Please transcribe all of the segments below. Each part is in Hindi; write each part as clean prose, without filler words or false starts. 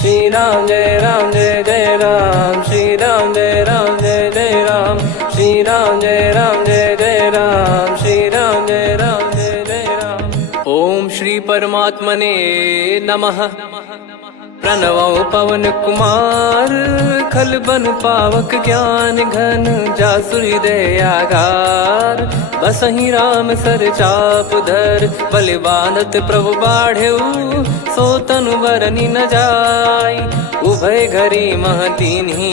श्री राम जय जय राम, श्री राम जय जय राम, श्री राम जय जय राम, श्री राम जय जय राम। ओम श्री परमात्मने नमः। प्रणवो पवन कुमार, खल बन पावक ज्ञान घन, जासु हृदय आगार। बसहि राम सर चाप धर, बलि बांधत प्रभु बाढ़ेऊ, सो तनु बरनि न जाय। उभय घरी महतीन्ही,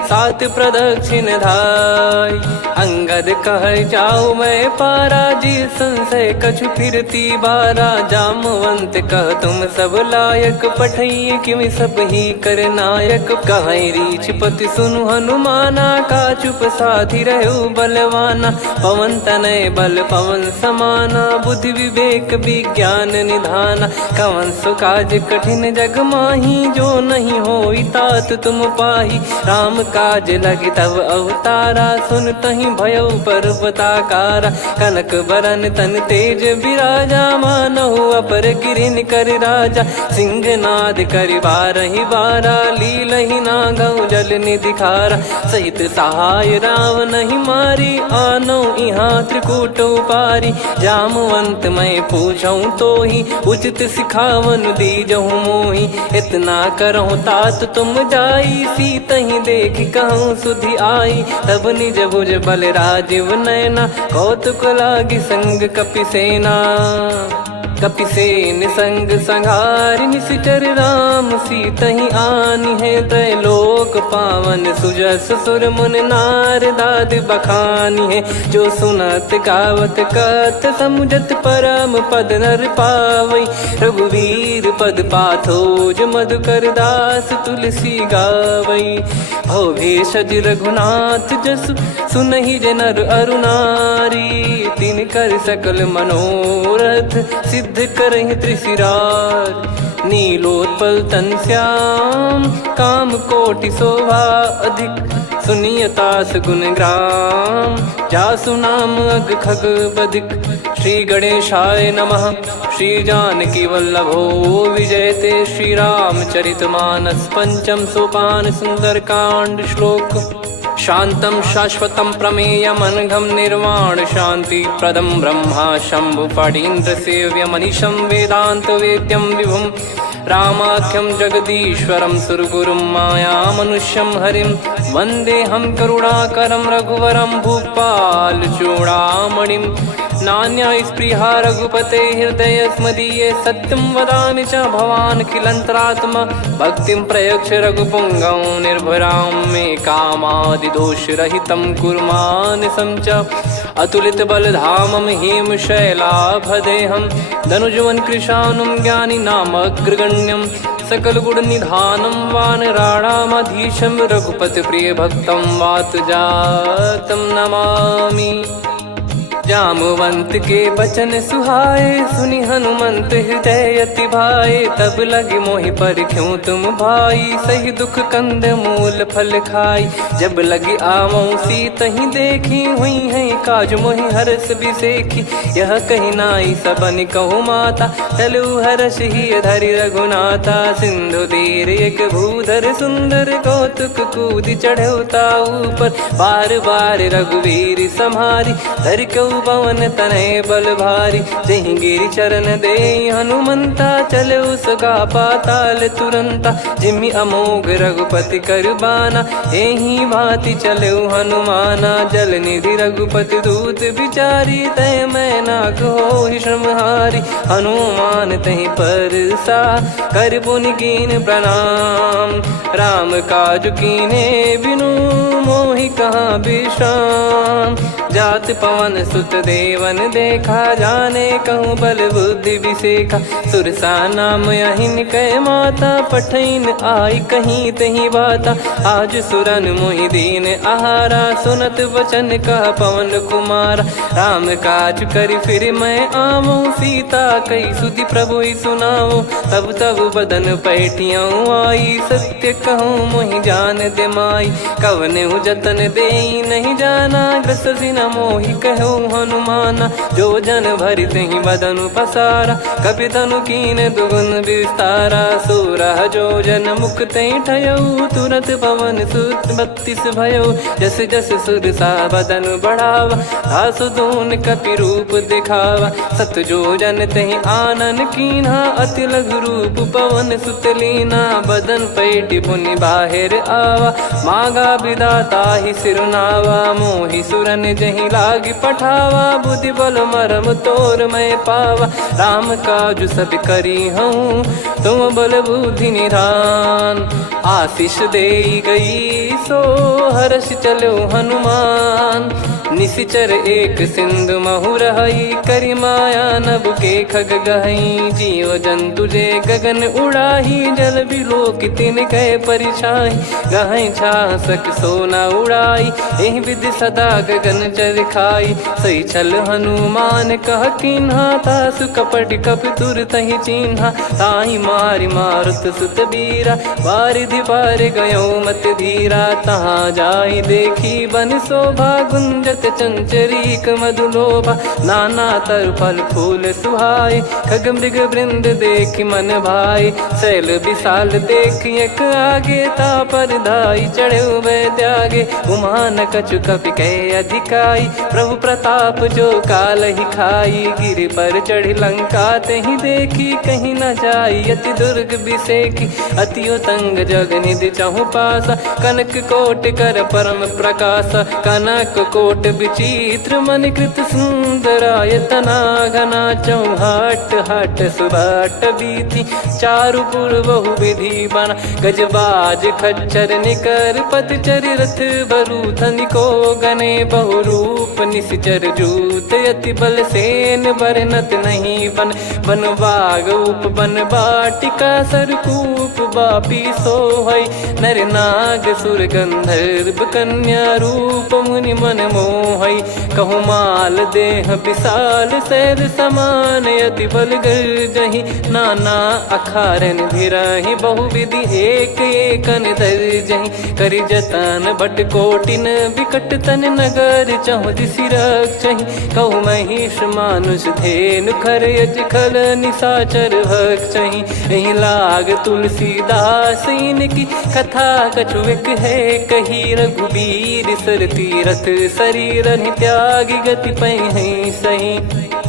सात प्रदक्षिण धाय। अंगद कह जाऊ मैं पारा, जी संशय कछु फिरती बारा। जामवंत कह तुम सब लायक, पठई किमि सब ही कर नायक। कहीं रीछ पति सुनु हनुमाना, का चुप साधि रहु बलवाना। पवन तनय बल पवन समाना, बुद्धि विवेक विज्ञान निधाना। कवन सो काज कठिन जग माही, जो नहीं होई तात तुम पाही। राम काज लगी तब अवतारा, सुन तहि भयउ पर्वताकारा। कनक बरन तन तेज बिराजा, मानहु अपर गिरिन कर राजा। सिंहनाद करि बारहि बारा, लीलहि नागौ जल निधि खारा। सहित सहाय राम नहीं मारी, आनो इहाँ त्रिकूट उपारी। जामवंत मैं पूछऊँ तोहि, उचित सिखावन दीजहु मोहि। इतना करहु तात तुम जाई, सीतहि देख कहूँ सुधि आई। तब निज भुज बल राजीव नयना, कौतुक लागी संग कपिसेना। कपिसेन संग संघारि, निशिचर राम सीतहि आनी है। त्रैलोक पावन सुजस सुर मुन नार, दाद बखानी है। जो सुनत गावत कथ, समुझत परम पद नर पावई। रघुवीर पद पाथोज, मधुकर दास तुलसी गावई। भव भेषज रघुनाथ जसु, सुनहि जे नर अरु नारी। तिन कर सकल मनोरथ, सिद्ध करहि त्रिशिरार। नीलोत्पल तन श्याम, काम कोटि शोभा अधिक। सुनियतास गुण ग्राम, जासु नाम अग खग बदिक। श्री गणेशाय नमः। श्री जानकी वल्लभो विजयते, श्री रामचरित मानस। पंचम सोपान सुंदर कांड श्लोक। शांतं शाश्वतं प्रमेयमनघं, निर्वाण शांति प्रदं ब्रह्मा शंभु फणीन्द्र सेव्यमनिशं। वेदांत वेद्यं विभुं रामाख्यं जगदीश्वरं, सुरगुरुं माया मनुष्यं हरिं। वन्देऽहं करुणाकरं रघुवरं, भूपाल चूडामणिं। नान्या स्पृहा रघुपते हृदय स्मदीये, सत्यं वदामि च भवान् खिलन्तरात्मा। भक्तिं प्रयच्छ रघुपुङ्गं, निर्भरां मे कामादिदोषरहितं कुर्मानिसं च। अतुलित बलधामं हेमशैलाभदेहं, धनुजवन कृशानुं ज्ञानी नामग्रगण्यं। सकल गुण निधानं वानराणामधीशं, रघुपति प्रिय भक्तं वातजातं नमामि। जामवंत के बचन सुहाए, सुनि हनुमंत हृदय अति भाए। तब लगे मोहि पर क्यों तुम भाई, सही दुख कंद मूल फल खाई। जब लगे आवऊं सीतहि देखी, हुई है काज मोहि हरस बिसेखी। यह कही नाई सबन कहु माता, चलु हरष ही धरि रघुनाथा। सिंधु तीर एक भूधर सुंदर, कौतुक कूद चढ़ौता ऊपर। बार बार रघुवीर सम्हारी, धर कऊ पवन तनय बल भारी। जहि गिरि चरण दे हनुमंता, चले उसका पाताल तुरंता। जिमि अमोघ रघुपति कर बाना, एहि भांति चले हनुमाना। जल निधि रघुपति दूत बिचारी, तय मैं नाग होहि श्रमहारी। हनुमान तहि परसा, कर पुनि कीन प्रणाम। राम काज कीने बिनु, मोहि कहाँ विश्राम। जात पवन सुत देवन देखा, जाने कहूँ बल बुद्धि विसेखा। सुरसा नाम अहिन कै माता, पठैन आई कहीं तही बाता। आज सुरन मोहि दीन आहारा, सुनत वचन कह पवन कुमारा। राम काज करि फिर मैं आवऊं, सीता कई सुधि प्रभु ही सुनाओ। तब तब बदन पैठियाँ आई, सत्य कहूँ मोहि जान दे माई। कवने जतन दे नहीं जाना, ग्रसि न मोहि कहो हनुमाना। जो जन भरि तेहि बदनु पसारा, कपि तनु कीन दुगुन विस्तारा। सोरह जो जन मुख तेहि ठयऊ, तुरत पवन सुत 32 भयऊ। जस जस सुरसा बदन बढ़ावा, आसु दून कपि रूप दिखावा। सत जो जन तेहि आनन कीन्हा, अति लघु रूप पवन सुत लीना। बदन पैटि पुनि बाहिर आवा, मागा विधाता ही सिरुनावा। मोहि सुरन जहि लागी पठावा, बुद्धि बल मरम तोर मैं पावा। राम काजु सब करी हूँ, तुम बल बुद्धि निधान। आशीष देई गई सो हर्ष चलो हनुमान। निशिचर एक सिंधु महु रहई, करी माया नभ के खग गहई। जीव जंतु जे गगन उड़ाही, जल बिलोक तिन कह परिछाई। गहई छासक सोना उड़ाई, एहि विधि सदा गगन चर खाई। सही छल हनुमान कह कीन्हा, तासु कपट कप तुर तहि चिन्हा। ताहि मारि मारुत सुत बीरा, वारिधि पार गयो मत धीरा। तहाँ जाई देखी बन शोभा, गुंजत चंचरीक मधुलोभा। नाना तर फल फूल सुहाए, खग मृग वृंद देख मन भाई। शैल विशाल देख एक आगे, तापर धाई चढ़े वै त्यागे। उमान कछु कपि कह अधिकाई, प्रभु प्रताप जो काल ही खाई। गिर पर चढ़ी लंका तेहि देखी, कहीं न जाई अति दुर्ग बिसेकी। अति उतंग जग निधि चहु पासा, कनक कोट कर परम प्रकाश। कनक कोट विचित्र मन कृत सुंदरायतना। घना चौहाट हाट सुबाट बीती, चारु पुर बहु विधि बना। गजबाज खच्चर निकर पतचर, रथ बरु धनिको गने। बहु रूप निशिचर जूत, अति बल सेन बरनत नहीं बन। बन बाग उप बन बाटिका, सरकूप बापी सोहई। नर नाग सुर गंधर्व कन्या, रूप मुनि मन मोहई। कहु माल देह विशाल, शैल समान अति बल गर्जहि। नाना अखारन भिरहि, बहु विधि एक एकन दर्जहि। करि जतन बट कोटिन, बिकट तन नगर चहु दिसि रक्षहि। कहु महिष मानुष धेनु, खर यज खल निशाचर भक्षहि। एहि लाग तुलसीदास इनकी, कथा कछु एक है कही। रघुबीर सर तीरथ शरीर, त्यागी गति पै सही।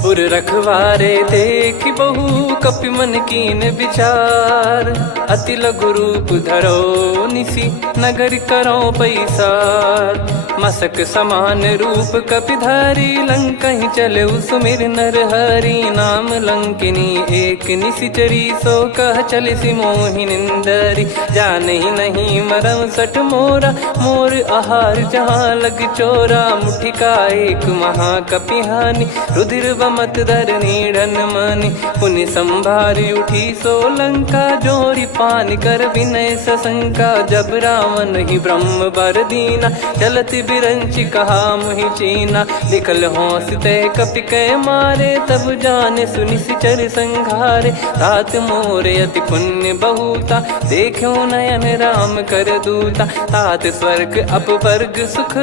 पुर रखवारे देख बहु, कपि मन कीन विचार। अति लघु रूप धरो निसी, नगर करो पैसार। मसक समान रूप कपि धारी, लंकहि चले सुमिर नर हरि। नाम लंकिनी एक निशिचरी, सो कह चलिसि मोहि निंदरी। जानहि नहीं मरम सठ मोरा, मोर आहार जहाँ लग चोरा। मुठिका एक महाकपिहानि, रुधिर बमत धरनी ढन मानि। पुनि संभारी उठी सो लंका, जोरी पान कर विनय सशंका। जब रावण ही ब्रह्म बर दीना, चलत बिरंचि कहा मुहि चीना। लिखल होंस ते कपि कै मारे, तब जाने सुनि सिचर संघारे। तात मोरे अति पुण्य बहुता, देखो नयन राम कर दूता। तात स्वर्ग अपवर्ग सुख,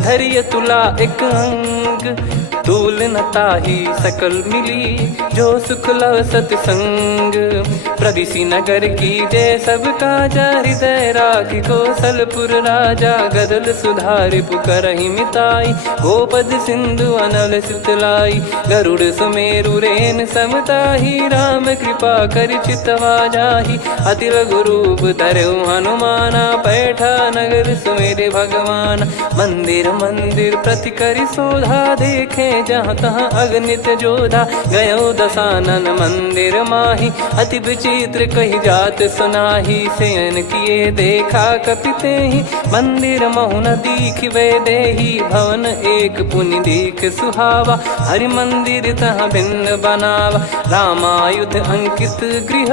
धरिय तुला एक अंग। तूल न ताहि सकल मिली, जो सुख लव सतसंग। प्रविशि नगर की जय सब काजा, हृदय राखि कौशलपुर राजा। गदल सुधारि पुकरहि मिताई, गोपद सिंधु अनल सितलाई। गरुड़ सुमेरु रेन समताहि, राम कृपा करि चितवा जाहि। अति लघु रूप धरऊ हनुमाना, पैठा नगर सुमेरे भगवान। मंदिर मंदिर प्रति करि शोधा, देखे जहाँ तहाँ अगणित जोधा। गयो दशानन मंदिर माही, अति विचित्र कही जात सुनाही। शयन किए देखा कपि तेहि, मंदिर महु न दीख वे देही। भवन एक पुनि दीख सुहावा, हरि मंदिर तहाँ भिन्न बनावा। रामायुध अंकित गृह,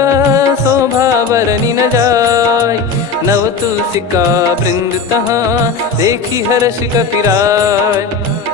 शोभा बरनि न जाय। नव तुलसी का वृंद तहाँ, देखी हर्ष कपिराय।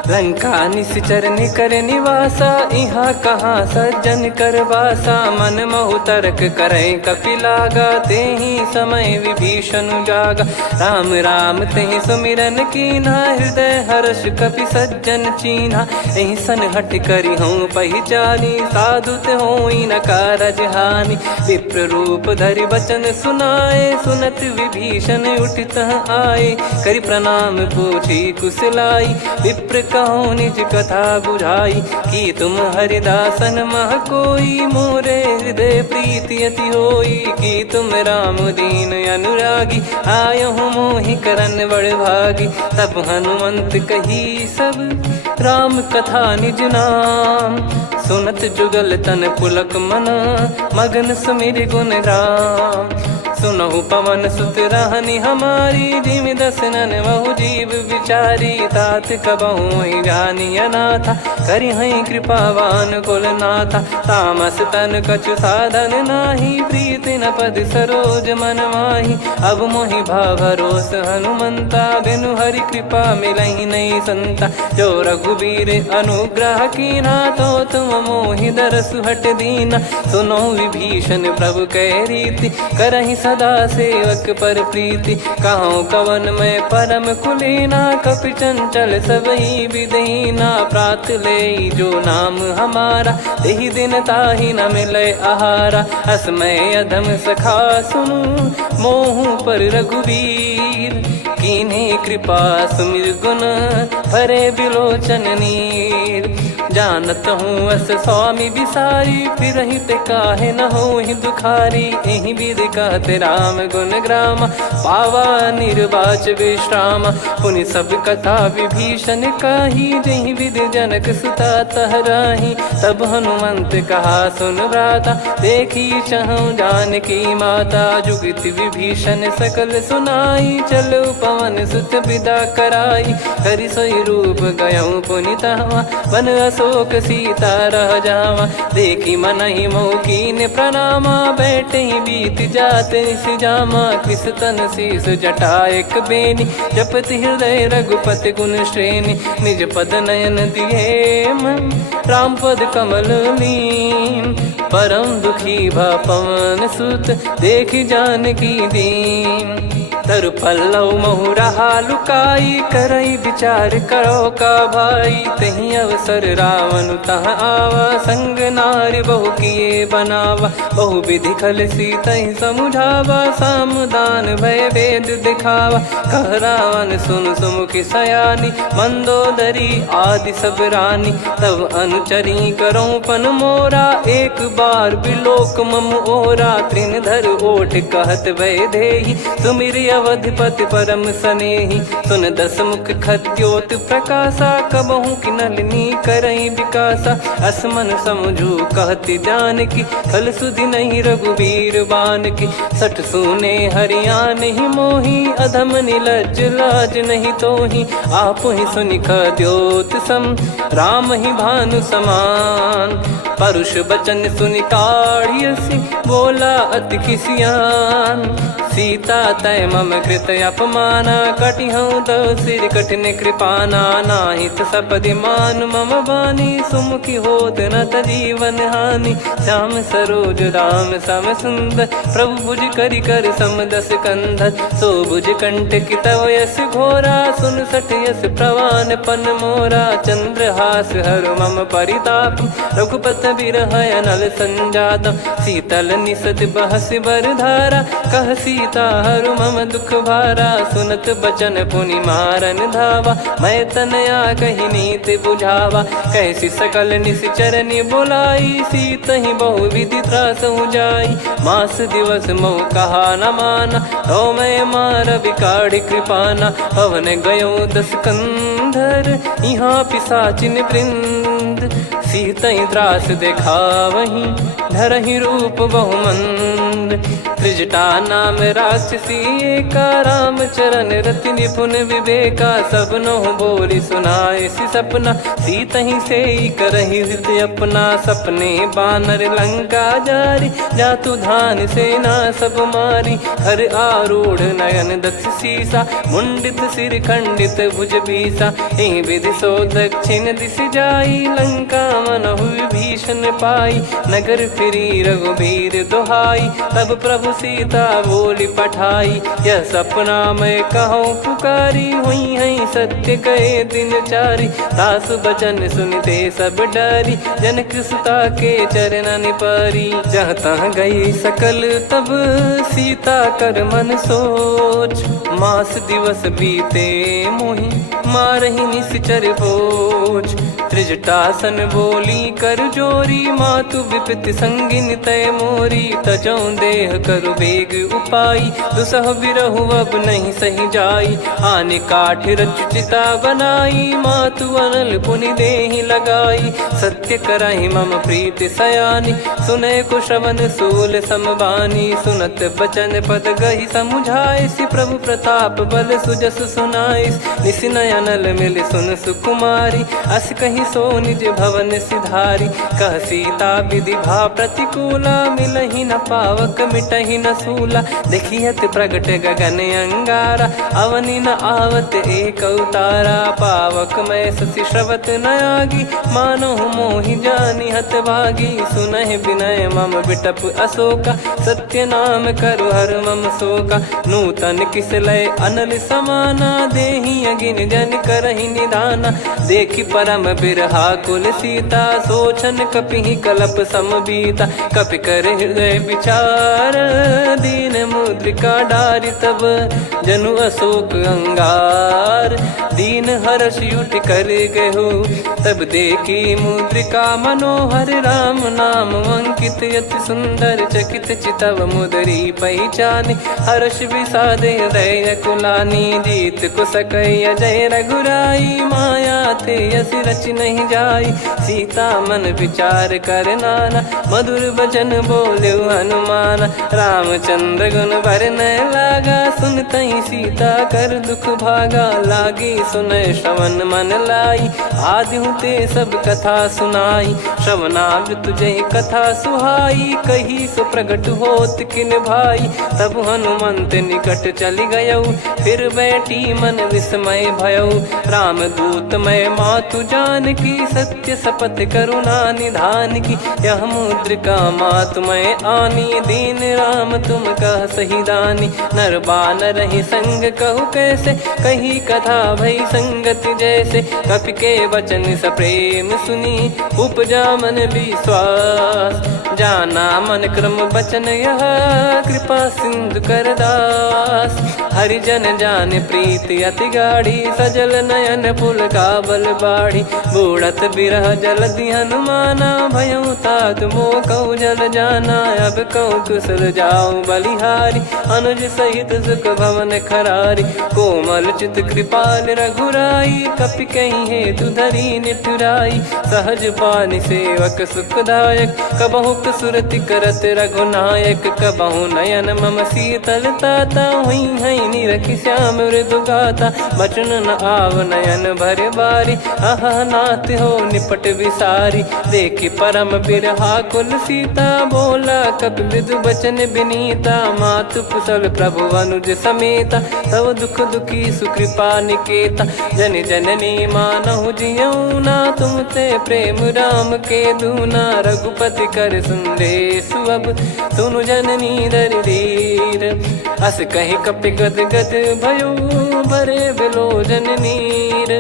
लंका निश्चर निकर निवासा, इहाँ कहाँ सज्जन कर वासा। मन महु तर्क करे कपिलागा, तेहि समय विभीषण जागा। राम राम तेहि सुमिरन कीन्हा, हृदय हर्ष कपि सज्जन चीन्हा। एहि सन हट करि हूँ पहिचानी, साधु ते होई न कारज हानि। विप्र रूप धरि वचन सुनाए, सुनत विभीषण उठित आए। करि प्रणाम पूछी कुशलाई, विप्र कहो निज कथा बुझाई। कि तुम हरिदासन मह कोई, मोरे हृदय प्रीति अति होई। कि तुम राम दीन अनुरागी, आयहु मोहि करन बड़ भागी। तब हनुमंत कही सब राम कथा निज नाम, सुनत जुगल तन पुलक मना, मगन सुमिर गुण राम। सुनहु पवन सुत रहनी हमारी, जिमि दसनन महु जीव विचारी। तात कबहु ही जानी अनाथा, करि हई कृपावान कुल नाथा। तामस तन कछु साधन नाही, प्रीति न पद सरोज मन माही। अब मोहि भाव भरोस हनुमंता, बिनु हरि कृपा मिलहि नहीं संता। जो रघुबीर अनुग्रह कीन्हा, तो तुम मोहि दरसु हट दीना। सुनो विभीषण प्रभु कह रीति, करहि सदा सेवक पर प्रीति। कहूँ कवन में परम कुलीना, कपि चंचल सबही विदहीना। प्रात ले जो नाम हमारा, तेहि दिन ताहि न मिले आहारा। असमय अधम सखा सुनु, मोहु पर रघुवीर। कीन्ही कृपा सुमिर गुण, भरे बिलोचन नीर। जानत हूँ अस स्वामी बिसारी, फिरहि ते काहे न होहि दुखारी। एहि विधि कहते राम गुण ग्राम, पावा निर्वाच विश्राम। पुनि सब कथा विभीषण काही, जहि विधि जनक सुता तहराही। तब हनुमंत कहा सुन भ्राता, देखी चहु जानकी माता। जुगति विभीषण सकल सुनाई, चलो पवन सुत विदा कराई। करि सोई रूप गयऊँ पुनि तहवा, वन अशोक सीता रह जावा। देखी मनहि मोह कीन्ह प्रणामा, बैठे ही बीत जात निस जामा। कृस तन शीस जटा एक बेनी, जपति हृदय रघुपति गुण श्रेणी। निज पद नयन दिए मन, राम पद कमल लीन। परम दुखी भा पवन सुत, देखि जानकी दीन। तरु पल्लव महु रहा लुकाई, करई विचार करो का भाई। तहि अवसर रावण तह आवा, संग नारी बहु किए बनावा। बहु विधि खल सीतहि समुझावा, सामदान भय वेद दिखावा। कह रावण सुन सुमुखि सयानी, मंदोदरी आदि सब रानी। तब अनुचरी करो पन मोरा, एक बार बिलोक मम ओरा। तृण धर ओठ कहत भय देहि, सुमिर अवधिपति परम सनेहि। सुन दस मुख खद्योत प्रकाशा, कबहु कि नलिनी करई विकासा। असमन समझू कहति जानकी, खल सुधि नहीं रघुवीर बानकी। सठ सुने हरियाण ही मोही, अधम निलज्ज लाज नहीं तोही। आप ही सुनि खद्योत सम, राम ही भानु समान। परुष बचन सुनि काढ़ियसि, बोला अति किसियान। सीता तय मम कृत अपमाना, कटिहऊँ तव सिर कठिन कृपाना। नाहित सपदि मान मम बानी, सुमुखी होत न जीवन हानि। श्याम सरोज राम सम सुंदर, प्रभु भुज करि कर सम दस कंधर। सो भुज कंठ की तव यस घोरा, सुन सठ यस प्रवान पन मोरा। चंद्रहास हर मम परिताप, रघुपत बिरह अनल संजातम। शीतल निसत बहस बर धारा, कह सीता हरु मम दुख भारा। सुनत बचन पुनि मारन धावा, मैं तनया कहि नीति बुझावा। कैसी सकल निश्चरनि बुलाई, सीतहि बहु विधि त्रासहु जाई। मास दिवस मोह कहा न माना, तो मैं मार बिकाढ़ि कृपाना। पवन गयो दस कंधर, यहाँ पिशाचिन वृंद। मंद, सीतई त्रास देखावहीं धरहि रूप बहुमंद। त्रिजटा नाम राक्षसी एका, राम चरण रति निपुण विवेका। सबनो बोली सुनाए सि सपना, सीतहि से करहि हृद अपना। सपने बानर लंका जारी, जातु धान सेना सब मारी। हर आरूढ़ नयन दक्ष सीसा, मुंडित सिर खंडित भुज बीसा। एहि विधि सो दक्षिण दिश जाई, लंका मनहु विभीषण पाई। नगर फिरी रघुबीर दुहाई, तब प्रभु सीता बोली पठाई। यह सपना मैं कहूँ पुकारी, हुई है सत्य कहे दिन चारी। दास बचन सुनते सब डरी, जनक सुता के चरण परी। जहाँ तहाँ गई सकल तब सीता कर मन सोच। मास दिवस बीते मोहि मारहि निश्चर बोझ। त्रिजटासन बोली कर जोरी, मातु विपत्ति संगिन तय मोरी। तजौ देह करु बेग उपाई, दुसह बिरहु अब नहीं सही जाई। आने काठ रचिता बनाई, मातु अनल पुनि देहि लगाई। सत्य करहि मम प्रीति सयानी, सुनय को श्रवण सूल समबानी। सुनत बचन पद गहि समुझाए, सि प्रभु प्रताप बल सुजस सुनाइस। निस नयनल मिल सुन सुकुमारी, अस कहि सो निज भवन सिधारी। कह सीता विधि भा प्रतिकूला, मिलहि न पावक मिटहि न सूला। देखियत प्रगट गगन अंगारा, अवनि न आवत एक अवतारा। पावक मैं शशि श्रवत न आगी, मानो मोहि जानि हत भागी। सुनहि विनय मम बिटप अशोका, सत्य नाम करु हर मम शोका। नूतन किस लय अनल समाना, देहि अगिन जन करहि निदाना। देखि परम बिरहा कुल सीता, सोचन कपिहि कलप समबीता। कपि कर हृदय विचार, दीन मुद्रिका डारि तब जनु अशोक अंगार। दीन हर्ष उठ कर गहु, तब देखी मुद्रिका मनोहर। राम नाम अंकित अति सुंदर, चकित चितव मुदरी पहचान। हर्ष विषाद हृदय कुलानी, जीत को सकय जय रघुराई। माया थे यस रच नहीं जाई, सीता मन विचार कर नाना। मधुर बचन बोले हनुमान, रामचंद्र गुण बरनै लागा। सुनतहि सीता कर दुख भागा, लागी सुनय श्रवण मन लाई। आदि ते सब कथा सुनाई, श्रवणामृत जय कथा सुहाई। कही सो प्रगट होत किन भाई, तब हनुमंत निकट चली गयौ। फिर बैठी मन विस्मय भयौ, राम दूत मैं मातु जानकी। सत्य शपथ करुणा निधान की, यह मुद्रिका मातु मैं आनी। दीन राम तुम कह सही दानी, नर बानर ही संग कहु कैसे। कही कथा भई संगति जैसे, कपि के वचन सप्रेम सुनी। उपजा मन विश्वास, जाना मन क्रम बचन यह। कृपा सिंधु कर दास, हरिजन जान प्रीति अति गाढ़ी। सजल नयन पुल का बल बाढ़ी, बूढ़त बिरह जल दी हनुमाना। भयउ तात मोह कहु जल जाना, अब कहु कुशल जाऊं बलिहारी। अनुज सहित सुख भवन खरारी, कोमल चित कृपाल रघुराई। कपि कहीं हेतु धरी निठुराई, सहज पानि सेवक सुखदायक। कबहु सुरति करत रघुनायक, कबहु नयन मम शीतल ताता। हुई है निरखि श्याम मृदु गाता, बचन न आव नयन भर बारी। आहा नाथ हो निपट विसारी, देखि परम बिरहा कुल सीता। बोला कपि मृदु बचन बिनीता, मातु कुशल प्रभु अनुज समेता। तव दुख दुखी सुकृपा निकेता, जन जननी मानहु जियऊ ना। तुम ते प्रेम राम के दूना, रघुपति कर संदेश अब सुनु जननी दर धीर। अस कहि कपि गद गद भयो, भरे बिलोचन नीर।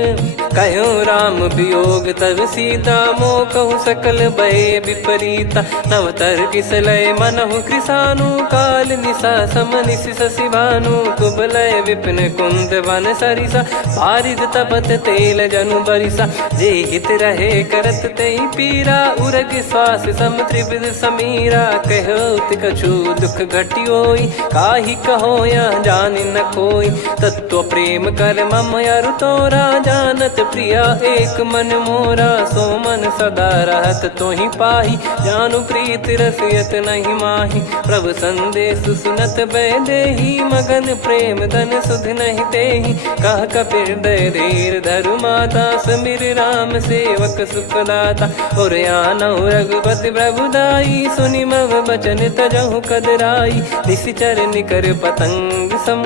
कहो राम वियोग तब सीता, मोह कहु सकल भय विपरीता। नवतर किसलय मनहु कृसानु, काल निशा समनिशि शशि भानु। कुबलय विपिन कुंद वन सरिसा, पारिद तपत तेल जनु बरिसा। जे हित रहे करत तेहि पीरा, उरग श्वास सम त्रिविध समीरा। कहो कछु दुख घटियोई, काहि कहो या जान न कोई। तत्व प्रेम कर मम अरु तोरा, जानत प्रिया एक मन मोरा। सो मन सदा रहत तो ही पाही, जानु प्रीत रसियत नहीं माही। प्रभु संदेश सुनत बैदेही, मगन प्रेम धन सुध नहीं तेही। कह कपिर दय धीर धरु माता, समिर राम सेवक सुखदाता। और आनौ रघुपति प्रभुदाई, सुनि मव बचन तजहु कदराई। निशिचर निकर पतंग सम,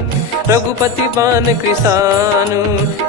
रघुपति पान कृसानु।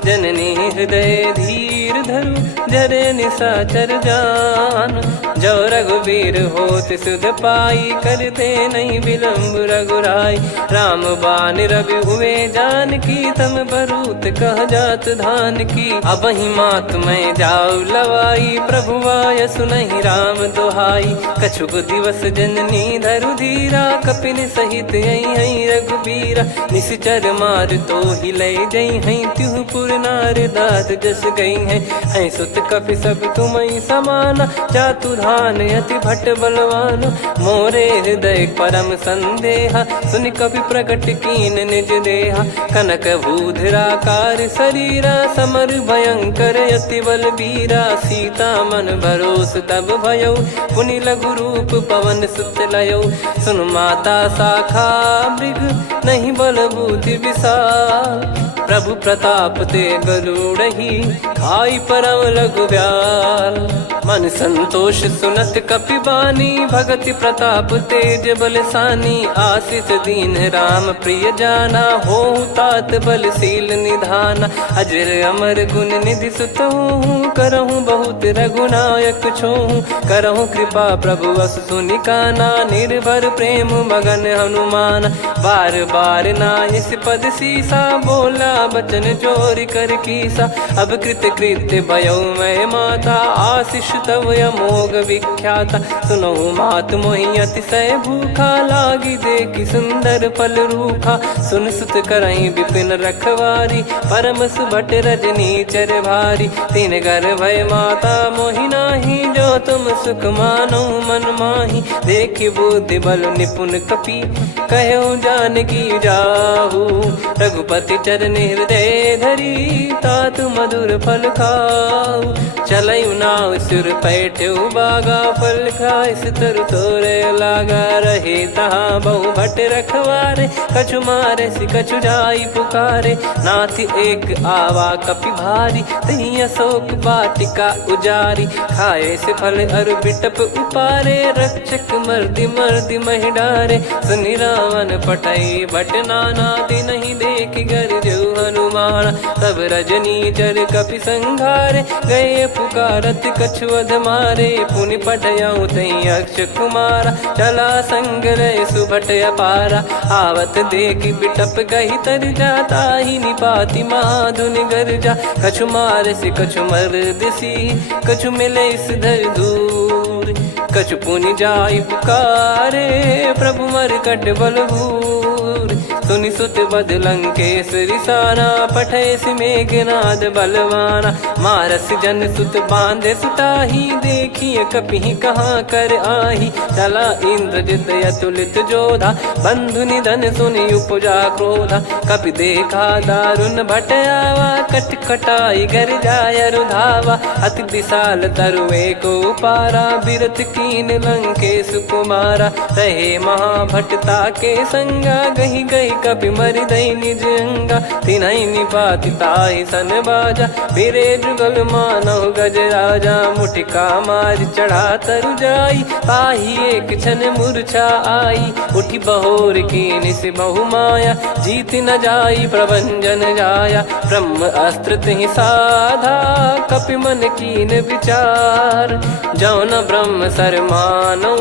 जननी हृदय धीर धरु, जरे निशाचर जान। जो रघुवीर होत सुध पाई, करते नहीं विलम्ब रघुराई। राम बान रवि हुए जानकी, तम बरूत कह जात धान की। अब ही मात मैं जाऊ लवाई, प्रभु आय सुनहि राम दोहाई। कछुक दिवस जननी धरु धीरा, कपिन सहित यही रघुबीरा। निशिचर मार तो ही ले जई हैं, त्युह पुर नार दाद जस गई हैं। सुत कपि सब तुमहि समाना, जातु धान अति भट बलवान। मोरे हृदय परम संदेहा, सुनि कपि प्रकट कीन निज देहा। कनक भूधराकार शरीरा, समर भयंकर अति बलबीरा। सीता मन भरोस तब भयउ, पुनि लघु रूप पवन सुत लयउ। सुन माता शाखा मृग, नहीं बल बुद्धि विशाल। प्रभु प्रताप ते गरुड़ही, खाई परम लघु ब्याल। मन संतोष सुनत कपि बानी, भगति प्रताप तेज बलसानी। आशीष दीन राम प्रिय जाना, होहु तात बलशील निधाना। अजर अमर गुण निधि सुतहु, करहु बहुत रघुनायक छोहु। करहु कृपा प्रभु अस सुनि काना, निर्भर प्रेम मगन हनुमान। बार बार नायस पद सीसा, बोला बचन चोरी कर कीसा। अब कृत कृत्य भयउ मैं माता, आशीष तव अमोघ विख्याता। सुनहु मात मोहि अतिशय भूखा, लागी देखि सुंदर फल रूखा। सुन सुत करहि विपिन रखवारी, परम सुभट रजनी चर भारी। तीन घर भय माता मोहि नाही, जो तुम सुख मानो मन माही। देखि बुद्धि बल निपुण कपि, कहु जानकी जाहु। रघुपति चरण हृदय धरी, तात मधुर फल खाऊ। चलयु नाव सुर पैठ्यु बागा, फल खाइस तरु तोरे लागा। रहे तहाँ बहु भट रखवारे, कछु मारे सि कछु जाई पुकारे। नाथ एक आवा कपि भारी, तही अशोक वाटिका उजारी। खाए से फल अरु बिटप उपारे, रक्षक मर्दि मर्दि महि डारे। सुनि रावण पटई भट नाना, तिनहि देखि गरजउ हनुमान। तब रजनी चर कपि संघारे, गए पुकारत कछु अध मारे। पुनि पठयउ तई अक्ष कुमारा, चला संग रहे सुभट अपारा। आवत देखि बिटप गही तर जाता, ही निपाति महाधुनि गर्जा। कछु मार से कछु मर्दिसी, कछु मिले इस धर दूर। कछु पुनि जाई पुकारे, प्रभु मरकट बलभूर। सुनि सुत बद लंकेश्वरी साना, पठय मेघनाद बलवाना। मारस जन सुत बांधे सुताही, देखिए कपि कहाँ कर आही। चला इंद्रजित अतुलित जोधा, बंधु निधन सुनि उपजा क्रोधा। कपि देखा दारुण भट आवा, कट कटाई गर जाय रुधावा। अति विशाल तरुए को पारा, बिरत कीन लंकेश कुमारा। रहे महाभटता के संगा, गही गही कपि मरि दई निज अंगा। तिन्हि निपाति ताहि सन बाजा, फिरे जुगल मानव गज राजा। मुटिका मार चढ़ा तरु जाई, ताहि एक क्षण मूर्छा आई। उठि बहोर कीन से बहु माया, जीत न जाई प्रभंजन जाया। ब्रह्म अस्त्र तिहि साधा, कपि मन कीन विचार। जौ न ब्रह्म सर मानौ,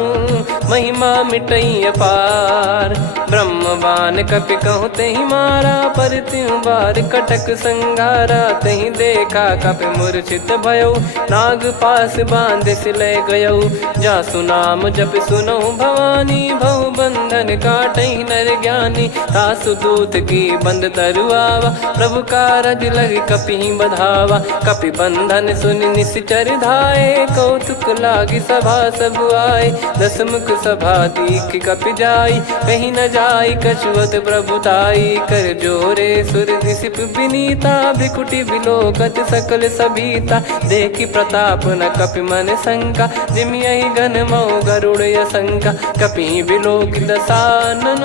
महिमा मिटई अपार। ब्रह्म बान कपि कहु तहि मारा, पर त्यों बार कटक संगारा। तहि देखा कपि मूर्छित भयउ, नाग पास बांध सिले गयउ। जासु नाम जप सुनहु भवानी, भव बंधन काटहि नर ज्ञानी। तासु दूत की बंद तरुआवा, प्रभु कारज लग कपि बधावा। कपि बंधन सुनि निश्चर धाये, कौतुक लागी सभा सब आए। दस मुख सभा दीख कपि जाई, कहीं न जाई कछुवत प्रभुताई। कर जोरे सुर दिसिप विनीता, भ्रिकुटि बिलोकत सकल सबीता। देखि प्रताप न कपि मन शंका, जिमियहि गन मऊ गरुड़ असंका। कपि बिलोक दसानन,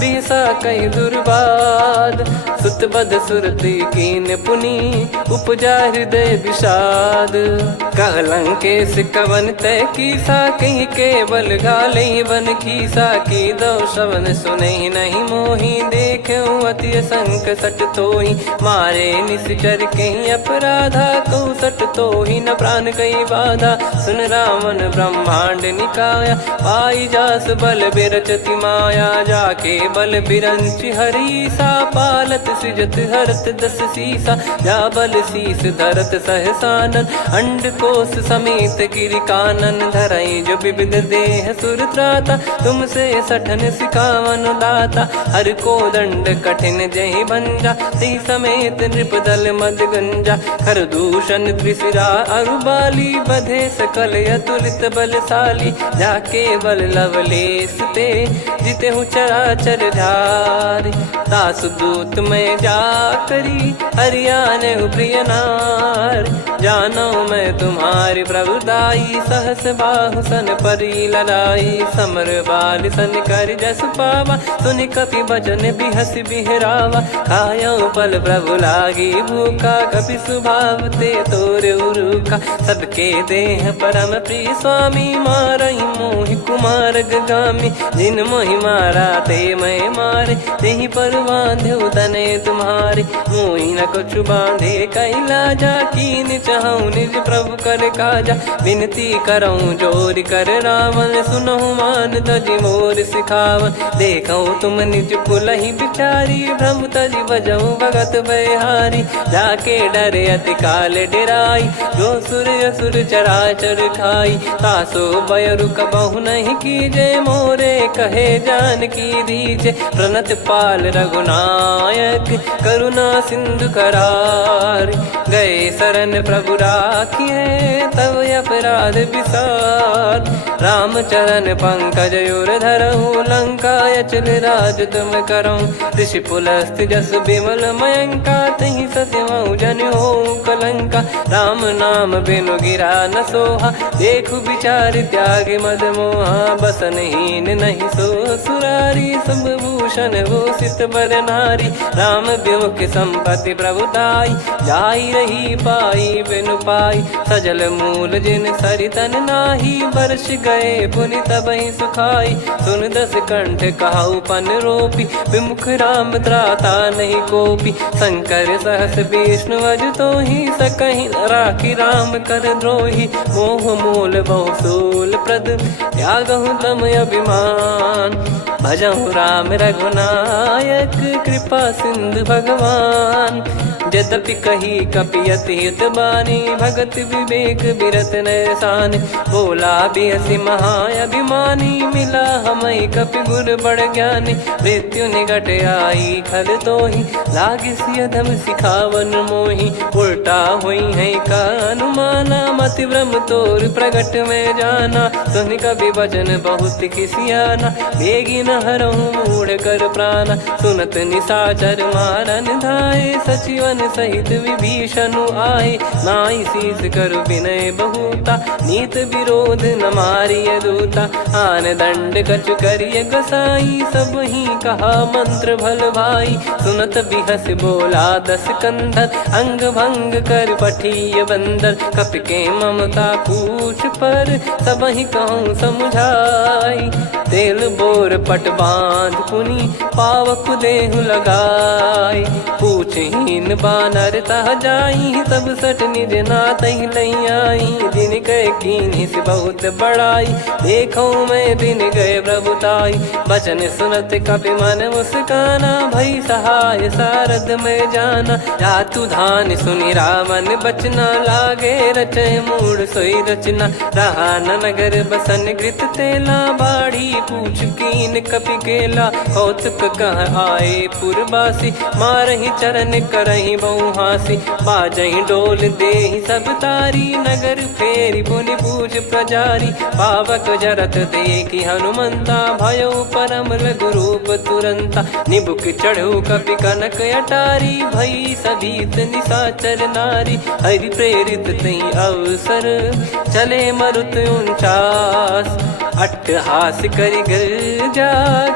बिहसा कहि दुर्वाद। सुत बध सुरति कीन पुनि, उपजा हृदय विषाद। कहलंकेश कवन तय कीसा, कहीं केवल गाले बन खीसा। की दो श्रवण सुने नहीं मोही, देखे अति संक सट तोही। मारे निश्चर कहीं अपराधा, कहूँ सट तोही न प्राण कहीं बाधा। सुन रावण ब्रह्मांड निकाया, पाई जास बल बिरचति माया। जाके बल बिरंच हरीसा, पालत सृजत हरत दस सीसा। जा बल शीस धरत सहसानन, अंड कोश समेत गिरि कानन। धरई जो विविध देह सुर त्राता, तुमसे सठन सिखावन दाता। हर को दंड कठिन जहि भंजा, ती समेत नृप दल मद गंजा। खर दूषण त्रिशिरा अरुबाली, बधे सकल अतुलित बलशाली। जाके बल लवलेश ते, जिते हूँ चराचर धारी। दास दूत में जा करी, हरियाने प्रिय नार। जानो मैं तुम्हारी प्रभुताई, सहस बाहु सन परी लड़ाई। समर बाल सन कर जस पावा, सुनि कपि भजन बिहस बिहरावा। खायो पल प्रभु लागी भूखा, कपि स्वभाव ते तोर उरुखा। सबके देह परम प्रिय स्वामी, मारई मोहि कुमार गगामी। जिन मोहि मारा ते मैं मारे, तेहि पर बांधो तने तुम्हारे। मोहि न कुछ बांधे कैलाजा, कीन चाहूँ निज प्रभु कर काजा। विनती करऊँ जोर कर रावण, सुनहु मान तजि मोर सिखावन। देखऊँ तुम निज पुलहि बिचारी, भ्रम तजि बजऊँ भगत बहारी। जाके डरे अति काल डेराई, जो सुर असुर चराचर खाई। तासो बयरु कबहु नहीं कीजे, मोरे कहे जान की दीजे। प्रणत पाल रघुनायक, करुणा सिंधु करार। गए शरण प्रभु राखिए, तब अपराध विसार। राम चरण पंकज उर धरऊँ, लंका अचल राज तुम करऊँ। ऋषि पुलस्त जस विमल मयंका, तहि सत्यमऊ जन हो कलंका। राम नाम बिनु गिरा न सोहा, देखु विचार त्याग मद मोहा। बसनहीन नहीं सो सुरारी, सब भूषण भूषित बर नारी। राम विमुख संपत्ति प्रभुताई, जाई रही पाई बिनु पाई। सजल मूल जिन सरितन नाही, वर्ष गए पुनि तबहि सुखाई। सुन दस कंठ कहाऊ पन रोपी, विमुख राम त्राता नहीं कोपी। शंकर सहस विष्णु अज तोहि, सकहि न राखी राम कर द्रोही। मोह मूल बहु सूल प्रद, त्यागहु तम अभिमान। भजहु राम रघुनायक, कृपा सिंधु भगवान। यद्यपि कही कपियति हित बानी, भगत विवेक बिरत नैसान। बोला बिहसि महाअभिमानी, मिला हमई कपि गुर बड़ ज्ञानी। मृत्यु निकट आई खल तोहि, लागिसि अधम सिखावन मोहि। उल्टा हुई है का अनुमाना, मति भ्रम तोर प्रगट में जाना। सुन कवि वचन बहुत खिसियाना, बेगी न हरहु मूढ़ कर प्राणा। सुनत निशाचर मारन धाये, सचिवन सहित विभीषणु आए। नाई शीस कर विनय बहुता, नीत विरोध न मारिय दूता। आन दंड कछु करिय गसाई, सब ही कहा मंत्र भल भाई। सुनत बिहस बोला दस कंधर, अंग भंग कर पठिय बंदर। कपि के ममता पूछ पर, सब ही कहूँ समुझाई। तेल बोर पट बांध पुनि, पावक देहु लगाई। पूछहीन बानर तह जाई, सब सट निज नातहि लई आई। दिन गए कीन्ही से बहुत बड़ाई, देखो मैं दिन गए प्रभुताई। बचन सुनत कपि मन मुस्काना, भई सहाय सारद में जाना। जातु धान सुनि रावण बचना, लागे रचय मूढ़ सोई रचना। रहा न नगर बसन घृत तेला, बाढ़ी पूछ कीन कपि केला कौतुक कह आए पुरबासी मारही चरण करही बहु हासी बाजही डोल देहि सब तारी नगर फेरी पुनि पूज प्रजारी पावक जरत देखी हनुमंता भयो परम लघु रूप तुरंता निबुक चढ़ू कपि कनक अटारी भई सभीत निशाचर नारी हरि प्रेरित तई अवसर चले मरुत 49 अट्टहास करि गिरजा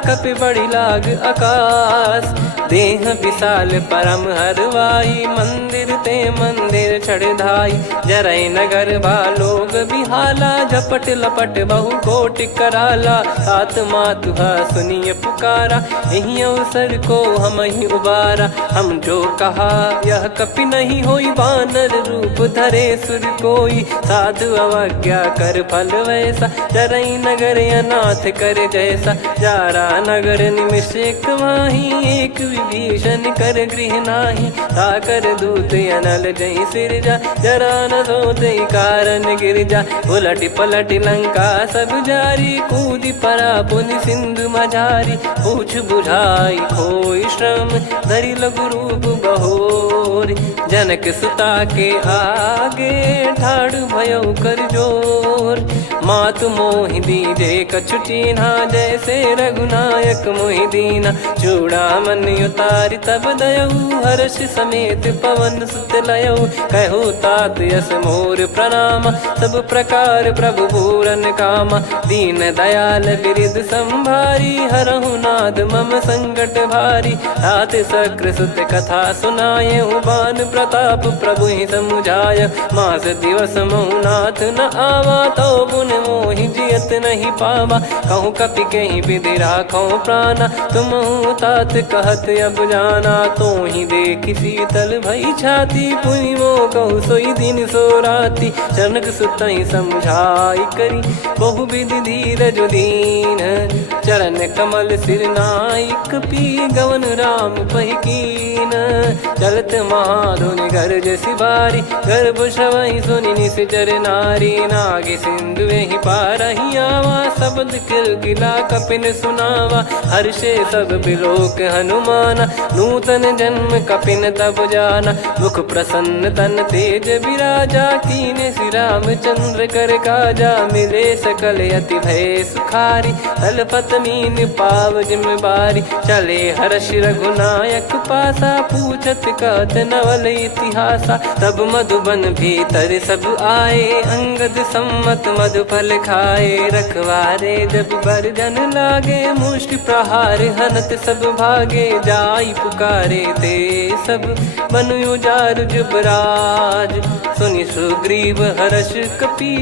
कपि बड़ी लाग आकाश देह विशाल परम हरवाई मंदिर ते मंदिर चढ़ाई जरई नगर बालोग बिहाला झपट लपट बहु कोट कराला सात मातुहा सुनिय पुकारा यही अवसर को हम ही उबारा हम जो कहा यह कपि नहीं होई बानर रूप धरे सुर कोई साधु अवज्ञा कर फल वैसा जरई नगर अनाथ कर जैसा जारा नगर निमिष एक माही एक विभीषण कर गृह नाही ताकर दूत अनल जय सिरजा जरा न सोते कारण गिरजा उलट पलट लंका सब जारी कूदी परा पुनि सिंधु मझारी पूछ बुझाई खोई श्रम धरि लघु रूप बहोरी जनक सुता के आगे ठाड़ भयो कर जोर मातु मोहि दीजे कछु चीन्हा जैसे रघुनायक मोहि दीना चूड़ामन उतारि तब दयऊ हर्ष समेत पवन सुत लयऊ कहु तात यस मोर प्रणाम सब प्रकार प्रभु पूरन कामा दीन दयाल बिरिद संभारी हरहु नाद मम संकट भारी तात सक्र सुत कथा सुनाये बान प्रताप प्रभु ही समुझाय मास दिवस महु नाथ न आवा तो पुन मोहि जियत नहीं पावा कहूँ कपि कहीं विधि राखो प्राणा तुम तात कहत अब जाना तो ही देख शीतल भई छाती पुनि मो कहु सोई दिन सो राती जनक सुतई समझाई करी बहु विधि धीरज दीन चरण कमल सिर नाइक पी गवन राम पहिकीन चलत महाधुनि गर्ज सिबारी गर्भ श्रवहि सुनि निश्चर नारी नागे सिंधु ही पारही आवा शब्द किलकिला कपिन सुनावा हर्षे सब बिलोक हनुमाना नूतन जन्म कपिन तब जाना मुख प्रसन्न तन तेज विराजा कीने श्री रामचंद्र कर काजा मिले सकल अति भय सुखारी तलपत मीन पाव जिम्मेवारी चले हर्ष रघुनायक पासा पूछत कहत नवल इतिहासा तब मधुबन भीतर सब आए अंगद सम्मत मधुफल खाए रखवारे जब बरजन लागे मुष्टि प्रहार हनत सब भागे जाई पुकारे ते सब मनु उजार जुबराज सुनि सुग्रीव हर्ष कपि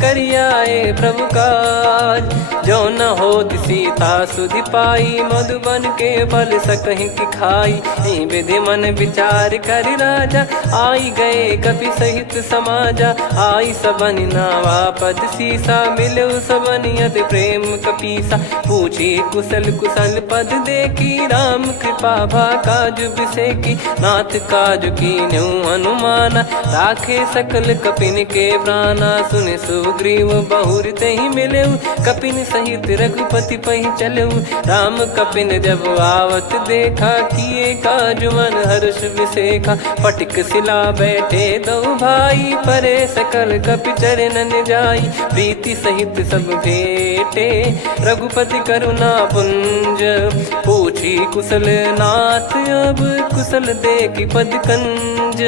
करियाए प्रभु काज जो न हो सीता सुधि पाई मधुबन के फल सकहि की खाई विधि मन विचार कर राजा आई गए कपि सहित समाजा आई सबन नावा पद सीसा मिलो सबनियत प्रेम कपीसा पूछी कुशल कुशल पद देखी राम कृपा भा काज बिसेकी नाथ काज की न्यू हनुमाना राखे सकल कपिन के प्राणा सुन सुग्रीव बहुर ते ही मिले कपिन सहित रघुपति पही चले राम कपिन जब आवत देखा किए काज मन हर्ष विसेखा पटिक सिला बैठे दो भाई परे सकल कपि चरणन जाई प्रीति सहित सब भेटे रघुपति करुणा पुंज पूछी कुशल नाथ अब कुशल देखी पद कंज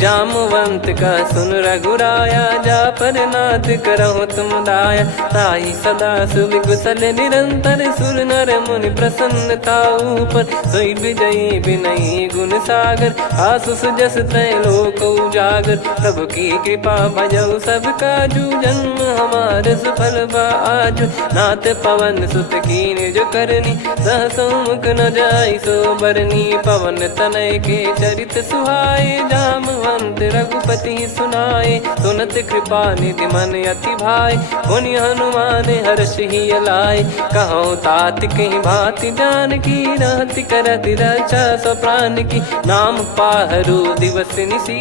जामवंत का सुन रघुराया जा पर नाथ करहु तुम दाया ताई सदा सुभि कुशल निरंतर सुर नर मुनि प्रसन्नता ऊपर सोई विजयी विनयी गुण सागर आसु सुजस त्रैलोक उजागर प्रभु की कृपा भजऊ सब काजू जन्म हमार सफल बाजू नाथ पवन सुत कीन जो करनी सहसो मुख न जाई सो बरनी पवन तनय के चरित सुहाए जामवंत रघुपति सुनाए सुनत कृपा निधि मन अति भाई पुनि हनुमान हर्ष ही लाए कहो तात कहीं भांति जान की रहति करति रक्षा सो प्राण की नाम पाहरू दिवस निसी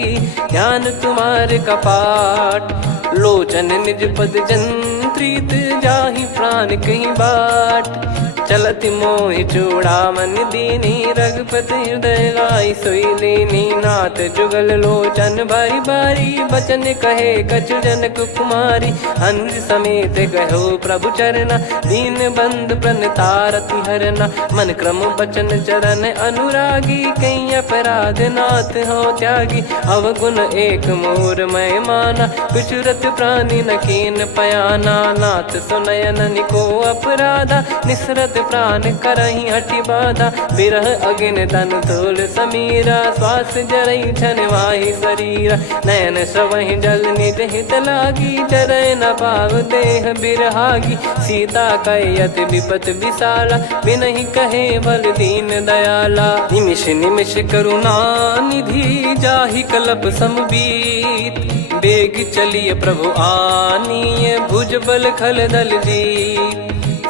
ध्यान तुम्हारे कपाट लोचन निज पद जन प्रीत जाहि प्राण कहीं बाट। चलत मोहि चूड़ामन दीनी रघुपति हृदय लाई सोई लीनी। नाथ जुगल लोचन बारी बारी बचन कहे कछु जनक कुमारी। हंस समेत गहो प्रभु चरना दीन बंद प्रणतारति हरना। मन क्रम बचन चरण अनुरागी कहीं अपराध नाथ हो त्यागी। अवगुण एक मोर मैं माना विचुरत प्राणी न कीन पयाना। नाथ सुनयन निको अपराधा निसरत प्राण करही हटि बाधा। बिरह अगिन तन तोल समीरा श्वास जरई छन वाहि शरीरा। नयन सवहि जल निज हित लागी चरय न पाव देह बिरहागी। सीता कयत विपत विशाला बिनहि कहे बल दीन दयाला। निमिष निमिष करुणा निधि जाहि कलप समबीत। बेग चलिए प्रभु आनीय भुज बल खल दल जीत।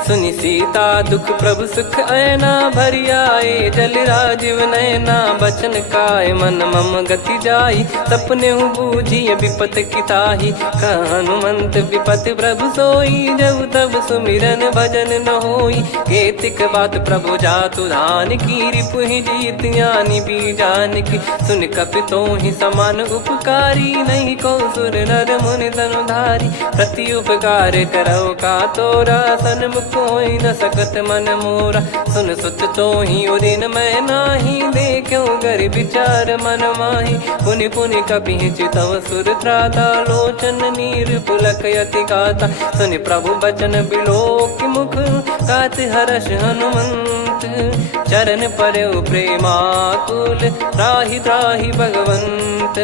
सुनि सीता दुख प्रभु सुख ऐना भरि आए जल राजीव नैना। बचन काय मन मम गति जाई सपने बूझी विपत किताही। हनुमंत विपत प्रभु सोई जब तब सुमिरन भजन न होई। केतिक बात प्रभु जातु धान की रिपुहि जीत ज्ञानी बीजान की। सुन कपितो ही समान उपकारी नहीं को सुर नर मुनि तनुधारी। प्रति उपकार करो का तोरा सन्मुख कोई न सकत मन मोरा। सुन सुत तो ही उदिन मैं नाही देखो गर विचार मन माही। पुनि पुनि कपि चितव सुर त्राता लोचन नीर पुलक यति गाता। सुनि प्रभु बचन बिलोक मुख गात हर्ष हनुमंत। चरण परयो प्रेमाकुल त्राहि त्राहि भगवंत।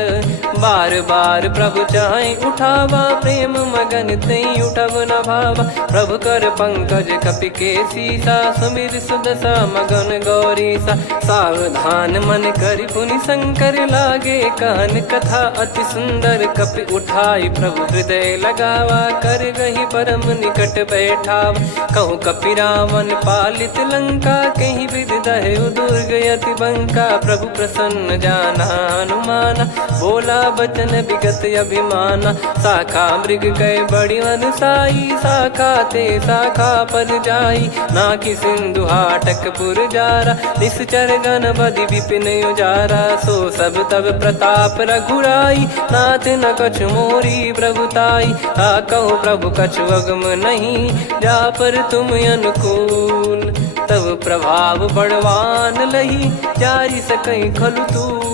बार बार प्रभु चाहि उठावा प्रेम मगन तई उठब न भावा। प्रभु कर पंकज कपि के सीसा सुमिर सुदशा मगन गौरीसा। सावधान मन करि पुनि शंकर लागे कहन कथा अति सुंदर। कपि उठाई प्रभु हृदय लगावा कर गही परम निकट बैठावा। कहूँ कपि रावण पालित लंका कहीं विधि दहु दुर्ग यति बंका। प्रभु प्रसन्न जाना हनुमाना बोला बचन विगत अभिमाना। शाखा मृग गए बड़ी अनुसाई शाखा ते शाखा पर जाई। ना कि सिंधु हाटक पुर जारा निश्चर गण बदि विपिन उजारा। सो सब तब प्रताप रघुराई नाथ न कछु मोरी प्रभुताई। कहूँ प्रभु कछु अगम नहीं जा पर तुम अनुकूल। तब प्रभाव बड़वान लही जारी सकई खलु तूल।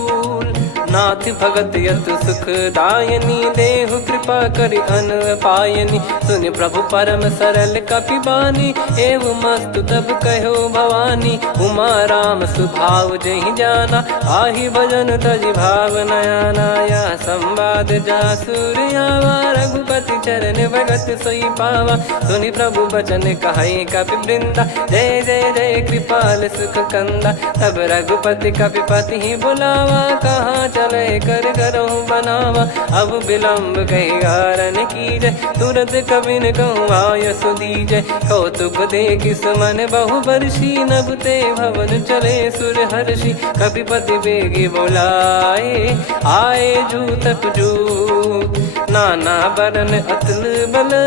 नाथ भगत यत सुख दायनी देहु कृपा करि अन पायनी। सुन प्रभु परम सरल कपि बानी एवं मस्तु तब कहो भवानी। उमा राम सुभाव जहि जाना आहि भजन तजि भाव नयाना। या संवाद जासुर आवा रघुपति चरण भगत सोई पावा। सुनि प्रभु बचन कहै कपि वृंदा जय जय जय कृपाल सुख कंदा। तब रघुपति कपि पति बुलावा कहाँ चले कर करहु बनावा। अब विलम्ब कही कारण कीजय तुरत कबिन कहूँ आयस दीजय। कौतुक देख सुमन बहु बरसी नभ ते भवन चले सुर हर्षि। कपिपति बेगी बोलाए आए जूतक जूत। नाना बरन अतुल बल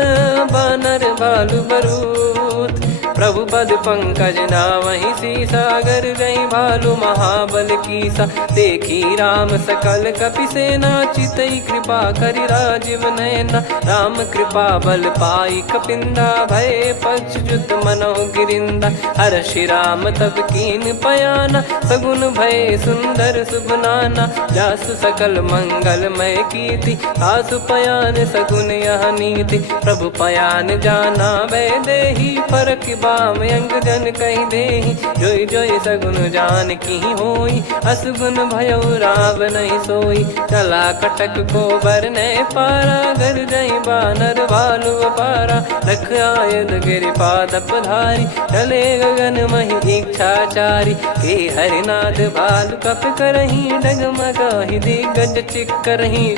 बानर बालु बरूत। प्रभु पद पंकज नावहि सीसागर गई भालु महाबल कीसा। देखी राम सकल कपि सेना चितई कृपा करि राजीव नयना। राम कृपा बल पाई कपिंदा भय पक्ष जुत मनो गिरिंदा। हर्षि राम तब कीन पयाना सगुन भय सुंदर शुभ नाना। जासु सकल मंगलमय कीर्ति आसु पयान सगुन यह नीति। प्रभु पयान जाना वै देहि फरक बाम अंग जन कहीं देहि। जोई जोई सगुन जान की होई असगुन भयो राव नहीं सोई। चला कटक को बरने पारा घर जई बानर भालु पारा। रख आयद गिरि पाद पधारी चले गगन मही इच्छाचारी। के हरिनाथ भालु कप करही डगमगाहि दिग्गज चिक्करही।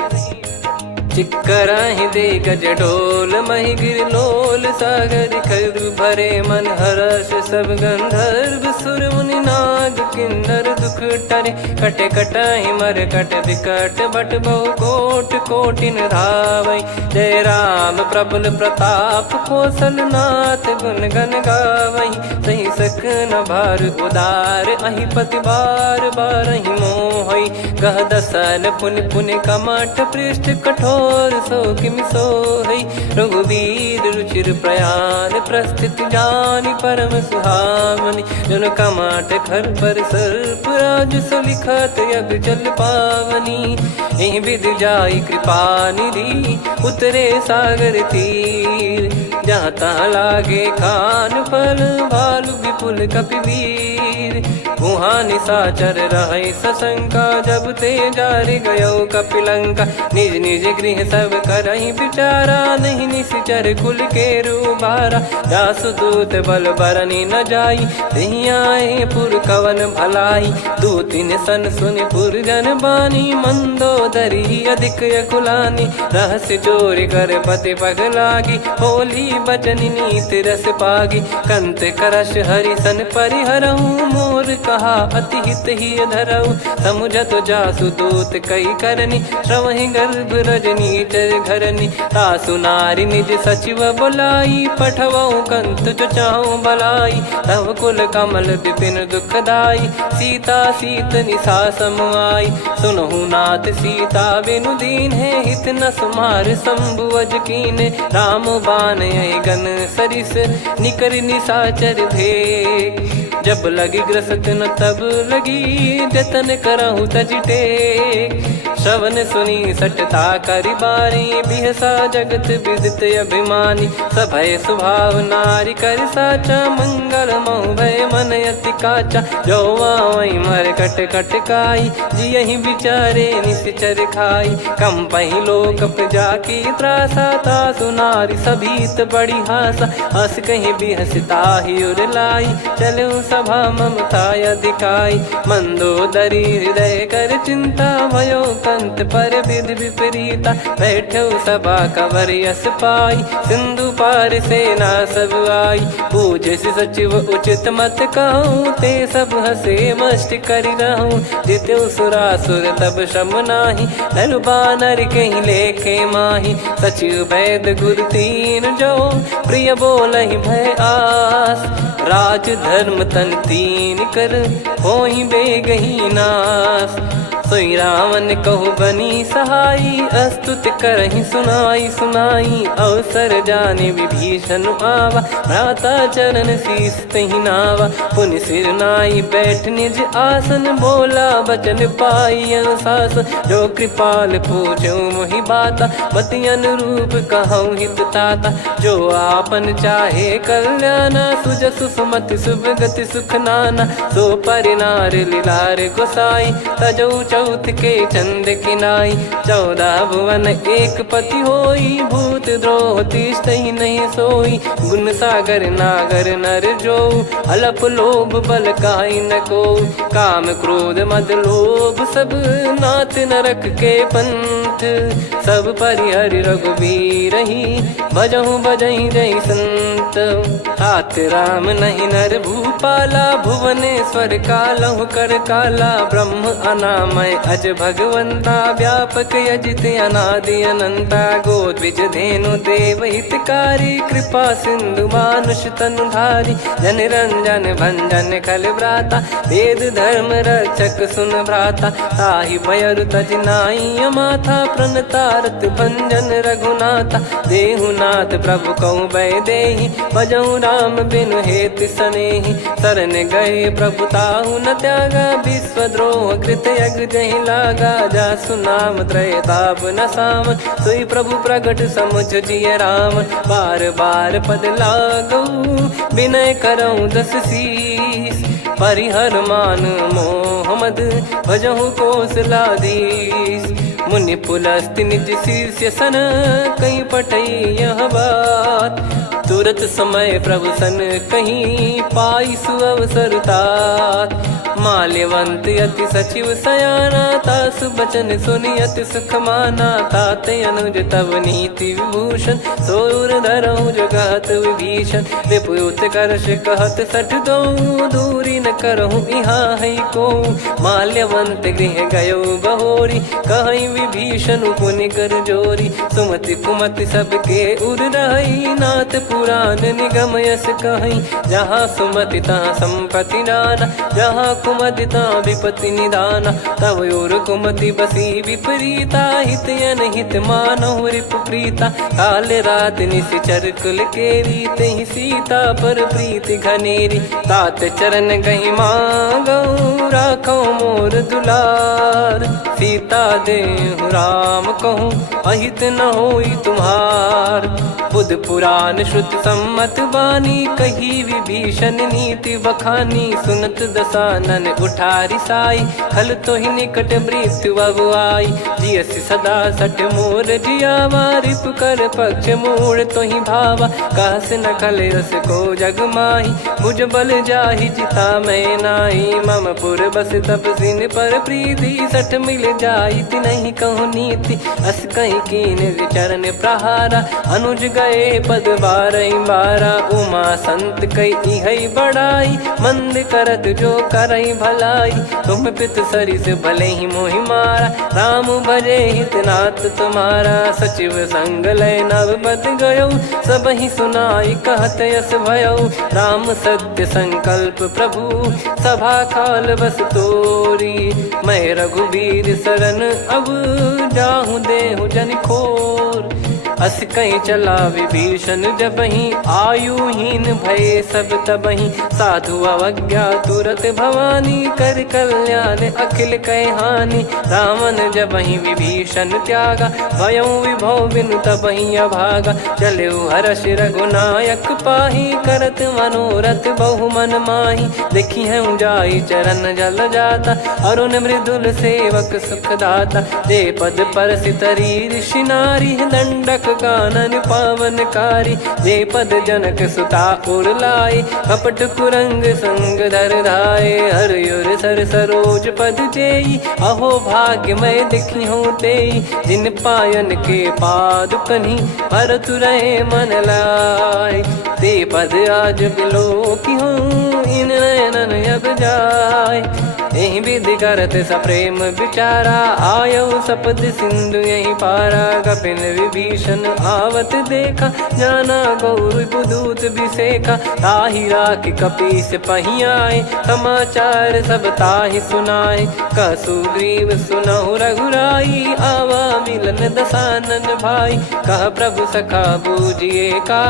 चिक्कराहि दे गज डोल महि गिर लोल सागर खर भरे मन हर्ष सब गंधर्व सुर मुनि नार। नाग किन्नर दुख टरे, कटे कटहि मर कट विकट बट बहु कोट कोटिन धावै। जय राम प्रबल प्रताप कौशलनाथ गुण गण गावै। सही सकन भार उदार अहि पति बार बारहि मोहै। गह दसन पुन पुन कमठ पृष्ठ कठोर सो किमि सोहै। रघुवीर रुचिर प्रयाण प्रस्थित जानि परम सुहावनि। जन कमठ खर पर सर्प राज सलिखत यग जल पावनी। एहि विधि जाई कृपा निधि उतरे सागर तीर। जहाँ तहाँ लागे खान फल भालु विपुल कपिवीर। वहाँ निशाचर रहै सशंका जब ते जारि गयो कपिलंका। निज निज गृह सब करहि विचारा नहीं निश्चर कुल के रूबारा। जासु दूत बल बरनि न जाई तेहि आए पुर कवन भलाई। दूतिन सन सुनि पुर जन बानी मंदोदरी अधिक यकुलानी। रहस्य चोरी कर पति पगलागी होली बचन नीति रस पागी। कंत करश हरिसन परिहरहु मोर कहा अति हित ही धरऊ। समुझत जासु दूत कई करनी श्रवहि गर्भ रजनी चर घरनी। तासु नारी निज सचिव बुलाई पठवऊ कंत जो चाहूं बलाई। तव कुल कमल विपिन दुखदाई सीता सीत निशा समाई। सुनहु नाथ सीता बिनु दीन है हित न सुमार शंभु अज कीने। राम बाण गन सरिस निकर निशाचर भेग। जब लगी ग्रसत न तब लगी जतन करहु तज टेक। श्रवण सुनी सटता करि बारी बिहसा जगत विदित अभिमानी। सभय स्वभाव नारी कर साचा मंगल मऊ भय मन अति काचा। जो आवै मर कट कट काई जियहि विचारे निश्चर खाई। कम पहि लोक जाकी त्रासा तासु नारी सभीत बड़ी हासा। हस कहीं बिहसता ही उर लाई चलऊ सभा ममता अधिकाई। मंदोदरी हृदय कर चिंता भयो कंत पर विधि विपरीता। बैठो सभा कवर यस पाई सिंधु पार सेना सब आई। पूज्य सचिव उचित मत कहूँ ते सब हसे मष्ट करि रहूँ। जित्यु सुरासुर तब श्रम नाही नर बानर कहीं लेखे माही। सचिव वैद गुरु तीन जो प्रिय बोलहि भय आस। राज धर्म तन तीन कर होई बेगही नास। सोई रावण कहु बनी सहाई अस्तुत करहि सुनाई सुनाई। अवसर जाने विभीषण आवा भ्राता चरण शीस तहि नावा। पुनि सिर नाई बैठ निज आसन बोला बचन पाई अनुशासन। जो कृपाल पूछो मोहि बाता मति अनुरूप कहूँ हित ताता। जो आपन चाहे कल्याणा सुजसु सुमति सुभगति सुख नाना। सो परिनार लीलार गोसाई तजौ चौथ के चंद किनाई। 14 भुवन एक पति होई भूत द्रोह तिष्ठहि नहीं सोई। गुण सागर नागर नर जो अलप लोभ बल काई न को। काम क्रोध मद लोभ सब नाथ नरक के पंथ। सब परिहरि रघुबीर ही भजहु भजहि जय संत। तात राम नहीं नर भूपाला भुवनेश्वर कालहु कर काला। ब्रह्म अनामय अज भगवंता व्यापक यजित अनादि अनंता। गोद्विज धेनु देव हितकारी कृपा सिंधु मानुष तनुधारी। जन रंजन भंजन खल भ्राता वेद धर्म रक्षक सुन भ्राता। ताहि भयरु तज नाई माथा प्रणतारत भंजन रघुनाथा। देहुनाथ प्रभु कहु भय देहि भजहु राम बिनु हेतु सनेहि। शरण गए प्रभु ताहु न त्यागा विश्वद्रोह कृत यज्ञ जहि लागा। जासु नाम त्रय ताप न सावन सोई प्रभु प्रगट समुझ जिय राम। बार बार पद लागऊ विनय करऊँ 10 शीस। परिहर मान मोह मद भजहु कौशलाधीश। मुनि पुलस्त्य निज शिष्य सन कहीं पठई यह बात। तुरत समय प्रभु सन कहीं पाई सुअवसर तात। माल्यवंत अति सचिव सयाना तासु बचन सुनि अति सुख माना। ताते अनुज तव नीति विभूषण सोर धरऊ जगत विभीषण। विपुत करश कहत सठ दो दूरी न करहु यहाँ है को। माल्यवंत गृह गयो बहोरी, कहीं विभीषण पुनि कर जोरी। सुमति कुमति सबके उर रही, नाथ पुराण निगम यस कहीं। जहाँ सुमति तहाँ संपत्ति नाना, जहाँ कुमति तहाँ विपत्ति निदाना। तब और कुमति बसी विपरीता, हित अनहित मानहु रिपु प्रीता। काल रात निश्चर कुल केरी, तहि सीता पर प्रीति घनेरी। तात चरण गही मांगऊ, राखो मोर दुलार। सीता देहु राम कहूँ, अहित न होई तुम्हार। बुध पुराण श्रुत सम्मत बानी, कही विभीषण नीति बखानी। सुनत दसानन उठारी साई, खल तो ही निकट मृत्यु अब आई। जियसि सदा सठ मोर जियावा, रिप कर पक्ष मूड़ तो ही भावा। कहस न खल रस को जग माही, मुझ बल जाहि जिता मैं नाई। मम पुर बस तपसिन पर प्रीति, सठ मिल जाई नहीं कहूँ नीति। अस कहीं कीन चरण प्रहारा, अनुज गए पद बारई बारा। उमा संत कई है बड़ाई, मंद करत जो करई भलाई। तुम पित सरिस भले ही मोहि मारा, राम भजे हित नाथ तुम्हारा। सचिव संग लय नव बद गयो, सब ही सुनाई कहत यस भयो। राम सत्य संकल्प प्रभु, सभा काल बस तोरी। मैं रघुबीर शरण अब, जाहूँ देहु जन खोर। अस कहीं चला विभीषण जबहि, आयुहीन भय सब तबहि। साधु अवज्ञा तुरत भवानी, कर कल्याण अखिल कह हानि। रावण जबहि विभीषण त्यागा, भयउ विभव बिनु तबहि अभागा। चलऊ हर्ष रघुनायक पाही, करत मनोरथ बहु मन माही। देखी है जाई चरण जल जाता, अरुण मृदुल सेवक सुखदाता। जे पद पर सितरी ऋषि नारी, दंडक कानन पावनकारी। जे पद जनक सुता उर लाए, कपट कुरंग संग धर धाये। हरियुर सर सरोज पद जेई, अहो भाग्य मैं दिखी हूँ तेई। जिन पायन के पाद कन्ही, भरत रहे मन लाए। ते पद आज बिलो की हूँ, इन नयनन अब जाय। यही विधि करत सप्रेम विचारा, आयऊ सपद सिंधु यही पारा। कपिन विभीषण आवत देखा, जाना गौर बुदूत बिसेखा। ताहि राख कपीस पही आए, समाचार सब ताहि सुनाए। कह सुग्रीव सुनहु रघुराई, आवा मिलन दसानन भाई। कह प्रभु सखा बूझिए का,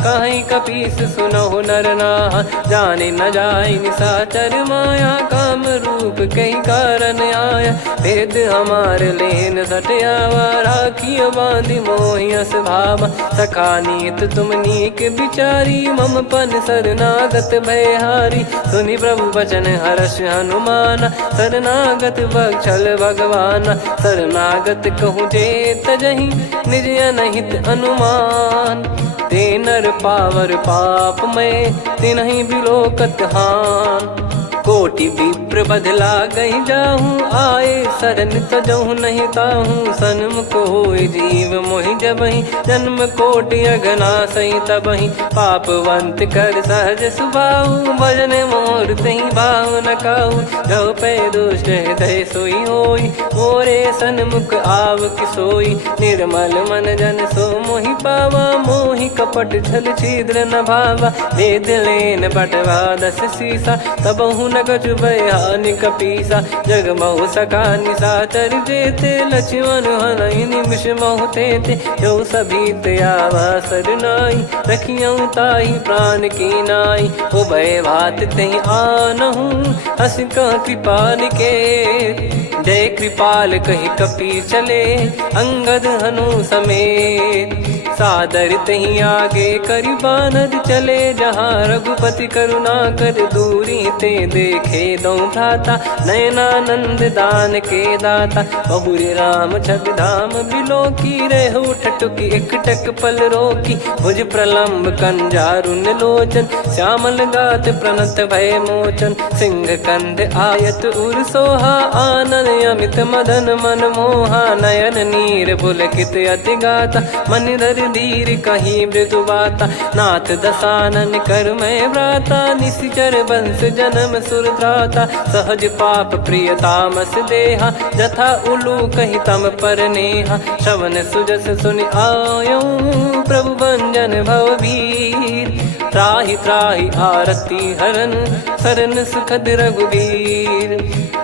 कहीं कपीस सुनहु नर नाहा। जाने न जाय निशाचर माया, काम रूप कई कारण आया। भेद हमार लेन सटयावा, राखियो बांधि मोहियस भावा। सखा नीत तुम नीक बिचारी, मम पन शरणागत भयहारी। सुनि प्रभु वचन हर्ष हनुमाना, शरणागत बक्षल भगवाना। शरणागत कहूँ जे तजहि, निज अनहित अनुमान। ते नर पावर पाप में, तिन्हि बिलोकत हान। कोटि विप्र बदला गई जाहूँ, आए शरण तजहु नहीं ताहूँ। सन्मुख होय जीव मोहि जबहि, जन्म कोटि अगना सही तबहि। पापवंत कर सहज सुभाऊ, भजन मोर तहि भाव न काहू। जो पै दुष्ट हृदय सोई होई, मोरे सन्मुख आव किसोई। निर्मल मन जन सो मोहि पावा, मोहि कपट छल छिद्र न भावा। वेद लेन बटवा दस सीसा, तबहु न कछु भयानि कपीसा। जग महु सखा निशाचर जेते, लक्ष्मण हनहि निमिष महु तेते। जो सभी त्यावा सरनाई, रखियऊ ताहि प्राण की नाई। उभय भात तहि आनहु, हस कह कृपाल के। जय कृपाल कहि कपी चले, अंगद हनु समेत। सादर तही आगे करि बानर चले, जहाँ रघुपति करुणा कर दूरी ते देखे दो भ्राता। नयनानंद दान के दाता, बहुरी राम छग धाम बिलो की। रेहु ठटुकी एकटक पल रोकी, भुज प्रलम्ब कंजारुन लोचन। श्यामल गात प्रणत भय मोचन, सिंह कंध आयत उर सोहा। आनन अमित मदन मन मोहा, नयन नीर पुलकित अति गाता। मन धर धीर कहीं मृदु बाता, नाथ दसानन कर मैं व्राता, निशिचर बंस जन्म सुरत्राता, सहज पाप प्रिय तामस देहा, जथा उलू कही तम पर नेहा, श्रवण सुजस सुनि आयो प्रभु भंजन भववीर, त्राहि त्राहि आरती हरन सरन सुखद रघुवीर,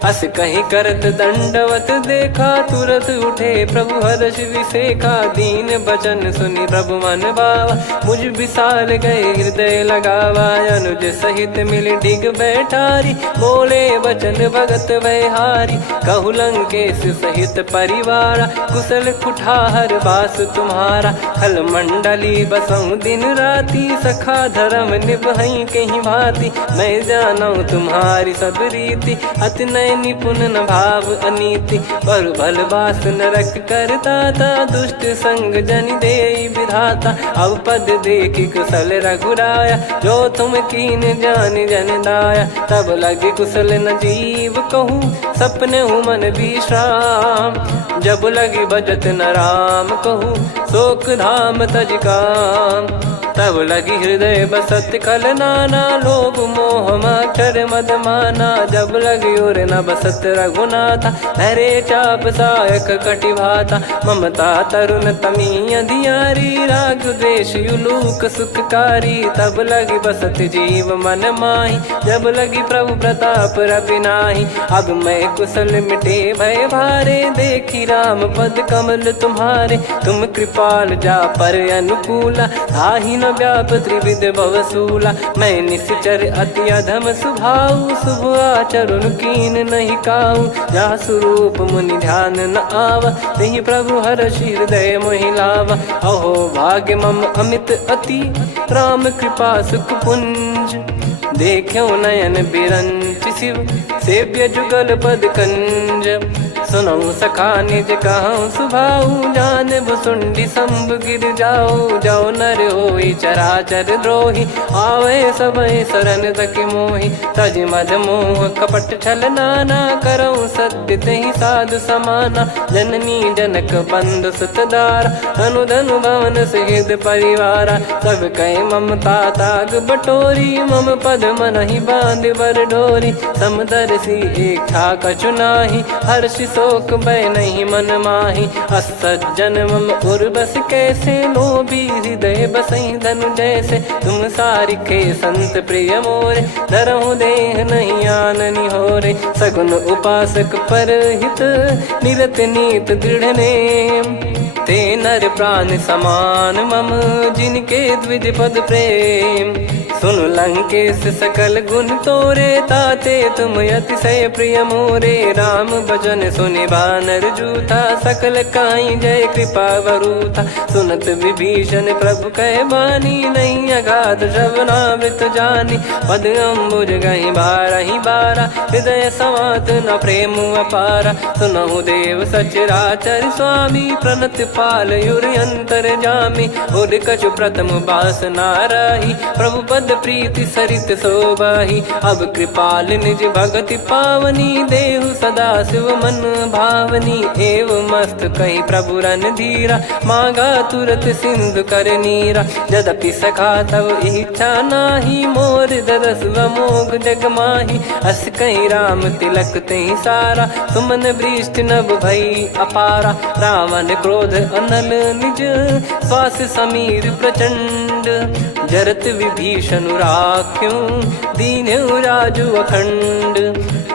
अस कहीं करत दंडवत देखा, तुरत उठे प्रभु हर्ष विसेखा, दीन बचन सुनि प्रभु मन भावा, मुझ विसार गए हृदय लगावा, अनुज सहित मिल डिग बैठारी, बोले बचन भगत वैहारी, कहु लंकेश सहित परिवारा, कुशल कुठार बास तुम्हारा, खल मंडली बसऊं दिन राती, सखा धर्म निभई कहीं भांति, मैं जानू तुम्हारी सब रीति, अति नय निपुण न भाव अनीति, पर भल बास नरक करता था, दुष्ट संग जन दे विधाता, अब पद देखि कुशल रघुराया, जो तुम कीन जान जन दाया, तब लगे कुशल न जीव कहूँ, सपने हूँ मन विश्राम, जब लगे बजत न राम कहूँ, शोक धाम तज काम, तब लगी हृदय बसत खल नाना, लोभ मोह मच्छर मद माना, जब लगी और न बसत रघुनाथा, हरे चाप सायक कटि भाता, ममता तरुण तमी अधियारी, राग द्वेष युलूक सुखकारी, तब लगी बसत जीव मन माही, जब लगी प्रभु प्रताप रवि नाही, अब मैं कुशल मिटे भय भारे, देखी राम पद कमल तुम्हारे, तुम कृपाल जा पर अनुकूला, ताहि न व्याप त्रिविध भवसूला, मैं निश्चर अति अधम सुभाऊ, शुभ आचरण कीन नहीं काऊ, जा स्वरूप मुनि ध्यान न आवा, नहीं प्रभु हर्ष हृदय मोहि लावा, अहो भाग्य मम अमित अति, राम कृपा सुख पुंज, देखो नयन बिरंच शिव, सेव्य जुगल पद कंज, सुनऊ सखा निज कहूँ सुभाऊ, जान भुसुंडी शंभ गिर जाओ, जाओ नर होई चराचर द्रोही, आवे सबय शरण तक मोहि, तज मद मोह कपट छल नाना, करऊँ सत्य तहि साधु समाना, जननी जनक बंधु सुतदारा, अनुधनु भवन सहित परिवारा, सब कहे ममता ताग बटोरी, मम पद मनहि बांध बर डोरी, समदर्शी इच्छा कछु नाही, हर्षि शोक भय नहीं मन माही, असज्जन मम उर्वश कैसे, लोभी हृदय बसई धनु जैसे, तुम सारिखे संत प्रिय मोरे, धरहु देह नहीं आननि होरे, सगुन उपासक पर हित, निरत नीत दृढ़ नेम, ते नर प्राण समान मम, जिनके द्विज पद प्रेम, सुन लंकेश सकल गुण तोरे, ताते तुम अतिशय प्रिय मोरे, राम भजन सुनि बानर जूथा, सकल काई जय कृपा वरूथा, सुनत विभीषण प्रभु कह बानी, नहीं अगाध श्रवणामृत जानी, पद अम्बुज गहि बारहि बारा, हृदय समात न प्रेम अपारा, सुनहु देव सचराचर स्वामी, प्रणत पाल युर अंतर जामी, उर कछु प्रथम बास नाराही, प्रभु पद प्रीति सरित शोभाही, अब कृपाल निज भगति पावनी, देहु सदा शिव मन भावनी, एव मस्त कही प्रभु रन धीरा, मांगा तुरत सिंधु कर नीरा, यद्यपि सखा तब इच्छा नाही, मोर दरस मोग जग माही, अस कहीं राम तिलक तहि सारा, सुमन वृष्टि नभ भई अपारा, रावण क्रोध अनल निज, श्वास समीर प्रचंड, जरत विभीषण राख्यों, दीन्हु राजु अखंड,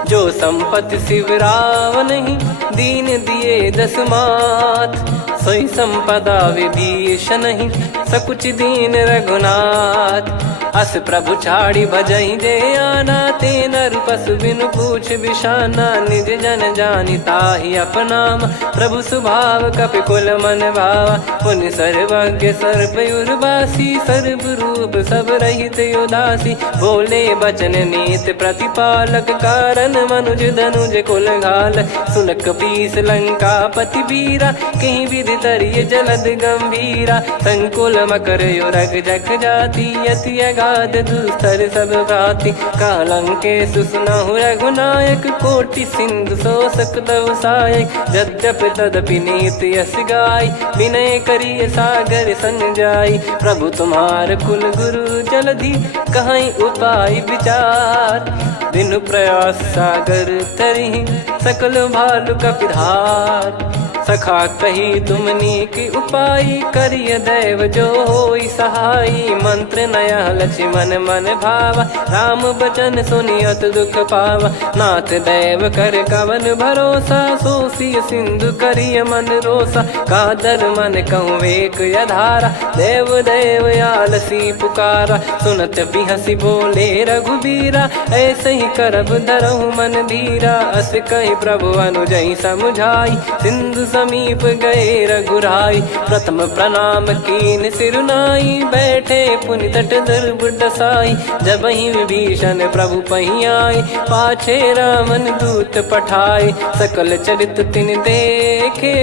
जो संपत्ति शिव रावण ही, दीन दिए दस मात, सोई संपदा विभीषण ही, सकुच दीन रघुनाथ, अस प्रभु छाड़ी भजई जे आना, ते नर पशु बिनु पूछ बिशाना, निज जन जानि ताहि अपनाम, प्रभु स्वभाव कपि कुल मन भावा, पुनि सर्वज्ञ सर्वयुर्वासी, सर्व रूप सब रहित उदासी, बोले बचन नीत प्रतिपालक, कारण मनुज धनुज कुल घाल, सुन कपीस लंका पति वीरा, कहीं विधि तरिय जलद गंभीरा, संकुल मकर युरग जख जाति, अति गाद दुस्तर सब भांति कालंके सुसुनहु रघुनायक कोटि सिंधु शोषक तव सहायक यद्यपि तदपि नीति यस गाय विनय करिय सागर सन जाई प्रभु तुम्हार कुल गुरु जलधि कहीं उपाय विचार दिन प्रयास सागर तरी सकल भालु कपिधार सखा कही तुमनी की उपाय करिय दैव जो होई सहाई मंत्र नया लक्ष्मण मन भावा राम बचन सुनियत दुख पावा नाथ दैव कर कवन भरोसा सोसिय सिंधु करिय मन रोसा कादर मन कहूँ एक यधारा देव देव आलसी पुकारा सुनत बिहसी बोले रघुबीरा ऐसे ही करब धरहु मन धीरा अस कही प्रभु अनुजई समुझाई सिंधु समीप गए रघुराई प्रथम प्रणाम कीन सिरुनाई बैठे पुनि तट दर्भ डसाई जब ही विभीषण प्रभु पही आए पाछे रामन दूत पठाए सकल चरित तिन देखे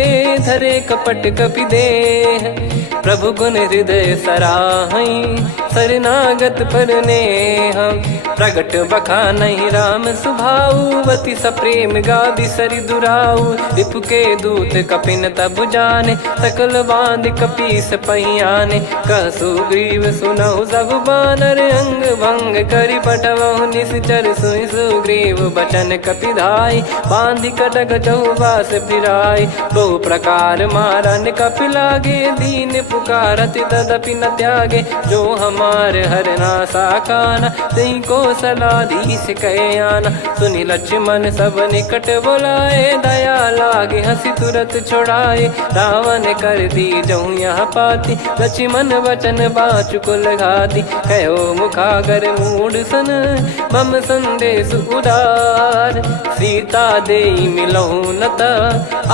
धरे कपट कपि देह प्रभु गुण हृदय सराहई शरणागत पर नेह प्रगट बखानहि राम सुभाऊ बति सप्रेम गादि सरि दुराऊ रिपु के दूत कपिन तब जाने सकल बांध कपीस पहियाने कह सुग्रीव सुनहु सब बानर अंग भंग करि पटवहु निश्चर सुनि सुग्रीव बचन कपिधाई बांधि कटक चौबास फिराई बहु प्रकार मारन कपि लागे दीन पुकारत तदपि न त्यागे जो हमार हरना साकाना तई को सलाधीश कहे आना सुनि लक्ष्मण सब निकट बुलाए दया लागे हंसी तुरत छोड़ाए रावण कर दी जहूँ यहाँ पाती लक्ष्मण वचन बाचु कुल घाती कहो मुखागर मूड सन मम संदेश उदार सीता देई मिलहु नता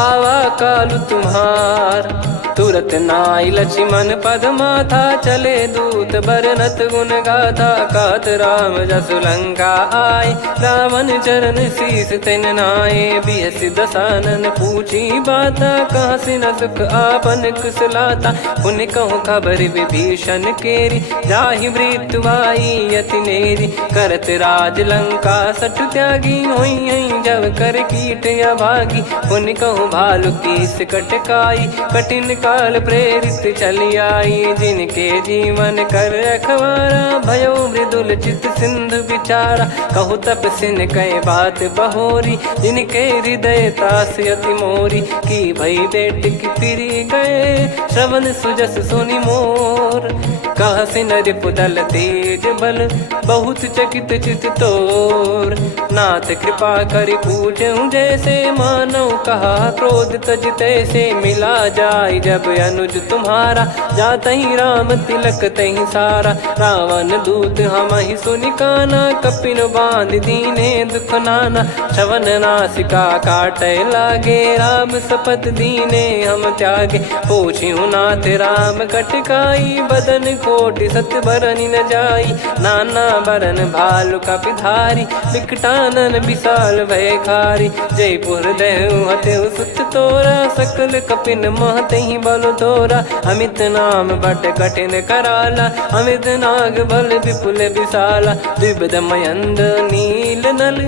आवा कालु तुम्हार तुरत नाई लक्ष्मण पद माथा चले दूत बरनत गुण गाथा कात राम जसु लंका आए रावण चरण शीस तिन नाये बिहस दसानन पूछी बाता कहाँ से न सुख आपन कुशलाता पुन कहूँ खबर विभीषण केरी जाहि मृत्यु आई यति नेरी करत राज लंका सठ त्यागी होई जब कर कीट अभागी पुन कहूँ भालु कीस कटकाई कठिन काल प्रेरित चली आई जिनके जीवन कर रखवारा भयो मृदुल चित सिंधु विचारा कहु तप सिन कई बात बहोरी जिनके हृदय तास अति मोरी की भई बेट की फिरी गए श्रवण सुजस सुनि मोर कह सिन रिपुदल तेज बल बहुत चकित चित तोर नाथ कृपा करि पूछऊं जैसे मानव कहा क्रोध तज तैसे मिला जाय जब अनुज तुम्हारा जात ही राम तिलक तही सारा रावण दूत हम ही सुनि काना कपिन बांध दीने दुख नाना श्रवण नासिका काटे लागे राम सपत दीने हम त्यागे पूछिहु नाथ राम कटकाई बदन कोटि सत बरनि न जाई नाना बरन भालु कपिधारी विकटानन विशाल भय खारी जयपुर देहु हतेउ सुत तोरा सकल कपिन महतहि बल तोरा अमित नाम बट कठिन कराला अमित नाग बल विपुल विशाला द्विविध मयंद नील नल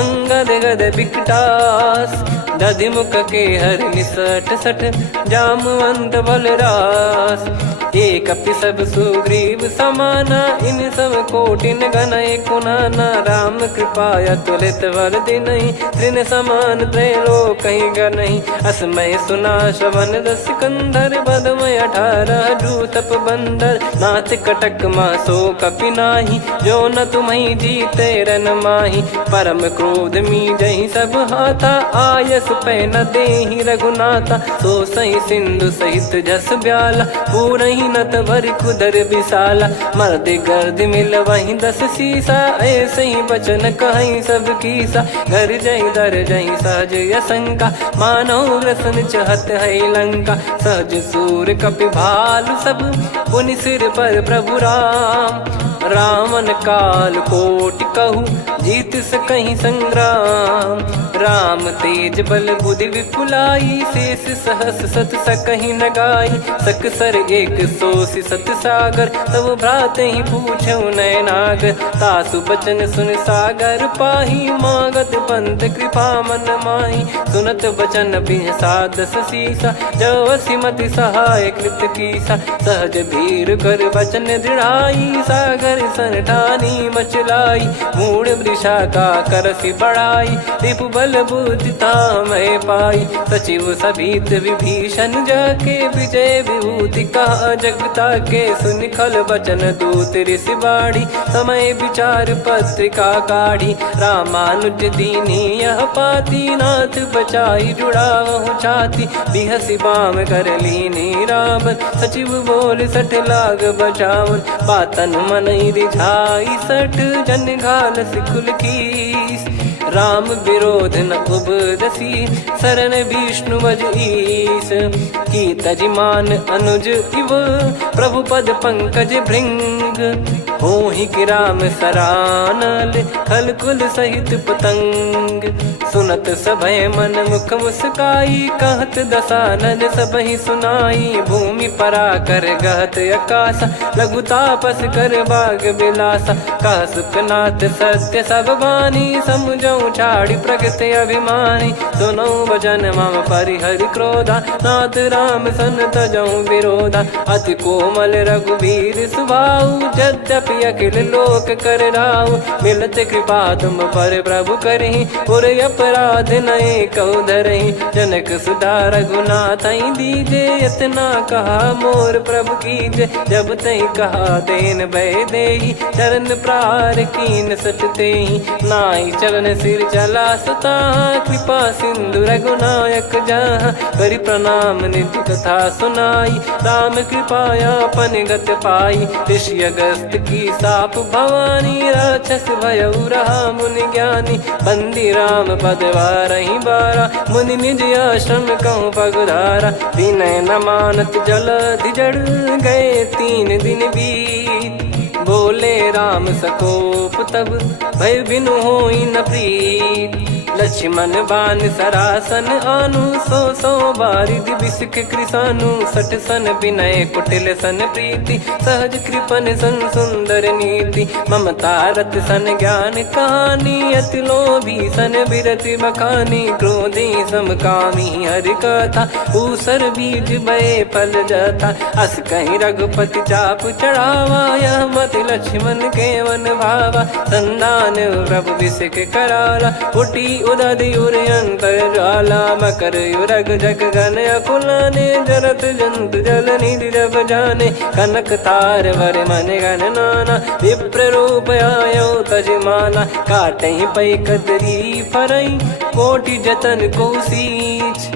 अंगद गद विकटास दधिमुख के हर निसठ सठ जामवंत बलरास एक अपि सब सुग्रीव समाना इन सब कोटिन गणय कुनाना राम कृपा अतुलित वर दिनहि तृण समान त्रैलोक कहीं गनहि असमय सुना श्रवण दस कंधर बदमय 18 जूतप बंदर नाथ कटक मासो कपि नाही जो न तुम्हि जीते रन माही परम क्रोध मी जहि सब हाथा आयस पै न देहि रघुनाथा सो सही सिंधु सहित जस ब्याला पूरहि नत भरि कुदर विशाला मर्द गर्द मिल वही 10 सीसा ऐसे ही बचन कहीं सब कीसा घर जहि दर जहि सहज यसंका मानो रसन चहत है लंका सहज सूर कपि भालु सब पुनि सिर पर प्रभु राम रावण काल कोटि कहु जीत सकहीं संग्राम। राम तेज बल बुद्धि विपुलाई, शेष सहस सत सकहीं न गाई। सकसर एक सोसी सत सागर, तब भ्रात ही पूछौ नयनागर। तासु बचन सुन सागर पाही, मांगत पंत कृपा मन माही। सुनत बचन बिहसा दस सीसा, जवसि मति सहाय कृत कीसा। सहज धीर कर बचन दृढ़ाई, सागर सन ठानी मचलाई। मूढ़ वृषा का करसि बढ़ाई, रिपु बल बुद्धि तामय पाई। सचिव सभीत विभीषण जाके, विजय विभूति कहा जगता के। सुनि खल बचन दूत ऋषि बाढ़ी, समय विचार पत्रिका काढ़ी। रामानुज दीनी यह पाती, नाथ बचाई जुड़ावहु छाती। बिहसि बाम कर लीनी रावण, सचिव बोल सठ लाग बचावन। बातन मनई रिझाई सठ, जन घाल सिकुल कीस। राम विरोध न उपदसी, शरण विष्णु मज ईस। की तजिमान अनुज इव, प्रभु पद पंकज भृंग। होहि कि राम सरानल, खल कुल सहित पतंग। सुनत सभय मन मुख मुस्काई, कहत दसानन सबहि सुनाई। भूमि परा कर गहत आकाशा, लघु तापस कर बाग बिलासा। कह सुखनाथ सत्य सब बानी, समझौ छाड़ी प्रगति अभिमानी। सुनो भजन मम परिहरि क्रोधा, नाथ राम सन तजौ विरोधा। अति कोमल रघुवीर सुभाऊ, यद्यपि अखिल लोक कर राऊ। मिलत कृपा तुम पर प्रभु करहि, पुर अपराध नए कौ धरहि। जनक सुधा रघुनाथ दीजे, इतना कहा मोर प्रभु कीजे। जब तहि कहा देन भय देहि, चरण प्रहार कीन सटतेहि। नाई चरण सिर चला सता, कृपा सिंधु रघुनायक जहाँ। करि प्रणाम निज कथा सुनाई, राम कृपाया पन गत पाई। ऋषि अगस्त की साप भवानी, राक्षस भयउ रहा मुनि ज्ञानी। बंदी राम पद वारहि बारा, मुनि निज आश्रम कहूँ पगधारा। विनय न मानत जलधि जड़, गए 3 दिन बीत। बोले राम सकोप तब, भय बिनु होई न प्रीत। लक्ष्मण बान सरासन आनु, 100 बारिधि बिसक कृसानु। 60 सन विनय कुटिल सन प्रीति, सहज कृपन सन सुंदर नीति। ममता रत सन ज्ञान कहानी, अति लोभी सन बिरति बखानी। क्रोधी समकामी हरि कथा, ऊसर बीज भय फल जथा। अस कहीं रघुपति चाप चढ़ावा, यह मति लक्ष्मण के वन भावा। संदान प्रभु बिसक कराला, उटी उदधि उर अंतर ज्वाला। मकर युरग जग गन अकुलाने, जरत जंतु जल निधि जब जाने। कनक तार वर मन गण नाना, विप्र रूप आयो तजमाना। काटहि पै कतरी फरई, कोटि जतन को सींच।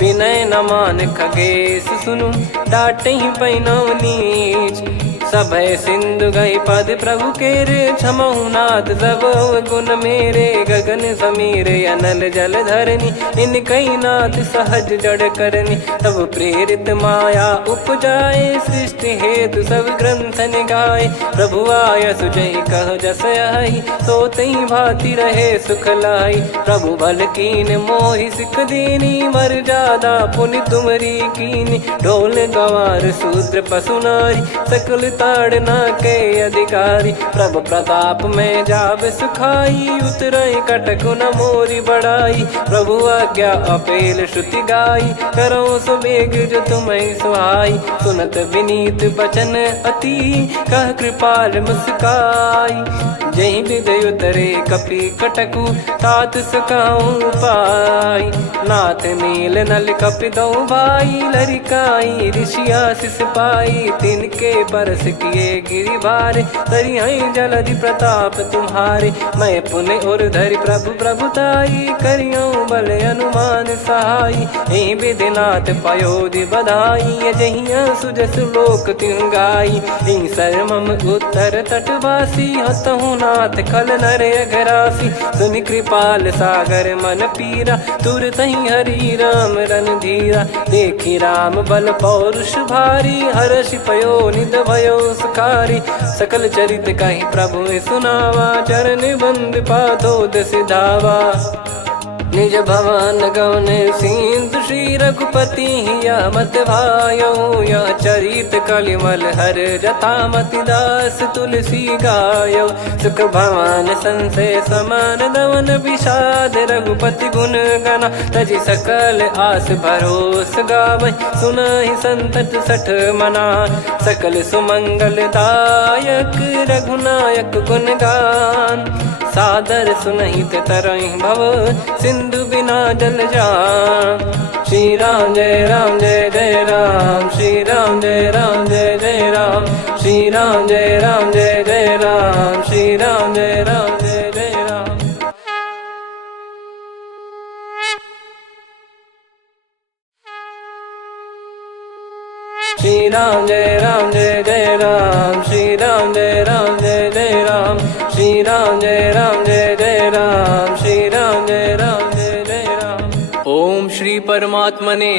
विनय न मान खगेश सुनु, डांटहि पै नव नीच। सभय सिंधु गई पद प्रभु केरे, क्षमहु नाथ सब गुण मेरे। गगन समीर अनल जल धरनी, इनकई नाथ सहज जड़ करनी। तब प्रेरित माया उपजाए, सृष्टि हेतु सब ग्रंथन गाए। प्रभु आय सुजहि कह जस आई, सोतहि भांति रहे सुख लाई। प्रभु बल कीन मोहि सिख दीनी, मर्यादा पुनि तुमरी कीनी। ढोल गवार शूद्र पशु नारी, सकल ताड़ना के अधिकारी। प्रभु प्रताप में जाब सुखाई, उतरई कटक न मोरी बढ़ाई। प्रभु आज्ञा अपेल श्रुति गाई, करो सुबेग जो तुम्हें सुहाई। सुनत विनीत बचन अति, कह कृपाल मुस्काई। जहि विद उतरे कपि कटकु, तात सकाऊं पाई। नाथ नील नल कपि दो भाई, लरिकाई ऋषि आशीष पाई। तिनके परस किए गिरि भारे, तरिहै जलधि प्रताप तुम्हारे। मैं पुण्य और धरि प्रभु प्रभुताई, करियौ बल अनुमान सहाई। एहि विधिनाथ पयोधि बधाई, जहिया सुजस लोक तिहुँ गाई। एहि सरमम उत्तर तटवासी, हतहु रघुनाथ खल नर अघरासी, सुनि कृपाल सागर मन पीरा, तुरत ही हरि राम रन धीरा। देखी राम बल पौरुष भारी, हर्ष पयो निध भयो सुखारी। सकल चरित कहि प्रभु सुनावा, चरण बंद पादो दस धावा। निज भवन गवन सिंधु श्री रघुपति या मत भायो, या चरित कलिमल हर जथा मति दास तुलसी गायो। सुख भवन संशय समान दवन विषाद, रघुपति गुण गना तजि सकल आस भरोस गावै। सुनहि संतत सठ मना, सकल सुमंगल दायक रघुनायक गुण गान। सादर सुनहित तरहि भव, सिंधु बिना जल जान। श्री राम जय राम जय जय राम, श्री राम जय राम जय जय राम, श्री राम जय राम जय जय राम, श्री राम जय राम जय जय राम। श्री राम जय राम जय जय राम, श्री राम जय राम जय जय राम, श्री राम जय राम जय जय राम, श्री राम जय राम जय जय राम। ओम श्री परमात्मने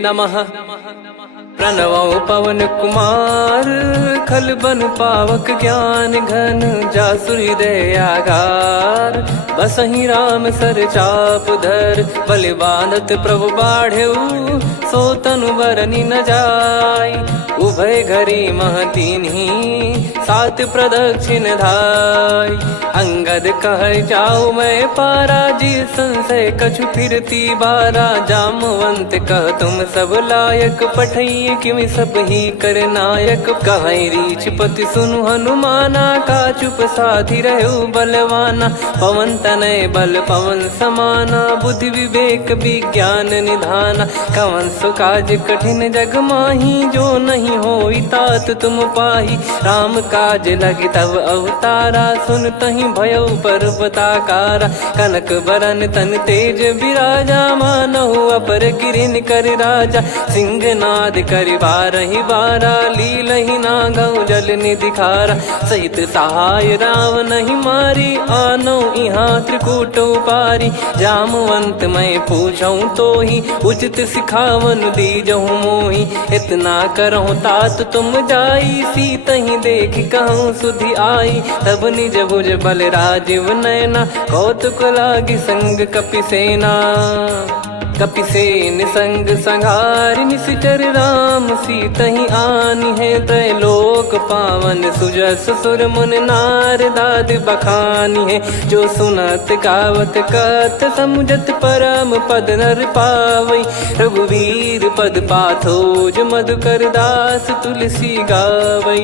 नमः। प्रणवो पवन कुमार, खल बन पावक ज्ञान घन, जासु हृदय आगार। बसहि राम सर चाप धर, बलि बांधत प्रभु बाढ़ऊ, सो तनु बरनि न जाय। उभय घरी मह दीन्ही, सात प्रदक्षिण धाय। अंगद कह जाऊ मैं पारा, जी संशय कछु फिरती बारा। जामवंत कह तुम सब लायक, पठई किमि सब ही कर नायक। कहै रीछ पति सुनु हनुमाना, का चुप साधि रहु बलवाना। पवन तनय बल पवन समाना, बुद्धि विवेक विज्ञान निधाना। कवन सो काज कठिन जग माही, जो नहीं होई तात तुम पाही। राम काज लगी तब अवतारा, सुन तहि भयो पर्वताकारा। कनक बरन तन तेज बिराजा, मानहु अपर गिरिन कर राजा। सिंहनाद करि बारहि बारा, लीलहि नागौ जल निधि खारा। सहित सहाय रावण ही मारी, आनो इहाँ त्रिकूट उपारी। जामवंत मैं पूछऊँ तोहि, उचित सिखावन दीजहु मोहि। इतना करहु तात तुम जाई, सीतहि देख कहूँ सुधि आई। तब निज भुज बल राजीव नयना, कौतुक लागी संग कपिसेना। कपिसेन संग संहारि निशिचर राम, सीतहि आनि है त्रैलोक पावन। सुजस सुर मुन नार दाद बखानी है, जो सुनत गावत कथ समुझत परम पद नर पावै। रघुवीर पद पाथोज मधुकर दास, तुलसी गावै।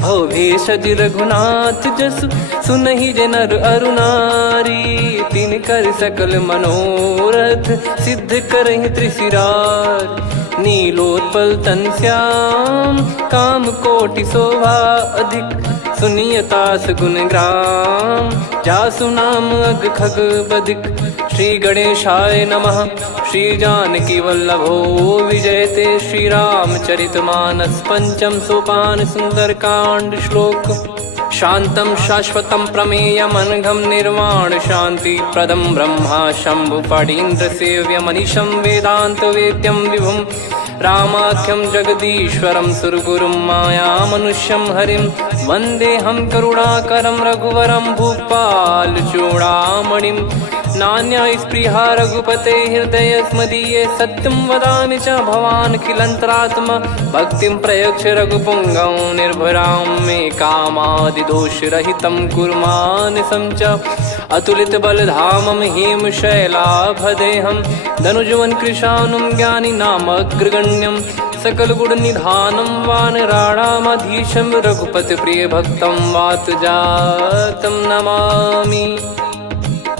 भव भेषज रघुनाथ जसु, सुनहि जे नर अरु नारी। तिन कर सकल मनोरथ, सिद्ध करहि त्रिशिरार। नीलोत्पल तन श्याम, काम कोटि शोभा अधिक। सुनियतास गुण ग्राम, जासु नाम अग खग बदिक। श्री गणेशाय नमः। श्री जानकी वल्लभो विजयते, श्री रामचरित मानस पंचम सोपान सुंदरकांड श्लोक। शांतं शाश्वतं प्रमेयमनघं निर्वाण शांति प्रदं ब्रह्मा शंभु फणीन्द्र सेव्य मनीषं वेदांत वेद्यं विभुं। रामाख्यं जगदीश्वरं सुरगुरुं माया मनुष्यं हरिं। वन्देऽहं करुणाकरं रघुवरं भूपाल चूडामणिं। नान्या स्पृहा रघुपते हृदय स्मदीये, सत्यं वदामि च भवानखिलन्तरात्मा। भक्तिं प्रयच्छ रघुपुङ्गं निर्भरां मे कामादिदोषरहितं कुर्मानसं च। अतुलित बलधामं हेमशैलाभदेहं, धनुजवन कृशानुं ज्ञानी नामग्रगण्यं। सकल गुण निधानं वानराणामधीशं, रघुपति प्रिय भक्तं वात जातं नमामि।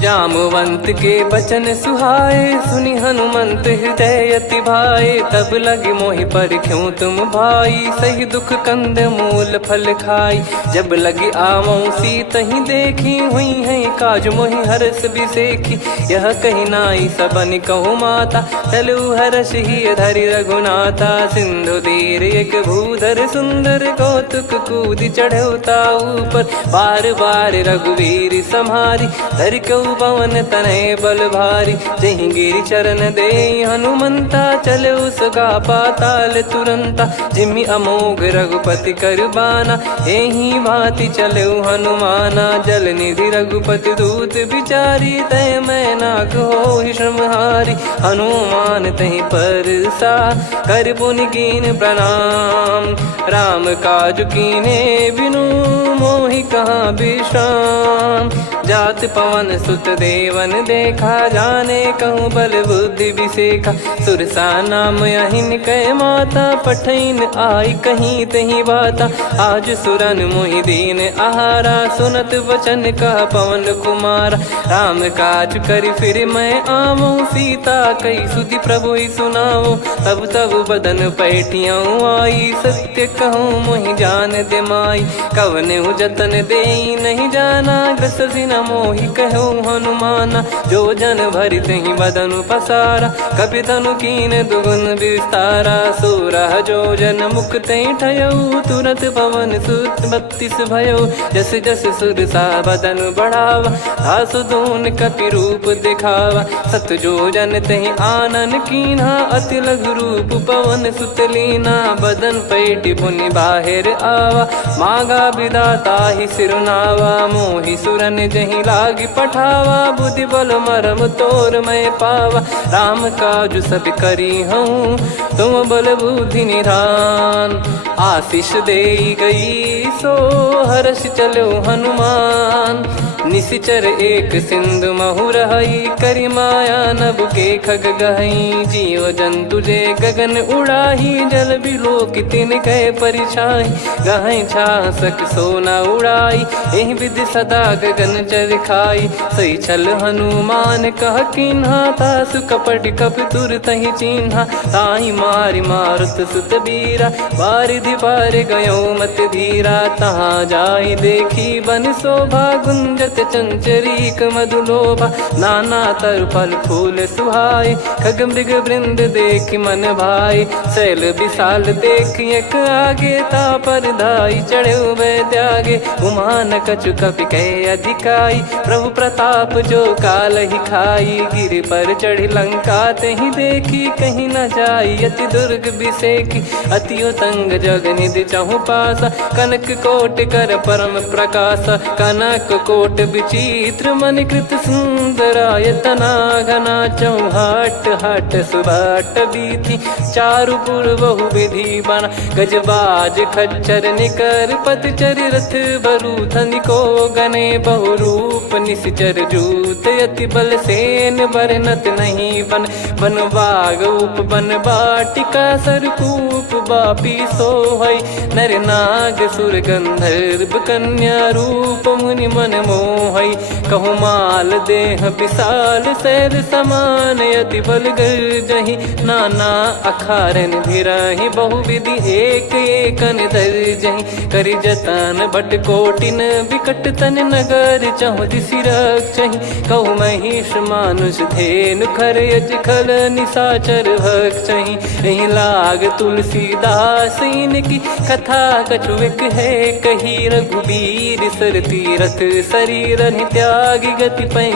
जामवंत के बचन सुहाए, सुनि हनुमंत हृदय अति भाए। तब लगे मोहि पर क्यों तुम भाई, सही दुख कंद मूल फल खाई। जब लगे आवऊं सीतहि देखी, हुई है काज मोहि हरस बिसेखी। यह कही नाई सबन कहु माता, चलु हरष ही धरि रघुनाथा। सिंधु तीर एक भूधर सुंदर, कौतुक कूद चढ़ौता ऊपर। बार बार रघुवीर सम्हारी, धरि कहु पवन तनय बल भारी। जहि गिरि चरण दे हनुमंता, चले उसका पाताल तुरंता। जिमि अमोघ रघुपति कर बाना, एहि भांति चले हनुमाना। जल निधि रघुपति दूत बिचारी, तय मैं नाग होहि श्रमहारी। हनुमान तहि परसा, कर पुनि कीन प्रणाम। राम काज कीने बिनु, मोहि कहाँ विश्राम। जात पवन सुत देवन देखा, जाने कहूँ बल बुद्धि बिसेखा। सुरसा नाम अहिन कै माता, पठैन आई कहीं तहीं बाता। आज सुरन मोहि दीन आहारा, सुनत वचन कह पवन कुमारा। राम काज करि फिर मैं आवऊं, सीता कई सुधि प्रभु ही सुनाऊं। तब तब बदन पैठियाँ आई, सत्य कहूँ मोहि जान दे माई। कवने जतन दे नहीं जाना, ग्रसि न मोहि कहूँ हनुमाना। जो जन भरि तहि बदन पसारा, कपि तनु कीन दुगुन विस्तारा। सोरह जो जन मुख तहि ठयऊ, तुरत पवन सुत 32 भयऊ। जस जस सुरसा बदन बढ़ावा, आसु दून कपि रूप दिखावा। सत जो जन तहि आनन कीन्हा, अति लघु रूप पवन सुत लीना। बदन पैटि पुनि बाहिर आवा, मांगा विधाता ही सिरुनावा। मोहि सुरन जहि लागी पठावा, बुद्धि बल मरम तोर मैं पावा। राम काज सब करी हूँ, तुम बल बुद्धि निधान। आशीष दे गई सो हर्ष चलो हनुमान। निशिचर एक सिंधु महु रहई, करि माया नभ के खग गहई। जीव जंतु जे गगन उड़ाही, जल बिलोक तिन कह परिछाई। गहई छासक सोना उड़ाई, एहि विधि सदा गगन चर खाई। सही छल हनुमान कह किन्हा, तासु कपट कपि तुर तहि चिन्हा। ताहि मारि मारुत सुत बीरा, बारिधि पार गयो मत धीरा। तहाँ जाई देखी बन शोभा, गुंजत चंचरीक मधुलोभा। नाना तर फल फूल सुहाई, खग मृग वृंद देख मन भाई। शैल विशाल देख एक आगे, तापर धाई चढ़े वै त्यागे। उमान कछु कपि कह अधिकाई, प्रभु प्रताप जो काल ही खाई। गिरि पर चढ़ी लंका तहि देखी, कहीं न जाई अति दुर्ग बिसेखी। अति उतंग जग निधि चहु पासा, कनक कोट कर परम प्रकाशा। कनक कोट विचित्र मन कृत सुंदरायतना। घना चौहाट हाट सुबाट बीथी, चारु पुर बहु विधि बना। गजबाज खच्चर निकर पतचर, रथ बरु धनिको गने। बहु रूप निशिचर जूत, अति बल सेन बरनत नहीं बन। बन बाग उप बन बाटिका, सरकूप बापी सोहई। नर नाग सुर गंधर्व कन्या, रूप मुनि मन मोहई। कहु माल देह विशाल, शैल समान अति बल गर्जहि। नाना अखारन भिरहि, बहु विधि एक एकन धरजहि। करि जतन बट कोटिन, विकट तन नगर चहु दिसि रक्षहि। कहु महिष मानुष धेनु, खर यज खल निशाचर भक्षहि। एहि लाग तुलसीदास इनकी, कथा कछु एक है कही। रघुबीर सर तीरथ शरीर, त्यागी गति पै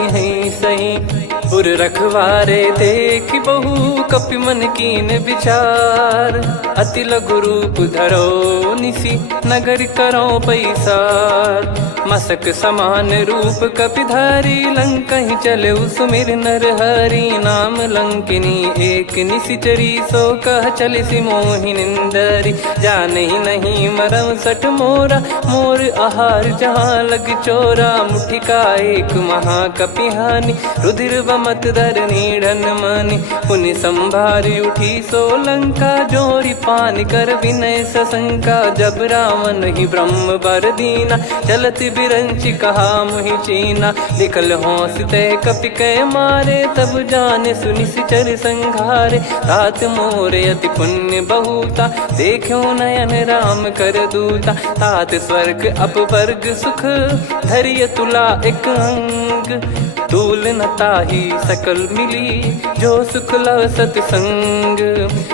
सही। पुर रखवारे देख बहु, कपि मन कीन विचार। अति लघु रूप धरो निसी, नगर करो पैसार। मसक समान रूप कपिधारी, लंकहि चले सुमिर नर हरि। नाम लंकिनी एक निशिचरी, सो कह चलिसि मोहि निंदरी। जानहि नहीं मरम सठ मोरा, मोर आहार जहाँ लग चोरा। मुठिका एक महाकपि हानि, रुधिर मत धरनी ढन मानी। पुनि संभारी उठी सो लंका, जोरी पान कर विनय सशंका। जब रावण ही ब्रह्म बर दीना, चलत बिरंच कहा मुहि चीना। निकल होंस तय कपि कै मारे, तब जाने सुनि सिचर संघारे। तात मोरे अति पुण्य बहुता, देखो नयन राम कर दूता। तात स्वर्ग अपवर्ग सुख, धैर्य तुला एक अंग। तूल न ताहि सकल मिली, जो सुख लव सतसंग।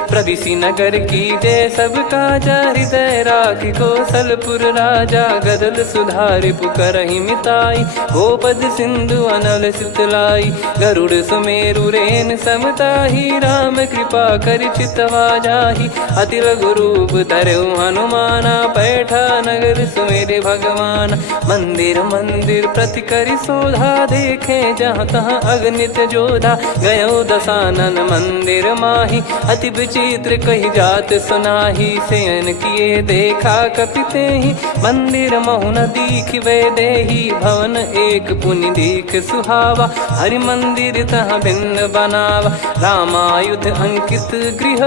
प्रविशि नगर की जय सब काजा, हृदय राखि कौशलपुर राजा। गदल सुधारि पुकारहि मिताई, गोपद सिंधु अनल सितलाई। गरुड़ सुमेरु रेन समताहि, राम कृपा करि चितवा जाहि। अति लघु रूप धरऊ हनुमाना, पैठा नगर सुमेरे भगवान। मंदिर मंदिर प्रति करि शोधा, देखे जहाँ तहाँ अगणित जोधा। गयो दशानन मंदिर माही, अति विचित्र कही जात सुनाही। शयन किए देखा कपिते ही, मंदिर महु न दीख वे देही। भवन एक पुनि दीख सुहावा, हरि मंदिर तहाँ भिन्न बनावा। रामायुध अंकित गृह,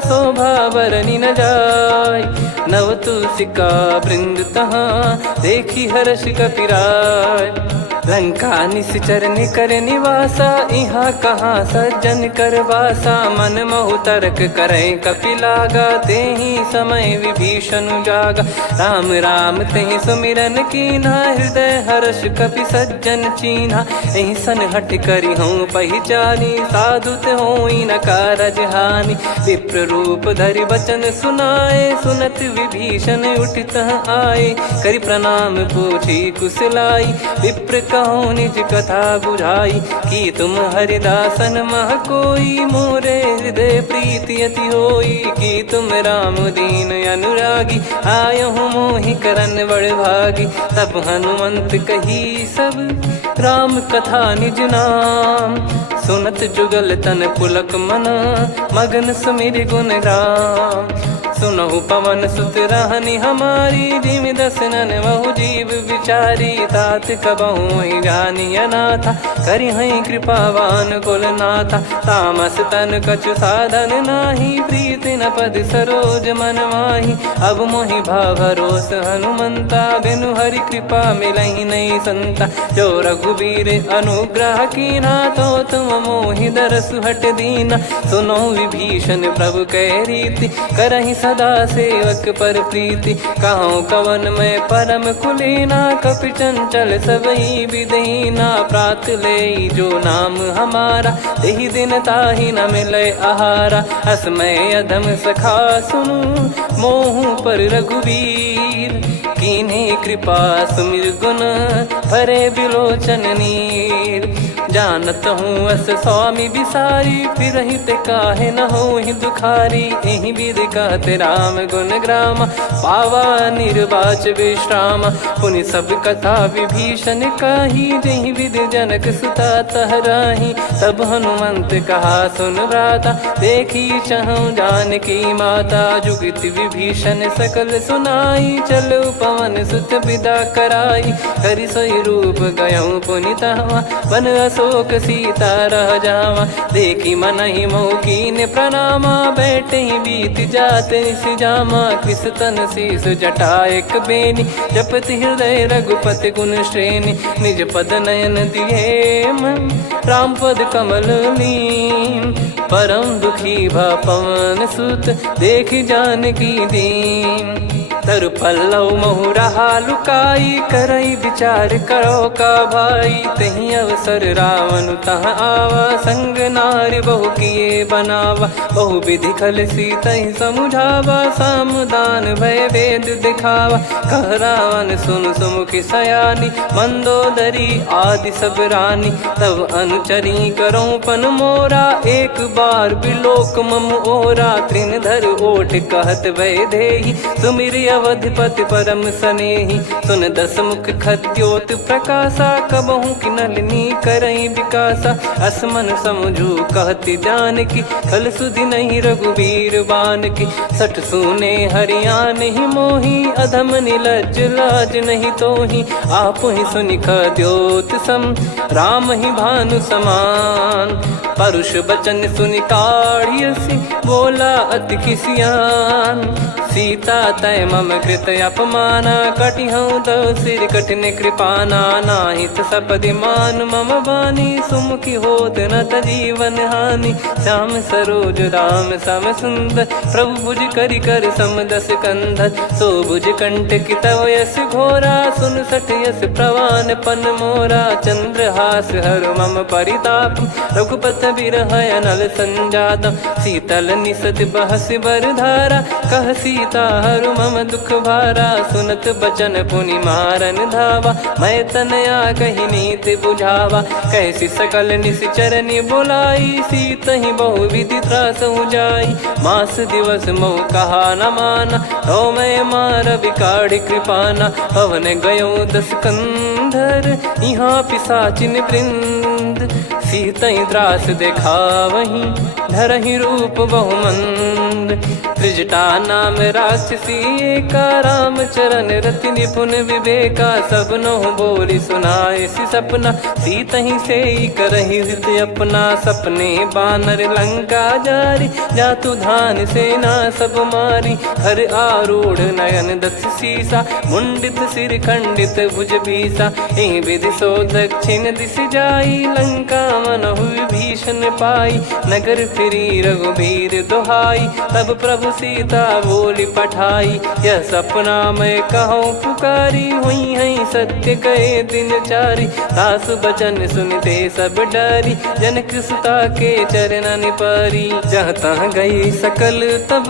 शोभा बरनि न जाय। नव तुलसी का वृंद तहाँ, देखी हर्ष कपिराय। लंका निश्चर निकर निवासा, यहाँ कहाँ सज्जन कर वासा। मन महु तर्क करें कपिलागा, तेहि समय विभीषण जागा। राम राम तेहि सुमिरन कीन्हा, हृदय हर्ष कपि सज्जन चीन्हा। एहि सन हट करि हूँ पहिचानी, साधु ते होई न कारज हानि। विप्र रूप धरि वचन सुनाए, सुनत विभीषण उठितः आए। करि प्रणाम पूछी कुशलाई, विप्र कहो निज कथा बुझाई। कि तुम हरिदासन मह कोई, मोरे हृदय प्रीति अति होई। कि तुम राम दीन अनुरागी, आयहु मोहि करन बड़ भागी। तब हनुमंत कही सब, राम कथा निज नाम। सुनत जुगल तन पुलक मना, मगन सुमिर गुण राम। सुनहु पवन सुत रहनि हमारी, जिमि दसनन महु जीव विचारी। तात कबहु ही जानिय नाथा, करिहहि कृपावान कुल नाथा। तामस तन कछु साधन नाही, प्रीति न पद सरोज मन माही। अब मोहि भाव भरोस हनुमंता, बिनु हरि कृपा मिलहि नहीं संता। जो रघुबीर अनुग्रह कीन्हा, तो तुम मोहि दरसु हट दीना। सुनो विभीषण प्रभु कह रीति, करहि सदा सेवक पर प्रीति। कहूँ कवन में परम कुलीना, कपि चंचल सबई विदहीना। प्रात ले जो नाम हमारा, तेहि दिन ताहि न मिले आहारा। असमय अधम सखा सुनु, मोहु पर रघुवीर। कीन्हे कृपा सुमिर गुण, भरे बिलोचन नीर। जानत हूँ अस स्वामी बिसारी, फिरहित काहे न होहि दुखारी। एहि विधि कहते राम गुण ग्राम, पावा निर्वाच विश्राम। पुनि सब कथा विभीषण काही, जहि विधि जनक सुता तहराही। तब हनुमंत कहा सुन भ्राता, देखी चहु जानकी माता। जुगित विभीषण सकल सुनाई, चलो पवन सुत विदा कराई। करि सोई रूप गयऊँ पुनि तहाँ, वन अशोक सीता रह जावा। देखी मनहि मोह कीन्ह प्रणामा, बैठे ही बीत जात निस जामा। कृस तन शीस जटा एक बेनी, जपति हृदय रघुपति गुण श्रेणी। निज पद नयन दिए मन, राम पद कमल लीन। परम दुखी भा पवन सुत, देखि जानकी दीन। तरु पल्लव महु रहा लुकाई, करई विचार करो का भाई। तही अवसर रावण तहाँ आवा, संग नार बहु किए बनावा। बहु विधि खल सीतहि समुझावा, सामदान भय वेद दिखावा। कह रावण सुन सुमुखि सयानी, मंदोदरी आदि सब रानी। तब अनुचरी करो पन मोरा, एक बार बिलोक मम ओरा। तृण धर ओठ कहत भय देहि, सुमिर अवधिपति परम स्नेही। सुन दस मुख खद्योत प्रकाशा, कबहू की नलिनी करई विकासा। असमन समझू कहती जान की, कल सुधि नहीं रघुबीर बान की। सठ सुने हरियाण ही मोही, अधम निलज लाज नहीं तोही। आप ही सुनि खद्योत सम, राम ही भानु समान। परुष बचन सुनि काढ़ियसि, बोला अति किसियान। सीता तय मम कृत अपमाना, कटिहऊँ दो सिर कठिन कृपाना। नाहित सपदि मान मम बानी, सुमुखी होत न जीवन हानि। श्याम सरोज राम सम सुंदर, प्रभु भुज करि कर समदस कंधर। सो भुज कंटक तव यस घोरा, सुन सठ यस प्रवान पन मोरा। चंद्रहास हर मम परिताप, रघुपत बिरह अनल संजातम। शीतल निसत बहस बर धारा, कह सीता हरु मम दुख भारा। सुनत बचन पुनि मारन धावा, मैं तनया कही नीति बुझावा। कैसी सकल निश्चरनि बुलाई, सीत ही बहु विधि त्रास जाई। मास दिवस मोह कहा न माना, तो मैं मार बिकाढ़ कृपाना। पवन गयो दस कंधर, यहाँ पिशाचिन वृंद। सीतई त्रास देखावहीं, धरहि रूप बहुमंद। त्रिजटा नाम राक्षसी एका, राम चरण रति निपुण विवेका। सब नोह बोली सुनाए सि सपना, सीतहि से करहि हित अपना। सपने बानर लंका जारी, जातु धान सेना सब मारी। हर आरूढ़ नयन दस सीसा, मुंडित सिर खंडित भुज बीसा। एहि विधि सो दक्षिण दिश जाई, लंका मनहु भीषण पाई। नगर फिरी रघुबीर दुहाई, तब प्रभु सीता बोली पठाई। यह सपना मैं कहूँ पुकारी, हुई है सत्य कहे दिन चारी। सास बचन सुनते सब डरी, जनक सुता के चरणन परी। जहाँ तहाँ गई सकल तब,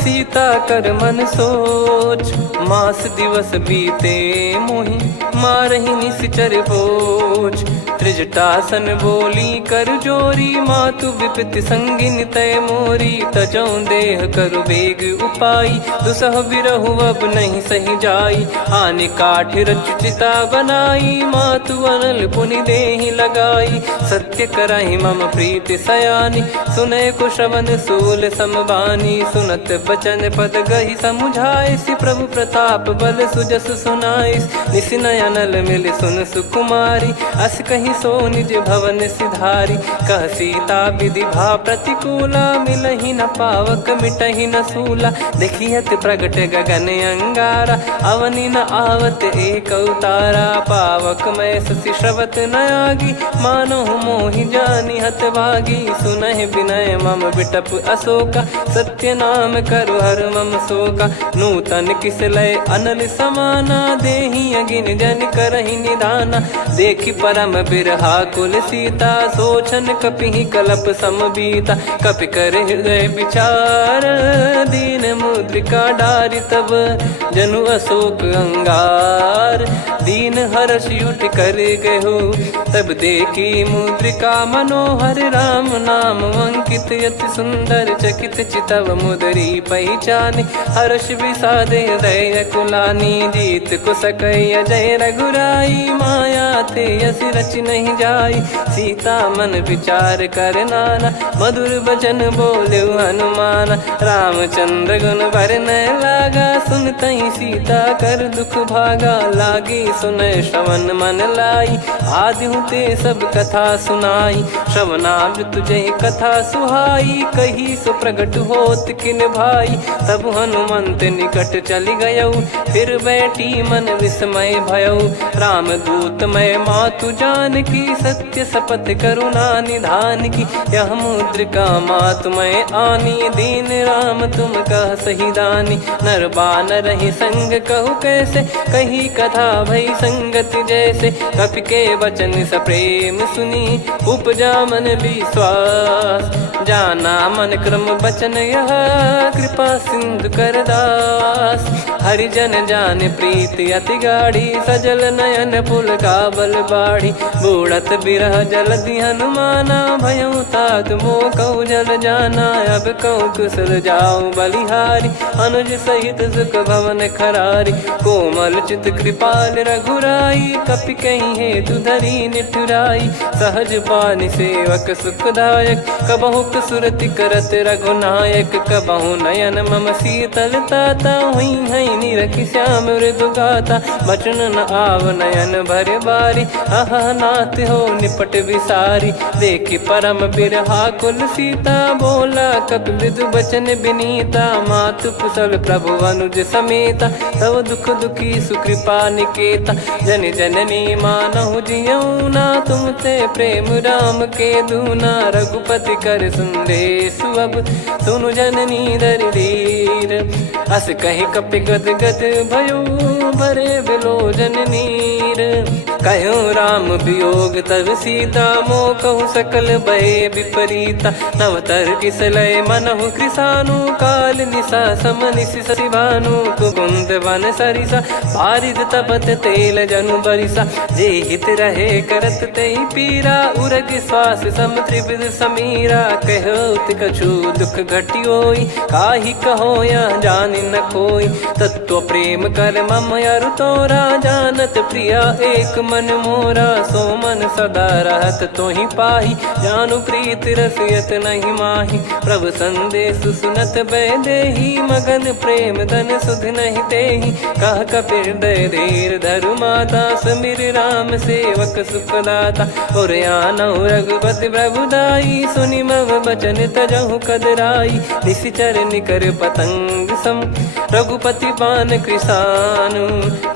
सीता कर मन सोच। मास दिवस बीते मोहि, मारहि निश्चर बोझ। त्रिजटासन बोली कर जोरी, मातु विपति संगिन तय मोरी। तजौ देह करु बेग उपाई, दुसह बिरहु अब नहीं सही जाई। आने काठ रचिता बनाई, मातु अनल पुनि देहि लगाई। सत्य करहि मम प्रीति सयानी, सुनय को श्रवण सूल समबानी। सुनत बचन पद गहि समुझाइसि, प्रभु प्रताप बल सुजस सुनाइस। निस नयनल मिल सुन सुकुमारी, अस कहि सो निज भवन सिधारी। कह सीता विधि भा प्रतिकूला, मिलहि न पावक मिटहि न सूला। देखियत प्रगट गगन अंगारा, अवनि न आवत एक अवतारा। पावक मैं ससि श्रवत न आगी, मानो मोहि जानि हत भागी। सुनहि विनय मम बिटप अशोका, सत्य नाम करु हर मम शोका। नूतन किस लय अनल समाना, देहि अगिन जन करहि निदाना। देखि परम बिरहा कुल सीता, सोचन कपिहि कलप समबीता। कपि कर हृदय विचार, दीन मुद्रिका डारि तब। जनु अशोक अंगार, दीन हर्ष उठ कर गहु। तब देखी मुद्रिका मनोहर, राम नाम अंकित अति सुंदर। चकित चितव मुदरी पहचान, हर्ष विषाद हृदय कुलानी। जीत को सकय अजय रघुराई, माया थे यस रच नहीं जाई। सीता मन विचार कर नाना, मधुर बचन बोले हनुमान। रामचंद्र गुण भरने लागा, सुनतहि सीता कर दुख भागा। लागी सुनय श्रवण मन लाई, आदि ते सब कथा सुनाई। श्रवणाब तुझे कथा सुहाई, कही सो प्रगट होत किन भाई। तब हनुमंत निकट चली गयौ, फिर बैठी मन विस्मय भयौ। राम दूत मैं मातु जान की, सत्य शपथ करुणा निधान की। यह मुद्रिका मातु मैं आनी, दीन राम तुम कह सही दानी। नर बानर ही संग कहु कैसे, कही कथा भई संगत जैसे। कपि के वचन सप्रेम सुनी, उपजा मन विश्वास। जाना मन क्रम बचन यह, कृपा सिंधु कर दास। हरिजन जान प्रीति अति गाढ़ी, सजल नयन पुल का बल बाढ़ी। बूढ़त बिरह जलधि हनुमाना भयउ तात मोह कहु जल जाना। अब कहु कुशल जाऊ बलिहारी अनुज सहित सुख भवन खरारी। कोमल चित कृपाल रघुराई कपि कहीं हेतु धरी निठुराई। सहज पानि सेवक सुखदायक कबहु सुरति करत रघुनायक। कबहु नयन मम शीतलता हुई है निरखि श्याम मृदु गाता। बचन न आव नयन भर बारी अह नाथ हो निपट विसारी। देखि परम बिरहा कुल सीता बोला कपि मृदु बचन बिनीता। मातु कुशल प्रभु अनुज समेता तव दुख दुखी सुकृपा निकेता। जन जननी मानहु जियऊ ना तुम ते प्रेम राम के दूना। रघुपति कर संदेश अब सुनु जननी दर धीर। अस कहीं कपि गद गद भयो भरे बिलोचन नीर। कहूँ राम वियोग तब सीता मोह कहूँ सकल भय विपरीता। नवतर किसलय मनहु कृसानु काल निशा समनिस शिवानु। कुकुंद वन सरिसा पारिद तपत तेल जनु बरिसा। जे हित रहे करत तई पीरा उरग श्वास सम त्रिविध समीरा। कहत कछु दुख घटियोई काहि कहो या जानि न कोई। तत्व प्रेम कर मम अरु तोरा जानत प्रिया एक मन मोरा। सो मन सदा रहत तोहि पाही जानु प्रीत रसियत नहीं माही। प्रभु संदेश सुनत बैदेही मगन प्रेम धन सुध नहीं तेहि। कह कपिर दय धीर धरु माता समिर राम सेवक सुखदाता। और आनौ रघुपति प्रभुदाई सुनि मम बचन तजहु कदराई। निशिचर निकर पतंग सम रघुपति पान कृसानु।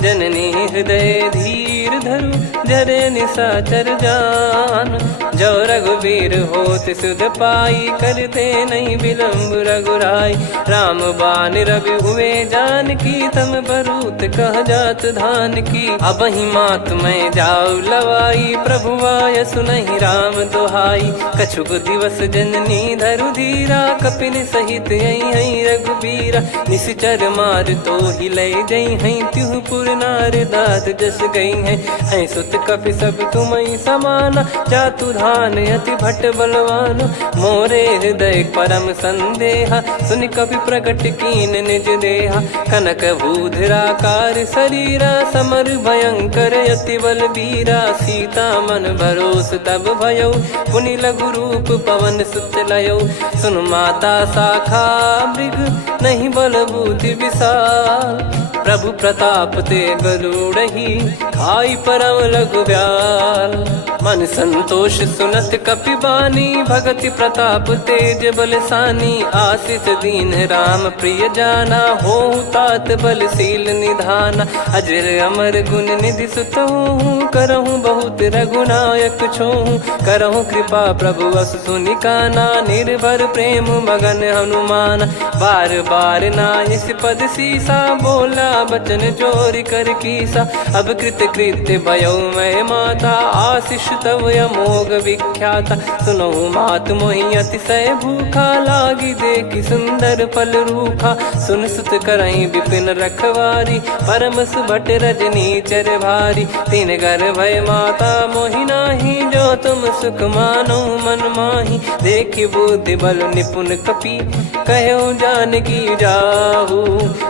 जननी हृदय धीर धरु जरे निशाचर जान। जो रघुवीर होत सुध पाई करते नहीं विलम्ब रघुराई। राम बान रवि हुए जान की तम बरूत कह जात धान की। अब ही मात मैं जाऊ लवाई प्रभु आय सुनहि राम दोहाई। कछुक दिवस जननी धरु धीरा कपिन सहित यही रघुबीरा। निश्चर मार तो ही ले जई हैं त्युह पुर नार दाद जस गई हैं। सुत कपि सब तुमई समाना जातु धान अति भट बलवान। मोरे हृदय परम संदेहा सुनि कपि प्रकट कीन निज देहा। कनक भूधराकार शरीरा समर भयंकर अति बल बीरा। सीता मन भरोस तब भयउ पुनि लघु रूप पवन सुत लयौ। सुन माता शाखा मृग नहीं बल बुद्धि विशाल। प्रभु प्रताप ते गरुड़हि खाई परम लघु ब्याल। मन संतोष सुनत कपि बानी भगति प्रताप तेज बलसानी। आशीष दीन राम प्रिय जाना होहु तात बलशील निधाना। अजर अमर गुण निधि सुतहु करहु बहुत रघुनायक छोहु। करहु कृपा प्रभु अस सुनि काना निर्भर प्रेम मगन हनुमान। बार बार नायस पद सीसा बोला बचन चोरी कर कीसा। अब कृत कृत्य भयो मैं माता आशीष तव अमोघ विख्याता। सुनो मात मोहि अतिशय भूखा लागी देखि सुंदर फल रूखा। सुन सुत करई विपिन रखवारी परम सुभट रजनी चर भारी। तीन घर भय माता मोहि नाही जो तुम सुख मानो मन माही। देखि बुद्धि बल निपुण कपि कहो जानकी जाहू।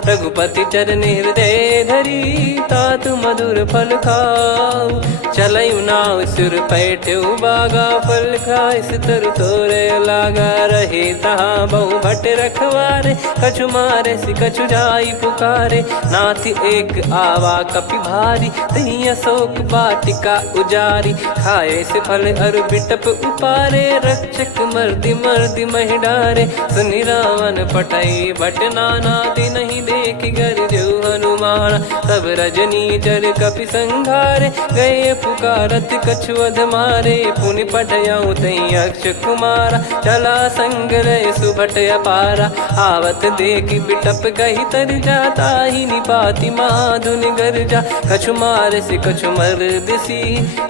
रघुपति चरण हृदय धरी तात मधुर फल खाऊ। चलऊ नाव सुर पैठ्यऊ बागा फल खाय सितर तोरे लागा। रहे तहाँ बहु भट रखवारे कछु मारे सि कछु जाई पुकारे। नाथ एक आवा कपि भारी तही अशोक वाटिका उजारी। खाए से फल अरु बिटप उपारे रक्षक मर्दि मर्दि महि डारे। सुनि रावण पटई भट नाना नहीं देखि गर जो हनुमान। तब रजनी चर कपि संघारे गए पुकारत कछु अध मारे। पुनि पटयऊ तई अक्ष कुमारा चला संग रहे सुभट अपारा। आवत देखि बिटप गही तर जाता ही निपाति माधुनि गर्जा। कछु मार से कछु मर्द सी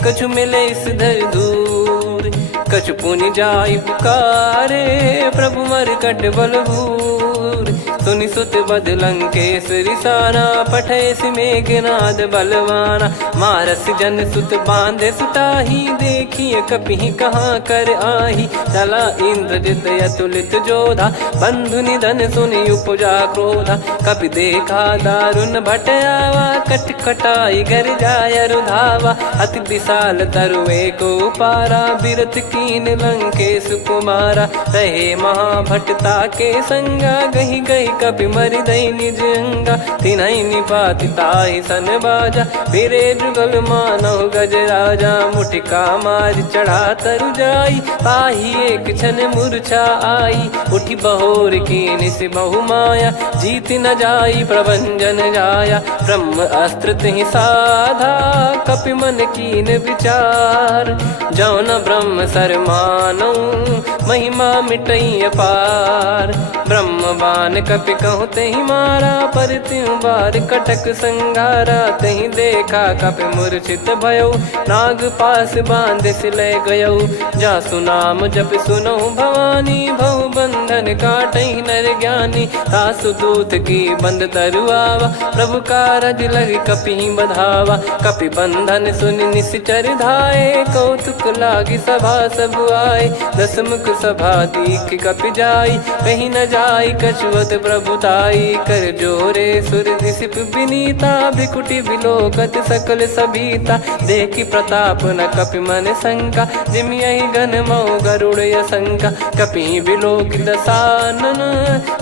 कछु मिले इस धर दूर। कछु पुनि जाई पुकारे प्रभु मरकट बलभूर। सुनि सुत बद लंकेश्वरी साना, पठैसि मेघनाद बलवाना। मारस जन सुत बांधे सुताही, देखिए कपिहि कहाँ कर आही। चला इंद्रजित अतुलित जोधा, बंधु निधन सुनि उपजा क्रोधा। कपि देखा दारुण भट आवा, कट कटाई घर जाय रुधावा। अति विशाल तरुए को पारा, बिरत कीन लंकेश कुमारा। रहे महाभटता के संगा, गही गही कपि मरि दई निज अंगा। तिन्हि निपाति ताहि सन बाजा, फिरे जुगल मानव गज राजा। मुटिका मार चढ़ा तरु जाई, ताहि एक क्षण मूर्छा आई। उठी बहोर कीन से बहु माया, जीत न जाई प्रभंजन जाया। ब्रह्म अस्त्र तिहि साधा, कपि मन कीन विचार। जौ न ब्रह्म सर मानौ, महिमा मिटई अपार। ब्रह्म बान कपि कहु तेहि मारा, पर त्यों बार कटक संगारा। तहि देखा कपि मूर्छित भयौ, नाग पास बांध सिलै गयौ। जासु नाम जप सुनौ भवानी, भव बंधन काटहि नर ज्ञानी। तासु दूत की बंद तरुआवा, प्रभु कारज लग कपि बधावा। कपि बंधन सुनि निश्चर धाये, कौतुक लागी सभा सब आए। दसमुख सभा दीख कपि जाई, कहीं न जाई कछुवत प्रभुताई। कर जोरे सुर दिसिप विनीता, भ्रिकुटि बिलोकत सकल सबीता। देखि प्रताप न कपि मन शंका, जिमियहि गन मऊ गरुड़ असंका। कपि बिलोक दसानन,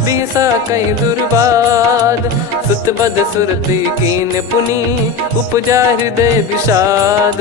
बिहसा कहि दुर्बाद। सुत बद सुरति कीन पुनि, उपजा हृदय विषाद।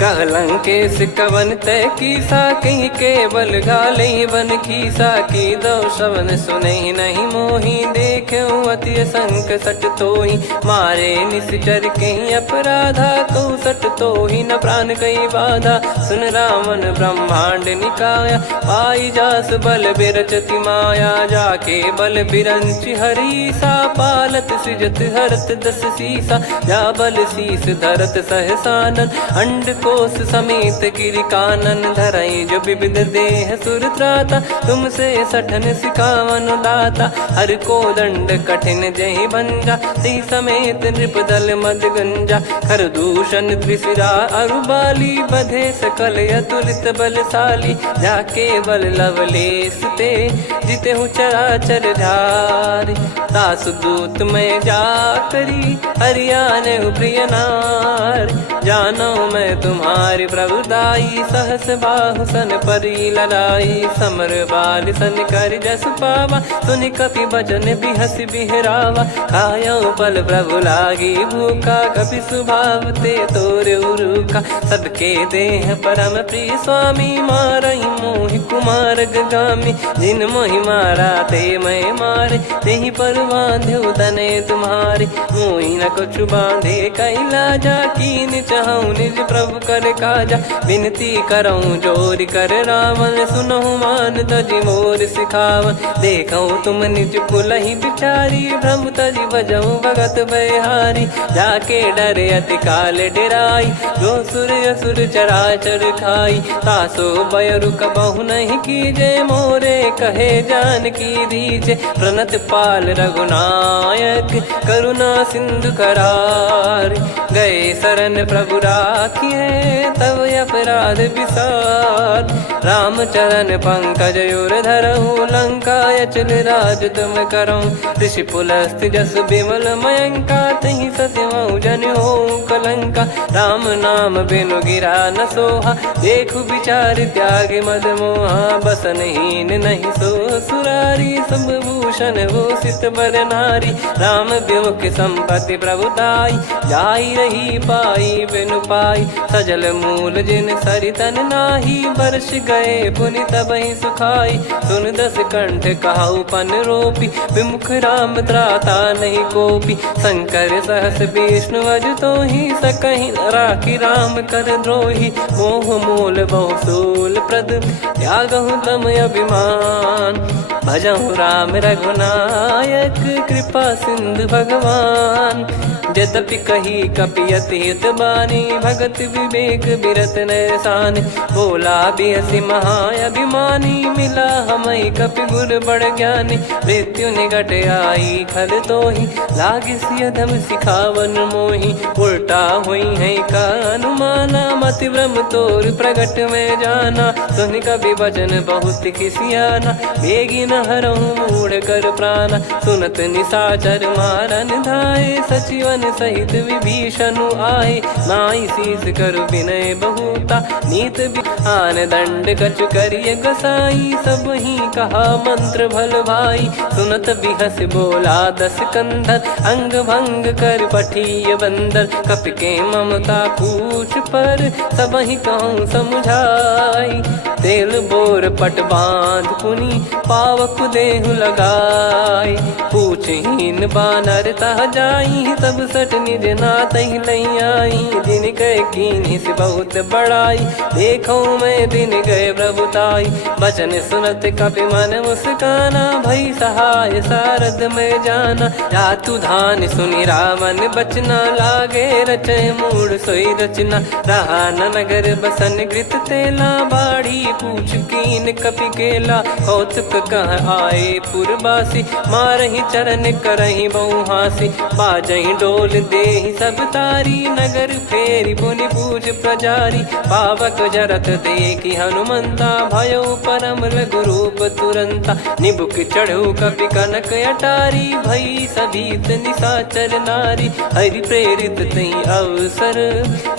कह लंकेश कवन तय कीसा, कहीं केवल गाले बन खीसा। की दो श्रवण सुनहि नहीं मोहि, देखऊं अति संक सट तोहि। मारे निश्चर कहीं अपराधा, कहु सट तोहि न प्राण कहीं बाधा। सुन रावण ब्रह्मांड निकाया, पाई जास बल बिरचति माया। जाके बल बिरंचि हरीसा, पालत सृजत हरत दस सीसा। जा बल शीस धरत सहसानन, अंड कोश समेत गिरि कानन। धरई जो विविध देह सुर त्राता, तुमसे सठन सिखावन दाता। हर को दंड कठिन जहि भंजा, ती समेत नृप दल मद गंजा। खर दूषण त्रिशिरा अरुबाली, बधे सकल अतुलित बलशाली। जाके बल लवलेस ते, जिते हूँ चराचर झारी। तासु दूत मैं जा करी, हरियाने प्रिय नार। जानो मैं तुम्हारी प्रभुदाई, सहस बाहु सन परी ललाई। समर बाल सन कर जस पावा, सुनि कपि बचन बिहसि बिहरावा। खायो पल प्रभु लागी भूखा, कपि स्वभाव ते तोरे उरुखा। सबके देह परम प्रिय स्वामी, मारई मोहि कुमार गगामी। जिन मोहि मारा ते मैं मारे, तेहि पर बांध्यो तने तुम्हारे। मोहि न कुछ बांधे कैलाजा, कीन चाहूं निज प्रभु कर काजा। विनती करऊं जोर कर रावण, सुनहु मान तजि मोर सिखावन। देखऊं तुम निज कुलहि बिचारी, भ्रम तजि बजऊं भगत बहारी। जाके डरे अति काल डेराई, जो सुर असुर चराचर खाई। तासो बयरु कबहु नहीं कीजे, मोरे कहे जान की दीजे। प्रणत पाल रघुनायक, करुणा सिंधु करार। गए शरण प्रभु राखिए, तब अपराध विसार। राम चरण पंकज उर धरहु, लंका अचल राज तुम करऊं। ऋषि पुलस्त्य जस विमल मयंका, तहि सत्यमऊ जन हो कलंका। राम नाम बिनु गिरा न सोहा, देखु विचार त्याग मद मोहा। बसनहीन नहीं सो सुरारी, सब भूषण भूषित बर नारी। राम विमुख संपत्ति प्रभुताई, जाई रही पाई बिनु पाई। सजल मूल जिन सरितन नाही, वर्ष गए पुनि तबहि सुखाई। सुन दस कंठ कहाऊ पन रोपी, विमुख राम त्राता नहीं कोपी। शंकर सहस विष्णु अजतो ही, सकहि न राखी राम कर द्रोही। मोह मूल बहु सूल प्रद, त्यागहु तम अभिमान। भजहु राम रघुनायक, कृपा सिंधु भगवान। यद्यपि कही कपि अति हित बानी, भगत विवेक बिरत नरसान। बोला बिहसि कपि महाअभिमानी, मिला हमें कपि गुर बड़ ज्ञानी। मृत्यु निकट आई खल तोहि, लागे सिय धम सिखावन मोहि। उल्टा हुई है का अनुमाना, मति भ्रम तोर प्रगट में जाना। सुन कवि वचन बहुत खिसियाना, बेगी न हरहु मूढ़ कर प्राण। सुनत निशाचर मारन धाये, सचिवन सहित विभीषण आए। नाई शीस कर विनय बहुता, नीत बिहान दंड कछु करिय गोसाई। सब ही कहा मंत्र भल भाई, सुनत बिहस बोला दस कंधर। अंग भंग कर पठिय बंदर, कपि के ममता पूछ पर। सब ही कहूँ समझाई, तेल बोर पट बांध पुनि, पावक देहु लगाई। पूछहीन बानर तह जाई, सब सट निज नाथ लई आई। दिन गए कीन्ही से बहुत बड़ाई, देखो मैं दिन गए प्रभुताई। बचन सुनत कपि मन मुस्काना, भई सहाय सारद में जाना। जातु धान सुनि रामन बचना, लागे रचय मूढ़ सोई रचना। रहा न नगर बसन कृत तेला, बाड़ी पूछ कीन कपि केला। कौतुक कह आए पुरबासी, मारहि चरण करहि बहु हासी। बाजहि डोल देहि सब तारी, नगर फेरी पुनि पूज प्रजारी। पावक जरत देखि हनुमंता, भयो परम रघुरूप तुरंता। निबुक चढ़ऊ कपि कनक अटारी, भई सभीत निशाचर नारी। हरि प्रेरित तई अवसर,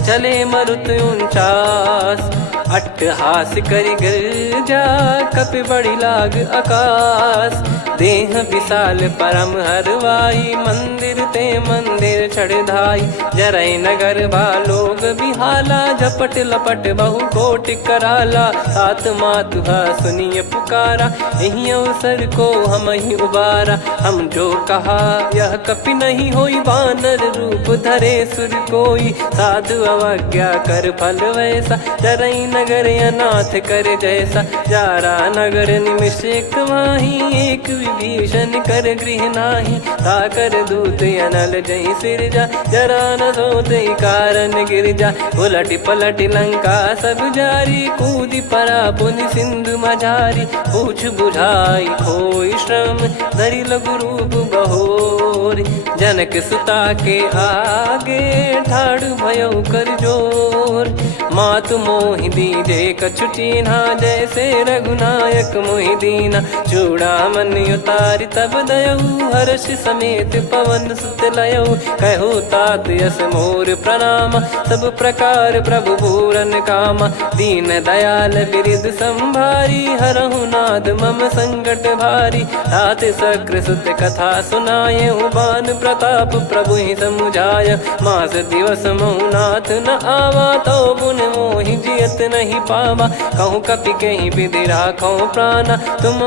चले मरुत 49। अट्टहास करि गिरजा, कपि बड़ी लाग आकाश। देह विशाल परम हरवाई, मंदिर ते मंदिर चढ़धाई। जरई नगर भालोग बिहाला, झपट लपट बहु कोट कराला। सात मातुहा सुनिय पुकारा, यही अवसर को हम ही उबारा। हम जो कहा यह कपि नहीं होई, वानर रूप धरे सुर कोई। साधु अवज्ञा कर फल वैसा, जरई नगर अनाथ कर जैसा। जारा नगर निमिष एक माही, एक विभीषण कर गृह नाही। ताकर दूत अनल जय सिरजा, जरा न सोते कारण गिर जा। उलट पलट लंका सब जारी, कूदी परा पुनि सिंधु मझारी। पूछ बुझाई खोई श्रम, धरि लघु रूप बहोरी। जनक सुता के आगे, ठाड़ भयो कर जोर। मातु मोहि दीजे कछु चीन्हा, जैसे रघुनायक मोहि दीना। चूड़ामन उतारि तब दयऊ, हर्ष समेत पवन सुत लयऊ। कहु तात यस मोर प्रणाम, सब प्रकार प्रभु पूरन कामा। दीन दयाल बिरिद संभारी, हरहु नाद मम संकट भारी। तात सक्र सुत कथा सुनाय, बान प्रताप प्रभु ही समुझाय। मास दिवस महु नाथ न आवा, तो पुन मोहि जियत नहीं पावा। कहूँ कपि कहीं विधि राखो प्राणा, तुम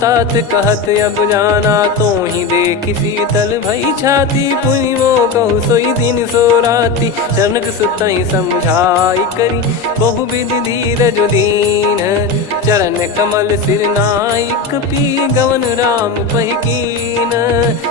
तात कहत अब जाना। तो ही देख शीतल भई छाती, पुनि मो कहु सोई दिन सो राती। जनक सुतहि समझाई करी, बहु विधि धीरज दीन। चरण कमल सिर नाई, कपि गवन राम पहिकीन।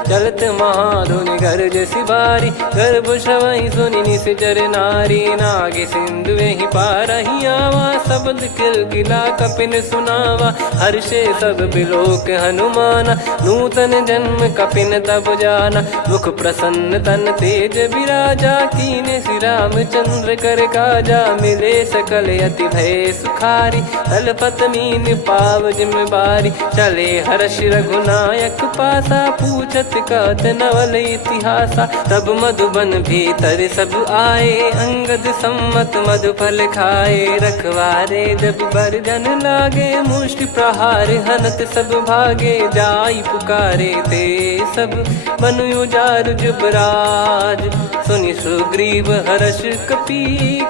चलत महाधुनि गरज सिबारी, गर्भ श्रवहि सुनि निश्चर नारी। नागे सिंधु ही पारहि आवा, शब्द किलकिला कपिन सुनावा। हर्षे सब बिलोक हनुमाना, नूतन जन्म कपिन तब जाना। मुख प्रसन्न तन तेज विराजा, कीने श्री रामचंद्र कर काजा। मिले सकल अति भय सुखारी, तलपत मीन पाव जिम्मेवारी। चले हर्ष रघुनायक पासा, पूछत कहत नवल इतिहासा। तब मधुबन भीतर सब आए, अंगद सम्मत मधुफल खाए। रखवारे जब बरजन लागे, मुष्टि प्रहार हनत सब भागे। जाई पुकारे ते सब, बनु उजार जुबराज। सुनि सुग्रीव हर्ष कपि,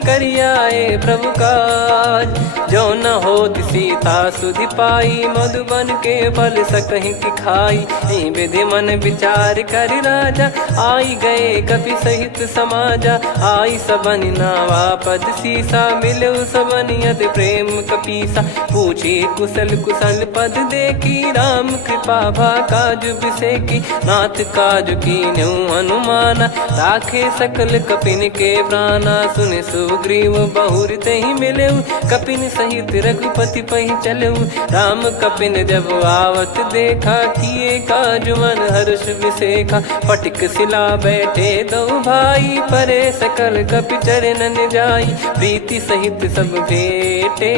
करियाए प्रभु काज। जो न होत सीता सुधि पाई, मधुबन के फल सकहि की खाई। विधि मन विचार कर राजा, आई गए कपि सहित समाजा। आई सबन नावा पद सी सीसा मिले सबनियत प्रेम कपीसा। पूछी कुशल कुशल पद देखी राम कृपा भा काज बिसेकी। नाथ काज कीन्हु हनुमाना राखे सकल कपिन के प्राणा। सुन सुग्रीव बहुर तेहि मिलेउ कपिन सहित रघुपति पहि चलेउ। राम कपिन जब आवत देखा किए काज मन हर्ष विसेखा। फटिक सिला बैठे दो भाई परे सकल कपि चरणन जाई। प्रीति सहित सब भेटे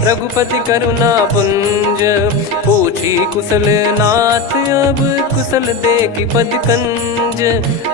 रघुपति करुणा पुंज। पूछी कुशल नाथ अब कुशल देखी पद कंज।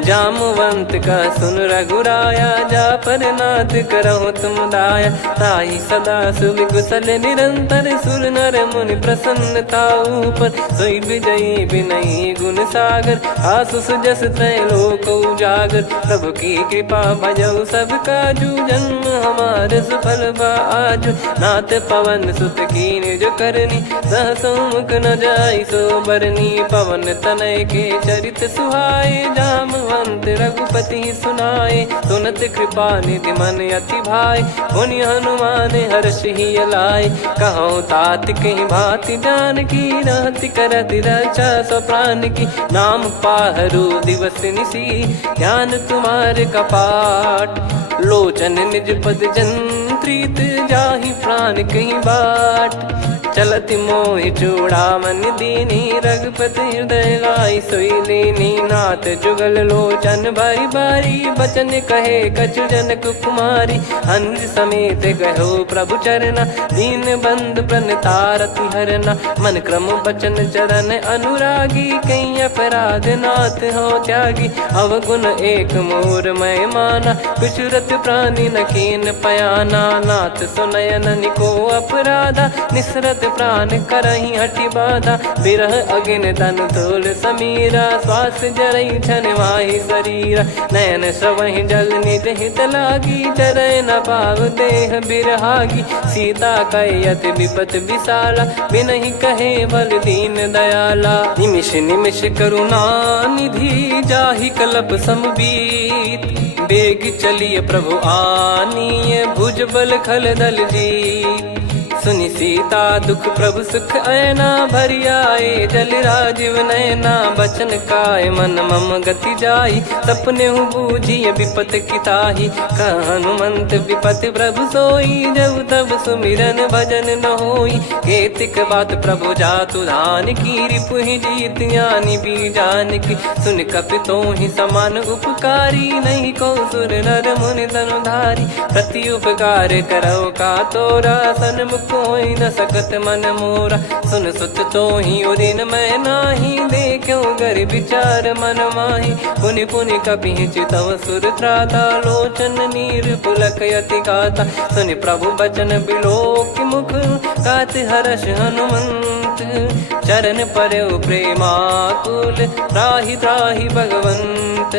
जामवंत का सुन रघुराया जा पर नाथ करहु तुम दाया। ताहि सदा सुविकुशल निरंतर सुर नर मुनि प्रसन्नता ऊपर। सोई विजयी विनयी गुण सागर आसु सुजस त्रैलोक उजागर। प्रभु की कृपा भजऊ सब काजू जन्म हमार सुफल बा आज। नाथ पवन सुत की निज करनी सहसो मुख न जाई सो बरनी। पवन तनय के चरित सुहाए जामवंत रघुपति सुनाए। सुनत कृपा निधि मन अति भाई पुनि हनुमान हर्ष ही लाए। कहो तात कहीं भांति जान की रहति करति रक्षा सो प्राण की। नाम पाहरु दिवस निसी ध्यान तुम्हारे कपाट। लोचन निज पद जंत्रित जाहि प्राण कहीं बाट। चलति मोहि चूड़ामन दीनी रघुपति हृदय लाई सोई लीनी। नाथ जुगल लोचन बारी बारी बचन कहे कछु जनक कुमारी। हंस समेत गहो प्रभु चरना दीन बंधु प्रणतारति हरना। मन क्रम बचन चरण अनुरागी कहीं अपराध नाथ हो त्यागी। अवगुण एक मोर मैं माना कुछुरत प्राणी न कीन पयाना। नाथ सुनयन निको अपराधा निसरत प्राण करही हटि बाधा। बिरह अगिन तन तोल समीरा श्वास जरई छन माही शरीरा। नयन सवहि जल निज हित लागी जरय न पाव देह बिरहागी। सीता कयत विपत विशाला बिनहि कहे बल दीन दयाला। निमिष निमिष करुणा निधि जाहि कलप समबीत। बेग चलिए प्रभु आनीय भुज बल खल दल जी। सुनि सीता दुख प्रभु सुख ऐना भरि आए जल राजीव नैना। बचन काय मन मम गति जाई सपने हूँ बूझिय विपत किताही। हनुमंत विपत प्रभु सोई जब तब सुमिरन भजन न होई। केतिक बात प्रभु जातु धान की रिपुहि जीत ज्ञानी बीजान की। सुन कपि तोहि समान उपकारी नहीं को सुर नर मुनि तनुधारी। प्रति उपकार करो का तोरा सन्मुख कोई न सकत मन मोरा। सुन सुत तो ही उदिन मैं नाही देखो गर विचार मन माही। पुनि पुनि कपि चितव सुर त्राता लोचन नीर पुलक यति गाता। सुनि प्रभु बचन बिलोक मुख गात हर्ष हनुमंत। चरण परउ प्रेमाकुल त्राहि त्राहि भगवंत।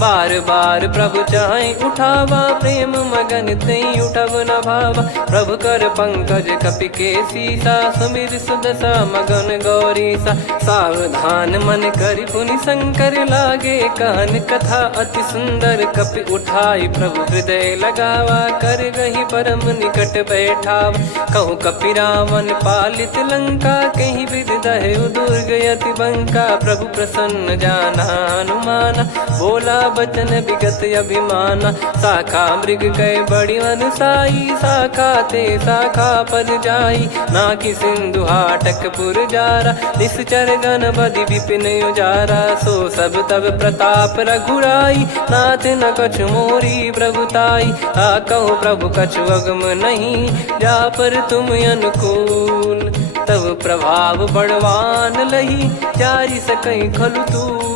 बार बार प्रभु चाहि उठावा प्रेम मगन तई उठब न भावा। प्रभु कर पंकज कपि के सीसा सुमिर सुदशा मगन गौरीसा। सावधान मन करि पुनि शंकर लागे कहन कथा अति सुंदर। कपि उठाई प्रभु हृदय लगावा कर गही परम निकट बैठावा। कहु कपि रावण पालित लंका कहीं विधि दहु दुर्ग यति बंका। प्रभु प्रसन्न जाना हनुमाना बोला बचन विगत अभिमाना। शाखा मृग कय बड़ी अनुसाई शाखा ते शाखा पर जाई। नाकि सिंधु हाटक पुर जारा निश्चर गण बदि विपिन उजारा। सो सब तब प्रताप रघुराई नाथ न कछु मोरी प्रभुताई। कहो प्रभु कछु अगम नहीं जा पर तुम अनुकूल। तब प्रभाव बड़वान लही जारी सकई खलु तूल।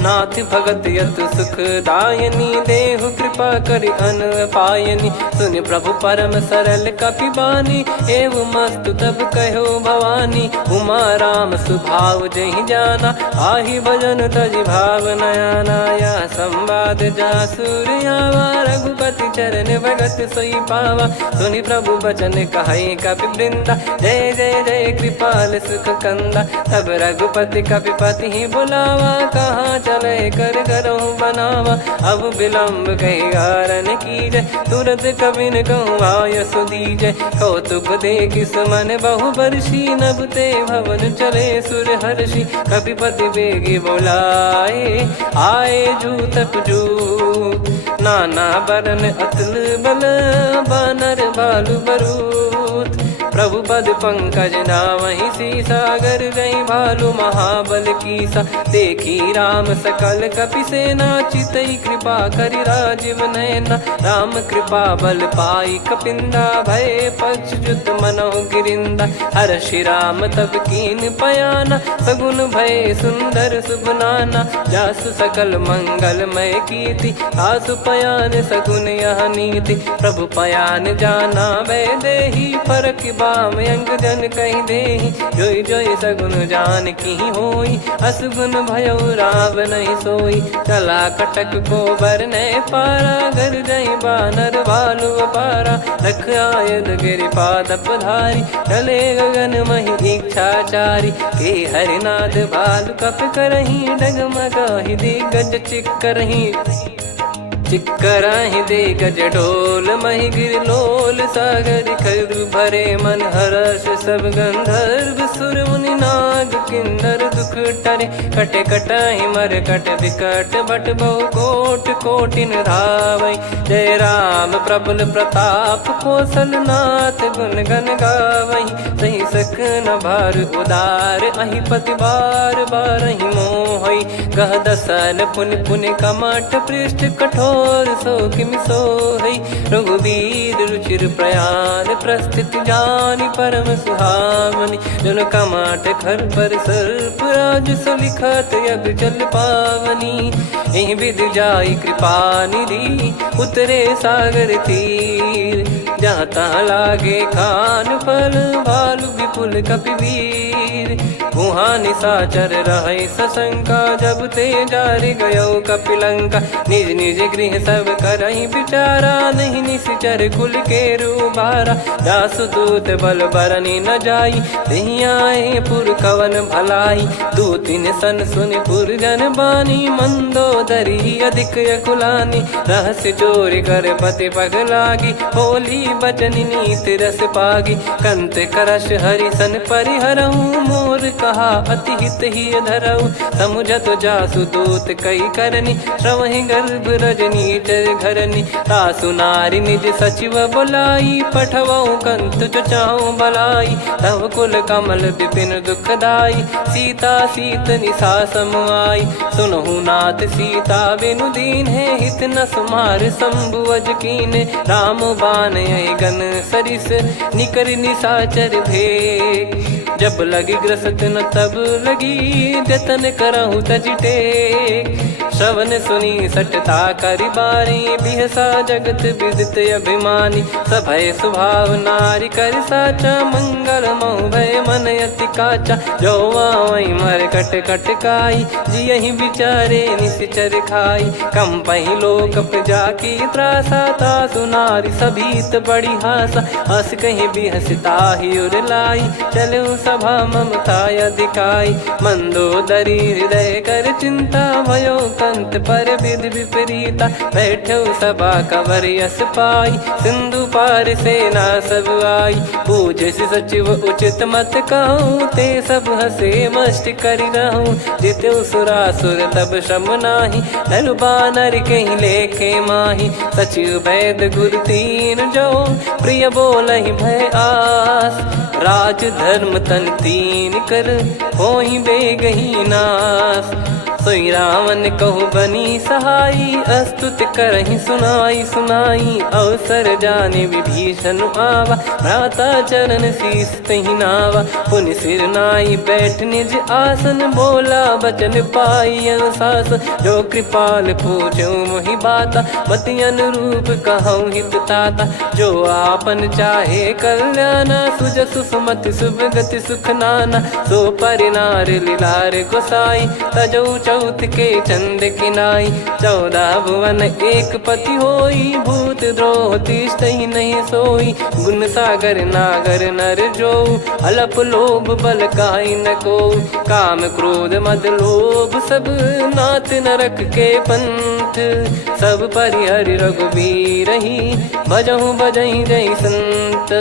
नाथ भगत यत सुख दायनी देहु कृपा करि अन पायनी। सुन प्रभु परम सरल कपि बानी एवं मस्तु तब कहो भवानी। उमा राम सुभाव जहि जाना आहि भजन तजि भाव नयाना। या संवाद जासुर आवा रघुपति चरण भगत सोई पावा। सुनि प्रभु बचन कहे कपि वृंदा जय जय जय कृपाल सुख कंदा। तब रघुपति कपि पति बुलावा कहाँ लय कर गरहु बनावा। अब विलम्ब कही कारण कीजय, तुरत कबिन कहूँ आयस दीजय। कौतुक देख मन बहु बरसी, नभ ते भवन चले सुर हर्षि। कपिपति बेगी बोलाए, आए जूतक जूत। नाना बरन अतुल बल, बानर बालु बरूत। प्रभु पद पंकज नावहि सीसा, गर गई भालु महाबल कीसा। देखी राम सकल कपि सेना, चितई कृपा करि राजीव नयना। राम कृपा बल पाई कपिंदा, भय पक्ष जुत मनोह गिरिंदा। हर्षि राम तब कीन पयाना, सगुन भय सुंदर शुभ नाना। जासु सकल मंगलमय कीर्ति, आसु पयान सगुन यह नीति। प्रभु पयान जाना वै देहि, फरक बाम अंग जन कहि देहि। जोई जोई सगुन जान की होई, असगुन भयो राव नहीं सोई। चला कटक को बरने पारा, घर जई बानर भालु अपारा। लख आयल गिरिपाद पधारी, चले गगन महि इच्छाचारी। के हरिनाथ भालु कप करही, डगमगाहि दिग्गज चिक्करही। चिक्कराहि दिग्गज ढोल, महि गिर लोल। सागर खर भरे मन हर्ष, सब गंधर्व सुर मुनि नाग किन्नर दुख टरे। कटे कटाहि मर कट विकट, बट बहु कोट कोटिन धावै। जय राम प्रबल प्रताप, कौशल नाथ गुण गन गावै। सही सकन भार उदार, अहि पति बार बारहि मोहै। गह दसन पुन पुन कमठ, पृष्ठ कठोर सो किम सोहै। रघुवीर रुचिर प्रयाण, प्रस्थित जानि परम सुहावनी। जन कमाट खर पर सर्प, राज सलिखत अब चल पावनी। एहि विधि जाई कृपा निधि, उतरे सागर तीर। जहाँ तहाँ लागे खान फल, भालु विपुल कपिवीर। वहाँ निशाचर रहै सशंका, जब ते जारि गयो कपिलंका। निज निज गृह सब करहि विचारा, नहीं निश्चर कुल के रूबारा। दासु दूत बल बरनि न जाई, तेहि आए पुर कवन भलाई। दूतिन सन सुनि पुर जन बानी, मंदोदरी अधिक अकुलानी। रहस्य चोरी कर पति पग लागी, होली बचन नीति रस पागी। कंत करश हरिसन परिहरहु, मोर कहा अति हित ही धरऊ। समुझत जासु दूत कई करनी, श्रवहि गर्भ रजनी चर घरनी। तासु नारी निज सचिव बुलाई, पठवऊ कंत जो चाहूं भलाई। तव कुल कमल विपिन दुखदाई, सीता सीत निशा समुआई। सुनहु नाथ सीता बिनु दीन है, हित न सुमार शंभु अज कीने। राम बान यही गन सरिस, निकर निशाचर भेग। जब लगी ग्रसत न तब लगी, जतन करहु तज टेक। श्रवण सुनी सटता करि बारी, बिहसा जगत विदित अभिमानी। सभय स्वभाव नारी कर साचा, मंगल मऊ भय मन अति काचा। जो आवै मर कट कट काई, जियहि विचारे निश्चर खाई। कम पहि लोक जाकी त्रासा, तासु नारी सभीत बड़ी हासा। हस कहीं बिहसता ही उर लाई, चलऊ सभा ममता अधिकाई। मंदोदरी हृदय कर चिंता, भयो कंत पर विधि विपरीता। बैठो सभा कवर यस पाई, सिंधु पार सेना सब आई। पूज सचिव उचित मत कहूँ, ते सब हसे मस्त करि रहूँ। जित्यु सुरासुर तब श्रम नाही, नर बानर कहीं लेखे माही। सचिव वैद गुरु तीन जो, प्रिय बोलहि भय आस। राज धर्म तन तीन कर, होहि बेगहि नाश। सोई रावण कहु बनी सहाई, अस्तुत करहि सुनाई सुनाई। अवसर जाने विभीषण आवा, भ्राता चरण शीस तहि नावा। पुनि सिर नाई बैठ निज आसन, बोला बचन पाई अनुशासन। जो कृपाल पूछो मोहि बाता, मति अनुरूप कहूँ हित ताता। जो आपन चाहे कल्याणा, सुजसु सुमति शुभ गति सुख नाना। सो परिनार लीलार गोसाई, तजौ चौथ के चंद की नाई। 14 भुवन एक पति होई, भूत द्रोह तिष्ठहि नहीं सोई। गुण सागर नागर नर जो, अलप लोभ बल काई न को। काम क्रोध मद लोभ सब, नाथ नरक के पंथ। सब परिहरि रघुबीर ही, भजहु भजहि जय संत।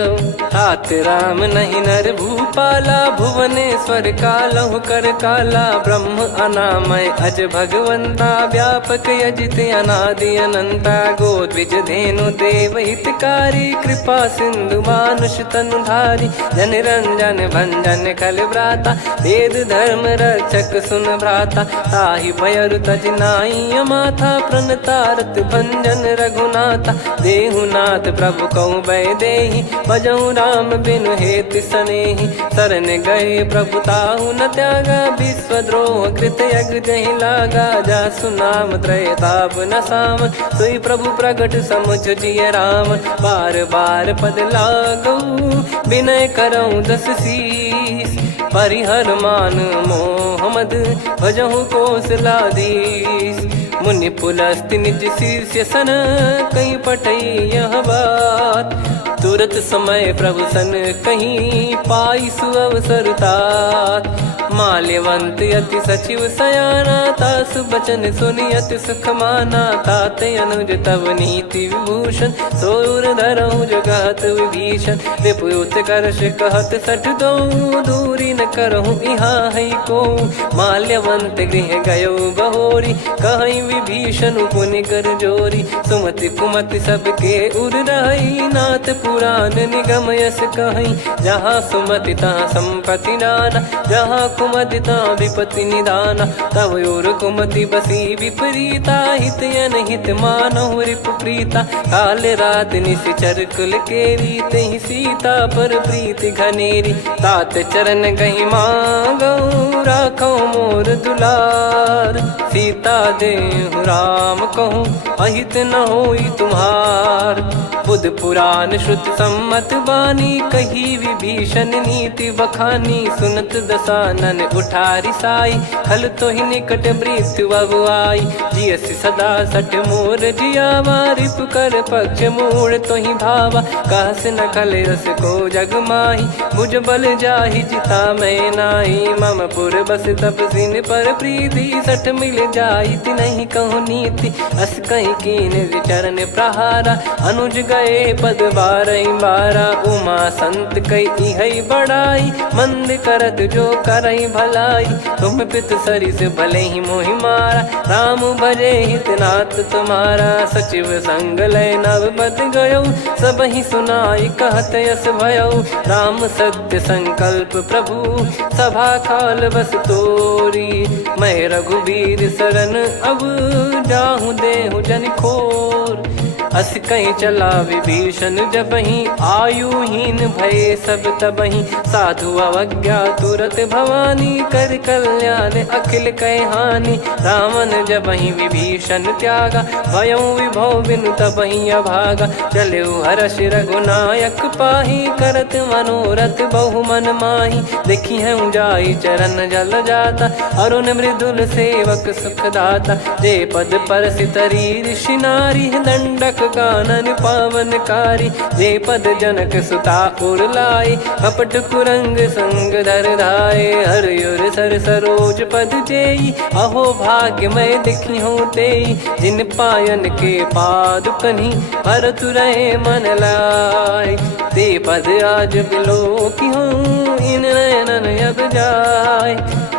तात राम नहीं नर भूपाला, भुवनेश्वर कालहु कर काला। ब्रह्म अनामय अज भगवंता, व्यापक यजित अनादि अनंता। गोद्विज धेनु देव हितकारी, कृपा सिंधु मानुष तनुधारी। जन रंजन भंजन खल भ्राता, वेद धर्म रक्षक सुन भ्राता। ताहि भयरु तज नाई माथा, प्रणतारत भंजन रघुनाथा। देहुनाथ प्रभु कहु बै देहि, भजहु राम बिनु हेति सनेहि। शरण गए प्रभु ताहु न त्यागा, विश्वद्रोह कृत यज्ञ जहि लागा। जासु नाम त्रयताप न सावन, सोई प्रभु प्रगट समुझ जिय राम। बार बार पद लागऊ, विनय करऊँ 10 शीस। परिहर मान मोह मद, भजहु कौशलाधीश। मुनि पुलस्त्य निज शिष्य सन, कहीं पटई यह बात। तुरत समय प्रभु सन कहीं, पाई सुअवसर तात। माल्यवंत अति सचिव सयाना, तासु बचन सुनि अति सुख माना। तात अनुज तव नीति विभूषण, सोर धरहु जगत विभीषण। विपुत करश कहत सठ दो, दूरी न करहु यहाँ है को। माल्यवंत गृह गयो बहोरी, कहीं विभीषण पुनि कर जोरी। सुमति कुमति सबके उर रही, नाथ पुराण निगम यस कहीं। जहाँ सुमति तहाँ संपत्ति नाना, जहाँ कुमति तहाँ विपत्ति निदाना। तव और कुमति बसी विपरीता, हित अनहित मानहु रिपु प्रीता। काल रात निशिचर कुल केरी, तेहि सीता पर प्रीति घनेरी। तात चरण गहि मांगऊ, राखो मोर दुलार। सीता देहु राम कहूँ, अहित न होई तुम्हार। बुध पुराण श्रुत सम्मत बानी, कही विभीषण नीति बखानी। सुनत दसानन उठारी साई, खल तो ही निकट मृत्यु अब आई। जियसि सदा सठ मोर जियावा, रिप कर पक्ष मूड़ तो ही भावा। कहस न खल रस को जग माही, भुज बल जाहि जिता मैं नाई। मम पुर बस तप सिन पर प्रीति, सठ मिल जाई नहीं कहूँ नीति। अस कहीं कीन चरण प्रहारा, अनुज गए पद 12 उमा संत कई है बड़ाई। मंद करत जो करई भलाई, तुम पित सरिस भले ही मोहि मारा। राम भजे हितनाथ तुम्हारा, सचिव संग लय नव बद गयो। सब ही सुनाई कहत यस भयो, राम सत्य संकल्प प्रभु। सभा काल बस तोरी, मैं रघुबीर शरण अब जाहूँ देहु जन खोर। अस कहीं चला विभीषण जबहि, आयुहीन भय सब तबहि। साधु अवज्ञा तुरत भवानी, कर कल्याण अखिल कह हानि। रावण जबहि विभीषण त्यागा, भयउ विभव बिनु तबहि अभागा। चलऊ हर्ष रघुनायक पाहि, करत मनोरथ बहु मन माहि। देखी हूँ जाई चरण जल जाता, अरुण मृदुल सेवक सुखदाता। जे पद पर सितरी ऋषि नारी, दंडक कानन पावनकारी। जे पद जनक सुता उर लाए, कपट कुरंग संग धर धाये। हरियुर सर सरोज पद जेई, अहो भाग्य मैं दिखी हूँ तेई। जिन पायन के पाद कन्ही, भरत रहे मन लाए। ते पद आज बिलो की हूँ, इन नयनन अब जाय।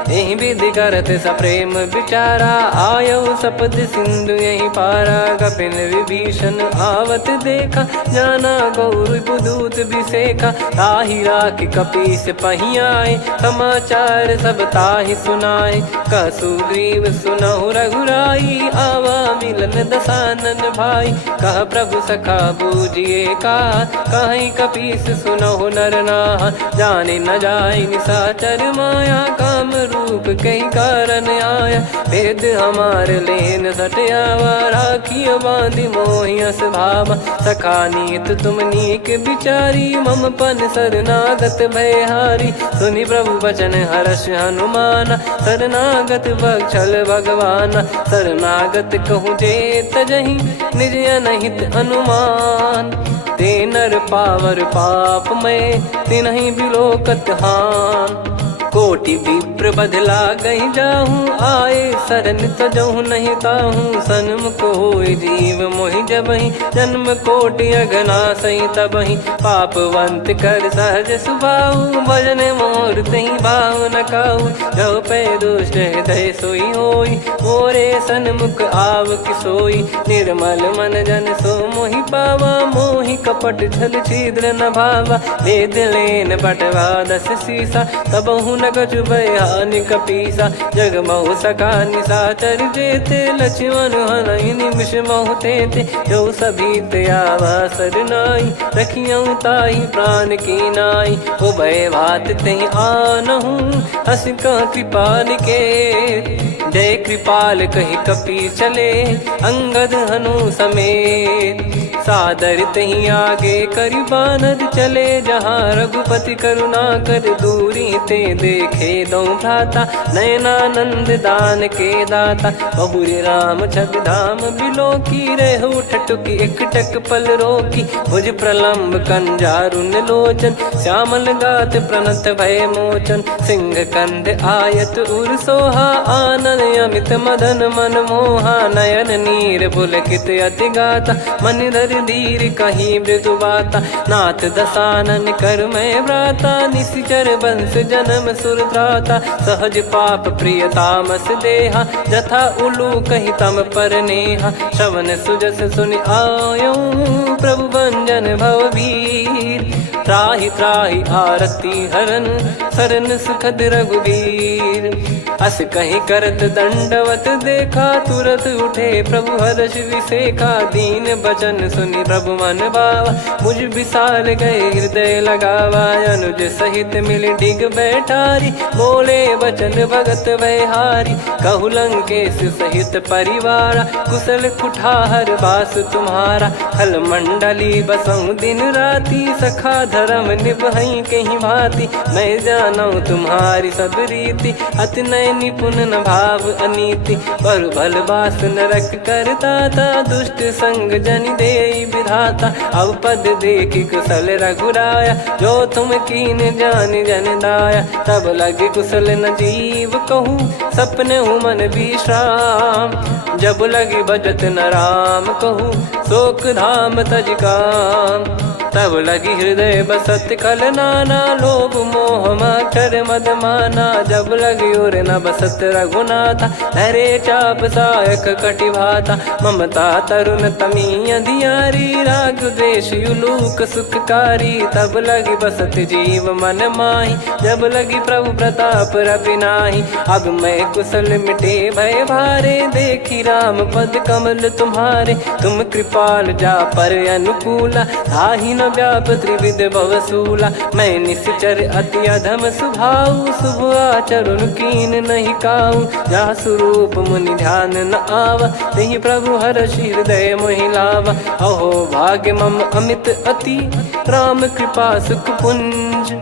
यही विधि करत सप्रेम विचारा, आयऊ सपद सिंधु यही पारा। कपिन विभीषण आवत देखा, जाना गौर बुदूत बिसेखा। ताहि राखि कपीस पही आए, समाचार सब ताहि सुनाए। कह सुग्रीव सुनहु रघुराई, आवा मिलन दसानन भाई। कह प्रभु सखा बूझिए का, कहीं कपीस सुनहु नर नाहा। जाने न जाय निशाचर माया, काम रूप कई कारण आया, भेद हमारे लेन सटयावा, राखियो बांधि मोहियस भावा, सखा नीत तुम नीक बिचारी, मम पन शरणागत भयहारी, सुनि प्रभु वचन हर्ष हनुमाना, शरणागत बक्षल भगवाना, शरणागत कहूँ जे तजहि निज अनहित अनुमान, ते नर पावर पाप में तिन्हि बिलोकत हान, कोटि विप्र बदला गई जाहूँ, आए शरण तजहु नहीं ताहूँ, सन्मुख होय जीव मोहि जबहि, जन्म कोटि अगना सही तबहि, पापवंत कर सहज सुभाऊ, भजन मोर तहि भाव न काऊ, जो पै दुष्ट हृदय सोई होई, मोरे सन्मुख आव किसोई, निर्मल मन जन सो मोहि पावा, मोहि कपट छल छिद्र न भावा, वेद लेन बटवा 10 सीसा, तबहु न कछु भयानि कपीसा, जग महु सखा निशाचर जेते, लक्ष्मण हनहि निमिष महु तेते, जो सभी त्यावा सरनाई, रखियऊ ताहि प्राण की नाई, उभय भात तेहि आनहु, हस कह कृपाल के, जय कृपाल कहि कपी चले, अंगद हनु समेत, सादर तही आगे करि बानर चले, जहाँ रघुपति करुणा कर दूरी ते देखे दो भ्राता, नयनानंद दान के दाता, बहुरी राम छवि धाम बिलो की, रेहु ठटुकी एकटक पल रोकी, भुज प्रलम्ब कंजारुन लोचन, श्यामल गात प्रणत भय मोचन, सिंह कंद आयत उर सोहा, आनन अमित मदन मन मोहा, नयन नीर पुलकित अति गाता, मन धर धीर कहीं मृदु बाता, नाथ दसानन कर मैं व्राता, निशिचर बंस जन्म सुर त्राता, सहज पाप प्रिय तामस देहा, जथा उलू कही तम पर नेहा, श्रवण सुजस सुनि आयो, प्रभु भंजन भवबीर, त्राहि त्राहि आरती हरन, सरन सुखद रघुबीर, अस कहीं करत दंडवत देखा, तुरत उठे प्रभु हर्ष विसेखा, दीन बचन सुनि प्रभु मन भावा, मुझ विशाल गए हृदय लगावा, अनुज सहित मिल डिग बैठारी, बोले बचन भगत भयहारी, कहु लंकेश सहित परिवारा, कुशल कुठार बास तुम्हारा, खल मंडली बसऊं दिन राती, सखा धर्म निभई कहीं भांति, मैं जानू तुम्हारी सब रीति, अति नय निपुण न भाव अनीति, पर भल बास नरक करता था, दुष्ट संग जन दे विधाता, अब पद देखी कुशल रघुराया, जो तुम कीन जान जन दाया, तब लगे कुशल न जीव कहूँ, सपने मन विश्राम, जब लगी बजत न राम कहूँ, शोक धाम तज काम, तब लगी हृदय बसत खल नाना, लोभ मोह मकर मद माना, जब लगी उर न बसत रघुनाथा, धरे चाप सायक कटि भाता, ममता तरुण तमी अधियारी, राग द्वेष युलूक सुखकारी, तब लगी बसत जीव मन माही, जब लगी प्रभु प्रताप रवि नाही, अब मैं कुशल मिटे भय भारे, देखी राम पद कमल तुम्हारे, तुम कृपाल जा पर अनुकूला, ताहि न व्याप त्रिविध भवसूला, मैं निश्चर अति अधम सुभाऊ, शुभ आचरण कीन नहीं काऊ, जा स्वरूप मुनि ध्यान न आवा, तेहि प्रभु हर्ष हृदय मोहि लावा, अहो भाग्य मम अमित अति, राम कृपा सुख पुंज,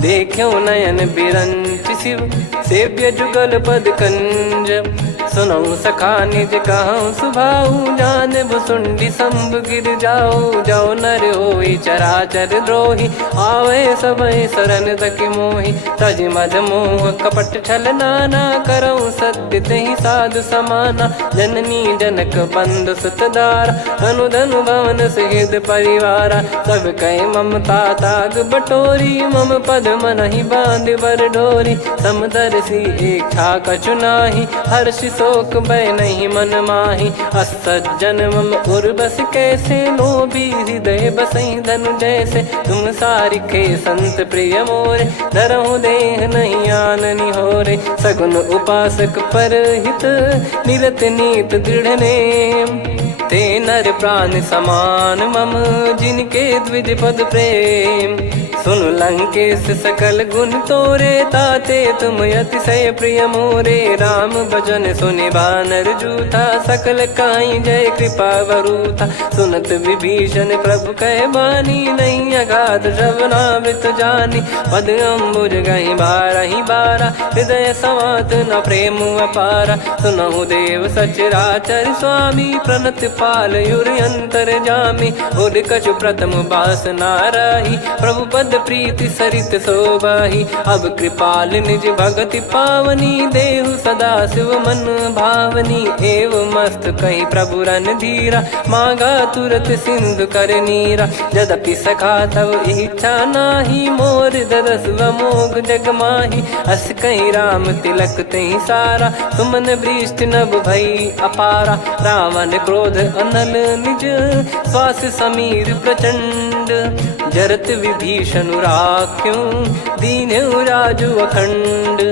देखो नयन बिरंच शिव, सेव्य जुगल पद कंज, सुनऊ सखा निज कहूँ सुभाऊ, जान भुसुंडी संभ गिर जाओ, जाओ नर होई चराचर द्रोही, आवे सबय शरण तक मोहि, तज मद मोह कपट छल नाना, करऊँ सत्य तहि साधु समाना, जननी जनक बंधु सुतदारा, धनु धनु भवन सहित परिवारा, सब कह ममता ताग बटोरी, मम पद मनहि बांध बर डोरी, समदर्शी इच्छा कछु नाही, हर्षि शोक भय नहीं मन माही, असज्जन मम उर बस कैसे, लोभी हृदय बसई धनु जैसे, तुम सारिखे संत प्रिय मोरे, धरहु देह नहीं आननि होरे, सगुन उपासक पर हित, निरत नीत दृढ़ नेम, ते नर प्राण समान मम, जिनके द्विज पद प्रेम, सुन लंकेश सकल गुण तोरे, ताते तुम अतिशय प्रिय मोरे। राम भजन सुनि बानर जूथा, सकल काई जय कृपा वरूथा। सुनत विभीषण प्रभु कह बानी, नहीं अगाध श्रवणामृत जानी। पद अम्बुज गहि बारहि बारा, हृदय समात न प्रेम अपारा। सुनहु देव सचराचर स्वामी, प्रणत पाल युर अंतर जामी। उद कछु प्रथम बास नाराही, प्रभु पद प्रीति सरित शोभाही। अब कृपाल निज भगति पावनी, देहु सदा शिव मन भावनी। एव मस्त कही प्रभु रन धीरा, मांगा तुरत सिंधु कर नीरा। यद्यपि सखा तब इच्छा नाही, मोर दरस मोग जग माही। अस कहीं राम तिलक तही सारा, तुमन वृष्ट नभ भई अपारा। रावण क्रोध अनल निज, श्वास समीर प्रचंड। जरत विभीषण राख्यों, दीन्हु राजु अखंड।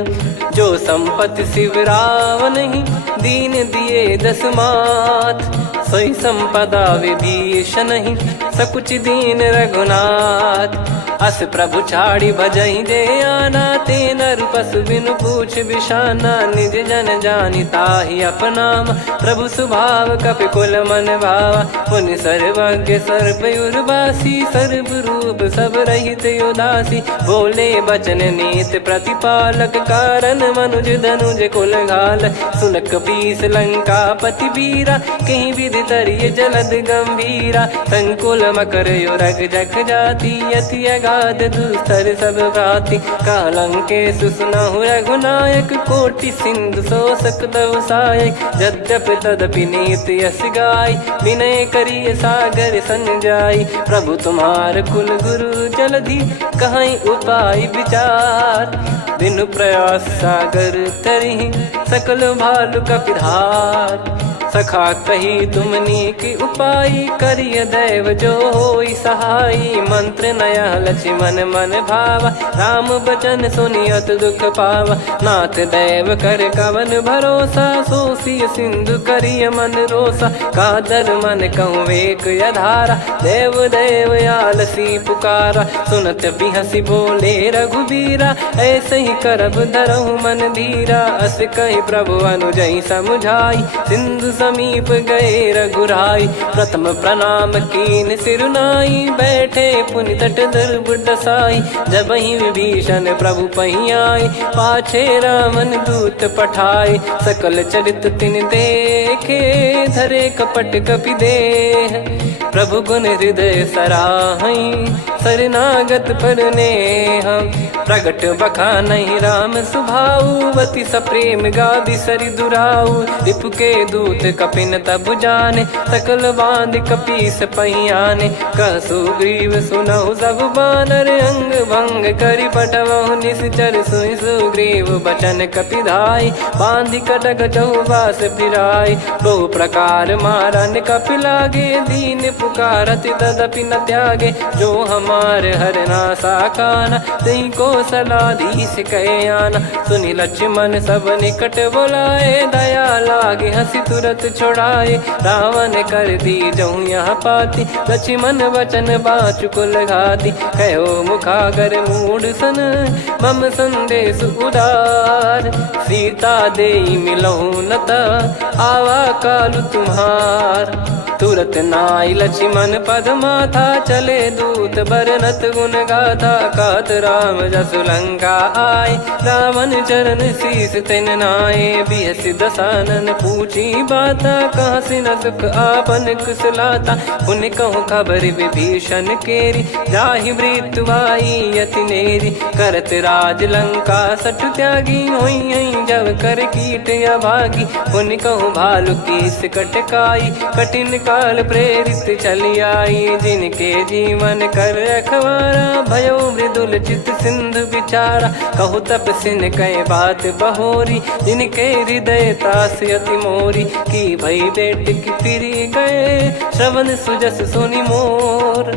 जो संपत्ति शिव रावण ही, दीन दिए दस मात। सोई संपदा विभीषण ही, सकुच दीन रघुनाथ। अस प्रभु छाड़ी भजहि जे आना, ते नर पशु बिनु पूछ बिशाना। निज जन जानि ताहि अपनामा, प्रभु स्वभाव कपि कुल मन भावा। मुनि सर्वज्ञ सर्प उर्वासी, सर्व रूप सब रहित उदासी। बोले बचन नीत प्रतिपालक, कारण मनुज धनुज कुल घाल। सुन कपीस लंका पति वीरा, कहीं विधि तरिय जलद गंभीरा। संकुल मकर युरग जख जाति, यति अगाध दुस्तर सब भांति। कालंकेश सुनहु रघुनायक, कोटि सिंधु शोषक तव सहायक। यद्यपि तदपि नीति यस गाय, विनय करिय सागर सन जाई। प्रभु तुम्हार कुल गुरु जलधि, कहीं उपाय विचार। बिनु प्रयास सागर तरिहि, सकल भालु कपिधार। सखा कही तुमनी की उपाय, करिय दैव जो होई सहाई। मंत्र नया लक्ष्मण मन भावा, राम बचन सुनियत दुख पावा। नाथ दैव कर कवन भरोसा, सोसिय सिंधु करिय मन रोसा। कादर मन कहूँ एक यधारा, देव देव आलसी पुकारा। सुनत बिहसी बोले रघुबीरा, ऐसे ही करब धरहु मन धीरा। अस कही प्रभु अनुजई समुझाई, सिंधु समीप गए रघुराई। प्रथम प्रणाम कीन सिरुनाई, बैठे पुनि तट दर्भ डसाई। जब ही विभीषण प्रभु पही आए, पाछे रावण दूत पठाए। सकल चरित तिन देखे, धरे कपट कपि देह। प्रभु गुण हृदय सराहई, शरणागत पर नेह। प्रगट बखानहि राम सुभाऊ, अति सप्रेम गादि सरि दुराऊ। रिपु के दूत कपिन तब जाने, सकल बांध कपीस पहियाने। कह सुग्रीव सुनहु सब बानर, अंग भंग करि पठवहु निश्चर। सुनि सुग्रीव बचन कपिधाई, बांधि कटक चहुबास फिराई। बहु प्रकार मारन कपि लागे, दीन पुकारत तदपि न त्यागे। जो हमार हरना साकाना, तही को सलाधीश कहे आना। सुनि लक्ष्मण सब निकट बुलाए, दया लागे हंसी तुरत छोड़ाए। रावण कर दी जहूँ यहाँ पाती, लक्ष्मण वचन बाचु कुल घाती। कहो मुखागर मूढ़ सन, मम संदेश उदार। सीता देई मिलहु नता, आवा कालु तुम्हार। तुरत नाई लक्ष्मण पद माथा, चले दूत बरनत गुण गाथा। कहत राम जसु लंका आए, रावण चरण शीस तिन नाए। बिहस दसानन पूछी बाता, कहाँ से न सुख आपन कुशलाता। पुन कहूँ खबर विभीषण केरी, जाहि मृत्यु आई अति नेरी। करत राज लंका सठ त्यागी, होई जब कर कीट अभागी। पुन कहूँ भालु कीस कटकाई, कठिन काल प्रेरित चली आई। जिनके जीवन कर रखवारा, भयो मृदुल चित सिंधु विचारा। कहु तप सिन कह बात बहोरी, जिनके हृदय तास अति मोरी। की भई बेट की फिरी गए, श्रवण सुजस सुनि मोर।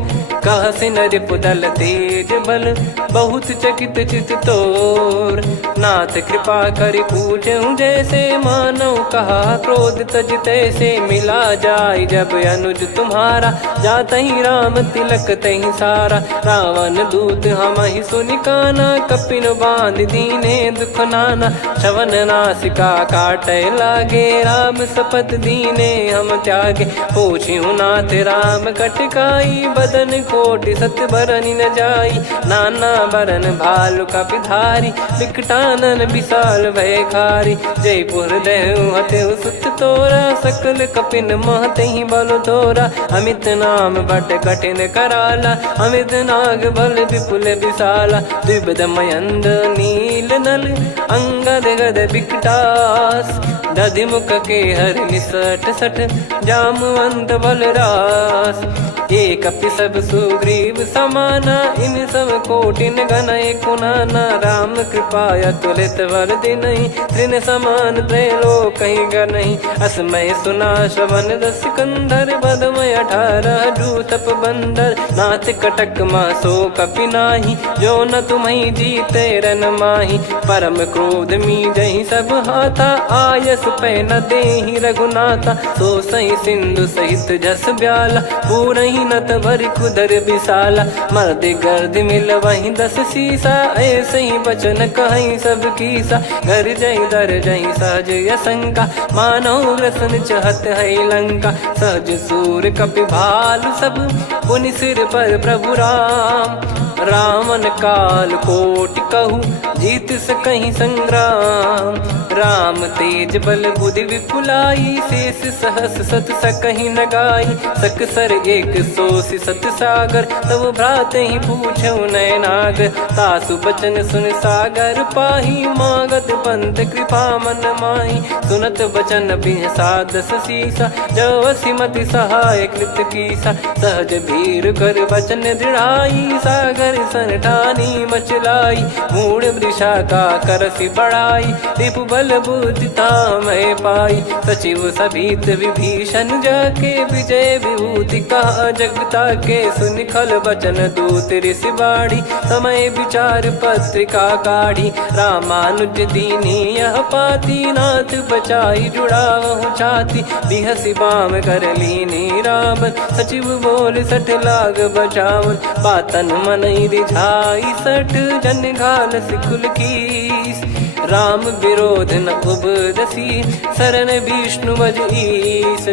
कह सिन रिपुदल तेज बल, बहुत चकित चित तोर। नाथ कृपा करि पूछूं जैसे, मानव कहा क्रोध तज तैसे। मिला जाय जब अनुज तुम्हारा, जाता ही राम तिलक तही सारा। रावण दूत हम ही सुनि काना, कपिन बांध दीने दुख नाना। श्रवण नासिका काटे लागे, राम शपथ दीने हम त्यागे। पूछ्यू नाथ राम कटकाई, बदन कोटि सत बरन न जाई। नाना बरन भालु कपिधारी, विकटानन विशाल भयकारी। जयपुर देहु हतेउ सुत तोरा, सकल कपिन महतहि बल तोरा। अमित नाम बट कठिन कराला, अमित नाग बल विपुल विशाला। द्विविध मयंद नील नल, अंगद गद विकटास। दधिमुख के हर निसठ सठ, जामवंत बलरास। एक कपि सब सुग्रीव समाना, इन सब कोटिन गणय कुनाना। राम कृपा अतुलित वर दिनहि, तृण समान त्रैलोक कहीं गनहि। असमय सुना श्रवण रस कंधर, बदमय 18 जूतप बंदर। नाथ कटक मां सो कपि नाही, जो न तुम्हि जीते रन माही। परम क्रोध मीजहि सब हाथा, आयस पै न देहि रघुनाथा। सो सही सिंधु सहित जस ब्याला, पूरहि नत भरि कुदर विशाला। मर्द गर्द मिल वहीं 10 सीसा, ऐसे ही बचन कहीं सब कीसा। घर जय दर जय सहज यसंका, मानव ग्रसन चहत है लंका। सहज सूर कपि भालु सब, पुनि सिर पर प्रभु राम। रावण काल कोटि कहू, जीत सकहि संग्राम। राम तेज बल बुद्धि विपुलाई, शेष सहस सत सकहि न गाई। सकसर एक सोसी सत सागर, तब भ्रात ही पूछौ नयनाग। तासु बचन सुन सागर पाही, मागत पंथ कृपा मन माही। सुनत बचन बिहसा 10 सीसा, जो असिमति सहाय कृत कीसा। सहज भीर कर बचन दृढ़ाई, सागर सन ठानी मचलाई। मूढ़ वृषा का करसि बढ़ाई, रिपु बल बुद्धि तामय पाई। सचिव सभीत विभीषण जाके, विजय विभूति कहा जगता के। सुनि खल बचन दूत ऋषि बाड़ी, समय विचार पत्रिका काढ़ी। रामानुज दीनी यह पाती, नाथ बचाई जुड़ावहु छाती। बिहसि बाम कर लीनी रावण, सचिव बोल 60 लाग बचावन। बातन मनहि रिझाई 60, जन घाल सिकुल कीस। राम विरोध न उपदसी, शरण विष्णु बज ईस।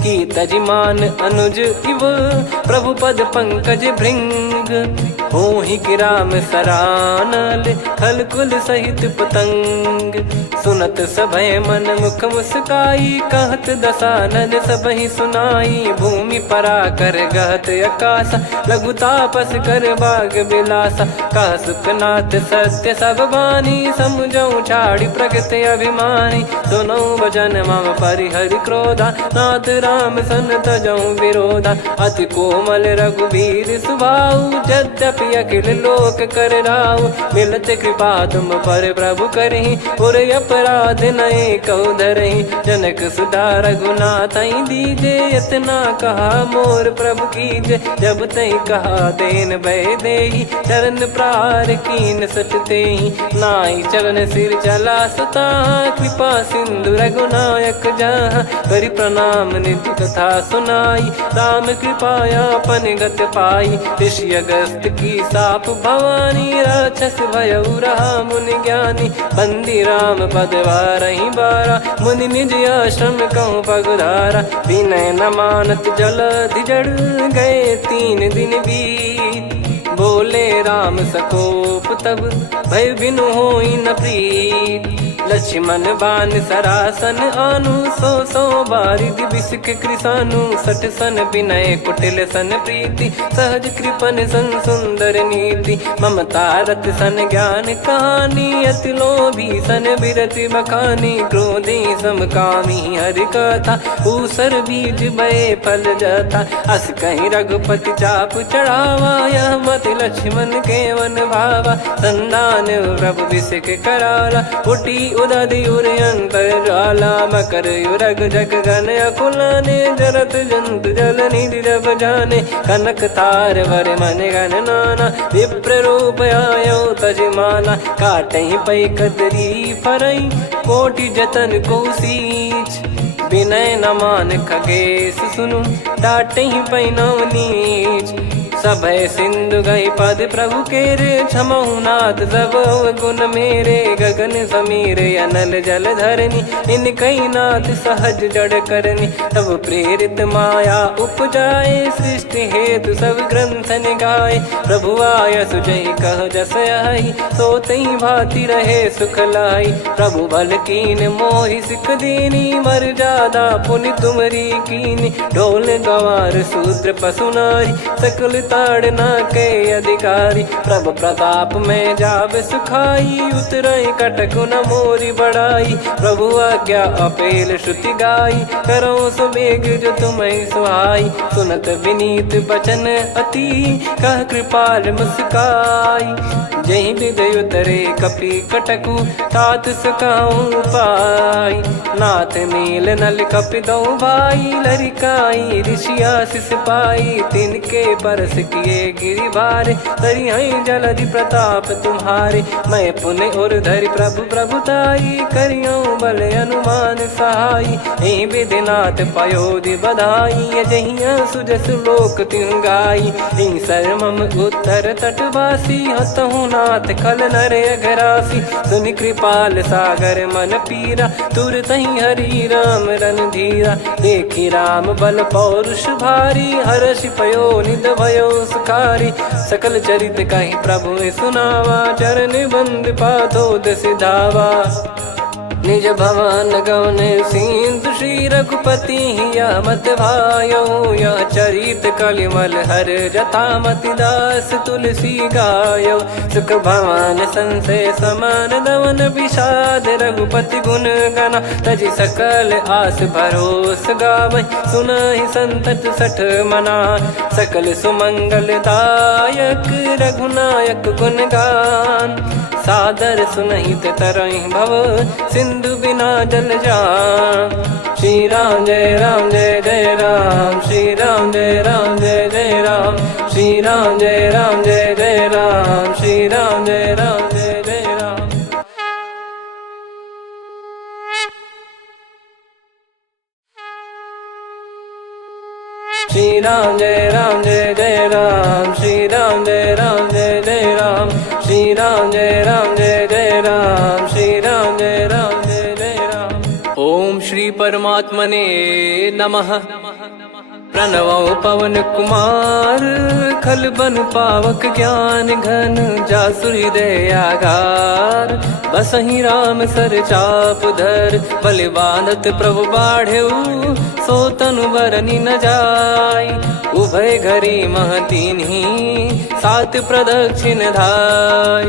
की तजिमान अनुज इव, प्रभु पद पंकज भृंग। होहि कि राम सरानल, खल कुल सहित पतंग। सुनत सभय मन मुख मुस्काई, कहत दसानन सबहि सुनाई। भूमि परा कर गहत आकाशा, लघु तापस कर बाग बिलासा। कह सुखनाथ सत्य सब बानी, समझौ छाड़ी प्रगति अभिमानी। सुनौ भजन मम परिहरि क्रोधा, नाथ राम सन तजौ विरोधा। अति कोमल रघुवीर सुभाऊ, यद्यपि अखिल लोक कर राऊ। मिलत कृपा तुम पर प्रभु करहि, पुर अपराध नए कौ धरहि। जनक सुधा रघुनाथ दीजे, इतना कहा मोर प्रभु कीजे। जब तई कहा देन भय देहि, चरण प्रार कीन सटतेहि। नाई चरण सिर चला सता, कृपा सिंधु रघुनायक जहाँ। करि प्रणाम निधि कथा सुनाई, राम कृपाया अपन गत पाई। ऋषि अगस्त की साप भवानी, राक्षस भयउ रहा मुनि ज्ञानी। बंदी राम पद वारहि बारा, मुनि निज आश्रम कहूँ पगधारा। विनय न मानत जलधि जड़, गए 3 दिन बीत। बोले राम सकोप तब, भय बिनु होई न प्रीत। लक्ष्मण बान सरासन आनु, 100 बारिधि बिसक कृसानु। 60 सन विनय कुटिल सन प्रीति, सहज कृपन सन सुंदर नीति। ममता रत सन ज्ञान कहानी, अति लोभी सन बिरति बखानी। क्रोधी समकामी हरि कथा, ऊसर बीज बये फल जथा। अस कहीं रघुपति चाप चढ़ावा, यह मत लक्ष्मण के वन भावा। संदान प्रभु बिसक कराला, उठी उदधि उर अंतर ज्वाला मकर युरग जग गण अकुलाने जरत जंत जल निधि जब जाने कनक तार वर मन गण नाना विप्र रूप आयो तजमाना काटई पै कदरी फरई कोटि जतन को सींच विनय न मान खगेश सुनु डाटे पै नव नीच सभय सिंधु गई पद प्रभु केरे क्षमहु नाथ सब गुण मेरे गगन समीरे अनल जल धरनी इन कई नाथ सहज जड़ करनी तब प्रेरित माया उपजाए सृष्टि हेतु सब ग्रंथ निगाए प्रभु आय सुजय कह जस आई सो तई भांति रहे सुख लाई प्रभु बल कीन मोहि सिख दीनी मर जादा पुनि तुमरी कीनी ढोल गवार शूद्र पशु नारी सकल ताड़ना के अधिकारी प्रभु प्रताप में जाब सुखाई उतरई कटक न मोरी बढ़ाई प्रभु आज्ञा अपेल श्रुति गाई करो सुबेग जो तुम्हें सुहाई सुनत विनीत बचन अति कह कृपाल मुस्काई जही विदय उतरे कपि कटकु तात सकाऊं पाई नाथ नील नल कपि दो भाई लरिकाई ऋषिया शिष पाई तिनके परस किए गिरि भारे तरी हई जलधि प्रताप तुम्हारे मैं पुण्य और धरि प्रभु प्रभुताई करियो बल अनुमान सहाई यही विधिनाथ पयोधि बधाई जहिया सुजस लोक तिहु गाई सरमम उत्तर तटवासी हतहु नाथ खल नर अघरासी सुनि कृपाल सागर मन पीरा तुर तही हरि राम रन धीरा देखी राम बल पौरुष भारी हर्ष पयो निद भयो सुखारी सकल चरित कहि प्रभु सुनावा चरण बंद पाथोद सिधावा निज भवन गवन सिंधु श्री रघुपति या मत भायो या चरित कलिमल हर जथा मति दास तुलसी गायो सुख भवन संशय समान दवन विषाद रघुपति गुण गना तजि सकल आस भरोस गावै सुनहि संतत सठ मना सकल सुमंगल दायक रघुनायक गुण गान सादर सुनहित तरहि भव सिंधु बिना जल जान श्री राम जय जय राम श्री राम जय जय राम श्री राम जय जय राम श्री राम जय जय राम श्री राम जय जय राम श्री राम जय जय राम श्री राम जय जय राम श्री राम जय जय राम। ओम श्री परमात्मने नमः। प्रणवो पवन कुमार खल बन पावक ज्ञान घन जासु हृदय आगार बसहि राम सर चाप धर बलि बांधत प्रभु बाढ़ेऊ सो तनु बरनि न जाय उभय घरी महतीन्ही सात प्रदक्षिण धाय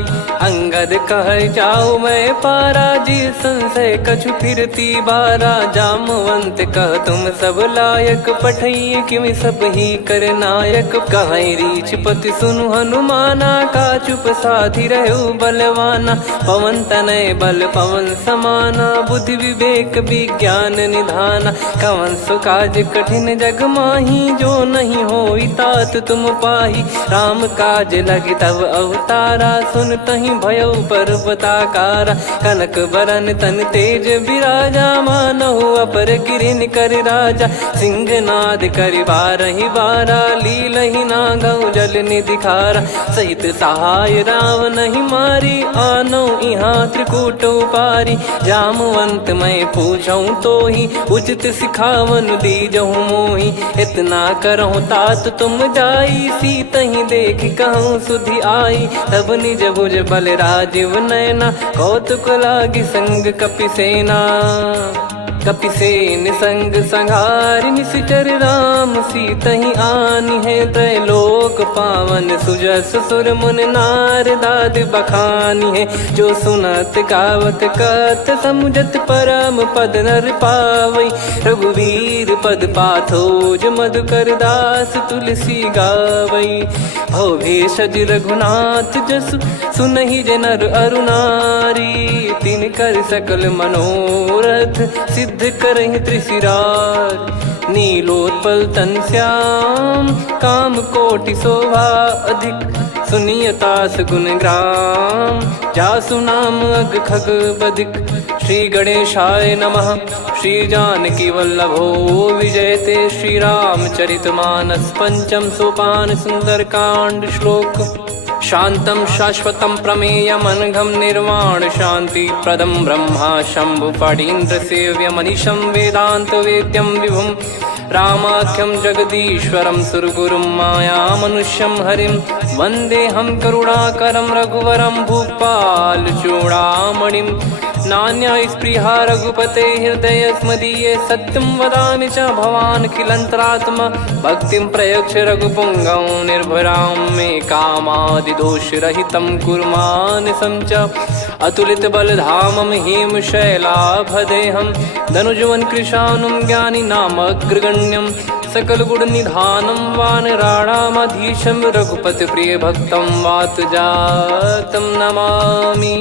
अंगद कह जाऊ मैं पारा जी संशय कछु फिरती बारा जामवंत कह तुम सब लायक पठई किमि सब ही कर नायक कहीं रीछ पति सुनु हनुमाना का चुप साधि रहु बलवाना पवन तनय बल पवन समाना बुद्धि विवेक विज्ञान निधाना कवन सो काज कठिन जग माही जो नहीं होई तात तुम पाही राम काज लगी तब अवतारा सुन तही भयो पर्वताकारा कनक बरन तन तेज विराजा मानहु अपर गिरिन कर राजा सिंहनाद करि बारहि बारा लीलहि नागौ जल निधि खारा सहित सहाय राव नहीं मारी आनो इहाँ त्रिकूट उपारी जामवंत मैं पूछऊं तो ही उचित सिखावन दीजहु मोही इतना करहु तात तुम जाई सीतहि देख कहूँ सुधि आई तब निज भुज बल राजीव नयना कौतुक लागी संग कपि सेना कपिसेन संग संघार निश्चर राम सीतहि आनी है त्रैलोक पावन सुजस सुर मुन नार दाद बखानी है जो सुनत गावत कथ समुझत परम पद नर पावई रघुवीर पद पाथोज मधुकर दास तुलसी गावई भव भेषज रघुनाथ जसु सुनहि जनर अरुनारी तीन कीन कर सकल मनोरथ सिद्ध करहि त्रिशिरार। नीलोत्पल तन श्याम काम कोटि शोभा अधिक सुनियतास गुण ग्राम जासु नाम अग खग बदिक। श्री गणेशाय नमः। श्री जानकी वल्लभो विजयते श्री रामचरितमानस। पंचम सोपान सुंदरकांड श्लोक। शांतं शाश्वतं प्रमेयमनघं निर्वाण शांति प्रदं ब्रह्मा शंभु फणीन्द्र सेव्यमनिशं वेदांत वेद्यं विभुं रामाख्यं जगदीश्वरं सुरगुरुं मायामनुष्यं हरिं वन्देऽहं करुणाकरं रघुवरं भूपाल चूडामणिं। नान्या स्पृहा रघुपते हृदय स्मदीये सत्यं वदामि च भवान् खिलन्तरात्मा भक्तिं प्रयच्छ रघुपुङ्गं निर्भरां मे कामादिदोषरहितं कुर्मानसं च अतुलित बलधामं हेमशैलाभदेहं धनुजवन कृशानुं ज्ञानिनामग्रगण्यं सकल गुण निधानं वानराणामधीशं रघुपति प्रिय भक्तं वातजातं नमामि।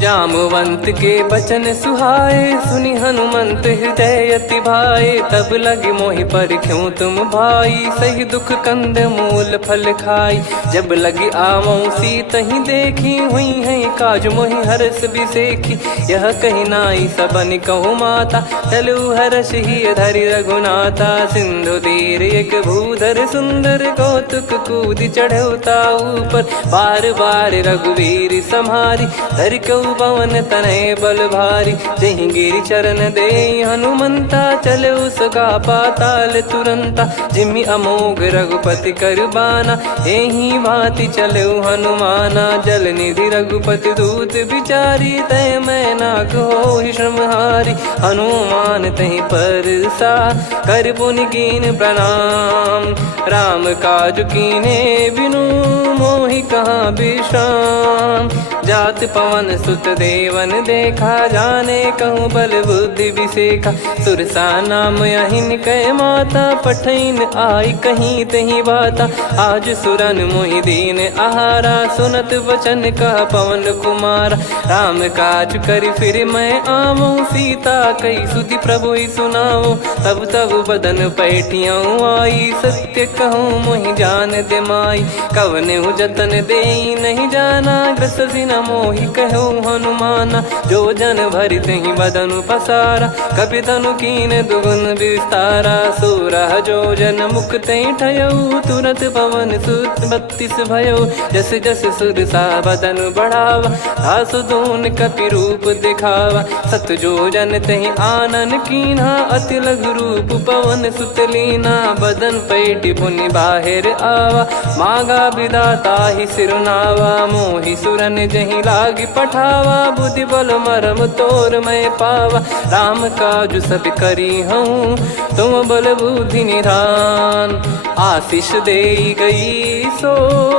जामवंत के बचन सुहाए सुनि हनुमंत हृदय अति भाए। तब लगे मोहि पर क्यों तुम भाई सही दुख कंद मूल फल खाई। जब लगी आवों सीत ही देखी हुई है काज मोहि हरस बिसेखी। यह कही नाई सबन कहु माता चलु हरष ही धरि रघुनाथा। सिंधु तीर एक भूधर सुंदर कौतुक कूद चढ़ौता ऊपर बार बार रघुवीर सम्हारी। धर कऊ पवन तनय बल भारी जहि गिरि चरण दे हनुमंता। चले उसका पाताल तुरंता जिमि अमोघ रघुपति कर बाना। एहि भांति चले हनुमाना जल निधि रघुपति दूत बिचारी। तय मैं नाक होहि श्रमहारी हनुमान तहि परसा कर पुनि कीन प्रणाम। राम काज कीने बिनु मोहि कहाँ विश्राम। जात पवन सुत देवन देखा जाने कहूँ बल बुद्धि विसेखा। सुरसा नाम अहिन कै माता पठैन आई कहीं तही बाता। आज सुरन मोहि दीन आहारा सुनत वचन कह पवन कुमारा। राम काज कर फिर मैं आवूं सीता कई सुधि प्रभु ही सुनाऊं। तब तब बदन पैठियाँ आई सत्य कहूँ मोहि जान दे माई। कवने जतन दे नहीं जाना ग्रसि न मोहि कहूँ हनुमाना। जो जन भरि तहि बदनु पसारा कपि तनु कीन दुगुन विस्तारा। सोरह जो जन मुख तहि ठयऊ तुरत पवन सुत 32 भयऊ। जस जस सुरसा बदन बढ़ावा आसु दून कपि रूप दिखावा। सत जो जन तहि आनन कीन्हा अति लघु रूप पवन सुत लीना। बदन पैटि पुनि बाहिर आवा मागा विदाता ही सिरुनावा। मोहि सुरन जहि लागी पठावा बुद्धि बल मरम तोर मैं पावा। राम काज सब करी हूँ तुम बल बुद्धि निधान। आशीष दे गई सो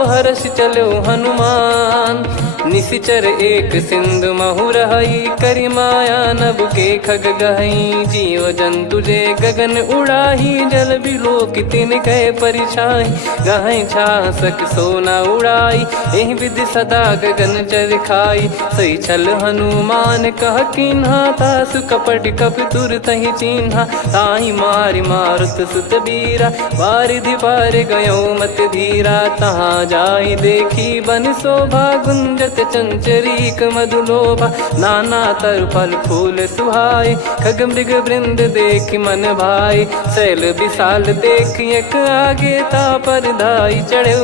हर्ष चलो हनुमान। निशिचर एक सिंधु महु रहई करि माया नभ के खग गहई। जीव जंतु जे गगन उड़ाही जल बिलोक तिन कह परिछाई। गहई छासक सोना उड़ाई एहि विधि सदा गगन चर खाई। सही छल हनुमान कह कीन्हा तासु कपट कप तुर तहि चिन्हा। ताहि मारि मारुत सुत बीरा वारिधि पार गयो मत धीरा। तहाँ जाई देखी बन शोभा गुंजत चंचरीक मधुलोभा। नाना तर फल फूल सुहाए खग मृग वृंद देख मन भाई। शैल विशाल देख एक आगे ता पर धाई चढ़े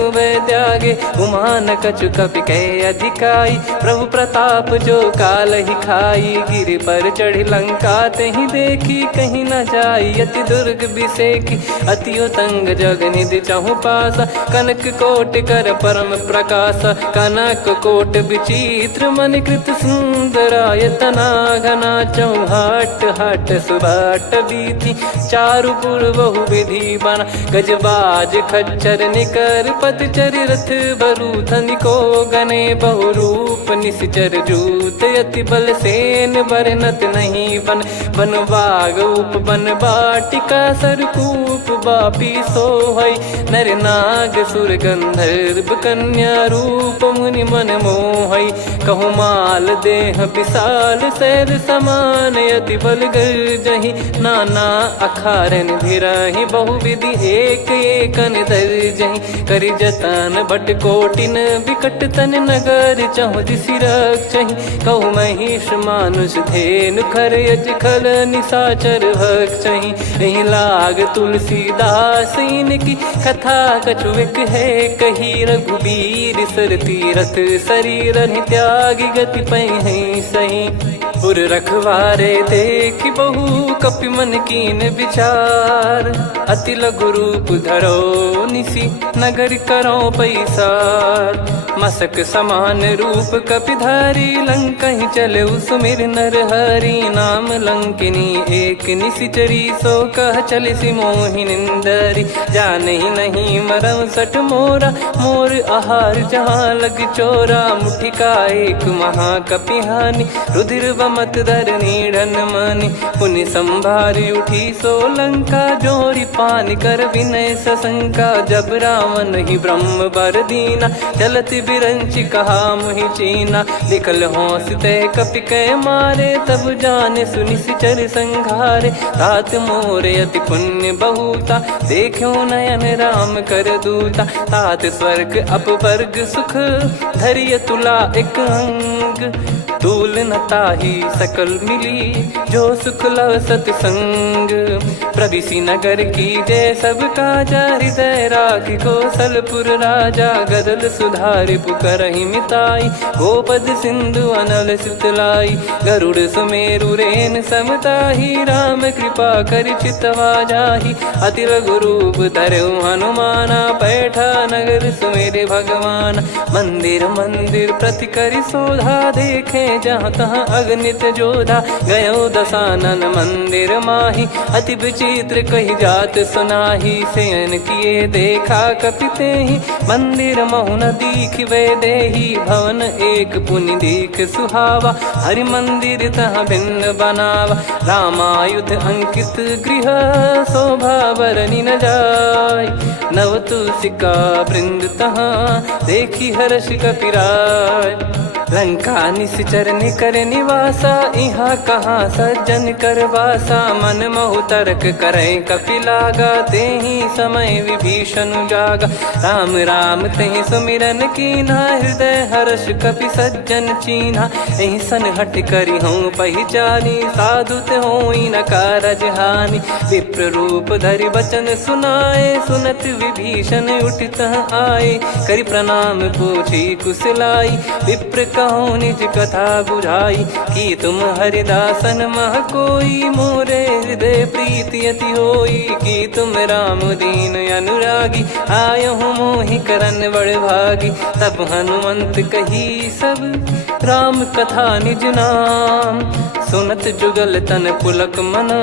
त्यागे। उमान कछु कपि कह अधिकाई प्रभु प्रताप जो काल ही खाई। गिर पर चढ़ी लंका तहि देखी कहीं न जाई। अति दुर्ग बिसेखी अति उतंग जग निधि चहु पासा। कनक कोट कर परम प्रकाश कनक कोट विचित्र मन कृत सुंदरायतना। घना चौहाट हाट सुबाट बीती चारु पुर बहु विधि बना। गजबाज खच्चर निकर पतचर रथ बरु धनिको गने बहु रूप रूप निश्चर जूत अति बल सेन बरनत नहीं बन बन बाग उप बन बाटिका सरकूप बापी सोहै नर नाग सुर गंधर्व कन्या रूप मुनि मन मोहै कहु माल देह विशाल शैल समान अति बल गर्जहि नाना अखारन भिरहि बहुविधि एक एकन दर्जहि करि जतन बट कोटिन विकट तन नगर चहु दिसि रक्षहि कहु महिष मानुष धेनु खर यज खल निशाचर भक्षहि नहीं लाग तुलसीदास इनकी कथा कछुक है कही रघुबीर सर तीरथ शरीर त्यागी गति पै सही पुर रखवारे देखि बहु कपि मन कीन विचार अति लघु रूप धरो निसी नगर करो पैसार मसक समान रूप कपिधारी लंकहि चले सुमिर नर हरि नाम लंकिनी एक निशिचरी सो कह चल सी मोहि निंदरी जानहि नहीं मरम सठ मोरा मोर आहार जहाँ लग चोरा मुठिका एक महाकपिहानि रुधिर बमत धरनी ढन मानी पुनि संभारी उठी सो लंका जोरी पान कर विनय सशंका जब रावण ही ब्रह्म बर दीना चलति बिरंचि कहा मुहि चीना निकल होंस ते कपि कै मारे तब जाने सुनिश्चर संघारे तात मोरे अति पुण्य बहुता देखो नयन राम कर दूता तात स्वर्ग अपवर्ग सुख धैर्य तुला एक अंग तूल न ताही सकल मिली जो सुख लव सतसंग प्रविसी नगर की जय सब काजा हृदय राखी कौशलपुर राजा गदल सुधारि पुकरहि मिताई गोपद सिंधु अनल सितलाई गरुड़ सुमेरु रेन समताही राम कृपा कर चितवा जाही अति लघु रूप धरऊ हनुमाना बैठा नगर सुमेरे भगवान मंदिर मंदिर प्रति करि शोधा देखे जहाँ तहाँ अगणित जोधा गयो दशानन मंदिर माही अति विचित्र कही जात सुनाही सेन किए देखा कपिते ही मंदिर महु न दीख वे देही भवन एक पुनि दीख सुहावा हरि मंदिर तह भिन्न बनावा रामायुध अंकित गृह शोभा बरनी न जाय नव तुलसिका वृंद तहाँ देखी हर्ष कपिराय लंका निश्चर निकर निवासा यहाँ कहाँ सज्जन कर वासा मन महु तर्क करे कपिलागा तेहि समय विभीषण जागा राम राम तेहि सुमिरन कीन्हा हृदय हर्ष कपि सज्जन चीन्हा एहि सन हट करि हूँ पहिचानी साधु ते होई न कारज हानि विप्र रूप धरि वचन सुनाए सुनत विभीषण उठित आए करि प्रणाम पूछी कुशलाई विप्र कहो निज कथा बुझाई कि तुम हरिदासन मह कोई मोरे हृदय प्रीति अति होई कि तुम राम दीन अनुरागी आयो हूँ मोहि करन बड़ भागी तब हनुमंत कही सब राम कथा निज नाम सुनत जुगल तन पुलक मन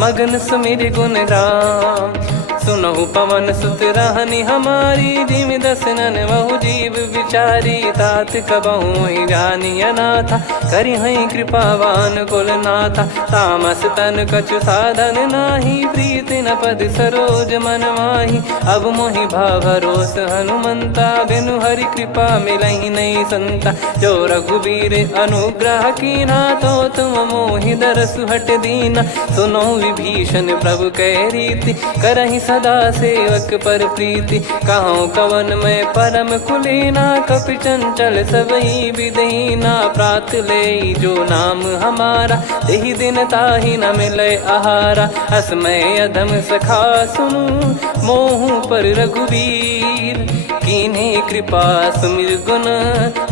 मगन सुमिर गुण राम सुनहु पवन सुत रहनी हमारी जिम दसनन बहु जीव विचारी तात कबहु जानी अनाथा करि हई कृपावान कुल नाथा तामस तन कछु साधन नाही प्रीति न पद सरोज मन माही अब मोहि भावरोस हनुमंता बिनु हरि कृपा मिलहि नहीं संता जो रघुबीर अनुग्रह कीना तो तुम मोहि दरसु हट दीना सुनो विभीषण प्रभु कह रीति करहि सदा सेवक पर प्रीति कहूँ कवन में परम कुलीना कपि चंचल सबही विदहीना प्रात ले जो नाम हमारा तेहि दिन ताहि न मिले आहारा असमय अधम सखा सुनु मोहु पर रघुवीर कीन्हे कृपा सुमिर गुण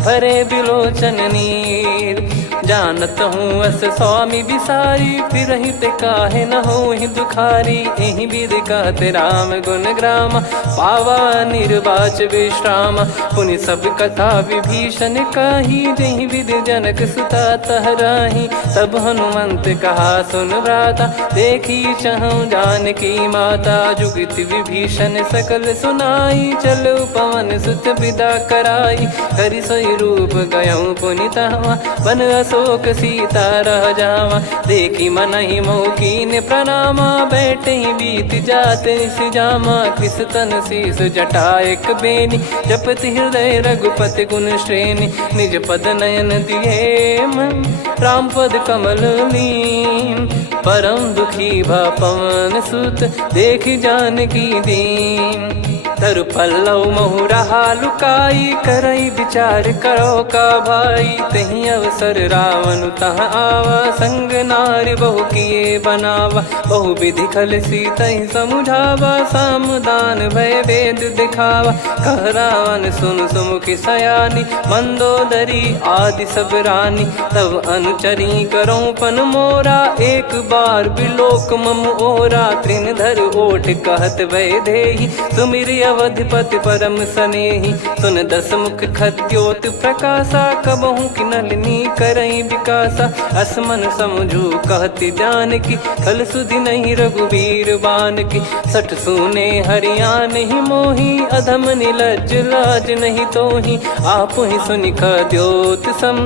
भरे बिलोचन नीर जानत हूँ अस स्वामी बिसारी, फिर ही ते काहे न हो ही दुखारी। एहि विधि कहते राम गुण ग्राम, पावा निर्वाच विश्राम। पुनि सब कथा विभीषण काही, जहि विधि जनक सुता तहराही। तब हनुमंत कहा सुन भ्राता, देखी चहु जानकी माता। जुगति विभीषण सकल सुनाई, चलो पवन सुत विदा कराई। हरि सोई रूप गयऊँ पुनि तहवा, बन अशोक सीता रह जावा। देखी मनहि मौकीन प्रणामा, बैठे ही बीत जात निस जामा। किस तन शीस जटा एक बेनी, जपति हृदय रघुपति गुण श्रेणी। निज पद नयन दिए मन, राम पद कमल लीन। परम दुखी भा पवन सुत, देखि जानकी दीन। तरु पल्लव महु रहा लुकाई, करई विचार करो का भाई। तही अवसर रावण तह आवा, संग नारी बहु किए बनावा। बहु विधि खल सीतहि समुझावा, सामदान भय वेद दिखावा। कह रावण सुन सुमुखि सयानी, मंदोदरी आदि सब रानी। तब अनुचरी करो पन मोरा, एक बार बिलोक मम ओरा। तृण धर ओठ कहत भय देहि, सुमिर अवधिपति परम सनेहि। सुन दस मुख खद्योत प्रकाशा, कबहु की नलिनी करई विकासा। असमन समझू कहती जानकी, खल सुधि नहीं रघुवीर बान की। सठ सुने हरियाण ही मोही, अधम निलज्ज लाज नहीं तोही। आप ही सुनि खद्योत सम,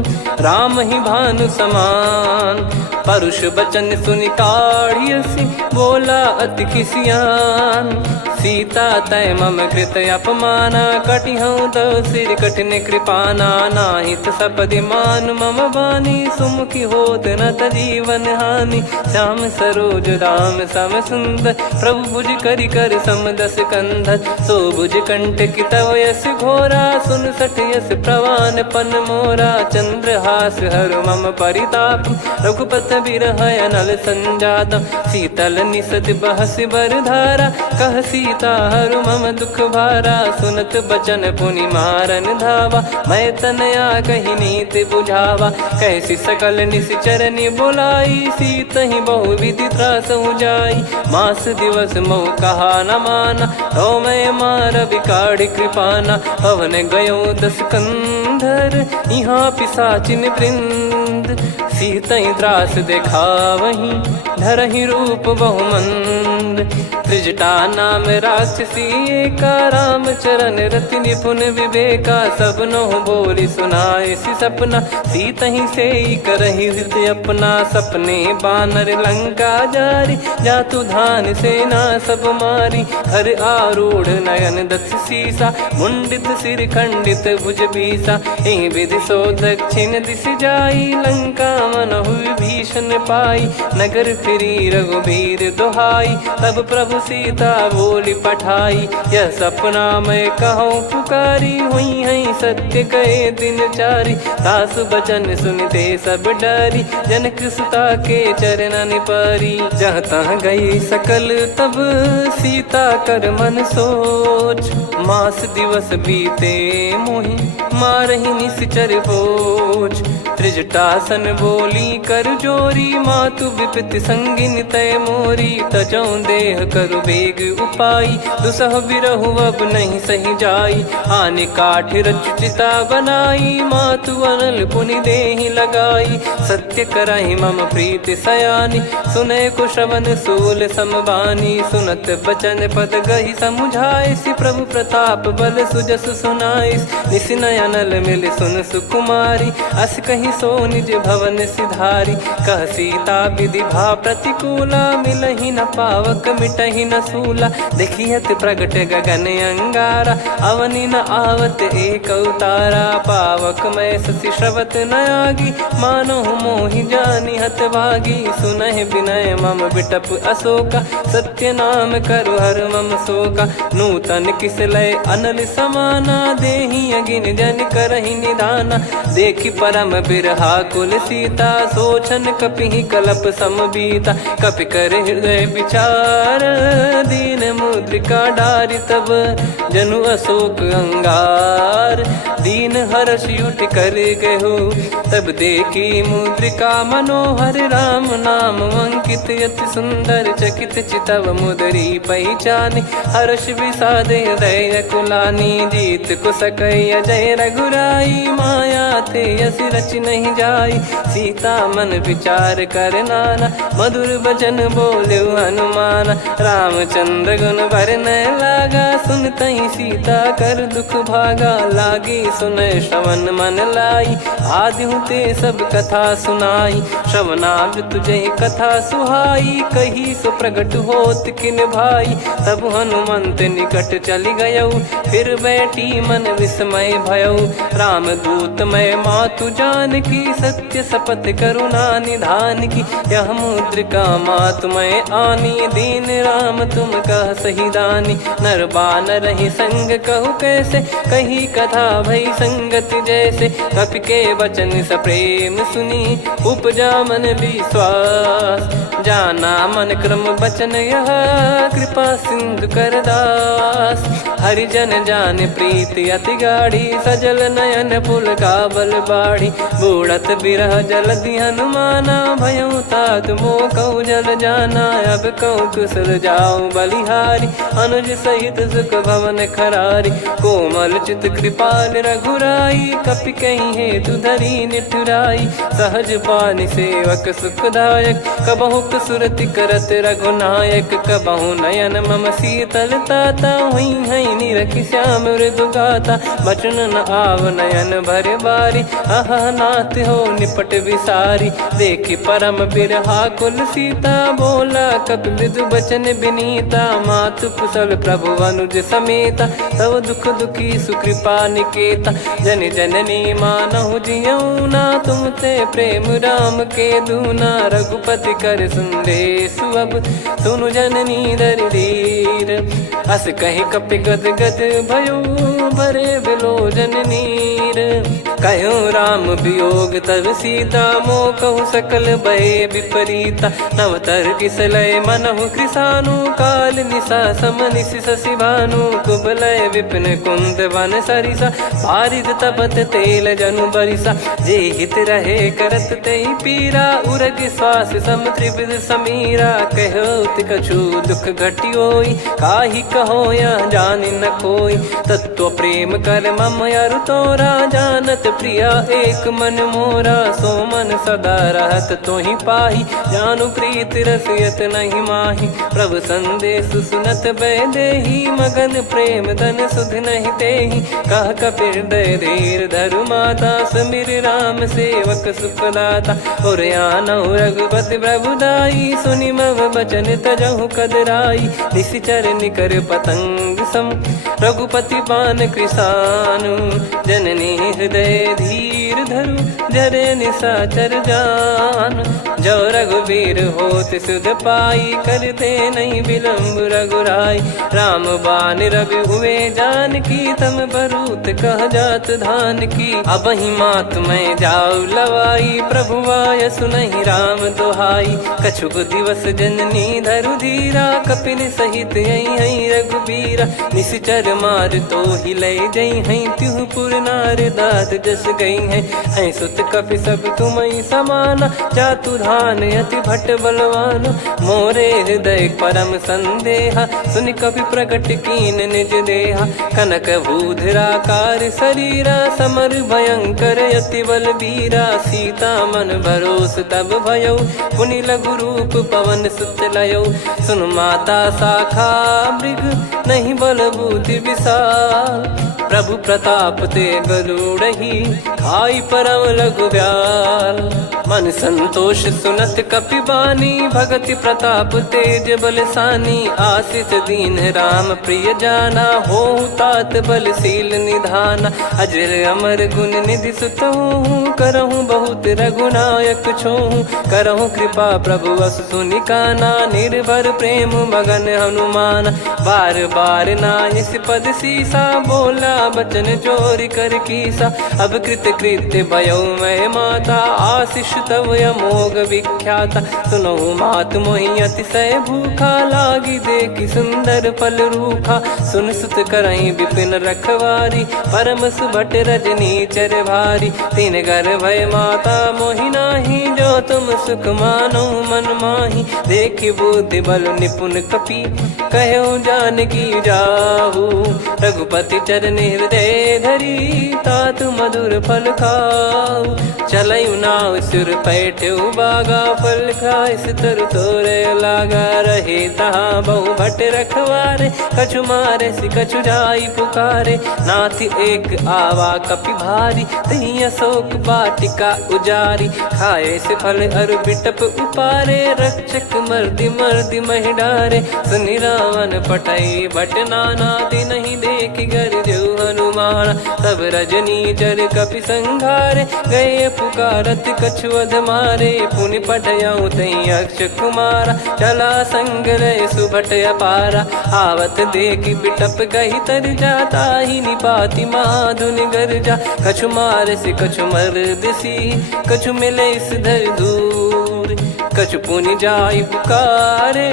राम ही भानु समान। परुष बचन सुनि काढ़ियसि, बोला अति किसियान। सीता तय मम कृत अपमाना, कटिहऊँ तव सिर कठिन कृपाना। नाहित सपदि मान मम बानी, सुमुखी होत न त जीवन हानि। श्याम सरोज राम सम सुंदर, प्रभु भुज करि कर सम दस कंधर। सो भुज कंठ की तव यस घोरा, सुन सठ यस प्रवान पन मोरा। चंद्रहास हर मम परिताप, रघुपत बिरह अनल संजात। शीतल निसद बहस बर धारा, कह सीता हरु मम दुख भारा। सुनत बचन पुनि मारन धावा, मैं तनया कही नीति बुझावा। कैसी सकल निश्चरनि बुलाई, सीतहि बहु विधि त्रासहु जाई। मास दिवस मोह कहा न माना, तो मैं मार बिकाढ़ कृपाना। पवन गयो दस कंधर, यहाँ पिशाचिन वृंद। सीतहि त्रास देखावहीं, धरहि रूप बहुमंद। त्रिजटा नाम राक्षसी एका, राम चरण रति निपुण विवेका। सब नोह बोली सुनाए सि सपना, सीतहि सेई करहि हृदय अपना। सपने बानर लंका जारी, जातु धान सेना सब मारी। हर आरूढ़ नयन दस सीसा, मुंडित सिर खंडित भुज बीसा। एहि विधि सो दक्षिण दिश जाई, लंका मनहु विभीषण पाई। नगर फिरी रघुबीर दुहाई, तब प्रभु सीता बोली पठाई। यह सपना मैं कहूँ पुकारी, हुई है सत्य कहे दिन चारी। दास बचन सुनते सब डरी, जनक सुता के चरण पारी। जहाँ तहाँ गई सकल तब, सीता कर मन सोच। मास दिवस बीते मोहि, मारहि निश्चर बोझ। त्रिजटासन बोली कर जोरी, मातु विपति संगिन तय मोरी। तजौ देह करु बेग उपाई, दुसह बिरहु अब नहीं सही जाई। आने काठ रचिता बनाई, मातु अनल पुनि देहि लगाई। सत्य करहि मम प्रीति सयानी, सुनय को श्रवण सूल समबानी। सुनत बचन पद गहि समुझाइसि, प्रभु प्रताप बल सुजस सुनाइस। निसि नयनल मिल सुन सुकुमारी, अस कहि सो निज भवन सिधारी। कह सीता विधि भा प्रतिकूला, मिलहि न पावक मिटहि न सूला। देखियत प्रगट गगन अंगारा, अवनि न आवत एक अवतारा। पावक मैं शशि श्रवत न आगी, मानो मोहि जानि हत भागी। सुनहि विनय मम बिटप अशोका, सत्य नाम करु हर मम शोका। नूतन किस लय अनल समाना, देहि अगिन जन करहि निदाना। देखि परम बिरहा कुल सीता, सोचन कपिहि कलप समबीता। कपि कर हृदय विचार, दीन मुद्रिका डारि तब। जनु अशोक अंगार, दीन हर्ष उठ कर गयो। तब देखी मुद्रिका मनोहर राम नाम अंकित अति सुंदर चकित चितव मुदरी पहचानी। हर्ष विषाद हृदय कुलानी जीत को सकय जय रघुराई। माया थे यस रच नहीं जाई सीता मन विचार कर नाना। मधुर वचन बोले हनुमान रामचंद्र गुण वरन लागा। सुनतहि सीता कर दुख भागा लागी सुन श्रवण मन लाई। आदि ते सब कथा सुनाई श्रवणाग तुझे कथा सुहाई। कही सो प्रगट होत किन भाई तब हनुमंत निकट चली गयो। फिर बैठी मन विस्मय भयो राम दूत मैं मातु जान की। सत्य शपथ करुणा निधान की यह मुद्रिका मातु मैं आनी। दीन राम तुम कह सही दानी नर बानर ही संग कहु कैसे। कही कथा भई संगति जैसे कपि के वचन सप्रेम सुनी। उपजा मन विश्वास जाना मन क्रम बचन यह। कृपा सिंधु कर दास हरिजन जान प्रीति अति गाढ़ी। सजल नयन पुल का बल बाढ़ी बूढ़त बिरह जल हनुमाना। भयउ तात मो कहु जल जाना अब कहु कुशल जाऊं बलिहारी। अनुज सहित सुख भवन खरारी कोमल चित कृपाल रघुराई। कपि कहीं हेतु धरी निठुराई सहज पानि सेवक सुखदायक। कबहु सुरति करत रघुनायक कबहु नयन मम शीतल ताता। हुई है निरखि श्याम मृदु गाता बचन न आव नयन भर बारी। अह नाथ हो निपट विसारी देखी परम बिरहा कुल सीता। बोला कपि मृदु बचन बिनीता मातु कुशल प्रभु अनुज समेता। तव दुख दुखी सुकृपा निकेता जन जननी मानहु जियऊ ना। तुम ते प्रेम राम के दूना रघुपति कर संदेशु अब सुनु जननी दर धीर। अस कहीं कपि गद गद भयो भरे विलोचन नीर। कहो राम वियोग तब सीता मो कहु सकल भय विपरीता। नवतर किसलय मनहु कृसानु काल निशा समनिशि शशि भानु। कुबलय विपिन कुंद वन सरिसा पारिद तपत तेल जनु बरिसा। जे हित रहे करत तेहि पीरा उरग श्वास सम त्रिविध समीरा। कहो कछु दुख घटियोई काहि कहो या जानि न कोई। तत्व प्रेम कर मम अरु तोरा जानत प्रिया एक मन मोरा। सो मन सदा रहत तोहि पाही जानु प्रीत रसियत नहीं माही। प्रभु संदेश सुनत बैदेही मगन प्रेम धन सुध नहीं तेहि। कह कपिर हृदय धीर धरु माता समिर राम सेवक सुखदाता। और आनहु रघुपति प्रभुदाई सुनि मम बचन तजहु कदराई। निशिचर निकर पतंग सम रघुपति पान कृसानु। जननी हृदय धीर धरु जरे निशाचर जान। जो रघुवीर होत सुध पाई करते नहीं विलम्ब रघुराई। राम बान रवि हुए जान की तम बरूत कह जात धान की। अब ही मात मैं जाऊ लवाई प्रभु आय सुनहि राम दोहाई। कछुक दिवस जननी धरु धीरा कपिन सहित यही रघुबीरा। निशिचर मार तो ही ले जई हैं तिहु पुर नार दाद जस गई हैं। सुत कपि सब तुमहि समाना जातु धान अति भट बलवान। मोरे हृदय परम संदेहा सुनि कपि प्रकट कीन निज देहा। कनक भूधराकार शरीरा समर भयंकर अति बलबीरा। सीता मन भरोस तब भयो पुनि लघु रूप पवन सुत लयो। सुन माता शाखा मृग नहीं बल बुद्धि विशाल। प्रभु प्रताप ते गरुड़हि खाई परम लघु ब्याल। मन संतोष सुनत कपि बानी भगति प्रताप तेज बलसानी। आशीष दीन राम प्रिय जाना हो तात बलशील निधाना। अजर अमर गुण निधि सुत हूँ करहूँ बहुत रघुनायक छोहूँ। करहूँ कृपा प्रभु अस सुनि काना निर्भर प्रेम मगन हनुमान। बार बार नायस पद सीसा बोला बचन चोरी कर कीसा। अब कृत कृत्य भयो मैं माता आशीष तव अमोघ विख्याता। सुनो मात मोहि अतिशय भूखा, लागी देखी सुंदर फल रूखा। सुन सुत करई विपिन रखवारी, परम सुभट रजनी चर भारी। तीन घर भय माता मोहि नाही, जो तुम सुख मानो मन माही। देखी बुद्धि बल निपुण कपि, कहूँ जानकी जाहू। रघुपति चरण हृदय धरी, तात मधुर फल खाऊ। चलऊ नाव सिर पैठऊ बागा, फल खाय सितर तोरे लागा। रहे तहाँ बहु भट रखवारे, कछु मारे सि कछु जाई पुकारे। नाथ एक आवा कपि भारी, तही अशोक वाटिका उजारी। खाए से फल अरु बिटप उपारे, रक्षक मर्दि मर्दि महि डारे। सुनि रावण पटई भट नाना, तिनहि देखि गरजऊ हनुमान। तब रजनी चर कपि संघारे, गए पुकारत कछु अध मारे। पुनि पटयऊ तई अक्ष कुमारा, चला संग रहे सुभट अपारा। आवत देखि बिटप गही तर जाता, ही निपाति माधुनि गर्जा। कछु मार से कछु मर्द सी, कछु मिले इस धर दूर। कछु पुनि जाई पुकारे,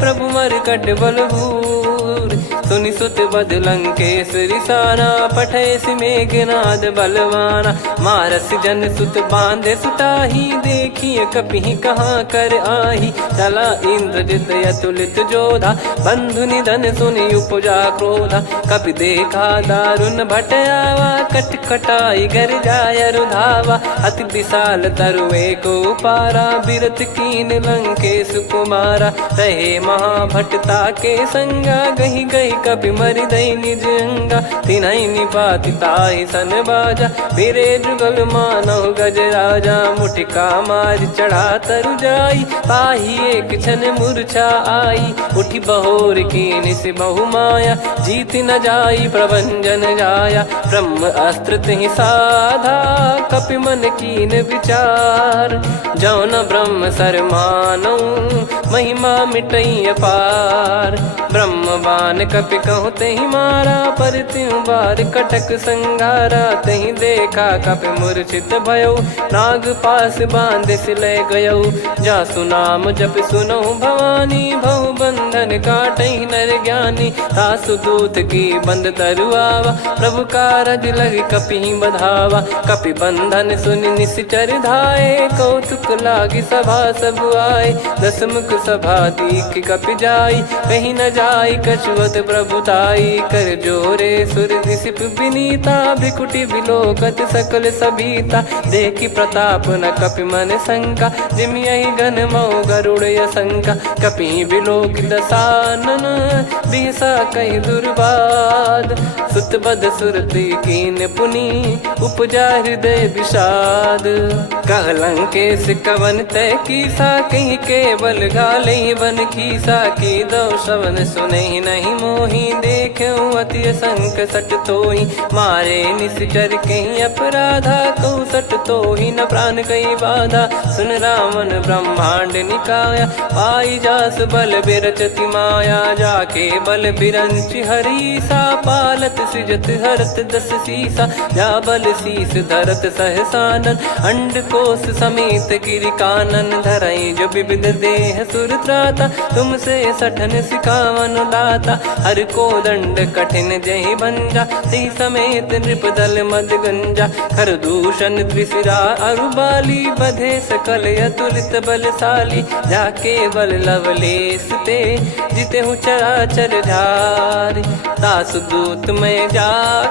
प्रभु मरकट बलभूर। सुनि सुत बद लंकेश्वरी साना, पठय मेघनाद बलवाना। मारस जन सुत बांधे सुताही, देखिए कपि कहाँ कर आही। चला इंद्रजित अतुलित जोधा, बंधु निधन सुनि उपजा क्रोधा। कपि देखा दारुण भट आवा, कट कटाई घर जाय रुधावा। अति विशाल तरुए को पारा, बिरत कीन लंकेश कुमारा। रहे महाभटता के संगा, गही गही कपि मरि दई निज अंगा। तिनहि निपाति ताहि सन बाजा, फिरे जुगल मानव गज राजा। मुटिका मार चढ़ा तरु जाई, पाही एक क्षण मूर्छा आई। उठी बहोर कीन से बहु माया, जीत न जाई प्रभंजन जाया। ब्रह्म अस्त्र तिहि साधा, कपि मन कीन विचार। जौ न ब्रह्म सर मानौ, महिमा मिटई अपार। ब्रह्मवान कपि कहूँ तहि मारा, पर त्यों बार कटक संगारा। तहि देखा कपि मूर्छित भयऊ, नाग पास बांध सिले गयऊ। जासु नाम जप सुनऊ भवानी, भव बंधन काटहि नर ज्ञानी। तासु दूत की बंद तरुआवा, प्रभु कारज लग कपि बधावा। कपि बंधन सुनि निश्चर धाये, कौतुक लागी सभा सब आए। दस मुख सभा दीख कपि जाई, कहीं न जाई कछुअत प्रभुताई। कर जोरे सुर दिसिप विनीता, भ्रिकुटि बिलोकत सकल सबीता। देखि प्रताप न कपि मन शंका, जिमियहि गन मऊ गरुड़ असंका। कपि बिलोक दसानन, बिहसा कहि दुर्बाद। सुत बद सुरति कीन पुनि, उपजा हृदय विषाद। कह लंकेश कवन तय कीसा, कहीं केवल गाले बन खीसा। की दो श्रवण सुनहि नहीं मोही, देखऊँ अति संक सट तोहि। मारे निश्चर कहीं अपराधा, कहूँ सट तोहि न प्राण कहीं बाधा। सुन रावण ब्रह्मांड निकाया, पाई जास बल बिरचति माया। जाके बल बिरंच हरीसा, पालत सृजत हरत दस सीसा। जा बल शीस धरत सहसानन, अंड कोश समेत गिरि कानन। धरई जो विविध देह सुर त्राता, तुमसे सठन सिखावन दाता। हर को दंड कठिन जहि भंजा, ती समेत नृप दल मद गंजा। खर दूषण त्रिशिरा अरु बाली, बधे सकल अतुलित बलशाली। जाके बल लवलेस ते, जिते हूँ चराचर झारी। दास दूत मैं जा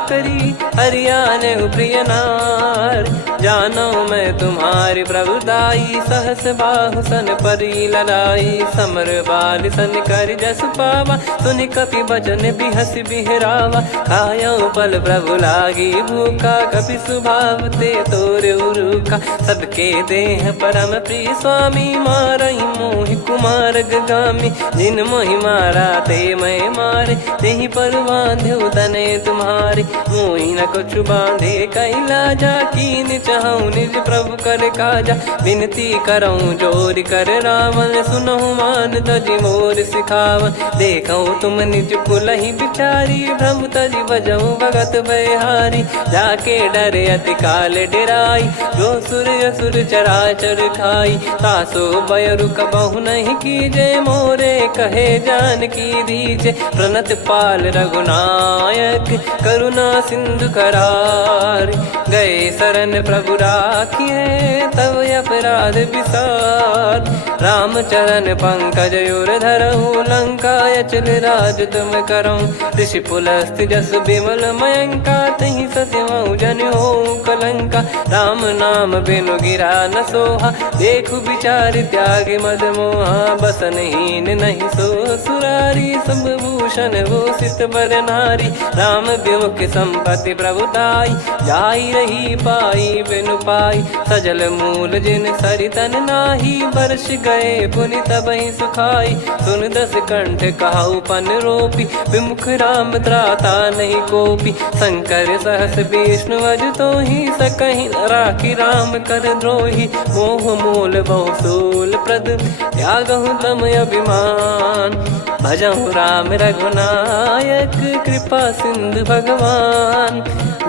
करी, हरियाने प्रिय नार। जानो मैं तुम्हारी प्रभुताई, सहस बाहु सन परी ललाई। समर बाल सन कर जस पावा, सुनि कपि बचन बिहस बिहरावा। खायो पल प्रभु लागी भूखा, कपि स्वभाव ते तोरे उरुखा। सबके देह परम प्रिय स्वामी, मारई मोहि कुमार गगामी। जिन मोहि मारा ते मैं मारे, तेहि पर बांधे तने तुम्हारे। मोहि न कुछ बांधे कैला, जा कीन चहूँ निज प्रभु कर काजा। विनती करऊँ जोर कर रावण, सुनहु मान तजी मोर सिखावन। देखऊँ तुम निज कुलहि बिचारी, भ्रम तजी बजऊँ भगत बहारी। जाके डरे अति काल डेराई, जो सुर असुर चराचर खाई। तासो बयरु कबहु नहीं कीजे, मोरे कहे जान की दीजे। प्रणत पाल रघुनायक, करुणा सिंधु करार। गए शरण प्रभु राखिए, तब अपराध विसार। राम चरण पंकज उर धरऊँ, लंका अचल राज तुम करऊँ। ऋषि पुलस्त्य जस विमल मयंका, तहि ससिमऊ जन होऊँ कलंका। राम नाम बिनु गिरा न सोहा, देखु विचार त्याग मद मोहा। बसनहीन नहीं सो सुरारी, सब भूषण भूषित बर नारी। राम विमुख संपत्ति प्रभुताई, जाई रही पाई बिनु पाई। सजल मूल जिन सरितन नाही, बरस गए पुनि तबहि सुखाई। सुन दस कंठ कहाऊ पन रोपी, विमुख राम त्राता नहीं कोपी। शंकर सहस विष्णु अज तोहि, सकहि न राखी राम कर द्रोही। मोह मूल बहु सूल प्रद, त्यागहु तम अभिमान। भजहु राम रघुनायक, कृपा सिंधु भगवान।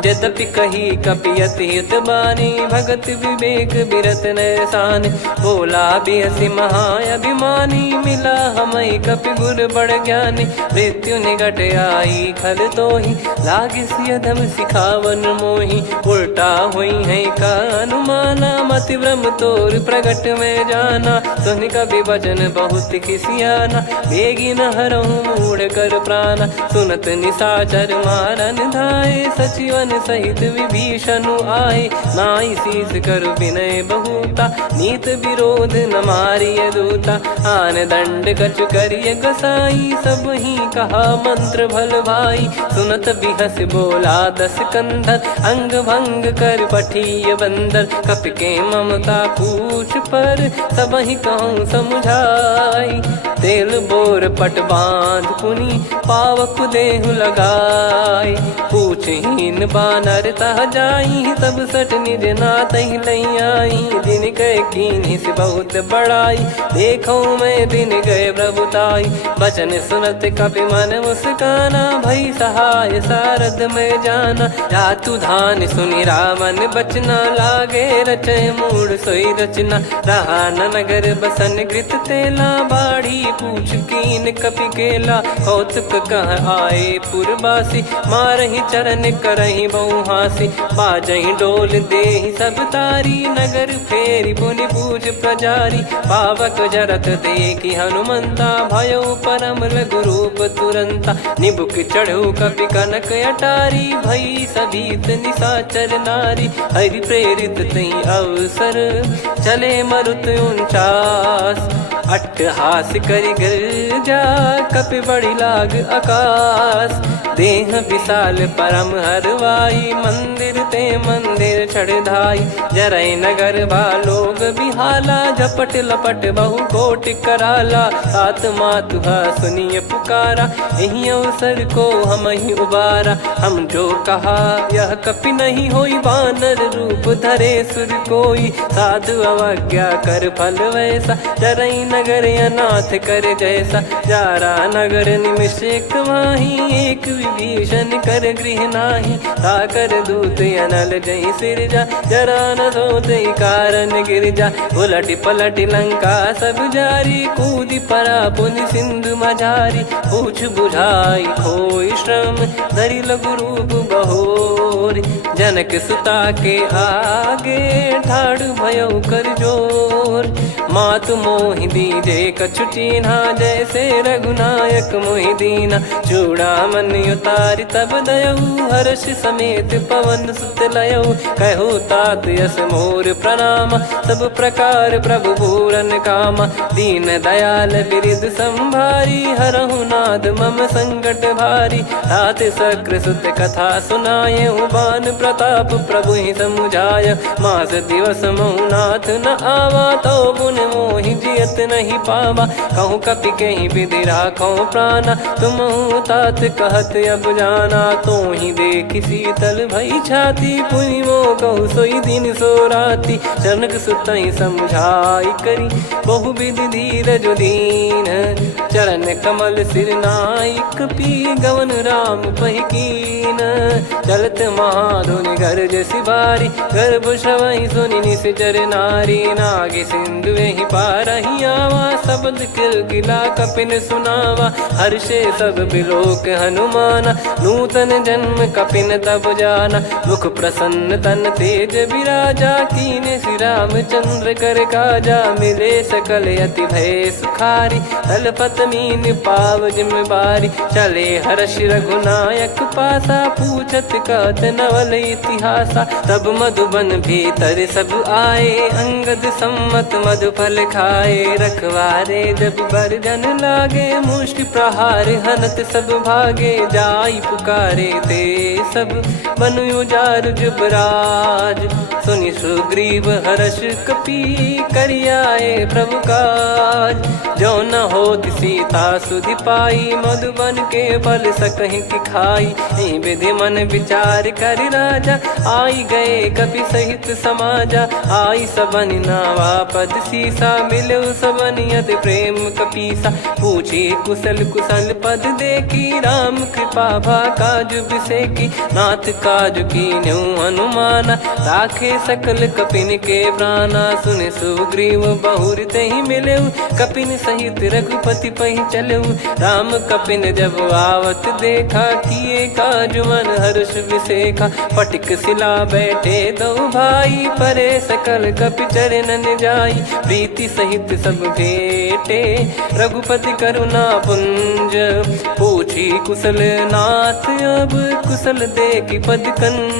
यद्यपि कही कपियति हित बानी, भगत विवेक बिरत नैसान। बोला बिहसि महाअभिमानी, मिला हमई कपि गुर बड़ ज्ञानी। मृत्यु निकट आई खल तोहि, लागे सियधम सिखावन मोहि। उल्टा हुई है का अनुमाना, मति भ्रम तोर प्रगट में जाना। सुन कवि वचन बहुत खिसियाना, बेगी न हरहु मूढ़ कर प्राणा। सुनत निशाचर मारन धाये, सचिवन सहित विभीषणु आए। नाई शीस कर विनय बहुता, नीत विरोध न मारिय दूता। आन दंड कछु करिय गसाई, सब ही कहा मंत्र भल भाई। सुनत बिहस बोला दस कंधर, अंग भंग कर पठिय बंदर। कप के ममता पूछ पर, सब ही कहूँ समुझाई। तेल बोर पट बांध पुनि, पावक देहु लगाई। पूछहीन बानर तह जाई, तब सट निज नातहि लई आई। दिन गए कीन्ही से बहुत बड़ाई, देखूं मैं दिन गए प्रभुताई। बचन सुनत कपि मन मुस्काना, भई सहाय सारद में जाना। जातु धान सुनि रामन बचना, लागे रचय मूढ़ सोई रचना। रहा न नगर बसन कृत तेला, बाढ़ी पूछ कीन कपि केला। कौतुक कह आए पुरबासी, मारहि चरण करहि बहु हासी। बाजहि डोल देहि सब तारी, नगर फेरी पुनि पूज प्रजारी। पावक जरत देखि हनुमंता, भयो परम लघु रूप तुरंता। निबुक चढ़ऊ कपि कनक अटारी, भई सभीत निशाचर नारी। हरि प्रेरित तई अवसर, चले मरुत 49। अट्टहास करि गिरजा, कपि बड़ी लाग आकाश। देह विशाल परम हरवाई, मंदिर ते मंदिर चढ़धाई। जरई नगर भालोग बिहाला, झपट लपट बहु कोट कराला। सात मातुहा सुनिय पुकारा, यही अवसर को हम ही उबारा। हम जो कहा यह कपि नहीं होई, बानर रूप धरे सुर कोई। साधु अवज्ञा कर फल वैसा, जरई नगर अनाथ कर जैसा। जारा नगर निमिष एक माही, एक विभीषण कर गृह नाही। ताकर दूत अनल जय सिरजा, जरा न सोते कारण गिरजा। उलट पलट लंका सब जारी, कूद परा पुनि सिंधु मझारी। पूछ बुझाई खोई श्रम, धरि लघु रूप बहोर। जनक सुता के आगे, ठाड़ भयो कर जोर। मातु मोहि दीजे कछु चीन्हा, जैसे रघुनायक मोहि दीना। चूड़ामन उतारि तब दयऊ, हर्ष समेत पवन सुत लयऊ। कहु तात यस मोर प्रणाम, सब प्रकार प्रभु पूरन कामा। दीन दयाल बिरिद संभारी, हरहु नाद मम संकट भारी। तात सकृ सुत कथा सुनायहु, बान प्रताप प्रभु ही समुझाय। मास दिवस महु नाथ न आवा, तो पुन मोहि जिया जियत नहीं पावा। कहूँ कपि कहीं विधि राखो प्राणा, तुम तात कहत अब जाना। तो ही देख शीतल भई छाती, पुनि मो कहूँ सोई दिन सो राती। जनक सुतई समझाई करी, बहु विधि धीरज दीन। चरण कमल सिर नाइक, पी गवन राम पहिकीन। चलत महाधुनि गरज सिबारी, गर्भ श्रवहि सुनि निश्चर नारी। नागे सिंधु ही पारहि आवा, शब्द किलकिला कपिन सुनावा। हर्षे सब बिलोक हनुमाना, नूतन जन्म कपिन तब जाना। मुख प्रसन्न तन तेज विराजा, कीने श्री रामचंद्र कर काजा। मिले सकल अति भय सुखारी, तलपत मीन पाव जिम्मेवारी। चले हर्ष रघुनायक पासा, पूछत कहत नवल इतिहासा। तब मधुबन भीतर सब आए, अंगद सम्मत मधुफल खाए। रखवारे जब बरजन लागे, मुष्टि प्रहार हनत सब भागे। जाई पुकारे ते सब, बनु उजार जुबराज। सुनि सुग्रीव हर्ष कपि, करियाए प्रभु काज। जो न होत सीता सुधि पाई, मधुबन के फल सकहि की खाई। विधि मन विचार कर राजा, आई गए कपि सहित समाजा। आई सबनि नावा पद सीसा, मिलो सबनि अति प्रेम कपीसा। पूछी कुशल कुशल पद देखी, राम कृपा भा काज बिसेकी। नाथ काज कीन्यु हनुमाना, राखे सकल कपिन के प्राणा। सुने सुग्रीव बहुर तेहि मिलेउ, कपिन सहित रघुपति पहि चलेउ। राम कपिन जब आवत देखा, किए काज मन हर्ष विसेखा। फटिक सिला बैठे दो भाई, परे सकल कपि चरणन जाई। प्रीति सहित सब भेटे, रघुपति करुणा पुंज। पूछी कुशल नाथ, अब कुशल देखि पद कंज।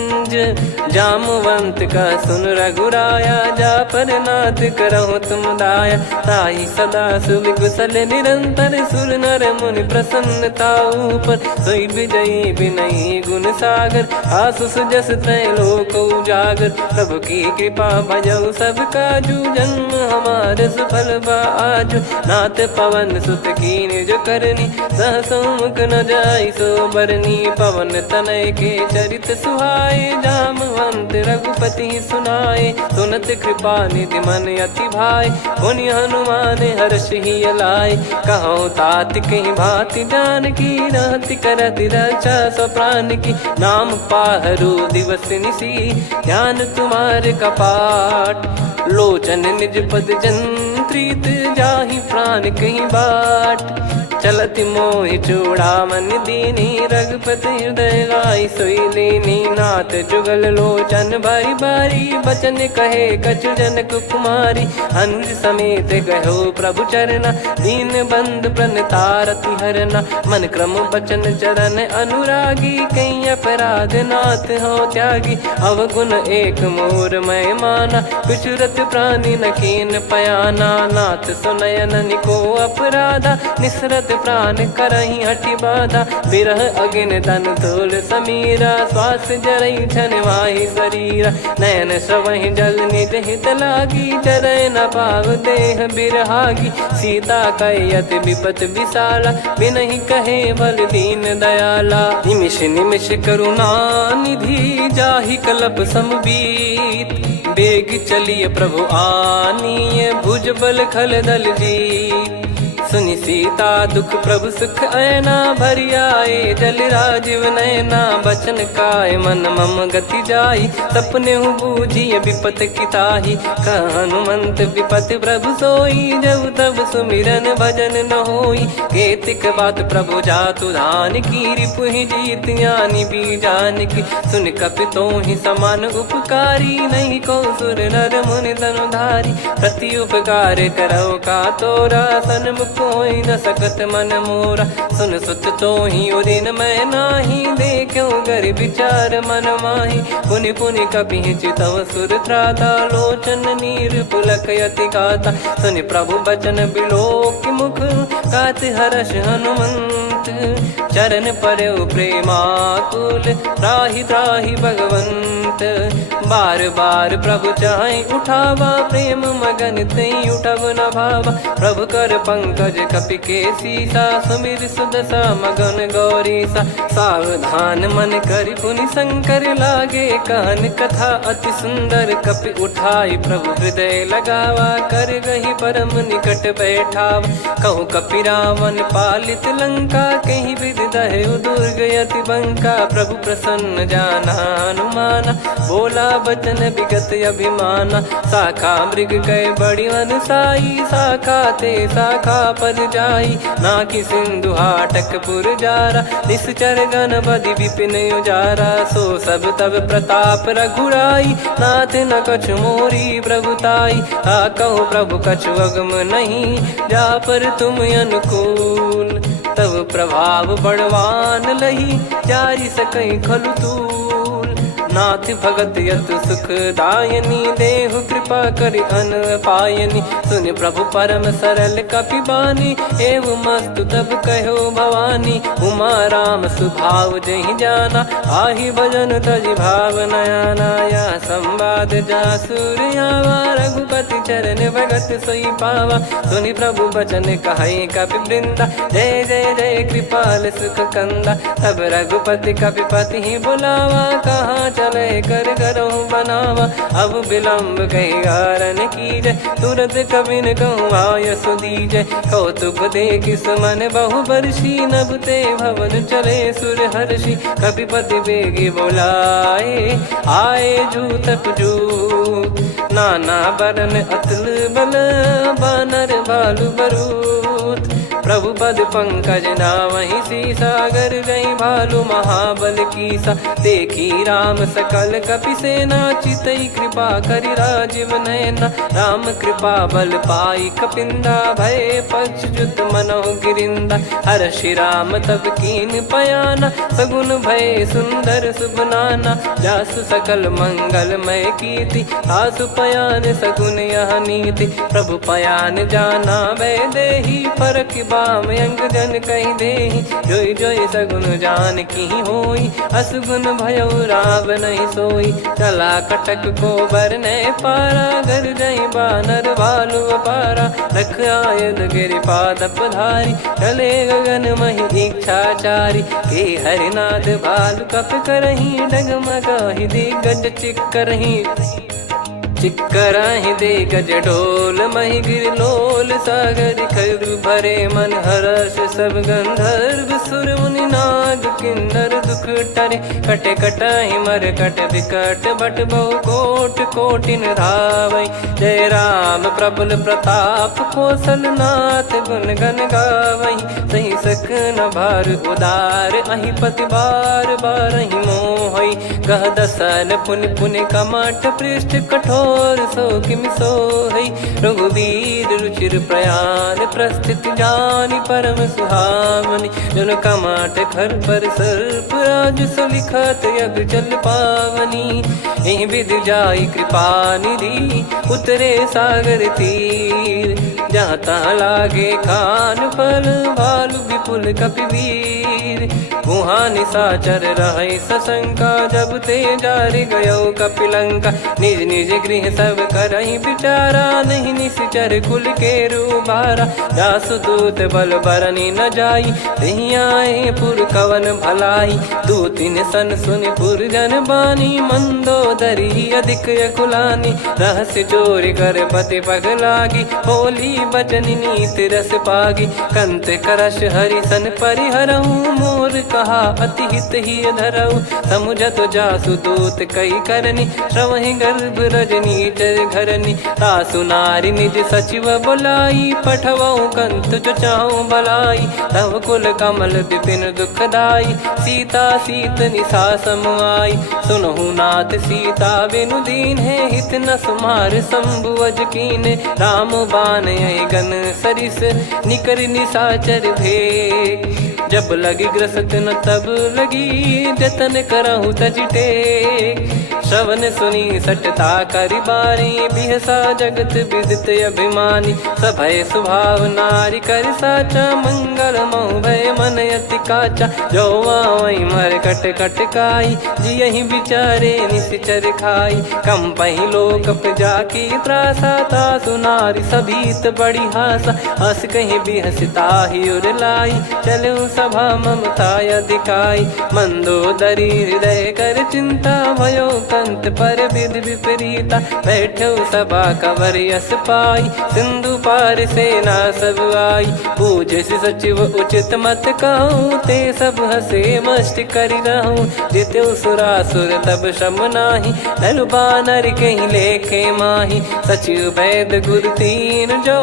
जामवंत का सुन रघुराया, जा पर नाथ करहु तुम दाया। ताहि सदा सुविकुशल निरंतर, सुर नर मुनि प्रसन्नता ऊपर। सोई विजयी विनयी गुण सागर, आसुस जस त्रैलोक उजागर। प्रभु की कृपा भजऊ सब काजू, जन्म हमार सफल बा आजु। नाथ पवन सुत कीन्ह जो करनी, सहसो मुख न जाई सो बरनी। पवन तनय के चरित सुहाए, जामवंत रघुपति सुनाए। सुनत कृपा निधि मन अति भाई, पुनि हनुमान हर्ष ही लाए। कहो तात कहीं भांति जान की, रहति करति रक्षा सो प्राण की। नाम पाहरु दिवस निसी, ध्यान तुम्हारे कपाट। लोचन निज पद जंत्रित, जाहि प्राण कहीं बाट। चलति मोहि चूड़ामन दीनी, रघुपति हृदय लाई सोई लीनी। नाथ जुगल लोचन बारी बारी, बचन कहे कछु जनक कुमारी। अनुज समेत गयो प्रभु चरना, दीन बंद प्रणतारति हरना। मन क्रम बचन चरण अनुरागी, कहीं अपराध नाथ हो त्यागी। अवगुण एक मोर मैं माना, बिचुरत प्राणी न कीन पयाना। नाथ सुनयन निको अपराधा, निसरत प्राण करहि हठि बाधा। बिरह अगिन तन तोल समीरा, श्वास जरई छन माहि शरीरा। नयन श्रवहि जल निज हित लागी, चरय न पाव देह बिरहागी। सीता कयत विपत विशाला, बिनहि कहे बल दीन दयाला। निमिष निमिष करुणा निधि, जाहि कलप समबीत। बेग चलिए प्रभु आनीय, भुजबल खल दल जीत। सुनि सीता दुख प्रभु सुख ऐना, भरि आए जल राजीव नैना। बचन काय मन मम गति जाई, सपने हूँ बूझिए विपत किताही। हनुमंत विपत प्रभु सोई, जब तब सुमिरन भजन न होई। केतिक बात प्रभु जातु धान की, रिपु ही जीत ज्ञानी बीजान की। सुन कपि तो ही समान उपकारी, नहीं को सुर नर मुनि तनुधारी। प्रति उपकार करो का तोरा, सन्मुख कोई न सकत मन मोरा। सुन सुत तो ही उदिन मैं नाही, देखो गर विचार मन माही। पुनि पुनि कपि चितव सुर त्राता, लोचन नीर पुलक यति गाता। सुनि प्रभु बचन बिलोक मुख, गात हर्ष हनुमंत। चरण परउ प्रेमाकुल, त्राहि त्राहि भगवंत। हित। बार बार प्रभु चाहे उठावा, प्रेम मगन तई उठब न भावा। प्रभु कर पंकज कपि के सीसा, सुमिर सुदशा मगन गौरीसा। सावधान मन करि पुनि शंकर लागे, कहन कथा अति सुंदर। कपि उठाई प्रभु हृदय लगावा, कर गही परम निकट बैठावा। कहूँ कपि रावण पालित लंका, कहीं विधि दहु दुर्ग अति बंका। प्रभु प्रसन्न जाना हनुमाना, बोला बचन विगत अभिमाना। शाखा मृग गए बड़ी अनुसाई, शाखा ते शाखा पर जाई। नाकि सिंधु हाटक पुर जारा, निश्चर गण बधि विपिन उजारा। सो सब तब प्रताप रघुराई, नाथ न कछु मोरी प्रभुताई। कहूँ प्रभु कछु अगम नहीं, जा पर तुम अनुकूल। तब प्रभाव बड़वान लही, जारी सकई खलु तूल। नाथ भगत यत सुख दायनी, देहु कृपा करि अन पायनी। सुन प्रभु परम सरल कपि बानी, एव मस्तु तब कहो भवानी। उमा राम सुभाव जहि जाना, आहि भजन तजि भाव नयाना। या संवाद जासुर आवा, रघुपति चरण भगत सोई पावा। सुनि प्रभु बचन कहै कपि वृंदा, जय जय जय कृपाल सुख कंदा। तब रघुपति कपि पति ही बुलावा, कहाँ चले कर करहु बनावा। अब विलम्ब कही कारण कीजय, तुरत कबिन कहूँ आयस दीजय। कौतुक देखि सुमन बहु बरसी, नभ ते भवन चले सुर हर्षि। कपिपति बेगी बोलाए, आए जूतक जूत। नाना बरन अतुल बल, बानर भालु बरूत। प्रभु पद पंकज नावहि सीसा, गर गई भालु महाबल कीसा। देखी राम सकल कपि सेना, चितई कृपा करि राजीव नयना। राम कृपा बल पाई कपिंदा, भय पक्ष जुत मनोह गिरिंदा। हर्षि राम तब कीन पयाना, सगुन भय सुंदर शुभ नाना। जासु सकल मंगलमय कीर्ति, आसु पयान सगुन यह नीति। प्रभु पयान जाना वै देहि, फरक बाम अंग जन कहि देहि। जोई जोई सगुन जान की होई, असगुन भयो राव नहीं सोई। चला कटक को बरने पारा, घर जई बानर भालु अपारा। लख आयद गिरिपाद पधारी, चले गगन महि इच्छाचारी। के हरिनाथ भालु कप करही, डगमगाहि दिग्गज चिक्करही। चिक्कराहि दिग्गज ढोल, महि गिर लोल। सागर खर भरे मन हर्ष, सब गंधर्व सुर मुनि नाग किन्नर दुख टरे। कटे कटाहि मर कट विकट, बट बहु कोट कोटिन धावै। जय राम प्रबल प्रताप, कौशल नाथ गुण गण गावै। सही सकन भार उदार, अहि पति बार बारहि मोहै। गह दसन पुनि पुनि कमठ, पृष्ठ कठोर सो किम सोहै। रघुवीर रुचिर प्रयाण, प्रस्थित जानि परम सुहावनी। जन कमठ खर पर सर्प, राज सलिखत अब जल पावनी। एहि विधि जाई कृपा निधि, उतरे सागर तीर। जहाँ तहाँ लागे खान फल, भालु विपुल कपि वीर। वहाँ निशाचर रहै सशंका, जब ते जारि गयो कपिलंका। निज निज गृह सब करहि विचारा, नहीं निश्चर कुल के रूबारा। जासु दूत बल बरनि न जाई, तेहि आए पुर कवन भलाई। दूतिन सन सुनि पुर जन बानी, मंदोदरी अधिक अकुलानी। रहस्य चोरी कर पति पग लागी, होली बचन नीति रस पागी। कंत करश हरिसन परिहरहु, मोर कहा अति हित ही धरऊ। समुझत जासु दूत कई करनी, श्रवहि गर्भ रजनी चर घरनी। तासु नारी निज सचिव बुलाई, पठवऊ कंत जो चाहूं भलाई। तव कुल कमल विपिन दुखदाई, सीता सीत निशा समुआई। सुनहु नाथ सीता बिनु दीन है, हित न सुमार शंभु अज कीने। राम बान गन सरिस, निकर निशाचर भेग। जब लगी ग्रसत न तब लगी, जतन करहु तज टेक। श्रवण सुनी सटता करि बारी बिहसा जगत विदित अभिमानी सभय स्वभाव नारी कर साचा मंगल मोह भय मन अति काचा जो वही मर कट कट काई जी यही बिचारे निश्चर खाई कम पही लोक जाकी त्रासा तासु नारी सभीत बड़ी हासा हस कहीं भी हंसता ही उर लाई चलूं सभा ममता दिखाई मंदोदरी हृदय कर चिंता भयो कंत पर विध विपरीता बैठो सभा कवर यस पाई सिंधु पार सेना सब आई पूज्य सचिव उचित मत कहूँ ते सब हसे मस्त करि रहूं जित्यो सुरासुर तब शम नाही नल बानर कहीं लेखे माही सचिव वैद गुरु तीन जो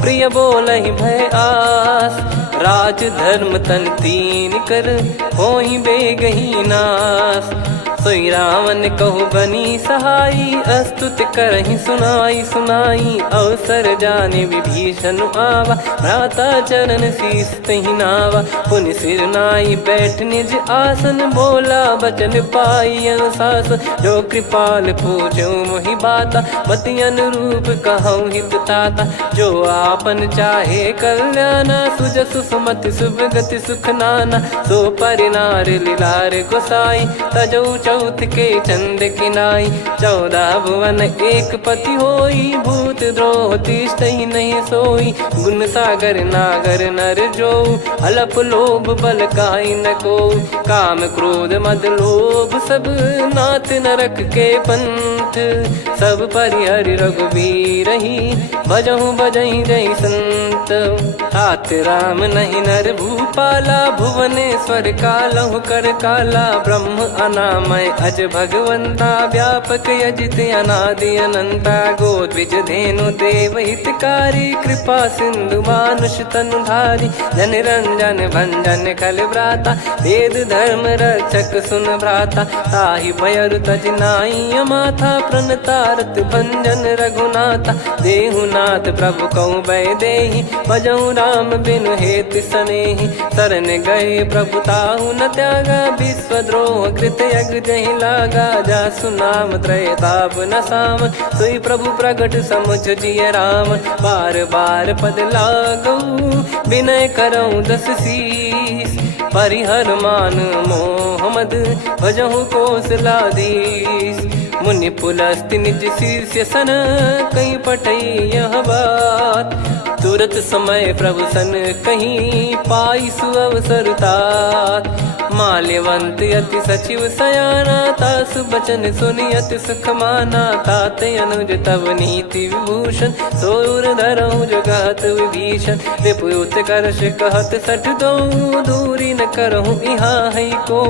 प्रिय बोलहि भय आस राज धर्म तन तीन कर होई बेगही नास सोई रावण कहु बनी सहाई अस्तुत करहि सुनाई सुनाई अवसर जाने विभीषण आवा भ्राता चरण शीस तहि नावा पुनि सिर नाई बैठ निज आसन बोला बचन पाई अनुशास जो कृपाल पूछो मोहि बाता मति अनुरूप कहूँ हित ताता जो आपन चाहे कल्याणा सुजसु सुमति शुभ गति सुख नाना सो परिनार लीलार गोसाई तजौ चौथ के चंद किनाई 14 भुवन एक पति होई भूत द्रोह तिष्ठहि नहीं सोई गुण सागर नागर नर जो अलप लोभ बल काई न को काम क्रोध मद लोभ सब नाथ नरक के पंथ सब परिहरि रघुबीर ही भजहु भजहि जय संत तात राम नहीं नर भूपाला भुवनेश्वर कालहु कर काला ब्रह्म अनामय अज भगवंता व्यापक यजित अनादि अनंता गोद्विज धेनु देव हितकारी कृपा सिंधु मानुष तनुधारी जन रंजन भंजन खल भ्राता वेद धर्म रक्षक सुन भ्राता ताहि भयरु तज नाई माथा प्रणतारत भंजन रघुनाथा देहुनाथ प्रभु कहु भय देहि भजहु राम बिनु हेत सनेहि शरण गए प्रभु ताहु न त्यागा विश्वद्रोह कृत यज्ञ जहि लागा जासु नाम त्रयताप न साम सोई प्रभु प्रगट समुझ जिय राम बार बार पद लागऊ विनय करऊं 10 शीस परिहर मान मोह मद भजहु कौशलाधीश मुनि पुलस्ति निज शीर्ष सन कहीं पटई यह बात तुरत समय प्रभु सन कहीं पाई सुअवसर तात माल्यवंत अति सचिव सयाना तासु बचन सुनि अति सुख माना तात अनुज तब नीति विभूषण सोर धरऊ जगत विभीषण विपुत करश कहत सठ दो दूरी न करहु यहाँ है को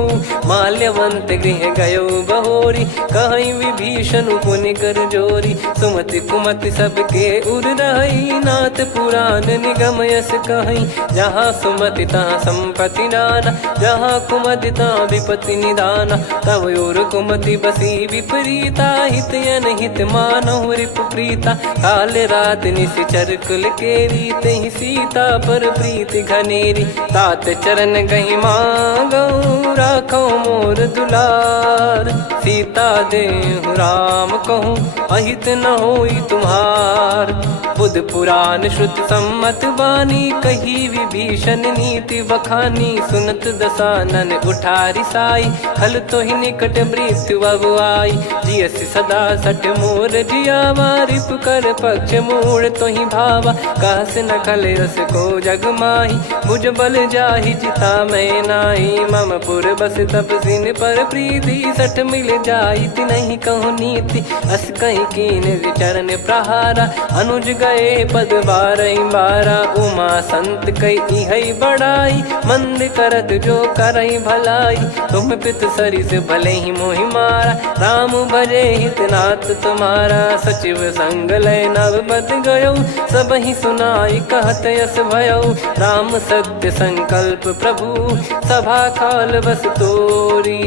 माल्यवंत गृह गयो बहोरी कहीं विभीषण पुनि कर जोरी सुमति कुमति सबके उर रही नाथ पुराण निगम यस कहीं जहाँ सुमति तहाँ संपत्ति नाना जहाँ कुमति तहाँ विपत्ति निदाना तब और कुमति बसी विपरीता हित अनहित मानहु रिपु प्रीता काल रात निशिचर कुल केरी तहि सीता पर प्रीति घनेरी तात चरण गही मांगऊ राखो मोर दुलार सीता देहु राम कहूँ अहित न होई तुम्हार बुध पुराण श्रुत सम्मत बानी कही विभीषण नीति बखानी सुनत दसानन उठारी साई खल तो ही निकट मृत्यु अब आई जियस सदा सठ मोर जियावा रिप कर पक्ष मूड़ तो ही भावा कहस न खल रस को जग माही भुज बल जाहि जिता मैं नाई मम पुर बस तप सिन पर प्रीति सठ मिल जाई ति नहीं कहूँ नीति अस कहीं कीन विचरण प्रहारा अनुज गए पद बारा उमा संत कई है बड़ाई मंद करत जो करई भलाई तुम पित सरी से भले ही मोहि मारा राम भजे हितनाथ तुम्हारा सचिव संग लय नव बद गयो सब ही सुनाई कहत यस भयो राम सत्य संकल्प प्रभु सभा काल बस तोरी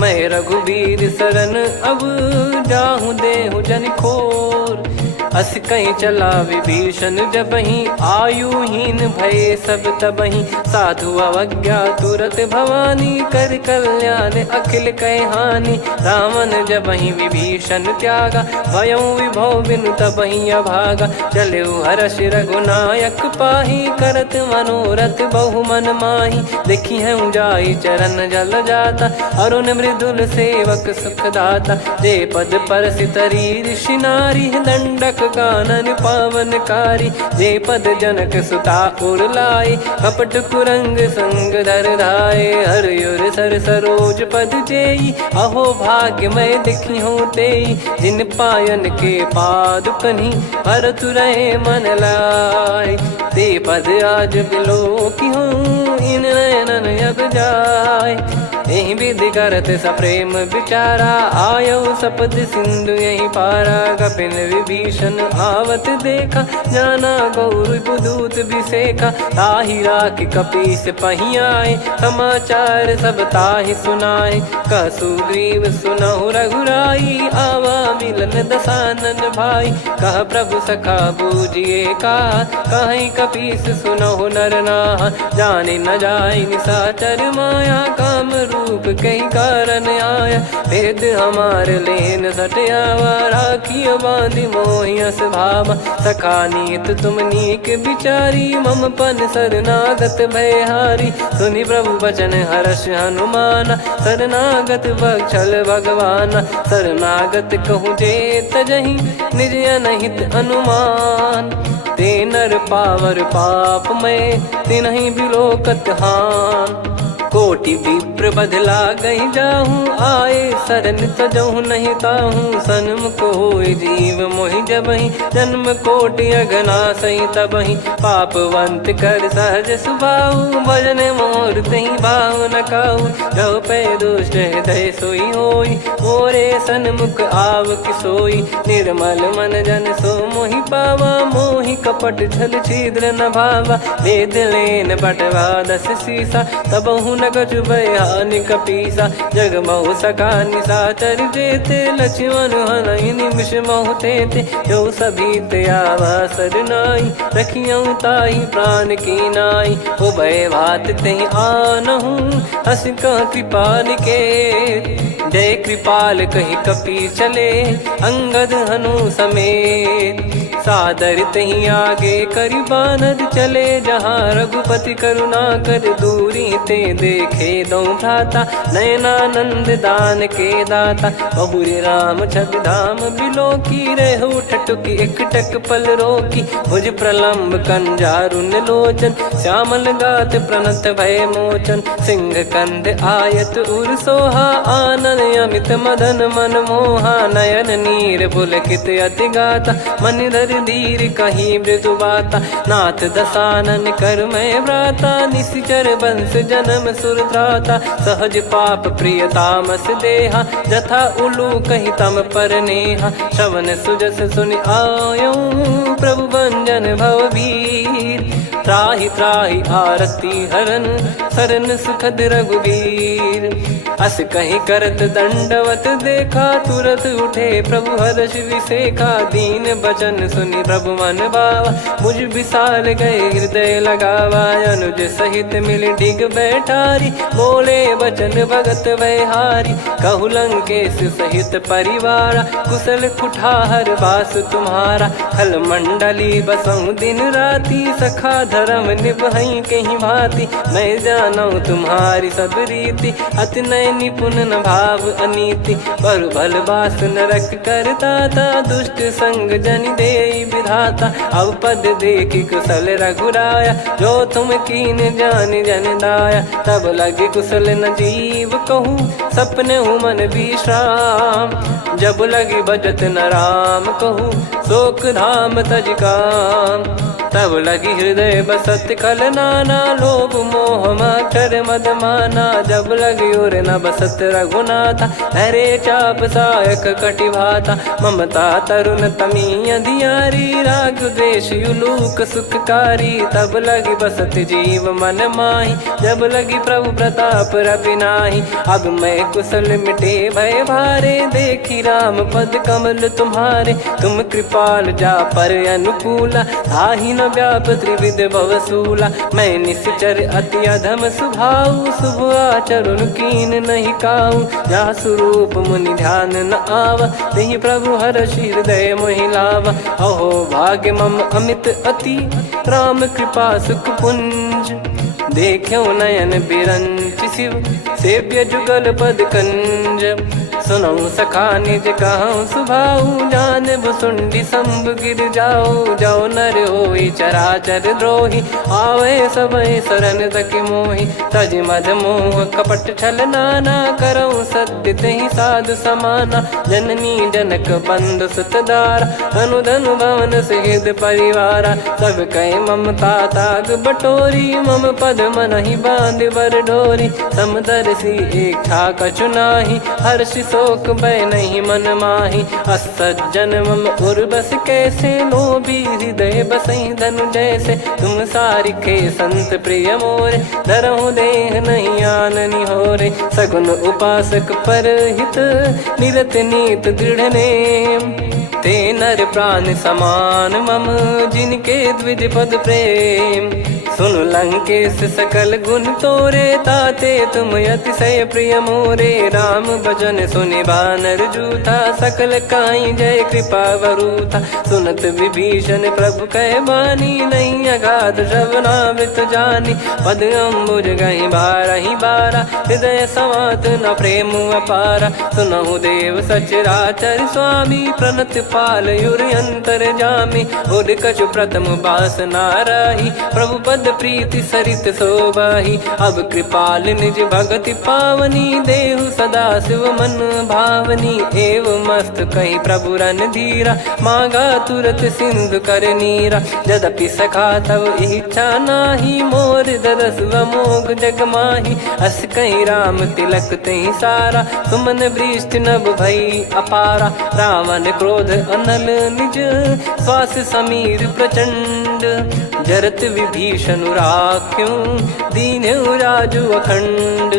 मैं रघुबीर शरण अब जाहु देहु जन खोर अस कहीं चला विभीषण जबहि आयुहीन भये सब तबहि साधु अवज्ञा तुरत भवानी कर कल्याण अखिल कह हानि रावण जबहि विभीषण त्यागा भयउ विभव बिनु तबहि अभागा चले हर्ष रघुनायक पाही करत मनोरथ बहु मन माही देखी है जाई चरण जल जाता अरुण मृदुल सेवक सुख दाता जे पद पर सितरी ऋषि नारी दंडक कानन पावनकारी जे पद जनक सुता उर लाए कपट कुरंग संग धर धाये हरियुर सर सरोज पद जेई अहो भाग्य मैं दिखी हूँ तेई जिन पायन के पाद कन्ही भरत रहे मन लाए ते पद आज बिलो की हूँ इन नयनन अब जाय यही विधि करत सप्रेम विचारा आयो सपद सिंधु यही पारा कपिन विभीषण आवत देखा जाना गौर बुदूत विसेखा ताहि राख कपीस पही आए समाचार सब ताहि सुनाए कह सुग्रीव सुनहु रघुराई आवा मिलन दसानन भाई कह प्रभु सखा बूझिए का कहीं कपीस सुनहु नर नाहा जाने न जाय निशाचर माया काम रूप कई कारण आया भेद हमार लेन सटयावा राखियो बांधि मोहियस भावा सखा नीत तुम नीक बिचारी मम पन शरणागत भयहारी सुनि प्रभु वचन हर्ष हनुमाना शरणागत बक्षल भगवाना शरणागत कहूँ जे तजहि निज अनहित अनुमान ते नर पावर पाप में तिन्हि बिलोकत हान कोटि विप्र बदला गई जाहूँ आए शरण तजहूँ नहीं ताहूँ सन्मुख होय जीव मोहि जबहि जन्म कोटि अगना सही तबहि पापवंत कर सहज सुभाऊ भजन मोर तही भाव न काऊ जो पै दुष्ट हृदय सोई होई मोरे सन्मुख आव किसोई निर्मल मन जन सो मोहि पावा मोहि कपट छल छिद्र न भावा वेद लेन बटवा दस सीसा तबहु न कछु भयानि कपीसा जग महु सका निशाचर जेते लक्ष्मण हनहि निमिष महु तेते जो सभी ते आवा सरनाई रखियऊ ताहि प्राण की नाई उभय भात तेहि आनहु हस कह कृपाल के जय कृपाल कहि कपी चले अंगद हनु समेत सादर तही आगे करि बानर चले जहाँ रघुपति करुणा कर दूरी ते देखे दो भ्राता नयनानंद दान के दाता बहुरी राम छग धाम बिलो की रेहु ठटुकी एकटक पल रोकी भुज प्रलम्ब कंजारुन लोचन श्यामल गात प्रणत भय मोचन सिंह कंध आयत उर सोहा आनन अमित मदन मन मोहा नयन नीर पुलकित अति गाता मन धर धीर कहीं मृदु बाता नाथ दसानन कर मैं व्राता निश्चर वंश जन्म सुरत्राता सहज पाप प्रिय तामस देहा जथा उलू कहीं तम पर नेहा श्रवण सुजस सुन आयो प्रभु भंजन भववीर त्राहि त्राहि आरती हरन सरन सुखद रघुवीर अस कहीं करत दंडवत देखा तुरत उठे प्रभु हर्ष विसेखा दीन बचन सुनि प्रभु मन भावा मुझ विशाल गए हृदय लगावा अनुज सहित मिल डिग बैठारी बोले वचन भगत वैहारी कहु लंकेश सहित परिवारा कुशल कुठार बास तुम्हारा खल मंडली बसऊं दिन राती सखा धर्म निभई कहीं भांति मैं जानू तुम्हारी सब रीति अति नय निपुण न भाव अनीति पर भल बास नरक करता था दुष्ट संग जन दे विधाता अब पद देखी कुशल रघुराया जो तुम कीन जान जन दाया तब लगे कुशल न जीव कहूँ सपने हूँ मन विश्राम जब लगी बजत न राम कहूँ शोक धाम तज काम तब तब लगी हृदय बसत खल नाना, लोभ मोह मकर मद माना। जब लगी और न बसत रघुनाथा, हरे चाप सायक कटि भाता। ममता तरुण तमी अधियारी, राग द्वेष युलूक सुखकारी। तब लगी बसत जीव मन माही, जब लगी प्रभु प्रताप रवि नाही। अब मैं कुशल मिटे भय भारे, देखी राम पद कमल तुम्हारे। तुम कृपाल जा पर अनुकूला, ताहि न व्याप त्रिविध भवसूला। मैं निश्चर अति अधम स्वभाव, शुभ आचरण कीन नहीं काऊ। जा स्वरूप मुनि ध्यान न आवा, तेहि प्रभु हर्षि हृदय मोहि लावा। अहो भाग्य मम अमित अति, राम कृपा सुख पुंज। देख्यो नयन बिरंच शिव, सेव्य जुगल पद कंज। सुनऊ सखा निज कहूँ सुभाऊ, जान भुसुंडी संभ गिर जाओ। जाओ नर होई चराचर द्रोही, आवे सबय शरण तक मोहि। तज मद मोह कपट छल नाना, करऊँ सत्य तेहि साधु समाना। जननी जनक बंधु सुतदारा, धनु धनु भवन सहित परिवारा। सब कहे ममता ताग बटोरी, मम पद मनहि बांध बर डोरी। समदर्शी इच्छा कछु नाही, हर्षि शोक भय नहीं मन माही। असज्जन मम उर बस कैसे, लोभी हृदय बसई धनु जैसे। तुम सारिखे संत प्रिय मोरे, धरहु देह नहीं आननि होरे। सगुन उपासक पर हित, निरत नीत दृढ़ नेम। ते नर प्राण समान मम, जिनके द्विज पद प्रेम। सुन लंकेश सकल गुण तोरे, ताते तुम अतिशय प्रिय मोरे। राम भजन सुनि बानर जूथा, सकल काई जय कृपा वरूथा। सुनत विभीषण प्रभु कह बानी, नहीं अगाध श्रवणामृत जानी। पद अम्बुज गहि बारहि बारा, हृदय समात न प्रेम अपारा। सुनहु देव सचराचर स्वामी, प्रणत पाल युर अंतर जामी। उद कछु प्रथम बास नाराही, प्रभु पद प्रीति सरित शोभाही। अब कृपाल निज भगति पावनी, देहु सदा शिव मन भावनी। एव मस्त कही प्रभु रन धीरा, मांगा तुरत सिंधु कर नीरा। यद्यपि सखा तब इच्छा नाही, मोर दरस मोग जग माही। अस कही राम तिलक तहि सारा, सुमन वृष्ट नभ भई अपारा। रावण क्रोध अनल निज, श्वास समीर प्रचंड। जरत विभीषण राख्यों, दीन्हु राजु अखंड।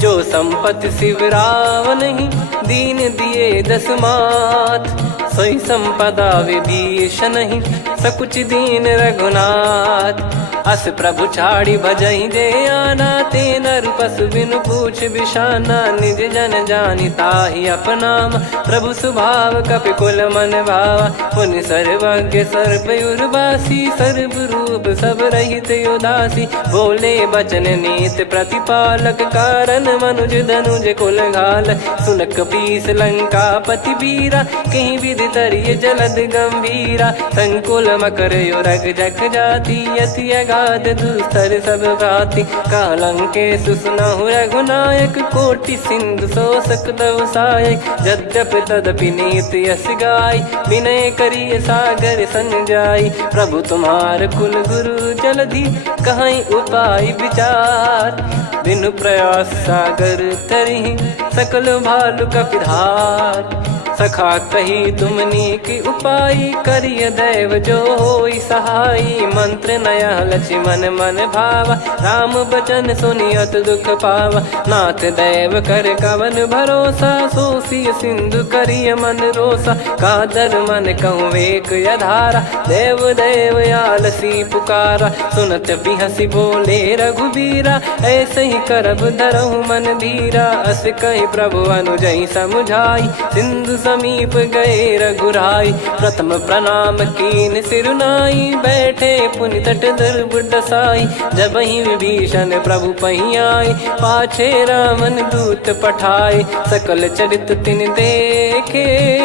जो संपत्ति शिव रावण ही, दीन दिए दस मात। सोई संपदा विभीषण ही, सकुच दीन रघुनाथ। अस प्रभु छाड़ी भजहि जे आना, ते नर पशु बिनु पूछ बिशाना। निज जन जानि ताहि अपनाम, प्रभु स्वभाव कपि कुल मन भावा। मुनि सर्वज्ञ सर्वयुर्वासी, सर्व रूप सब रहित उदासी। बोले बचन नीत प्रतिपालक, कारण मनुज धनुज कुल घाल। सुन कपीस लंका पति वीरा, कहीं विधि तरिय जलद गंभीरा। संकुल मकर युरग जग जाति, यति अगाध दुस्तर सब भांति। कालंकेश सुनहु रघुनायक, कोटि सिंधु शोषक तव सहायक। यद्यपि तदपि नीत यस गाय, विनय करिय सागर सन जाई। प्रभु तुम्हार कुल गुरु जलधि, कहीं उपाय विचार। बिनु प्रयास सागर तरिहि, सकल भालु कपिधार। सखा कही तुमनी की उपाय, करिय दैव जो होई सहाई। मंत्र नया लक्ष्मण मन भावा, राम बचन सुनियत दुख पावा। नाथ दैव कर कवन भरोसा, सोसिय सिंधु करिय मन रोसा। कादर मन कहूँ वेक यधारा, देव देव आलसी पुकारा। सुनत बिहसी बोले रघुबीरा, ऐसे ही करब धरहु मन धीरा। अस कही प्रभु अनुजहि समुझाई, सिंधु समीप गए रघुराई। प्रथम प्रणाम कीन सिरुनाई, बैठे पुनि तट दर्भ डसाई। जब ही विभीषण प्रभु पही आए, पाछे रावण दूत पठाए। सकल चरित तिन देखे,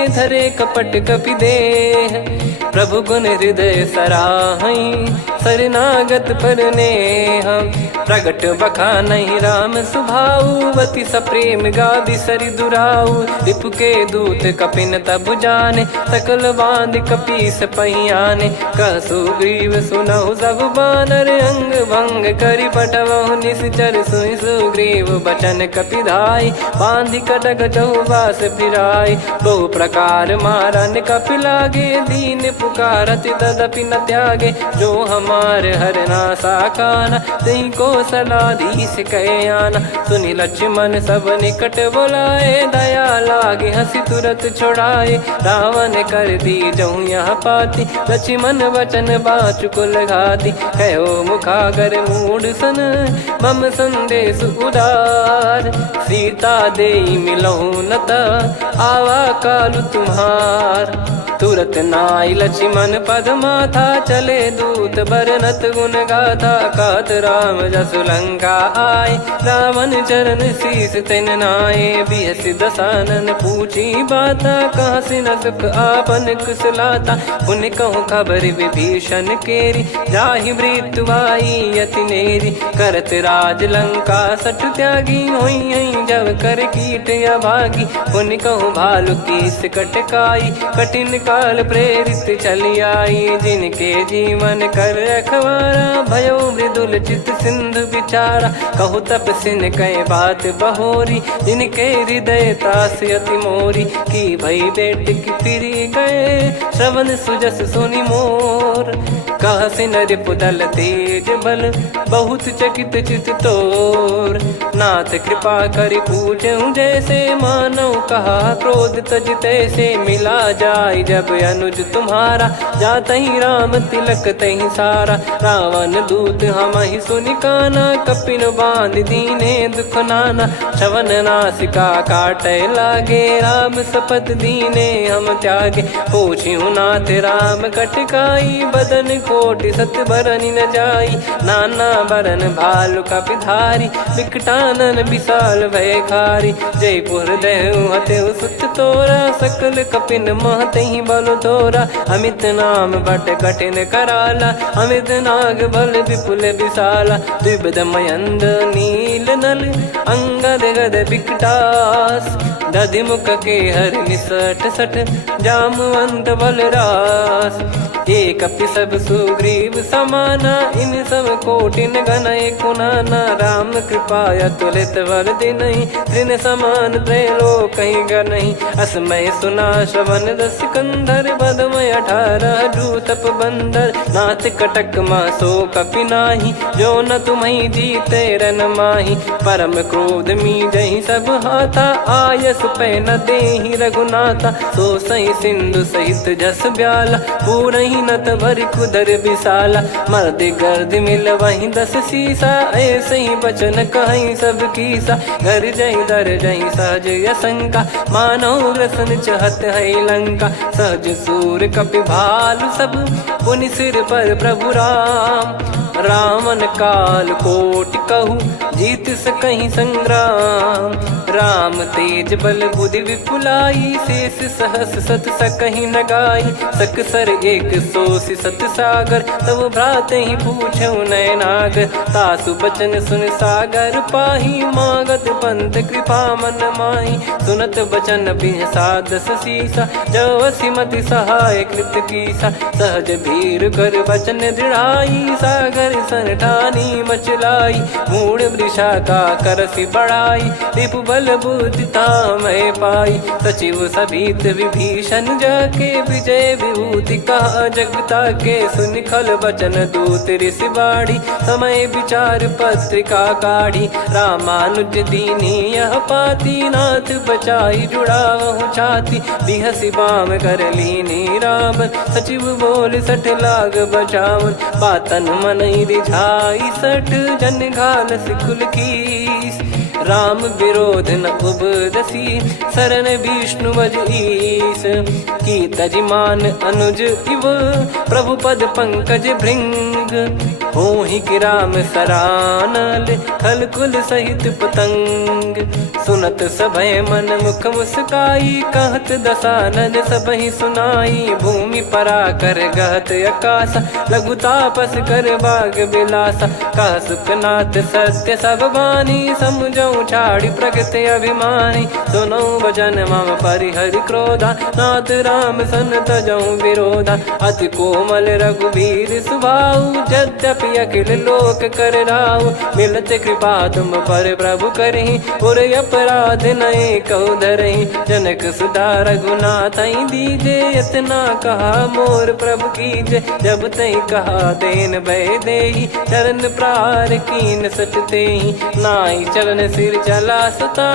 धरे कपट कपि देह। प्रभु गुण हृदय सराहई, शरणागत पर नेह प्रगट बखानहि राम सुभाऊवती सप्रेम गा बिसरि दुराऊ रिपु के दूत कपिन तब जाने सकल बांध कपीस पहियाने कह सुग्रीव सुनहु सब बानर अंग भंग करि पटवहु निश्चर सुनि सुग्रीव बचन कपिधाई बांधि कटक चौबास फिराई बहु प्रकार मारन कपि लागे दीन पुकारत तदपि न त्यागे जो हमार हरनासा काना तई को सलाधीश कहे आना सुनि लक्ष्मण सब निकट बुलाए दया लागे हंसी तुरत छुड़ाए रावण कर दी जहु यहाँ पाती लक्ष्मण वचन बाचुकुल घाती कहो मुखागर मूड सन मम संदेश उदार सीता देई मिलहु नता आवा कालु तुम्हार तुरत नाई लक्ष्मण पद माथा चले दूत बरनत गुण गाथा कात राम जसु लंका आए रावण चरण शीस तिन नाये बिहस दसानन पूछी बाता कहाँ से न सुख आपन कुशलाता पुन कहूँ खबर विभीषण केरी जाहि मृत्यु आई अति नेरी करत राज लंका सठ त्यागी होई जब कर कीट अभागी पुन कहूँ भालु कीस कटकाई कठिन काल प्रेरित चली आई जिनके जीवन कर रखवारा भयो मृदुल चित सिंधु बिचारा कहु तप सिन कह बात बहोरी जिनके हृदय तास अति मोरी की भई बेट की फिरी गए श्रवण सुजस सुनि मोर कह सिन रिपुदल तेज बल बहुत चकित चित तोर नाथ कृपा करि पूछूं जैसे मानव कहा क्रोध तज तैसे मिला जाय जब अनुज तुम्हारा जाता ही राम तिलक तही सारा रावण दूत हम ही सुनि काना कपिन बांध दीने दुख नाना श्रवण नासिका काटे लागे राम सपत दीने हम त्यागे पूछ्यू नाथ राम कटकाई बदन कोटि सत बरनि न जाई नाना बरन भालु कपिधारी विकटानन विशाल भयखारी जयपुर देहु हतेउ सुत तोरा सकल कपिन महतहि बल तोरा अमित नाम बट कठिन कराला अमित नाग बल विपुल विशाला द्विबद मयंद नील नल अंगद गद विकटास दधिमुख के हर निसठ सठ जामवंत बलरास एक कपि सब सुग्रीव समाना इन सब कोटिन गणय कुनाना राम कृपा अतुलित वर दिनहि त्रिन समान त्रैलोक गणहि असमय सुना श्रवण दस कंधर बदमय 18 जूतप बंदर नाथ कटक मासो कपि नाही जो न तुम्हि जीते रन माही परम क्रोध मी जहि सब हाथा आयस पै न देहि रघुनाथा तो सही सिंधु सहित जस ब्याला पूरहि नत भरि कुदर विशाला मर्द गर्द मिल वही 10 सीसा ऐसे ही बचन कहीं सब कीसा घर जहि दर जहि सहज यसंका मानव रसन चहत है लंका सहज सूर कपि भालु सब पुनि सिर पर प्रभु राम रावण काल कोटि कहु जीत सकहि संग्राम राम तेज बल बुद्धि विपुलाई शेष सहस सत सकहि न गाई सकसर एक सोसि सत सागर तब भ्रात ही पूछौ नयनाग तासु बचन सुन सागर पाही मागत पंथ कृपा मन माही सुनत बचन बिहसा 10 सीसा जव सिमति सहाय कृत कीसा सहज भीर कर बचन दृढ़ाई सागर सन ठानी मचलाई मूड वृषा का करसि बढ़ाई रिपु बल बुद्धि तामय पाई सचिव सभीत विभीषण जाके विजय विभूति कहा जगता के सुनि खल बचन दूत ऋषि बाड़ी समय विचार पत्रिका काढ़ी रामानुज दीनी यह पाती नाथ बचाई जुड़ावहु छाती बिहसि बाम कर लीनी राम सचिव बोल 60 लाग बचावन बातन मन रिझाई 60 जन घाल सिकुल कीस राम विरोध न उपदसी शरण विष्णु बज ईस की तजिमान अनुज इव प्रभु पद पंकज भृंग हो ही गिराम सरानल खलकुल सहित पतंग। सुनत सभय मन मुख मुस्काई कहत दसानन सबहि सुनाई। भूमि परा कर गहत आकाश लघु तापस कर बाग बिलासा। कह सुखनाथ सत्य सब बानी समझौ छाड़ी प्रगति अभिमानी। सुनो भजन मम परिहरि क्रोधा नाथ राम सन तजौ विरोधा। अति कोमल रघुवीर सुभाऊ यद्यपि अखिल लोक कर राऊ। मिलत कृपा तुम पर प्रभु करहि पुर अपराध नए कहु धरहि। जनक सुधा रघुनाथ दीजे इतना कहा मोर प्रभु कीजे। जब तई कहा देन भय देहि चरण प्रार कीन सटतेहि। नाई चरण सिर चला सता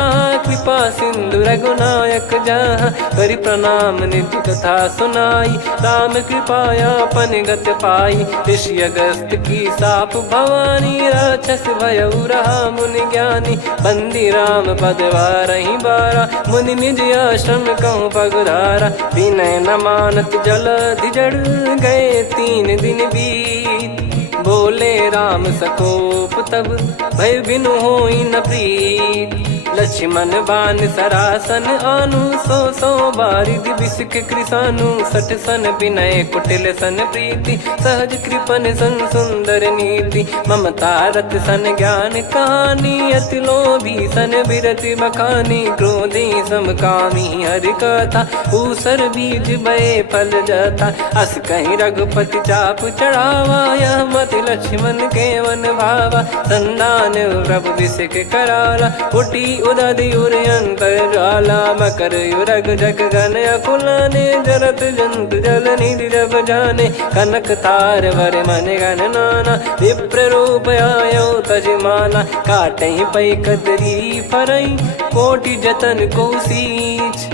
कृपा सिंधु रघुनायक जहाँ। करि प्रणाम नित्य कथा सुनाई राम कृपाया अपन गत पाई। ऋषि अगस्त की साप भवानी राक्षस भयउ रहा मुनि ज्ञानी। बंदी राम पद वारहि बारा मुनि निज आश्रम कहूँ पगुधारा। विनय न मानत जलधि जड़ गए 3 दिन बीत। बोले राम सकोप तब भय बिनु होई न प्रीत। लक्ष्मण बान सरासन आनु 100 बारिद बिसक कृसानु। 60 सन विनय कुटिल सन प्रीति सहज कृपन सन सुंदर नीति। ममता रत सन ज्ञान कहानी अति लोभी सन बिरति बखानी। क्रोधी समकामी हरि कथा ऊसर बीज बये फल जथा। अस कहीं रघुपति चाप चढ़ावा यह मत लक्ष्मण के वन भावा। संदान प्रभु बिसक कराला उठी उदधि उर अंतर ज्वाला। मकर युरग जग गन अकुलाने जरत जंत जल निधि जब जाने। कनक तार वर मन गण नाना विप्र रूप आयो तजमाना। काटहि पै कदरी फरई कोटि जतन को सींच।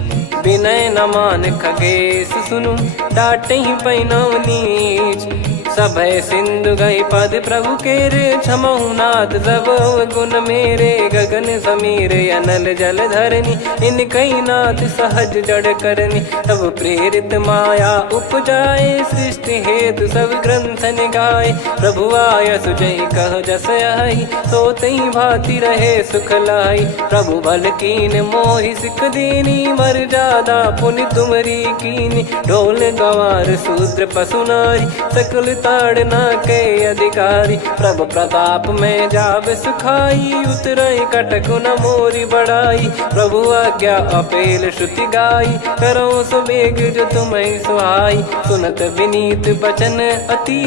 विनय न मान खगेश सुनु डाटहि पै नव नीच। सभय सिंधु गई पद प्रभु केरे क्षमहु नाथ सब गुण मेरे। गगन समीर अनल जल धरनी इन कई नाथ सहज जड़ करनी। तब प्रेरित माया उपजाए सृष्टि हेतु सब ग्रंथ निगाए। प्रभु आय सुजय कह जस आई सोतई भांति रहे सुख लाई। प्रभु बल कीन मोहि सिख दीनी मर्यादा पुनि तुमरी कीनी। ढोल गवार शूद्र पशु नारी सकल ताड़ना के अधिकारी। प्रभु प्रताप में जाव सुखाई उतरई कटक न मोरी बढ़ाई। प्रभु आज्ञा अपेल श्रुति गाई करो सुबेग जो तुम्हें सुहाई। सुनत विनीत बचन अति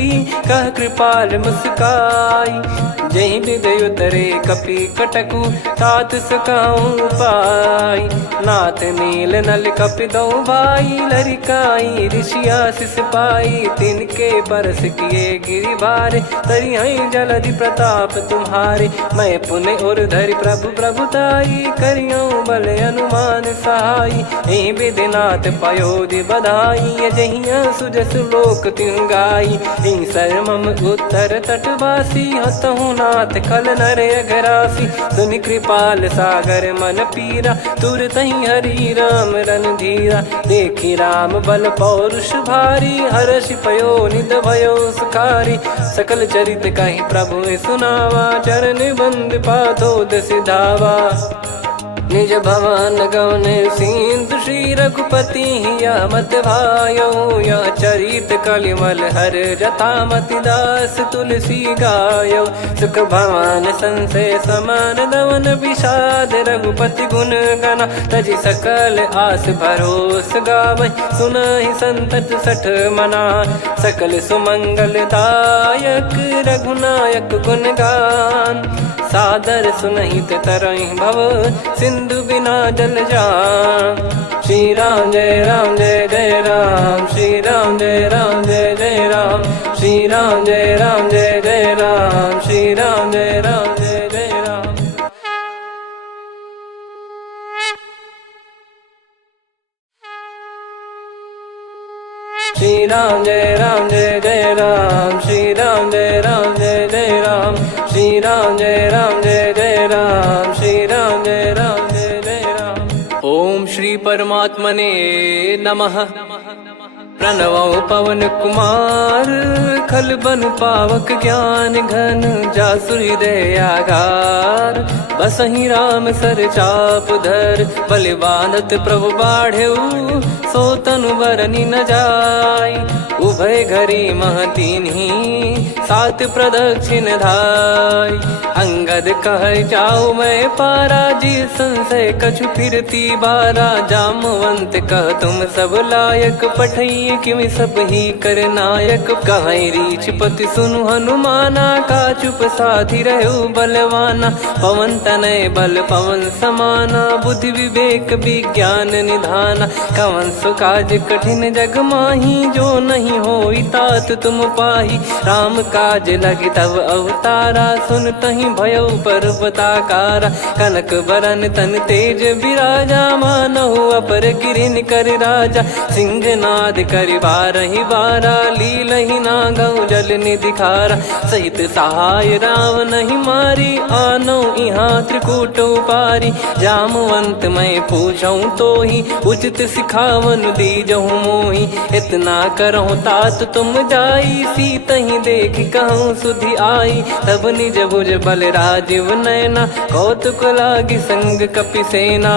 कह कृपाल मुस्काई। जहि विदय उतरे कपि कटकु तात सकाऊं पाई। नाथ नील नल कपि दो भाई लरिकाई ऋषि आशीष पाई। तिनके परस किए गिरि भारे तरि हैं जलधि प्रताप तुम्हारे। मैं पुण्य और धरि प्रभु प्रभुताई करियों बल अनुमान सहाई। यही विधिनाथ पयोधि बधाई जहिया सुजस लोक तिहु गाई। हिंसर मम उत्तर तटवासी हतहु नाथ खल नर अघरासी। सुनि कृपाल सागर मन पीरा तुरत ही हरि राम रन धीरा। देखी राम बल पौरुष भारी हर्षि पयो निध भयो सुखारी। सकल चरित कहीं प्रभु सुनावा चरण बंद पाथोद सिधावा। निज भवन गौन सिंधु श्री रघुपति या मत भायो। या चरित कलिमल हर जथा मति दास तुलसी गायो। सुख भवन संशय समान दवन विषाद रघुपति गुण गना। तजि सकल आस भरोस गावै सुनहि संतत सठ मना। सकल सुमंगल दायक रघुनायक गुण गान। सादर सुनहित तरहि भव सिंधु बिना जल जान। श्री राम जय जय राम। श्री राम जय जय राम। श्री राम जय जय राम। श्री राम जय जय राम। श्री राम जय जय राम। श्री राम जय जय राम। श्री राम जय जय राम। श्री राम जय जय राम। ओम श्री परमात्मने नमः। प्रणवो पवन कुमार खल बन पावक ज्ञान घन जासु हृदय आगार बसहि राम सर चाप धर बलि बांधत प्रभु बाढ़ऊ सो तनु बरनि न जाय उभय घरी महतीन्ही सात प्रदक्षिण धाय अंगद कह जाऊ मैं पारा जी संशय कछु फिरती बारा जामवंत कह तुम सब लायक पठई किम सब ही कर नायक कहीं रीछ पति सुनु हनुमाना का चुप साधि रहु बलवाना पवन तनय बल पवन समाना बुद्धि विवेक विज्ञान निधाना कवन सो काज कठिन जग माही जो नहीं होई तात तुम पाही राम काज लगी तब अवतारा सुन तही भयउ पर्वताकारा कनक बरन तन तेज विराजा मानहु अपर गिरिन कर राजा सिंहनाद कर बारहि बारा लीलहि नागौ जल निधि खारा सहित सहाय राम नहीं मारी आनो इहाँ त्रिकूट उपारी जामवंत मैं पूछऊँ तो ही उचित सिखावन दीजहु मोही इतना करहु तात तुम जाई सीत ही देख कहूँ सुधि आई तब निज भुज बल राजीव नैना कौतुक लागी संग कपिसेना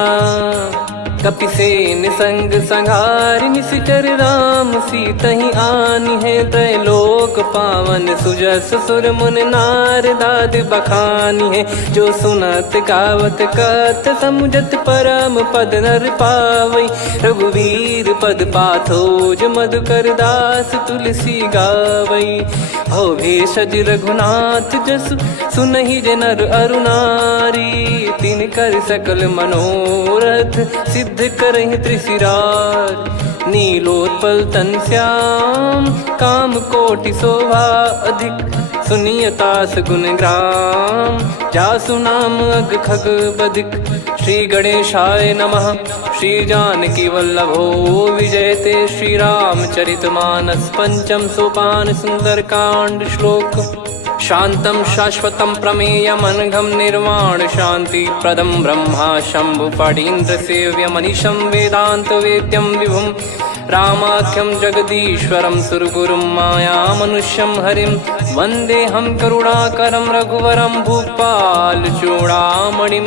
कपिसेन संग संघार निशिचर राम सीतहि आनी है त्रैलोक पावन सुजस सुर मुन नार दाद बखानी है जो सुनत गावत कथ समुझत परम पद नर पावई रघुवीर पद पाथोज मधुकर दास तुलसी गावई भव भेषज रघुनाथ जसु सुनहि जनर अरुनारी तिन कर सकल मनोरथ सिद्ध करहि त्रिशिरार नीलोत्पल तन श्याम काम कोटि शोभा अधिक सुनियतास गुण ग्राम जासु नाम अग खग बदिक श्री गणेशाय नमः श्री जानकी वल्लभो विजयते श्री रामचरितमानस पंचम सोपान सुंदरकांड श्लोक शांतं शाश्वतं प्रमेयमनघं निर्वाण शांति प्रदं ब्रह्मा शंभु फणीन्द्र सेव्यमनिशं वेदांत वेद्यं विभुं रामाख्यं जगदीश्वरं सुरगुरुं मायामनुष्यं हरिं वन्देऽहं करुणाकरं रघुवरं भूपाल चूडामणिं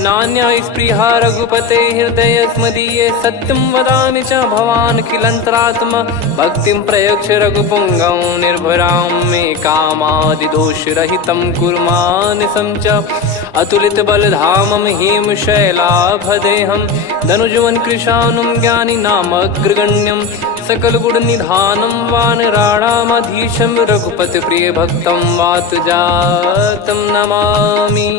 नान्या स्पृहा रघुपते हृदय स्मदीये सत्यं वदामि च भवान् खिलन्तरात्मा भक्तिं प्रयच्छ रघुपुङ्गं निर्भरां मे कामादिदोषरहितं कुर्मानिसं च अतुलित बलधामं हेम शैलाभदेहं धनुजवन कृशानुं ज्ञानी नामग्रगण्यं सकल गुण निधानं वानराणामधीशं रघुपति प्रिय भक्तं वातजातं नमामि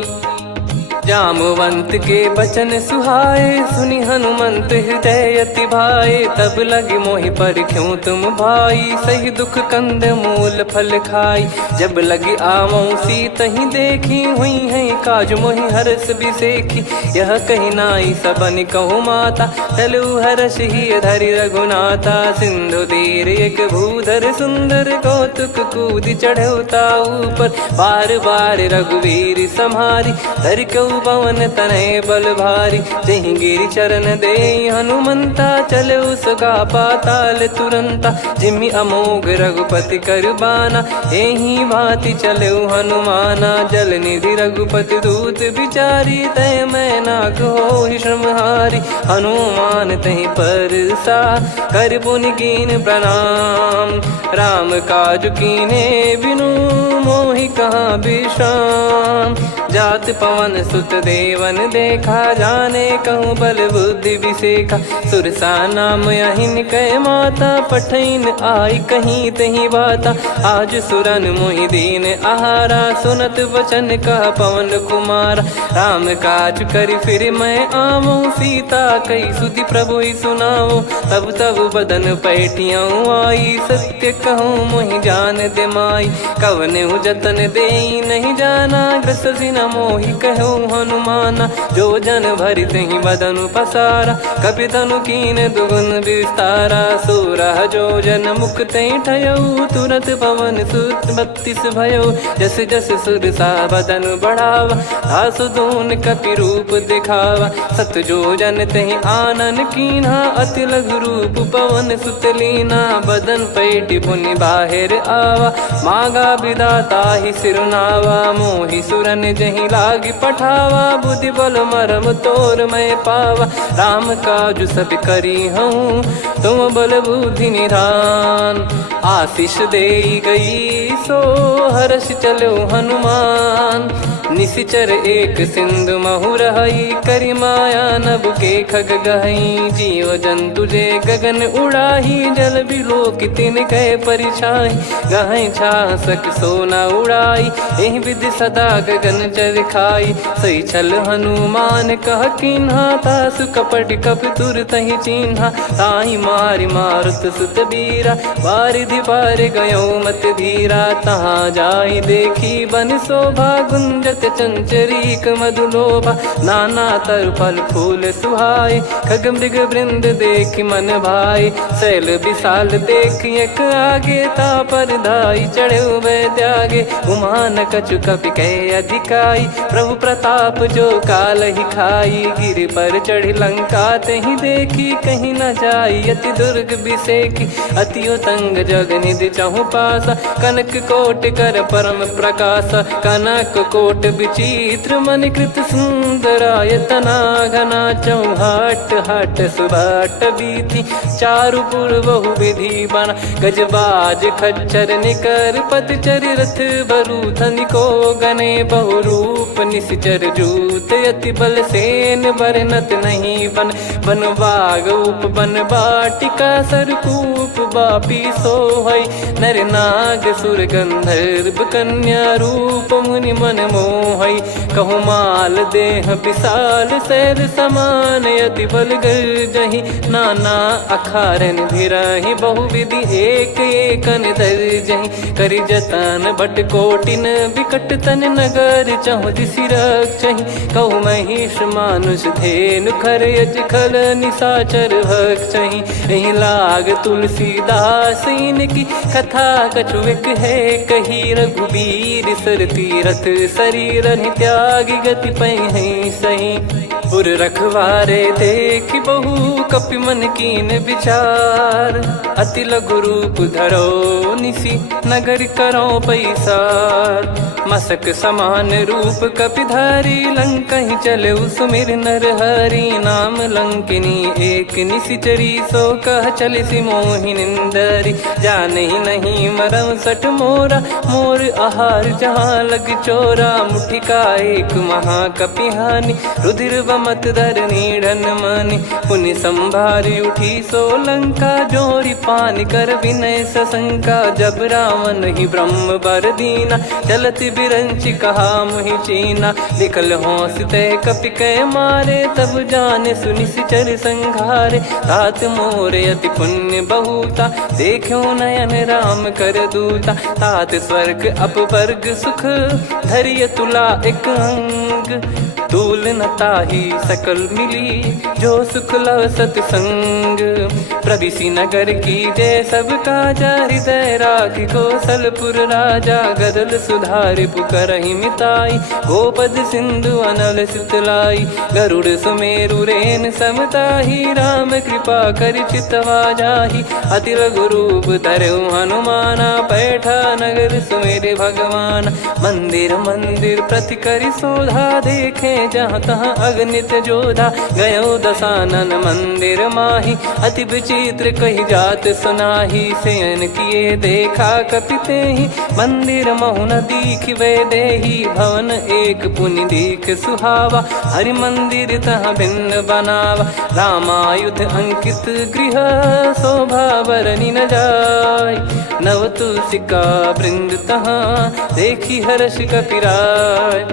जामवंत के बचन सुहाए सुनि हनुमंत हृदय अति भाए तब लगे मोहि पर क्यों तुम भाई सही दुख कंद मूल फल खाई जब लगे आवऊं सीत ही देखी हुई है काज मोहि हरस बिसेखी यह कही नाई सबन कहु माता चलु हरष ही धरि रघुनाथा सिंधु तीर एक भूधर सुंदर कौतुक कूद चढ़ौता ऊपर बार बार रघुवीर सम्हारी धर कऊ पवन तनय बल भारी जहि गिरि चरण दे हनुमंता चले उसका पाताल तुरंता जिमि अमोघ रघुपति कर बाना एहि भांति चले हनुमाना जल निधि रघुपति दूत बिचारी तय मैं नाग होहि श्रमहारी हनुमान तहि परसा कर पुनि कीन प्रणाम राम काज कीने बिनु मोहि कहाँ विश्राम जात पवन सुत देवन देखा जाने कहूँ बल बुद्धि विसेखा सुरसा नाम यहिन कह माता पठैन आई कहीं तही बाता आज सुरन मोहि दीन आहारा सुनत वचन कह पवन कुमार राम काज कर फिर मैं आवूं सीता कई सुधि प्रभु ही सुनाओ तब तब बदन पैठियाँ आई सत्य कहूँ मोहि जान दे माई कवन जतन दे नहीं जाना ग्रस न मोहि कहो हनुमाना। जो जन भरि तहि बदनु पसारा, कपि तनु कीन दुगुन विस्तारा। सोरह जो जन मुख तहि ठयऊ, तुरत पवन सुत 32 भयऊ। जस जस सुरसा बदन बढ़ावा, दासु दून कपि रूप दिखावा। सत जो जन तहि आनन कीन्हा, अति लघु रूप पवन सुत लीना। बदन पैटि पुनि बाहिर आवा, मागा विधाता ही सिरुनावा। मोहि सुरन जहि लागी पठावा, बुद्धि बल मरम तोर मैं पावा। राम काजु सब करी हूँ, तुम बल बुद्धि निधान। आशीष देई गई सो हर्ष चलो हनुमान। निशिचर एक सिंधु महु रहई, करि माया नभ के खग गहई। जीव जंतु जे गगन उड़ाही, जल बिलो की तिन कह परिछाई। गहई छासक सोना उड़ाई, एहि विधि सदा गगन चर खाई। सही छल हनुमान कह कीन्हा, तासु कपट कप तुर तहि चिन्हा। ताहि मारि मारुत सुत बीरा, बारिधि पार गयो मत धीरा। तहाँ जाई देखी बन शोभा, गुंजत चंचरीक मधुलोभा। नाना तर फल फूल सुहाए, खग मृग वृंद देख मन भाई। शैल विशाल देख एक आगे, तापर धाई चढ़े वै त्यागे। उमान कछु कपि कह अधिकाई, प्रभु प्रताप जो काल ही खाई। गिर पर चढ़ी लंका तहि देखी, कहीं न जाई अति दुर्ग बिसेकी। अति उतंग जग निधि चहु पासा, कनक कोट कर परम प्रकाश। कनक कोट विचित्र मन कृत सुंदरायतना। घना चौहाट हाट सुबाट बीती, चारु पुर बहु विधि बना। गजबाज खच्चर निकर पतचर, रथ बरु धनिको गने। बहु रूप निश्चर जूत, अति बल सेन बरनत नहीं बन। बन बाग उप बन बाटिका, सरकूप बापी सोहई। नर नाग सुर गंधर्व कन्या, रूप मुनि मन मोहई। कहु माल देह विशाल, शैल समान अति बल गर्जहि। नाना अखारन भिरहि, बहु विधि एक एकन दर्जहि। करि जतन बट कोटिन, बिकट तन नगर चहु दिसि रक्षहि। कहु महिष मानुष धेनु, खर यज खल निशाचर भक्षहि। एहि लाग तुलसीदास इनकी, कथा कछु एक है कही। रघुबीर सर तीरथ शरीर, त्यागी गति पै सही। पुर रखवारे देख बहु, कपि मन कीन विचार। अति लघु रूप धरो निसी, नगर करो पैसार। मसक समान रूप कपि धारी, लंकहि चले सुमिर नर हरि। नाम लंकिनी एक निशिचरी, सो कह चलिसि मोहि निंदरी। जानहि नहीं मरम सठ मोरा, मोर आहार जहाँ लग चोरा। मुठिका एक महाकपिहानि, रुधिर बमत धरनी ढन मानि। पुनि संभारी उठी सो लंका, जोरी पानि कर विनय सशंका। जब रावण ही ब्रह्म बर दीना, चलत बिरंचि कहा मुहि चीना। निकल होंस ते कपि कै मारे, तब जाने सुनिश्चर संघारे। तात मोर अति पुण्य बहुता, देखो नयन राम कर दूता। तात स्वर्ग अपवर्ग सुख, धरिय तुला एक अंग। तूल न ताहि सकल मिली, जो सुख लव सतसंग। प्रविशि नगर की जय सब काजा, हृदय राखि कौशलपुर राजा। गदल सुधारि पुकरहि मिताई, गोपद सिंधु अनल सितलाई। गरुड़ सुमेरु रेन समताहि, राम कृपा करि चितवा जाहि। अति लघु रूप धरऊ हनुमाना, बैठा नगर सुमेरे भगवान। मंदिर मंदिर प्रति करि शोधा, देखे जहाँ तहाँ अगणित जोधा। गयो दशानन मंदिर माही, अति विचित्र कही जात सुनाही। शयन किए देखा कपिते ही, मंदिर महु न दीख वे देही। भवन एक पुनि दीख सुहावा, हरि मंदिर तहाँ भिन्न बनावा। रामायुध अंकित गृह, शोभा बरनि न जाय। नव तुलसी का वृंद तहाँ, देखी हर्ष कपिराय।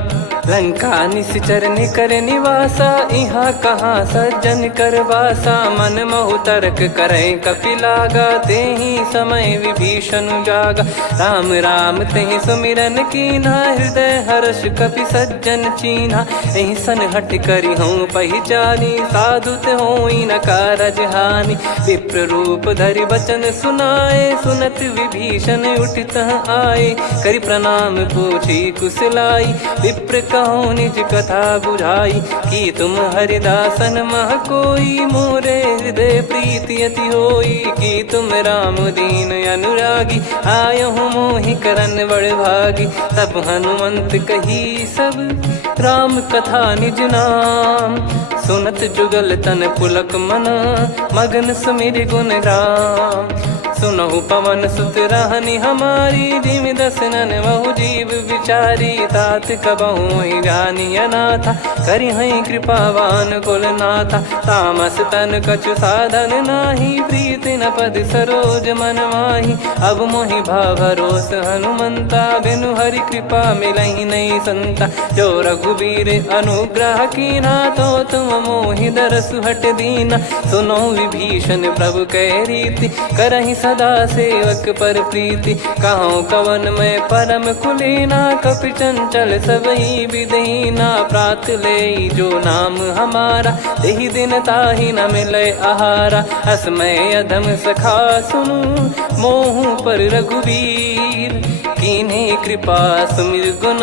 लंका निश्चर निकर निवास, पासा यहाँ कहाँ सज्जन कर वासा। मन महु तर्क करें कपिलागा, ते ही समय विभीषण जागा। राम राम तेहि सुमिरन कीन्हा, हृदय हर्ष कपि सज्जन चीन्हा। एहि सन हट करि हूँ पहिचानी, साधु ते होई न कारज हानि। विप्र रूप धरि बचन सुनाए, सुनत विभीषण उठित आए। करि प्रणाम पूछी कुशलाई, विप्र कहो निज कथा बुझाई। कि तुम हरिदासन मह कोई, मोरे हृदय प्रीति अति होई। कि तुम राम दीन अनुरागी, आयहु मोहि करन बड़ भागी। तब हनुमंत कही सब राम कथा निज नाम, सुनत जुगल तन पुलक मन, मगन सुमिर गुण राम। सुनहु पवन सुत रहनी हमारी, जिमि दसनन महु जीव विचारी। तात कबहु ही जानी अनाथा, करि हई कृपावान कुल नाथा। तामस तन कछु साधन नाही, प्रीति न पद सरोज मन माही। अब मोहि भाव भरोस हनुमंता, बिनु हरि कृपा मिलहि नहीं संता। जो रघुबीर अनुग्रह कीन्हा, तो तुम मोहि दरसु हट दीना। सुनो विभीषण प्रभु कह रीति, करहि सदा सेवक पर प्रीति। कहो कवन में परम कुलीना, कपि चंचल सबही विदहीना। प्रात ले जो नाम हमारा, तेहि दिन ताहि न मिले आहारा। असमय अधम सखा सुनु, मोहु पर रघुवीर। कीन्ही कृपा सुमिर गुण,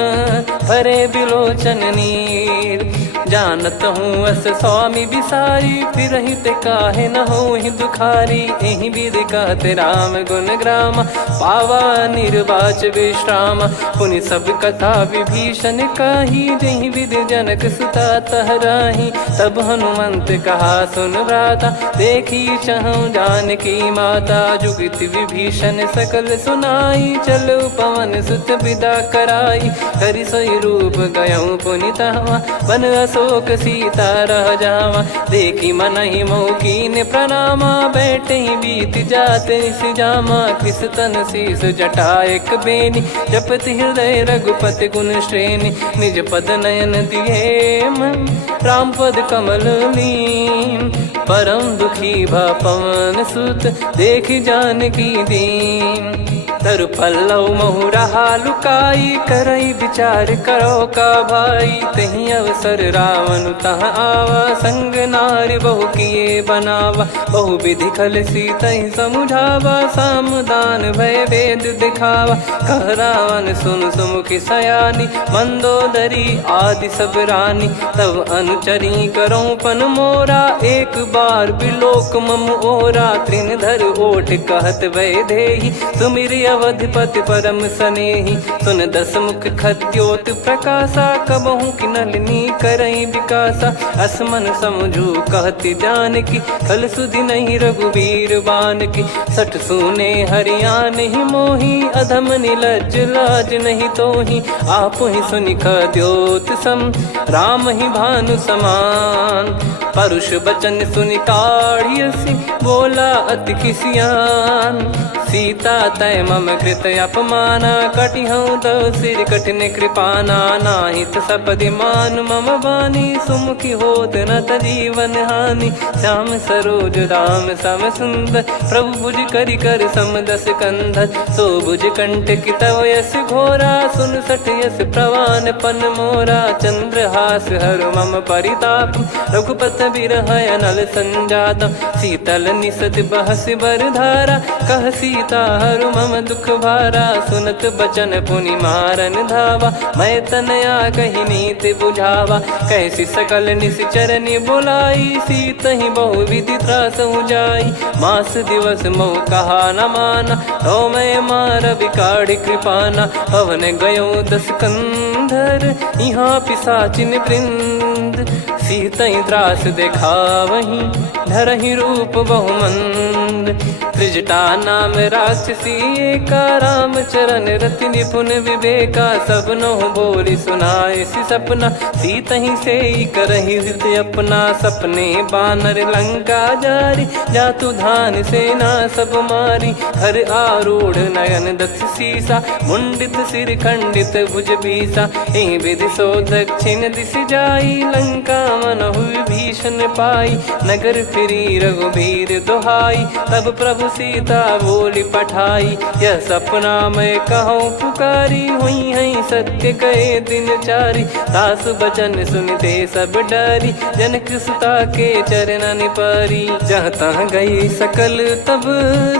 भरे बिलोचन नीर। जानत हूँ अस स्वामी बिसारी, फिर ते काहे न हो ही दुखारी। एहि विधि कहते राम गुण ग्राम, पावा निर्वाच विश्राम। पुनि सब कथा विभीषण काही, जहि विधि जनक सुता तहराही। तब हनुमंत कहा सुन भ्राता, देखी चहु जानकी माता। जुगति विभीषण सकल सुनाई, चलो पवन सुत विदा कराई। हरि सोई रूप गयऊँ पुनि तहवा, बन अशोक सीता रह जावा। देखी मनहि मोह कीन्ह प्रणामा, बैठे ही बीत जात निस जामा। कृस तन शीस जटा एक बेनी, जपति हृदय रघुपति गुण श्रेणी। निज पद नयन दिए मन, राम पद कमल लीन। परम दुखी भा पवन सुत, देखि जानकी दीन। तरु पल्लव महु रहा लुकाई, करई विचार करो का भाई। तहि अवसर रावण तह आवा, संग नारी बहु किए बनावा। बहु विधि खल सीतहि समुझावा, सामदान भय वेद दिखावा। कह रावण सुन सुमुखी सयानी, मंदोदरी आदि सब रानी। तब अनुचरी करो पन मोरा, एक बार बिलोक मम ओरा। तृण धर ओठ कहत भय देहि, सुमिर अवधिपति परम सनेहि। सुन दस मुख खद्योत प्रकाशा, कबहु कि नलिनी करई विकासा। असमन समझू कहति जानकी, खल सुधि नहीं रघुवीर बानकी। सठ सुने हरियाण ही मोही, अधम निलज्ज लाज नहीं तोही। आप ही सुनि खद्योत सम, राम ही भानु समान। परुष बचन सुनि काढ़ियसि, बोला अति किसियान। सीता तय मम कृत अपमाना, कटिहऊँ तव सिर कठिन कृपाना। नाहित सपदि मानु मम बानी, सुमुखी होत न जीवन हानि। श्याम सरोज राम सम सुंदर, प्रभु भुज करि कर सम दस कंधर। सो भुज कंठ की तव यस घोरा, सुन सठ यस प्रवान पन मोरा। चंद्रहास हर मम परिताप, रघुपत बिरह अनल संजात। शीतल निसत बहस बर धारा, कह सीता हरु मम दुख भारा। सुनत बचन पुनि मारन धावा, मैं तनया कही नीति बुझावा। कैसी सकल निश्चरनि बुलाई, सीतहि बहु विधि त्रासहु जाई। मास दिवस मोह कहा न माना, तो मैं मार बिकाढ़ी कृपाना। पवन गयो दस कंधर, यहाँ पिशाचिन वृंद। सीतहि त्रास देखावहीं, धरहि रूप बहुमंद। त्रिजटा नाम राक्षसी एका, राम चरण रति निपुण विवेका। सब नौ बोली सुनाए सी सपना, सीत ही से करहि हृदय अपना। सपने बानर लंका जारी, जातु धान सेना सब मारी। हर आरूढ़ नयन दक्ष सीसा, मुंडित सिर खंडित भुज बीसा। एहि विधि सो दक्षिण दिश जाई, लंका मनहु भीषण पाई। नगर फिरी रघुबीर दुहाई, तब प्रभु सीता बोली पठाई। यह सपना मैं कहूँ पुकारी, हुई है सत्य कहे दिन चारी। दास बचन सुनते सब डरी, जनक सुता के चरण पारी। जहाँ तहाँ गई सकल तब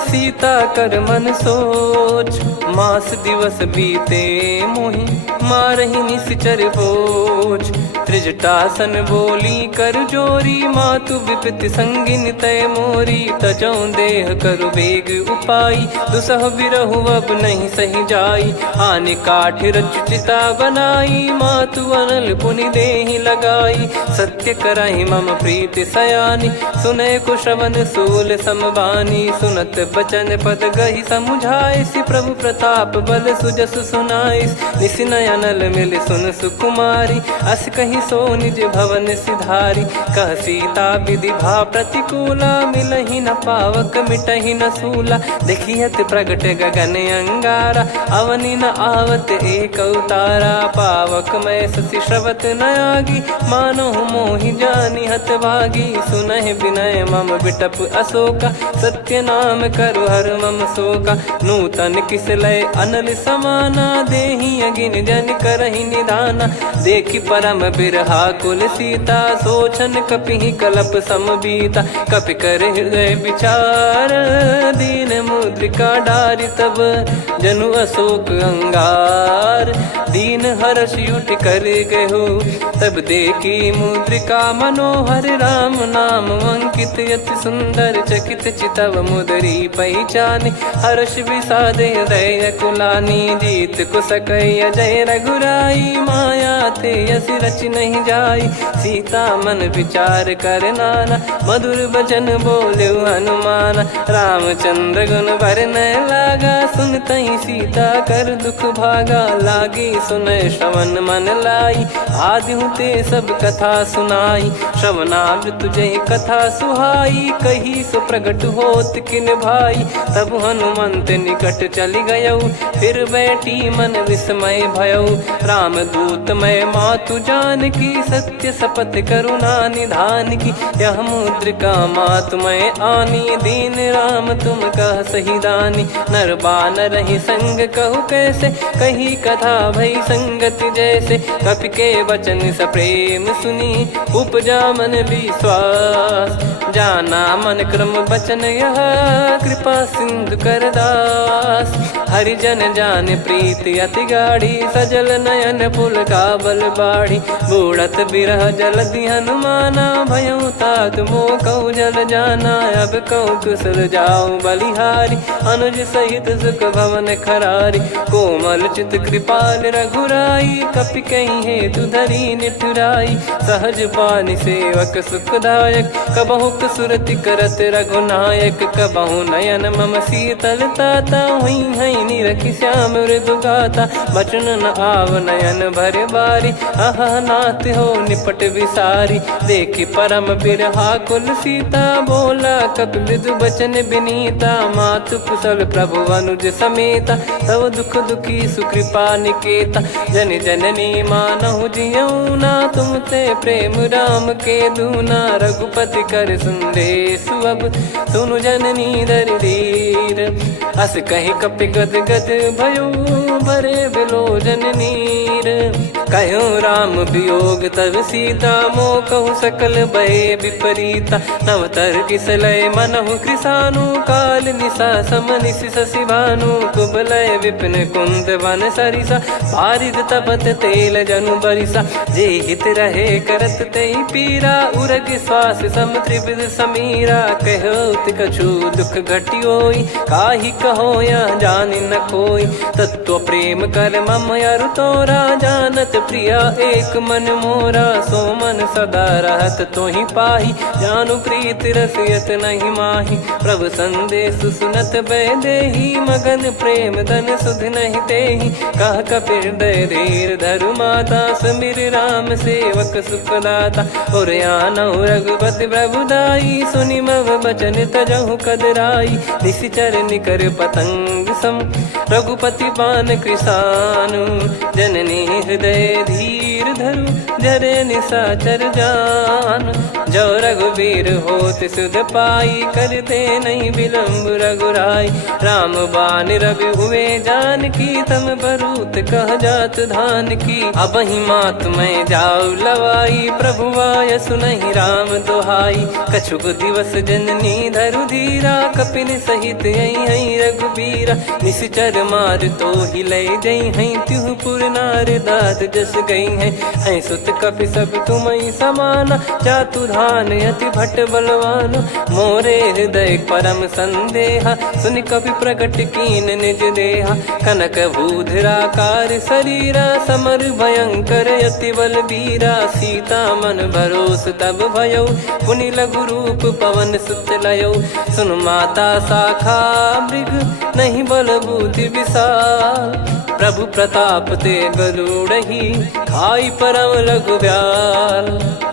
सीता कर मन सोच, मास दिवस बीते मोहि मारहि निश्चर बोझ। त्रिजटासन बोली कर जोरी, मातु विपत्ति संगिन तय मोरी। तजौ देह करु वेग उपाई, दुसह बिरहु अब नहीं सही जाई। आने काठ रचिता बनाई, मातु अनल पुनि देहि लगाई। सत्य करहि मम प्रीति सयानी, सुनय को श्रवण सूल समबानी। सुनत बचन पद गहि समुझाए, सि प्रभु प्रताप बल सुजस सुनाइस। निस नयनल मिल सुन सुकुमारी, अस कहि सो निज भवन सिधारी। कह सीता विधि भा प्रतिकूला, मिलहि न पावक मिटहि न सूला। देखियत प्रगट गगन अंगारा, अवनि न आवत एक अवतारा। पावक मैं शशि श्रवत न आगी, मानो मोहि जानि हत भागी। सुनहि विनय मम बिटप अशोका, सत्य नाम करु हर मम शोका। नूतन किस लय अनल समाना, देहि अगिन जन करहि निधाना। देखि परम बिरहा कुल सीता, सोचन कपिहि कलप समबीता। कपि कर हृदय विचार, दीन मुद्रिका डारि तब जनु अशोक अंगार। दीन हर्ष उठ कर गहो, तब देखी मुद्रिका मनोहर। राम नाम अंकित अति सुंदर, चकित चितव मुदरी पहचान। हर्ष विषाद हृदय कुलानी, जीत को सकय जय रघुराई। माया थे यस रच नहीं जाई, सीता मन विचार कर नाना। मधुर बचन बोले हनुमान, रामचंद्र गुण बरनै लागा। सुनतहि सीता कर दुख भागा, लागी सुनय श्रवण मन लाई। आदिहु ते सब कथा सुनाई, श्रवणामृत जय कथा सुहाई। कही सो प्रगट होत किन भाई, तब हनुमंत निकट चली गयौ। फिर बैठी मन विस्मय भयौ, राम दूत मैं मातु जानकी। सत्य शपथ करुणा निधान की, यह मुद्रिका मातु मैं आनी। दीन राम तुम कह सही दानी, नर बानर ही संग कहु कैसे। कही कथा भई संगति जैसे, कपि के वचन सप्रेम सुनी। उपजा मन विश्वास, जाना मन क्रम बचन यह। कृपा सिंधु कर दास, हरिजन जान प्रीति अति गाढ़ी। सजल नयन पुल का बल बाढ़ी, बूढ़त बिरह जल दी हनुमाना। भयउ तात मोह कहु जल जाना, अब कहु कुशल जाऊं बलिहारी। अनुज सहित सुख भवन खरारी, कोमल चित कृपाल रघुराई। कपि कहीं हेतु धरी निठुराई, सहज पानि सेवक सुखदायक। कबहु सुरति करत रघुनायक, कबहु नयन मम शीतल ताता। हुई है निरखि श्याम मृदु गाता, बचन न आव नयन भर बारी। आहा नाथ हो निपट विसारी, देखि परम बिरहा कुल सीता। बोला कपि मृदु बचन बिनीता, मातु कुशल प्रभु अनुज समेता। तव दुख दुखी सुकृपा निकेता, जन जननी मानहु जियऊ ना। तुम ते प्रेम राम के दूना, रघुपति कर संदेशु अब सुनु जननी दर धीर। अस कहि कपि गद गद भयो, भरे बिलोचन नीर। कहो राम वियोग तब सीता, मोह कहु सकल भय विपरीता। नव तर किस लय मनहु कृसानु, काल निशा सम निशि शशि भानु। कुबलय विपिन कुंद वन सरिसा, पारिद तपत तेल जनु बरिसा। जे हित रहे करत तेहि पीरा, उरग श्वास सम त्रिविध समीरा। कहो कछु दुख घटियोई, काहि कहो या जानि न कोई। तत्व प्रेम कर मम अरु तोरा, जानत प्रिया एक मन मोरा, सो मन सदा रहत तो ही पाही। जानु प्रीत रसियत नहीं माही, प्रभु संदेश सुनत बैदेही। मगन प्रेम धन सुध नहीं तेहि, कह कपिर दय धीर धरु माता। सुमिर राम सेवक सुखदाता, और आनौ रघुपति प्रभुदाई। सुनि मव बचन तजहु कदराई, निशिचर निकर पतंग सम। रघुपति पान कृसानु, जननी हृदय धीर धरु। जरे निशाचर जान, जो रघुबीर होत सुध पाई। करते नहीं विलम्ब रघुराई, राम बान रवि हुए जानकी। तम बरूत कह जात धान की, अब ही मात में जाऊ लवाई। प्रभु आय सुनहि राम दोहाई, कछुक दिवस जननी धरु धीरा। कपिन सहित यही रघुबीरा, निशिचर मार तो ही ले जई हैं। त्युह पुर नार दाद जस गई हैं, सुत कपि सब तुमहि समाना। जातु धान अति भट बलवान, मोरे हृदय परम संदेहा। सुनि कपि प्रकट कीन निज देहा, कनक भूधराकार शरीरा। समर भयंकर अति बलबीरा, सीता मन भरोस तब भयौ। पुनि लघु रूप पवन सुत लयौ, सुन माता शाखा मृग नहीं बल बुद्धि विशाल। प्रभु प्रताप ते गरुड़हि, खाई परम लघु ब्याल।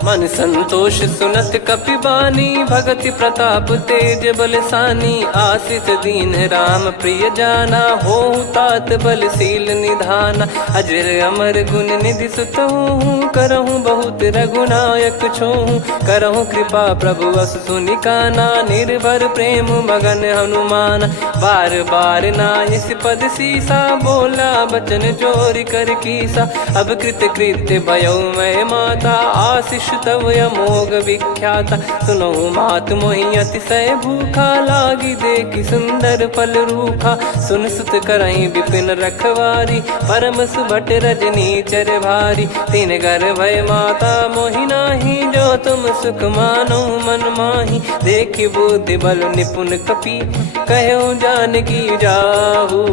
मन संतोष सुनत कपि बानी, भगति प्रताप तेज बलसानी। आशीष दीन राम प्रिय जाना, होहु तात बलशील निधाना। अजर अमर गुण निधि सुतहु, करहु बहुत रघुनायक छोहु। करहु कृपा प्रभु अस सुनि काना, निर्भर प्रेम मगन हनुमान। बार बार नायस पद सीसा, बोला बचन चोरी कर कीसा। अब कृत कृत्य भयो मैं माता, आशीष तव अमोघ विख्याता। सुनो मात मोहि अतिशय भूखा, लागी देखी सुंदर फल रूखा। सुन सुत करई विपिन रखवारी, परम सुभट रजनी चर भारी। तीन घर भय माता मोहि नाही, जो तुम सुख मानो मन माही। देखी बुद्धि बल निपुण कपि, कहु जानकी जाहु।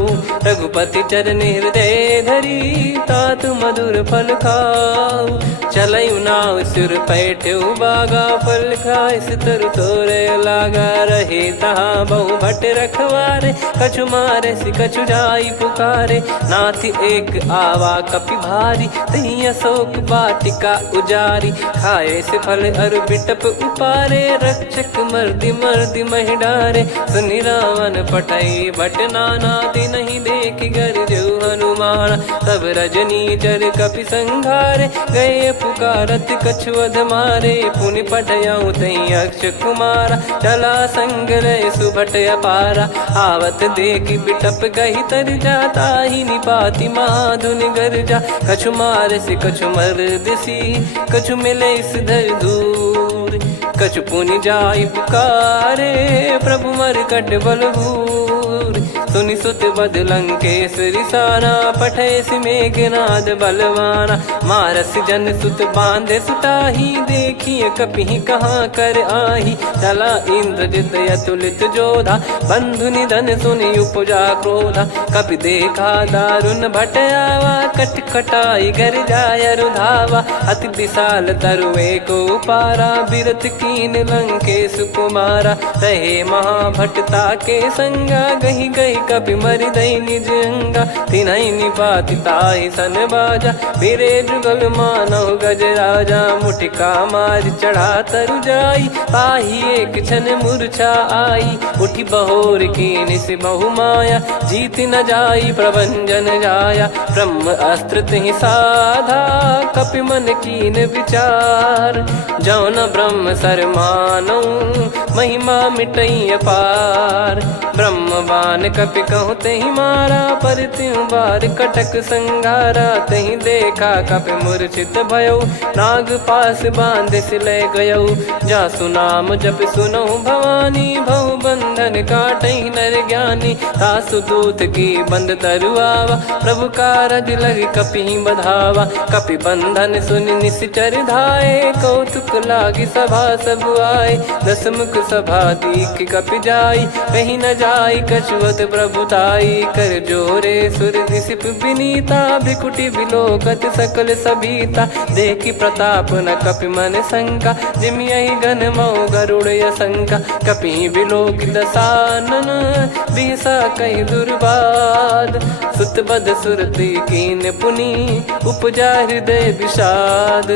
रघुपति चरण हृदय धरी, तात मधुर फल खाऊ। चलऊ नाव सिर पैठऊ बागा, फल खाइस तरु तोरे लागा। रहे तहाँ बहु भट रखवारे, कछु मारे सि कछु जाई पुकारे। नाथ एक आवा कपि भारी, तही अशोक वाटिका उजारी। खाए से फल अरु बिटप उपारे, रक्षक मर्दि मर्दि महि डारे। सुनि रावण पटई भट नाना, तिनहि देखि गरजउ हनुमान। तब रजनी चर कपि संघारे, गए पुकारत कछु अध मारे। पुनि पठयउ तई अक्ष कुमारा, चला संग रहे सुभट अपारा। आवत देखि बिटप गही तर जाता, ही निपाति माधुनि गर्जा। कछु मार से कछु मर्दिसी, कछु मिले इस धर दूर। कछु पुनि जाई पुकारे, प्रभु मरकट बलभूर। सुनि सुत बद लंकेश रिसाना, पठय मेघनाद बलवाना। मारस जन सुत बांधे सुताही, देखिए कपि कहाँ कर आही। चला इंद्रजित अतुलित जोधा, बंधु निधन सुनि उपजा क्रोधा। कपि देखा दारुण भट आवा, कट कटाई घर जाय रुधावा। अति विशाल तरुए को पारा, बिरत कीन लंकेश कुमारा। रहे महाभटता के संगा, गही गही कपि मरि दई निज अंगा। तिन्हि निपाति ताहि सन बाजा, फिरे जुगल मानव गज राजा। मुटिका मार चढ़ा तरु जाई, ताहि एक क्षण मूर्छा आई। उठि बहोर कीन से बहु माया, जीत न जाई प्रभंजन जाया। ब्रह्म अस्त्र तिहि साधा, कपि मन कीन विचार। जौ न ब्रह्म सर मानौ, महिमा मिटई अपार। ब्रह्म बान कपि कहु तहि मारा, पर त्यों बार कटक संगारा। तहि देखा कपि मूर्छित भयउ, नाग पास बांध सिले गयउ। जासु नाम जप सुनहु भवानी, भव बंधन काटहि नर ज्ञानी। तासु दूत की बंद तरु आवा, प्रभु कारज लगी कपि बधावा। कपि बंधन सुन निश्चर धाये, कौतुक लागी सभा सब आए। दसमुख सभा दीख कपि जाई, कहीं न जाई कछुवत प्रभुताई। कर जोरे सुर दिसिप विनीता, भिकुटी बिलोकत सकल सबीता। देखी प्रताप न कपि मन शंका, जिम यही गन मऊ गरुड़ शंका। कपि बिलोक दसानन, बिहसा कई दुर्बाद। सुत बद सुरति कीन पुनी, उपजा हृदय विषाद।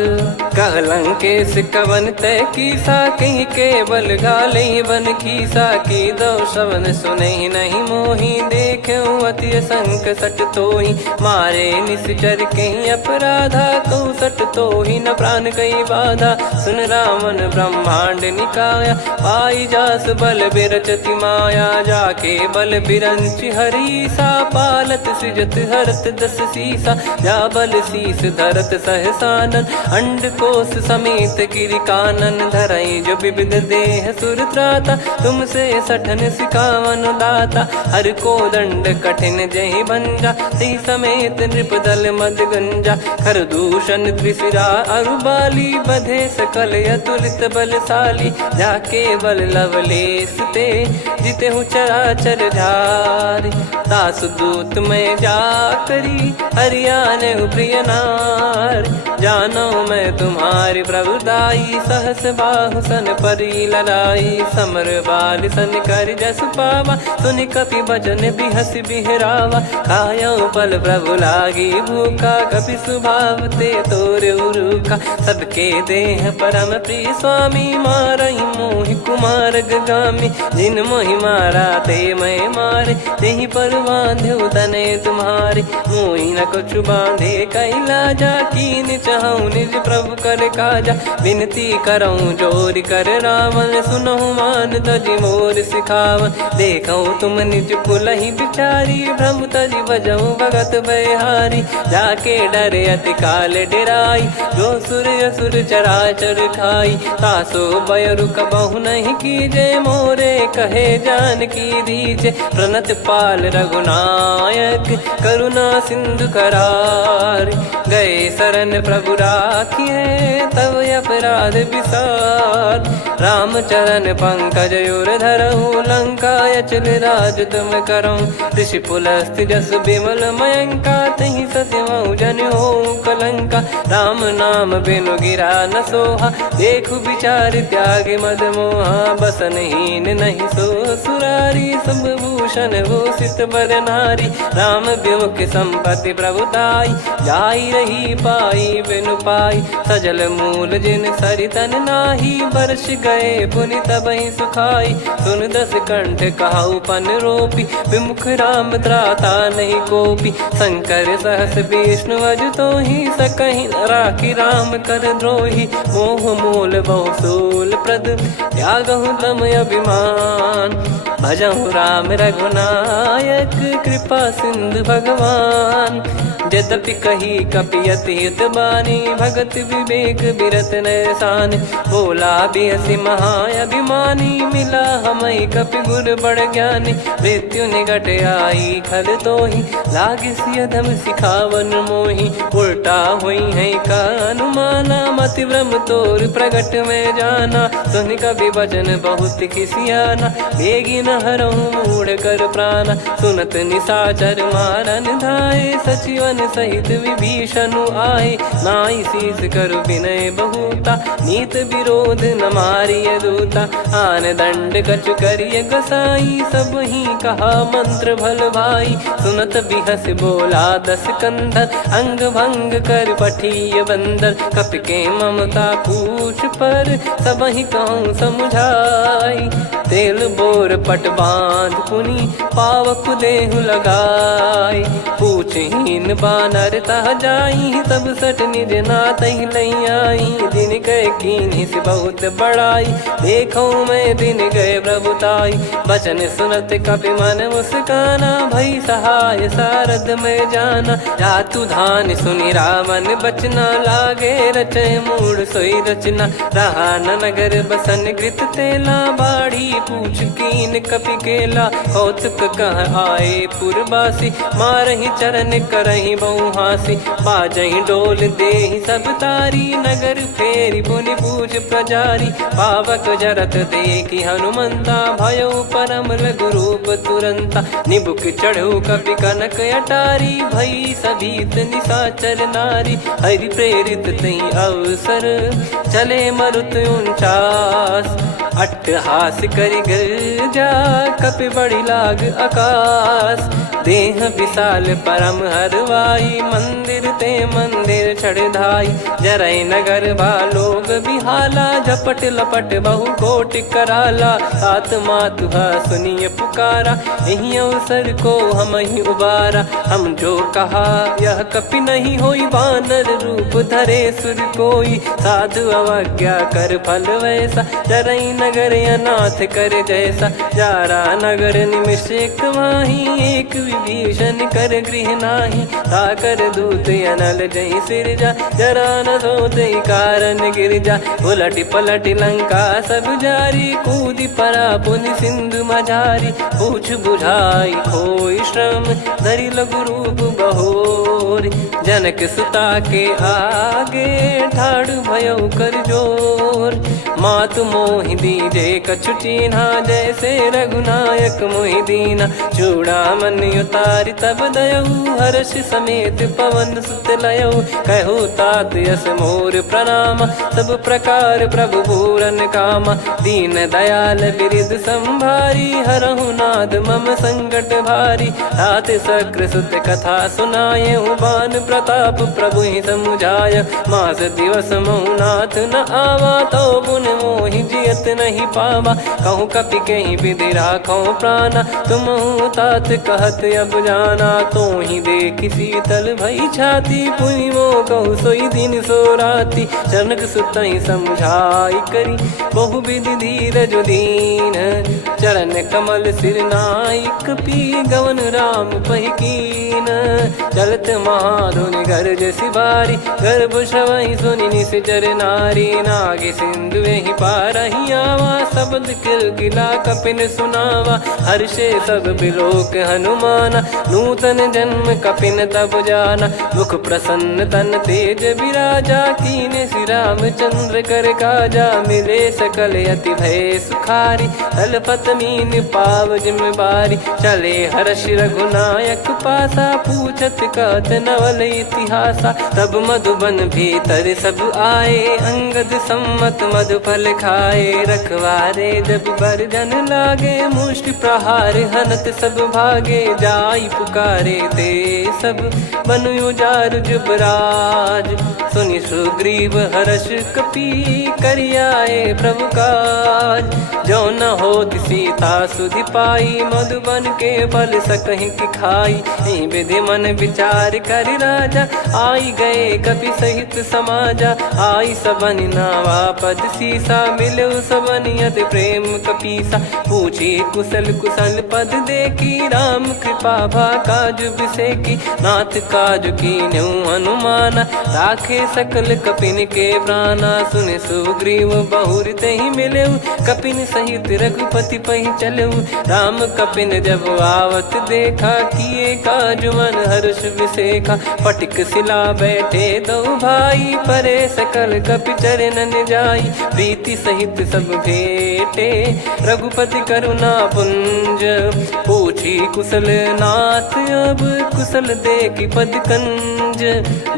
कहलंकेश कवन तय कीसा, कहीं केवल घाले बन खीसा। की दो श्रवण सुने नहीं मोही, देखे अति संक सट तोही। मारे निश्चर कहीं अपराधा, कहूँ सट तोही न प्राण कई बाधा। सुन रावण ब्रह्मांड निकाया, पाई जास बल बिरचति माया। जाके बल बिरंच हरीसा, पालत सृजत हरत दस सीसा। जा बल शीस धरत सहसानन, अंड कोश समेत गिरि कानन। धरई जो विविध देह सुर त्राता, तुमसे सठन सिखावन दाता। हर को दंड कठिन जहि भंजा, ती समेत नृप दल मद गंजा। खर दूषण त्रिशिरा अरुबाली, बधे सकल अतुलित बलशाली। जाके बल लवलेस ते, जिते हूँ चराचर झारी। दास दूत में जा करी, हरियाने प्रिय नार। जानो मैं तुम्हारी प्रभुताई, सहस बाहु सन परी लड़ाई। समर बाल सन कर जस पावा, सुनि कपि बचन बिहस बिहरावा। खायो पल प्रभु लागी भूखा, कपि स्वभाव ते तोर उरुखा। सबके देह परम प्रिय स्वामी, मारई मोहि कुमार गगामी। जिन मोहि मारा ते मैं मारे, तेहि पर बांध्यो तने तुम्हारे। मोहि न कुछ बांधे कैलाजा, कीन चाहूँ निज प्रभु कर काजा। विनती करऊँ जोर कर रावण, सुनहु मान तजि मोर सिखावन। देखऊँ तुम निज पुलहि बिचारी, भ्रम तजि बजऊँ भगत बहारी। जाके डरे अति काल डेराई, जो सुर असुर चराचर खाई। तासो बयरु कबहु नहीं कीजे, मोरे कहे जान की दीजे। प्रणत पाल रघुनायक, करुणा सिंधु करार। गए शरण प्रभु राखिए, तब अपराध विसार। राम चरण पंकज उर धरऊँ, लंका अचल राज तुम करऊँ। ऋषि पुलस्त्य जस विमल मयंका, तहि ससिमऊ जन हो कलंका। राम नाम बिनु गिरा न सोहा, देखु विचार त्याग मद मोहा। बसनहीन नहीं सो सुरारी, सब भूषण भूषित बर नारी। राम विमुख संपत्ति प्रभुताई, जाई रही पाई बिनु पाई। सजल मूल जिन सरितन नाही, बरस गए पुनि तबहि सुखाई। सुन दस कंठ कहाऊ पन रोपी, विमुख राम त्राता नहीं कोपी। शंकर सहस विष्णु अजु तोहि, सकहि न राखी राम कर द्रोही। मोह मूल बहु सूल प्रद, त्यागहु तम अभिमान। भजहु राम रघुनायक, कृपा सिंधु भगवान। यद्यपि कही कपि अति हित बानी, भगत विवेक बिरत नैसान। बोला बिहसि महाअभिमानी, मिला हमई कपि गुर बड़ ज्ञानी। मृत्यु निकट आई खल तोहि, लागिसि अधम सिखावन मोहि। उल्टा हुई है का अनुमाना, मति भ्रम तोर प्रगट में जाना। सुन कपि वचन बहुत खिसियाना, बेगी न हरहु मूढ़ कर प्राणा। सुनत निशाचर मारन धाये, सचिवन सहित विभीषणु आए। नाई शीस कर विनय बहुता, नीत विरोध न मारिय दूता। आन दंड कछु करिय गसाई, सब ही कहा मंत्र भल भाई। सुनत बिहस बोला दस कंधर, अंग भंग कर पठिय बंदर। कपि के ममता पूछ पर, सब ही कहूँ समुझाई। तेल बोर पट बांध पुनि, पावक देहु लगाई। पूछहीन बानर तह जाई, तब सट निज नातहि लई आई। दिन गए कीन्ही से बहुत बड़ाई, देखो मैं दिन गए प्रभुताई। बचन सुनत कपि मन मुस्काना, भई सहाय सारद में जाना। जातु धान सुनि रावण बचना, लागे रचय मूढ़ सोई रचना। रहा न नगर बसन कृत तेला, बाढ़ी पूछ कीन कपि केला कौतुक कह आए पुरबासी मारही चरण करही बहु हासी बाजही डोल देहि सब तारी नगर फेरी पुनि पूज प्रजारी पावक जरत देखी हनुमंता भयो परम लघु रूप तुरंता निबुक चढ़ो कपि कनक अटारी भई सभीत निशाचर नारी हरि प्रेरित तई अवसर चले मरुत 49 अट्टहास करि गिरजा कपि बड़ी लाग आकाश देह विशाल परम हरवाई मंदिर ते मंदिर चढ़ाई जरई नगर लोग बिहाला झपट लपट बहु कोट कराला सात मातुहा सुनिय पुकारा यही अवसर को हम ही उबारा हम जो कहा यह कपि नहीं होई वानर रूप धरे सुर कोई साधु अवज्ञा कर फल वैसा जरई नगर अनाथ कर जैसा जारा नगर निमिष एक माही एक विभीषण कर गृह नाही ताकर दूत अनल जय सिरजा जरा न सोते कारण गिरजा उलटी पलटी लंका सब जारी कूदी परा पुनि सिंधु मझारी पूछ बुझाई खोई श्रम धरि लघु रूप बहोरी जनक सुता के आगे ठाड़ भयो कर जोर मातु मोहि दीजे कछु चीन्हा जैसे रघुनायक मोहि दीना चूड़ामणि उतारि तब दयऊ हर्ष समेत पवन सुत लयऊ कहु तात यस मोर प्रणाम सब प्रकार प्रभु पूरन कामा दीन दयाल बिरिद संभारी हरहु नाद मम संकट भारी तात सक्र सुत कथा सुनाये बान प्रताप प्रभु ही समुझाय मास दिवस महुनाथ न आवा तो पुन मोहि जियत नहीं पावा कहूँ कपि कहीं विधि राखो प्राणा तुम तात कहत अब जाना तो ही देख शीतल भई छाती पुनि मो कहु सोई दिन सो राती जनक सुतई समझाई करी बहु विधि धीरज दीन चरण कमल सिर नाइक पी गवन राम पहिकीन चलत महाधुनि गर्ज सिबारी गर्भ श्रवहि सुनि निश्चर नारी नागे सिंधु ही पारही आवा शब्द किलकिला कपिन सुनावा हर्षे सब बिलोक हनुमाना नूतन जन्म कपिन तब जाना मुख प्रसन्न तन तेज विराजा कीने श्री रामचंद्र कर काजा मिले सकल अति भय सुखारी तलपत मीन पाव जिम्मेवारी चले हर्ष रघुनायक पासा पूछत कहत नवल इतिहासा तब मधुबन भीतर सब आए अंगद सम्मत मधुफल खाए रखवारे जब बरजन लागे मुष्टि प्रहार हनत सब भागे जाई पुकारे ते सब बनु उजार जुबराज सुनि सुग्रीव हर्ष कपि करियाए प्रभु काज जो न होत सीता सुधि पाई मधुबन के फल सकहि की खाई विधि मन विचार कर राजा आई गए कपि सहित समाजा आई सबनि नावा पद सीसा मिलो सबनियत प्रेम कपीसा पूछी कुशल कुशल पद देखी राम कृपा भा काज बिसेकी नाथ काज की न्यू हनुमाना राखे सकल कपिन के प्राणा सुने सुग्रीव बहुर ते ही मिले कपिन सहित रघुपति पही चले राम कपिन जब आवत देखा किए काज मन हर्ष विसेखा पटिक सिला बैठे दो भाई परे सकल कपि चरणन जाई प्रीति सहित सब भेटे रघुपति करुणा पुंज पूछी कुशल नाथ अब कुशल देखी पद कंज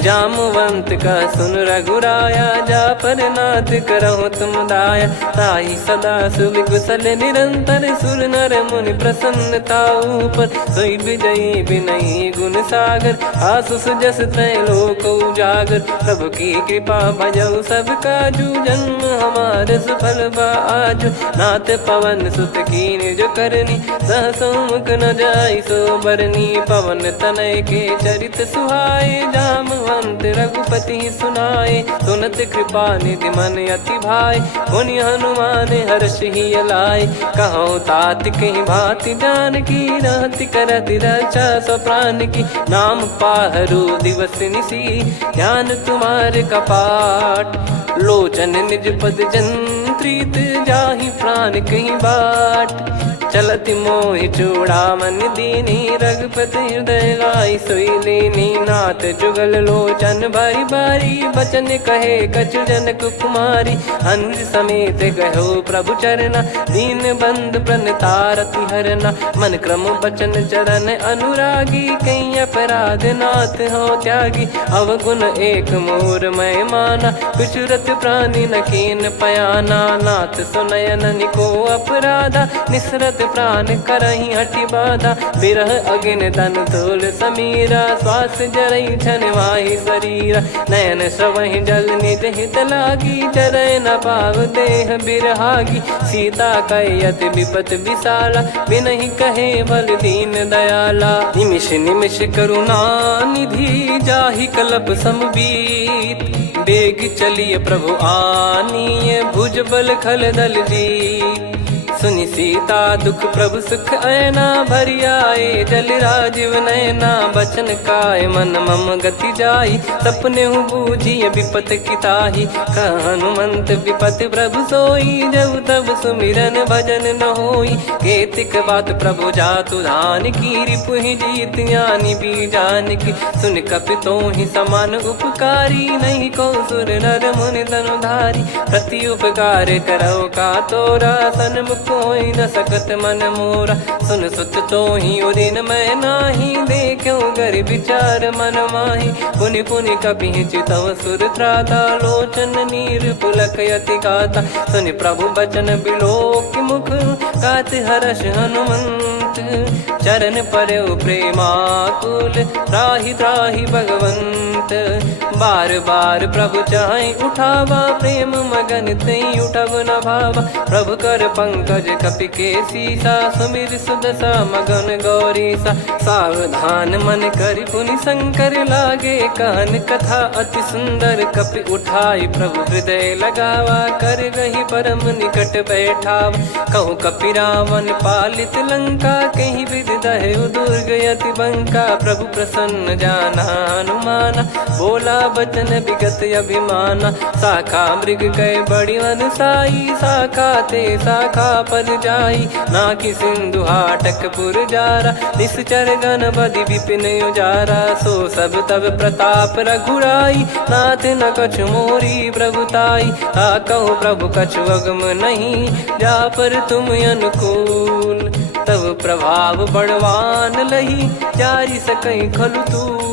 जामवंत का सुन रघुराया जा पर नाथ करहु तुम दाया ताई सदा सुभि कुशल निरंतर सुर नर मुनि प्रसन्नता ऊपर सोई विजयी विनयी गुण सागर आसु सुजस तय लोक उजागर प्रभु की कृपा भजऊ सब काजू जन्म हमारे सफल आज नाथ पवन सुत कीन जो करनी सहसो मुख न जाई सो बरनी पवन तनय के चरित सुहाए जामवंत रघुपति सुनाए सुनत कृपा निधि मन अति भाई पुनि हनुमान हर्ष ही लाए कहो तात कहीं भांति जान की रहति करति रक्षा सो प्राण की नाम पाहरू दिवस निसी ध्यान तुम्हारे कपाट लोचन निज पद जन प्रीत जाहि प्राण कहीं बाट। चलत मोहि चूड़ामन दीनी रघुपति हृदय लाई सोई लीनी। नाथ जुगल लोचन बारी बारी बचन कहे कछु जनक कुमारी। हंस समेत गहो प्रभु चरना दीन बंद प्रणतारति हरना। मन क्रम बचन चरण अनुरागी कहीं अपराध नाथ हो त्यागी। अवगुण एक मोर मैं माना विचुरत प्राणी न कीन पयाना। नाथ सुनयन निको अपराधा निसरत प्राण करही हटि बाधा। बिरह अगिन तन तोल समीरा श्वास जरई छन वाहि शरीरा। नयन श्रवहि जल निज हित लागी चरय न पाव देह बिरहागी। सीता कयत विपत विशाला बिनहि कहे बल दीन दयाला। निमिष निमिष करुणा निधि जाहि कल्प समबीत। बेग चलिए प्रभु आनीय भुज बल खल दल जीत। सुनि सीता दुख प्रभु सुख ऐना भरि आए जल राजीव नैना। बचन काय मन मम गति जाई सपने हूँ बूझिए विपत किताही। हनुमंत विपत प्रभु सोई जब तब सुमिरन भजन न होई। केतिक बात प्रभु जातु धान की रिपुहि जीत ज्ञानी बीजान की। सुन कपितो ही समान उपकारी नहीं को सुर नर मुनि तनुधारी। प्रति उपकार करो का तोरा सन्मुख कोई न सकत मन मोरा। सुन सुत तो ही उदिन मैं नाही देखो गर विचार मन माही। पुनि पुनि कपि चितव सुर त्राता लोचन नीर पुलक यति गाता। सुनि प्रभु बचन बिलोक मुख गात हर्ष हनुमंत। चरण परयो प्रेमाकुल त्राहि त्राहि भगवंत। बार बार प्रभु चाहि उठावा प्रेम मगन तई उठब न भावा। प्रभु कर पंकज कपि के सीसा सुमिर सुदशा मगन गौरीसा। सावधान मन करि पुनि शंकर लागे कहन कथा अति सुंदर। कपि उठाई प्रभु हृदय लगावा कर रही परम निकट बैठाव। कहूँ कपि रावण पालित लंका कहीं विधि दहु दुर्ग यति बंका। प्रभु प्रसन्न जाना हनुमाना बोला बचन विगत अभिमाना। शाखा मृग गए बड़ी वनसाई शाखा ते शाखा पर जाई। ना कि सिंधु हाटक पुर जारा निश्चर गण बदि विपिन उजारा। सो सब तब प्रताप रघुराई नाथ न कछु मोरी प्रभुताई। कहूँ प्रभु कछु अगम नहीं जा पर तुम अनुकूल। तब प्रभाव बड़वान लही जारी सकई खलु तूल।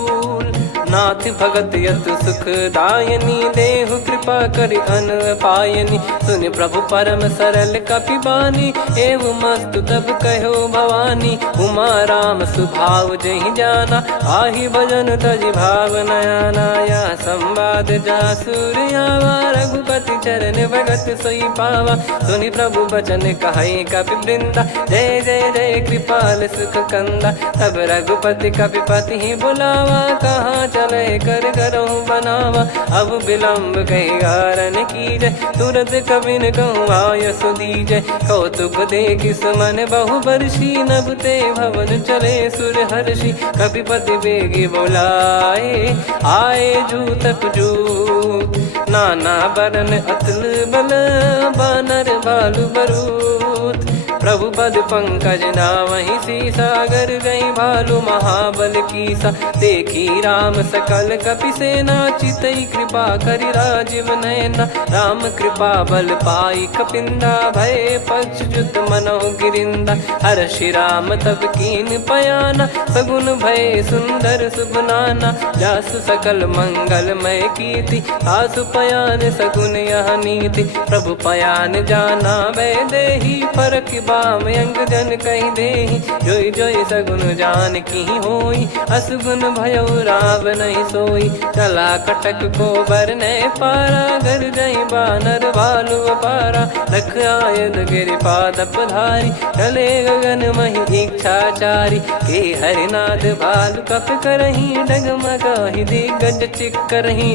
नाथ भगत यतु सुख दायनी देहु कृपा करि अन पायनी। सुन प्रभु परम सरल कपि बानी एवं मस्तु तब कहो भवानी। उमा राम सुभाव जहि जाना आहि भजन तजि भाव नयाना। या संवाद जासुर आवा रघुपति चरण भगत सोई पावा। सुनि प्रभु बचन कहै कपि वृंदा जय जय जय कृपाल सुख कंदा। तब रघुपति कपि पति ही बुलावा कहाँ चले कर करहु बनावा। अब विलम्ब कही कारण कीजय तुरत कबिन कहूँ आयस दीजय। कौतुक देख सुमन बहु बरसी नभ ते भवन चले सुर हर्षि। कपिपति बेगी बोलाए आए जूतक जूत। नाना बरन अतुल बल बानर भालु बरूत। प्रभु पद पंकज नावहि सीसागर गई भालु महाबल कीसा। देखी राम सकल कपि सेना चितई कृपा करि राजीव नयना। राम कृपा बल पाई कपिंदा भय पक्ष जुत मनोह गिरिंदा। हर्षि राम तब कीन पयाना सगुन भय सुंदर सुबनाना। जासु सकल मंगलमय कीर्ति आसु पयान सगुन यह नीति। प्रभु पयान जाना वै देही फरक बाम अंग जन कहीं देही। जोई जोई सगुन जान की होई असगुन भयो राव नहीं सोई। चला कटक को बरने पारा घर जई बानर भालु पारा। लख आयद गिरिपाद पधारी चले गगन मही इच्छाचारी। के हरिनाथ भालु कप करही डगमगाही दिग्गज चिक करही।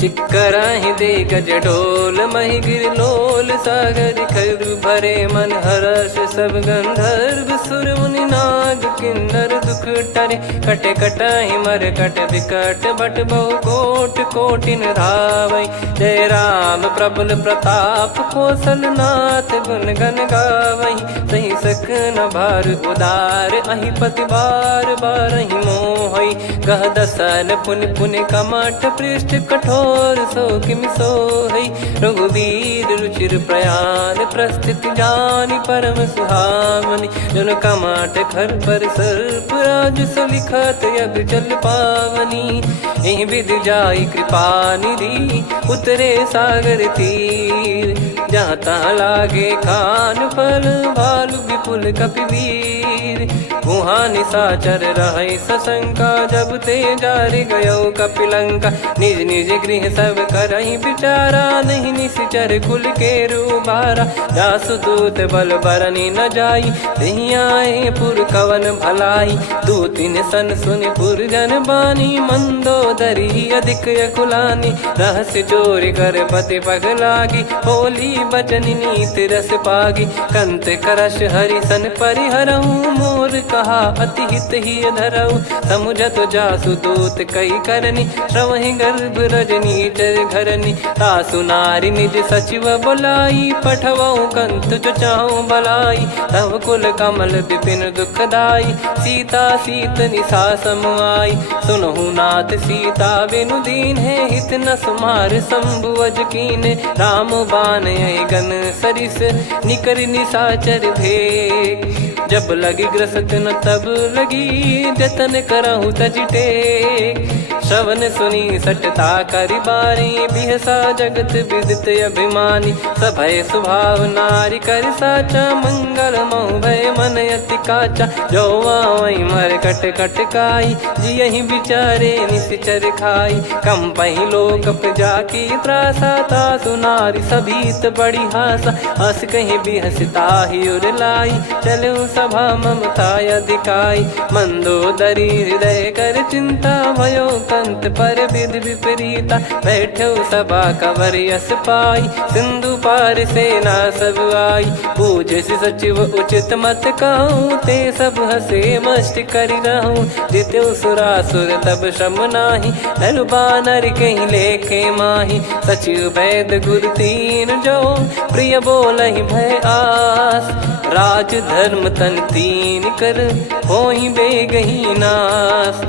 चिक्कराहि दे गज ढोल मही गिर लोल सागर खर भरे मन हर्ष सब गंधर्व सुर मुनि नाग किन्नर दुख टरे कटे कटाहि मर कट विकट बट बहु कोट कोटिन धावै जय राम प्रबल प्रताप कौशल नाथ गुण गन गावै सही सकन भार उदार अहि पति बार बारहि मोहै गह दसन पुन पुन कमठ पृष्ठ कठोर सो किम सोहै रघुवीर रुचिर प्रयाण प्रस्थित जानि परम सुहामनि जन कमठ खर पर सर्प राज सलिखत यग जल पावनी एहि विधि जाई कृपा निधि उतरे सागर तीर जहाँ तहाँ लागे खान फल भालु विपुल कपिवीर वहाँ निशाचर रहै सशंका जब ते जारि गयो कपिलंका निज निज गृह सब करहि विचारा नहीं निश्चर कुल के रूबारा जासु दूत बल बरनी न जाई नहीं आए पुर कवन भलाई दूतिन सन सुन पुर जन बानी मंदोदरी अधिक यकुलानी रहस्य चोरी कर पति पगलागी होली बचन नीत रस पागी कंत करश हरिसन परिहरहूँ मोर कहा अति हित ही धरऊ समुझत जासु दूत कई करनी श्रवहि गर्भ रजनी चर घरनी तासु नारी निज सचिव बुलाई पठवऊ कंत जो चाहूं बलाई तव कुल कमल विपिन दुखदाई सीता सीत निशा समाई सुनहु नाथ सीता बिनु दीन है हित न सुमार शंभु अज कीने राम बान गन सरिस निकर निशाचर भेग जब लगी ग्रसत न तब लगी जतन करहु तज टेक श्रवण सुनी सटता करि बारी बिहसा जगत विदित अभिमानी सभय स्वभाव नारी कर साचा मंगल मऊ भय मन अति काचा जो आवई मर कट कट काई जियहि बिचारे निश्चर खाई कम पही लोक जाकी त्रासा तासु नारी सभीत बड़ी हासा हस कहीं बिहसता ही उर लाई चलऊ सभा ममता अधिकाई मंदोदरी हृदय कर चिंता भयो कंत पर विध विपरीता बैठो सभा कवर यस पाई सिंधु पार सेना सब आई पूज सचिव उचित मत कहूँ ते सब हसे मस्त करि रहूँ जित्यु सुरासुर तब श्रम नाही नर बानर कहीं लेखे माही सचिव वैद गुरु तीन जो प्रिय बोलहि भय आस राज धर्म तन तीन कर होई बेगही नास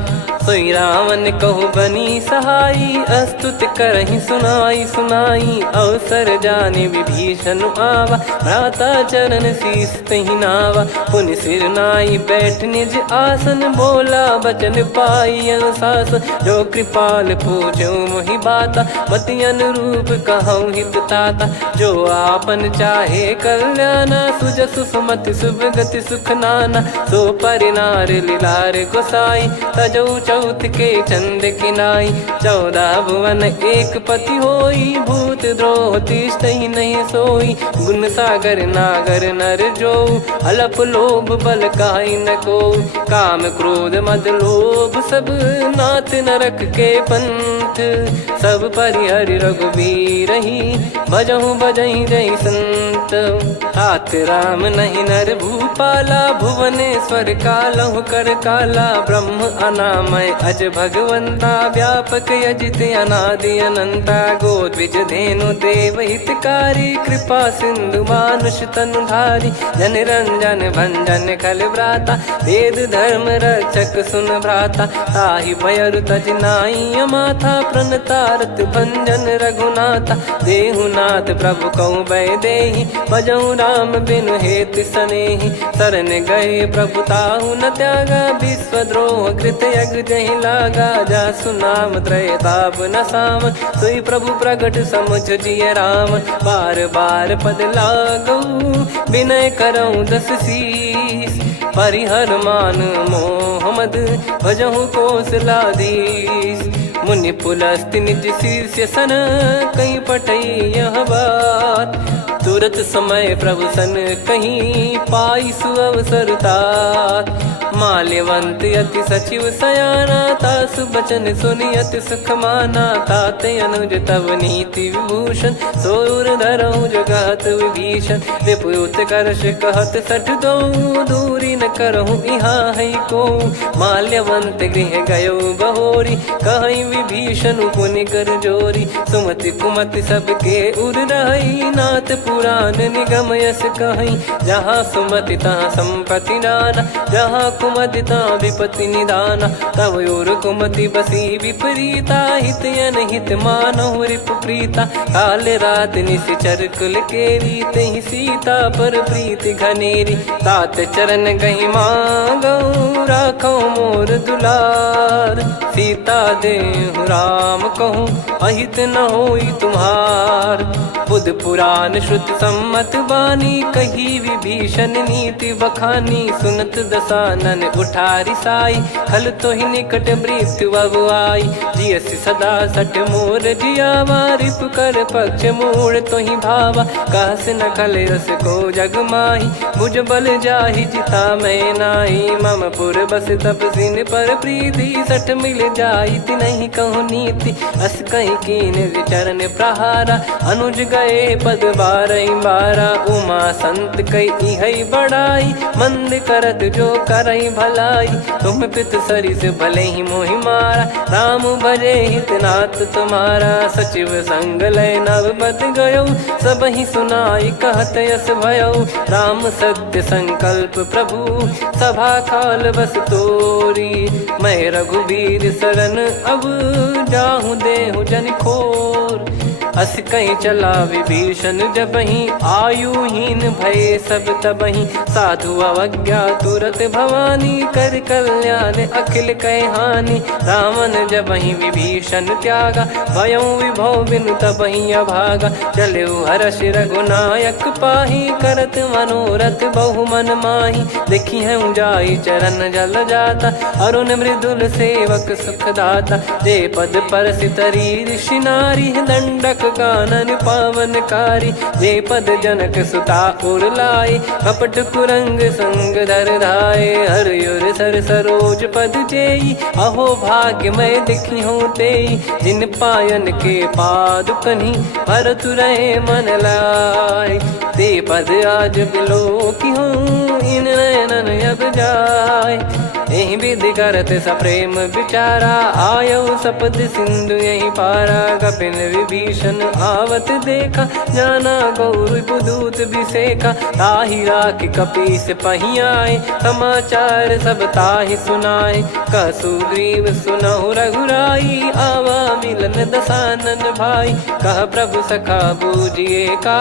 सोई रावण कहु बनी सहाई अस्तुत करहि सुनाई सुनाई अवसर जाने विभीषण आवा भ्राता चरण शीस तहि नावा पुनि सिर नाई बैठ निज आसन बोला बचन पाई अनुशास जो कृपाल पूछो मोहि बाता मति अनुरूप कहूँ हित ताता जो आपन चाहे कल्याणा सुजसु सुमति सुभगति सुख नाना सो परिनार लीलार गोसाई तजौ चौथ के चंद किनाई 14 भुवन एक पति होई भूत द्रोह तिष्ठहि नहीं सोई गुण सागर नागर नर जो अलप लोभ बल काई न को काम क्रोध मद लोभ सब नाथ नरक के पंथ सब परिहरि रघुवीर ही भजहु भजहि जहि संत तात राम नहीं नर भूपाला भुवनेश्वर कालहु कर काला ब्रह्म अनामय अज भगवंता व्यापक यजित अनादि अनंता गोद्विज धेनु देव हितकारी कृपा सिंधु मानुष तनुधारी जन रंजन भंजन खल भ्राता वेद धर्म रक्षक सुन भ्राता ताहि भयरु तज नाई माथा प्रणतारत भंजन रघुनाथा देहुनाथ प्रभु कहु भय देहि भजहु राम बिनु हेत सनेहि शरण गए प्रभु ताहु न त्यागा विश्वद्रोह कृत यज्ञ जहि लागा जासु नाम त्रयताप न साम सोई प्रभु प्रगट समुझ जिय राम बार बार पद लागऊ विनय करऊँ 10 शीस परिहर मान मोह मद भजहु कौशलाधीश मुनि पुलस्त्य निज शीर्ष सन कहीं पटई यह बात तुरत समय प्रभु सन कहीं पाई सुअवसर तात माल्यवंत अति सचिव सयाना, तासु बचन सुनि अति सुख माना। ताते अनुज तब नीति विभूषण, सोर धरहु जगत विभीषण। रिपुत करश कहत सठ दो, दूरी न करहु इहाँ है को। माल्यवंत गृह गयो बहोरी, कहीं विभीषण पुनि कर जोरी। सुमति कुमति सबके उर रही, नाथ पुराण निगम यस कहीं। जहाँ सुमति तहाँ संपत्ति नाना, जहाँ कुमति तहाँ विपत्ति निदाना। तब और कुमति बसी विपरीता, हित अनहित मानहु रिपु प्रीता। काल रात निशिचर कुल केरी, तहि सीता पर प्रीति घनेरी। तात चरण गही मांगऊ, राखो मोर दुलार। सीता देहु राम कहूँ, अहित न होई तुम्हार। बुध पुराण श्रुत सम्मत बानी, कही विभीषण नीति बखानी। सुनत दसानन उठारी साई, खल तो ही निकट मृत्यु अब आई। जियसि सदा सठ मोर जियावा, रिप कर पक्ष मूड़ तो ही भावा। कहस न खल रस को जग माही, भुज बल जाहि जिता मैं नाई। मम पुर बस तपसिन पर प्रीति, सठ मिल जाई नहीं कहूँ नीति। अस कहीं कीन विचरण प्रहारा, अनुज गए पद बारई बारा। उमा संत कई है बड़ाई, मंद करत जो करई भलाई। तुम पित सरिस भले ही मोहि मारा, राम भजे हित नाथ तुम्हारा। सचिव संग लय नव बद गयो, सब ही सुनाई कहत यस भयो। राम सत्य संकल्प प्रभु, सभा काल बस तोरी। मैं रघुबीर शरण अब, जाहूँ देहु जन खोर। अस कहीं चला विभीषण जबहि, आयुहीन भय सब तबहि। साधु अवज्ञा तुरत भवानी, कर कल्याण अखिल कह हानि। रावण जबहि विभीषण त्यागा, भयउ विभव बिनु तबहि अभागा। चलऊ हर्ष रघुनायक पाही, करत मनोरथ बहु मन माही। देखी है जाई चरण जल जाता, अरुण मृदुल सेवक सुख दाता। जे पद पर सितरी ऋषि नारी, दंडक कानन पावनकारी। जे पद जनक सुता उर लाए, कपट कुरंग संग धर धाये। हरियुर सर सरोज पद जेई, अहो भाग्य मैं दिखी हूँ तेई। जिन पायन के पाद कन्ही, भरत रहे मन लाए। ते पद आज बिलो की हूँ, इन नयनन अब जाय। यही विधि करत सप्रेम विचारा, आयो सपद सिंधु यही पारा। कपिन विभीषण आवत देखा, जाना गौर बुदूत बिसेखा। ताहि राख कपीस पही आए, समाचार सब ताहि सुनाए। कह सुग्रीव सुनहु रघुराई, आवा मिलन दसानन भाई। कह प्रभु सखा बूझिए का,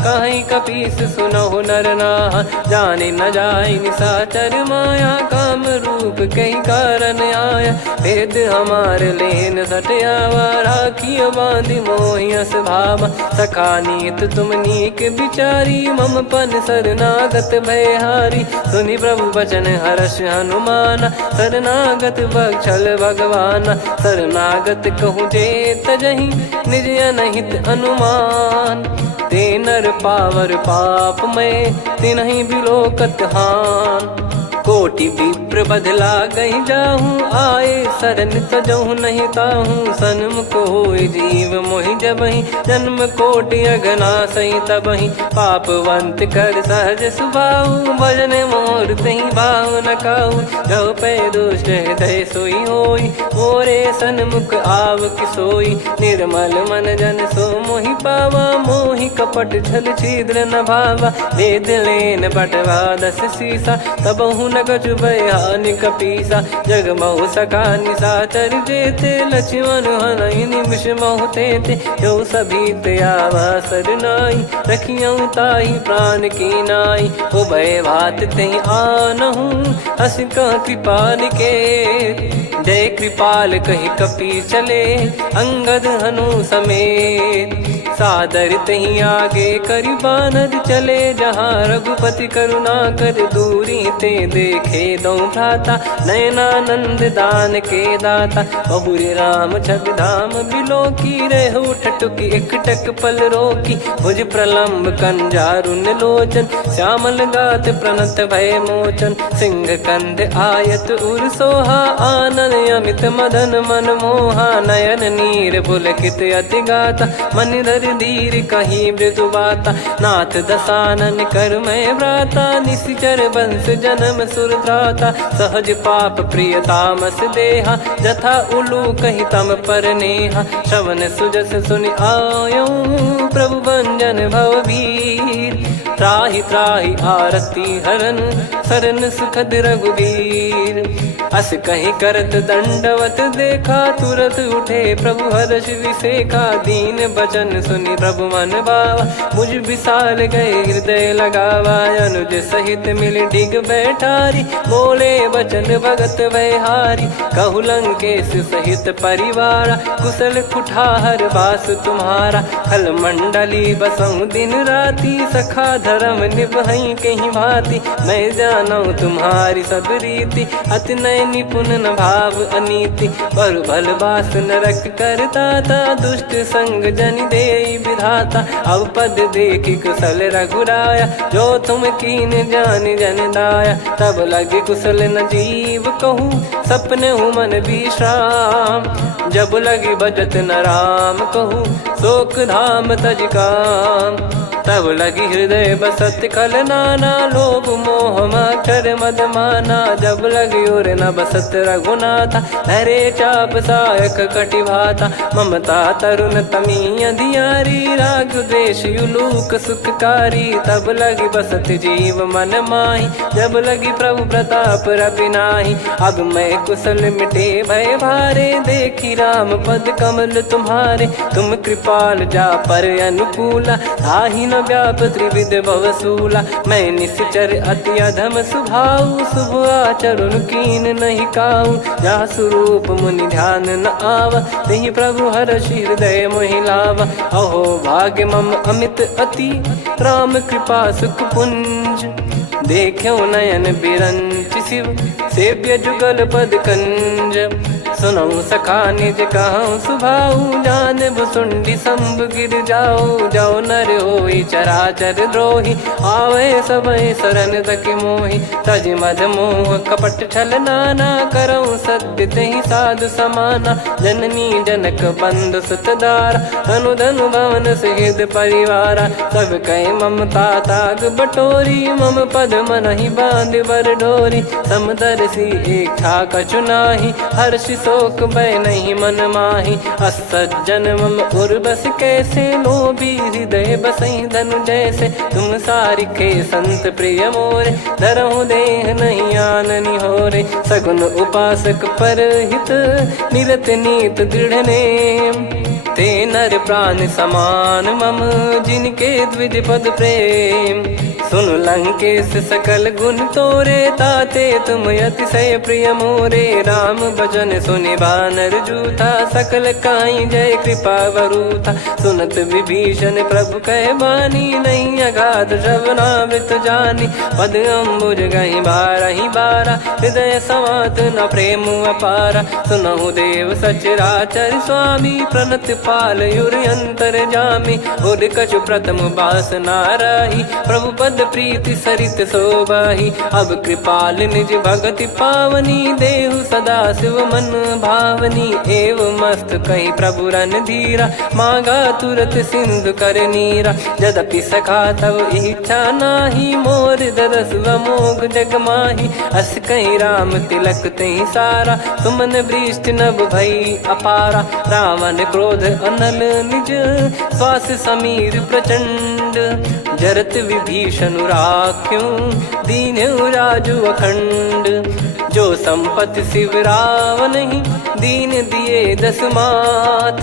कहीं कपीस सुनहु नर नाहा। जाने न जाय निशाचर माया, काम रूप कई कारण आया। भेद हमार लेन सटयावा, राखियो बांधि मोहियस भावा। सखा नीत तुम नीक बिचारी, मम पन शरणागत भयहारी। सुनि प्रभु बचन हर्ष हनुमाना, शरणागत बक्षल भगवाना। शरणागत कहूँ जे तजहि, निज अनहित अनुमान। ते नर पावर पाप में, तिन्हि बिलोकत हान। कोटि विप्र बदला गई जाहूँ, आए शरण तजहु नहीं ताहूँ। सन्मुख होय जीव मोहि जबहि, जन्म कोटि अगना सही तबहि। पापवंत कर सहज सुभाऊ, भजन मोर तहि भाव न काहू। जो पै दुष्ट हृदय सोई होई, मोरे सन्मुख आव किसोई। निर्मल मन जन सो मोहि पावा, मोहि कपट छल छिद्र न भावा। वेद लेन बटवा दस सीसा, तबहु न कछु भयानि कपीसा। जग महु सखा निशाचर जेते, लक्ष्मण हनहि निमिष महु तेते। जो सभी त्यावा सरनाई, रखियऊ ताहि प्राण की नाई। उभय भात तहि आनहु, हस कह कृपाल के। जय कृपाल कहि कपि चले, अंगद हनु समेत। सादर तही आगे करी बानर चले जहाँ रघुपति करुणा कर दूरी ते देखे दो भ्राता नयनानंद दान के दाता बहुरी राम छग धाम बिलो की रह ठटुकी एक टक पल रोकी भुज प्रलंब कंजारुन लोचन श्यामल गात प्रणत भय मोचन सिंह कंध आयत उर सोहा आनन अमित मदन मन मोहा नयन नीर पुलकित अति गाता मन धर धीर कहीं मृदु बाता नाथ दसानन कर मैं भ्राता निशिचर वंश जन्म सुरत्राता सहज पाप प्रिय तामस देहा जथा उलू कहीं तम पर नेहा श्रवण सुजस सुनि आयो प्रभु भंजन भववीर त्राहि त्राहि आरती हरन सरन सुखद रघुवीर अस कहीं करत दंडवत देखा तुरत उठे प्रभु हर्ष विसेखा दीन बचन सुनि प्रभु मन भावा मुझ विसाल गए हृदय लगावा अनुज सहित मिल डिग बैठारी बोले बचन भगत वैहारी कहु लंकेश सहित परिवारा कुशल कुठार बास तुम्हारा खल मंडली बसऊं दिन राती सखा धर्म निभई कहीं भांति मैं जानू तुम्हारी सब रीति अति नय निपुण न भाव अनीति पर भल बास नरक करता था दुष्ट संग जन दे विधाता अब पद देखी कुशल रघुराया जो तुम कीन जान जन दाया तब लगे कुशल न जीव कहूँ सपने हूँ मन विश्राम जब लगी बजत न राम कहूँ शोक धाम तज काम तब लगी हृदय बसत खल नाना लोभ मोह मक्षर मद माना जब लगी और न बसत रघुनाथा हरे चाप सायक कटि भाता ममता तरुण तमी अधियारी राग द्वेष युलूक सुखकारी तब लगी बसत जीव मन माही जब लगी प्रभु प्रताप रवि नाही अब मैं कुशल मिटे भय भारे देखी राम पद कमल तुम्हारे तुम कृपाल जा पर अनुकूला आही न व्याप त्रिविध भवसूला मैं निश्चर अति अधम सुभाऊ शुभ आचरण कीन नहीं काऊ जा स्वरूप मुनि ध्यान न आवा नहीं प्रभु हर्ष हृदय मोहिलावा अहो भाग्य मम अमित अति राम कृपा सुख पुंज देखो नयन बिरंच शिव सेव्य जुगल पद कंज सुनऊ सखा निज कहूँ सुभाऊ जान भुसुंडी संभ गिर जाओ जाओ नर होई चराचर द्रोही आवे सबय शरण तक मोहि तज मद मोह कपट छल नाना करऊँ सत्य तहि साधु समाना जननी जनक बंधु सुतदारा धनु धनु भवन सहित परिवारा सब कहे ममता ताग बटोरी मम पद मन ही बांध बर डोरी समदर्शी इच्छा कछु नाही हर्ष शोक भय नहीं मन माही असज्जन मम उर्वश कैसे लोभी हृदय बसई धनु जैसे तुम सारिखे संत प्रिय मोरे धरहु देह नहीं आननी होरे सगुन उपासक पर हित निरत नीत दृढ़ नेम ते नर प्राण समान मम जिनके द्विज पद प्रेम सुन लंकेश सकल गुण तोरे ताते तुम अतिशय प्रिय मोरे राम भजन सुनि बानर जूथा सकल काई जय कृपा वरूथा सुनत विभीषण प्रभु कह बानी नहीं अगाध श्रवणामृत जानी पद अम्बुज गही बारही बारा हृदय समात न प्रेम अपारा सुनहु देव सचराचर स्वामी प्रणत पाल युर अंतर जामी उद कछु प्रथम बास नाराही प्रभु पद प्रीति सरित शोभाही अब कृपाल निज भगति पावनी देहु सदा शिव मन भावनी एव मस्त कही प्रभु रन धीरा मांगा तुरत सिंधु कर नीरा यद्यपि सखा तब इच्छा नाही मोर दरस मोग जग माही अस कहीं राम तिलक तही सारा सुमन वृष्ट नभ भई अपारा रावण क्रोध अनल निज श्वास समीर प्रचंड जरत विभीषण राख्यों दीन राजु अखंड जो संपत्ति शिव रावण ही दीन दिए दस मात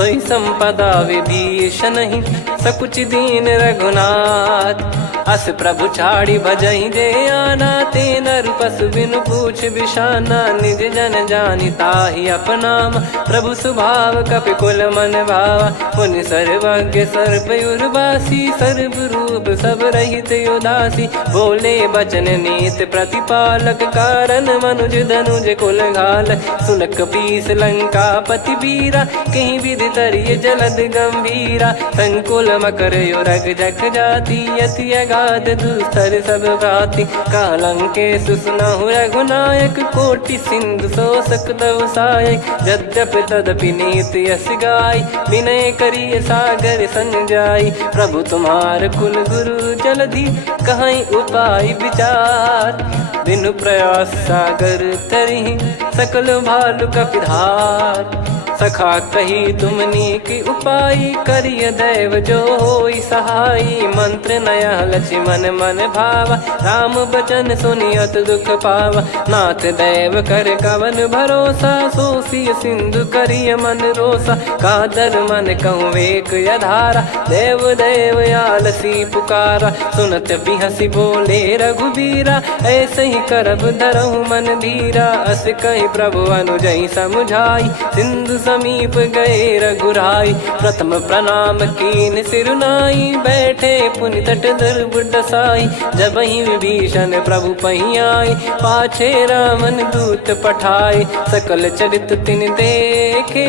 सोई संपदा विभीषण ही सकुच दीन रघुनाथ। अस प्रभु छाड़ी भजई जे आना ते नर पशु बिनु पूछ बिशाना। निज जन जानि ताहि अपनाम प्रभु स्वभाव कपि कुल मन भावा। मुनि सर्वज्ञ सर्व उर्वासी सर्व रूप सब रहित उदासी। बोले बचन नीत प्रतिपालक कारण मनुज धनुज कुल घाल। सुन कपीस लंका पति वीरा कहीं विधि तरिय जलद गंभीरा। संकुल मकर युरग जख जाति यति अगाध दुस्तर सब भांति। कालंकेश सुनहु रघुनायक कोटि सिंधु शोषक तव सहायक। यद्यपि तदपि नीति यस गाय विनय करिय सागर सन जाई। प्रभु तुम्हार कुल गुरु जलधि कहीं उपाय विचार। बिनु प्रयास सागर तरिहि सकल भालु कपिधार। सखा कही तुमनी की उपाय करिय दैव जो होई सहाई। मंत्र नया लक्ष्मण मन भावा राम बचन सुनियत दुख पावा। नाथ दैव कर कवन भरोसा सोसिय सिंधु करिय मन रोसा। कादर मन कहूँ वेक यधारा देव देव आलसी पुकारा। सुनत बिहसी बोले रघुबीरा ऐसे ही करब धरहु मन धीरा। अस कही प्रभु अनुजई समुझाई सिंधु समीप गए रघुराई। प्रथम प्रणाम कीन सिरुनाई बैठे पुनि तट दर्भ डसाई। जब ही विभीषण प्रभु पही आई पाछे रामन दूत पठाए। सकल चरित तिन देखे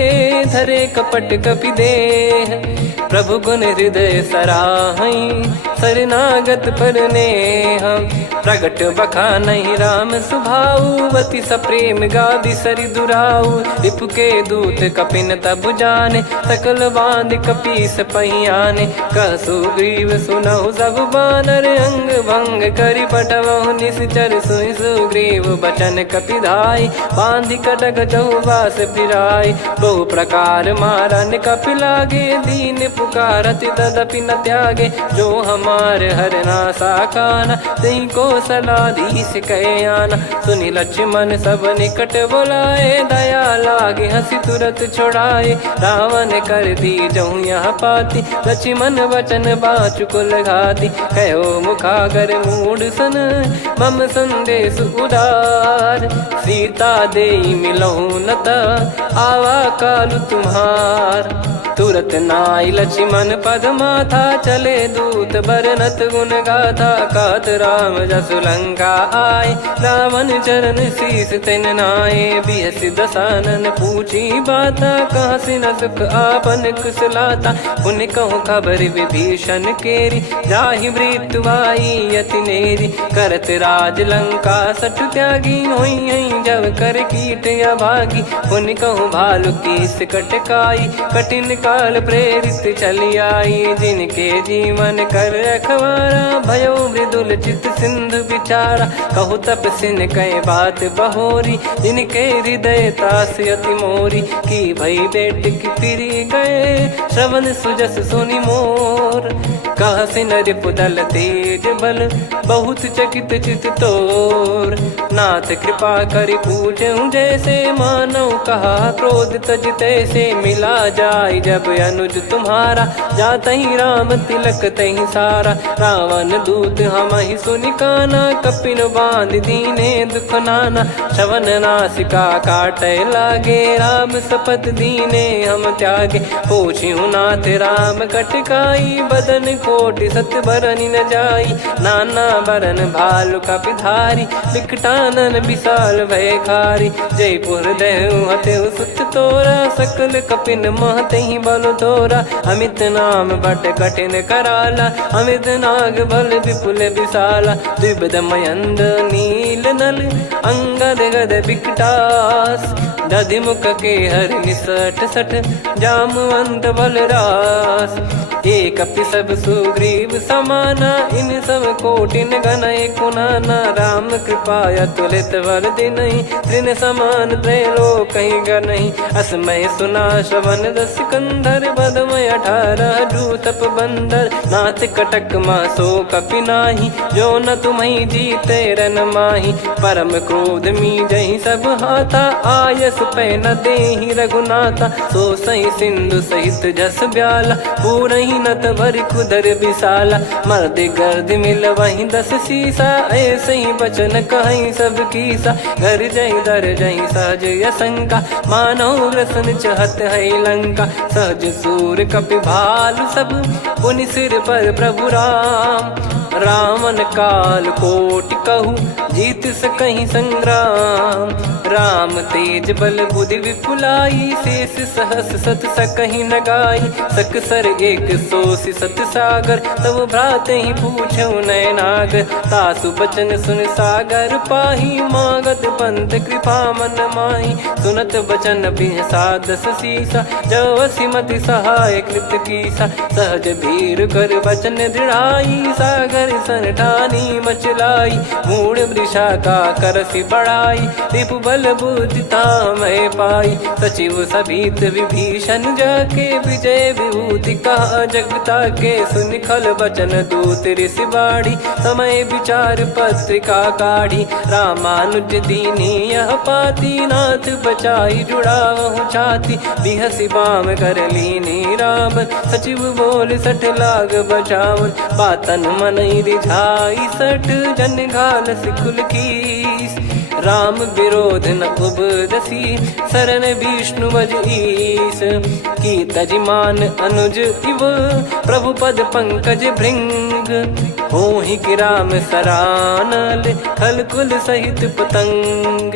धरे कपट कपि देह। प्रभु गुण हृदय सराहई शरणागत पर नेह। प्रगट बखानहि राम सुभाऊ वति सप्रेम गादि सरि दुराऊ। रिपु के दूत कपिन तब जाने सकल बांध कपीस पहियाने। कह सुग्रीव सुनहु सब बानर अंग भंग करि पटवहु निश्चर। सुनि सुग्रीव बचन कपिधाई बांधि कटक चहुबास फिराई। बहु प्रकार मारन कपि लागे दीन पुकारत तदपि न त्यागे। जो हमार हरनासा काना तही को सलाधीश कहे आना। सुनि लक्ष्मण सब निकट बोलाए दया लागे हंसी तुरत छोड़ाए। रावण कर दी जहूँ यहाँ पाती लक्ष्मण वचन बाचु कुल घाती। कहो मुखागर मूड सन मम संदेश उदार। सीता देई मिलहु नता आवा कालु तुम्हार। तुरत नाई लक्ष्मण पद माथा चले दूत बरनत गुण गाथा। कात राम जसु लंका आए रावण चरण शीस तिन नाये। बिहसि दसानन पूछी बाता कहाँ से न सुख आपन कुशलाता। पुन कहूँ खबर विभीषण केरी जाहि मृत्यु आई यति नेरी। करत राज लंका सठ त्यागी होई जब कर कीट अभागी। पुन कहूँ भालु कीस कटकाई कठिन काल प्रेरित चली आई। जिनके जीवन कर रखवारा भयो मृदुल चित सिंधु विचारा। कहु तपसिन कई बात बहोरी जिनके हृदय तास अति मोरी। की भई बेट की फिरी गए श्रवण सुजस सुनि मोर। कह सिन रिपुदल तेज बल बहुत चकित चित तोर। नाथ कृपा करि पूछऊँ जैसे मानव कहा क्रोध तज तैसे। मिला जाय जब अनुज तुम्हारा जातहि राम तिलक तहि सारा। रावण दूत हम ही सुनि काना कपिन बांध दीने दुख नाना। श्रवण नासिका काटे लागे राम शपथ दीने हम त्यागे। पूछिहु नाथ राम कटकाई बदन कोटि सत बरनि न जाई। नाना बरन भालु कपिधारी विकटानन विशाल भयखारी। जयपुर देहु हतेउ सुत तोरा सकल कपिन महतहि बल तोरा। अमित नाम बट कठिन कराला अमित नाग बल विपुल विशाला। द्विविध मयंद नील नल अंगद गद विकटास। दधि मुख के हर निसठ सठ जामवंत बलरास। एक अपि सब सुग्रीव समाना, इन सब कोटिन गणय कुनाना। राम कृपाया तुलित वर दिनहि, तृण समान त्रैलोक गणहि। असमय सुना श्रवण दस कंधर, बदमय 18 जूतप बंदर। नाथ कटक माँ सो कपि नाही, जो न तुम्हि जीते रन माही। परम क्रोध मी जहि सब हाथा, आयस पै न देहि रघुनाथा। सो सही सिंधु सहित जस ब्याला, पूरहि नत भरि कुदर विशाला। मर्द गर्द मिल वहीं 10 सीसा, ऐसे ही बचन कहीं सब कीसा। घर जहि दर जहि सहज असंका, मानव रसन चहत है लंका। सहज सूर कपि भालु सब, पुनि सिर पर प्रभु राम। रावण काल कोटि कहु, जीत सकहि संग्राम। राम तेज बल बुद्धि विपुलाई, शेष सहस सत सकहि न गाई। सकसर एक सोसि सत सागर, तब भ्राते ही पूछौ नयनागर। तासु बचन सुन सागर पाही, मागत पंथ कृपा मन माही। सुनत बचन बिहसा 10 सीसा, जवसि मति सहाय कृत कीसा। सहज भीर कर बचन दृढ़ाई, सागर सन ठानी मचलाई। मूढ़ वृषा का करसि बढ़ाई, रिपु बल बुद्धि तामय पाई। सचिव सभीत विभीषण जाके, विजय विभूति कहा जगता के। सुनि खल बचन दूत ऋषि बाड़ी, समय विचार पत्रिका काढ़ी। रामानुज दीनी यह पाती, नाथ बचाई जुड़ावहु छाती। बिहसि बाम कर लीनी राम, सचिव बोल 60 लाग बचावन। बातन मन रिझाई 60, जन घाल सिकुल कीस। राम विरोध न उपजसी, शरण विष्णु बज ईस। की तजिमान अनुज इव, प्रभु पद पंकज भृंग। होहि कि राम सरानल, खल कुल सहित पतंग।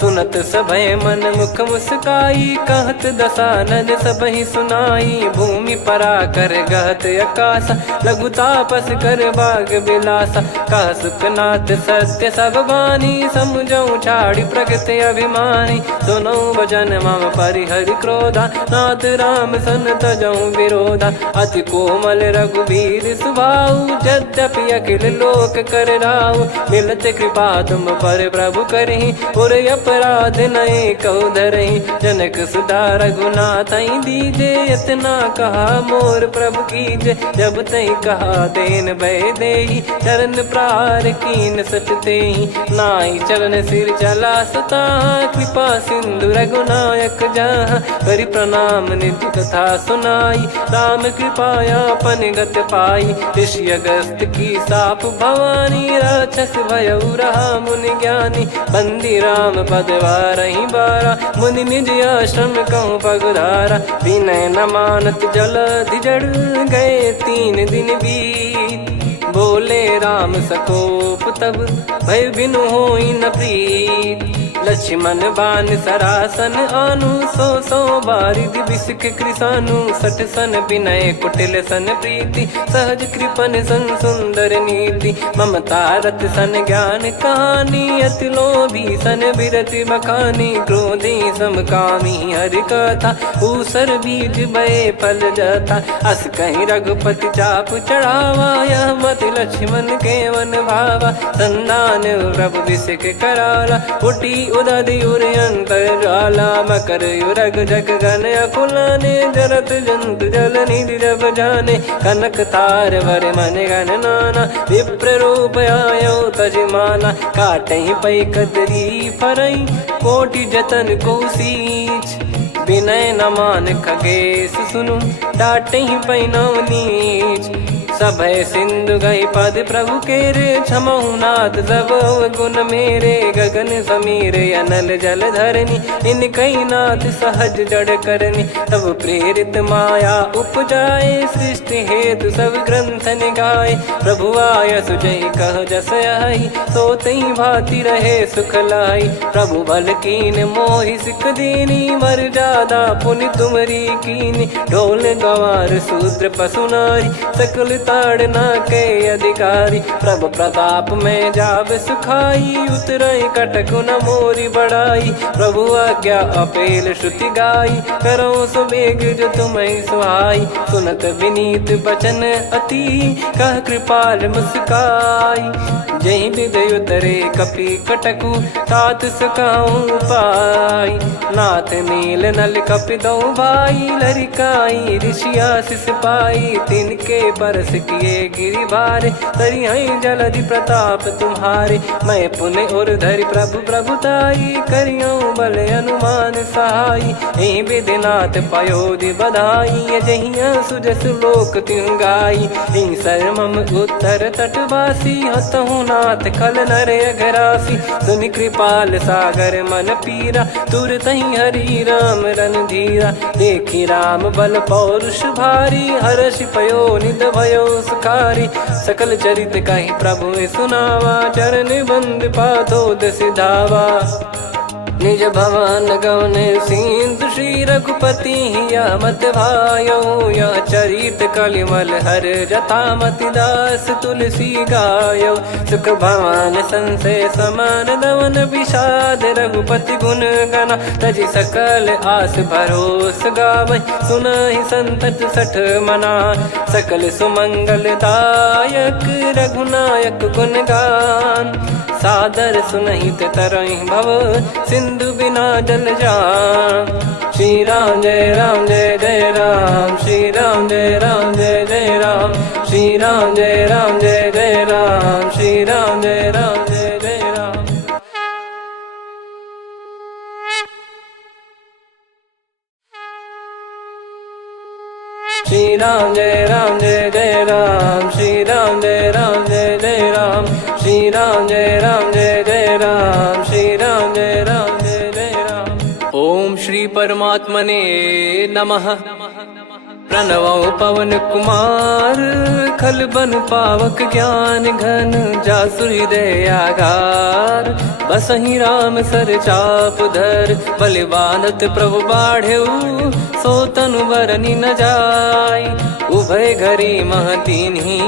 सुनत सभय मन मुख मुस्काई, कहत दसानन सबहि सुनाई। भूमि परा कर गहत आकाशा, लघु तापस कर बाग बिलासा। कह सुखनाथ सत्य सब बानी, समुझौ छाड़ी प्रगति अभिमानी। सुनो भजन मम परिहरि क्रोधा, नाथ राम सन तजौ विरोधा। अति कोमल रघुवीर सुभाऊ, यद्यपि अखिल लोक कर राऊ। मिलत कृपा तुम पर प्रभु करहि, पुर अपराध नए कौ धरहि। जनक सुधा रघुनाथ दीजे, इतना कहा मोर प्रभु कीजे। जब तई कहा देन भय देहि, चरण प्रार कीन सट तेहि। नाई चरण सिर चला सता, कृपा सिंधु रघुनायक जहाँ। करि प्रणाम निधि कथा सुनाई, राम कृपाया पन गत पाई। ऋषि अगस्त की साप भवानी, राक्षस भयउ रहा मुनि ज्ञानी। बंदी राम पद वारहि बारा, मुनि निज आश्रम कहूँ पगुधारा। विनय न मानत जलधि जड़, गए 3 दिन बीत। बोले राम सकोप तब, भय बिनु होई न प्रीत। लक्ष्मण बान सरासन आनु, 100 बारिधि बिसक कृसानु। 60 सन विनय कुटिल सन प्रीति, सहज कृपन सन सुंदर नीति। ममता रत सन ज्ञान कहानी, अति लोभी सन बिरति बखानी। क्रोधी समकामी हरि कथा, ऊसर बीज भय फल जथा। अस कहीं रघुपति चाप चढ़ावा, यह मत लक्ष्मण के मन भावा। संधान प्रभु बिसक कराला, उठी उदधि उर अंतर ज्वाला। मकर युरग जग गन अकुलाने, जरत जंतु जल निधि जब जाने। कनक तार वर मन गण नाना, विप्र रूप आयो तजमाना। काटहि पै कदरी फरई, कोटि जतन को सींच। विनय न मान खगेश सुनु, डांटहि पै नव नीच। सभय सिंधु गई पद प्रभु केरे, क्षमहु नाथ सब गुण मेरे। गगन समीरे अनल जल धरनी, इन कई नाथ सहज जड़ करनी। तब प्रेरित माया उपजाए, सृष्टि हेतु सब ग्रंथ निगाए। प्रभु आय सुजहि कह जस आई, सोतहि भांति रहे सुख लाई। प्रभु बल कीन मोहि सिख दीनी, मर्यादा पुनि तुमरी कीनी। ढोल गवार शूद्र पशु नारी, सकल ताड़ना के अधिकारी। प्रभु प्रताप में जाब सुखाई, उतरई कटक न मोरी बढ़ाई। प्रभु आज्ञा अपेल श्रुति गाई, करो सो बेग जो तुम्हें सुहाई। सुनत विनीत बचन अति, कह कृपाल मुस्काई। जय विदय उतरे कपि कटकु, तात सकाऊं पाई। नाथ नील नल कपि दो भाई, लरिकाई ऋषिया शिष पाई। तिनके परस किए गिरि भारे, तरिहई जलधि प्रताप तुम्हारे। मैं पुण्य और धरि प्रभु प्रभुताई, करियों बल अनुमान सहाई। ए विधिनाथ पयोधि बधाई, जहिया सुजस लोक तिहु गाई। ए सरमम उत्तर तटवासी, हतहु नाथ खल नर अघरासी। सुनि कृपाल सागर मन पीरा, तुरत ही हरि राम रणधीरा। देखी राम बल पौरुष भारी, हर्षि पयो निध भयो सुखारी। सकल चरित कहि प्रभु सुनावा, चरण बंद पादोद सिधावा। निज भवन गवन सिंधु, श्री रघुपति या मत भायो। या चरित कलिमल हर जथा, मति दास तुलसी गायो। सुख भवन संशय समान दवन, विषाद रघुपति गुण गना। तजि सकल आस भरोस गावै, सुनहि संतत सठ मना। सकल सुमंगल दायक, रघुनायक गुण गान। सादर सुनहित तरहि भव, सिंधु बिना जल जान। श्री राम जय जय राम, श्री राम जय जय राम। श्री राम जय जय राम, श्री राम जय जय राम। श्री राम जय जय राम, श्री राम जय जय राम। श्री राम जय जय राम, श्री राम जय जय राम। ओम श्री परमात्मने नमः। प्रणवो पवन कुमार, खल बन पावक ज्ञान घन। जासु हृदय आगार, बसहि राम सर चाप धर। बलि बांधत प्रभु बाढ़ेऊ, सो तनु बरनि न जाय। उभय घरी महतीन्ही,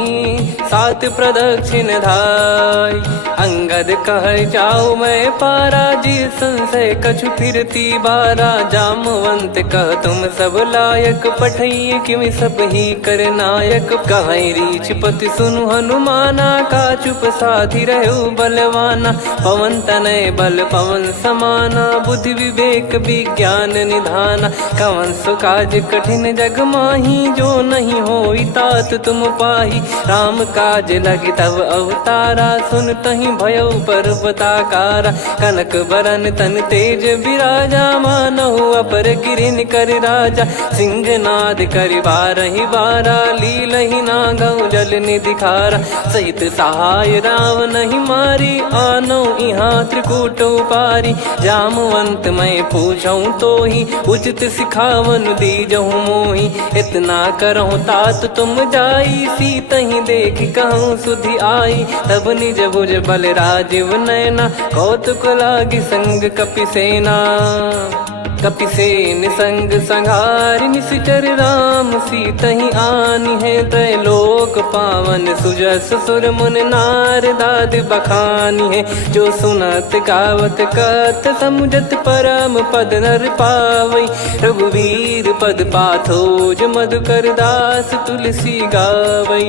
सात प्रदक्षिण धाय। अंगद कह जाऊ मैं पारा, जी संशय कछु फिरती बारा। जामवंत कह तुम सब लायक, पठई किमि सब ही कर नायक। कहै रीछ पति सुनु हनुमाना, का चुप साधि रहु बलवाना। पवन तनय बल पवन समाना, बुद्धि विवेक विज्ञान निधाना। कवन सो काज कठिन जग माही, जो नहीं होई तात तुम पाही। राम काज लगी तब अवतारा, सुन तहि भयउ पर्वताकारा। कनक बरन तन तेज विराजा, मानहु अपर गिरिन कर राजा। सिंहनाद करि बारहि बारा, लीलहि नागौ जल निधि खारा। सहित सहाय राम नहीं मारी, आनो इहाँ त्रिकूट उपारी। जामवंत मैं पूछऊं तोहि, उचित सिखावन दीजहु मोहि। इतना करहु तात तुम जाई, सीतहि देख कहूँ सुधि आई। तब निज भुज बल राजीव नयना, कौतुक लागी संग कपि सेना। कपिसेन संग संघारि, निशिचर राम सीतहि आनि है। त्रैलोक पावन सुजस सुर मुन नार, दाद बखानी है। जो सुनत गावत कथ, समुझत परम पद नर पावै। रघुवीर पद पाथोज, मधुकर दास तुलसी गावै।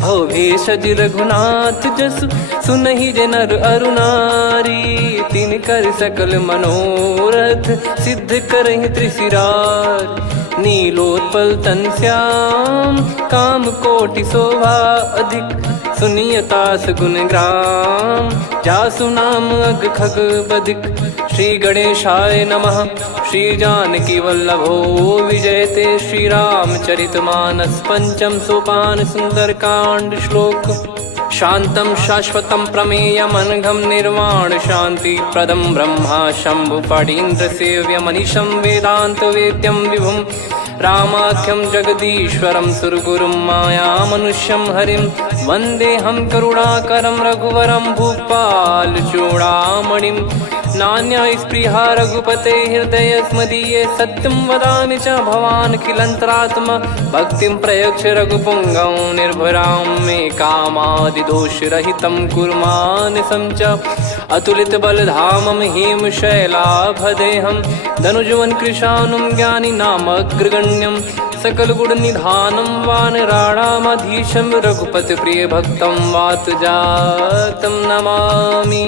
भव भेषज रघुनाथ जसु, सुनहि जे नर अरु नारी। तिन कर सकल मनोरथ, सिद्ध करहि त्रिशिरार। नीलोत्पल तन श्याम, काम कोटि शोभा अधिक। सुनियतास गुण ग्राम, जासु नाम अग खग बधिक। श्री गणेशाय नमः। श्री जानकी वल्लभो विजयते, श्री रामचरित मानस पंचम सोपान सुंदर कांड श्लोक। शांतं शाश्वतं प्रमेयमनघं निर्वाण शांति प्रदं ब्रह्मा शंभु फणीन्द्र सेव्यमनिशं वेदांत वेद्यं विभुं। रामाख्यं जगदीश्वरं सुरगुरुं मायामनुष्यं हरिं। वन्देऽहं करुणाकरं रघुवरं भूपाल चूडामणिं। नान्या स्पृहा रघुपते हृदय स्मदीये सत्यं वदामि च भवान् किलन्तरात्मा भक्तिं प्रयच्छ रघुपुङ्गं निर्भरां मे कामादिदोषरहितं कुर्मानसं च अतुलितबलधामं हेमशैलाभदेहं धनुजवन् कृशानुं ज्ञानिनामग्रगण्यं सकलगुणनिधानं वानराणामधीशं रघुपतिप्रियभक्तं वातजातं नमामि।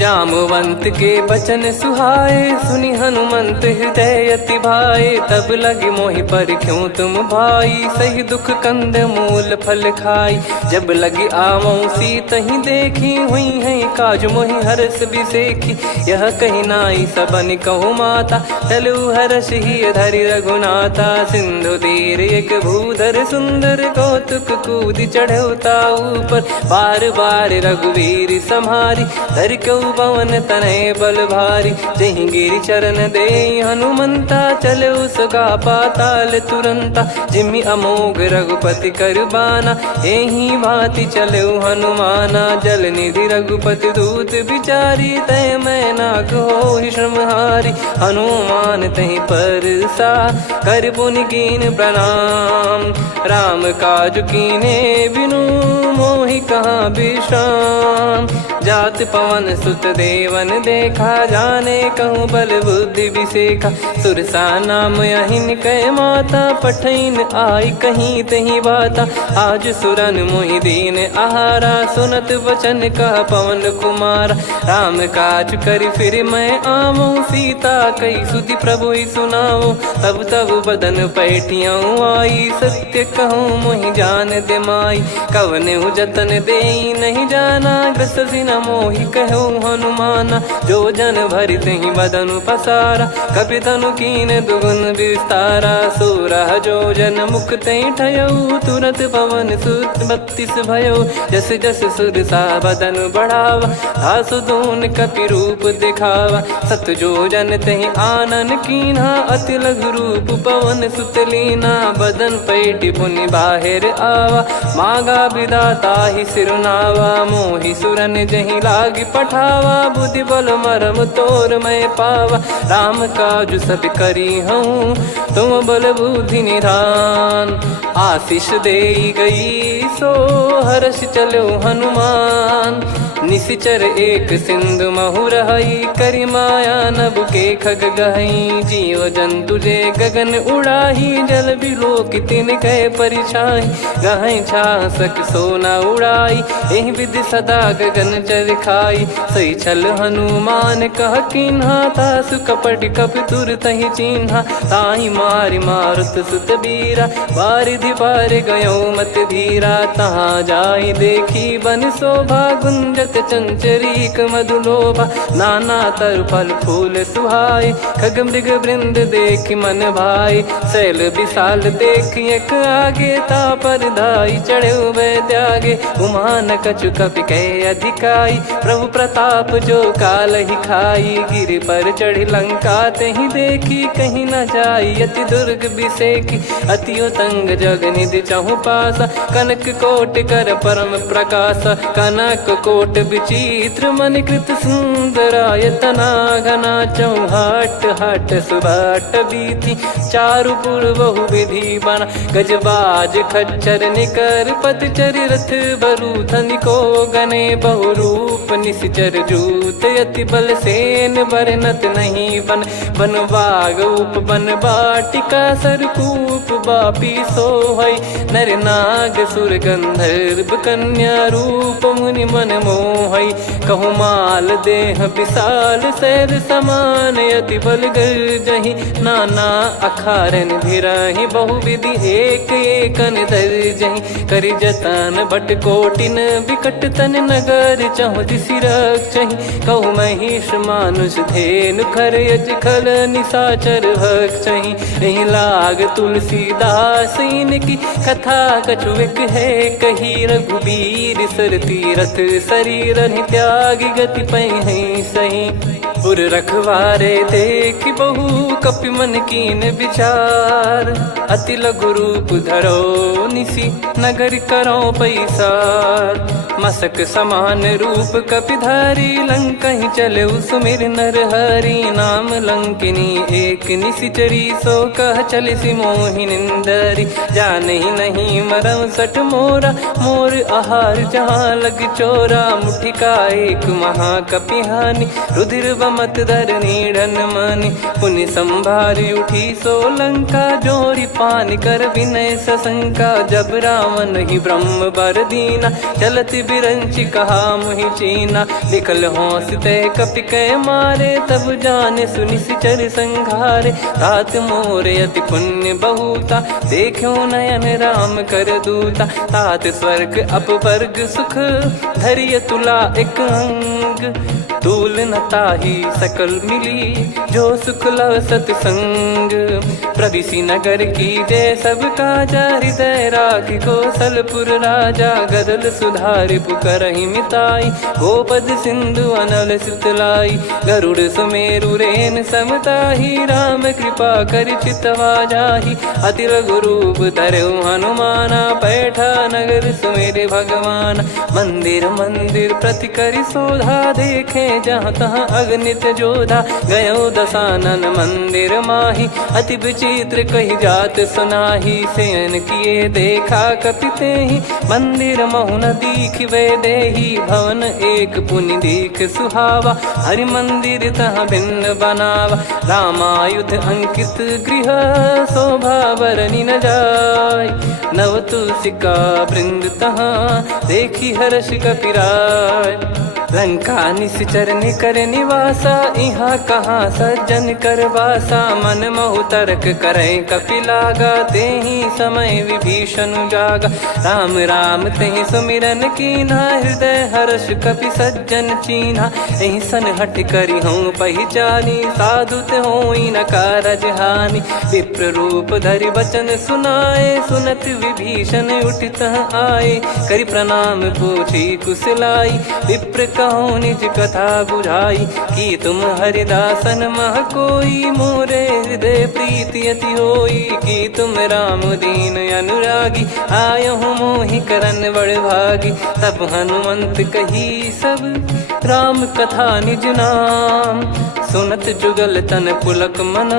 जामवंत के बचन सुहाए सुनि हनुमंत हृदय अति भाए तब लगे मोहि पर क्यों तुम भाई सही दुख कंद मूल फल खाई जब लगी आवों सीत ही देखी हुई है काज मोहि हरस बिसेखी यह कही नाई सबन कहु माता चलु हरस ही धरि रघुनाथा सिंधु तीर एक भूधर सुंदर कौतुक कूद चढ़ौता ऊपर बार बार रघुवीर सम्हारी धर क्यों पवन तनय बल भारी जहीं गिरि चरण दे हनुमंता चले उसका पाताल तुरंता जिमि अमोघ रघुपति करबाना यही भांति चले हनुमाना जल निधि रघुपति दूत बिचारी तय मैं नाग हो श्रमहारी हनुमान तहीं पर सा कर पुनि कीन प्रणाम राम काज कीने बिनु मोहि कहाँ विश्राम जात पवन सुत देवन देखा जाने कहूँ बल बुद्धि विसेखा सुरसा नाम यहिन कह माता पठैन आई कहीं तहीं बाता आज सुरन मोहि दीन आहारा सुनत वचन कह पवन कुमार राम काज कर फिर मैं आऊँ सीता कई सुधि प्रभु ही सुनाओ तब तब बदन पैठियाँ आई सत्य कहूँ मोहि जान दे माई कवने जतन दे नहीं जाना ग्रसिन मोहि कहूँ हनुमाना जो जन भरि तहि बदनु पसारा कपि तनु कीन दुगुन विस्तारा सोरह जो जन मुख तहि ठयऊ तुरत पवन सुत 32 भयऊ जस जस सुरसा बदन बढ़ावा आसु दून कपि रूप दिखावा सत जो जन तहि आनन कीन्हा अति लघु रूप पवन सुत लीना बदन पैटि पुनि बाहिर आवा मागा विदाता ही सिरुनावा मोहि सुरन जहि लागी पठावा बुद्धि बल मरम तोर मैं पावा राम काज सब करी हूँ तुम बल बुद्धि निधान आशीष दे गई सो हर्ष चलो हनुमान निशिचर एक सिंधु महु रही करी माया नभ के खग गहई जीव जंतु जे गगन उड़ाही जल बिलो कितिन कह परिछाई गहई छा सक सोना उड़ाई एहि विधि सदा गगन चर खाई सही छल हनुमान कह किन्हा तासु कपट कप तुर तहि चिन्हा ताहि मारि मारुत सुत बीरा बारिधि पार गयो मत धीरा तहाँ जाई देखी बन शोभा गुंजत चंचरीक मधुलोभा नाना तरु फल फूल सुहाय खग मृग वृंद देख मन भाई शैल विशाल देख एक आगे ता पर धाई चढ़े वै त्यागे उमान कछु कपि कह अधिकाई प्रभु प्रताप जो काल ही खाई गिर पर चढ़ी लंका तही देखी कहीं न जाई अति दुर्ग बिसेकी अति उतंग जग निधि चहु पासा कनक कोट कर परम प्रकाश कनक कोट विचित्र मन कृत सुंदरायतना घना चौहाट हाट सुबाट बीथी चारु पुर बहु विधि बना गजबाज खच्चर निकर पतचर रथ बरु धनिको गने बहु रूप निश्चर जूत यति बल सेन बरनत नहीं बन बन बाग उप बन बाटिका सरकूप बापी सोहई नर नाग सुर गंधर्व कन्या रूप मुनि मन मोहई कहु माल देह विशाल शैल समान यति बल गर्जहि नाना अखारन भिराहि बहु विधि एक एकन दर्जहि करि जतन भट कोटिन विकट तन नगर चहु दिसि रक्षहि कहु महिष मानुष धेनु खर यज खल निशाचर भक्षहि एहि लाग तुलसीदास इनकी कथा कछु एक है कही रघुबीर सर तीरथ शरीर त्याग गति पै सही। पुर रखवारे देख बहु कपि मन कीन विचार। अति लघु रूप धरो निसी नगर करो पैसार। मसक समान रूप कपि धारी लंकहि चले सुमिर नर हरि। नाम लंकिनी एक निशिचरी सो कह चले सि मोहि निंदरी। जानहि नहीं मरम सठ मोरा मोर आहार जहाँ लग चोरा। मुठिका एक महाकपिहानि रुधिर बमत धरनी ढन मानी। पुनि संभारी उठी सो लंका जोरी पानी कर विनय सशंका। जब रावण ही ब्रह्म बर दीना चलत बिरंची कहा मुहि चीना। निकल होंस ते कपि कै मारे तब जाने सुनि सिचर संघारे। तात मोरे अति पुण्य बहुता देखो नयन राम कर दूता। तात स्वर्ग अपवर्ग सुख धरिय तुला एक अंग। तूल न ताहि सकल मिली जो सुख लव सतसंग। प्रविशि नगर की जय सब काजा हृदय राखि कौशलपुर राजा। गदल सुधारि पुकरहि मिताई गोपद सिंधु अनल सितलाई। गरुड़ सुमेरु रेन समताहि राम कृपा करि चितवा जाहि। अति लघु रूप धरऊ हनुमाना पैठा नगर सुमेरे भगवान। मंदिर मंदिर प्रति करि शोधा देखे जहाँ तहाँ अगणित जोधा। गयो दशानन मंदिर माही अति विचित्र कही जात सुनाही। सेन किए देखा कपिते ही मंदिर महु न दीख वे देही। भवन एक पुनि दीख सुहावा हरि मंदिर तहाँ भिन्न बनावा। रामायुध अंकित गृह शोभा बरनी न जाय। नव तुलसी का वृंद तहाँ देखी हर्ष कपिराय। लंका निश्चर निकर निवासा इहाँ कहाँ सज्जन कर वासा। मन महु तर्क करे कपिलागा तेहि समय विभीषण जागा। राम राम तेहि सुमिरन कीन्हा हृदय हर्ष कपि सज्जन चीन्हा। एहि सन हठ करि हूँ पहिचानी साधु ते होई न कारज हानि। विप्र रूप धरि वचन सुनाए सुनत विभीषण उठित आए। करि प्रणाम पूछी कुशलाई विप्र कहो निज कथा बुझाई। कि तुम हरिदासन मह कोई मोरे हृदय प्रीति अति होई। कि तुम राम दीन अनुरागी आयहु मोहि करन बड़ भागी। तब हनुमंत कही सब राम कथा निज नाम। सुनत जुगल तन पुलक मन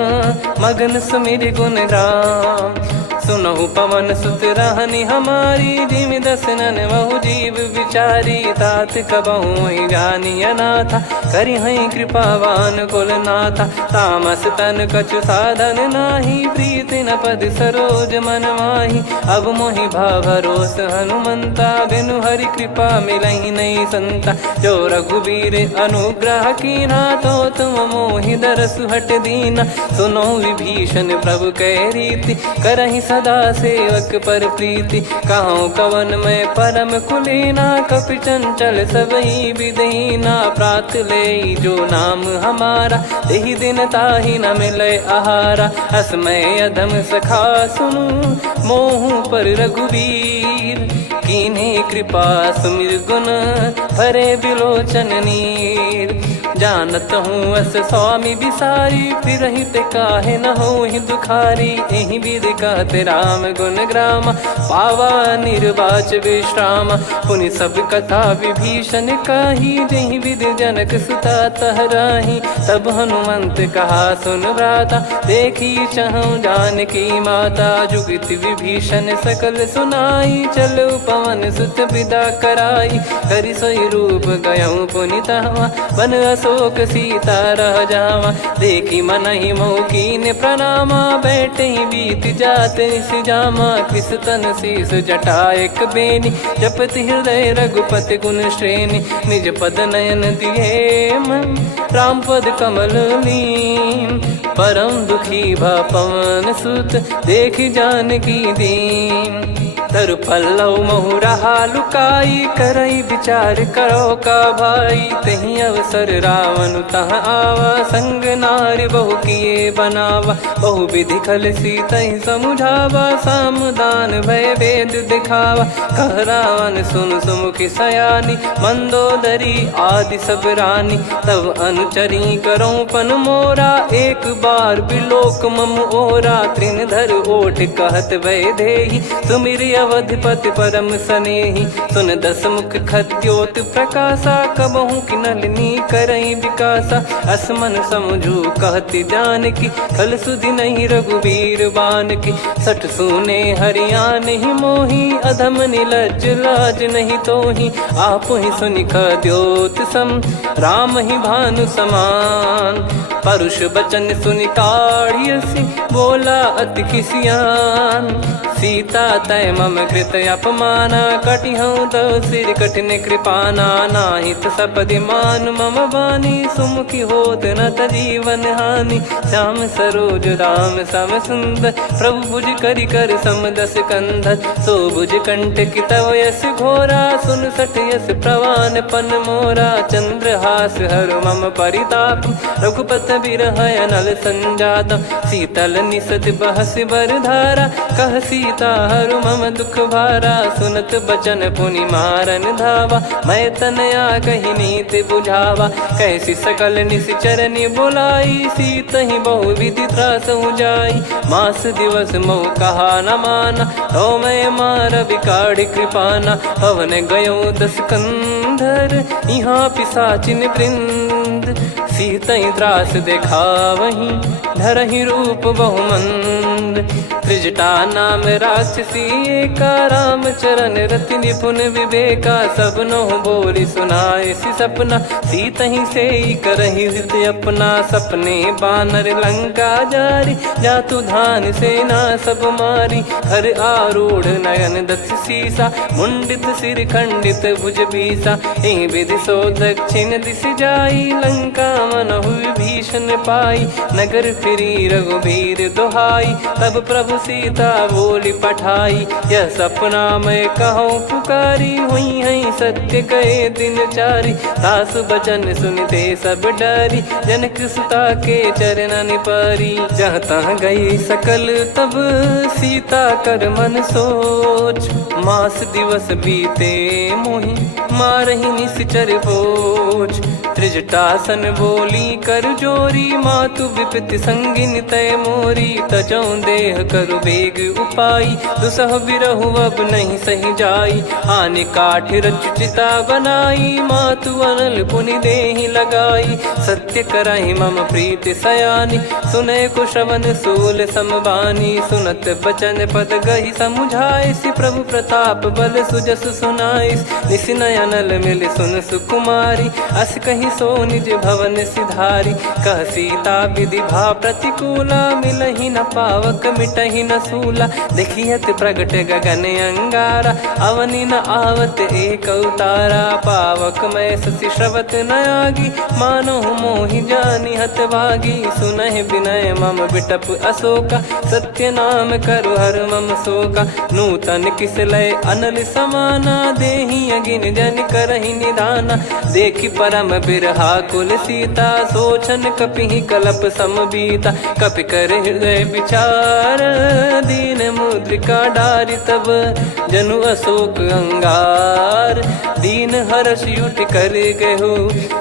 मगन सुमिर गुण राम। सुनहु पवन सुत रहनी हमारी जिमि दसनन महु जीव विचारी। तात कबहु ही जानी अनाथा करि हई कृपावान कुल नाथा। तामस तन कछु साधन नाही प्रीति न पद सरोज मन माही। अब मोहि भाव भरोस हनुमंता बिनु हरि कृपा मिलहि नहीं संता। जो रघुबीर अनुग्रह कीन्हा तो तुम मोहि दरसु हट दीना। सुनो विभीषण प्रभु कह रीति करहि सदा सेवक पर प्रीति। कहूँ कवन में परम कुलीना कपि चंचल सबही विदहीना। प्रात ले जो नाम हमारा तेहि दिन ताहि न मिले आहारा। असमय अधम सखा सुनु मोहु पर रघुवीर। कीन्हे कृपा सुमिर गुण भरे बिलोचन नीर। जानत हूँ अस स्वामी बिसारी फिर हित काहे न हो ही दुखारी। एहि विधि कहते राम गुण ग्राम पावा निर्वाच विश्राम। पुनि सब कथा विभीषण काही जहि विधि जनक सुता तहराही। तब हनुमंत कहा सुन भ्राता देखी चहु जानकी माता। जुगति विभीषण सकल सुनाई चलो पवन सुत विदा कराई। करि सोई रूप गयऊँ पुनि तहवा बन अशोक सीता रह जावा। देखी मनहि मौकीन प्रणामा बैठे बीत जात निस जामा। कृस तन शीस जटा एक बेनी जपति हृदय रघुपति गुण श्रेणी। निज पद नयन दिए मन राम पद कमल लीन। परम दुखी भा पवन सुत देखि जानकी दीन। तरु पल्लव महु रहा लुकाई, करई विचार करो का भाई। तही अवसर रावण तह आवा, संग नारी बहु किए बनावा। बहु विधि खल सीतहि समुझावा, सामदान भय वेद दिखावा। कह रावण सुन सुमुखी सयानी, मंदोदरी आदि सब रानी। तब अनुचरी करो पन मोरा, एक बार बिलोक मम ओरा। तृणधर ओठ कहत भय देहि, सुमिर अवधिपति परम सनेहि। सुन दस मुख खद्योत प्रकाशा, कबहु की नलिनी करई विकासा। असमन समझू कहती जानकी, खल सुधि नहीं रघुवीर बान की। सठ सुने हरियाण ही मोही, अधम निलज्ज लाज नहीं तोही। आप ही सुनि खद्योत सम, राम ही भानु समान। परुष बचन सुनि काढ़ियसि, बोला अति किसियान। सीता तय मम कृत अपमाना, कटिहऊँ तव सिर कठिन कृपाना। नाहित सपदि मान मम बानी, सुमुखी होत न जीवन हानि। श्याम सरोज राम सम सुंदर, प्रभु भुज करि कर सम दस कंधर। सो भुज कंठ की तव यस घोरा, सुन सठ यस प्रवान पन मोरा। चंद्रहास हर मम परिताप, रघुपत बिरह अनल संजात। शीतल निसत बहस बर धारा, कह सीता हरु मम दुख भारा। सुनत बचन पुनि मारन धावा, मैं तनया कही नीति बुझावा। कैसी सकल निश्चरनि बुलाई, सीतहि बहु विधि त्रासहु जाई। मास दिवस मोह कहा न माना, तो मैं मार बिकाढ़ी कृपाना। पवन गयो दस कंधर, यहाँ पिशाचिन वृंद। सीतहि त्रास देखावहीं, धरहि रूप बहुमंद। त्रिजटा नाम राक्षसी एका, राम चरण रति निपुण विवेका। सबनो बोली सुनाए सि सपना, सीतहि सेई करहि हृद अपना। सपने बानर लंका जारी, जातु धान सेना सब मारी। हर आरूढ़ नयन दस सीसा, मुंडित सिर खंडित भुज बीसा। एहि विधि सो दक्षिण दिश जाई, लंका मनहु भीषण पाई। नगर फिरी रघुबीर दुहाई, तब प्रभु सीता बोली पठाई। यह सपना मैं कहूँ पुकारी, हुई है सत्य कहे दिन चारी। सासु बचन सुनते सब डरी, जनक सुता के चरण परी। जहाँ तहाँ गई सकल तब, सीता कर मन सोच। मास दिवस बीते मोहि, मारहि निश्चर बोझ। त्रिजटासन बोली कर जोरी, मातु विपति संगिन तय मोरी। तजौ देह करु बेग उपाई, दुसह बिरहु अब नहीं सही जाई। आने काठ रचिता बनाई, मातु अनल पुनि देहि लगाई। सत्य करहि मम प्रीति सयानी, सुनय को श्रवण सूल समबानी। सुनत बचन पद गहि समुझाइसि, प्रभु प्रताप बल सुजस सुनाइस। निसिनय अनल मिल सुन सुकुमारी, अस कहि सो निज भवन सिधारी। कह सीता विधि भा प्रतिकूला, मिलहि न पावक मिटहि न सूला। देखियत प्रगट गगन अंगारा, अवनि न आवत एक अवतारा। पावक मैं ससि श्रवत न आगी, मानो मोहि जानि हत भागी। सुनहि विनय मम बिटप अशोका, सत्य नाम करु हर मम शोका। नूतन किस लय अनल समाना, देहि अगिन जन करहि निदाना। देखि परम बिरहा कुल सीता, सोचन कपिहि कलप समबीता। कपि कर हृदय विचार, दीन मुद्रिका डारि तब। जनु अशोक अंगार, दीन हर्ष युट कर गहु।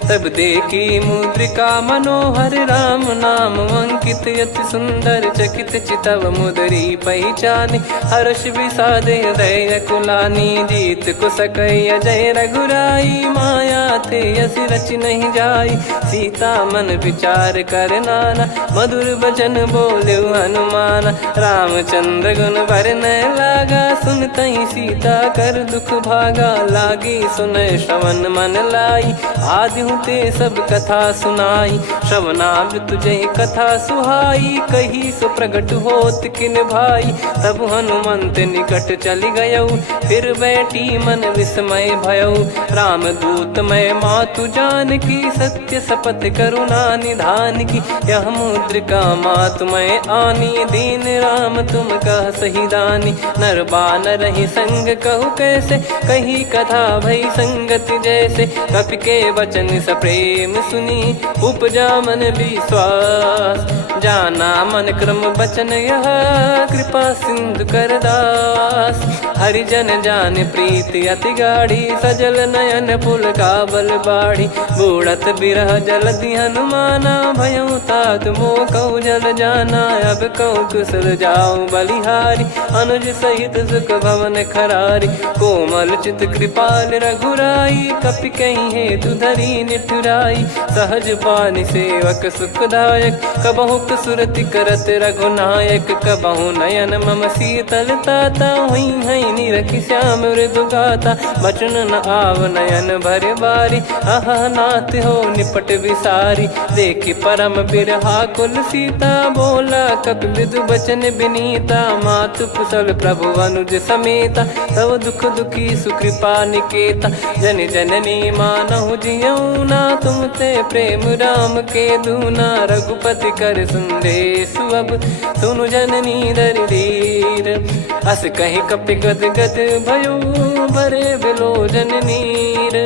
तब देखी मुद्रिका मनोहर, राम नाम अंकित अति सुंदर। चकित चितव मुदरी पहचान, हर्ष विषाद हृदय कुलानी। जीत को सकय जय रघुराई, माया थे यस रच नहीं जाई। सीता मन विचार कर नाना, मधुर बचन बोले हनुमान। रामचंद्र गुण बरनै लागा, सुनतहि सीता कर दुख भागा। लागी सुनय श्रवण मन लाई, आदिहु ते सब कथा सुनाई। श्रवणामृत जय कथा सुहाई, कही सो प्रगट होत किन भाई। तब हनुमंत निकट चली गयऊ, फिर बैठी मन विस्मय भयऊ। राम दूत मैं मातु जान जानकी, सत्य शपथ करुणा निधान की। यह मुद्रिका मातु मैं आनी, दीन राम तुम कह सही दानी। नर बानर ही संग कहु कैसे, कही कथा भई संगति जैसे। कपि के वचन सप्रेम सुनी, उपजा मन विश्वास। जाना मन क्रम बचन यह, कृपा सिंधु कर दास। हरिजन जान प्रीति अति गाढ़ी, सजल नयन पुल काबल बाढ़ी। बूढ़त बिरह जलधि हनुमाना, भयउ तात मोह कहु जल जाना। अब कहु कुशल जाऊं बलिहारी, अनुज सहित सुख भवन खरारी। कोमल चित कृपाल रघुराई, कपि कहीं हेतु धरी निठुराई। सहज पानि सेवक सुखदायक, कबहु सुरति करत रघुनायक। कबहु नयन मम शीतलता, हुई हई निरखि श्याम मृदु गाता। बचन न आव नयन भर बारी, आहा नाथ हो निपट विसारी। देखि परम बिरहा कुल सीता, बोला कपि मृदु बचन बिनीता। मातु कुशल प्रभु अनुज समेता, तव दुख दुखी सुकृपा निकेता। जन जननी मानहु जियऊ ना, तुम ते प्रेम राम के दूना। रघुपति कर संदेशु अब, सुनु जननी दरि धीर। अस कहि कपि गद गद भयो, भरे विलोचन नीर।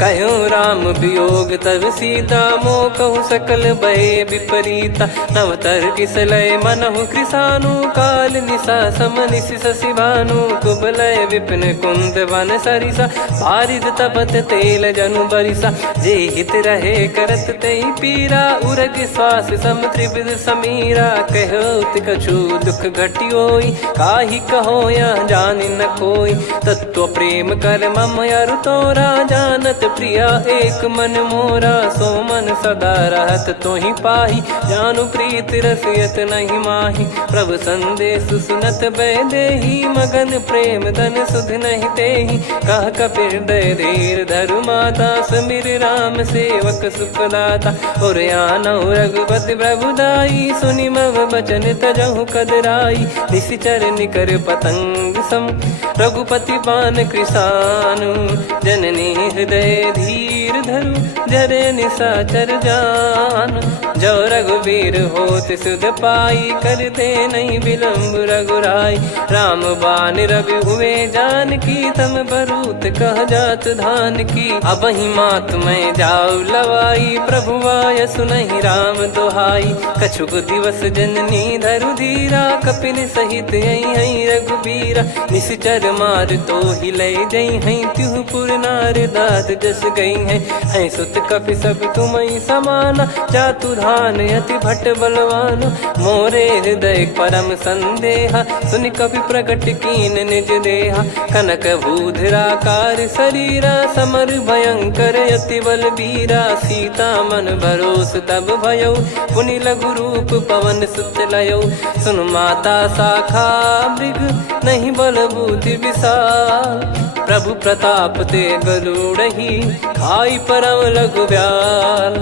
कहूँ राम वियोग तब सीता, मोह कहूँ सकल भय विपरीता। नव तर किसलय मनहु कृसानु, काल निशा समनिशि शशि भानु। कुबलय विपिन कुंद वन सरिसा, बारिद तपत तेल जनु बरिसा। जे हित रहे करत तेहि पीरा, उरग श्वास सम त्रिविध समीरा। कहत कछु दुख घटियोई, काहि कहो या जानि न कोई। तत्व प्रेम कर मम अरु तोरा, जानत प्रिया एक मन मोरा। सो मन सदा रहत तोहि पाही, जानु प्रीत रसियत नहीं माही। प्रभु संदेश सुनत बैदेही, मगन प्रेम धन सुध नहीं तेहि। कह कपिर दय धीर धरु माता, समीर राम सेवक सुखदाता। और आनहु रघुपति प्रभु दाई, सुनि मव बचन तजहु कदराई। निशिचर निकर पतंग सम, रघुपति पान कृसानु। जननी हृदय धीर धरु, जरे निशाचर जान। जो रघुवीर होत सुध पाई, कर दे नहीं विलम्ब रघुराई। राम बान रवि हुए जानकी, तम बरूत कह जात धान की। अब ही मात मैं जाऊ लवाई, प्रभु आय सुनहि राम दोहाई। कछुक दिवस जननी धरु धीरा, कपिन सहित यही रघुबीरा। निश्चर मार तो ही ले जई हैं, त्यों पुर नार दाद जस गई हैं। सुत कपि सब तुम समाना, जातु धान अति भट बलवान। मोरे हृदय परम संदेहा, सुन कपि प्रकट कीन निज देहा। कनक भूधराकार शरीरा, समर भयंकर अति बलबीरा। सीता मन भरोस तब भयउ, पुनि लघु रूप पवन सुत लयउ। सुन माता शाखा मृग, नहीं बल बुद्धि विशाल। प्रभु प्रताप ते गरुड़हि, खाई परम लघु ब्याल।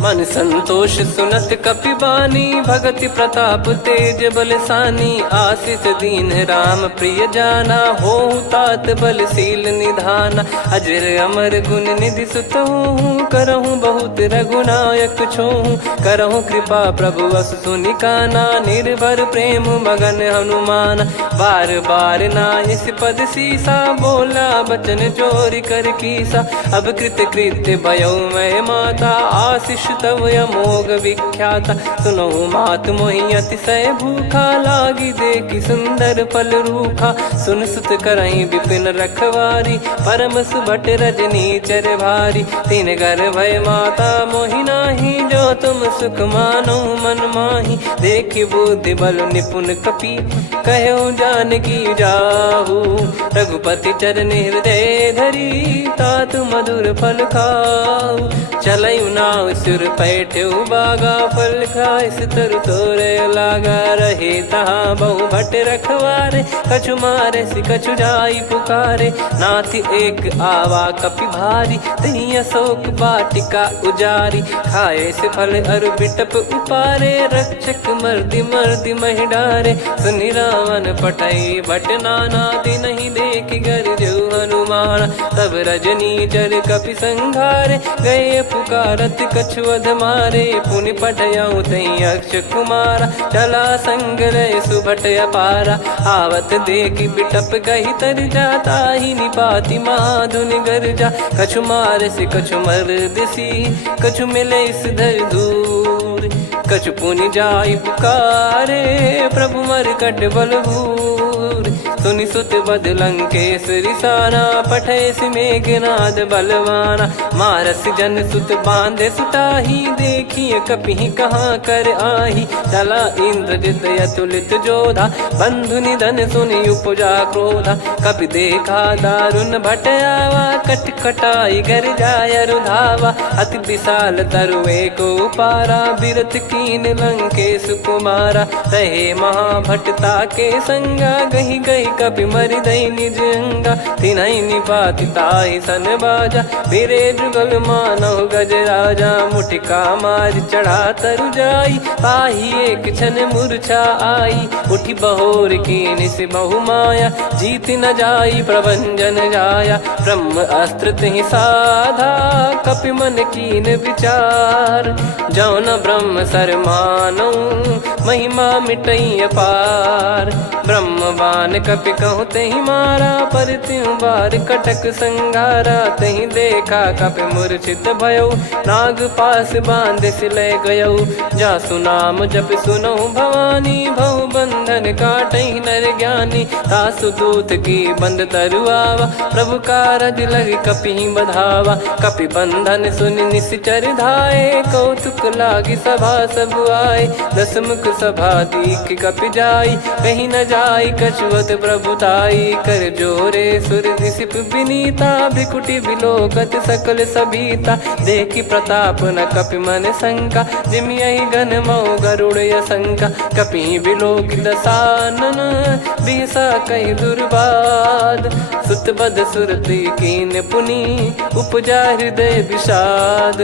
मन संतोष सुनत कपि बानी, भगति प्रताप तेज बलसानी। आशीष दीन राम प्रिय जाना, होहु तात बलशील निधाना। अजर अमर गुण निधि सुतहु, करहु बहुत रघुनायक छोहु। करहु कृपा प्रभु अस सुनि काना, निर्भर प्रेम मगन हनुमान। बार बार नायस पद सीसा, बोला बचन चोरी कर कीसा। अब कृत कृत्य भयो मैं माता, आशीष तव अमोघ विख्याता। सुनहु मात मोहि अतिशय भूखा, लागी देखि सुंदर फल रूखा। सुन सुत करहि विपिन रखवारी, परम सुभट रजनी चर भारी। तीन घर भय माता मोहि नाही, जो तुम सुख मानो मन माही। देखि बुद्धि बल निपुण कपि, कहु जानकी जाहु। रघुपति चरण हृदय धरी, तात मधुर फल खाऊ। चलऊ नाव सुर पैठऊ बागा, फल खाइस तरु तोरे लागा। रहे तहाँ बहु भट रखवारे, कछु मारे सि कछु जाई पुकारे। नाथ एक आवा कपि भारी, तही अशोक वाटिका उजारी। खाए से फल अरु बिटप उपारे, रक्षक मर्दि मर्दि महि डारे। सुनि रावण पटई भट नाना, दिन नहीं देख गर जो हनुमान। बाण। तब रजनी चर कपि संघारे, गए पुकारत कछु अध मारे। पुनि पठयऊ तई अक्ष कुमारा, चला संग रहे सुभट अपारा। आवत देखि बिटप गही तर जाता, ही निपाति महाधुनि गर्जा। कछु मार से कछु मर दिसी, कछु मिले इस धर दूर। कछु पुनि जाई पुकारे, प्रभु मरकट बलभूर। सुनि सुत बद लंकेश रिसाना, पठे सि मेघनाद बलवाना। मारस जन सुत बांधे सुताही, देखिए कपिहि कहाँ कर आही। चला इंद्रजित अतुलित जोधा, बंधु निधन सुनि उपजा क्रोधा। कपि देखा दारुण भट आवा, कट कटाई गर जाय रुधावा। अति विशाल तरु एको पारा, बिरथ कीन लंकेश कुमारा। रहे महाभटता के संगा, गही गही कपि मरि दई निज अंगा। तिन्हि निपाति ताहि सन बाजा, फिरे जुगल मानव गज राजा। मुटिका मार चढ़ा तरु जाई, ताहि एक क्षण मूर्छा आई। उठी बहोर कीन से बहु माया, जीत न जाई प्रभंजन जाया। ब्रह्म अस्त्र तिहि साधा, कपि मन कीन विचार। जौ न ब्रह्म सर मानौ, महिमा मिटई अपार। ब्रह्म बान कपि कहु तहि मारा, पर त्यों बार कटक संगारा। तहि देखा कपि मूर्छित भयउ, नाग पास बांध सिले गयउ। जासु नाम जप सुनहु भवानी, भव बंधन काटहि नर ज्ञानी। तासु दूत की बंद तरुआवा, प्रभु कारज लग कपि बधावा। कपि बंधन सुनि निश्चर धाये, कौतुक लागी सभा सब आए। दस मुख सभा दीख कपि जाई, कहीं न जाई कछुअत प्रभुताई। कर जोरे सुर दिसिप विनीता, भ्रिकुटि बिलोकत सकल सबीता। देखि प्रताप न कपि मन शंका, जिमि यही गन मऊ गरुड़ असंका। कपि बिलोक दसानन, बिहसा कहि दुर्बाद। सुत बद सुरति कीन पुनि, उपजा हृदय विषाद।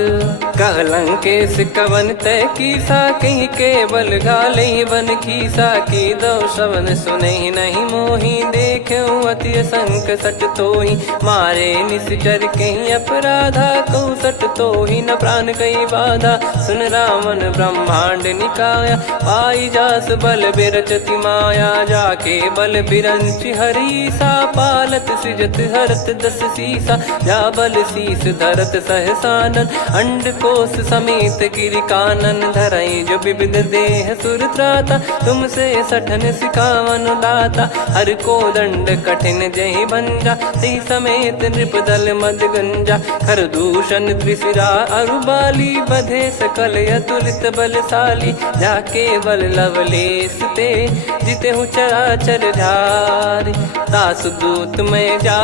कह लंकेश कवन तय कीसा, कहीं केवल घाले बन खीसा। की दो श्रवण सुनहि नहीं मोही, देखऊं अति संक सट तोहि। मारे निश्चर कहीं अपराधा, कहूँ सट तोहि न प्राण कहीं बाधा। सुन रावण ब्रह्मांड निकाया, पाई जास बल बिरचति माया। जाके बल बिरंच हरीसा, पालत सृजत हरत दस सीसा। जा बल शीस धरत सहसानन, अंड कोश समेत गिरि कानन। धरई जो विविध देह सुर त्राता, तुमसे सठन सिखावन दाता। हर को दंड कठिन जहि भंजा, ती समेत नृप दल मद गंजा। खर दूषण त्रिशिरा अरुबाली, बधे सकल अतुलित बलशाली। जाके बल लवलेस ते, जिते हूँ चराचर झारी। दास दूत में जा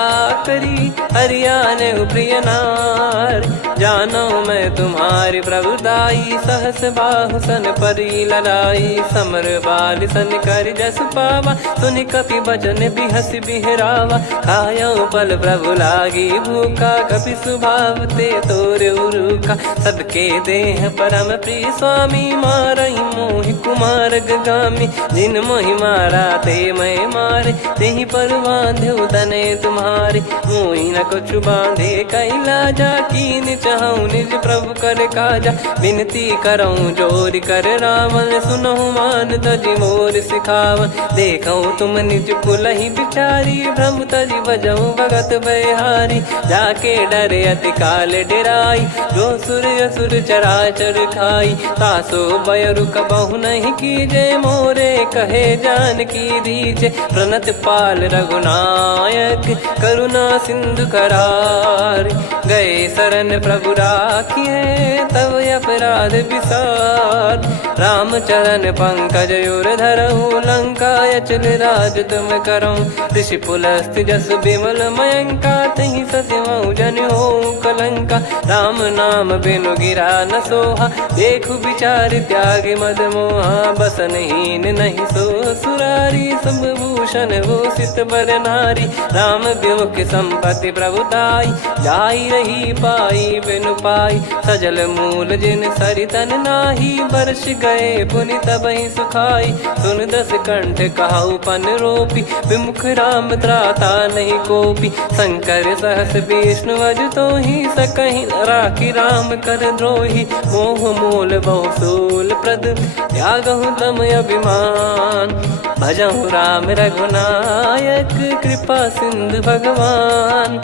करी, हरियाण प्रिय नार। जानो मैं तुम्हारी प्रभुदाई, सहस बाहु सन परी लड़ाई। समर बाल सन कर जस पावा, सुनि कपि बचन बिहस बिहरावा। खायो पल प्रभु लागी भूखा, कपि स्वभाव ते तोर उरुखा। सबके देह परम प्रिय स्वामी, मारई मोहि कुमार गगामी। जिन मोहि मारा ते मैं मारे, तेहि पर बांधो तने तुम्हारे। मोहि न कछु बांधे कैलाजा, कीन चाहूं निज प्रभु कर काजा। विनती करऊं जोरि कर रावण, सुनहु मान तजि मोर सिखावन। देखऊं तुम निज कुलहि बिचारी, भ्रम तजि बजऊं भगत बयहारी। जाके डरे अति काल डेराई, जो सुर असुर चराचर खाई। तासो बयरु कबहु नहीं कीजे, मोरे कहे जान की दीजे। प्रणत पाल रघुनायक, करुणा सिंधु करार। गए शरण प्रभु राखिए, तब अपराध विसार। राम चरण पंकज उर धरऊं, लंका अचल राज तुम करऊं। ऋषि पुलस्त्य जस विमल मयंका, तहि ससिमऊ जन होऊं कलंका। राम नाम बिनु गिरा न सोहा, देखु विचार त्याग मद मोहा। बसनहीन नहीं सो सुरारी, सब भूषण भूषित बर नारी। राम विमुख संपत्ति प्रभुताई, जाई रही पाई बिनु पाई। सजल मूल जिन सरितन नाही, बरस गए पुनि तबहि सुखाई। सुन दस कंठ कहाऊ पन रोपी, विमुख राम त्राता नहीं कोपी। शंकर सहस विष्णु अज तोहि, सकहि न राखी राम कर द्रोही। मोह मूल बहु सूल प्रद, त्यागहु तम अभिमान। भजहु राम रघुनायक, कृपा सिंधु भगवान।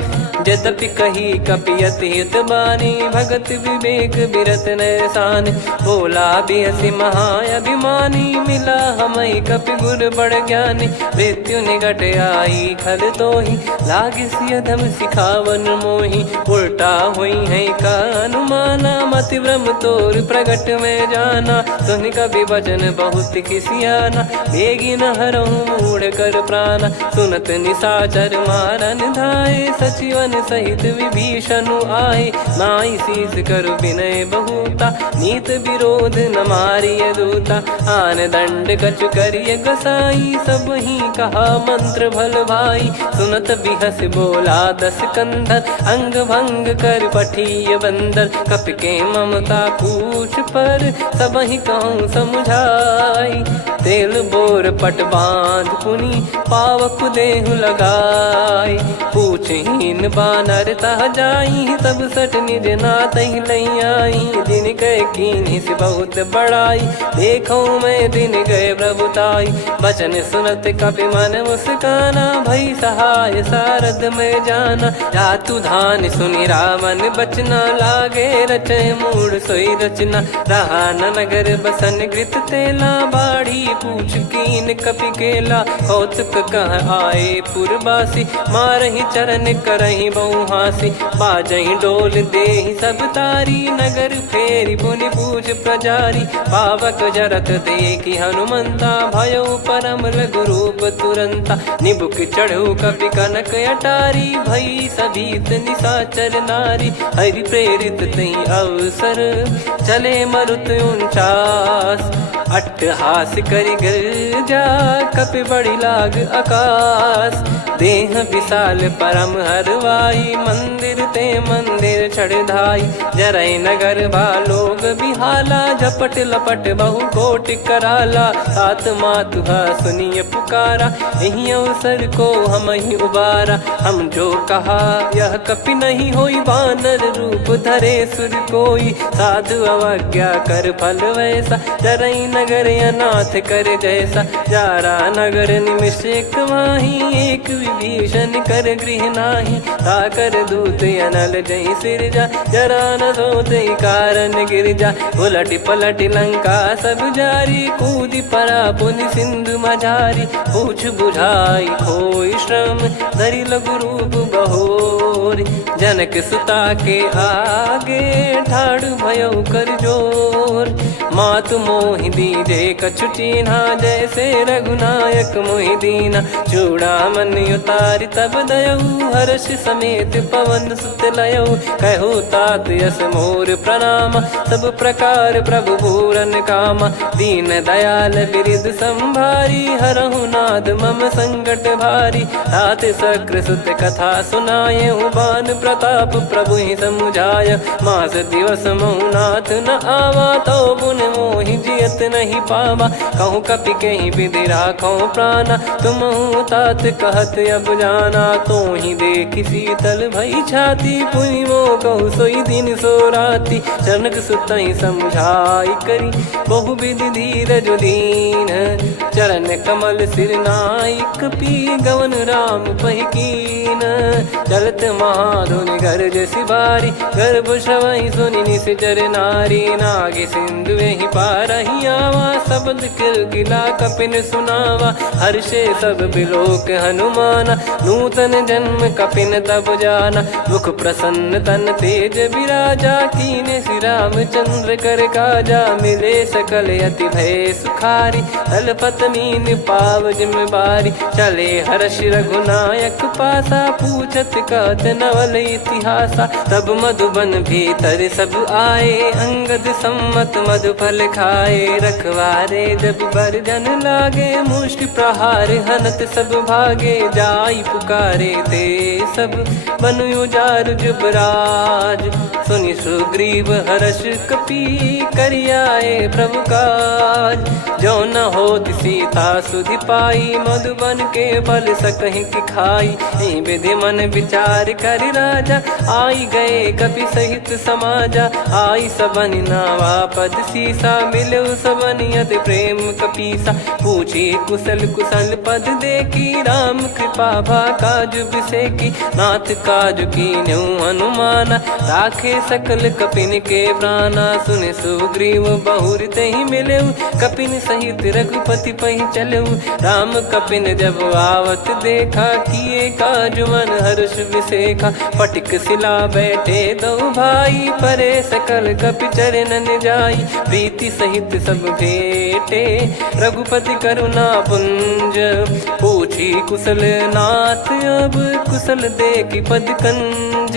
यद्यपि कही कपियति हित बानी, भगत विवेक बिरत नैसान। बोला बिहसि महाअभिमानी, मिला हमई कपि गुर बड़ ज्ञानी। मृत्यु निकट आई खल तोहि, लागे सिय धम सिखावन मोहि। उल्टा हुई है का अनुमाना, मति भ्रम तोर प्रगट में जाना। सुन कवि वचन बहुत खिसियाना, बेगी न हरहु मूढ़ कर प्राणा। सुनत निशाचर मारन धाये, सचिवन सहित विभीषण आए। नाई शीस कर विनय बहुता, नीत विरोध न मारिय दूता। आन दंड कछु करिय गोसाई, सब ही कहा मंत्र भल भाई। सुनत बिहस बोला दस कंधर, अंग भंग कर पठिय बंदर। कपि के ममता पूछ पर, सब ही कहूँ समझाई। तेल बोर पट बांध पुनि, पावक देहु लगाई। पूछहीन बानर तह जाई, तब सट निज नाथ ही लई आई। दिन गए कीन्ही से बहुत बड़ाई, देखो मैं दिन गए प्रभुताई। बचन सुनत कपि मन मुस्काना, भई सहाय सारद में जाना। जातु धान सुनि रामन बचना, लागे रचय मूढ़ सोई रचना। रहा न नगर बसन कृत तेला, बाढ़ी पूछ कीन कपि केला। कौतुक कह आए पुरबासी, मारहि चरण करहि बहु हासी। बाजहि डोल देहि सब तारी, नगर फेरी पुनि पूछ प्रजारी। पावक जरत देखि हनुमंता, भयो परम लघु रूप तुरंता। निबुक चढ़ऊ कपि कनक अटारी, भई सभीत निशाचर नारी। हरि प्रेरित तहि अवसर, चले मरुत 49। अट्टहास करि गिरजा, कपि बड़ी लाग आकाश। देह विशाल परम हरवाई, मंदिर ते मंदिर चढ़धाई। जरई नगर बालोग बिहाला, झपट लपट बहु कोट कराला। सात मातुहा सुनिय पुकारा, यही अवसर को हम ही उबारा। हम जो कहा यह कपि नहीं होई, वानर रूप धरे सुर कोई। साधु अवज्ञा कर फल वैसा, जरई नगर अनाथ कर जैसा। जारा नगर निमिष एक माही, एक विभीषण कर गृह नाही। ताकर दूत अनल जय सिरजा, जरा न सोते कारण गिर जा। उलट पलट लंका सब जारी, कूदी परा पुनि सिंधु मझारी। पूछ बुझाई खोई श्रम, धरि लघु रूप बहोरी। जनक सुता के आगे, ठाड़ भयउ कर जोर। मातु मोहि दीजे कछु चीन्हा, जैसे रघुनायक मोहि दीना। चूड़ामन उतारि तब दयऊ, हर्ष समेत पवन सुत लयऊ। कहु तात यस मोर प्रणाम, सब प्रकार प्रभु पूरन कामा। दीन दयाल बिरिद संभारी, हरहु नाद मम संकट भारी। तात सक्र सुत कथा सुनाये, बान प्रताप प्रभु ही समुझाय। मास दिवस महु नाथ न आवा, तो पुन मोहि जियत नहीं पावा। कहूँ कपि कहीं विधि राखो प्राणा, तुम तात कहत अब जाना। तो ही देखि शीतल भई छाती, पुनि मो कहु सोई दिन सो राती। जनक सुतहि समझाई करी, बहु विधि धीरज दीन। चरण कमल सिर नाइक, पी गवन राम पहि कीन। चलत महाधुनि गरज सिबारी, गर्भ श्रवहि सुनि निश्चर नारी। नागे सिंधु ही पारहि आवा, शब्द किलकिला कपिन सुनावा। हर्षे सब बिलोक हनुमाना, नूतन जन्म कपिन तब जाना। मुख प्रसन्न तन तेज विराजा, कीने श्री रामचंद्र कर काजा। मिले सकल अति भय सुखारी, तलपत मीन पाव जिम्मेवारी। चले हर्ष रघुनायक पासा, पूछत कहत नवल इतिहासा। तब मधुबन भीतर सब आए, अंगद सम्मत मधुफल खाए। रखवारे जब बरजन लागे, मुष्टि प्रहार हनत सब भागे। जाई पुकारे ते सब बनु उजार जुबराज। सुनि सुग्रीव हर्ष कपि करियाए प्रभु काज। जो न होत सीता सुधि पाई, मधुबन के फल सकहि की खाई। यही विधि मन विचार कर राजा, आई गए कपि सहित समाजा। आई सबनि नावा पद सीसा, मिलउ सबनि अति प्रेम कपीसा। पूछी कुशल कुशल पद देखी, राम कृपा भा काज बिसेकी। नाथ काज कीन्हु हनुमाना, राखे सकल कपिन के प्राणा। सुने सुग्रीव बहुर तेहि मिलऊ, कपिन सहित रघुपति पहि चलऊ। राम कपिन जब आवत देखा, किए काज मन हर्ष विसेखा। फटिक सिला बैठे दो भाई, परे सकल कपि चरणन जाई। प्रीति सहित सब भेटे, रघुपति करुणा पुंज। पूछी कुशल नाथ अब, कुशल देखि पद कंज।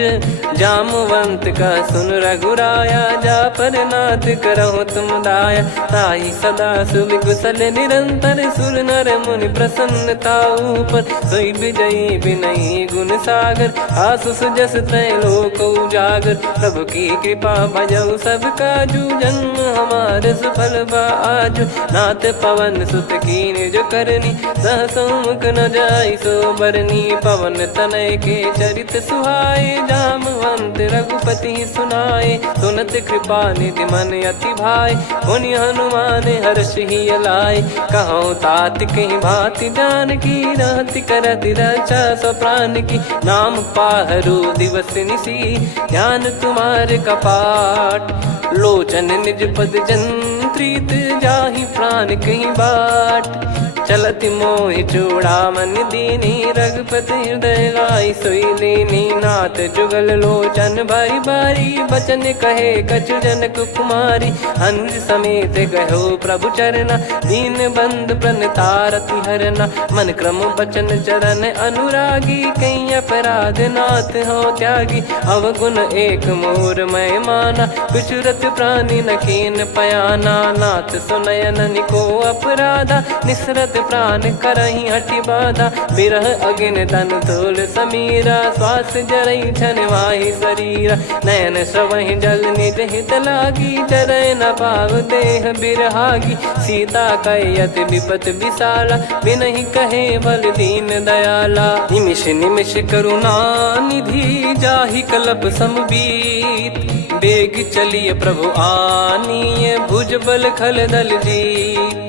जामवंत का सुन रघुराया, जा पर नाथ करहु तुम दाया। ताहि सदा सुविकुशल निरंतर, सुर नर मुनि प्रसन्नता ऊपर। सोई विजयी विनयी गुण सागर, आसु सुजस त्रैलोक उजागर। प्रभु की कृपा भजऊ सब काजू, जन्म हमार सफल बा आजु। नाथ पवन सुत कीन जो करनी, सहसो मुख न जाई सो बरनी। पवन तनय के चरित सुहाए, जामवंत रघुपति सुनाए। सुनत कृपा निधि मन अति भाई, मुनि हनुमान हर्ष ही लाए। कहूँ तात कहीं भांति जानकी, रहति करति रक्षा सो प्राण की। नाम पाहरु दिवस निसी, ध्यान तुम्हारे कपाट। लोचन निज पद जंत्रित, जाहि प्राण कहीं बाट। चलति मोहि चूड़ामन दीनी, रघुपति हृदय लाई सोई लीनी। नाथ जुगल लोचन बारी बारी, बचन कहे कछु जनक कुमारी। अनुज समेत गयो प्रभु चरना, दीन बंद प्रणतारति हरना। मन क्रम बचन चरण अनुरागी, कहीं अपराध नाथ हो त्यागी। अवगुण एक मोर मैं माना, कुछुरत प्राणी न कीन पयाना। नाथ सुनयन निको अपराधा, निसरत प्राण करहि हटि बाधा। बिरह अगिन तन तोल समीरा, श्वास जरई छन वाहि शरीरा। नयन श्रवहि जल निज हित लागी, चरय न पाव देह बिरहागी। सीता कयत विपत विशाला, बिनहि कहे बल दीन दयाला। निमिष निमिष करुणा निधि, जाहि कल्प समबीत। बेग चलिए प्रभु आनीय, भुज बल खल दल जीत।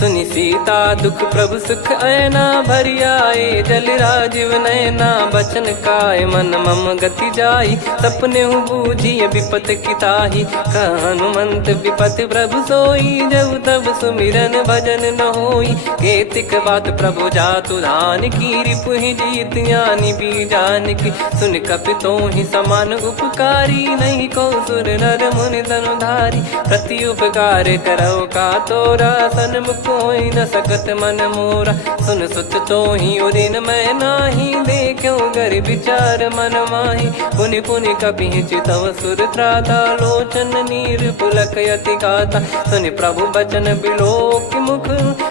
सुनि सीता दुख प्रभु सुख ऐना, भरि आए जल राजीव नैना। बचन काय मन मम गति जाई, सपने बूझिए विपत किताही। हनुमंत विपत प्रभु सोई, जब तब सुमिरन भजन न होई। केतिक बात प्रभु जातु धान की, रिपुहि जीत ज्ञानी बीजान की। सुन कपि तोहि समान उपकारी, नहीं को सुर नर मुनि तनुधारी। प्रति उपकार करौ का तोरा, सन्मुख कोई न सकत मन मोरा। सुन सुत तो ही उदिन मैं नाही, देखो गर विचार मन माही। पुनि पुनि कपि चितव सुर त्राता, लोचन नीर पुलक यति गाता। सुनि प्रभु बचन बिलोक मुख,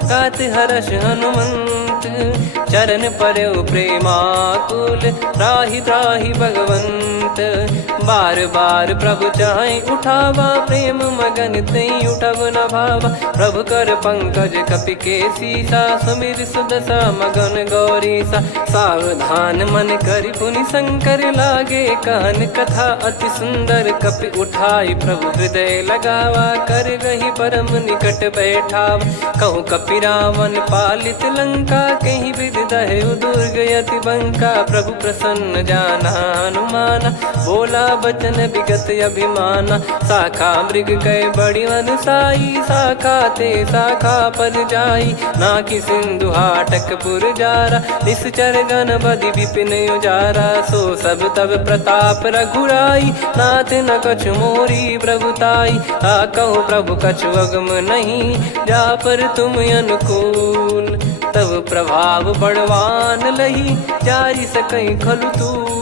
गात हर्ष हनुमंत। चरण परौ प्रेमाकुल, त्राहि त्राहि भगवंत। बार बार प्रभु चाहि उठावा, प्रेम मगन तई उठब न भावा। प्रभु कर पंकज कपि के सीसा, सुमिर सुदशा मगन गौरीसा। सावधान मन करि पुनि शंकर, लागे कहन कथा अति सुंदर। कपि उठाई प्रभु हृदय लगावा, कर गही परम निकट बैठावा। कहूँ कपि रावण पालित लंका, कहीं विधि दहु दुर्ग यति बंका। प्रभु प्रसन्न जाना हनुमाना, बोला बचन विगत अभिमाना। शाखा मृग कह बड़ी अनुसाई, शाखा ते शाखा पर जाई। नाकि सिंधु हाटक पुर जारा, निश्चर गण बधि विपिन उजारा। सो सब तब प्रताप रघुराई, नाथ न कछु मोरी प्रभुताई। कहो प्रभु कछु अगम नहीं, जा पर तुम अनुकूल। तब प्रभाव बड़वान लही जारी सकई खलु तूल।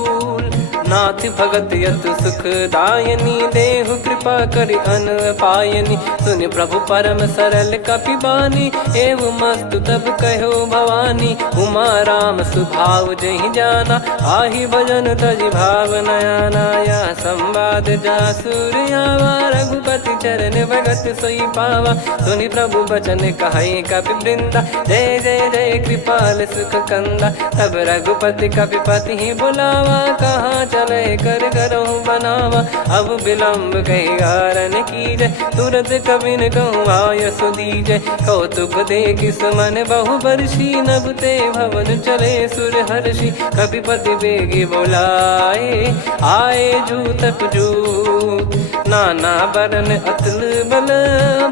नाथ भगत यत सुख दायनी देहु कृपा करि अन पायनी। सुन प्रभु परम सरल कपिबानी एव मस्तु तब कहो भवानी। उमा राम सुभाव जहि जाना आहि भजन तजि भाव नयाना। या संवाद जासुर आवा रघुपति चरण भगत सोई पावा। सुनि प्रभु बचन कहै कपि वृंदा जय जय जय कृपाल सुख कंदा। तब रघुपति कपिपति ही बुलावा कहाँ चले कर करहु बनावा। अब विलम्ब कही कारण कीजय तुरत कबिन कहूँ आयस दीजय। कौतुक देखि सुमन बहु बरसी नभ ते भवन चले सुर हर्षि। कपिपति बेगी बोलाए आए जूतक जूत। नाना बरन अतुल बल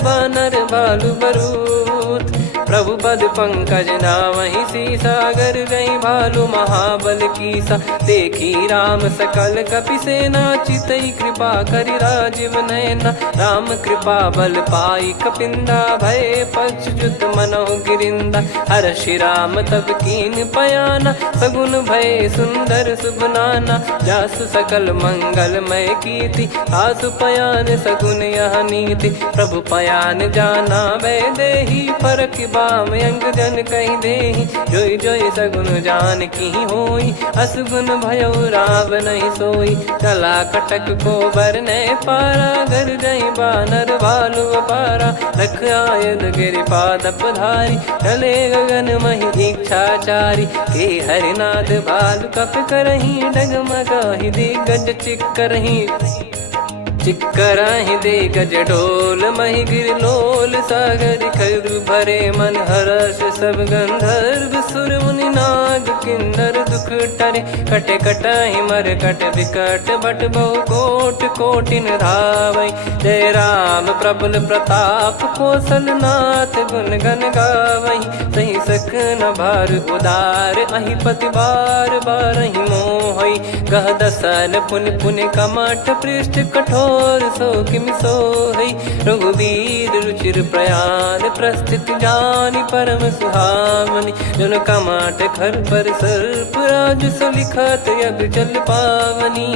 बानर बालु बरूत। प्रभु पद पंकज नावहि सीसागर गई भालु महाबल कीसा। देखी राम सकल कपि सेना चितई कृपा करि राजीव नयना। राम कृपा बल पाई कपिंदा भय पक्षजुत मनोह गिरिंदा। हर्षि राम तब कीन पयाना सगुन भय सुंदर सुबनाना। जासु सकल मंगलमय कीर्ति आसु पयान सगुन यह नीति। प्रभु पयान जाना वै देहि फरक बाम अंग जन कहि देहि। जोई जोई सगुन जान की होई असगुन भयो राव नहीं सोई। कला कटक को बरने पारा घर जई बानर भालु पारा। लख आयद गिरिपाद पधारी चले गगन मही इच्छाचारी। के हरिनाथ भालु कप करही डगमगाहि दिग्गज चिक्करही। चिक्कराहि दे गज डोल मही गिर लोल सागर खर भरे मन हर्ष सब गंधर्व सुर मुनि नाग किन्नर दुख टरे। कटे कटाहि मर कट विकट बट बहु कोट कोटिन धावै। जय राम प्रबल प्रताप कौशल नाथ गुण गन गावै। सही सक न भार उदार अहि पति बार बारहि मोहै। गह दसन पुन पुन कमठ पृष्ठ कठोर सो किमि सोहै। रघुवीर रुचिर प्रयाण प्रस्थित जानि परम सुहावनी। जन कमाट खर पर सर्प राज सलिखत यग जल पावनी।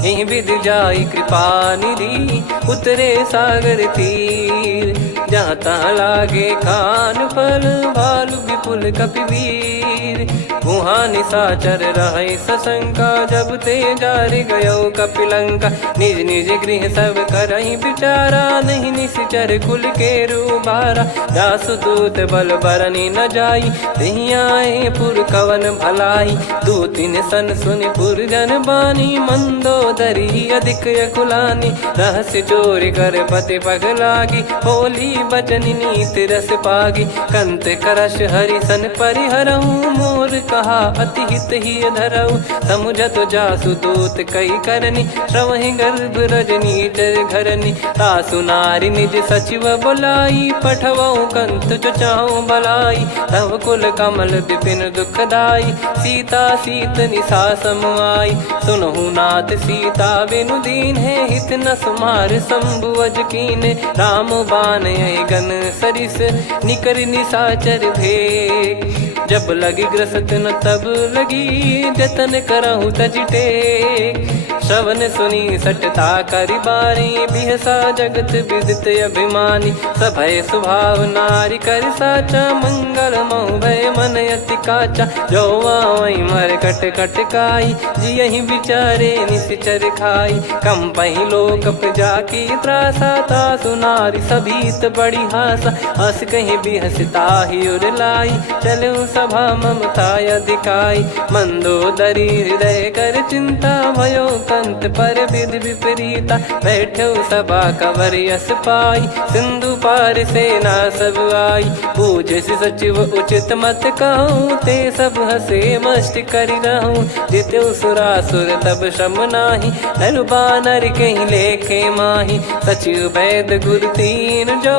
एहि विधि जाई कृपा निधि उतरे सागर तीर। जहाँ तहाँ लागे खान फल भालु विपुल कपिवीर। वहाँ निशाचर रहै सशंका जब ते जारि गयो कपिलंका। निज निज गृह सब करहि विचारा नहीं निश्चर कुल के रूबारा। जासु दूत बल बरनी न जाई तेहि आए पुर कवन भलाई। दू तीन सन सुनि पुर जन बानी मंदोदरी अधिक यकुलानी। रहस्य चोरी कर पति पग लागी होली बचन नीत रस पागी। कंत करश हरिसन परिहरहु मोर कहा अति हित ही धरऊ। समुझत जासु दूत कई करनी श्रवहि गर्भ रजनी जर घरनी। तासु नारी निज सचिव बुलाई पठवऊ कंत जो चाहूं बलाई। तव कुल कमल विपिन दुखदाई सीता सीत निशा समाई। सुनहु नाथ सीता बिनु दीन है हित न सुमार शंभुअज कीने। राम बान गन सरिस निकर निशाचर भेग। जब लगी ग्रसत न तब लगी जतन करहु तज टेक। श्रवण सुनी सटता करि बारी बिहसा जगत विदित अभिमानी। सभय स्वभाव नारी कर साचा मंगल मऊ भय मन अति काचा। जो आवई मर कट कट काई जियहि विचारे निश्चर खाई। कम पही लोक जाकी त्रासा तासु नारी सभीत बड़ी हासा। हस कहीं बिहसता ही उर लाई चलऊ सभा ममता अधिकाई। मंदोदरी हृदय कर चिंता भयो कंत पर विधि विपरीता। बैठो सभा कवर यस पाई सिंधु पार सेना सब आई। पूज सचिव उचित मत कहूँ ते सब हसे मस्त करि रहूँ। जित्यु सुरासुर तब श्रम नाही नरु बानर कहीं लेखे माही। सचिव वैद गुरु तीन जो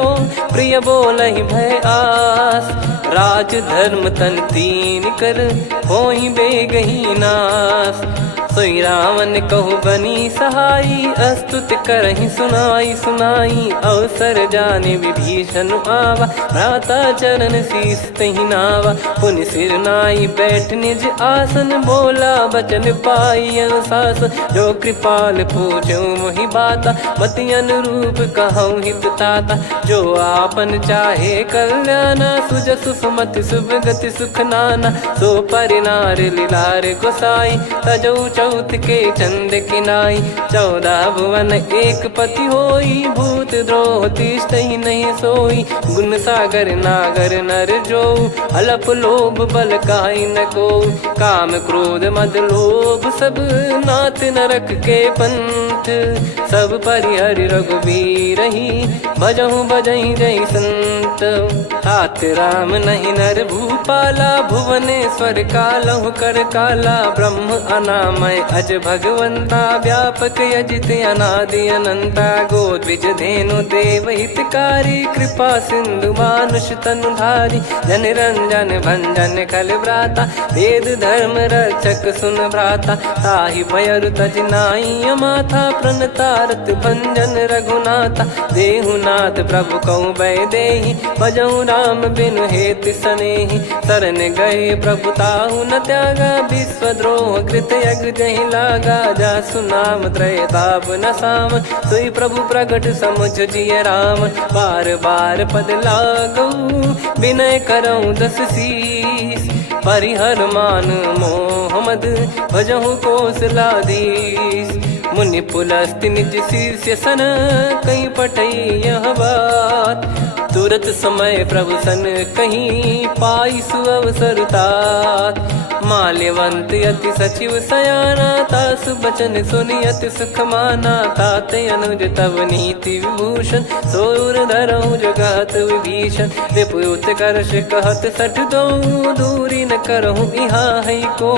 प्रिय बोलहि भय आस। राज धर्म तन तीन कर होहि बेगहि नास। सोई रावण कहु बनी सहाई, अस्तुत करहि सुनाई सुनाई। अवसर जाने विभीषण आवा, भ्राता चरण शीस तहि नावा। पुनि सिर नाई बैठ निज आसन, बोला बचन पाई अनुशासन। जो कृपाल पूछो मोहि बाता, मति अनुरूप कहूँ हित ताता। जो आपन चाहे कल्याणा, सुजसु सुमति शुभ गति सुख नाना। सो परिनार लीलार गोसाई, तजौ चौथ के चंद किनाई। 14 भुवन एक पति होई, भूत द्रोह तिष्ठहि नहीं सोई। गुण सागर नागर नर जो, अलप लोभ बल काई न को। काम क्रोध मद लोभ सब, नाथ नरक के पंथ। सब परिहरि रघुबीर ही, भजहु भजहि जय संत। तात राम नहीं नर भूपाला, भुवनेश्वर कालहु कर काला। ब्रह्म अनामय अज भगवंता, व्यापक यजित अनादि अनंता। गोद्विज धेनु देव हितकारी, कृपा सिंधु मानुष तनुधारी। जन रंजन भंजन खल भ्राता, वेद धर्म रक्षक सुन भ्राता। ताहि भयरु तज नाई माथा, प्रणतारत भंजन रघुनाथा। देहुनाथ प्रभु कहु बै देहि, भजहु राम बिनु हेत सनेहि। शरण गए प्रभु ताहु न त्यागा, विश्वद्रोह कृत यज्ञ जहि लागा। जासु नाम त्रय ताप न साम, सोई प्रभु प्रगट समुझ जिय राम। बार बार पद लागऊ, विनय करऊँ 10 शीस। परिहर मान मोह मद, भजहु कौशलाधीश। मुनि पुलस्त्य निज शीर्ष सन, कहीं पटई यह बात। तुरत समय प्रभु सन कहीं, पाई सुअवसर तात। माल्यवंत अति सचिव सयाना, तासु बचन सुनि अति सुख माना। तात अनुज तव नीति विभूषण, सोर धरहु जगत विभीषण। रिपुत करश कहत सठ दो, दूरी न करहु इहाँ है को।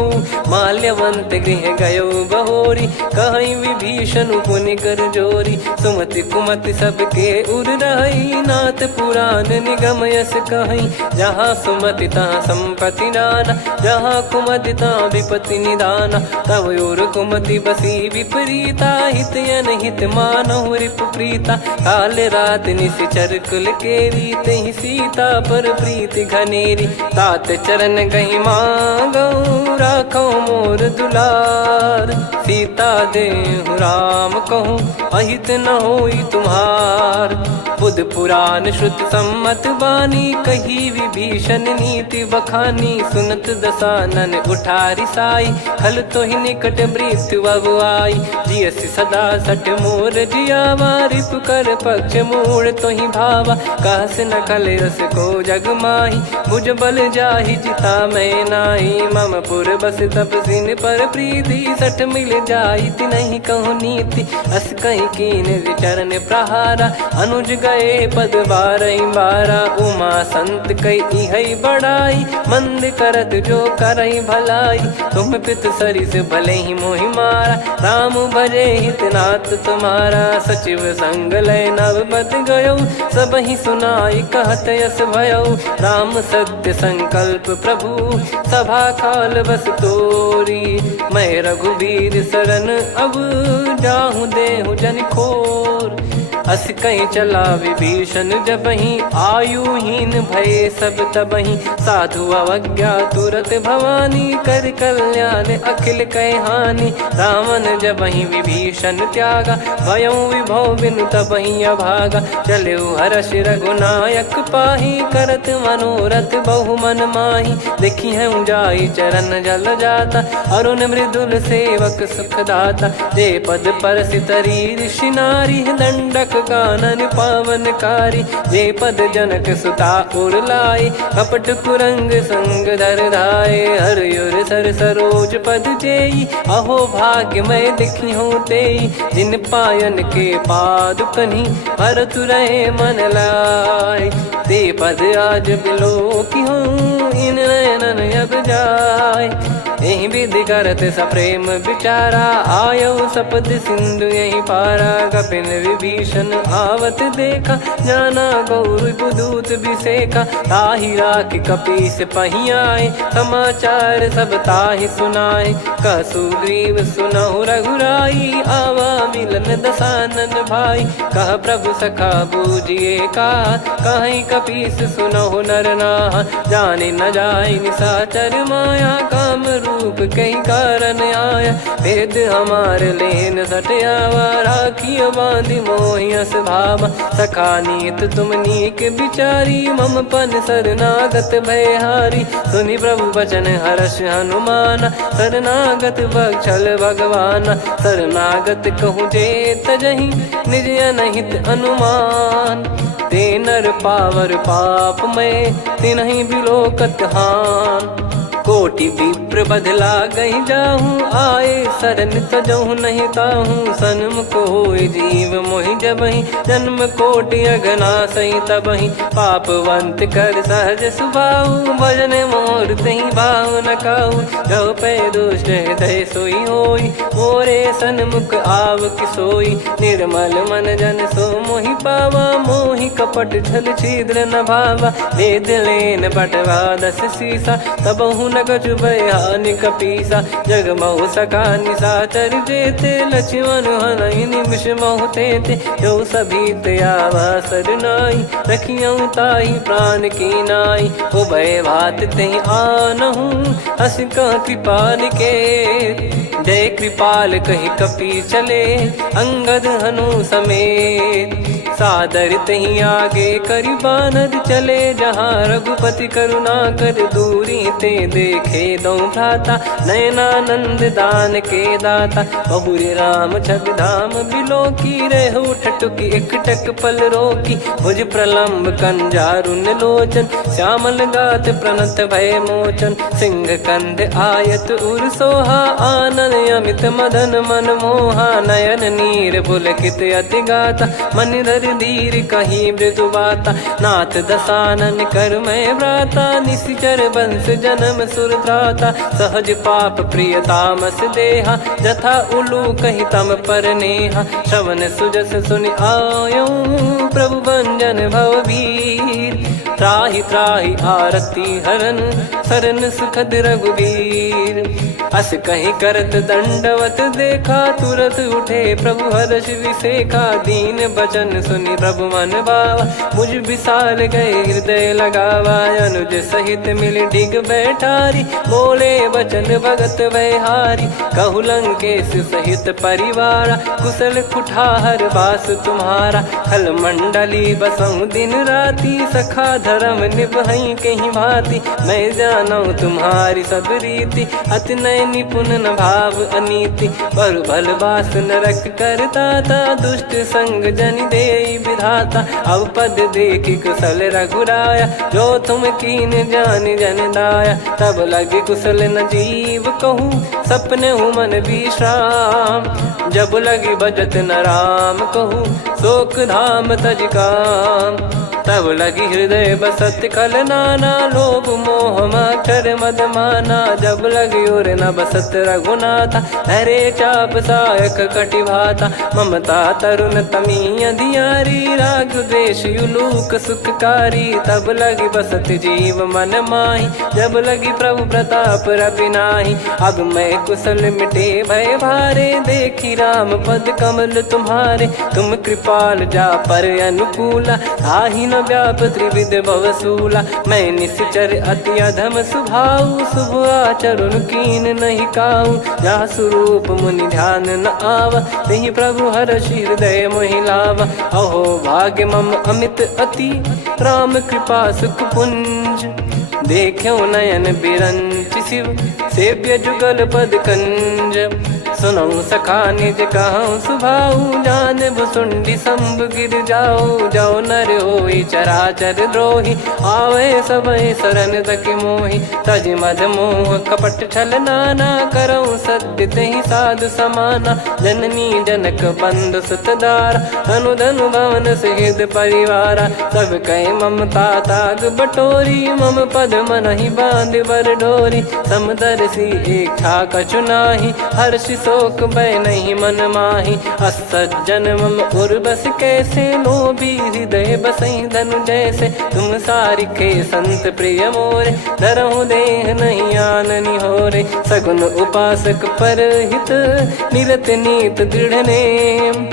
माल्यवंत गृह गयो बहोरी, कहीं विभीषण पुनि कर जोरी। सुमति कुमति सबके उर रही, नाथ पुराण निगम यस कहीं। जहाँ सुमति तहाँ संपत्ति नाना, जहाँ कुमति तहाँ विपत्ति निदाना। तव और कुमति बसी विपरीता, हित अनहित मानहु रिपु प्रीता। काल रात निशिचर कुल केरी, तहि सीता पर प्रीति घनेरी। तात चरण गहि मांगऊ, राखो मोर दुलार। सीता देहु राम कहूँ, अहित न होई तुम्हार। बुध पुराण श्रुत सम्मत बानी, कही विभीषण नीति बखानी। सुनत दसानन उठारी साई, खल तो ही निकट मृत्यु अब आई। जियसि सदा सठ मोर जियावा, रिपु कर पक्ष मूड़ तो ही भावा। कहस न खल रस को जग माही, भुज बल जाहि जिता मैं नाही। मम पुर बस तपसिन पर प्रीति, सठ मिल जाई तिनहि कहु नीति। अस कहीं कीन विचरण प्रहारा, अनुज गए पद 12 उमा संत कई है बड़ाई। मंद करत जो करई भलाई, तुम पित सरिस भले ही मोहि मारा। राम भजे हितनाथ तुम्हारा, सचिव संग लय नवबत गयो। सब ही सुनाई कहत यस भयो। राम सत्य संकल्प प्रभु, सभा काल बस तोरी। मैं रघुबीर शरण अब, जाहु देहु जन खोर। अस कहीं चला विभीषण जबहि, आयुहीन भये सब तबहि। साधु अवज्ञा तुरत भवानी, कर कल्याण अखिल कह हानि। रावण जबहि विभीषण त्यागा, भयउ विभव बिनु तबहि अभागा। चलऊ हर्ष रघुनायक पाहि, करत मनोरथ बहु मन माहि। देखी है जाई चरण जल जाता, अरुण मृदुल सेवक सुख दाता। जे पद पर सितरी ऋषि नारी, दंडक कानन पावनकारी। जे पद जनक सुता उर लाई, कपट कुरंग संग धर धाये। हरियुर सर सरोज पद जेई, अहो भाग्य मैं दिखी हूँ तेई। जिन पायन के पादुकनि, भरत रहे मन लाय। ते पद आज बिलो की हूँ, इन नयनन अब जाय। यही विधि करत सप्रेम विचारा, आयो सपद सिंधु यही पारा। कपिन विभीषण आवत देखा, जाना गौर दूत बिसेखा। ताहि राख कपीस पहियाए, समाचार सब ताहि सुनाए। कह सुग्रीव सुनहु रघुराई, आवा मिलन दसानन भाई। कह प्रभु सखा बूझिए का, कहीं कपीस सुनहु नर नाह। जाने न जाय निशाचर माया, काम रूप कई कारण आया। वेद हमार लेन सटयावा, राखियो बांधि मोहियस भावा। सखा नीत तुम नीक विचारी, मम पन शरणागत भयहारी। सुनि प्रभु वचन हर्ष हनुमाना, शरणागत बक्षल भगवाना। शरणागत कहूँ जे तजहि, निज अनहित अनुमान। ते नर पावर पाप में, तिन्हि बिलोकत हान। कोटि विप्र बदला गई जाहूँ, आए शरण तजहु नहीं ताहूँ। सन्मुख होय जीव मोहि जबहि, जन्म कोटि अगना सही तबहि। पापवंत कर सहज सुभाऊ, भजन मोर तहि भाव न काऊ। जो पै दुष्ट हृदय सोई होई, मोरे सन्मुख आव किसोई। निर्मल मन जन सो मोहि पावा, मोहि कपट छल छिद्र न भावा। वेद लेन बटवा दस सीसा, तबहु न कछु भयानि कपीसा। जग महु सका निशाचर जेते, लक्ष्मण हनहि निमिष महु तेते। जो सभी त्यावा सरनाई, रखियऊ ताहि प्राण की नाई। उभय भात तेहि आनहु, अस कह कृपाल के। जय कृपाल कहि कपी चले, अंगद हनु समेत। सादर तही आगे करि बानर चले, जहाँ रघुपति करुणा कर दूरी ते देखे दो भ्राता। नयनानंद दान के दाता, बहुरे राम छवि धाम बिलो की। रहु ठटुकी एकटक पल रोकी, भुज प्रलम्ब कंजारुन लोचन। श्यामल गात प्रणत भय मोचन, सिंह कंध आयत उर सोहा। आनन अमित मदन मन मोहा, नयन नीर पुलकित अति गाता। मन धर धीर कहीं मृदु बाता, नाथ दसानन कर मैं व्राता। निशिचर वंश जन्म सुर त्राता, सहज पाप प्रिय तामस देहा। जथा उलू कहि तम पर नेहा, श्रवण सुजस सुनि आयो। प्रभु भंजन भव भीर, त्राहि त्राहि आरती हरन। शरण सुखद रघुबीर, अस कहीं करत दंडवत देखा। तुरत उठे प्रभु हर्ष विसेखा, दीन बचन सुनि प्रभु मन भावा। मुझ विशाल गए हृदय लगावा, अनुज सहित मिल डिग बैठारी। बोले बचन भगत भयहारी, कहु लंकेश सहित परिवारा। कुशल कुठार बास तुम्हारा, खल मंडली बसहु दिन राती। सखा धर्म निभई कहीं भांति, मैं जानू तुम्हारी सब रीति। अति नय निपुण न भाव अनीति, पर भल बास नरक करता था। दुष्ट संग जन देई विधाता, अब पद देखि कुशल रघुराया। जो तुम कीन जान जन दाया, तब लगे कुशल न जीव कहूँ। सपने हूँ मन विश्राम, जब लगी बजत न राम कहूँ। शोक धाम तज काम, तब लगी हृदय बसत खल नाना। लोभ मोह मच्छर मद माना, जब लगी और न बसत रघुनाथा। हरे चाप सायक कटि भाता, ममता तरुण तमी अधियारी। राग द्वेष युलूक सुखकारी, तब लगी बसत जीव मन माही। जब लगी प्रभु प्रताप रवि नाही, अब मैं कुशल मिटे भय भारे। देखी राम पद कमल तुम्हारे, तुम कृपाल जा पर अनुकूला। आही न व्याप त्रिविध भवसूला, मैं निश्चर अति अधम सुभाऊ। शुभ आचरण कीन नहीं काऊ, जहाँ स्वरूप मुनि ध्यान न आवा। तहि प्रभु हर्ष हृदय मोहि लावा। अहो भाग्य मम अमित अति, राम कृपा सुख पुंज। देखो नयन बिरंच शिव, सेव्य जुगल पद कंज। सुनऊ सखा निज कहूँ सुभाऊ जान भुसुंडी संभ गिर जाओ जाओ नर होई चराचर द्रोही आवे सबई शरण तक मोहि तज मद मोह कपट छल नाना करऊँ सत्य तेहि साधु समाना जननी जनक बंधु सुतदार धनु धनु भवन सहित परिवारा सब कहे ममता ताग बटोरी मम पद मनहि बांध बर डोरी समदर्शी इच्छा कछु नाही हर्ष शोक भय नहीं मन माही असज्जन मम उर्वश कैसे लोभी हृदय बसई धनु जैसे तुम सारिखे संत प्रिय मोरे धरहु देह नहीं आननि होरे सगुन उपासक पर हित निरत नीत दृढ़ नेम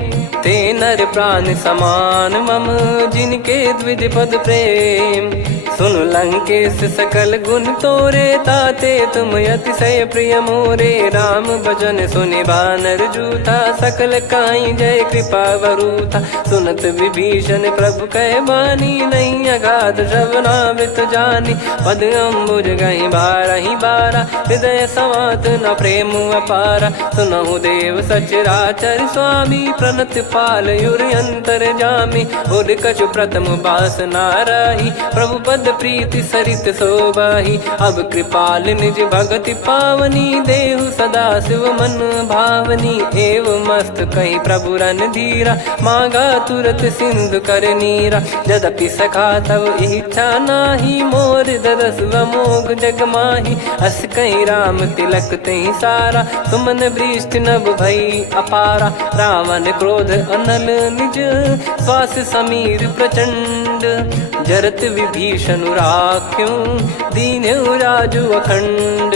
ते नर प्राण समान मम जिनके द्विज पद प्रेम सुन लंकेश सकल गुण तोरे ताते तुम अतिशय प्रिय मोरे राम भजन सुनि बानर जूथा सकल काई जय कृपा वरूथा सुनत विभीषण प्रभु कह बानी नहीं अगाध श्रवणामृत जानी पद अम्बुज गहि बारहि बारा हृदय समात न प्रेम अपारा सुनहु देव सचराचर स्वामी प्रणत पाल युर अंतर जामी उद कछु प्रथम बास नाराही प्रभु पद प्रीति सरित शोभाही अब कृपाल निज भगति पावनी देहु सदा शिव मन भावनी एव मस्त कही प्रभु रन धीरा मांगा तुरत सिंधु कर नीरा यद्यपि सखा तब इच्छा नाही मोर दरस मोग जग माही अस कहीं राम तिलक तही सारा सुमन वृष्टि नभ भई अपारा रावण क्रोध अनल निज श्वास समीर प्रचंड जरत विभीषण राख्यों दीन राजु अखंड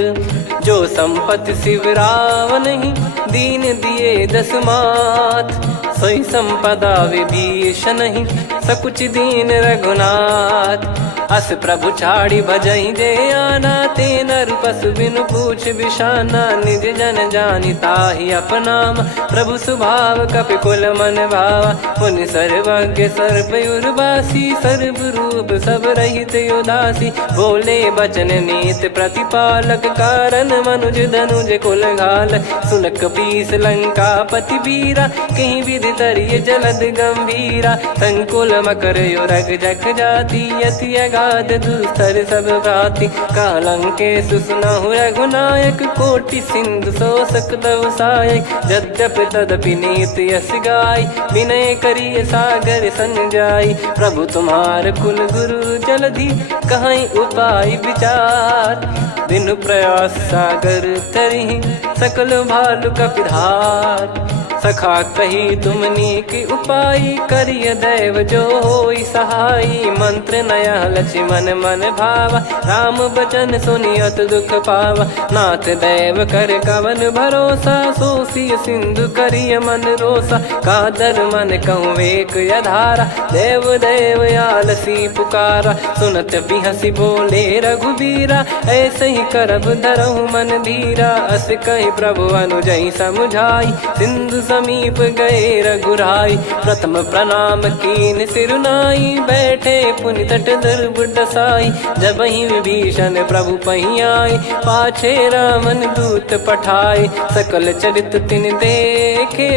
जो संपत्ति शिव रावण ही दीन दिए दस मात सोई संपदा विभीषण ही सकुच दीन रघुनाथ अस प्रभु छाड़ी भजई जे आना ते नर पशु बिनु पूछ बिशाना निज जन जानि ताहि अपनाम प्रभु स्वभाव कपि कुल मन भावा मुनि सर्वज्ञ सर्वयुर्वासी सर्व रूप सब रहित उदासी बोले बचन नीत प्रतिपालक कारण मनुज धनुज कुल घाल सुनक पीस लंका पति बीरा कहीं विधि तरिय जलद गंभीरा संकुल मकर युरग जख जाति यति अगाध दुस्तर सब भाति कालंकेश सुनहु रघुनायक कोटि सिंधु शोषक तव सहायक यद्यपि तदपि नीति यस गाय विनय करिय सागर सन जाय प्रभु तुम्हार कुल गुरु जलधि कहीं उपाय विचार बिनु प्रयास सागर तरिहि सकल भालु कपिधार सखा कही तुमनी की उपाय करिय दैव जो होई सहाई मंत्र नया लक्ष्मण मन भावा राम बचन सुनियत दुख पावा नाथ दैव कर कवन भरोसा सोसिय सिंधु करिय मन रोसा कादर मन कहूँ एक यधारा देव देव आलसी पुकारा सुनत बिहसी बोले रघुबीरा ऐसे ही करब धरहु मन धीरा अस कही प्रभु अनुजई समुझाई सिंधु समीप गए रघुराई प्रथम प्रणाम कीन सिरुनाई बैठे पुनि तट दर्भ डसाई जब ही विभीषण प्रभु पही आए पाछे रामन दूत पठाए सकल चरित तिन देखे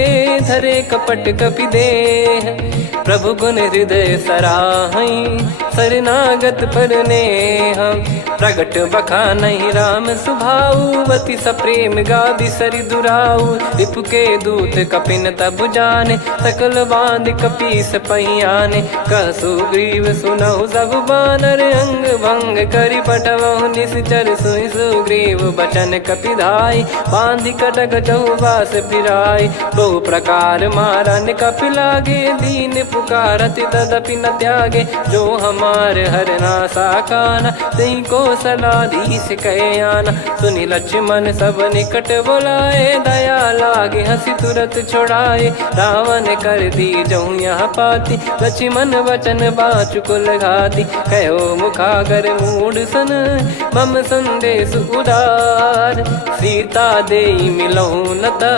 धरे कपट कपि देह प्रभु गुण हृदय सराहई शरणागत पर नेह प्रगट बखानहि राम सुभाऊ वति सप्रेम गाबि सरि दुराऊ रिपु के दूत कपिन तब जाने सकल बांध कपीस पहियाने कह सुग्रीव सुनहु सब बानर अंग भंग करि पटवहु निश्चर सुनि सुग्रीव बचन कपिधाई बांधि कटक चहुबास फिराई बहु प्रकार मारन कपि लागे दीन पुकारति तदपि न त्यागे जो हमार हरना साकाना तई को सलाधीश कहे आना सुनि लक्ष्मण सब निकट बुलाए दया लागे हंसी तुरत छुड़ाए रावण कर दी जऊँ यहाँ पाती लक्ष्मण वचन बाचु कुल घाती कहो मुखागर मूड सन मम संदेश उदार सीता देई मिलहु नता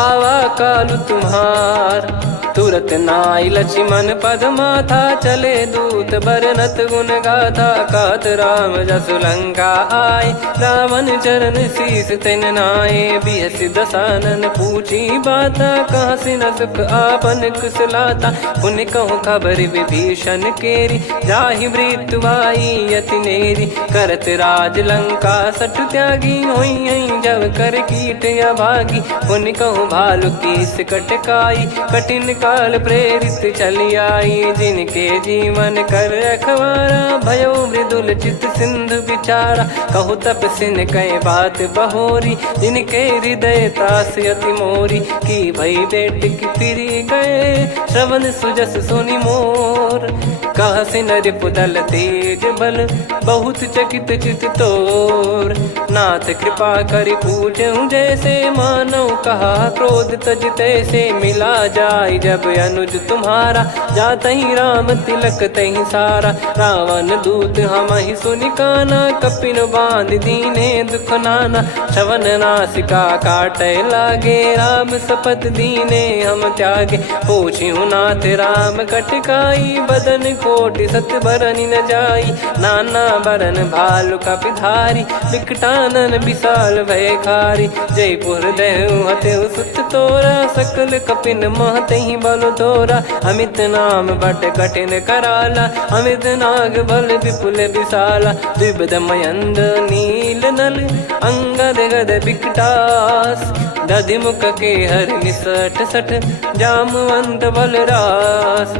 आवा कालु तुम्हार तुरत नाई लक्ष्मण पद माथा चले दूत बरनत गुण गाथा कात राम जस सुलंका आए, रावण चरण शीस तेन नाये। बिहस दसानन पूछी बाता, कहाँ से न सुख आपन कुशलाता। पुन कहूँ खबर विभीषण केरी, जाहि मृत्यु आई अति नेरी। करत राज लंका सठ त्यागी, होई जब कर कीट अभागी। पुन कहूँ भालु कीस कटकाई, कठिन काल प्रेरित चली आई। जिनके जीवन कर रखवारा, भयो मृदुल चित सिंधु विचारा। कहु तपसिन कई बात बहोरी, जिनके हृदय त्रास अति मोरी। की भई बेट की फिरी गए, श्रवण सुजस सुनि मोर। कह से नरिप दल तेज बल, बहुत चकित चित तोर। नाथ कृपा करि पूछऊं जैसे, मानव कहा क्रोध तज तैसे। मिला जाय जब अनुज तुम्हारा, जातहि राम तिलक तहि सारा। रावण दूत हमहि सुनि काना, कपिन बांध दीने दुख नाना। श्रवण नासिका काटै लागे, राम शपथ दीने हम त्यागे। पूछिहु नाथ राम कटकाई, बदन कोटि सत बरनि न जाई। नाना बरन भालु कपिधारी, विकटानन विशाल भयखारी। जयपुर देहु हतेउ सुत तोरा, सकल कपिन महतहि बल तोरा। अमित नाम बट कठिन कराला, अमित नाग बल विपुल विशाला। द्विविध मयंद नील नल, अंगद गद विकटास। दधिमुख के हर निसठ सठ, जामवंत बलरास।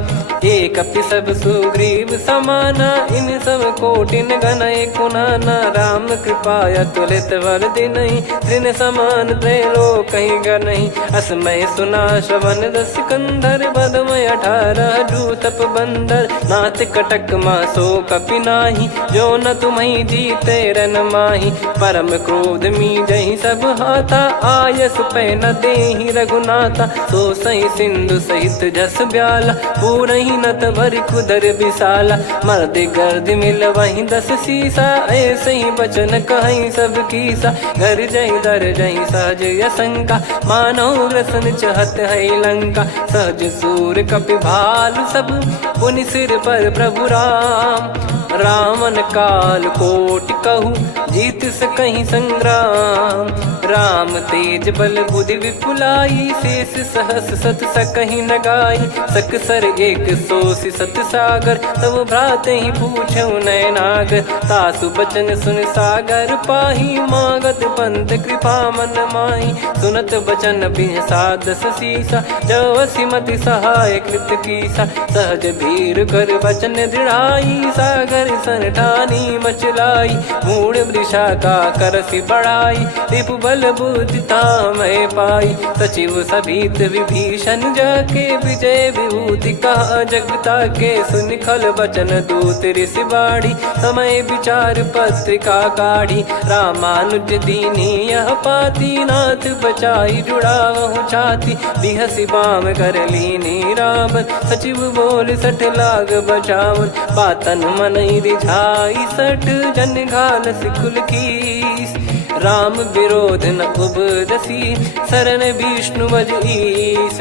एक कपि सब सुग्रीव समाना, इन सब कोटिन गनय कुनाना। राम कृपा अतुलित बल दिनहि, तृण समान त्रैलोक कहीं गनहि। असमय सुना श्रवण दस कंधर, बदमय 18 जूतप बंदर। नाथ कटक मासो कपि नाही, जो न तुम्हि जीते रन माही। परम क्रोध मीजहि सब हाथा, आयस पै न देहि रघुनाथा। सो सही सिंधु सहित जस ब्याला, पूरहि नत भर कुदर विशाला। मर्द गर्द मिल वहीं 10 सीसा, ऐसे ही बचन कहीं सब कीसा। घर जही दर जही सहज यसंका, मानव रसन चहत है लंका। सहज सूर कपि भालु सब, पुनि सिर पर प्रभु राम। रामन काल कोटि कहु, जीत सकहि संग्राम। राम तेज बल बुद्धि विपुलाई, शेष सहस सत सकहि न गाई। सकसर एक सोसि सत सागर, तब भ्राते ही पूछौ नयनाग। तासु बचन सुन सागर पाही, मागत पंथ कृपा मन माही। सुनत बचन बिहसा 10 सीसा, जवसि मति सहाय कृत कीसा। सहज भीर कर बचन दृढ़ाई, सागर सन ठानी मचलाई। मूढ़ वृषा का करसि बढ़ाई, रिपु बल बुद्धि तामय पाई। सचिव सभीत विभीषण जाके, विजय विभूति कहा जगता के। सुनि खल बचन दूत ऋषि बाढ़ी, समय विचार पत्रिका काढ़ी। रामानुज दीनी यह पाती, नाथ बचाई जुड़ावहु छाती। बिहसि बाम कर लीनी रावण, सचिव बोल सठ लाग बचावन। बातन मन रिझाई सठ, जन घाल सिकुल कीस। राम विरोध न उपजसी, शरण विष्णु बज ईस।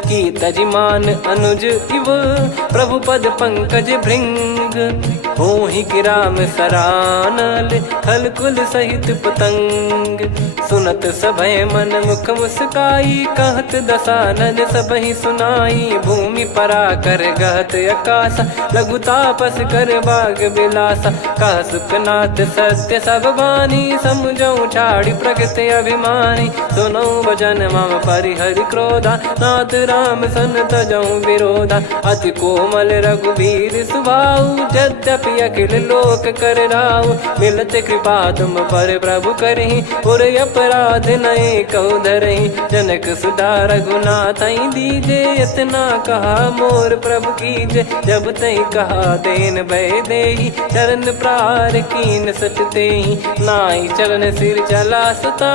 की तजिमान अनुज इव, प्रभु पद पंकज भृंग। होहि कि राम सरानल, खल कुल सहित पतंग। सुनत सभय मन मुख मुस्काई, कहत दसानन सबहि सुनाई। भूमि परा कर गहत आकाशा, लघु तापस कर बाग बिलासा। कह सुखनाथ सत्य सब बानी, समुझौ छाड़ी प्रकृति अभिमानी। सुनौ भजन मम परिहरि क्रोधा, नाथ राम सन तजौ विरोधा। अति कोमल रघुवीर सुभाऊ, यद्यपि अखिल लोक कर राऊ। मिलत कृपा तुम पर प्रभु करहि, पुर अपराध नये कहु धरहि। जनक सुधा रघुनाथ दीजे, इतना कहा मोर प्रभु कीजे। जब तई कहा देन भय देहि, चरण प्रार कीन सट तेहि। नाई चरण सिर चला सता,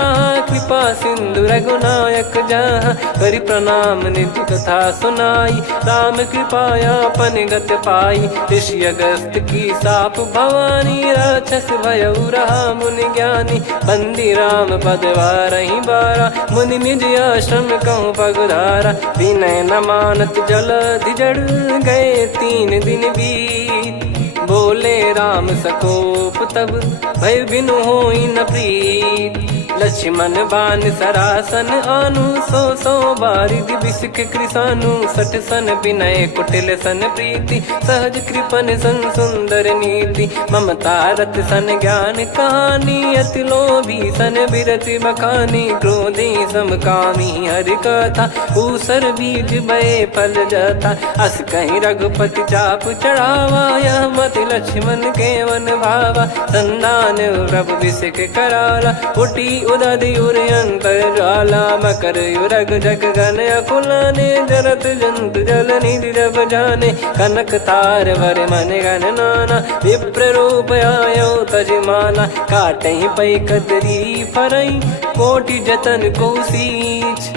कृपा सिंधु रघुनायक जहाँ। करि प्रणाम नित्य कथा सुनाई, राम कृपाया पन गत पाई। ऋषि अगस्त की साप भवानी, राक्षस भयउ रहा मुनि ज्ञानी। बंदी राम पद वारहि बारा, मुनि निज आश्रम कहूँ पगुधारा। विनय न मानत जल धिजड़, गए 3 दिन बीत। बोले राम सकोप तब भय बिनु होई न प्रीत। लक्ष्मण बान सरासन आनु सो बारिधि बिसक कृसानु। सठ सन विनय कुटिल सन प्रीति सहज कृपन सन सुंदर नीति। ममता रत सन ज्ञान कहानी अति लोभी सन बिरति बखानी। क्रोधी समकामी हरि कथा ऊसर बीज बये फल जाता। अस कहीं रघुपति चाप चढ़ावा यह मत लक्ष्मण के वन भावा। संदान प्रभु बिसक कराला उठी उदधि उर अंतर ज्वाला। मकर युरग जग गन अकुलाने जरत जंत जल निधि जब जाने। कनक तार वर मन गण नाना विप्र रूप आयो तजमाना। काटहि पै कदरी फरई कोटि जतन को सींच।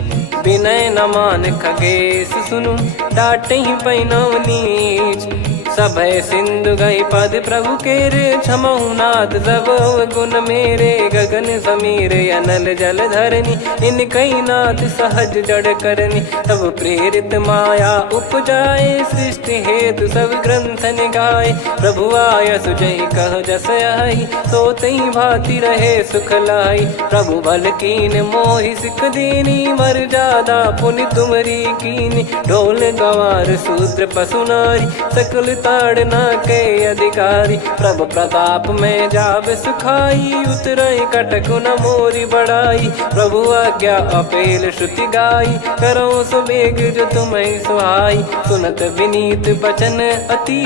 विनय न मान खगेश सुनु डाटहि पै नव नीच। सभय सिंधु गई पद प्रभु केरे क्षमहु नाथ सब गुण मेरे। गगन समीरे अनल जल धरनी इन कई नाथ सहज जड़ करनी। तब प्रेरित माया उपजाए सृष्टि हेतु सब ग्रंथ निगाए। प्रभु आय सुजई कह जस आई सो तई भांति रहे सुख लाई। प्रभु बल कीन मोहि सिख दीनी मर जादा पुनि तुमरी कीनी। ढोल गवार शूद्र पशु नारी सकल ताड़ना के अधिकारी। प्रभु प्रताप में जाब सुखाई उतरई कटक न मोरी बढ़ाई। प्रभु आज्ञा अपेल श्रुति गाई करो सुबेग जो तुम्हें सुहाई। सुनत विनीत बचन अति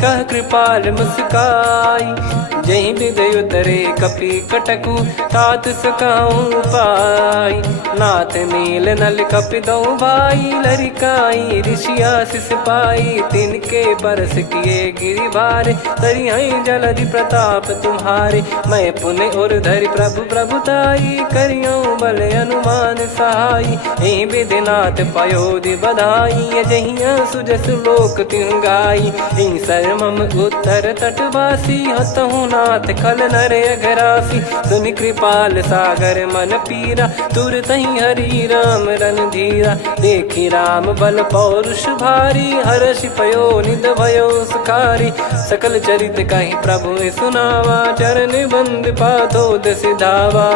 कह कृपाल मुस्काई। जही विदय उतरे कपि कटकु तात सकाऊं पाई। नाथ नील नल कपि दो भाई लरिकाई ऋषि आशीष पाई। तिनके बरस किए गिरि भारे तरिहै जलधि प्रताप तुम्हारे। मैं पुण्य और धरि प्रभु प्रभुताई करियो बल अनुमान सहाई। एहि विधिनाथ पयोधि बधाई जहिया सुजस लोक तिहु गाई। एहि सरमम उत्तर तटवासी हतहु नाथ खल नर अघरासी। सुनि कृपाल सागर मन पीरा तुरत ही हरि राम रन धीरा। देखी राम बल पौरुष भारी हर्षि पयो निध भयो सुखारी। सकल चरित कहीं प्रभु सुनावा चरण बंद पादोद सिधावा।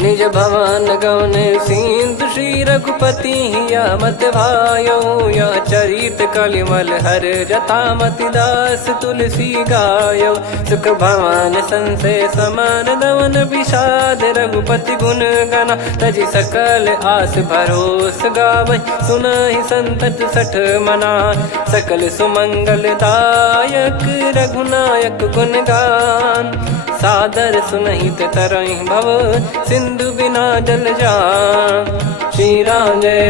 निज भवन गौन सिंधु श्री रघुपति या मत भायो। या चरित कलिमल हर जता मति दास तुलसी गायो। सुख भवन संशय समान दवन विषाद रघुपति गुण गना। तजि सकल आस भरोस गावै सुनहि संतत सठ मना। सकल सुमंगल दायक रघुनायक गुण गान। सादर सुनहित तरहि भव सिंधु बिना जल जान। श्री राम जय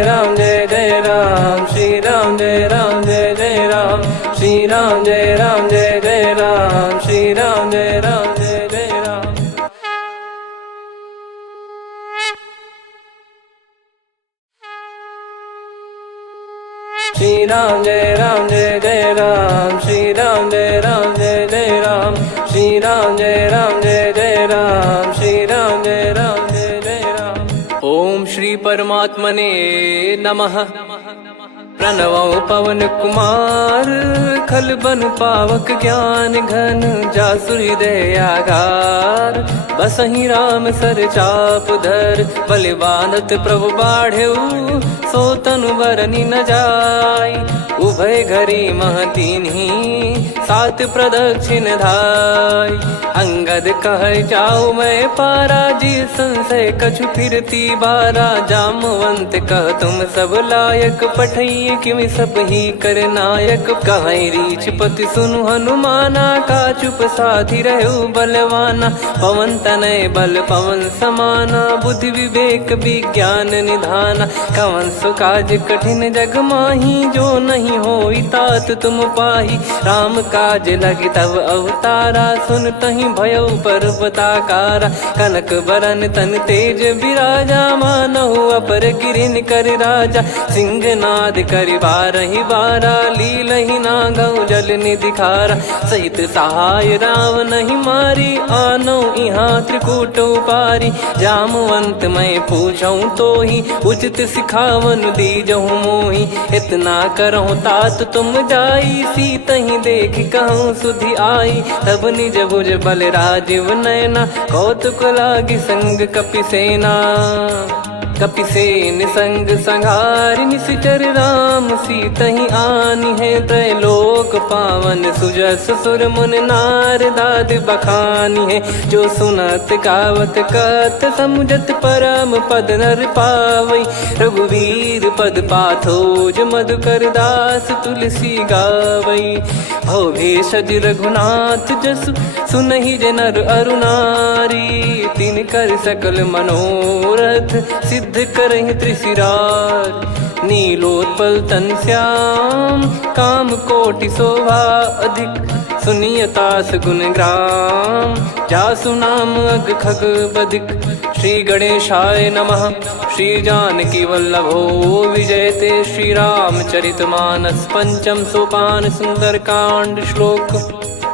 जय राम। श्री राम जय जय राम। श्री राम जय जय राम। श्री राम जय जय राम। श्री राम जय जय राम। श्री राम जय जय राम। श्री राम जय जय राम। श्री राम जय जय राम। ओम श्री परमात्मने नमः। प्रणवो पवन कुमार खल बन पावक ज्ञान घन। जासु हृदय आगार बसहि राम सर चाप धर। बलि बांधत प्रभु बाढ़ेऊ सो तनु बरनि न जाय। उभय घरी महतीन्ही सात प्रदक्षिण धाय। अंगद कह जाऊ मैं पारा जी संशय कछु फिरती बारा। जामवंत कह तुम सब लायक पठई किमि सब ही कर नायक। कहीं रीछ पति सुनु हनुमाना का चुप साधि रहु बलवाना। पवन तनय बल पवन समाना बुद्धि विवेक विज्ञान निधाना। कवन सो काज कठिन जग माही जो नहीं होई तात तुम पाही। राम काज लगी तब अवतारा सुन तहि भयो पर्वताकारा। कनक बरन तन तेज विराजा मानहु अपर गिरिन कर राजा। सिंहनाद कर बारहि बारा लीलहि नागौ जल निधि खारा। सहित सहाय राम नहीं मारी आनो इहाँ त्रिकूट उपारी। जामवंत मैं पूछऊं तो ही उचित सिखावन दीजहु मोही। इतना करहु तात तुम जाई सीत ही देख कहूँ सुधि आई। तब निज भुज बल राजीव नयना कौतुक लागी संग कपिसेना। कपिसेन संग संहारि निशिचर राम सीतहि आनि है। त्रैलोक पावन सुजस सुर मुन नार दाद बखानी है। जो सुनत गावत कथ समुझत परम पद नर पावई। रघुवीर पद पाथोज मधुकर दास तुलसी गावई। भव भेषज रघुनाथ जसु सुनहि जे नर अरु नारी। तिन कर सकल मनोरथ सिद्ध करहि त्रिशिरार। नीलोत्पल तन श्याम काम कोटि शोभा अधिक। सुनियतास गुण ग्राम जासु नाम अग खग बधिक। श्री गणेशाय नमः। श्री जानकी वल्लभो विजयते। श्री रामचरित मानस पंचम सोपान सुंदरकांड श्लोक।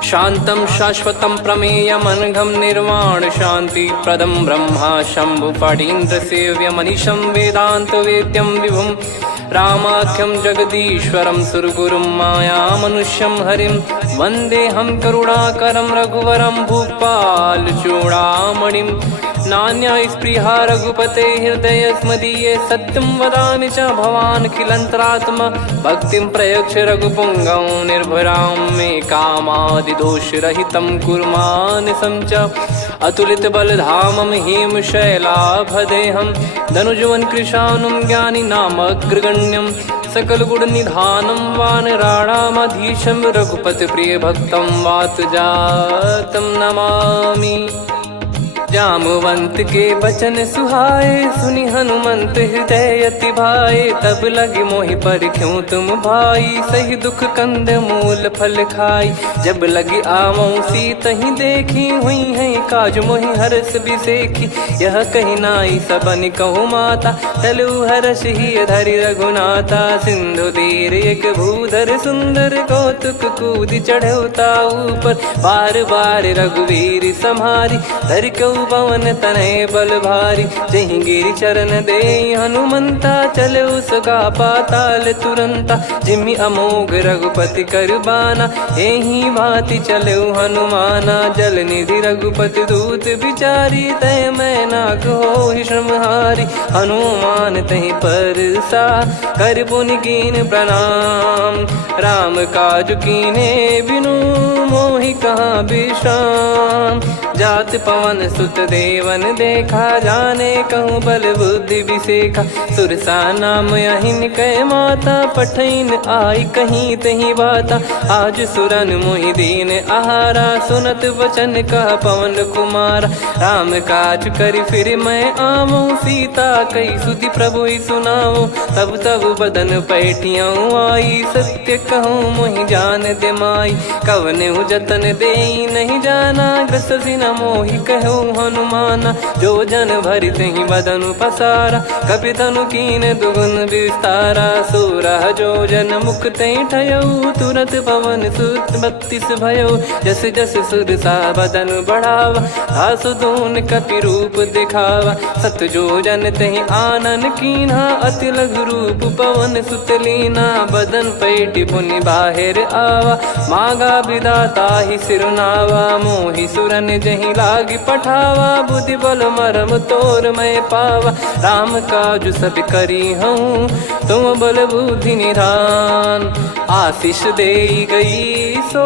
शांतं शाश्वतं प्रमेयमनघं निर्वाण शांति प्रदं ब्रह्मा शंभु फणीन्द्र सेव्य मनीषं वेदांत वेद्यं विभुं। रामाख्यं जगदीश्वरं सुरगुरुं माया मनुष्यं हरिं। वन्देऽहं करुणाकरं रघुवरं भूपाल चूडामणिं। नान्या स्पृहा रघुपते हृदय स्मदीये। सत्यं वदामि च भवान् खिलन्तरात्मा। भक्तिं प्रयच्छ रघुपुङ्गं निर्भरां मे कामादिदोषरहितं कुर्मानसं च। अतुलित बलधामं हेमशैलाभदेहं। धनुजवन कृशानुं ज्ञानिनामग्रगण्यं। सकल गुण निधानं वानराणामधीशं। रघुपति प्रिय भक्तं वात जातं नमामि। जामवंत के बचन सुहाए सुनि हनुमंत हृदय अति भाए। तब लगे मोहि पर क्यों तुम भाई सही दुख कंद मूल फल खाई। जब लगी आवऊं सीत ही देखी हुई है काज मोहि हरस बिसेखी। यह कही नाई सबन कहु माता तलु हरष ही धरि रघुनाथा। सिंधु तीर एक भूधर सुंदर कौतुक कूद चढ़ौता ऊपर। बार बार रघुवीर सम्हारी धरि कऊ पवन तनय बल भारी। जहि गिरि चरण दे हनुमंता चले उसका पाताल तुरंता। जिमि अमोघ रघुपति कर बाना एहि भांति चले हनुमाना। जल निधि रघुपति दूत बिचारी तय मैं नाग होहि श्रमहारी। हनुमान तहि परसा कर पुनि कीन प्रणाम। राम काज कीने बिनु मोहि कहाँ विश्राम। जात पवन सुत देवन देखा जाने कहूँ बल बुद्धि विसेखा। सुरसा नाम अहिन कै माता पठैन आई कहीं तही बाता। आज सुरन मोहि दीन आहारा सुनत वचन कह पवन कुमारा। राम काज करि फिर मैं आवऊं सीता कई सुधि प्रभु ही सुनाऊं। तब तब बदन पैठियाँ आई सत्य कहूँ मोहि जान दे माई। कवने जतन दे नहीं जाना ग्रसि न मोहि कहूँ हनुमाना। जो जन भरि तहि बदनु पसारा कपि तनु कीन दुगुन विस्तारा। सूरह जो जन मुख तहि ठयऊ तुरत पवन सुत 32 भयऊ। जस जस सुरसा बदन बढ़ावा आसु दून कपि रूप दिखावा। सत जो जन तहि आनन कीन्हा अति लघु रूप पवन सुत लीना। बदन पैटि पुनि बाहिर आवा मांगा विधाता ही सिरुनावा। मोहि सुरन जहि लागी पठावा बुद्धि बल मरम तोर मैं पावा। राम काज सब करी हूँ तुम बल बुद्धि निधान। आशीष दे गई सो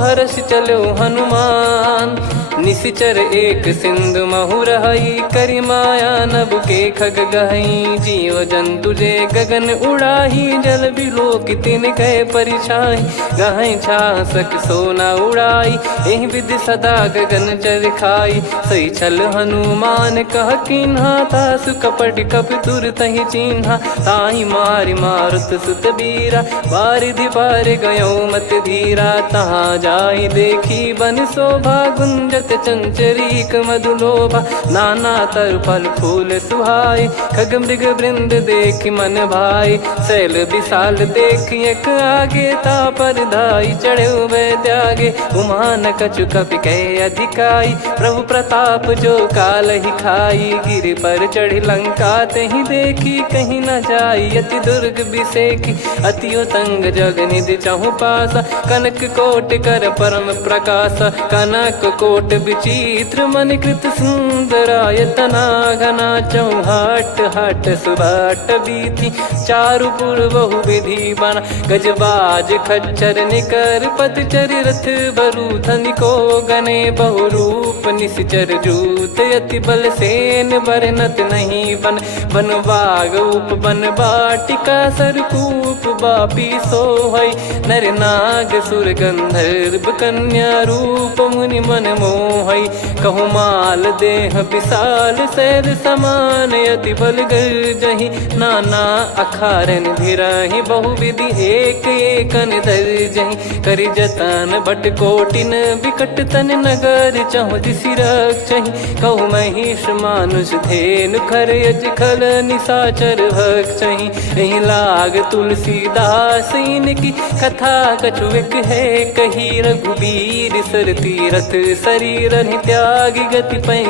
हर्ष चलो हनुमान। निशिचर एक सिंधु महु रहई करि माया नभ के खग गहई। जीव जंतु जे गगन उड़ाही जल बिलो तिन गए परिछाई। गहई छासक सोना उड़ाई एहि विधि सदा गगन चर खाई। सही छल हनुमान कह कीन्हा तासु कपट कपि तुर तहि चिन्हा। ताहि मारि मारुत सुत बीरा बारिधि पार गयो मत धीरा। तहाँ जाई देखी बन शोभा गुंजत चंचरीक मधुलोभा। नाना तरु फल फूल सुहाई खग मृग वृंद देख मन भाई। शैल विशाल देख एक आगे ता पर धाई चढ़े वै त्यागे। उमा न कछु कपि कह अधिकारी दिखाई, प्रभु प्रताप जो काल ही खाई। गिर पर चढ़ी लंका तही देखी, कहीं न जाई अति दुर्ग बिसेकी। अति उतंग जग निधि चहु पासा, कनक कोट कर परम प्रकाश। कनक कोट विचित्र मन कृत सुंदरायतना घना। चौहाट हाट सुबाट बीथी, चारु पुर बहु विधि बना। गजबाज खच्चर निकर पतचर रथ बरु धनिको गने। बहु रूप निश्चर जूत, अति बल सेन बरनत नहीं बन। बन बाग उप बन बाटिका, सरकूप बापी सोहई। नर नाग सुर गंधर्व कन्या, रूप मुनि मन मोहई। कहु माल देह विशाल, शैल समान अति बल गर्जहि। नाना अखारन भिराहि, बहु विधि एक एकन दर्जहि। करि जतन भट कोटिन, विकट तन नगर चहु दिसि रक्षहि। कहु महिष मानुष धेनु, खर यज खल निशाचर भक्षहि। एहि लाग तुलसीदास इनकी, कथा कछु एक है कही। रघुबीर सर तीरथ शरीर त्यागी, गति पै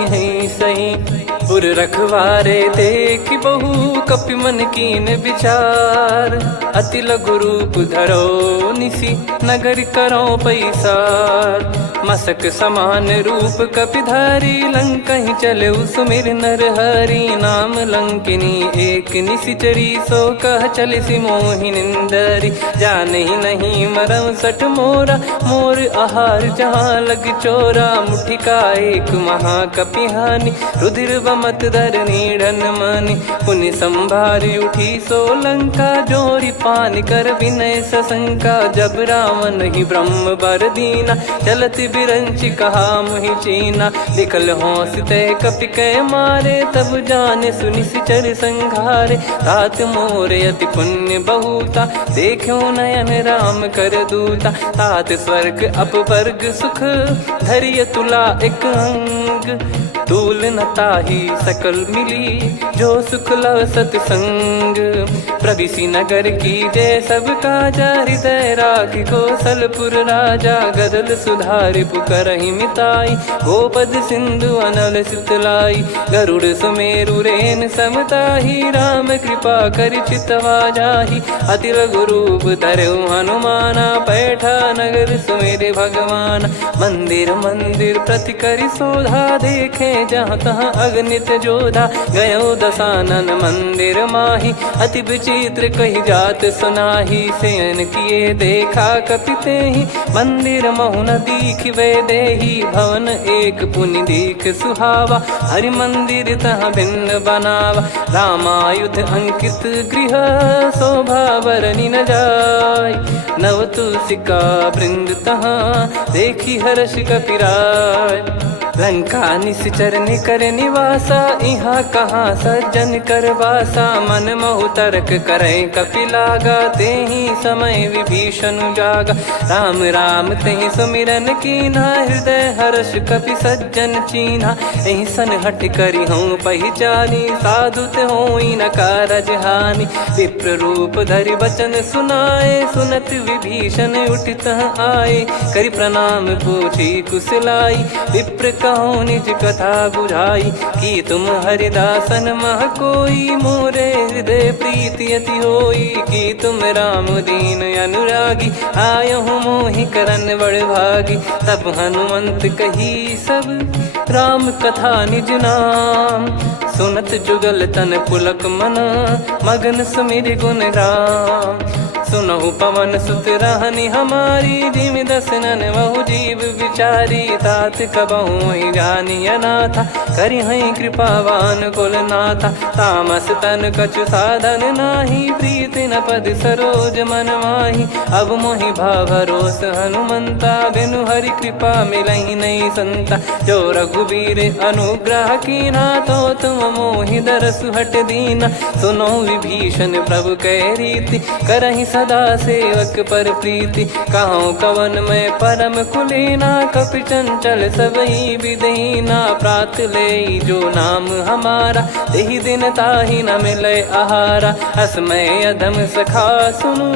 सही। पुर रखवारे देख बहु, कपि मन कीन विचार। अति लघु रूप धरो निसी, नगर करो पैसार। मसक समान रूप कपिधारी, लंकहि चले सुमिर नर हरि। नाम लंकिनी एक निशिचरी, सो कह चले सि मोहि निंदरी। जानहि नहीं मरम सठ मोरा, मोर आहार जहाँ लग चोरा। मुठिका एक महाकपिहानि, रुधिर बमत धरनी ढन मानि। पुनि संभारी उठी सो लंका, जोरी पान कर विनय सशंका। जब रावण ही ब्रह्म बर दीना, चलत बिरंचि कहा मुहि चीना। निकल होंस तय कपि कै मारे, तब जाने सुनि सिचर संघारे। तात मोरे अति पुण्य बहुता, देखो नयन राम कर दूता। तात स्वर्ग अपवर्ग सुख, धरिय तुला एक अंग। तूल न ताहि सकल मिली, जो सुख लव सतसंग। प्रविशि नगर की जय सब काजा, हृदय राखि कौशलपुर राजा। गदल सुधारि पुकारहि मिताई, गोपद सिंधु अनल सितलाई। गरुड़ सुमेरु रेन समताहि, राम कृपा करि चितवा जाहि। अति लघु रूप धरऊ हनुमाना, बैठा नगर सुमेरे भगवान। मंदिर मंदिर प्रति करि शोधा, देखे जहाँ तहाँ अगणित जोधा। गयो दशानन मंदिर माही, अति विचित्र कही जात सुनाही। शयन किए देखा कपिते ही, मंदिर महु न दीखिबे देही। भवन एक पुनि दीख सुहावा, हरि मंदिर तहाँ भिन्न बनावा। रामायुध अंकित गृह, शोभा बरनि न जाय। नव तुलसी का वृंद तहाँ, देखी हर्ष कपिराय। लंका निश्चर निकर निवासा, इहाँ कहाँ सज्जन कर वासा। मन महु तर्क करे कपिलागा, तेहि समय विभीषण जागा। राम राम तेहि सुमिरन कीन्हा, हृदय हर्ष कपि सज्जन चीन्हा। एहि सन हट करि हूँ पहिचानी, साधु ते होई न कारज हानि। विप्र रूप धरि वचन सुनाए, सुनत विभीषण उठित आए। करि प्रणाम पूछी कुशलाई, विप्र कहो निज कथा बुझाई। कि तुम हरिदासन मह कोई, मोरे हृदय प्रीति अति होई। कि तुम राम दीन अनुरागी, आयहु मोहि करन बड़ भागी। तब हनुमंत कही सब, राम कथा निज नाम। सुनत जुगल तन पुलक मना, मगन सुमिर गुण राम। सुनहु पवन सुत रहनि हमारी, जिमि दसनन बहु जीव विचारी। तात कबहु ही जानी अनाथा, करि हई कृपावान कुल नाथा। तामस तन कछु साधन नाही, प्रीति न पद सरोज मन माही। अब मोहि भाव भरोस हनुमंता, बिनु हरि कृपा मिलहि नहीं संता। जो रघुबीर अनुग्रह कीना, तो तुम मोहि दरसु हट दीना। सुनो विभीषण प्रभु कै रीति, करहि सदा सेवक पर प्रीति। कहूँ कवन में परम कुलीना, कपि चंचल सबही विदहीना। प्रात ले जो नाम हमारा, तेहि दिन ताहि न मिले आहारा। असमय अधम सखा सुनु,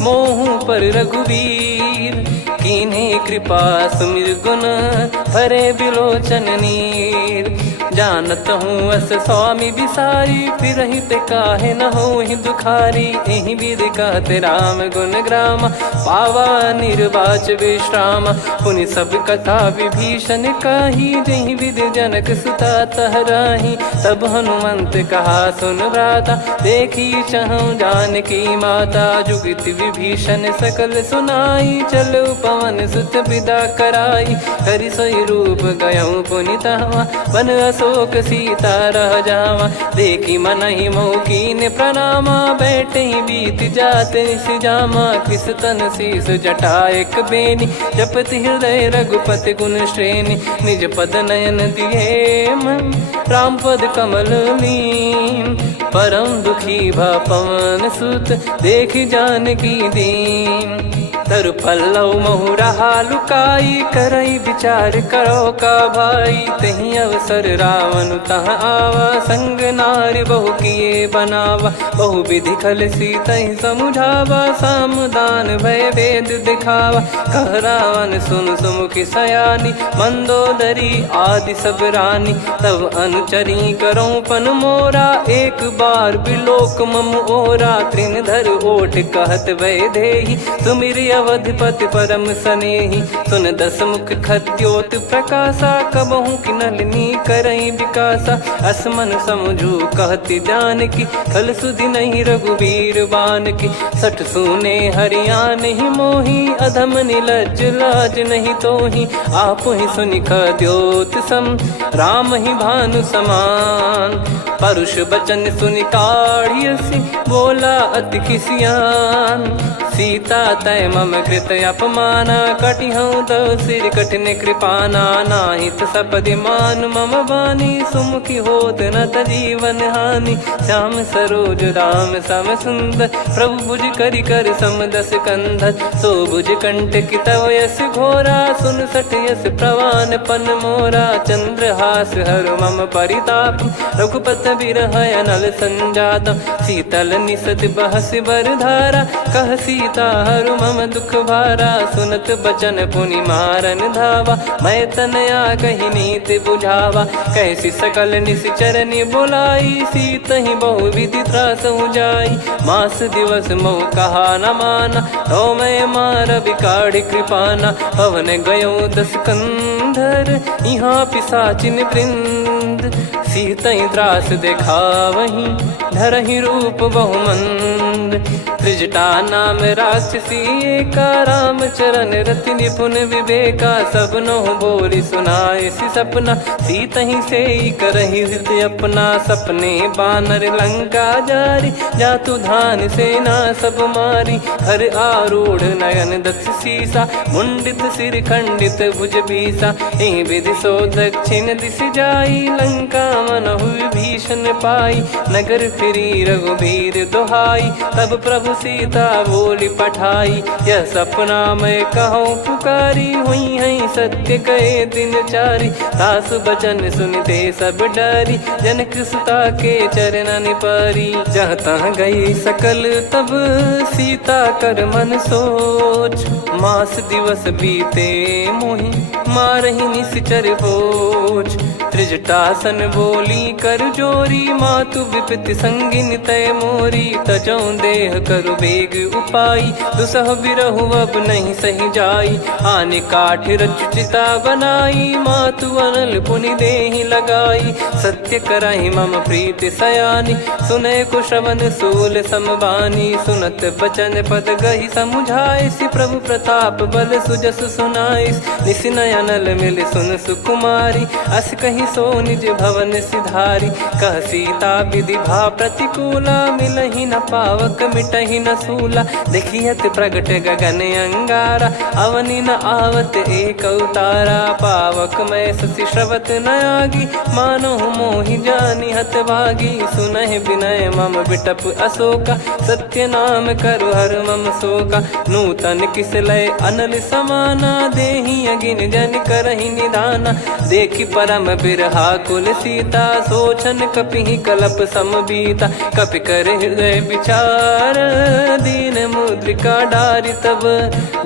मोहु पर रघुवीर। कीन्ही कृपा सुमिर गुण, भरे बिलोचन नीर। जानत हूँ अस स्वामी बिसारी, फिर ही ते काहे न हो ही दुखारी। एहि विधि कहते राम गुण ग्राम, पावा निर्वाच विश्राम। पुनि सब कथा विभीषण कही, जहि विधि जनक सुता तहराही। तब हनुमंत कहा सुन भ्राता, देखी चहु जानकी माता। जुगति विभीषण सकल सुनाई, चलो पवन सुत विदा कराई। करि सोई रूप गयऊँ पुनि तहवा, बन अशोक सीता रह जावा। देखी मनहि मौकीन प्रणामा, बैठे बीत जात निस जामा। किस तन शीस जटा एक बेनी, जपति हृदय रघुपति गुण श्रेणी। निज पद नयन दिए मन, राम पद कमल लीन। परम दुखी भा पवन सुत, देखि जानकी दीन। तरु पल्लव महु रहा लुकाई, करई विचार करो का भाई। तही अवसर रावण तहाँ आवा, संग नारी बहु किए बनावा। बहु विधि खल सीतहि समुझावा, सामदान भय वेद दिखावा। कह रावण सुन सुमुखी सयानी, मंदोदरी आदि सब रानी। तब अनुचरी करो पन मोरा, एक बार बिलोक मम ओरा। तृण धर ओट कहत भय देहि, सुमिर अवधिपति परम सनेहि। सुन दस मुख खद्योत प्रकाशा, कबहु की नलिनी करई विकासा। असमन समझू कहति जानकी, खल सुधि नहीं रघुवीर बान की। सठ सुने हरियाण ही मोही, अधम निलज लाज नहीं तोही। आप ही सुनि खद्योत सम, राम ही भानु समान। परुष बचन सुनि काढ़ियसि, बोला अति किसियान। सीता तय मम कृत अपमाना, कटिहऊँ दो सिर कठिन कृपाना। नाहित सपदि मान मम बानी, सुमुखी होत न जीवन हानि। श्याम सरोज राम सम सुंदर, प्रभु भुज करि कर सम दस कंधर। सो भुज कंठ की तव यस घोरा, सुन सठ यस प्रवान पन मोरा। चंद्रहास हर मम परिताप, रघुपत बिरह अनल संजात। शीतल निसत बहस बर धारा, कह सीता हरु मम दुख भारा। सुनत बचन पुनि मारन धावा, मैं तनया कही नीति बुझावा। कैसी सकल निश्चरनि बुलाई, सीतहि बहु विधि त्रास जाई। मास दिवस मोह कहा न माना, तो मैं मार बिकाढ़ी कृपाना। पवन गयो दस कंधर, यहाँ पिशाचिन वृंद। सीतहि त्रास देखावहीं, धरहि रूप बहुमंद। त्रिजटा नाम राक्षसी एका, राम चरण रति निपुण विवेका। सब नहुँ बोली सुनाए सि सपना, सीतहि सेई करहि हृद अपना। सपने बानर लंका जारी, जातु धान सेना सब मारी। हर आरूढ़ नयन दस सीसा, मुंडित सिर खंडित भुज बीसा। एहि विधि सो दक्षिण दिश जाई, लंका मनहु विभीषण पाई। नगर फिरी रघुबीर दुहाई, तब प्रभु सीता बोली पठाई। यह सपना मैं कहूँ पुकारी, हुई है सत्य कहे दिन चारी। सास बचन सुनते सब डरी, जनक सुता के चरण पारी। जहाँ तहाँ गई सकल तब सीता कर मन सोच। मास दिवस बीते मोहि, मारहि निश्चर बोझ। त्रिजटासन बोली कर जोरी, मातु विपति संगिन तय मोरी। तजौ देह करु बेग उपाई, दुसह बिरहु अब नहीं सही जाई। आने काठ रचिता बनाई, मातु अनल पुनि देहि लगाई। सत्य करहि मम प्रीति सयानी, सुनय को श्रवण सूल समबानी। सुनत बचन पद गहि समुझाए, सि प्रभु प्रताप बल सुजस सुनाइस। निसिनय अनल मिल सुन सुकुमारी, अस कहि सो निज भवन सिधारी। कह सीता विधि भा प्रतिकूला, मिलहि न पावक मिटहि न सूला। देखियत प्रगट गगन अंगारा, अवनि न आवत एक उतारा। पावक मैं ससी श्रवत न आगी, मानो मोहि जानि हत भागी। सुनहि विनय मम बिटप अशोका, सत्य नाम करु हर मम शोका। नूतन किस लय अनल समाना, देहि अगिन जन करहि निदाना। देखि परम बिरहा कुल सीता, सोचन कपिहि कलप समबीता। कपि कर हृदय विचार, दीन मुद्रिका डारि तब।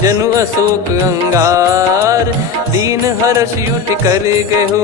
जनु अशोक अंगार, दीन हर्ष युट कर गहु।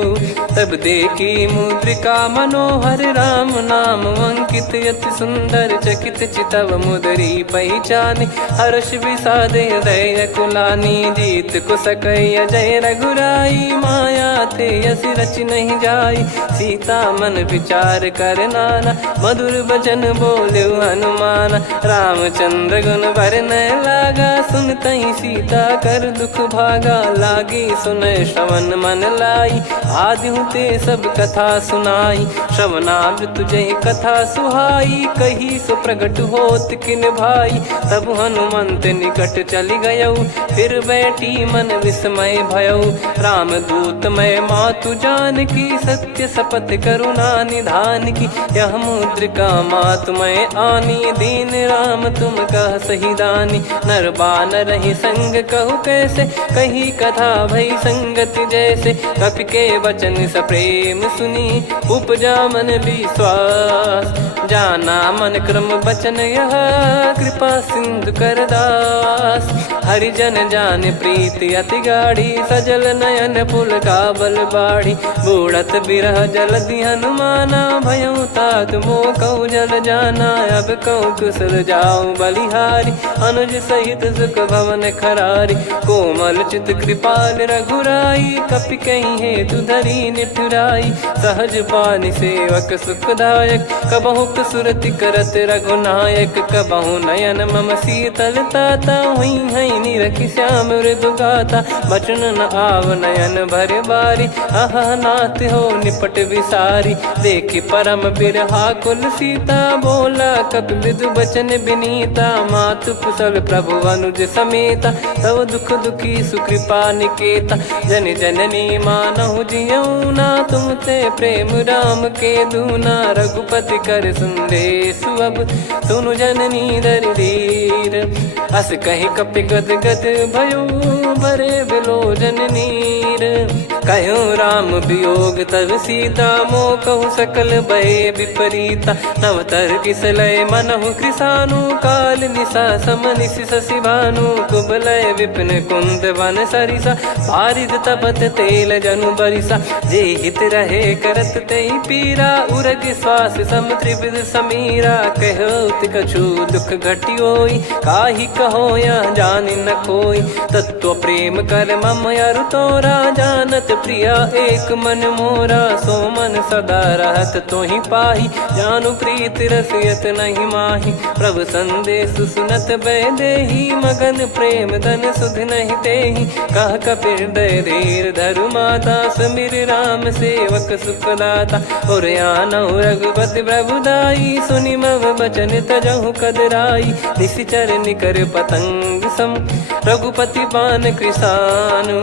तब देखी मुद्रिका मनोहर, राम नाम अंकित अति सुंदर। चकित चितव मुदरी पहचान, हर्ष विषाद हृदय कुलानी। जीत को सकय जय रघुराई, माया थे यस रच नहीं जाई। सीता मन विचार कर नाना, मधुर बचन बोले हनुमान। रामचंद्र गुण बरनय लागा, सुनतहि सीता कर दुख भागा। लागी सुनय श्रवण मन लाई, आदिहु ते सब कथा सुनाई। श्रवणाब तुझे कथा सुहाई, कही सो प्रगट होत किन भाई। तब हनुमंत निकट चली गयौ, फिर बैठी मन विस्मय भयौ। राम दूत मैं मातु जानकी, सत्य शपथ करुणा निधान की। यह मुद्रिका मातु मैं आनी, दीन राम तुम कह सही दानी। नर बानर ही संग कहु कैसे, कही कथा भई संगति जैसे। कपि के वचन सप्रेम सुनी, उपजा मन विश्वास। जाना मन क्रम बचन यह, कृपा सिंधु कर दास। हरिजन जान प्रीति अति गाढ़ी, सजल नयन पुल काबल बाढ़ी। बूढ़त बिरह जलधि हनुमाना, भयउ तात मोह कहु जल जाना। अब कहु कुशल जाऊं बलिहारी, अनुज सहित सुख भवन खरारी। कोमल चित कृपाल रघुराई, कपि कहीं हेतु धरी निठुराई। सहज बानी सेवक सुखदायक, कबहु सुरति करत रघुनायक। कबहु नयन मम शीतल ताता, हुई हई निरखि श्याम मृदु गाता। बचन न आव नयन भर बारी, अह नाथ हो निपट विसारी। देखि परम बिरहा कुल सीता, बोला कपि विदु बचन बिनीता। मातु कुशल प्रभु अनुज समेता, तव दुख दुखी सुकृपा निकेता। जन जननी मानहु जियऊ ना, तुम ते प्रेम राम के दूना। रघुपति कर संदेशु अब, सुनु जननी दर धीर। अस कहि कपि गद गद भयो, भरे बिलोचन नीर। कहूँ राम वियोग तब सीता, मोह कहु सकल भय विपरीता। नवतर किस लय मनहु कृसानु, काल निशा सम निशि शशि भानु। कुबलय विपिन कुंद वन सरिसा, पारिद तपत तेल जनु बरिसा। जे हित रहे करत तेहि पीरा, उरग श्वास सम त्रिविध समीरा। कहत कछु दुख घटियोई, काहि कहो या जानि न कोई। तत्व प्रेम कर मम अरु तोरा, जानत प्रिया एक मन मोरा। सो मन सदा रहत तोहि पाही, जानु प्रीति रसियत नहीं माही। प्रभु संदेश सुनत भय देहि, मगन प्रेम धन सुध नहीं तेहि। कह कपि हृदय धीर धरु माता, समीर राम सेवक सुखदाता। और आनहु रघुपति प्रभु दाई, सुनि मम बचन तजहु कदराई। निशिचर निकर पतंग सम, रघुपति पान कृसानु।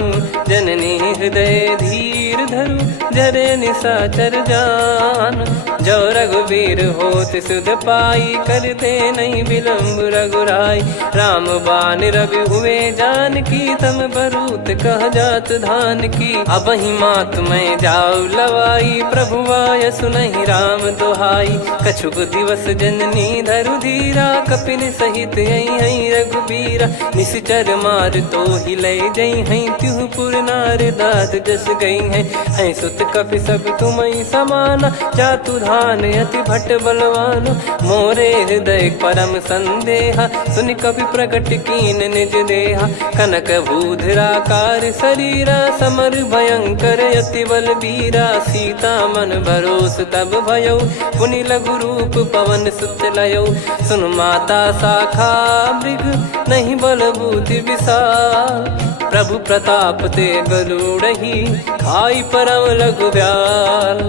जननी हृदय धीर धरु, जरे निशाचर जान। जो रघुवीर होत सुध पाई, करते नहीं विलंब रघुराई। राम बान रवि हुए जानकी, तम बरूत कह जात धान की। अब ही मात मैं जाऊ लवाई, प्रभु आय सुनहि राम दोहाई। कछुक दिवस जननी धरु धीरा, कपिन सहित हई रघुबीरा। निश्चर मार तो ही लय जई हई, त्युह पुर नार दात जस गई है। सुत कपि सब तुम समाना, जातु धान अति भट बलवान। मोरे हृदय परम संदेहा, सुन कपि प्रकट कीन निज देहा। कनक भूधराकार शरीरा, समर भयंकर अति बलबीरा। सीता मन भरोस तब भयौ, पुनि लघु रूप पवन सुत लयौ। सुन माता शाखा मृग, नहीं बल बुद्धि विशाल। प्रभु प्रताप ते गरुड़ही खाई परम लघु ब्याल।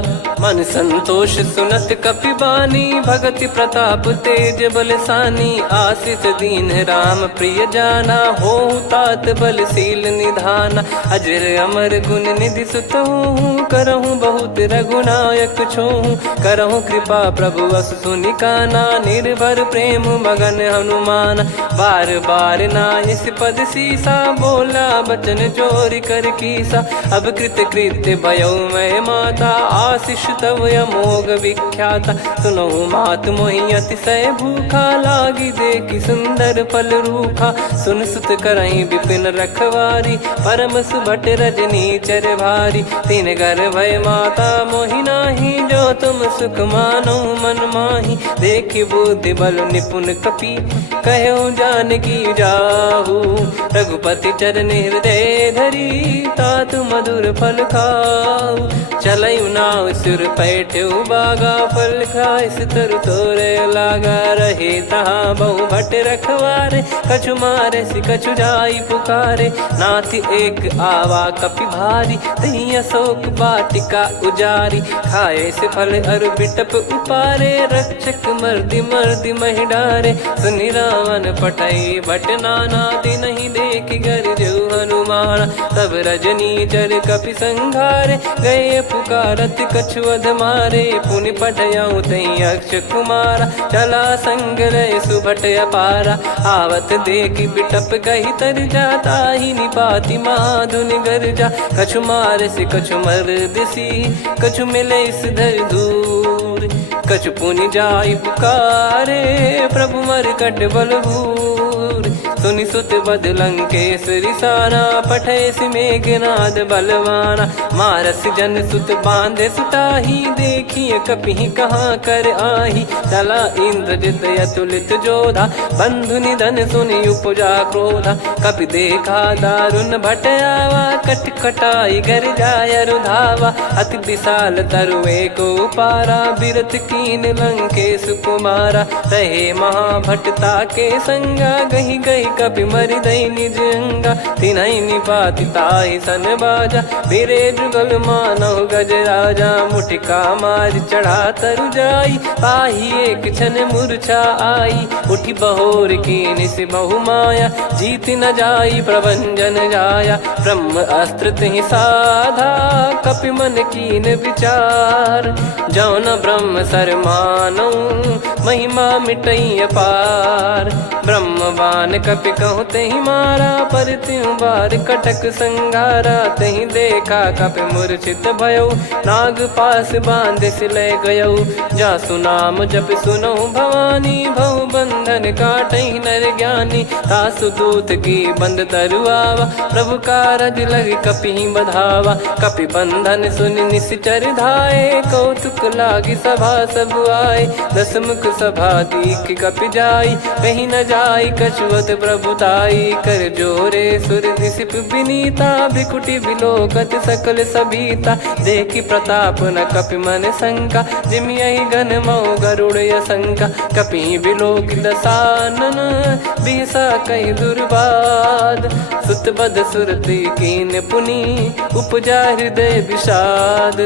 मन संतोष सुनत कपि बानी भगति प्रताप तेज बलसानी। आशीष दीन राम प्रिय जाना होहु तात बलशील निधाना। अजर अमर गुण निधि सुत हूँ करहूँ बहुत रघुनायक छोहूँ। करहूँ कृपा प्रभु अस सुनि काना निर्भर प्रेम मगन हनुमान। बार बार नायस पद सीसा बोला बचन चोरी कर कीसा। अब कृत कृत्य भयो मैं माता आशीष तव अमोघ विख्याता। सुनो मात मोहि अतिशय भूखा लागी देखी सुंदर फल रूखा। सुन सुत करई विपिन रखवारी परम सुभट रजनी चर भारी। तीन घर भय माता मोहि नाही जो तुम सुख मानो मन माही। देखी बुद्धि बल निपुण कपि कहो जानकी जाहू। रघुपति चरण हृदय धरी तात मधुर फल खाऊ। चलऊ नाव सुर पैठऊ बागा फल खाइस तरु तोरे लागा। रहे तहाँ बहु भट रखवारे कछु मारे सि कछु जाई पुकारे। नाथ एक आवा कपि भारी तही अशोक वाटिका उजारी। खाए से फल अरु बिटप उपारे रक्षक मर्दि मर्दि महि डारे। सुनि रावण पटई भट नाना नहीं देखी गर जो हनुमान। तब रजनी चर कपि संघारे गए पुकारत कछु अध मारे। पुनि पटयऊ तई अक्ष कुमारा चला संग रहे सुभट अपारा। आवत देखी बिटप कही तर जाता ही निपाति माधुन गर्जा। कछु मार से कछु मर्द सी कछु मिले इस धर दूर। कछु पुनि जाई पुकारे प्रभु मरकट बलभूर। सुनि सुत बद लंकेश्वरी साना पठय मेघनाद बलवाना। मारस जन सुत बांधे सुताही देखिए कपि कहाँ कर आही। चला इंद्रजित अतुलित जोधा बंधु निधन सुनि उपजा क्रोधा। कपि देखा दारुण भट आवा कट कटाई घर जाय रुधावा। अति विशाल तरुए को पारा बिरत कीन लंकेश कुमारा। रहे महाभटता के संगा गही गही कपि मरि दई निज अंगा। तिन्है निपाति ताहि सन बाजा बिरे जुगल मानव गज राजा। मुटिका मार चढ़ा तरु जाई ताहि एक क्षण मूर्छा आई। उठी बहोर कीन से बहु माया जीत न जाई प्रभंजन जाया। ब्रह्म अस्त्र तिहि साधा कपि मन कीन विचार। जौ न ब्रह्म सर मानौ महिमा मिटई अपार। ब्रह्मवान कपि कहूँ तहि मारा पर त्यों बार कटक संगारा। तहि देखा कपि मूर्छित भयो नाग पास बांध सिले गयो। जा सुनाम जप सुनो भवानी भव बंधन काटहि नर ज्ञानी। तासु दूत की बंद तरुआवा प्रभु कारज लग कपि बधावा। कपि बंधन सुनि निश्चर धाये कौतुक लागी सभा सब आए। दस मुख सभा दीख कपि जाई कहीं न जाई कछुअत प्रभुताई। कर जोरे सुर दिसिप विनीता बिकुटी बिलोकत सकल सबीता। देखी प्रताप न कपि मन शंका जिमियहि घन मऊ गरुड़ असंका। कपि बिलोक दसानन बिहसा कहि दुर्बाद। सुत बद सुरति कीन पुनि उपजा हृदय विषाद।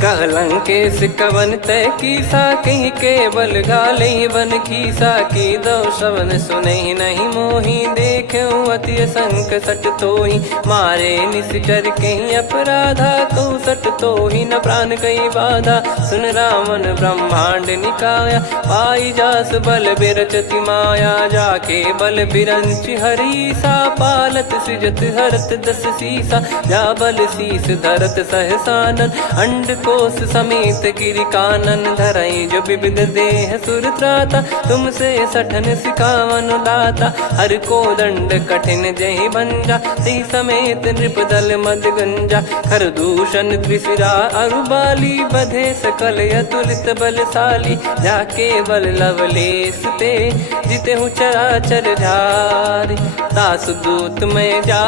कहलंकेश कवन तय कीसा कहीं केवल घाले बन खीसा। की दो श्रवण सुनहि नहीं मोहि देखऊँ अति संक सट तोहि। मारे निश्चर कहीं अपराधा कहूँ सट तोहि न प्राण कहीं बाधा। सुन रावण ब्रह्मांड निकाया पाई जास बल बिरचति माया। जाके बल बिरंच हरीसा पालत सृजत हरत दस सीसा। जा बल शीस धरत सहसानन अंड कोश समेत गिरि कानन। धरई जो विविध देह सुर त्राता तुमसे सठन सिखावन दाता। हर को दंड कठिन जहि भंजा ती समेत नृप दल मद गंजा। खर दूषण त्रिशिरा अरुबाली बधे सकल अतुलित बलशाली। जाके बल लवलेस ते जिते हूँ चराचर झारी। दास दूत में जा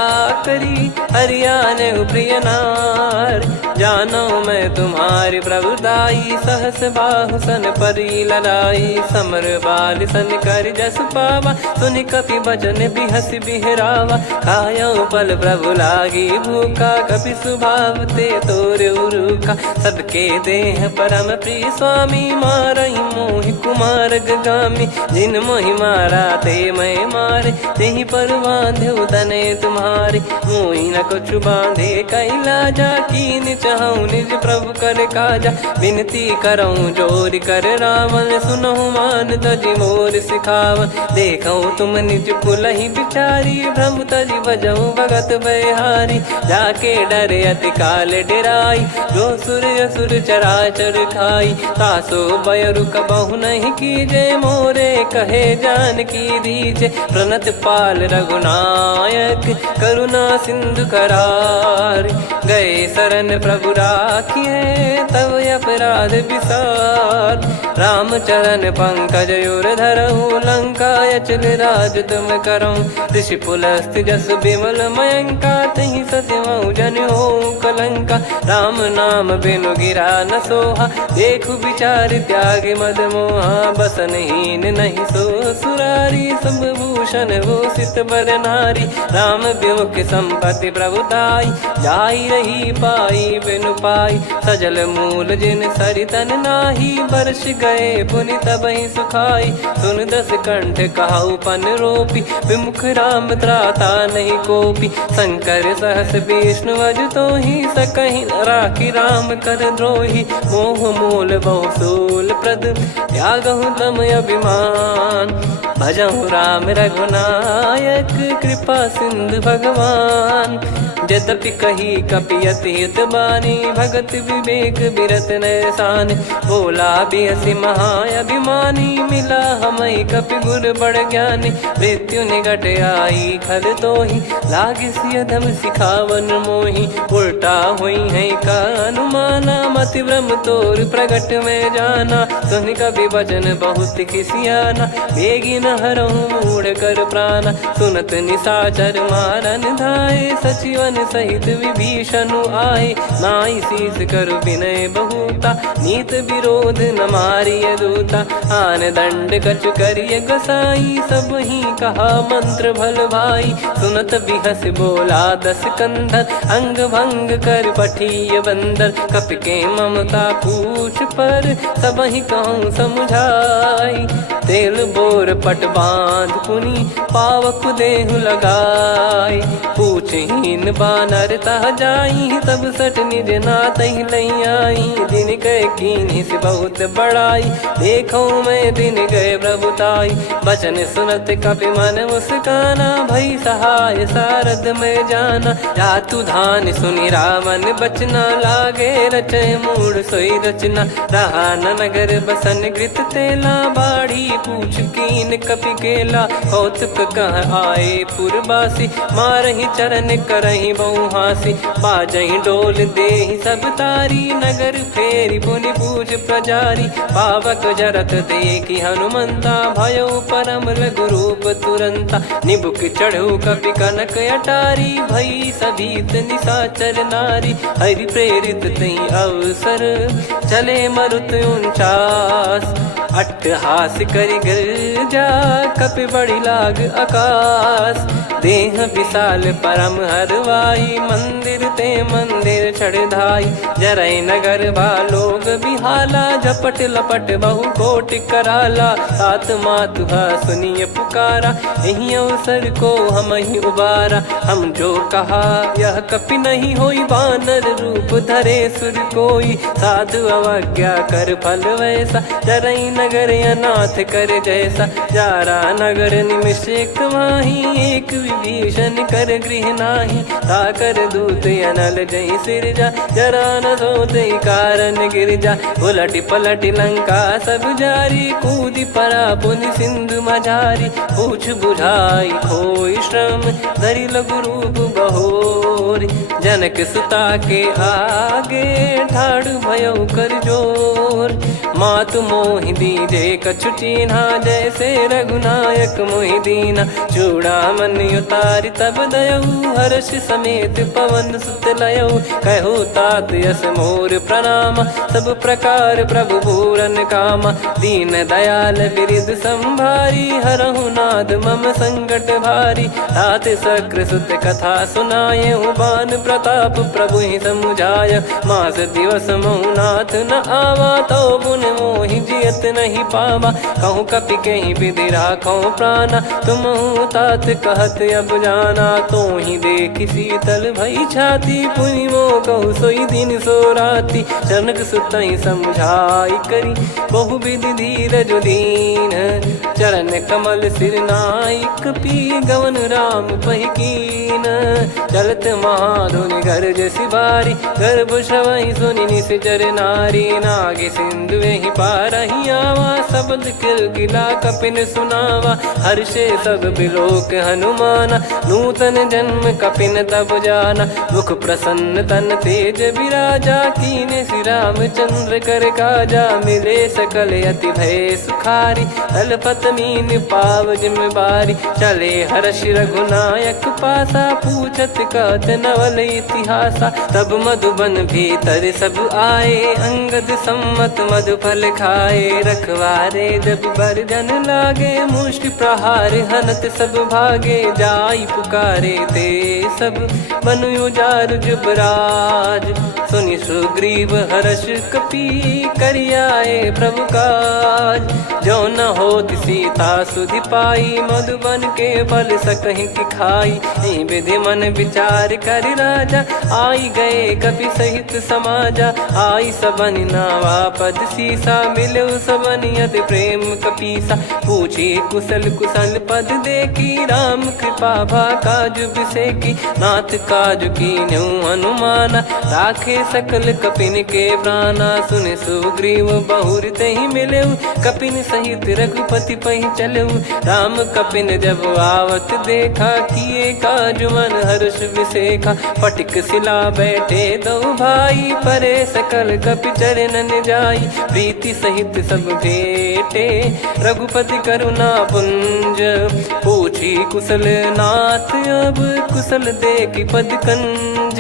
करी हरियाने प्रिय नार। जानो मैं तुम्हारी प्रभुताई। सहस बाहु सन परी ललाई, समर बाल सन कर जस पावा। सुनि कपि बचन बिहस बिहरावा, खायो पल प्रभु लागी भूखा। कपि सुभाव ते तोर उरुखा, सबके देह परम प्रिय स्वामी। मारहि मोहि कुमार गगामी, जिन मोहि मारा ते मैं मारे। तेहि पर बांधे तने तुम्हारे, मोहि न कुछ बांधे कैला जा। कीन चाहूं निज प्रभु कर काजा, विनती करऊं जोर कर रावण। सुनहु मान तजि मोर सिखावन, देखऊं तुम निज कुलहि बिचारी। भ्रम तजि बजऊं भगत बहारी, जाके डरे अति काल डेराई। जो सुर असुर चराचर खाई, तासो बयरु कबहु नहीं कीजे। मोरे कहे जान की दीजे, प्रणत पाल रघुनायक करुणा सिंधु करार। गए शरण प्रभु राखिए, तब अपराध विसार। राम चरण पंकज उर धरहु, लंका अचल राज तुम करऊं। ऋषि पुलस्त जस बिमल मयंका, तहि ससिमऊ जन हो कलंका। राम नाम बिनु गिरा न सोहा, देखु विचार त्याग मद मोहा। बसनहीन नहीं सो सुरारी, सब भूषण भूषित बर नारी। राम विमुख संपत्ति प्रभुताई, जाई रही पाई बिनु पाई। सजल मूल जिन सरितन नाही, बरस गए पुनि तबहि सुखाई। सुन दस कंठ कहाऊ पन रोपी, विमुख राम त्राता नहीं कोपी। शंकर सहस विष्णु अज तोहि, सकहि न राखी राम कर द्रोही। मोह मूल बहु सूल प्रद, त्यागहु तम अभिमान। भजहु राम रघुनायक, कृपा सिंधु भगवान। यद्यपि कही कपियति हित बानी, भगत विवेक बिरत नैसान। बोला बिहसि महाअभिमानी, मिला हमई कपि गुर बड़ ज्ञानी। मृत्यु निकट आई खल तोहि, लागिसि अधम सिखावन मोहि। उल्टा हुई है का अनुमाना, मति भ्रम तोर प्रगट में जाना। सुनि कपि वचन बहुत खिसियाना, बेगी न हरहु मूढ़ कर प्राणा। सुनत निशाचर मारन धाये, सचिवन सहित विभीषण आए। नाई शीस कर विनय बहुता, नीत विरोध न मारिय दूता। आन दंड कछु करिय गोसाई, सब ही कहा मंत्र भल भाई। सुनत बिहस बोला दस कंधर, अंग भंग कर पठिय बंदर। कपि के ममता पूछ पर, सब ही कहूँ समझाई। तेल बोर पट बांध पुनि, पावक देहु लगाई। पूछहीन बानर तह जाई, तब सट निज नातहि लई आई। दिन गए कीन्हि से बहुत बड़ाई, देखो मैं दिन गए प्रभुताई। बचन सुनत कपि मन मुस्काना, भई सहाय सारद में जाना। जातु धान सुनि रावण बचना, लागे रचय मूढ़ सोई रचना। रहा न नगर बसन घृत तेला, बाढ़ी पूछ कीन कपि केला। कौतुक कह आए पुरबासी, मारहि चरण करहि बहु हासी। बाजहि डोल देहि सब तारी, नगर फेरी पुनि पूछ प्रजारी। पावक जरत देखि हनुमंता, भयो परम लघु रूप तुरंता। निबुक चढ़ऊ कपि कनक अटारी, भई सभीत निशाचर नारी। हरि प्रेरित तहि अवसर, चले मरुत 49। अट्टहास करि गिरजा, कपि बड़ी लाग आकाश। देह विशाल परम हरवाई, मंदिर ते मंदिर चढ़धाई। जरै नगर बालोग बिहाला, झपट लपट बहु कोट कराला। तात मातुहा सुनिय पुकारा, यही अवसर को हम ही उबारा। हम जो कहा यह कपि नहीं होई, वानर रूप धरे सुर कोई। साधु अवज्ञा कर फल वैसा, जरै नगर अनाथ कर जैसा। जारा नगर निमिष एक माही, एक विभीषण कर गृह नाही। ताकर दूत अनल जय सिरजा, जरा न सोते कारण गिरजा। उलटि पलटि लंका सब जारी, कूदि परा पुनि सिंधु मझारी। पूछ बुझाई खोई श्रम, धरि लघु रूप बहोर। जनक सुता के आगे, ठाड़ भयउ कर जोर। मात मोहि दीजे कछु चीन्हा, जैसे रघुनायक मोहि दीना। चूड़ामणि उतारि तब दयऊ, हर्ष समेत पवन सुत लयऊ। कहु तात यस मोर प्रणाम, सब प्रकार प्रभु पूरन कामा। दीन दयाल बिरिद संभारी, हरहु नाद मम संकट भारी। तात सक्र सुत कथा सुनाये, बान प्रताप प्रभु ही समुझाय। मास दिवस महु नाथ न आवा, तो पुन मोहि जियत नहीं पावा। कहूँ कपि कहीं विधि राखो प्राणा, तुम तात कहत अब जाना। तो ही देख शीतल भई छाती, पुनि मो कहु सोई दिन सो राती। जनक सुतहि समझाई करी, बहु विधि धीरज दीन। चरण कमल सिर नाई, कपि गवन राम पहिकीन। चलत महाधुनि गर्ज सिबारी, गर्भ श्रवहि सुनि निश्चर नारी। नागे सिंधु ही पारहि आवा, शब्द किलकिला कपिन सुनावा। हर्षे सब बिलोक हनुमाना, नूतन जन्म कपिन तब जाना। मुख प्रसन्न तन तेज विराजा, कीने श्री रामचंद्र कर काजा। मिले सकल अति भय सुखारी, तलपत मीन पाव जिम्मेवारी। चले हर्ष रघुनायक पासा, पूछत कहत नवल इतिहासा। तब मधुबन भीतर सब आए, अंगद सम्मत मधुफल खाए। रखवारे जब बरजन लागे, मुष्टि प्रहार हनत सब भागे। जाई पुकारे ते सब, बन उजार जुबराज। सुनि सुग्रीव हर्ष कपि, करियाए प्रभु काज। जो न होत सीता सुधि पाई, मधुबन के बल सकहि की खाई। विधि मन विचार कर राजा, आई गए कपि सहित समाजा। आई सबनि नावा पद सीसा, मिलो सबनि अति प्रेम कपीसा। पूछी कुशल कुशल पद देखी, राम कृपा भा काज बिसेकी। नाथ काज कीन्हु हनुमाना, राखे सकल कपिन के प्राणा। सुनि सुग्रीव बहुर तेहि मिलेऊ, कपिन सहित रघुपति पहि चलेऊ। राम कपिन जब आवत देखा, किए काज मन हर्ष विसेखा। फटिक सिला बैठे दो भाई, परे सकल कपि चरणन जाई। प्रीति सहित सब भेटे, रघुपति करुणा पुंज। पूछी कुशल नाथ अब, कुशल देखि पद कंज।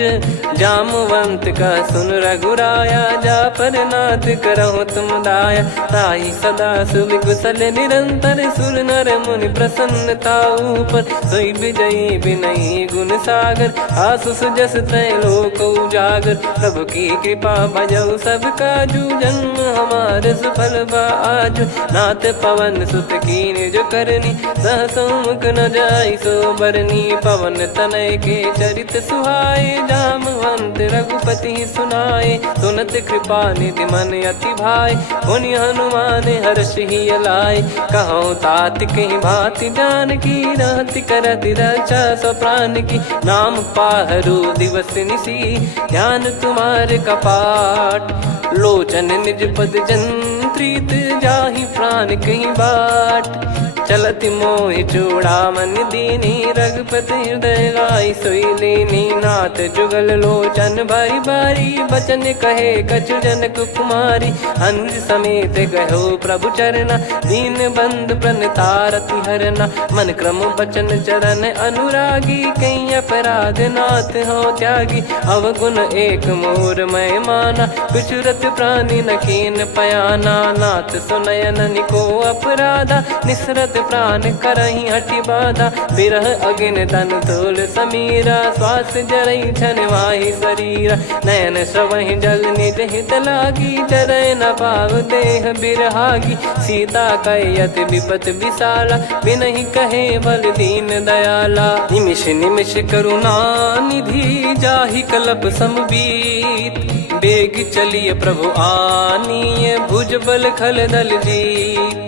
जामवंत का सुन रघुराया, जा पर नाथ करहु तुम दाया। ताहि सदा सुभि कुशल निरंतर, सुर नर मुनि प्रसन्नता ऊपर। सोई विजयी विनयी गुण सागर, आसु सुजस तय लोक उजागर। प्रभु की कृपा भजऊ सब काजू, जन्म हमार सफल बा आज। नाथ पवन सुत कीन जो करनी, सहसो मुख न जाई सो बरनी। पवन तनय के चरित सुहाए, जामवंत रघुपति सुनाए। सुनत कृपा निधि मन अति भाई, पुनि हनुमान हर्ष ही लाए। कहो तात कहीं भांति जान की, रहति करति रक्षा सो प्राण की। नाम पाहरु दिवस निसी, ध्यान तुम्हार कपाट। लोचन निज पद जंत्रित, जाहि प्राण कहीं बाट। चलति मोहि चूड़ामणि दीनी, रघुपति हृदय लाई सोई लीनी। नाथ जुगल लोचन बारी बारी, बचन कहे कछु जनक कुमारी। अनुज समेत गयो प्रभु चरना, दीन बंद प्रणतारति हरना। मन क्रम बचन चरण अनुरागी, कहीं अपराध नाथ हो त्यागी। अवगुण एक मोर मैं माना, कुछुरत प्राणी न कीन पयाना। नाथ सुनयन निको अपराधा, निसरत प्राण करहि हटि बाधा। बिरह अगिन तन तोल समीरा, श्वास जरई छन वाहि शरीरा। नयन श्रवहि जल निज हित लागी, चरय न पाव देह बिरहागी। सीता कयत विपत विशाला, बिनहि कहे बल दीन दयाला। निमिष निमिष करुणा निधि, जाहि कलप समबीत। बेग चलिए प्रभु आनीय, भुज बल खल दल जीत।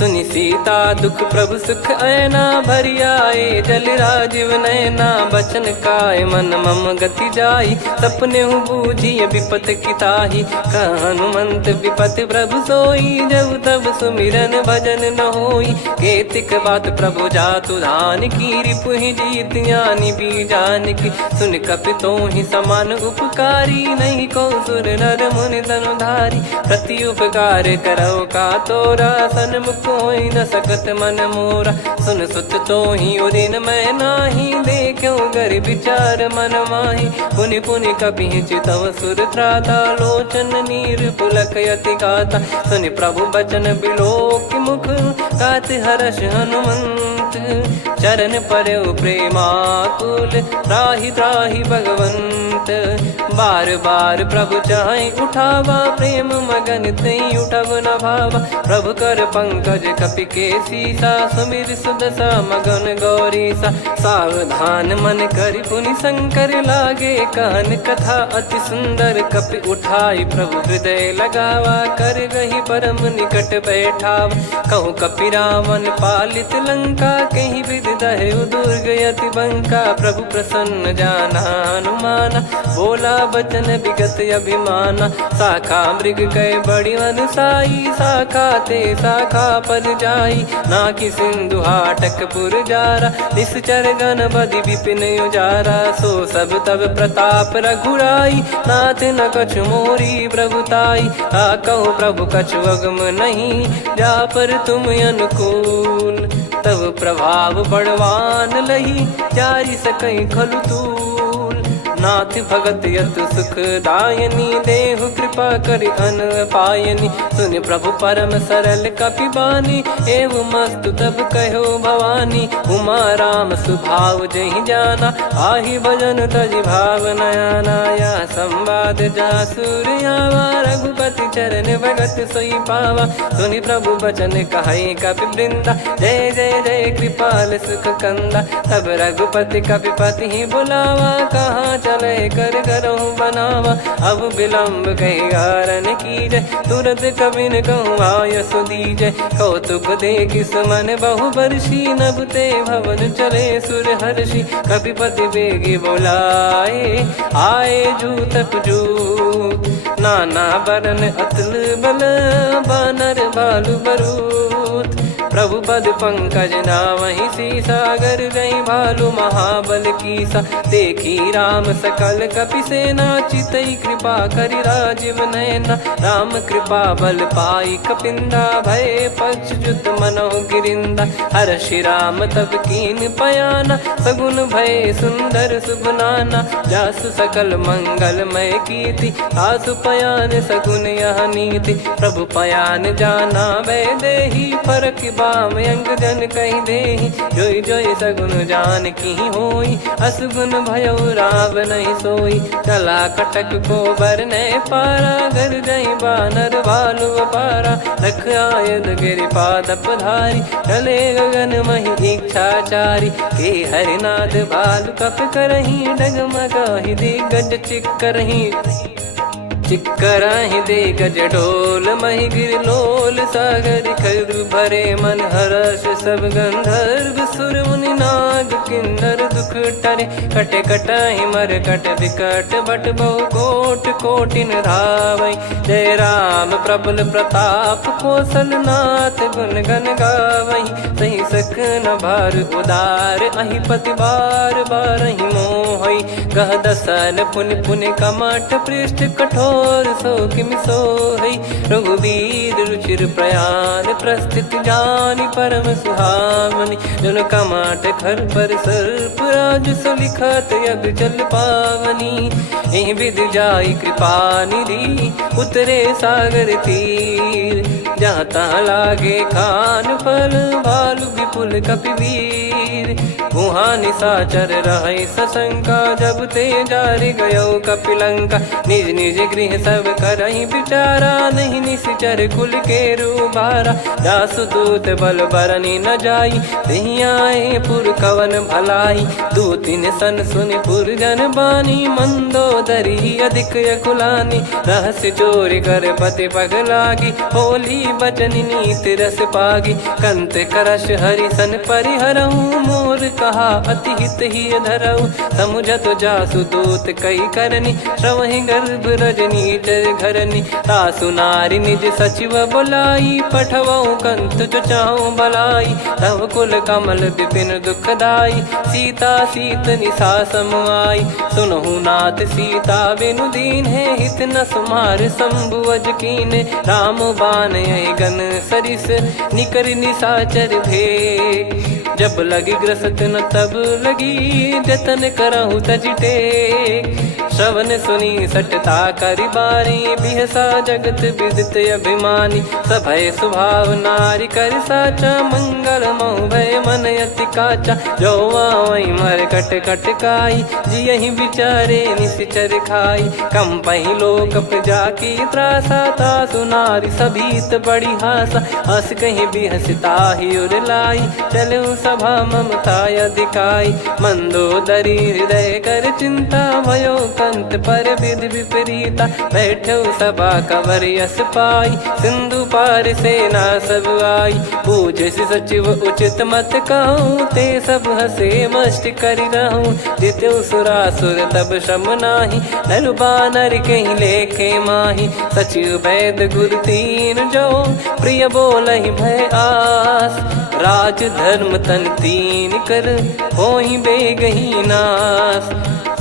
सुनि सीता दुख प्रभु सुख ऐना भरी आए, जल राजीव नैना बचन काय, मन मम गति जाई, सपने हूँ बूझी विपत किताही। हनुमंत विपत प्रभु सोई, जब तब सुमिरन भजन न होई। केतिक बात प्रभु जातु धान की, रिपु ही जीत ज्ञानी बीजान की। सुन कपि तो ही समान उपकारी, नहीं को सुर नर मुनि तनुधारी। प्रति उपकार करो का तोरा, सन्मुख होई न सकत मन मोरा। सुन सुत तो ही उदिन मैं नाही, देखो गर विचार मन माही। पुनि पुनि कपि चितव सुर त्राता, लोचन नीर पुलक यति गाता। सुनि प्रभु बचन बिलोक मुख, गात हर्ष हनुमंत। चरण परयो प्रेमाकुल, त्राहि त्राहि भगवंत। बार बार प्रभु चाहि उठावा, प्रेम मगन तई उठब न भावा। प्रभु कर पंकज कपि के सीसा, सुमिर सुदशा मगन गौरीसा। सावधान मन करि पुनि शंकर लागे, कहन कथा अति सुंदर। कपि उठाई प्रभु हृदय लगावा, कर गही परम निकट बैठावा। कहूँ कपि रावण पालित लंका, कहीं विधि दहु दुर्ग यति बंका। प्रभु प्रसन्न जाना हनुमाना, बोला बचन विगत अभिमाना। शाखा मृग कह बड़ी अनुसाई, शाखा ते शाखा पर जाई। ना कि सिंधु हाटक पुर जारा, निश्चर गण बधि विपिन उजारा। सो सब तब प्रताप रघुराई, नाथ न कछु मोरी प्रभुताई। कहो प्रभु कछु अगम नहीं, जा पर तुम अनुकूल। तब प्रभाव बड़वान लही, जारी सकई खलु तूल। नाथ भगत यत सुख दायनी, देहु कृपा करि अन पायनी। सुन प्रभु परम सरल कपि बानी, एवं मस्तु तब कहो भवानी। उमा राम सुभाव जहि जाना, आहि भजन तजि भाव नयाना। या संवाद जासुर आवा, रघुपति चरण भगत सोई पावा। सुनि प्रभु बचन कहै कपि वृंदा, जय जय जय कृपाल सुख कंदा। तब रघुपति कपिपति ही बुलावा, कहाँ चले कर करहु बनावा। अब विलम्ब कही कारण कीजय, तुरत कबिन कहूँ आयस दीजय। कौतुक देखि सुमन बहु बरसी, नभ ते भवन चले सुर हर्षि। कपिपति बेगी बोलाए, आए जूतक जूत। नाना बरन अतुल बल, बानर भालु बरूत। प्रभु पद पंकज नावहि सीसा, गर गई भालु महाबल कीसा। देखी राम सकल कपि सेना, चितई कृपा करि राजीव नैना। राम कृपा बल पाई कपिंदा, भय पक्ष जुत मनोह गिरिंदा। हर्षि राम तब कीन पयाना, सगुन भय सुंदर शुभ नाना। जासु सकल मंगलमय कीर्ति, आसु पयान सगुन यह नीति। प्रभु पयान जाना वै देहि, फरक बाम अंग जन कहि देहि। जोई जोई सगुन जान की होई, असगुन भयो राव नहीं सोई। कला कटक को बरने पारा, घर जई बानर भालु अपारा। लख आयद गिरिपाद पधारी, चले गगन महि इच्छाचारी। के हरिनाथ भालु कप करही, डगमगाहि दिग्गज चिक्करही। चिक्कराहि दे गज ढोल, महि गिर लोल। सागर खर भरे मन हर्ष, सब गंधर्व सुर मुनि नाग किन्नर दुख टरे। कटे कटाहि मर कट विकट, बट बहु कोट कोटिन धावै। जय राम प्रबल प्रताप, कौशल नाथ गुण गन गावै। सही सख न भार उदार, अहि पति बार बारहि मोहै। गह दसन पुनि पुनि कमठ, पृष्ठ कठोर सो किमि सोहै। रघुवीर रुचिर प्रयाण, प्रस्थित जानि परम सुहावनी। जन कमाट खर पर सर्प, राज सलिखत अब चल पावनी। एहि विधि जाई कृपा निधि, उतरे सागर तीर। जहाँ तहाँ लागे खान फल, भालु कुल कपिवीर। वहाँ निशाचर रहे सशंका, जब ते जारि गयो कपिलंका। निज निज गृह सब करहि विचारा, नहीं निश्चर कुल के रूबारा। जासु दूत बल बरनी न जाई, तेहि आए पुर कवन भलाई। दूतिन सन सुनि पुर जन बानी, मंदोदरी अधिक यकुलानी। रहस्य चोरी कर पति पग लागी, होली बचन नीत रस पागी। कंत करश हरि सन परिहरहु, मोर कहा अति हित ही धरऊ। समुझत जासु दूत कई करनी, श्रवहि गर्भ रजनी चर घरनी। तासु नारी निज सचिव बुलाई, पठवऊ कंत जो चाहूं भलाई। तव कुल कमल विपिन दुखदाई, सीता सीत निशा समाई। सुनहु नाथ सीता बिनु दीन है, हित न सुमार शंभु अज कीने। राम बान गन सरिस, निकर निशाचर भेग। जब लगी ग्रसत न तब लगी, जतन करहु तज टेक। श्रवण सुनी सटता करि बारी, बिहसा जगत विदित अभिमानी। सभय स्वभाव नारी कर साचा, मंगल महु भय मन अति काचा। जो आवै मर कट कट काई, जियहि विचारे निश्चर खाई। कम पहि लोक जाकी त्रासा, तासु नारी सभीत बड़ी हासा। हस कहीं बिहसता ही उर लाई, चलऊ सभा ममता अधिकाई। मंदोदरी हृदय कर चिंता, भयो कंत पर विधि विपरीता। बैठो सभा कवर यस पाई, सिंधु पार सेना सब आई। पूजे सचिव उचित मत कहूँ, ते सब हसे मष्ट करि रहूं। जित्यु सुरासुर तब श्रम नाही, नर बानर कहीं लेखे माही। सचिव वैद गुरु तीन जो, प्रिय बोलहि भय आस। राज धर्म तन तीन कर, होहि बेगहि नास।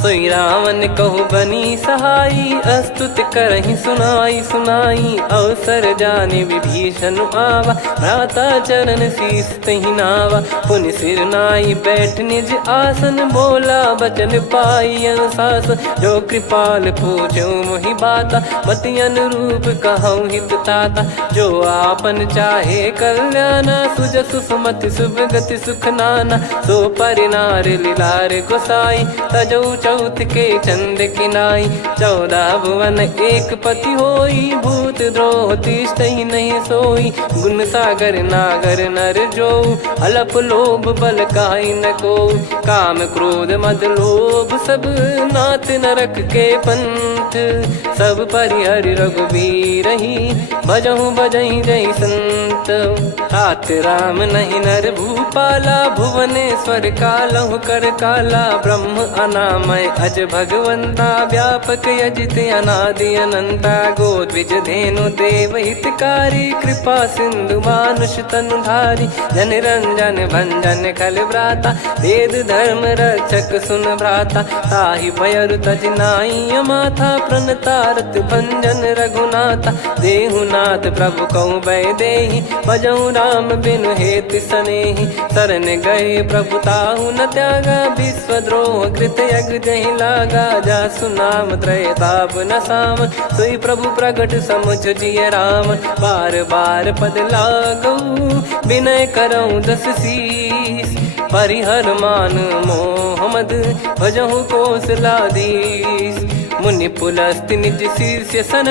सोई रावण कहु बनी सहाई, अस्तुत करहि सुनाई सुनाई। अवसर जाने विभीषण आवा, भ्राता चरण शीस तहि नावा। पुनि सिर नाई बैठ निज आसन, बोला बचन पाई अनुशासन। जो कृपाल पूछो मोहि बाता, मति अनुरूप कहूँ हित ताता। जो आपन चाहे कल्याणा, सुजसु सुमति शुभ गति सुख नाना। सो परिनार लीलार गोसाई, तजौ चौथ के चंद किनाई। 14 भुवन एक पति होई, भूत द्रोह तिष्ठहि नहीं सोई। गुण सागर नागर नर जो, अलप लोभ बल काई न को। काम क्रोध मद लोभ सब, नाथ नरक के पंथ। सब परिहरि रघुबीर ही, भजहु भजहि जय संत। तात राम नहीं नर भूपाला, भुवनेश्वर कालहु कर काला। ब्रह्म अनामय अज भगवंता, व्यापक यजित अनादि अनंता। गोद्विज धेनु देव हितकारी, कृपा सिंधु मानुष तनुधारी। जन रंजन भंजन खल भ्राता, वेद धर्म रक्षक सुन भ्राता। ताहि भयरु तज नाई माथा, प्रणतारत भंजन रघुनाथा। देहुनाथ प्रभु कहु भय देहि, भजहु राम बिनु हेतु सनेहि। शरण गए प्रभु ताहु न त्यागा, विश्वद्रोह कृत यज्ञ जहि लागा। जासु नाम त्रय ताप न साम, सोई प्रभु प्रगट समुझ जिय राम। बार बार पद लागऊ, विनय करऊँ दस शीस। परिहर मान मोह मद, भजहु कौशलाधीश। मुनि पुलस्त्य निज शीर्ष सन,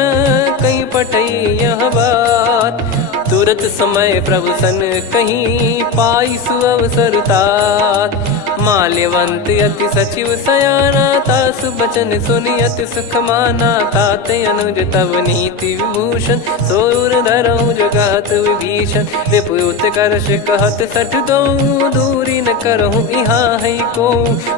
कहीं पटई यह बात। तुरत समय प्रभु सन कहीं, पाई सुअवसर तात। माल्यवंत अति सचिव सयाना, तासु बचन सुनि अति सुख माना। तात अनुज तव नीति विभूषण, सोर धरहु जगत विभीषण। विपुत करश कहत सठ दो, दूरी न करहु यहाँ है को।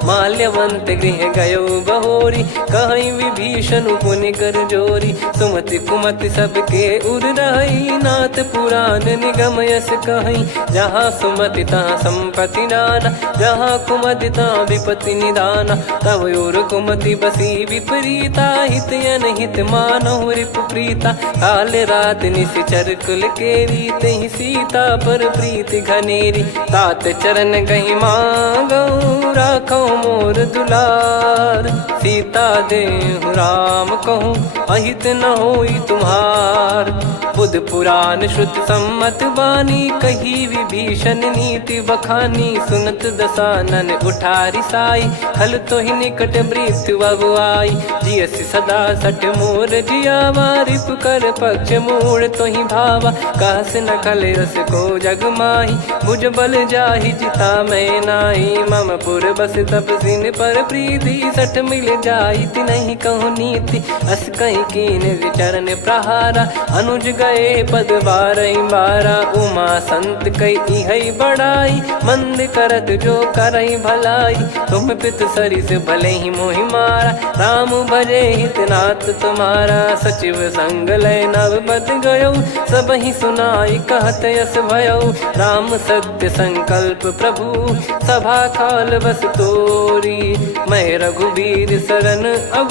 माल्यवंत गृह गयो बहोरी, कहीं विभीषण पुनि कर जोरी। सुमति कुमति सबके उर रही, नाथ पुराण निगम यस कहीं। जहाँ सुमति तहाँ संपत्ति नाना, जहाँ कुमति तहाँ विपत्ति निदाना। तव और कुमति बसी विपरीता, हित अनहित मानहु रिपु प्रीता। काल रात निश्चर कुल केरी, तहि सीता पर प्रीति घनेरी। तात चरण कहीं मांगऊ, राखो मोर दुलार। सीता देहु राम कहूँ, अहित न होई तुम्हार। बुध पुराण श्रुत सम्मत बानी, कही विभीषण नीति बखानी। सुनत दसानन उठारी साई, खल तो ही निकट मृत्यु अब आई। जियसि सदा सठ मोर जियावा, रिप कर पक्ष मूड़ तो ही भावा। कहस न खल रस को जग माही, भुज बल जाहि जिता मैं नाई। मम पुर बस तपसिन पर प्रीति, सठ मिल जाई तिनहि कहूँ नीति। अस कहीं कीन विचरण प्रहारा, अनुज गए पद बारई बारा। उमा संत कई इहै बड़ाई, मंद करत जो करई भलाई। तुम पित सरिस भले ही मोहि मारा, राम भजे हितनाथ तुम्हारा। सचिव संग लय नव बद गयो, सब ही सुनाई कहत यस भयो। राम सत्य संकल्प प्रभु, सभा काल बस तोरी। मैं रघुबीर शरण अब,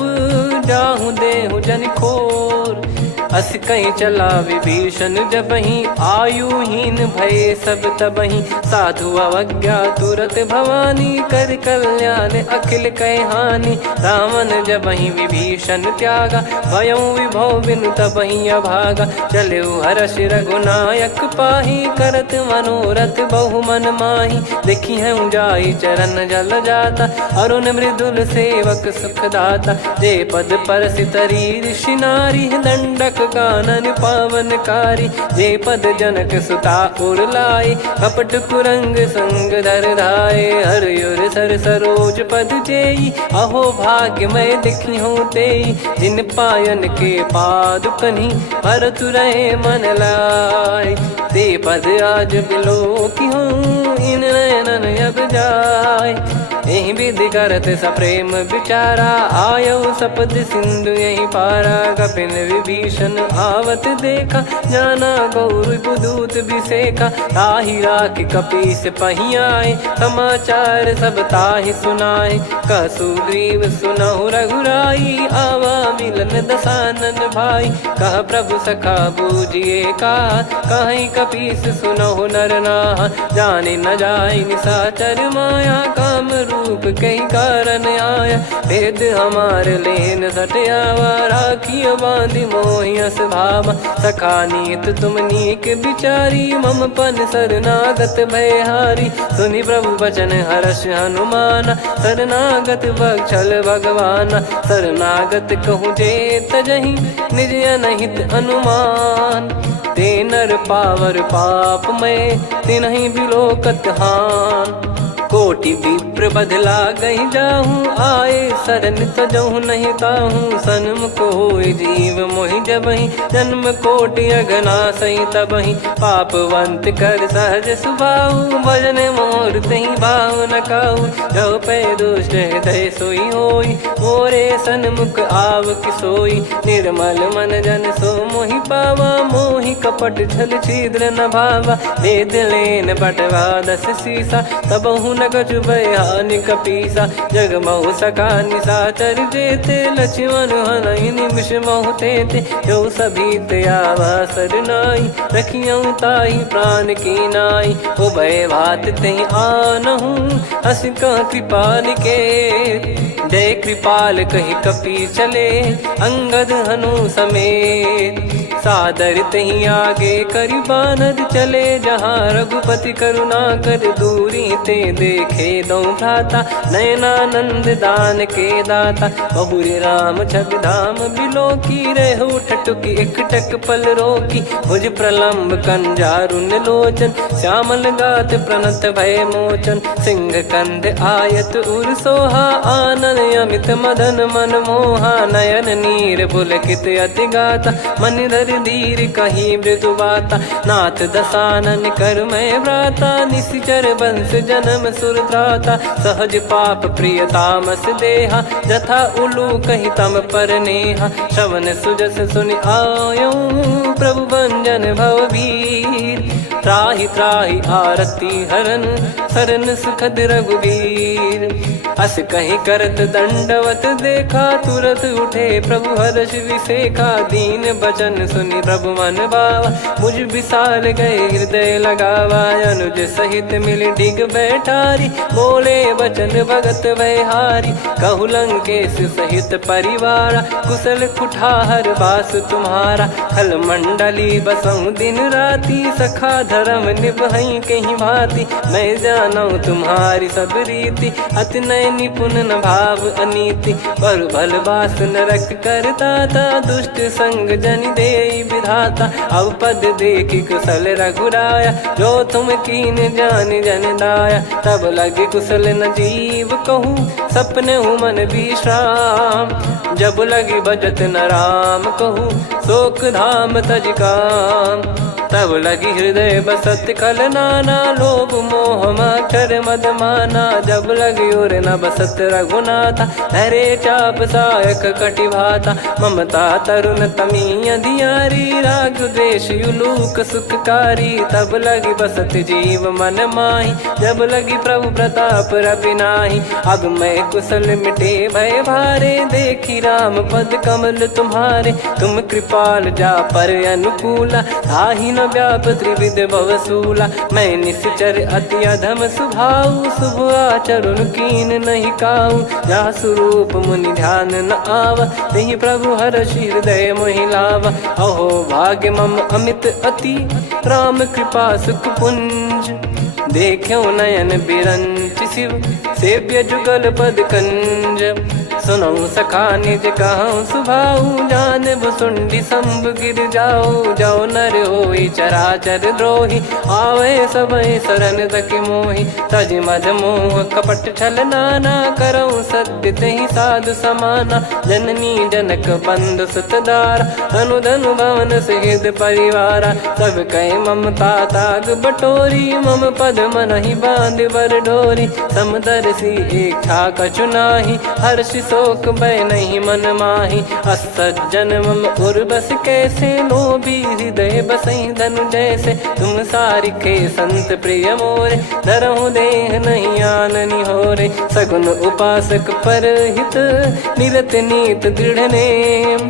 जाहूँ देहु जन खोर। अस कहीं चला विभीषण जबहि, आयुहीन भये सब तबहि। साधु अवज्ञा तुरत भवानी, कर कल्याण अखिल कह हानि। रावण जबहि विभीषण त्यागा, भयउ विभव बिनु तबहि अभागा। चलऊ हर्ष रघुनायक पाहि, करत मनोरथ बहु मन माहि। देखी है जाई चरण जल जाता, अरुण मृदुल सेवक सुखदाता। जे पद परसि तरी ऋषि नारी, दंडक कानन पावनकारी। जे पद जनक सुता उर लाए, कपट कुरंग संग धर धाये। हरियुर सर सरोज पद जेई, अहो भाग्य मैं दिखी हूँ तेई। जिन पायन के पाद कन्ही, भरत रहे मन लाए। ते पद आज बिलो की हूँ, इन नयनन अब जाय। यही विधि करत सप्रेम विचारा, आयो सपद सिंधु यही पारा। कपिन विभीषण आवत देखा, जाना गौर पुदूत बिसेखा। ताहि राख कपीस पही आए, समाचार सब ताहि सुनाए। कह सुग्रीव सुनहु रघुराई, आवा मिलन दसानन भाई। कह प्रभु सखा बूझिए का, कहीं कपीस सुनहु नर नाहा। जाने न जाय निशाचर माया, काम रूप कई कारण आया। भेद हमार लेन सटयावा, राखिय बांधि मोहियस भावा। सखा नीत तुम नीक बिचारी, मम पन शरणागत भयहारी। सुनि प्रभु बचन हर्ष हनुमाना, शरणागत बक्षल भगवाना। शरणागत कहूँ जे तजहि, निज अनहित अनुमान। ते नर पावर पाप में, तिन्हि बिलोकत हान। कोटि विप्र बदला गई जाहूँ, आए शरण तजहु नहीं ताहूँ। सन्मुख होय जीव मोहि जबहि, जन्म कोटि अघना सही तबहि। पापवंत कर सहज सुभाऊ, भजन मोर तहि भाव न काऊ। जो पै दुष्ट हृदय सोई होई, मोरे सन्मुख आव किसोई। निर्मल मन जन सो मोहि पावा, मोहि कपट छल छिद्र न भावा। वेद लेन बटवा दस सीसा, तबहु न कछु बयानि कपीसा। जग महु सका निशाचर जेते, लक्ष्मण हनहि निमिष महु तेते। जो सभी त्यावा सरनाई, रखियऊ ताहि प्राण की नाई। उभय भात तेहि आनहु, अस कह कृपाल के। जय कृपाल कहि कपी चले, अंगद हनु समेत। सादर तही आगे करि बानर चले, जहाँ रघुपति करुणा कर दूरी ते देखे दो भ्राता। नयनानंद दान के दाता, बहुरे राम छवि धाम बिलो की। रहु ठटुकी एकटक पल रोकी, भुज प्रलम्ब कंजारुन लोचन। श्यामल गात प्रणत भय मोचन, सिंह कंध आयत उर सोहा। आनन अमित मदन मन मोहा, नयन नीर पुलकित अति गाता। मन धर धीर कहीं मृदु बाता, नाथ दसानन कर मैं व्राता। निशिचर वंश जन्म सुरत्राता, सहज पाप प्रिय तामस देहा। जथा उलू कही तम पर नेहा, श्रवण सुजस सुनि आयो। प्रभु भंजन भवभीर, त्राहि त्राहि आरती हरन। शरण सुखद रघुबीर। अस कहीं करत दंडवत देखा, तुरत उठे प्रभु हर्ष विसेखा। दीन बचन सुनि प्रभु मन भावा, मुझ विशाल गए हृदय लगावा। अनुज सहित मिल डिग बैठारी, बोले बचन भगत वैहारी। कहु लंकेश सहित परिवारा, कुशल कुठार बास तुम्हारा। खल मंडली बसऊं दिन राती, सखा धर्म निभई कहीं भांति। मैं जानऊ तुम्हारी सब रीति, अति नय निपुण न भाव अनीति। पर भल बास नरक करता था, दुष्ट संग जन दे विधाता। अब पद देखी कुशल रघुराया, जो तुम कीन जान जन दाया। तब लगे कुशल न जीव कहूँ, सपने मन विश्राम। जब लगी बजत न राम कहूँ, शोक धाम तज काम। तब लगी हृदय बसत खल नाना, लोभ मोह मक्षर मद माना। जब लगी और न बसत रघुनाथा, धरे चाप सायक कटि भाता। ममता तरुण तमी अधियारी, राग द्वेष युलूक सुखकारी। तब लगी बसत जीव मन माही, जब लगी प्रभु प्रताप रवि नाही। अब मैं कुशल मिटे भय भारे, देखी राम पद कमल तुम्हारे। तुम कृपाल जा पर अनुकूला, आही न व्याप त्रिविध भवसूला। मैं निश्चर अति अधम सुभाऊ, शुभ आचरण कीन नहीं काऊ। जा स्वरूप मुनि ध्यान न आवा, नहीं प्रभु हर्ष हृदय मोहि लावा। अहो भाग्य मम अमित अति, राम कृपा सुख पुंज। देख्यो नयन बिरंच शिव, सेव्य जुगल पद कंज। सुनऊ सखा निज कहूँ सुभाऊ, जान भुसुंडी संभ गिर जाओ। जाओ नर होई चराचर द्रोही, आवे सबय शरण तक मोहि। तज मद मोह कपट छल नाना, करऊँ सत्य तेहि साधु समाना। जननी जनक बंधु सुतदारा, धनु धनु भवन सहित परिवारा। सब कहे ममता ताग बटोरी, मम पद मनहि बांध बर डोरी। समदर्शी इच्छा कछु नाही, हर्ष शोक भय नहीं मन माही। असज्जन मम उर्वश कैसे, लोभी हृदय बसई धनु जैसे। तुम सारिखे संत प्रिय मोरे, धरहु देह नहीं आननि होरे। सगुन उपासक पर हित, निरत नीत दृढ़ नेम।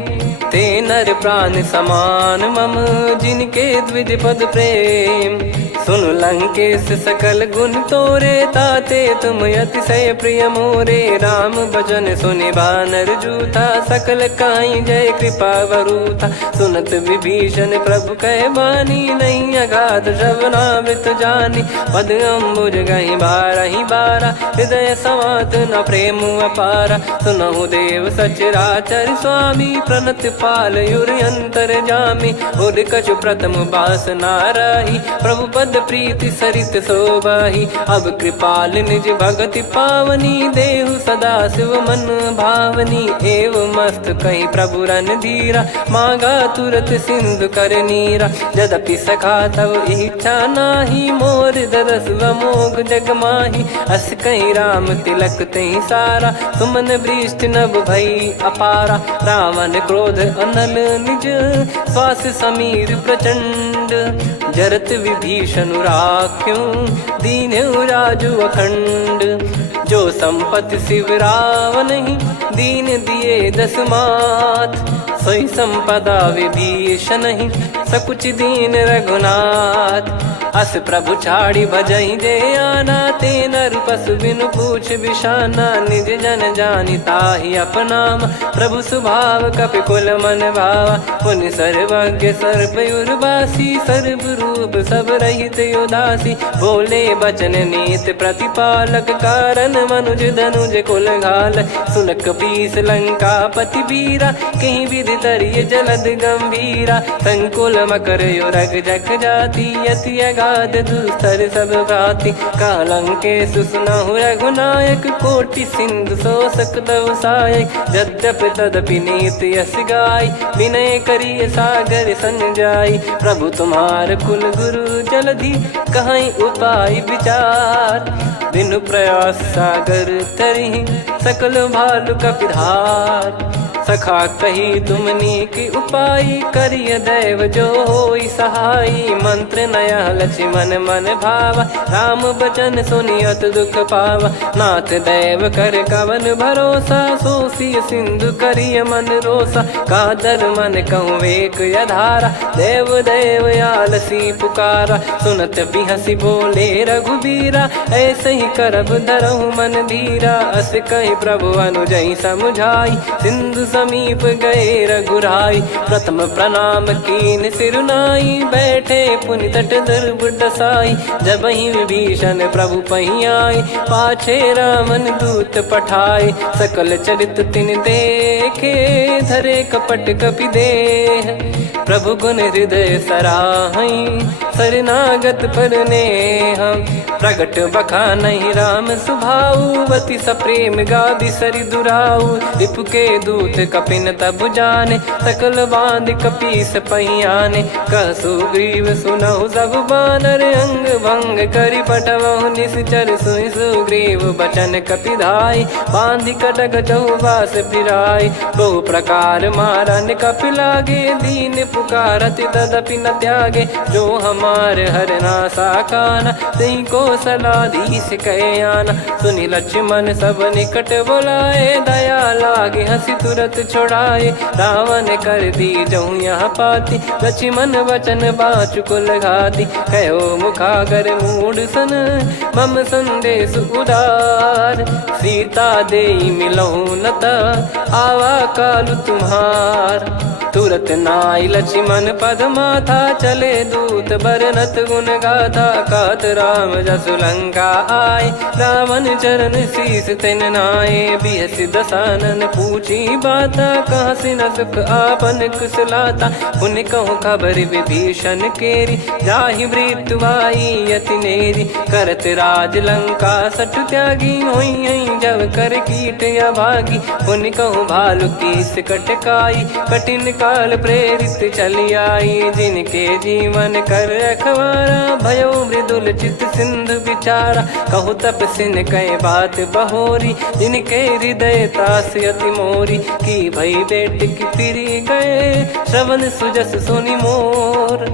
ते नर प्राण समान मम, जिनके द्विज पद प्रेम। सुन लंकेश सकल गुण तोरे, ताते तुम अतिशय प्रिय मोरे। राम भजन सुनि बानर जूथा, सकल काई जय कृपा वरूथा। सुनत विभीषण प्रभु कह बानी, नहीं अगाध श्रवणामृत जानी। पद अम्बुज गहि बारहि बारा, हृदय समात न प्रेम अपारा। सुनहु देव सचराचर स्वामी, प्रणत पाल युर अंतर जामी। उद कछु प्रथम बास नाराही, प्रभु पद प्रीति सरित शोभाही। अब कृपाल निज भगति पावनी, देहु सदा शिव मन भावनी। एव मस्त कहीं प्रभु रन धीरा, मांगा तुरत सिंधु कर नीरा। यद्यपि सखा तब इच्छा नाही, मोर दरस मोग जग माही। अस कहीं राम तिलक तही सारा, सुमन वृष्टि नभ भई अपारा। रावण क्रोध अनल निज, श्वास समीर प्रचंड। जरत विभीषण राख्यों, दीन्हु राजु अखंड। जो संपत्ति शिव रावण ही, दीन दिए दस मात। सोई संपदा विभीषण ही, सकुच दीन रघुनाथ। अस प्रभु छाड़ी भजई जे आना, ते नर पशु बिनु पूछ बिशाना। निज जन जानि ताहि अपनाम, प्रभु स्वभाव कपि कुल मन भावा। पुनि सर्वज्ञ सर्वयुर्वासी, सर्व रूप सब रहित उदासी। बोले बचन नीत प्रतिपालक, कारण मनुज धनुज कुल घाल। सुनक पीस लंका पति वीरा, कहीं विधि तरिय जलद गंभीरा। संकुल मकर युरग जग जाति, यति अगाध दुस्तर सब भाति। कालंकेश सुनहु रघुनायक, कोटि सिंधु शोषक तव सहायक। यद्यपि तदपि नीति यस गाय, विनय करिय सागर सन जाय। प्रभु तुम्हार कुल गुरु जलधि, कहीं उपाय विचार। बिनु प्रयास सागर तरिहि, सकल भालु कपिधार। सखा कही तुमनी की उपाय, करिय दैव जो होई सहाई। मंत्र नया लक्ष्मण मन भावा, राम बचन सुनियत दुख पावा। नाथ दैव कर कवन भरोसा, सोसिय सिंधु करिय मन रोसा। कादर मन कहूँ एक यधारा, देव देव आलसी पुकारा। सुनत बिहसी बोले रघुबीरा, ऐसे ही करब धरहु मन धीरा। अस कहि प्रभु अनुजई समझाई, सिंधु समीप गए रघुराई। प्रथम प्रणाम कीन सिरुनाई, बैठे पुनि तट दर्भ डसाई। जब ही विभीषण प्रभु पही आई, पाछे रामन दूत पठाए। सकल चरित तिन देखे, धरे कपट कपि देह। प्रभु गुण हृदय सराहई, शरणागत पर नेह। प्रगट बखानहि राम सुभाऊ, बति सप्रेम गादि सरि दुराऊ। रिपु के दूत कपिन तब जाने, सकल बांध कपीस पहियाने। कह सुग्रीव सुनहु सब बानर, अंग भंग करि पठवहु निश्चर। सुनि सुग्रीव बचन कपिधाई, बांधि कटक चहुबास फिराई। बहु प्रकार मारन कपि लागे, दीन पुकारति तदपि न त्यागे। जो हमार हरना साकाना, तई को सलाधीश कहे आना। सुनि लक्ष्मण सब निकट बोलाए, दया लागे हंसी तुरत छोड़ाए। रावण कर दी जऊँ यहाँ पाती, लक्ष्मण वचन बाचु कुल घाती। कहो मुखागर मूढ़ सन, मम संदेश उदार। सीता देई मिलहु नता, आवा कालु तुम्हार। तुरत नाई लक्ष्मण पद माथा, चले दूत बरनत गुण गाथा। कहत राम जसु लंका आए, रावण चरण शीस तिन नाए। बिहसि दसानन पूछी बाता, कहाँ से न सुख आपन कुशलाता। पुनि कहूँ खबर विभीषण केरी, जाहि मृत्यु आई अति नेरी। करत राज लंका सठ त्यागी, होई जब कर कीट अभागी। पुनि कहूँ भालु कीस कटकाई, कठिन काल प्रेरित चली आई। जिनके जीवन कर रखवारा, भयो मृदुल चित सिंधु विचारा। कहु तपसिन कह बात बहोरी, जिनके हृदय तास अति मोरी। की भई बेट की पिरी गए, श्रवण सुजस सुनि मोर।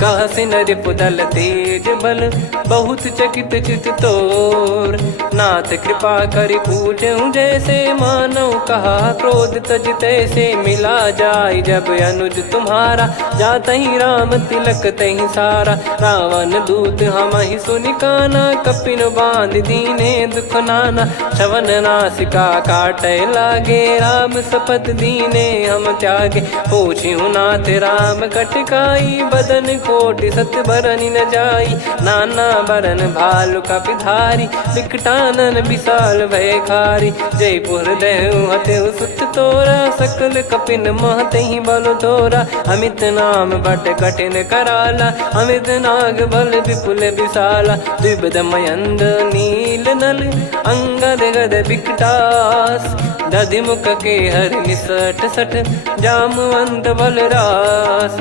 कह सिन रिपुदल तेज बल, बहुत चकित चित तोर। नाथ कृपा करि पूछऊँ जैसे, मानव कहा क्रोध तज तैसे। मिला जाय जब अनुज तुम्हारा, जातहि राम तिलक तहि सारा। रावण दूत हमहि सुनि काना, कपिन बांध दीने दुख नाना। श्रवण नासिका काटय लागे, राम शपथ दीने हम त्यागे। पूछिहु नाथ राम कटकाई, बदन कोटि सत बरनि न जाई। नाना बरन भालु कपिधारी, विकटानन विशाल भयखारी। जयपुर देहु हतेउ सुत तोरा, सकल कपिन महतहि बल तोरा। अमित नाम बट कठिन कराला, अमित नाग बल विपुल विशाला। द्विविध मयंद नील नल, अंगद गद विकटास। दधिमुख के हर निसट सठ, जामवंत बलरास।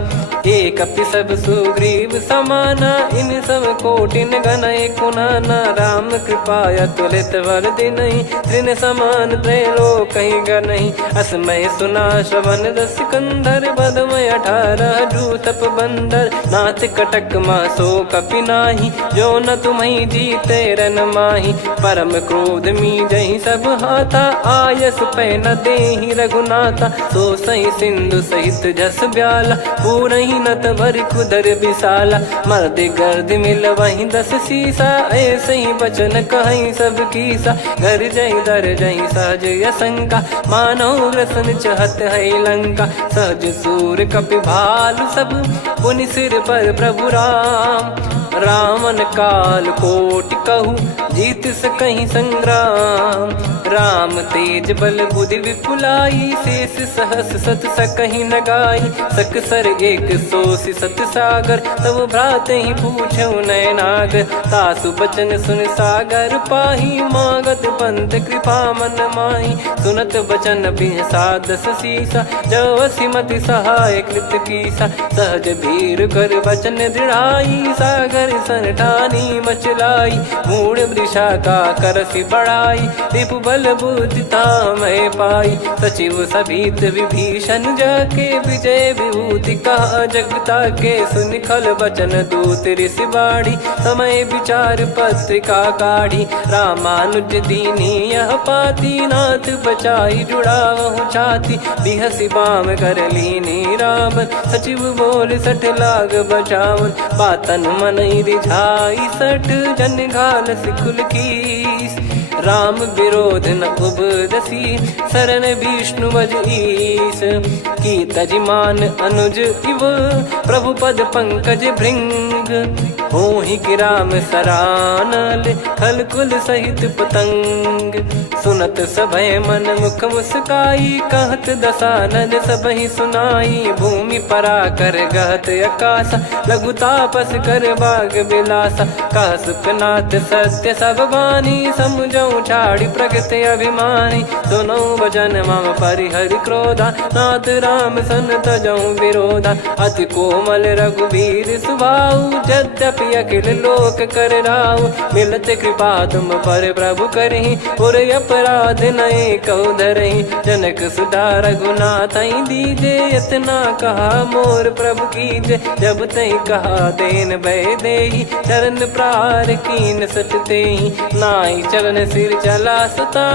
एक अपि सब सुग्रीव समाना, इन सब कोटिन गनय कुनाना। राम कृपा अतुलित बल दिनहि, तृण समान त्रैलोकहि गनहि। असमय सुना श्रवण दस कंधर, बदमय 18 जूतप बंदर। नाथ कटक मासो कपि नाही, जो न तुम्हि जीते रन माही। परम क्रोध मीजहि सब हाथा, आयस पै न देहि रघुनाथा। सो सही सिंधु सहित जस ब्याला, पूरहि नत भर कुदर विशाला। मर्द गर्द मिल वहीं 10 सीसा, ऐसे ही बचन कहीं सब कीसा। घर जय दर जय सहज यसंका, मानो ग्रसन चहत है लंका। सहज सूर कपि भालु सब, पुनि सिर पर प्रभु राम। रामन काल कोटि कहु, जीत सकहि संग्राम। राम तेज बल बुद्धि विपुलाई, शेष सहस सत सकहि न गाई। सकसर एक सोसि सत सागर, तब भ्राते ही पूछौ नयनाग। तासु बचन सुन सागर पाही, मागत पंथ कृपा मन माही। सुनत बचन बिहसा 10 सीसा, जवसि मति सहाय कृत कीसा। सहज भीर कर बचन दृढ़ाई, सागर सन ठानी मचलाई। मूढ़ दिशा का करसी बढ़ाई, रिपु बल बुद्धिता मैं पाई। सचिव सभीत विभीषण जाके, विजय विभूति कहा जगता के। सुन खल वचन दूत ऋषि बाड़ी, समय विचार पत्रिका काढ़ी। रामानुज दीनी यह पाती, नाथ बचाई जुड़ावहु छाती। बिहसी बाम कर लीनी रावण, सचिव बोल सठ लाग बचावन। बातन मन रिझाई सठ, जन घाल सिकुल कीस। राम विरोध न उपदसी, शरण विष्णु बज ईस। की तजिमान अनुज इव, प्रभु पद पंकज भृंग। होहि कि राम सरानल, खल कुल सहित पतंग। सुनत सभय मन मुख मुस्काई, कहत दसानन सबहि सुनाई। भूमि परा कर गहत आकाशा, लघु तापस कर बाग बिलासा। कह सुखनाथ सत्य सब बानी, समझौ छाड़ी प्रगति अभिमानी। सुनो भजन मम परिहरि क्रोधा, नाथ राम सन तजौ विरोधा। अति कोमल रघुवीर सुभाऊ, यद्यपि अखिल लोक कर राऊ। मिलत कृपा तुम पर प्रभु करहि, और अपराध नए कौ धरहि। जनक सुधा रघुनाथ दीजे, इतना कहा मोर प्रभु कीजे। जब तई कहा देन भय देहि, चरण प्रार कीन सट तेहि। नाई चरण सिर चला सता,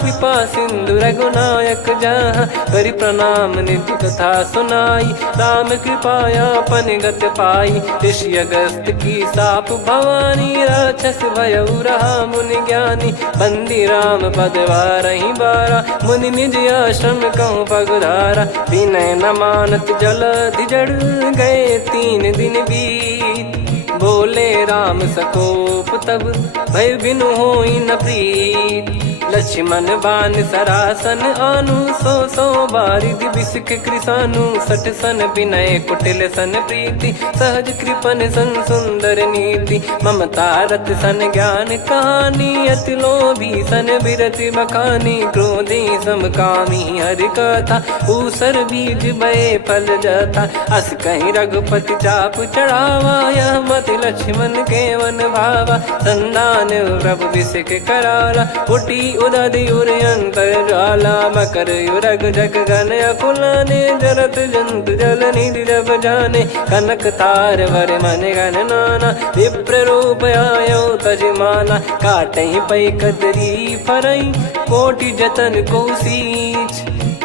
कृपा सिंधु रघुनायक जहाँ। करि प्रणाम निधि कथा सुनाई, राम कृपाया पन गत पाई। ऋषि अगस्त की साप भवानी, राक्षस भयउ रहा मुनि ज्ञानी। बंदी राम पद वारहि बारा, मुनि निज आश्रम कहूँ पगुधारा। विनय न मानत जलधि जड़, गए 3 दिन बीत। बोले राम सकोप तब, भय बिनु होई न प्रीत। लक्ष्मण बान सरासन आनु, सो बारिधि बिसिख कृसानु। सठ सन विनय कुटिल सन प्रीति, सहज कृपन सन सुंदर नीति। ममता रत सन ज्ञान कहानी, अति लोभी सन बिरति बखानी। क्रोधी समकामी हरि कथा, ऊसर बीज बये फल जथा। अस कहीं रघुपति चाप चढ़ावा, यह मत लक्ष्मण के वन भावा। संदान प्रभु बिसिख कराला, उठी उदधि उर अंतर ज्वाला। मकर युरग जग गन अकुलाने, जरत जंतु जल निधि जब जाने। कनक तार वर मन गण नाना, विप्र रूप आयो तजमाना। काटहि पै कदरी फरई, कोटि जतन को सींच।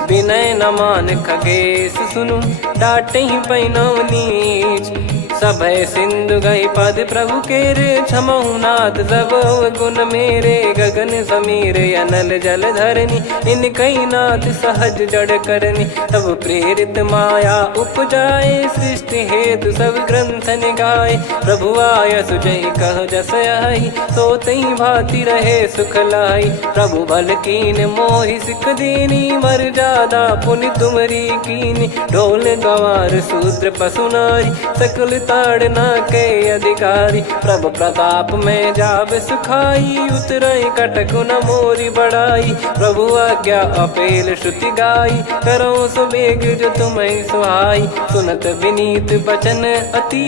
विनय न मान खगेश सुनु, डांटहि पै नव नीच। सभय सिंधु गई पद प्रभु केरे, क्षमहु नाथ सब गुण मेरे। गगन समीरे अनल जल धरनी, इन कई नाथ सहज जड़ करनी। तब प्रेरित माया उपजाए, सृष्टि हेतु सब ग्रंथ निगाए। प्रभु आय सुजई कह जस आई, सोतई भांति रहे सुख लाई। प्रभु बल कीन मोहि सिख दीनी, मर जादा पुनि तुमरी कीनी। ढोल गवार शूद्र पशु नारी, सकल ताड़ना के अधिकारी। प्रभु प्रताप में जाब सुखाई, उतरई कटक न मोरी बढ़ाई। प्रभु आज्ञा अपेल श्रुति गाई, करो सुबेग जो तुम्हें सुहाई। सुनत विनीत बचन अति,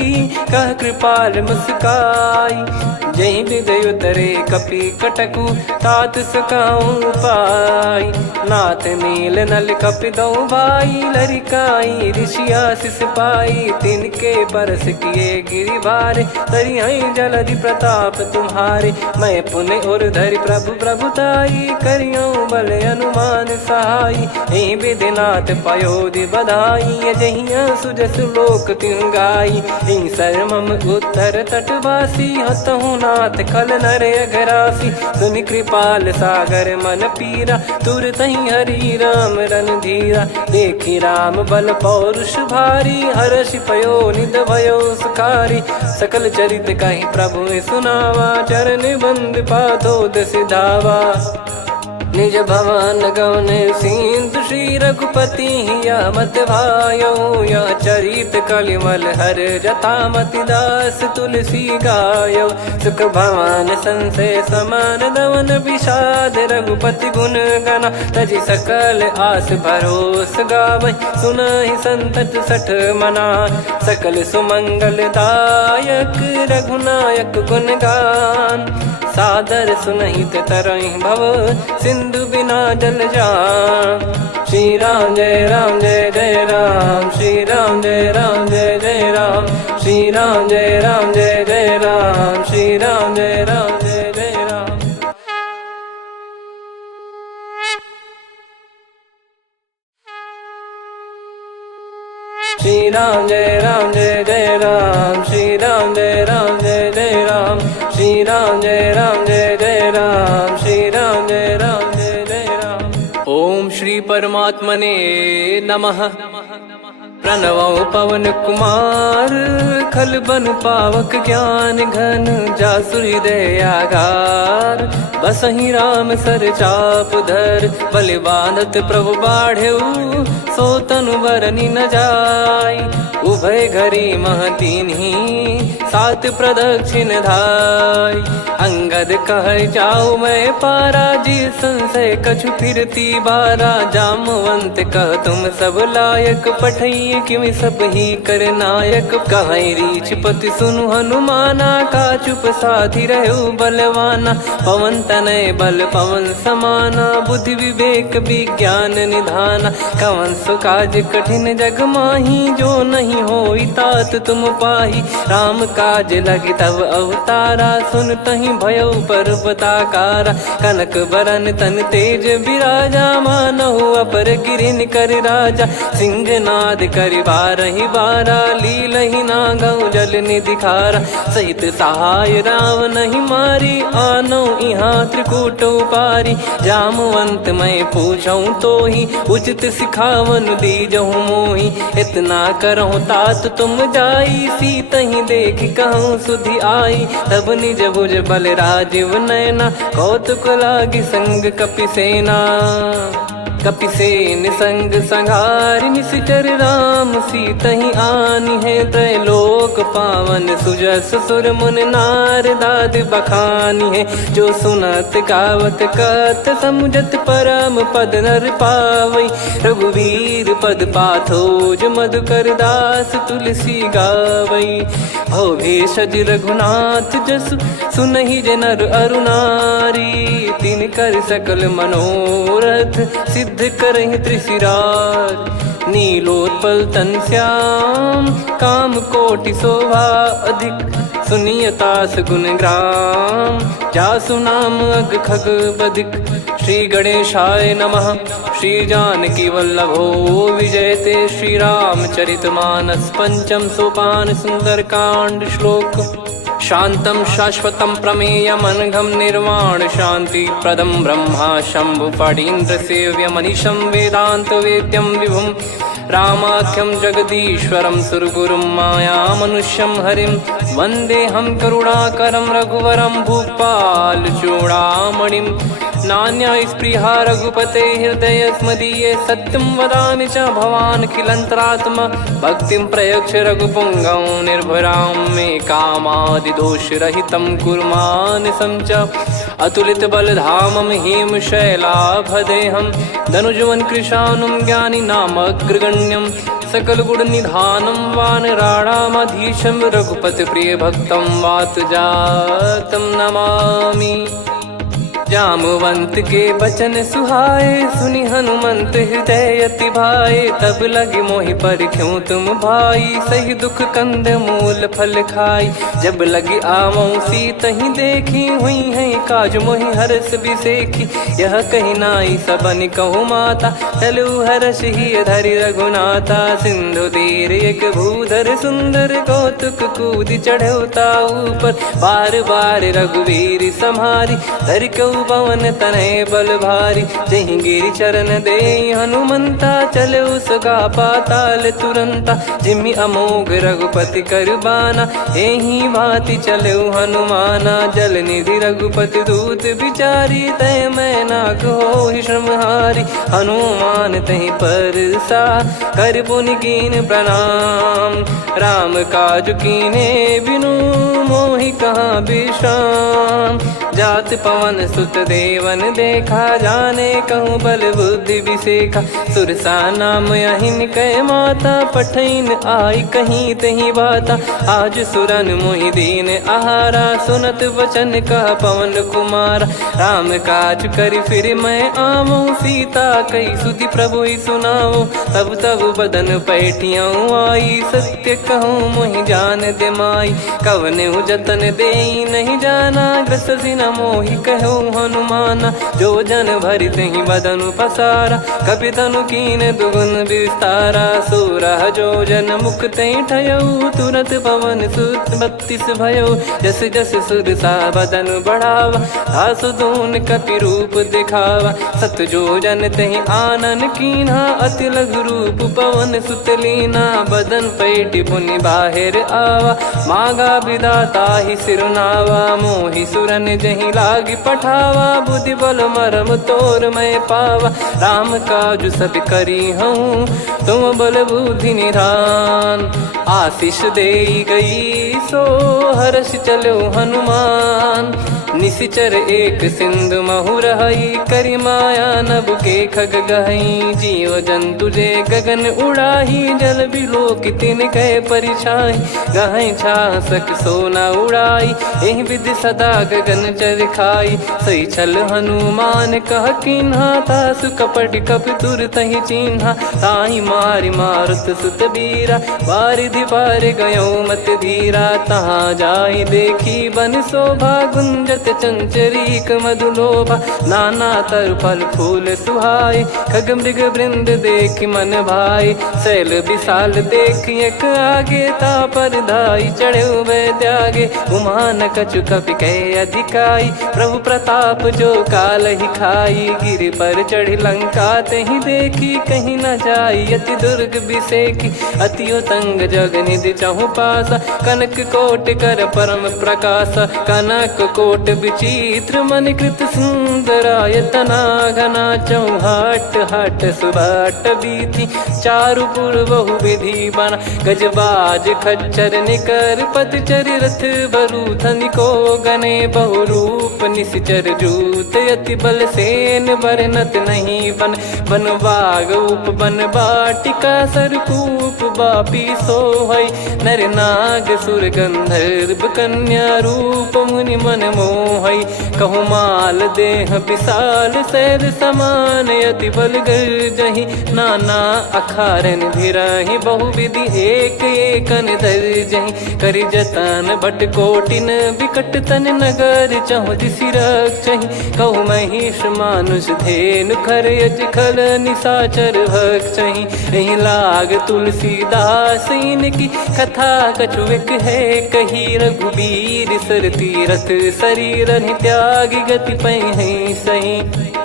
कह कृपाल मुस्काई। जहि विदय उतरे कपि कटकु, तात सकाऊं पाई। नाथ नील नल कपि दो भाई, लरिकाई ऋषि आशीष पाई। तिनके परस किए गिरि भारे, तरिहै जलधि प्रताप तुम्हारे। मैं पुण्य और धरि प्रभु प्रभुताई, करियऊं बल अनुमान सहाई। एहि विधिनाथ पयोधि बधाई, जहिया सुजस लोक तिहुँ गाई। एहि सरमम उत्तर तटवासी, हतहु नाथ खल नर अघरासी। सुनि कृपाल सागर मन पीरा, तुरतहि हरि राम रणधीरा। देखि राम बल पौरुष भारी, हर्षि पयो निध भयो सुखारी। सकल चरित कहि प्रभु सुनावा, चरण बंद पादोद सिधावा। निज भवन गौने सिंधु श्री रघुपति या मत भायो या चरित कलिमल हर जथा मति दास तुलसी गायो सुख भवन संशय समान दवन विषाद रघुपति गुण गना तजि सकल आस भरोस गावै सुनहि संतत सठ मना सकल सुमंगल दायक रघुनायक गुण गान सादर सुनहित तरहि भव सिंधु बिना जल जान। श्री राम जय जय राम श्री राम जय जय राम श्री राम जय जय राम श्री राम जय जय राम। श्री राम जय जय राम श्री राम जय जय राम श्री राम जय जय राम श्री राम जय जय राम। ओम श्री परमात्मने नमः। प्रणवौ पवन कुमार खल बन पावक ज्ञान घन जासु हृदय आगार बसहि राम सर चाप धर बलि बांधत प्रभु बाढ़ेऊ सो तनु बरनि न जाय उभय घरी महतीन्ही सात प्रदक्षिण धाय अंगद कह जाऊ मैं पारा जी संशय कछु फिरती बारा जामवंत कह तुम सब लायक पठई किमि सब ही कर नायक कहीं रीछ पति सुनु हनुमाना का चुप साधि रहु बलवाना पवन तनय बल पवन समाना बुद्धि विवेक विज्ञान निधाना कवन सो काज कठिन जग माही जो नहीं होई तात तुम पाही राम काज लगी तब अवतारा सुन तहि भयउ पर्वताकारा कनक बरन तन तेज विराजा मानहु अपर गिरिन कर राजा सिंहनाद करि बारहि बारा लीलहि नागौ जल निधि खारा सहित सहाय राम नहीं मारी आनो इहाँ त्रिकूट पारी जामवंत मैं पूछऊँ तो ही उचित सिखावन दीजहु मोहि इतना करहु तात तुम जाई सीतहि देख कहूँ सुधि आई तब निज भुज बल राजीव नैना कौतुक लागी संग कपिसेना कपिसेन संग संहारि निशिचर राम सीतहि आनि है त्रैलोक पावन सुजस सुर मुन नार दाद बखानी है जो सुनत गावत कत समुझत परम पद नर पावई रघुवीर पद पाथोज मधुकर दास तुलसी गावई भव भेषज रघुनाथ जसु सुनहि जे नर अरुनारी तिन कर सकल मनोरथ सिद्ध करहि त्रिशिरार नीलोत्पल तन श्याम काम कोटि शोभा अधिक सुनियतास गुण ग्राम जासु नाम अग खग बधिक श्री गणेशाय नमः श्री जानकी वल्लभो विजयते श्री रामचरित मानस पंचम सोपान सुंदर कांड श्लोक शांतं शाश्वतं प्रमेयमनघं निर्वाण शांति प्रदं ब्रह्मा शंभु फणीन्द्र सेव्य मनीषं वेदांत वेद्यं विभुं रामाख्यं जगदीश्वरं सुरगुरुं माया मनुष्यं हरिं वन्देऽहं करुणाकरं रघुवरं भूपाल चूडामणिं नान्या स्पृहा रघुपते हृदय स्मदीये सत्यं वदामि च भवान् किलन्तरात्मा भक्तिं प्रयच्छ रघुपुङ्गं निर्भरां मे कामादिदोषरहितं कुर्मानसं च अतुलित बलधामं हेमशैलाभदेहं धनुजवन कृशानुं ज्ञानी नामग्रगण्यं सकल गुण निधानं वानराणामधीशं रघुपति प्रिय भक्तं वात जातं नमामि। जामवंत के बचन सुहाए सुनि हनुमंत हृदय अति भाए तब लगे मोहि पर क्यों तुम भाई सही दुख कंद मूल फल खाई जब लगी आवऊं सीतहि देखी हुई है काज मोहि हरस बिसेखी यह कही नाई सबन कहु माता चलु हरष ही धरि रघुनाथा सिंधु तीर एक भूधर सुंदर कौतुक कूद चढ़ौता ऊपर बार बार रघुवीर सम्हारी धरि कहु पवन तनय बल भारी। जहि गिरि चरण दे हनुमंता, चले उसका पाताल तुरंता। जिमि अमोघ रघुपति कर बाना, एहि भांति चले हनुमाना। जल निधि रघुपति दूत बिचारी, तय मैं नाग होहि श्रमहारी। हनुमान तहि परसा, कर पुनि कीन प्रणाम। राम काज कीने बिनु, मोहि कहाँ विश्राम। जात पवन सुत देवन देखा, जाने कहूँ बल बुद्धि विसेखा। सुरसा नाम अहिन कै माता, पठैन आई कहीं तहीं बाता। आज सुरन मोहि दीन आहारा, सुनत वचन कह पवन कुमारा। राम काज करि फिर मैं आवऊँ, सीता कई सुधि प्रभु ही सुनाओ। तब तब बदन पैठियाँ आई, सत्य कहूँ मोहि जान दे माई। कवने जतन देई नहीं जाना, ग्रसिन मोहि कहो हनुमाना। जो जन भरि तहि बदनु पसारा, कपि तनु कीन दुगुन विस्तारा। सोरह जो जन मुख तहि ठयऊ, तुरत पवन सुत 32 भयऊ। जस जस सुरसा बदन बढ़ावा, आसु दून कपि रूप दिखावा। सत जो जन तहि आनन कीन्हा, अति लघु रूप पवन सुत लीना। बदन पैठ पुनि बाहिर आवा, मागा विदाता ही सिरुनावा। मोहि सुरन जहि लागी पठावा, बुद्धि बल मरम तोर मैं पावा। राम काज सब करी हूँ, तुम बल बुद्धि निधान। आशीष देई गई सो, हर्ष चलो हनुमान। निशिचर एक सिंधु महु रहई, करि माया नभ के खग गहई। जीव जंतु जे गगन उड़ाही, जल बिलो तिन कह परिछाई। गहई छासक सोना उड़ाई, एहि विधि सदा गगन चर खाई। सही छल हनुमान कह कीन्हा, तासु कपट कपि तुर तहि चिन्हा। ताहि मारि मारुत सुत बीरा, बारिधि पार गयो मत धीरा। तहाँ जाई देखी बन शोभा, गुंजत चंचरीक मधुलोभा। नाना तर फल फूल सुहाई, खग मृग वृंद देख मन भाई। शैल विशाल देख एक आगे, तापर धाई चढ़े वै त्यागे। उमा न कछु कपि कह अधिकाई, प्रभु प्रताप जो काल ही खाई। गिरि पर चढ़ी लंका तहि देखी, कहीं न जाई अति दुर्ग बिसेकी। अति उतंग जग निधि चहु पासा, कनक कोट कर परम प्रकाशा। कनक कोट विचित्र मन कृत सुंदरायतना। घना चौहाट हाट सुबाट बीथी, चारु पुर बहु विधि बना। गजबाज खच्चर निकर पतचर, रथ बरु धनिको गने। बहु रूप निशिचर जूत, अति बल सेन बरनत नहीं बन। बन बाग उप बन बाटिका, सरकूप बापी सोहई। नर नाग सुर गंधर्व कन्या, रूप मुनि मन मोहई। कहु माल देह विशाल, शैल समान अति बल गर्जहि। नाना अखारन भिराहि, बहु विधि एक एकन धरजहि। करि जतन भट कोटिन, विकट तन नगर चहु दिसि रक्षहि। कहु महिष मानुष धेनु, खर यज खल निशाचर भक्षहि। एहि लाग तुलसीदास इनकी, कथा कछु एक है कही। रघुबीर सर तीरथ शरीर, त्यागी गति पै सही।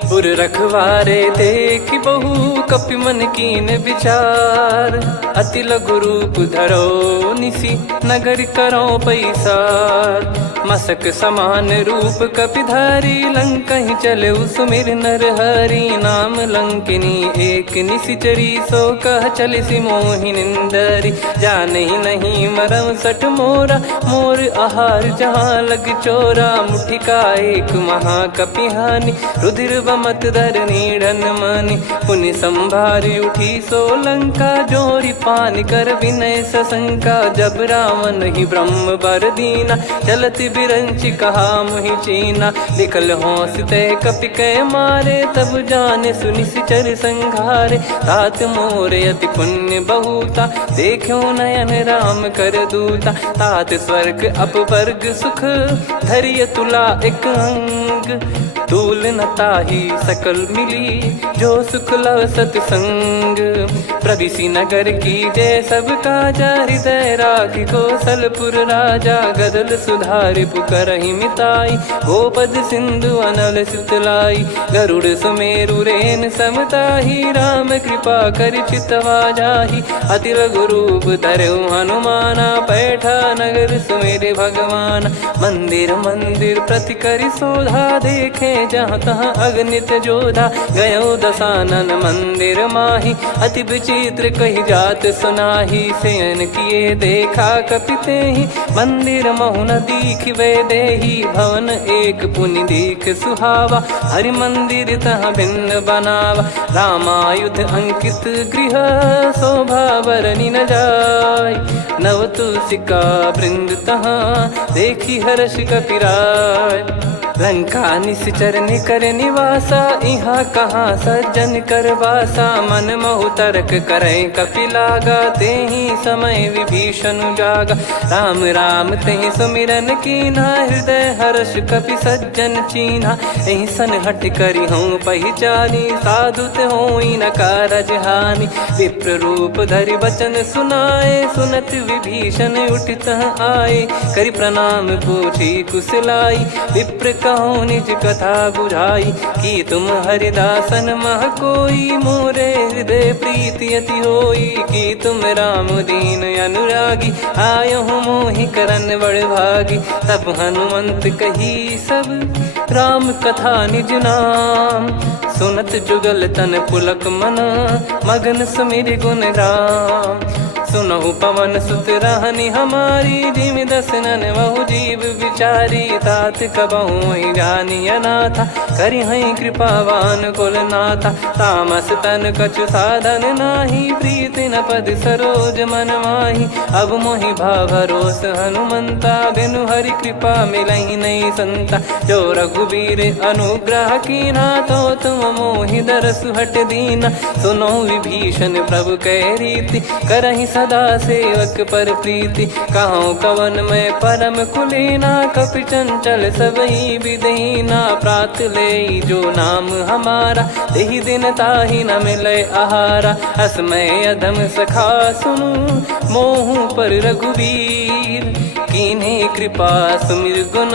पुर रखवारे देख बहु, कपि मन कीन विचार। अति लघु रूप धरो निसी, नगर करो पैसार। मसक समान रूप कपिधारी, लंकहि चले सुमिर नर हरि। नाम लंकिनी एक निशिचरी, सो कह चलिसि मोहि निंदरी। जानहि नहीं मरम सठ मोरा, मोर आहार जहाँ लग चोरा। मुठिका एक महाकपिहानि, रुधिर बमत धरनी ढन मानि। पुनि संभारी उठी सो लंका, जोरी पान कर विनय सशंका। जब रावण ही ब्रह्म बर दीना, चलति बिरंचि कहा मुहि चीना। निकल होंस तय कपि कै मारे, तब जाने सुनि सिचर संघारे। तात मोरे अति पुण्य बहुता, देखो नयन राम कर दूता। तात स्वर्ग अपवर्ग सुख, धरिय तुला एक अंग। तूल न ताहि सकल मिली, जो सुख लव सतसंग। प्रविशि नगर कीजय सब काजा, हृदय राखी कौशलपुर राजा। गदल सुधारि पुकरहि मिताई, गोपद सिंधु अनल सितलाई। गरुड़ सुमेरु रेन समताही, राम कृपा करि चितवा जाहि। अति लघु रूप धरऊ हनुमाना, पैठा नगर सुमेरे भगवान। मंदिर मंदिर प्रति करि शोधा, देखे जहाँ तहाँ अगणित जोधा। गयो दशानन मंदिर माही, अति विचित्र कही जात सुनाही। शयन किए देखा कपिते ही, मंदिर महु न दीखिबे देही। भवन एक पुनि दीख सुहावा, हरि मंदिर तहाँ भिन्न बनावा। रामायुध अंकित गृह, शोभा बरनि न जाय। नव तुलसी का वृंद तहाँ, देखी हर्ष कपिराय। लंका निश्चर निकर निवासा, इहाँ कहाँ सज्जन कर वासा। मन महु तर्क करे कपिलागा, तेहि समय विभीषण जागा। राम राम तेहि सुमिरन कीन्हा, हृदय हर्ष कपि सज्जन चीन्हा। एहि सन हट करि हूँ पहिचानी, साधु ते होई न कारज हानि। विप्र रूप धरि बचन सुनाए, सुनत विभीषण उठित आए। करि प्रणाम पूछी कुशलाई, विप्र कहो निज कथा बुझाई। कि तुम हरिदासन मह कोई, मोरे हृदय प्रीति अति होई। कि तुम राम दीन अनुरागी, आयहु मोहि करन बड़ भागी। तब हनुमंत कही सब राम कथा निज नाम। सुनत जुगल तन पुलक मना, मगन सुमिर गुण राम। सुनहु पवन सुत रहनी हमारी, जिमि दसनन बहु जीव विचारी। तात कबहु ही जानी अनाथा, करि हई कृपावान कुल नाथा। तामस तन कछु साधन नाही, प्रीति न पद सरोज मन माही। अब मोहि भाव भरोस हनुमंता, बिनु हरि कृपा मिलहि नहीं संता। जो रघुबीर अनुग्रह कीन्हा, तो तुम मोहि दरसु हट दीना। सुनो विभीषण प्रभु कह रीति, करहि सदा सेवक पर प्रीति। कहूँ कवन में परम कुलीना, कपि चंचल सबई विदहीना। प्रात ले जो नाम हमारा, तेहि दिन ताहि न मिले आहारा। असमय अधम सखा सुनु, मोहु पर रघुवीर। कीन्ही कृपा सुमिर गुण,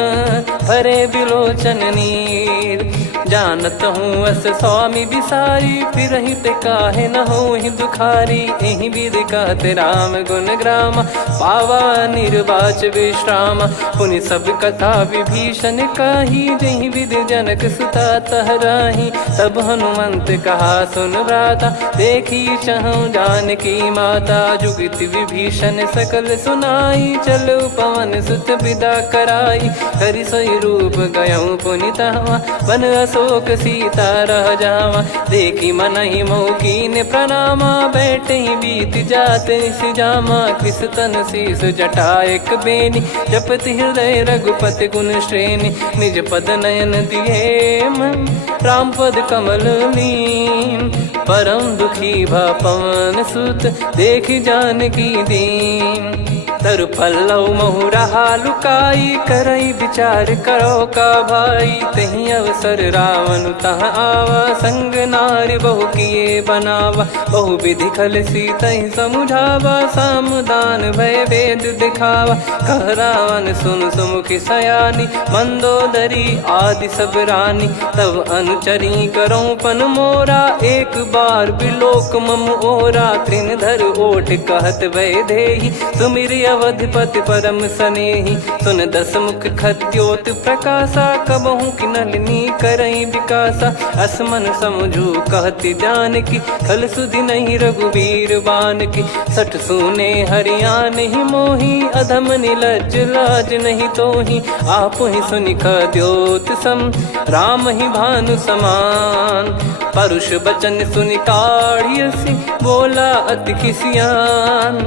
भरे बिलोचन नीर। जानत हूँ अस स्वामी बिसारी, फिरहि ते काहे न होहि दुखारी। एहि विधि कहते राम गुण ग्राम, पावा निर्वाच विश्राम। पुनि सब कथा विभीषण काही, जहि विधि जनक सुता तहराही। तब हनुमंत कहा सुन भ्राता, देखी चहु जानकी माता। जुगित विभीषण सकल सुनाई, चलो पवन सुत विदा कराई। करि सोई रूप गयऊँ पुनि तहवा, वन अशोक सीता रह जावा। देखी मनहि मोकीन प्रणामा, बैठे ही बीत जात निस जामा। कृस तन शीस जटा एक बेनी, जपति हृदय रघुपति गुण श्रेणी। निज पद नयन दिए मन, राम पद कमल लीन। परम दुखी भा पवन सुत, देखी जानकी दीन। तरु पल्लव महु रहा लुकाई, करई विचार करो का भाई। तही अवसर रावण तहाँ आवा, संग नारी बहु किए बनावा। बहु विधि खल सीतहि समुझावा, सामदान भय वेद दिखावा। कह रावण सुन सुमुखी सयानी, मंदोदरी आदि सब रानी। तब अनुचरी करो पन मोरा, एक बार बिलोक मम ओरा। तृण धर ओठ कहत भय देहि, सुमिर अवधिपति परम सनेहि। सुन दस मुख खद्योत प्रकाशा, कबहु कि नलिनी करई विकासा। असमन समझू कहति जानकी, खल सुधि नहीं रघुबीर बान की। सठ सुने हरियाण ही मोही, अधम निलज लाज नहीं तोही। आप ही सुनि खद्योत सम, राम ही भानु समान। परुष बचन सुनि काढ़ियसि, बोला अति किसियान।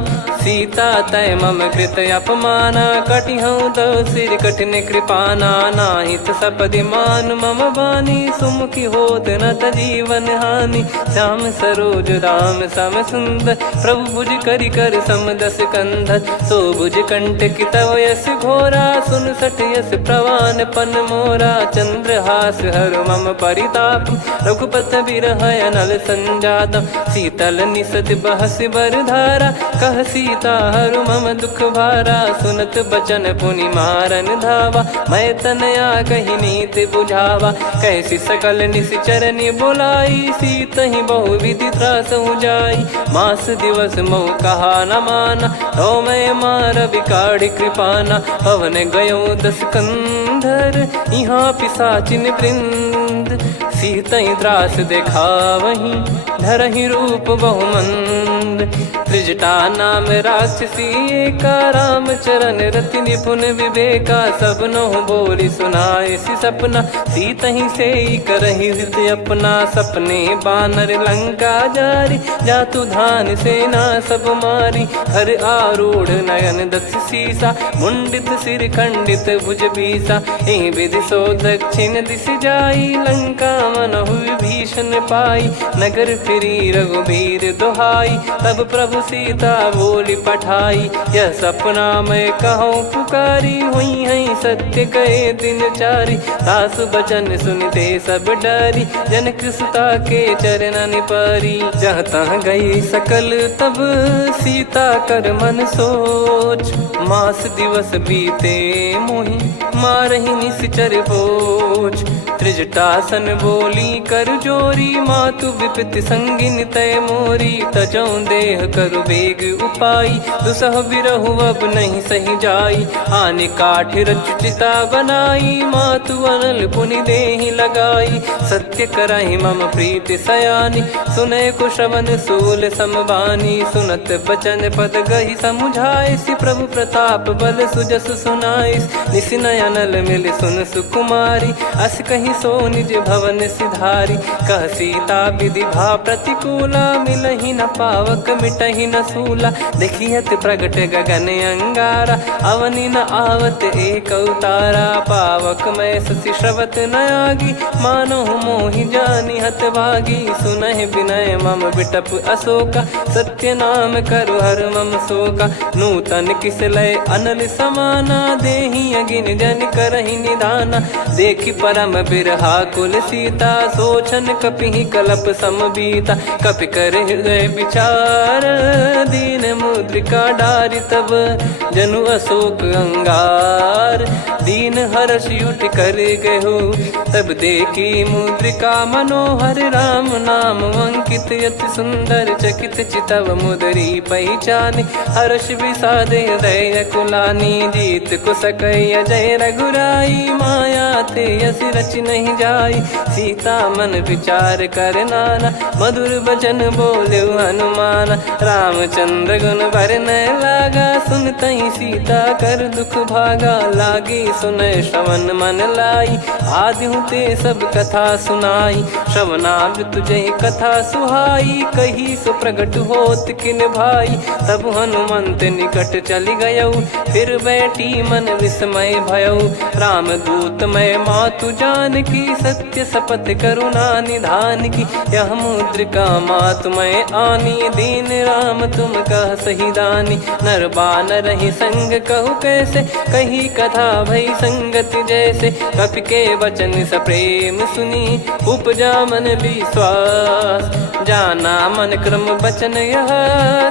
सीता तय मम कृत अपमाना कटिहऊँ दो सिर कठिन कृपाना नाहित सपदि मान मम बानी सुमुखी होत न जीवन हानि श्याम सरोज राम सम सुंदर प्रभु भुज करि कर समदस कंधर सो भुज कंटक तव यस घोरा सुन सठ यस प्रवान पन मोरा चंद्रहास हर मम परिताप रघुपत बिरह अनल संजातम शीतल निसत बहस बर धारा कह सीता हर मम दुख भारा सुनत बचन पुनि मारन धावा मैं तनया कही नीत बुझावा कैसी सकल निश्चरनि बुलाई सीत ही बहु विधि त्रास जाई मास दिवस मोह कहा न माना तो मैं मार बिकाड़ी कृपाना पवन गयो दस कंधर यहाँ पिसाचिन वृंद सीतई त्रास देखा वहीं धरहि रूप बहुमंद त्रिजटा नाम राक्षसी का राम चरण रति निपुण विवेका सब नौ बोली सुनाए सी सपना सीतहि से करहि हृद अपना सपने बानर लंका जारी जातु धान सेना सब मारी हर आरूढ़ नयन दस सीसा मुंडित सिर खंडित भुज बीसा एहि विधि सो दक्षिण दिश जाई लंका मनहु भीषण पाई नगर फिरी रघुबीर दुहाई तब प्रभु सीता बोली पठाई यह सपना मैं कहूँ पुकारी हुई है सत्य कहे दिन चारी सासु बचन सुनते सब डरी जनक सुता के चरण परी जहाँ तहाँ गई सकल तब सीता कर मन सोच मास दिवस बीते मोहि मारहि निश्चर बोझ त्रिजटासन बोली कर जोरी मातु विपति संगिन तय मोरी तजौ देह करु बेग उपाई दुसह बिरहु अब नहीं सही जाई आने काठ रचिता बनाई मातु अनल पुनि देहि लगाई सत्य करहि मम प्रीति सयानी सुनय को श्रवण सूल समबानी सुनत बचन पद गहि समुझाए सि प्रभु प्रताप बल सुजस सुनाइस निसिनय अनल मिल सुन सुकुमारी अस कहि सो निज भवन सिधारी कह सीता विधि भा प्रतिकूला मिलहि न पावक मिटहि न सूला देखियत प्रगट गगन अंगारा अवनि न आवत एक उतारा पावक मैं ससी श्रवत न आगी मानो मोहि जानि हत भागी सुनहि विनय मम बिटप अशोका सत्य नाम करु हर मम शोका नूतन किस लय अनल समाना देहि अगिन जन करहि निदाना देखि परम बिरहा कुल सीता सोचन कपि कलप समबीता कपि कर हृदय विचार दीन मुद्रिका डारि तब जनु अशोक अंगार दीन हर्ष उठ कर गयो तब देखी मुद्रिका मनोहर राम नाम अंकित यति सुंदर चकित चितव मुदरी पहचान हर्ष विषाद हृदय कुलानी जीत को सकय जय रघुराई माया थे यस रच नहीं जाई सीता मन विचार कर नाना मधुर बचन बोले हनुमान रामचंद्र गुण वरन लागा सुनतहि सीता कर दुख भागा लागी सुनय श्रवण मन लाई आदि ते सब कथा सुनाई श्रवणाब तुझे कथा सुहाई कही सो प्रगट होत किन भाई तब हनुमंत निकट चली गयौ फिर बैठी मन विस्मय भयौ राम दूत मैं मातु जान की सत्य शपथ करुणा निधान की यह मुद्रिका मातु मैं आनी दीन राम तुम कह सही दानी नर बानर ही संग कहु कैसे कही कथा भई संगति जैसे कपि के वचन सप्रेम सुनी उपजा मन विश्वास जाना मन क्रम बचन यह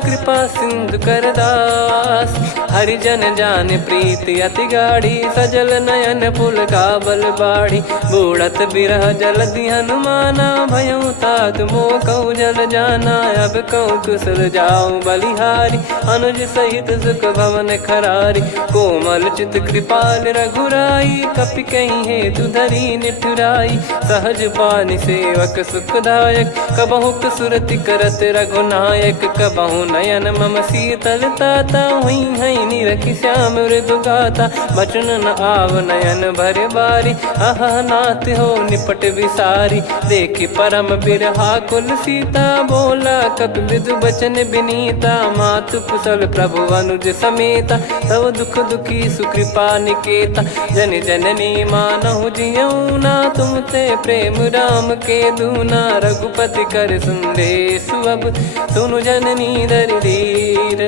कृपा सिंधु कर दास हरिजन जान प्रीति अति गाढ़ी सजल नयन पुल का बल बाढ़ी बूढ़त बिरह जल दी हनुमाना भयउ तात मोह कहु जल जाना अब कहु कुशल जाऊं बलिहारी अनुज सहित सुख भवन खरारी कोमल चित कृपाल रघुराई कपि कहीं हेतु धरी निठुराई सहज पानि सेवक सुखदायक कबहु सुरति करत रघुनायक कबहु नयन मम शीतल ताता हुई है कीनी रखी श्याम मृदु गाता, बचन न आव नयन भर बारी, आहा नाथ हो निपट विसारी। देखी परम बिरहा कुल सीता, बोला कपि विदु बचन बिनीता, मातु कुशल प्रभु अनुज समेता, तव दुख दुखी सुकृपा निकेता। जन जननी मानहु जियऊ ना, तुम ते प्रेम राम के दूना, रघुपति कर संदेश अब सुनु जननी दर धीर।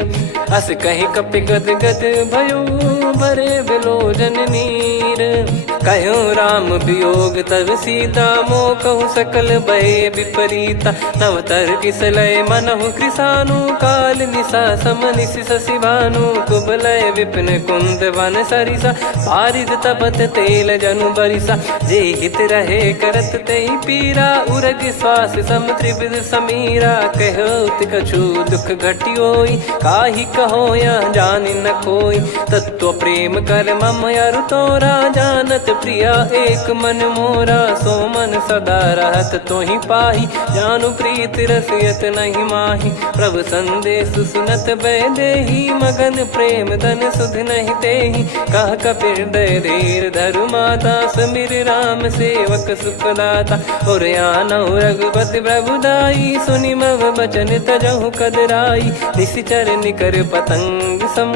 अस कहि कपि गद गद भयो, भरे बिलोचन नीर। कहूँ राम वियोग तब सीता, मोह कहूँ सकल भय विपरीता। नव तर किसलय मनहु कृसानु, काल निशा सम निशि शशि भानु। कुबलय विपिन कुंद वन सरिसा, पारिद तपत तेल जनु बरिसा। जे हित रहे करत ते पीरा, उरग श्वास सम त्रिविध समीरा। कहत कछु दुख घटियोई, काहि कहो या जानि न कोई। तत्व प्रेम कर मम अरु तोरा, जानत प्रिया एक मन मोरा। सो मन सदा रहत तोहि पाही, जानु प्रीति रसियत नहीं माही। प्रभु संदेश सुनत भय देहि, मगन प्रेम धन सुध नहीं तेहि। कह कपिर दय धीर धरु माता, समीर राम सेवक सुख दाता। और आनहु रघुपति प्रभु दाई, सुनि मव बचन तजहु कदराई। निशिचर निकर पतंग सम,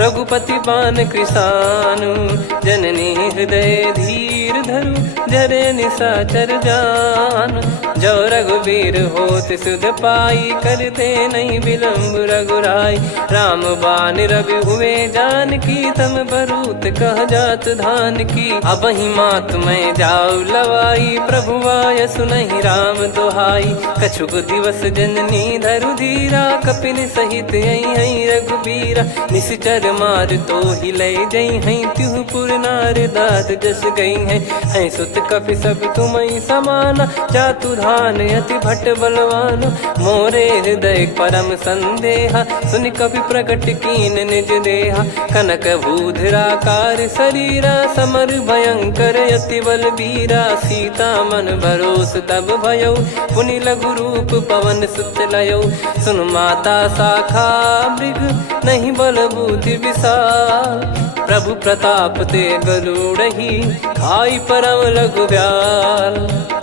रघुपति पान कृसानु। जननी हृदय धीर धरु, जरे निशाचर जान। जो रघुवीर होत सुध पाई, करते नहीं विलम्ब रघुराई। राम बान रवि हुए जानकी, तम बरूत कह जात धान की। अब ही मात मैं जाऊ लवाई, प्रभु आय सुनहि राम दुहाई। कछुक दिवस जननी धरु धीरा, कपिन सहित यही रघुबीरा। निश्चर मार तो ही लय जई हैं, त्यों पुर नार दात जस गई हैं। सुत कपि सब तुमहि समाना, जातु धान अति भट बलवान। मोरे हृदय परम संदेहा, सुनि कपि प्रकट कीन निज देहा। कनक भूधराकार शरीरा, समर भयंकर अति बलबीरा। सीता मन भरोस तब भयउ, पुनि लघु रूप पवन सुत लयउ। सुन माता शाखा मृग, नहीं बल बुद्धि विशाल। प्रभु प्रताप ते गरुड़हि, खाई परम लघु ब्याल।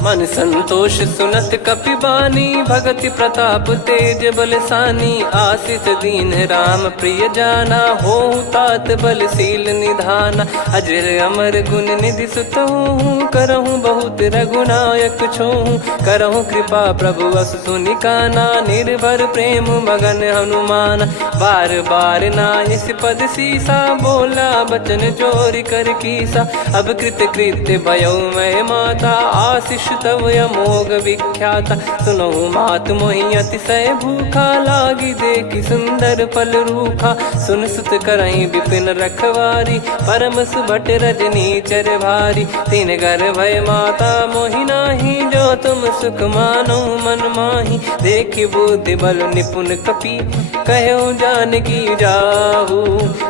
मन संतोष सुनत कपि बानी, भगति प्रताप तेज बलसानी। आशीष दीन राम प्रिय जाना, होहु तात बलशील निधाना। अजर अमर गुण निधि सुतहु, करहु बहुत रघुनायक छोहु। करहु कृपा प्रभु अस सुनि काना, निर्भर प्रेम मगन हनुमान। बार बार नायस पद सीसा, बोला बचन चोरी कर कीसा। अब कृत कृत्य भयो मैं माता, आशीष तव अमोघ विख्याता। सुनहु मात मोहि अतिशय भूखा, लागी देखी सुंदर फल रूखा। सुन सुत करहि विपिन रखवारी, परम सुभट रजनी चर भारी। तीन घर भय माता मोहि नाही, जो तुम सुख मानो मन माही। देखी बुद्धि बल निपुण कपि, कहो जानकी जाहू।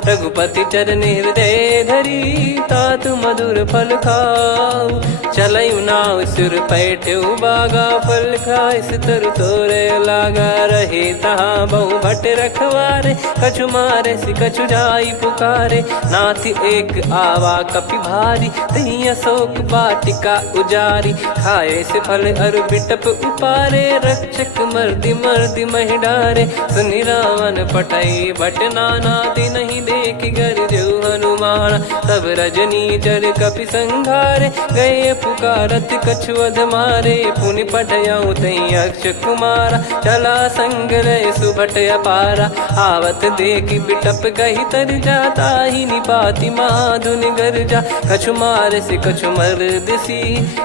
रघुपति चरण हृदय धरी, तातु मधुर फल खाऊ। चलऊ नाव सुर पैठऊ बागा, फल खाइस तरु तोरे लागा। रहे तहाँ बहु भट रखवारे, कछु मारे सि कछु जाई पुकारे। नाथ एक आवा कपि भारी, तही अशोक वाटिका उजारी। खाए से फल अरु बिटप उपारे, रक्षक मर्दि मर्दि महि डारे। सुनि रावण पटई भट नाना, तिनहि देखि गरजउ हनुमान। तब रजनी चर कपि संघारे, गए पुकारत कछु अध मारे। पुनि पटयउ तई अक्ष कुमारा, चला संग रहे सुभट अपारा। आवत देखि बिटप कहि तर जाता, ही निपाति माधुन गरजा। कछु मारे से कछु मर्दिसी,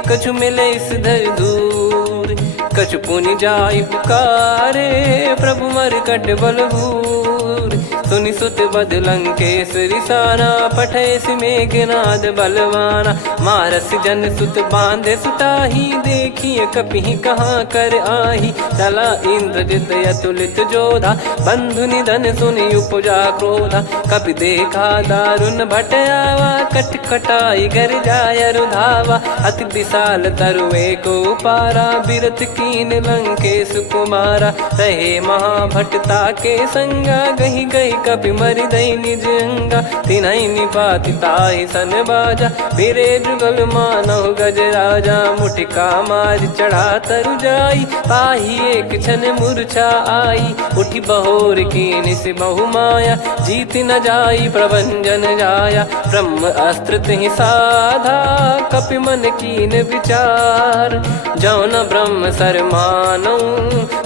कछु मिले इस धर दूर। कछु पुनि जाई पुकारे, प्रभु मरकट बलभूर। सुनि सुत बद लंकेश्वरी साना, पठेस मेघनाद बलवाना। मारस जन सुत बांधे सुताही, देखिए कपि कहाँ कर आही। चला इंद्रजित अतुलित जोधा, बंधु निधन सुनि उपजा क्रोधा। कपि देखा दारुण भट आवा, कट कटाई गर जाय रुधावा। अति विशाल तरुए को पारा, बिरथ कीन लंकेश कुमारा। रहे महाभटता के संगा, गही गही कपि मरि दई निज अंगा तिन्है निपाति ताहि सन बाजा फिरे जुगल मानव गज राजा मुटिका मार चढ़ा तरु जाई ताहि एक क्षण मूर्छा आई उठी बहोर की निस बहु माया जीत न जाई प्रभंजन जाया ब्रह्म अस्त्र तिहि साधा कपि मन कीन विचार जौ न ब्रह्म सर मानौ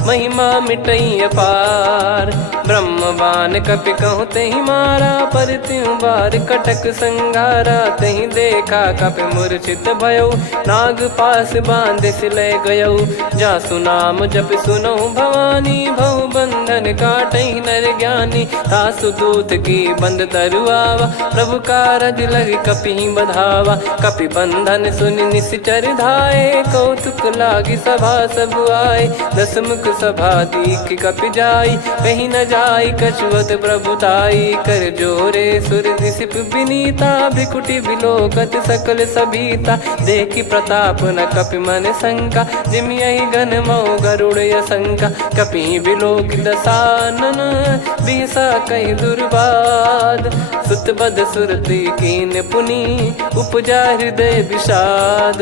महिमा मिटई अपार ब्रह्मवान कपि कहूँ तहि मारा पर त्यों बार कटक संगारा तहि देखा कपि मूर्छित भयो नाग पास बांध सिले गयो जासु नाम जप सुनो भवानी भव बंधन काटहि नर ज्ञानी तासु दूत की बंद तरुआवा प्रभु कारज लग कपि बधावा कपि बंधन सुनि निश्चर धाये कौतुक लागी सभा सब आए दसमुख सभा दीख कपि जाई कहीं न जाई कछुवत प्रभुताई कर जोरे सुर दिसिप विनीता भिकुटी बिलोकत सकल सबीता देखी प्रताप न कपि मन शंका जिमियहि गन मौ गरुड़ शंका कपि बिलोक दसानन बिहसा कहि दुर्बाद सुत बद सुरति कीन पुनि उपजा हृदय विषाद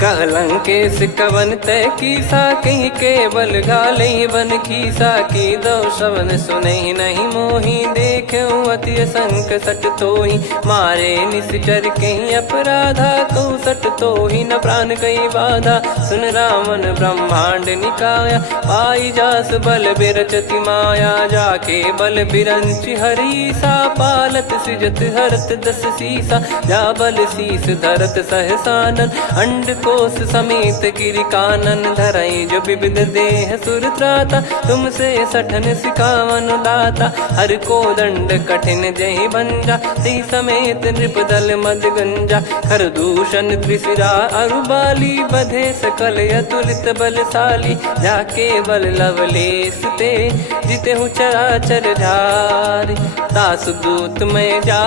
कहलंकेश कवन तय कीसा कहीं केवल घाले बन खीसा की दो शवन सुने नहीं मोही देखे अति संक सट तोही मारे निश्चर कहीं अपराधा तो सट तोही न प्राण कहीं बाधा सुन रावण ब्रह्मांड निकाया पाई जास बल बिरचति माया जाके बल बिरंच हरीसा पालत सृजत हरत दस सीसा जा बल शीस धरत सहसानन अंड कोश समेत गिरि कानन धरई जो विविध देह सुर त्राता तुमसे सठन सिखावन दाता हर को दंड कठिन जहि भंजा ती समेत नृपदल मद गंजा खर दूषण त्रिशिरा अरुबाली बधे सकल अतुलित बलशाली जाके बल लवलेस ते जिते हूँ चराचर झारी तासु दूत में जा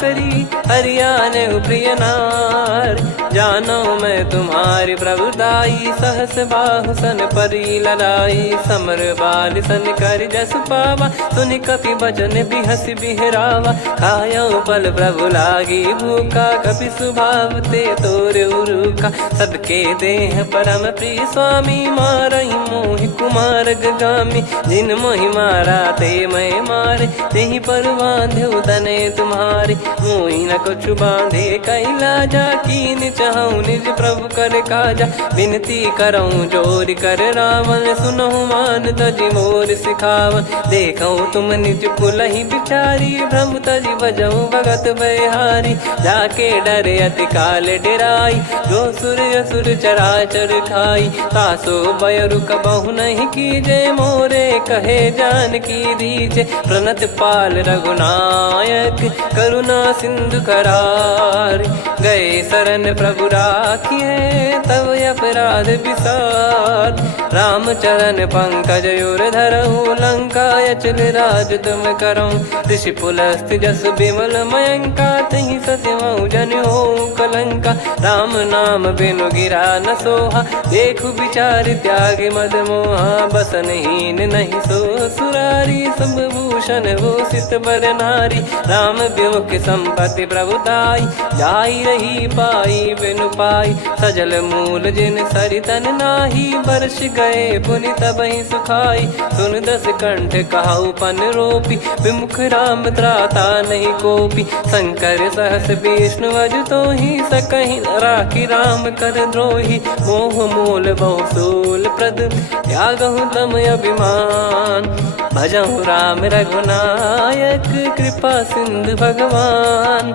करी हरियाने प्रिय नार जानो मैं तुम्हारी प्रभुदाई सहस बाहु सन परी लड़ाई समर बाल सन कर जस पावा सुनि कपि भजन बिहस बिहरावा खायो बल प्रभु लागी भूखा कपि स्वभाव ते तोर उरुका सबके देह परम प्रिय स्वामी मारहि मोहि कुमार गामी जिन मोहि मारा ते मैं मारे तेहि पर बांधे तने तुम्हारे मोहि न कुछ बांधे कैलाजा कीन चाहूँ निज प्रभु कर काजा विनती करऊँ जोर कर रावण सुनो मान तजि मोर सिखावन देखो तुम निज पुलहि बिचारी भ्रम तजि भजऊ भगत बहारी जाके डरे अति काल डेराई जो सुर असुर चराचर खाई तासो बयरु कबहु नहीं कीजे मोरे कहे जान की दीजे प्रणत पाल रघुनायक करुणा सिंधु करार गए शरण प्रभु राखिए तब अपराध विसार राम चरण पंकज उर धरहु लंका अचल राज तुम करो ऋषि पुलस्त जस विमल मयंका तहि सत्यमऊ जन हो कलंका राम नाम बिनु गिरा न सोहा देखु विचार त्याग मद मोहा बसनहीन नहीं सो सुरारी सब भूषण वो सित बर नारी राम विमुख संपत्ति प्रभुताई जाई रही पाई बिनु पाई सजल मूल जिन सरितन नाही वर्ष गए पुनि तबहि सुखाई सुन दस कंठ कहाऊ पन रोपी विमुख राम त्राता नहीं कोपी शंकर सहस विष्णु अज तो ही सकहि राखी राम कर द्रोही मोह मूल बहु सूल प्रद त्यागहु तम अभिमान भजहु राम रघुनायक कृपा सिंधु भगवान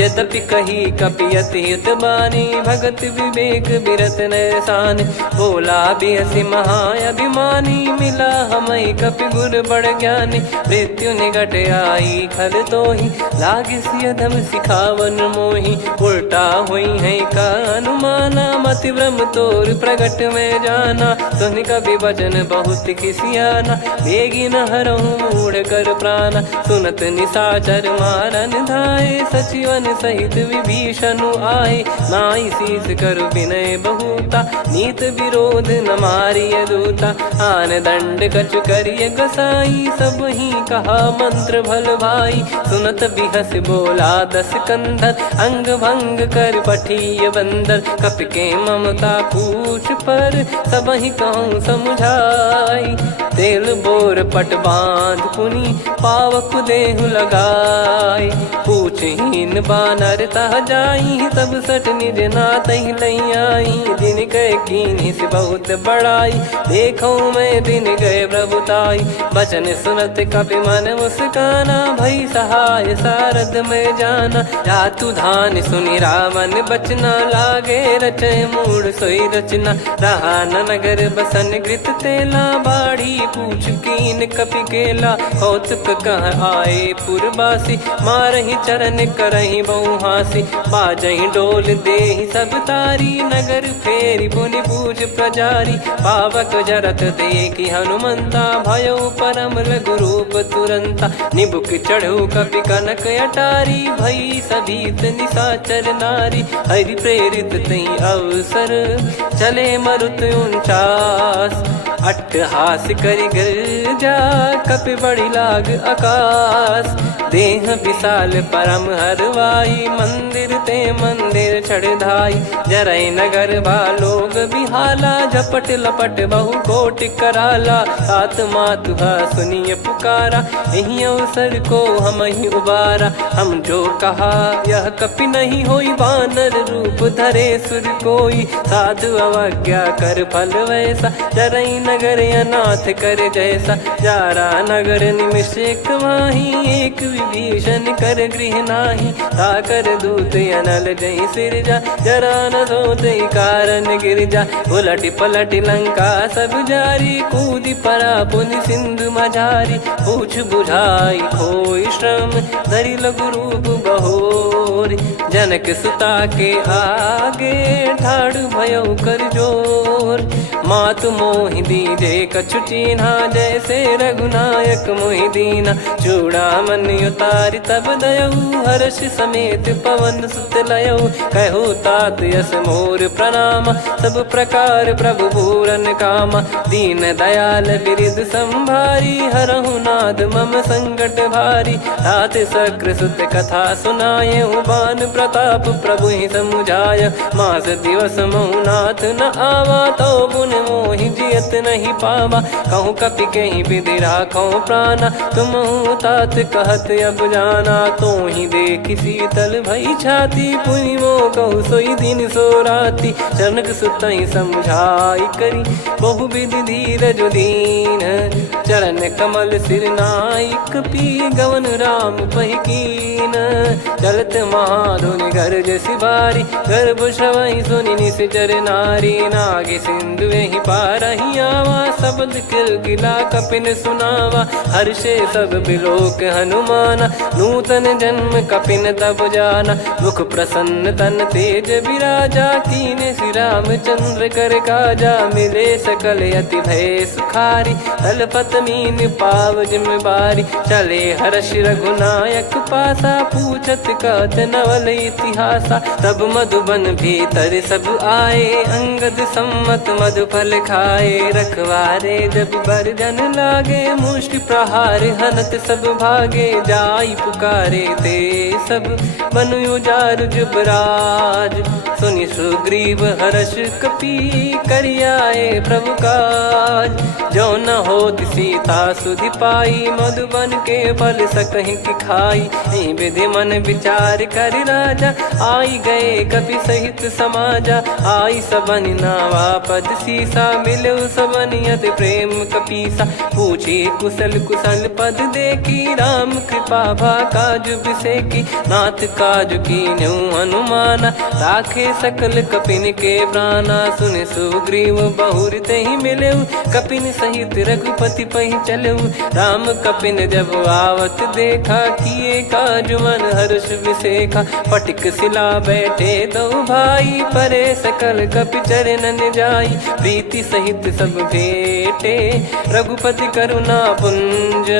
यद्यपि कही कपि अति हित बानी भगत विवेक बिरत नैसान बोला बिहसी महाअभिमानी मिला हमई कपि गुर बड़ ज्ञानी मृत्यु निकट आई खल तो ही लागे सियधम सिखावन मोही उल्टा हुई है का अनुमाना मति ब्रह्म तोर प्रगट में जाना सुन कभी वचन बहुत खिसियाना बेगी न हरहु मूढ़ कर प्राण सुनत निशाचर मारन धाये सचिवन सहित विभीषण आए नाई शीस करु विनय बहुता, नीत विरोध न मारिय दूता। आन दंड कछु करिय गोसाई, सब ही कहा मंत्र भल भाई। सुनत बिहस बोला दस कंधर, अंग भंग कर पठिय बंदर। कपि के ममता पूछ पर, सब ही कहूँ समझाई। तेल बोर पट बांध पुनि, पावक देहु लगाई। पूछहीन बानर तह जाई, सब सट निज नाथ ही लई आई। दिन गए कीन्ही से बहुत बड़ाई, देखो मैं दिन गए प्रभुताई। बचन सुनत कपि मन मुस्काना, भई सहाय सारद में जाना। जातु धान सुनि रावण बचना, लागे रचय मूड सोई रचना। रहा न नगर बसन घृत तेला, बाढ़ी पूछ कीन कपि केला। कौतुक कह आए पुरबासी, मारहि चरण करहि बहु हासी। बाजहि डोल देहि सब तारी, नगर फेरी पुनि पूछ प्रजारी। पावक जरत देखि हनुमंता, भयो परम लघु रूप तुरंता। निबुक चढ़ऊ कपि कनक अटारी, भई सभीत निशाचर नारी। हरि प्रेरित तई अवसर, चले मरुत 49। अट्टहास करि गर्जा, कपि बड़ी लाग आकाश। देह विशाल परम हरवाई, मंदिर ते मंदिर चढ़धाई। जरई नगर बालोग बिहाला, झपट लपट बहु कोट कराला। तात मातुहा सुनिय पुकारा, यही अवसर को हम ही उबारा। हम जो कहा यह कपि नहीं होई, वानर रूप धरे सुर कोई। साधु अवज्ञा कर फल वैसा, जरई नगर अनाथ कर जैसा। जारा नगर निमिष एक माही, एक विभीषण कर गृह नाही। ताकर दूत अनल जय सिरजा, जरा न सोते कारण गिरजा। उलट पलट लंका सब जारी, कूदी परा पुनि सिंधु मझारी। पूछ बुझाई खोई श्रम, धरि लघु रूप बहोर। जनक सुता के आगे, ठाड़ भयो कर जोर। मातु मोहि दीजे कछु चिन्हा, जैसे रघुनायक मोहि दीना। चूड़ामणि उतारि तब दयऊ, हर्ष समेत पवन सुत लयऊ। कहु तात यस मोर प्रणाम, सब प्रकार प्रभु पूरन कामा। दीन दयाल बिरिद संभारी, हरहु नाद मम संकट भारी। तात सक्र सुत कथा सुनाये, बान प्रताप प्रभु ही समुझाय। मास दिवस महु नाथ न आवा, तो पुन मोहि जियत नहीं पावा। कहूँ कपि कहीं विधि राखो प्राणा, तुम तात कहत अब जाना। तो ही देखि शीतल भई छाती, पुनि मो कहु सोई दिन सो राती। जनक सुतहि समझाई करी, बहु विधि धीरज दीन। चरण कमल सिर नाई, कपि गवन राम पहि कीन। चलत महाधुनि गरज सिबारी, गर्भ श्रवहि सुनि निश्चर नारी। नागे सिंधु ही पारहि आवा, शब्द किलकिला कपिन सुनावा। हर्षे सब बिलोक हनुमाना, नूतन जन्म कपिन तब जाना। मुख प्रसन्न तन तेज विराजा, कीने श्री रामचंद्र कर काजा। मिले सकल अति भय सुखारी, तलपत मीन पाव जिम्मेवारी। चले हर्ष रघुनायक पासा, पूछत कहत नवल इतिहासा। तब मधुबन भीतर सब आए, अंगद सम्मत मधुफल खाए। रखवारे जब बरजन लागे, मुष्टि प्रहार हनत सब भागे। जाई पुकारे ते सब, बन उजारु जुबराज। सुनि सुग्रीव हर्ष कपि, करियाए प्रभु काज। जो न होत सीता सुधि पाई, मधुबन के फल सकहि की खाई। विधि मन विचार कर राजा, आई गए कपि सहित समाजा। आई सबनि नावा पद सीसा, मिलउ सबनि अति प्रेम कपीसा। पूछी कुशल कुशल पद देखी, राम कृपा भा काज बिसेकी। नाथ काज कीन्हु हनुमाना, राखे सकल कपिन के प्राणा। सुनि सुग्रीव बहुर तेहि मिलऊ, कपिन सहित रघुपति पहि चलऊ। राम कपिन जब आवत देखा, किए काज मन हर्ष विसेखा। पटिक सिला बैठे दो भाई, परे सकल कपि चरणन जाई। प्रीति सहित सब भेटे, रघुपति करुणा पुंज।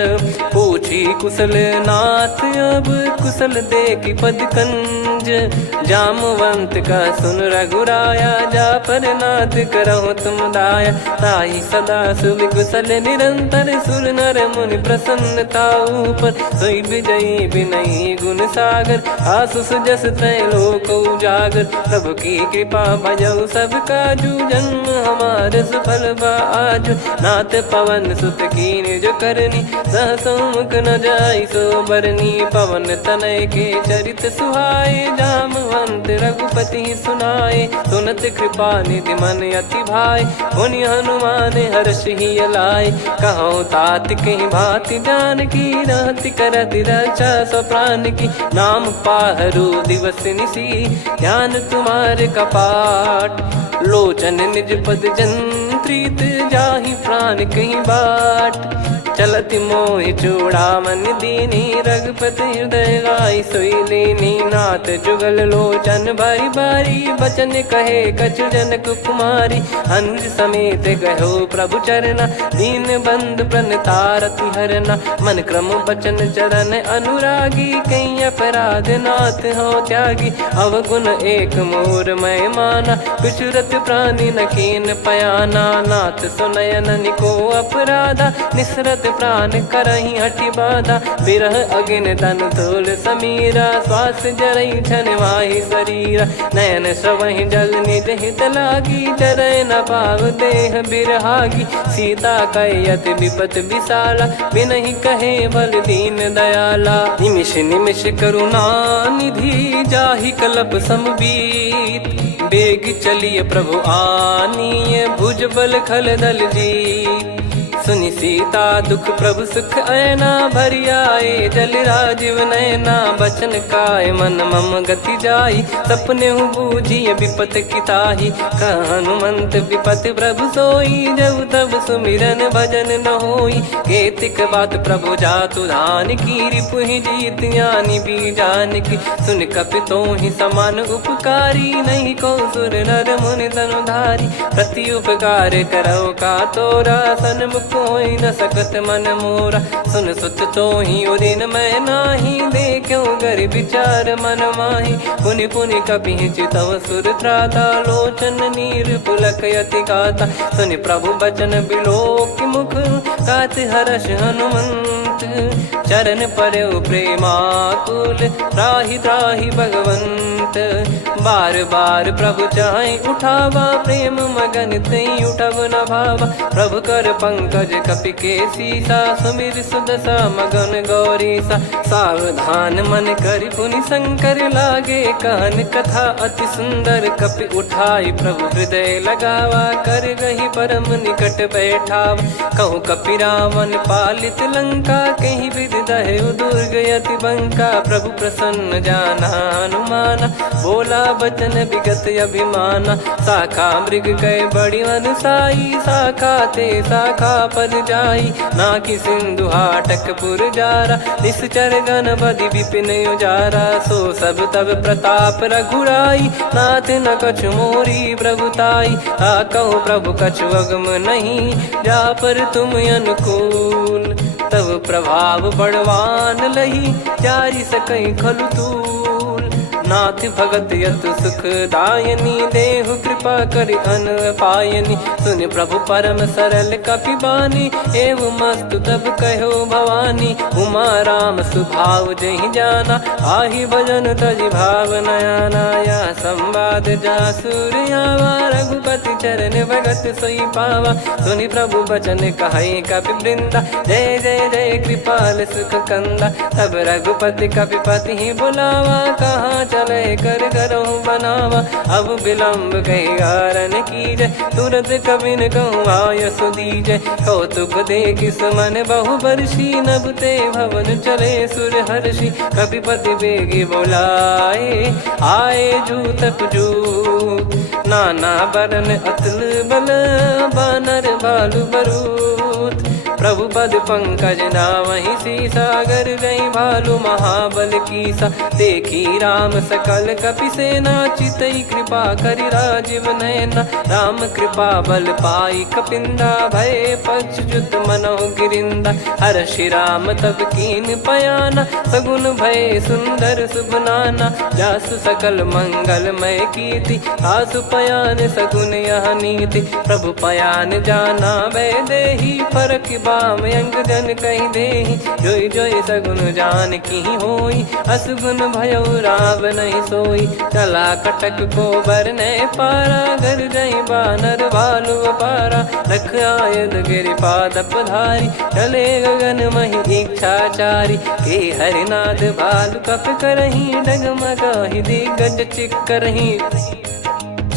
पूछी कुशल नाथ अब, कुशल देखि पद कंज। कुंज जामवंत का सुन रघुराया, जा पर नाथ करहु तुम दाया। ताहि सदा सुविकुशल निरंतर, सुर नर मुनि प्रसन्नता ऊपर। सोई विजयी विनयी गुण सागर, आसु सुजस त्रैलोक उजागर। प्रभु की कृपा भजऊ सब काजू, जन्म हमार सफल बा आजु। नाथ पवन सुत की निज करनी, सहसो मुख न जाई सो बरनी। पवन तनय के चरित सुहाए, जामवंत रघुपति सुनाए। सुनत कृपा निधि मन अति भाई, पुनि हनुमान हर्ष ही लाए। कहो तात कहीं भांति जानकी, रहति करति रक्षा सो प्राण की। नाम पाहरु दिवस निसी, ध्यान तुम्हारे कपाट। लोचन निज पद जंत्रित, जाहि प्राण कहीं बाट। चलति मोहि चूड़ामन दीनी, रघुपति हृदय गाई सोई लीनी। नाथ जुगल लोचन बारी बारी, बचन कहे कछु जनक कुमारी। हंस समेत गयो प्रभु चरना, दीन बंधु प्रणतारति हरना। मन क्रम बचन चरण अनुरागी, कहीं अपराध नाथ हो त्यागी। अवगुण एक मोर मैं माना, कुछ रत प्राणी न कीन पयाना। नाथ सुनयन निको अपराधा, निसरत प्राण करही हटि बाधा। बिरह अगिन तन तोल समीरा, श्वास जरई छन माही शरीरा। नयन श्रवहि जल निज हित लागी, चरय न पाव देह बिरहागी। सीता कयत विपत विशाला, बिनहि कहे बल दीन दयाला। निमिष निमिष करुणा निधि, जाहि कल्प समबीत। बेग चलिए प्रभु आनीय, भुज बल खल दल जीत। सुनि सीता दुख प्रभु सुख ऐना, भरि आए जल राजीव नैना। बचन काय मन मम गति जाई, सपने बूझी विपत किताही। हनुमंत विपत प्रभु सोई, जब तब सुमिरन भजन न होई। केतिक बात प्रभु जातु धान की, रिपुहि जीत ज्ञानी बीजान की। सुन कपि तोहि समान उपकारी, नहीं को सुर नर मुनि तनुधारी। प्रति उपकार करौ का तोरा, सन्मुख होई न सकत मन मोरा। सुन सुत तोहि उदिन मैं नाही, देखो गर विचार मन माही। पुनि पुनि कपि चितव सुर त्राता, लोचन नीर पुलक यति गाता। सुनि प्रभु बचन बिलोक मुख, कात हर्ष हनुमंत। चरण परौ प्रेमाकुल, त्राहि त्राहि भगवंत। बार बार प्रभु चाहि उठावा, प्रेम मगन तई उठब न भावा। प्रभु कर पंकज कपि के सीसा, सुमिर सुदशा मगन गौरीसा। सावधान मन करि पुनि शंकर, लागे कहन कथा अति सुंदर। कपि उठाई प्रभु हृदय लगावा, कर गही परम निकट बैठावा। कहूँ कपि रावण पालित लंका, कहीं विधि दहु दुर्ग यति बंका। प्रभु प्रसन्न जाना हनुमाना, बोला बचन विगत अभिमाना। शाखा मृग गए बड़ी अनुसाई, शाखा ते शाखा पर जाई। ना कि सिंधु हाटक पुर जारा, निश्चर गण बदि विपिन उजारा। सो सब तब प्रताप रघुराई, नाथ न कछु मोरी प्रभुताई। कहो प्रभु कछु अगम नहीं, जा पर तुम अनुकूल। तब प्रभाव बड़वान लही, जारी सकई खलु तूल। नाथ भगत यतु सुख दायनी, देहु कृपा करि अन पायनी। सुन प्रभु परम सरल कपिबानी, एव मस्तु तब कहो भवानी। उमा राम सुभाव जहि जाना, आहि भजन तजि भाव नयाना। या संवाद जासुर आवा, रघुपति चरण भगत सोई पावा। सुनि प्रभु बचन कहै कपि वृंदा, जय जय जय कृपाल सुख कंदा। तब रघुपति कपिपति ही बुलावा, कहाँ चले कर करहु बनावा। अब विलम्ब कही कारण कीजय, तुरत कबिन कहूँ आय सुदीजय। कौतुक देखि सुमन बहु बरसी, नभ ते भवन चले सुर हर्षि। कपिपति बेगी बोलाए, आए जूतक जूत। नाना बरन अतुल बल, बानर बालु बरूत। प्रभु पद पंकज नावहि सीसा, गर रही भालु महाबल कीसा। देखी राम सकल कपि सेना, चितई कृपा करि राजीव नयना। राम कृपा बल पाई कपिंदा, भय पक्ष जुत मनोह गिरिंदा। हर्षि राम तब कीन पयाना, सगुन भय सुंदर शुभ नाना। जासु सकल मंगलमय कीर्ति, आसु पयान सगुन यह नीति। प्रभु पयान जाना बै देहि, फरक बाम अंग जन कहि देहि। जोई जोई सगुन जान की होई, असगुन भयो राव नहीं सोई। चला कटक को बरने पारा, घर जई बानर भालु अपारा। रख आयद गिरिपाद पधारी, चले गगन महि इच्छाचारी। के हरिनाथ भालु कप करही, डगमगाहि दिग्गज चिक्करही।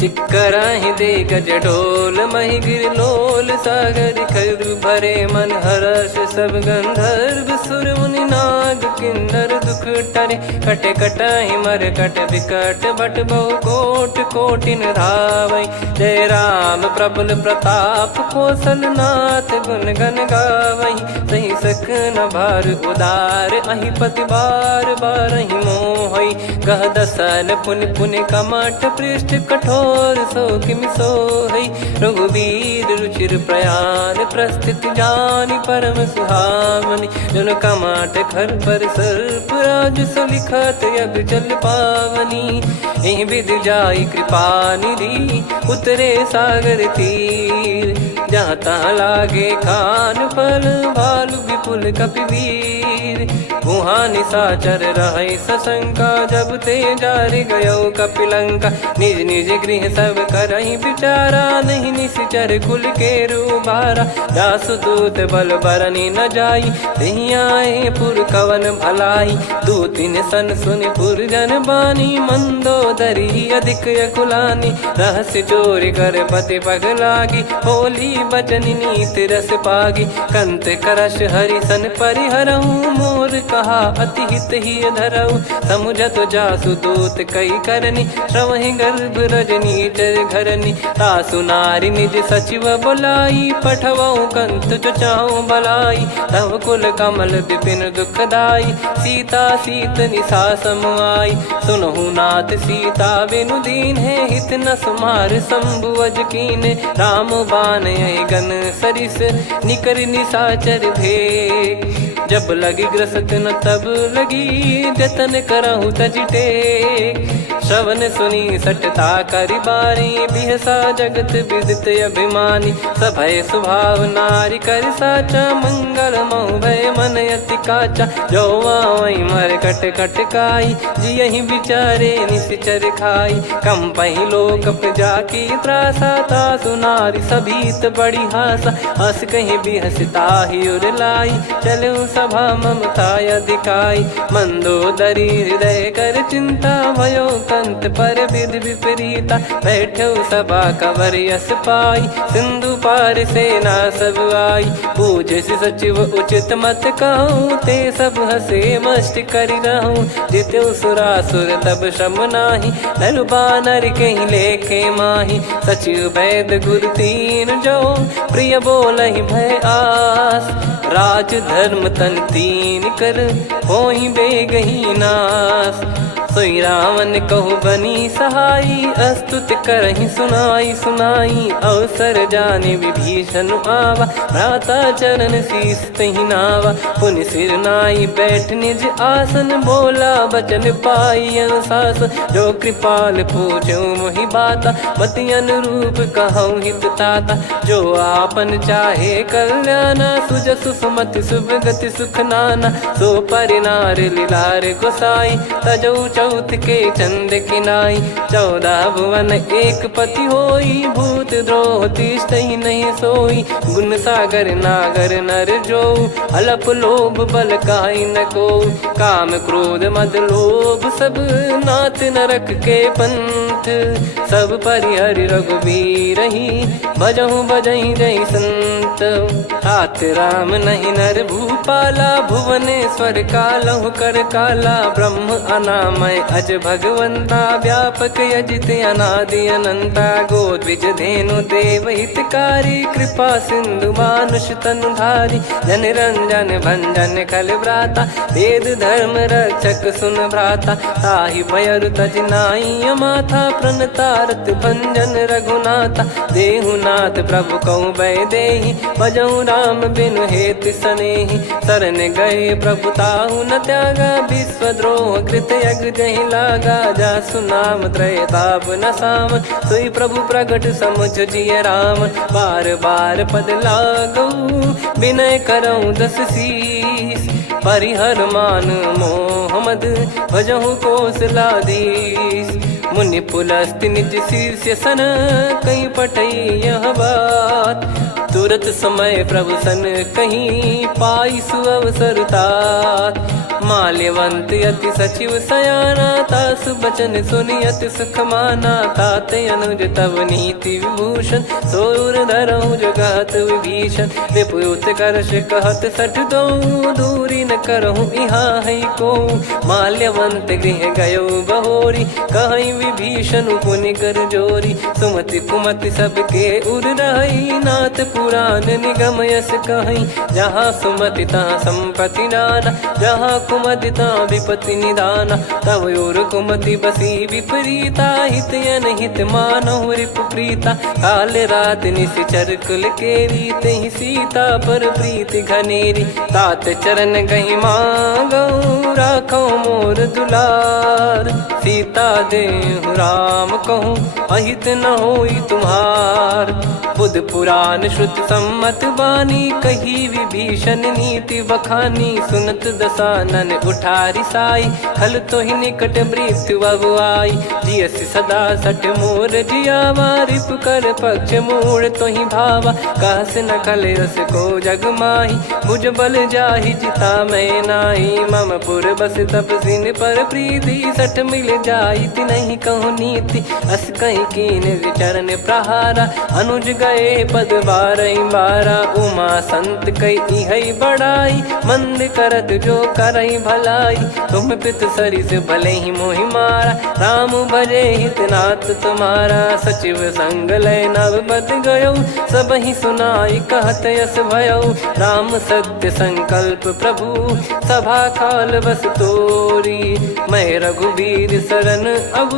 चिक्कराहि दिग्गज ढोल, महि गिर लोल। सागर खर भरे मन हर्ष, सब गंधर्व सुर मुनि नाग किन्नर दुख टरे। कट कटाहि मर कट विकट, भट बहु कोट कोटिन धावै। जय राम प्रबल प्रताप, कौशल नाथ गुण गण गावै। सही सकन भार उदार, अहि पति बार बारहि मोहै। गह दसन पुन पुन कमठ, पृष्ठ कठोर सो किमि सोहै। रघुवीर रुचिर प्रयाण, प्रस्थित जानि परम सुहावनि। जन कमाट खर पर सर्प, राज सलिखत अब चल पावनी। एहि विधि जाई कृपा निधि, उतरे सागर तीर। जहाँ तहाँ लागे खान फल, भालु विपुल कपिवीर। वहाँ निशाचर रहै सशंका, जब ते जारि गयो कपिलंका। निज निज गृह सब करहि विचारा, नहीं निश्चर कुल के रूबारा। दासदूत बल बरनि न जाई, तेहि आए पुर कवन भलाई। दू तीन सन सुनि पुर जन बानी, मंदोदरी अधिक अकुलानी। रहस्य चोरी कर पति पग लागी, होली बचन नीत रस पागी। कंत करश हरि सन परिहरहु, मोर कहा अति हित ही धरऊ। समुझत जासु दूत कई करनी, श्रवहि गर्भ रजनी चर घरनी। तासु नारी निज सचिव बुलाई, पठवऊ कंत जो चाहूं बलाई। तव कुल कमल विपिन दुखदाई, सीता सीत निशा समाई। सुनहु नाथ सीता बिनु दीन है, हित न सुमार शंभु अज कीने। राम बान गन सरिस, निकर निशाचर भेग। जब लगी ग्रसत न तब लगी, जतन करहु तज टेक। श्रवण सुनी सटता करि बारी, बिहसा जगत विदित अभिमानी। सभय स्वभाव नारी कर साचा, मंगल महु भय मन अति काचा। जो आवै मर कट कट काई, जियहि विचारे निश्चर खाई। कम पहि लोक जाकी त्रासा, तासु नारी सभीत बड़ी हासा। हस कहीं बिहसता ही उर लाई, चलऊ सभा ममता अधिकाई। मंदोदरी हृदय कर चिंता, भयो कंत पर विधि विपरीता। बैठो सभा कवर यस पाई, सिंधु पार सेना सब आई। पूज सचिव उचित मत कहूँ, ते सब हसे मस्त करि रहूं। जित्यु सुरासुर तब श्रम नाही, नर बानर कहीं लेखे माही। सचिव वैद गुरु तीन जो, प्रिय बोलहि भय आस। राज धर्म तन तीन कर, होहि बेगहि नास। सोई रावण कहु बनी सहाई, अस्तुत करहि सुनाई सुनाई। अवसर जाने विभीषण आवा, भ्राता चरण शीस तहि नावा। पुनि सिर नाई बैठ निज आसन, बोला बचन पाई अनुशासन। जो कृपाल पूछो मोहि बाता, मति अनुरूप कहूँ हित ताता। जो आपन चाहे कल्याणा, सुजसु सुमति शुभ गति सुख नाना। सो परिनार लीलार गोसाई, तजौ चौथ के चंद किनाई। 14 भुवन एक पति होई, भूत द्रोह तिष्ठहि नहीं सोई। गुण सागर नागर नर जो, अलप लोभ बल काई न को। काम क्रोध मद लोभ सब, नाथ नरक के पंथ। दुख सब परिहरि रघुबीर ही, भजहु भजहि जय संत। तात राम नहीं नर भूपाला, भुवनेश्वर कालहु कर काला। ब्रह्म अनामय अज भगवंता, व्यापक यजित अनादि अनंता। गोद्विज धेनु देव हितकारी, कृपा सिंधु मानुष तनुधारी। जन रंजन भंजन खल भ्राता, वेद धर्म रक्षक सुन भ्राता। ताहि भयरु तज नाई माथा, प्रणतारत भंजन रघुनाथा। देहुनाथ प्रभु कहु भय देहि, भजहु राम बिनु हेतु सनेहि। शरण गए प्रभु ताहु न त्यागा, विश्वद्रोह कृत यज्ञ जहि लागा। जासु नाम त्रय ताप न साम, सोई प्रभु प्रगट समुझ जिय राम। बार बार पद लागऊ, विनय करऊँ दस शीस। परिहर मान मोह मद, भजहु कौशलाधीश। मुनि पुलस्त्य निज शीर्ष सन, कहीं पठई यह बात। तुरत समय प्रभु सन कहीं, पाई सुअवसर तात। माल्यवंत अति सचिव सयाना, तासु बचन सुनि अति सुख माना। तात अनुज तव नीति विभूषण, सोर धरहु जगत विभीषण। विपुत करश कहत सठ दो, दूरी न करहु इहाँ है को। माल्यवंत गृह गयो बहोरी, कहीं विभीषण पुनि कर जोरी। सुमति कुमति सबके उर रही, नाथ पुराण निगम यस कहीं। जहाँ सुमति तहाँ संपत्ति नाना, जहाँ कुमति तहाँ विपत्ति निदाना। तव और कुमति बसी विपरीता, हित अनहित मानहु रिपु प्रीता। काल रात निशिचर कुल केरी, तहि सीता पर प्रीति घनेरी। तात चरण कहीं मांगऊ, राखो मोर दुलार। सीता देहु राम कहूँ, अहित न होई तुम्हार। बुध पुराण श्रुत सम्मत बानी, कही विभीषण नीति बखानी। सुनत दसानन उठारी साई, खल तो ही निकट मृत्यु अब आई। जियस सदा सठ मोर जियावा, रिप कर पक्ष मूड़ तो ही भावा। कहस न खल रस को जग माही, भुज बल जाहि जिता मैं नाही। मम पुर बस तपसिन पर प्रीति, सठ मिल जाई नहीं कहूँ नीति। अस कहीं कीन चरण प्रहारा, अनुज गए पद बारही बारा। उमा संत कई इहै बड़ाई, मंद करत जो करई भलाई। तुम पित सरिस भले ही मोहि मारा, राम भजे हित नाथ तुम्हारा। सचिव संग लय नव बद गयो, सब ही सुनाई कहत यस भयो। राम सत्य संकल्प प्रभु, सभा काल बस तोरी। मैं रघुबीर शरण अब,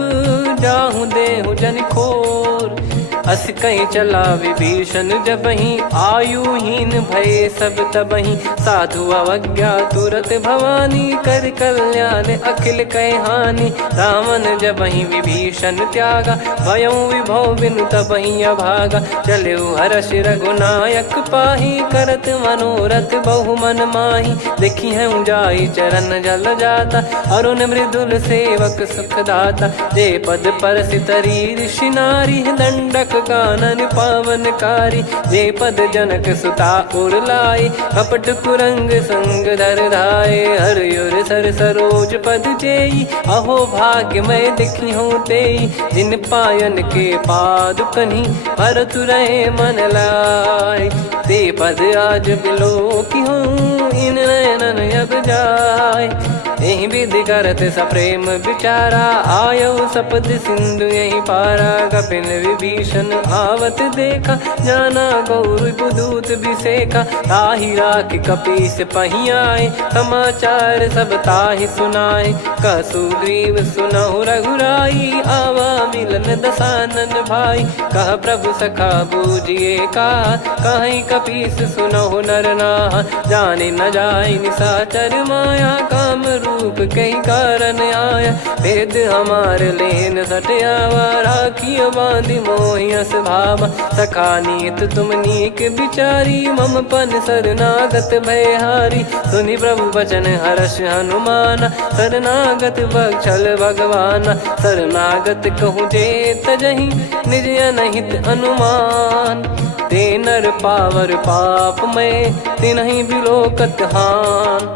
जाहूँ देहु जन खोर। अस कहीं चला विभीषण जबहि, आयुहीन भय सब तबहि। साधु अवज्ञा तुरत भवानी, कर कल्याण अखिल कह हानि। रावण जबहि विभीषण त्यागा, भयउ विभव बिनु तबहि अभागा। चलऊ हर्ष रघुनायक पाहि, करत मनोरथ बहु मन माहि। देखी है जाई चरण जल जाता, अरुण मृदुल सेवक सुख दाता। जे पद परसि तरी ऋषि नारी, दंडक कानन पावनकारी। जे पद जनक सुता उर लाई, कपट कुरंग संग धर धाये। हरियुर सर सरोज पद जेई, अहो भाग्य मैं दिखी हूँ तेई। जिन पायन के पाद कन्ही, भरत रहे मन लाई। ते पद आज बिलो की हूँ, इन नयनन अब जाय। यही विधि करत सप्रेम विचारा, आयो सपद सिंधु यही पारा। कपिल विभीषण आवत देखा, जाना गौर पुदूत विसेखा। ताहि राख कपीस पही आए, समाचार सब ताहि सुनाए। कह सुग्रीव सुनहु रघुराई, आवा मिलन दसानन भाई। कह प्रभु सखा बूझिए का, कहीं कपीस सुनहु नर नाहा। जाने न जाय निशाचर माया, काम रूप कई कारण आया। भेद हमार लेन सटयावा, राखियो बांधि मोहियस भावा। सखा नीत तुम नीक विचारी, मम पन शरणागत भयहारी। सुनि प्रभु वचन हर्ष हनुमाना, शरणागत बक्षल भगवाना। शरणागत कहूँ जे तजहि, निज अनहित अनुमान। ते नर पावर पाप में, तिन्हि बिलोकत हान।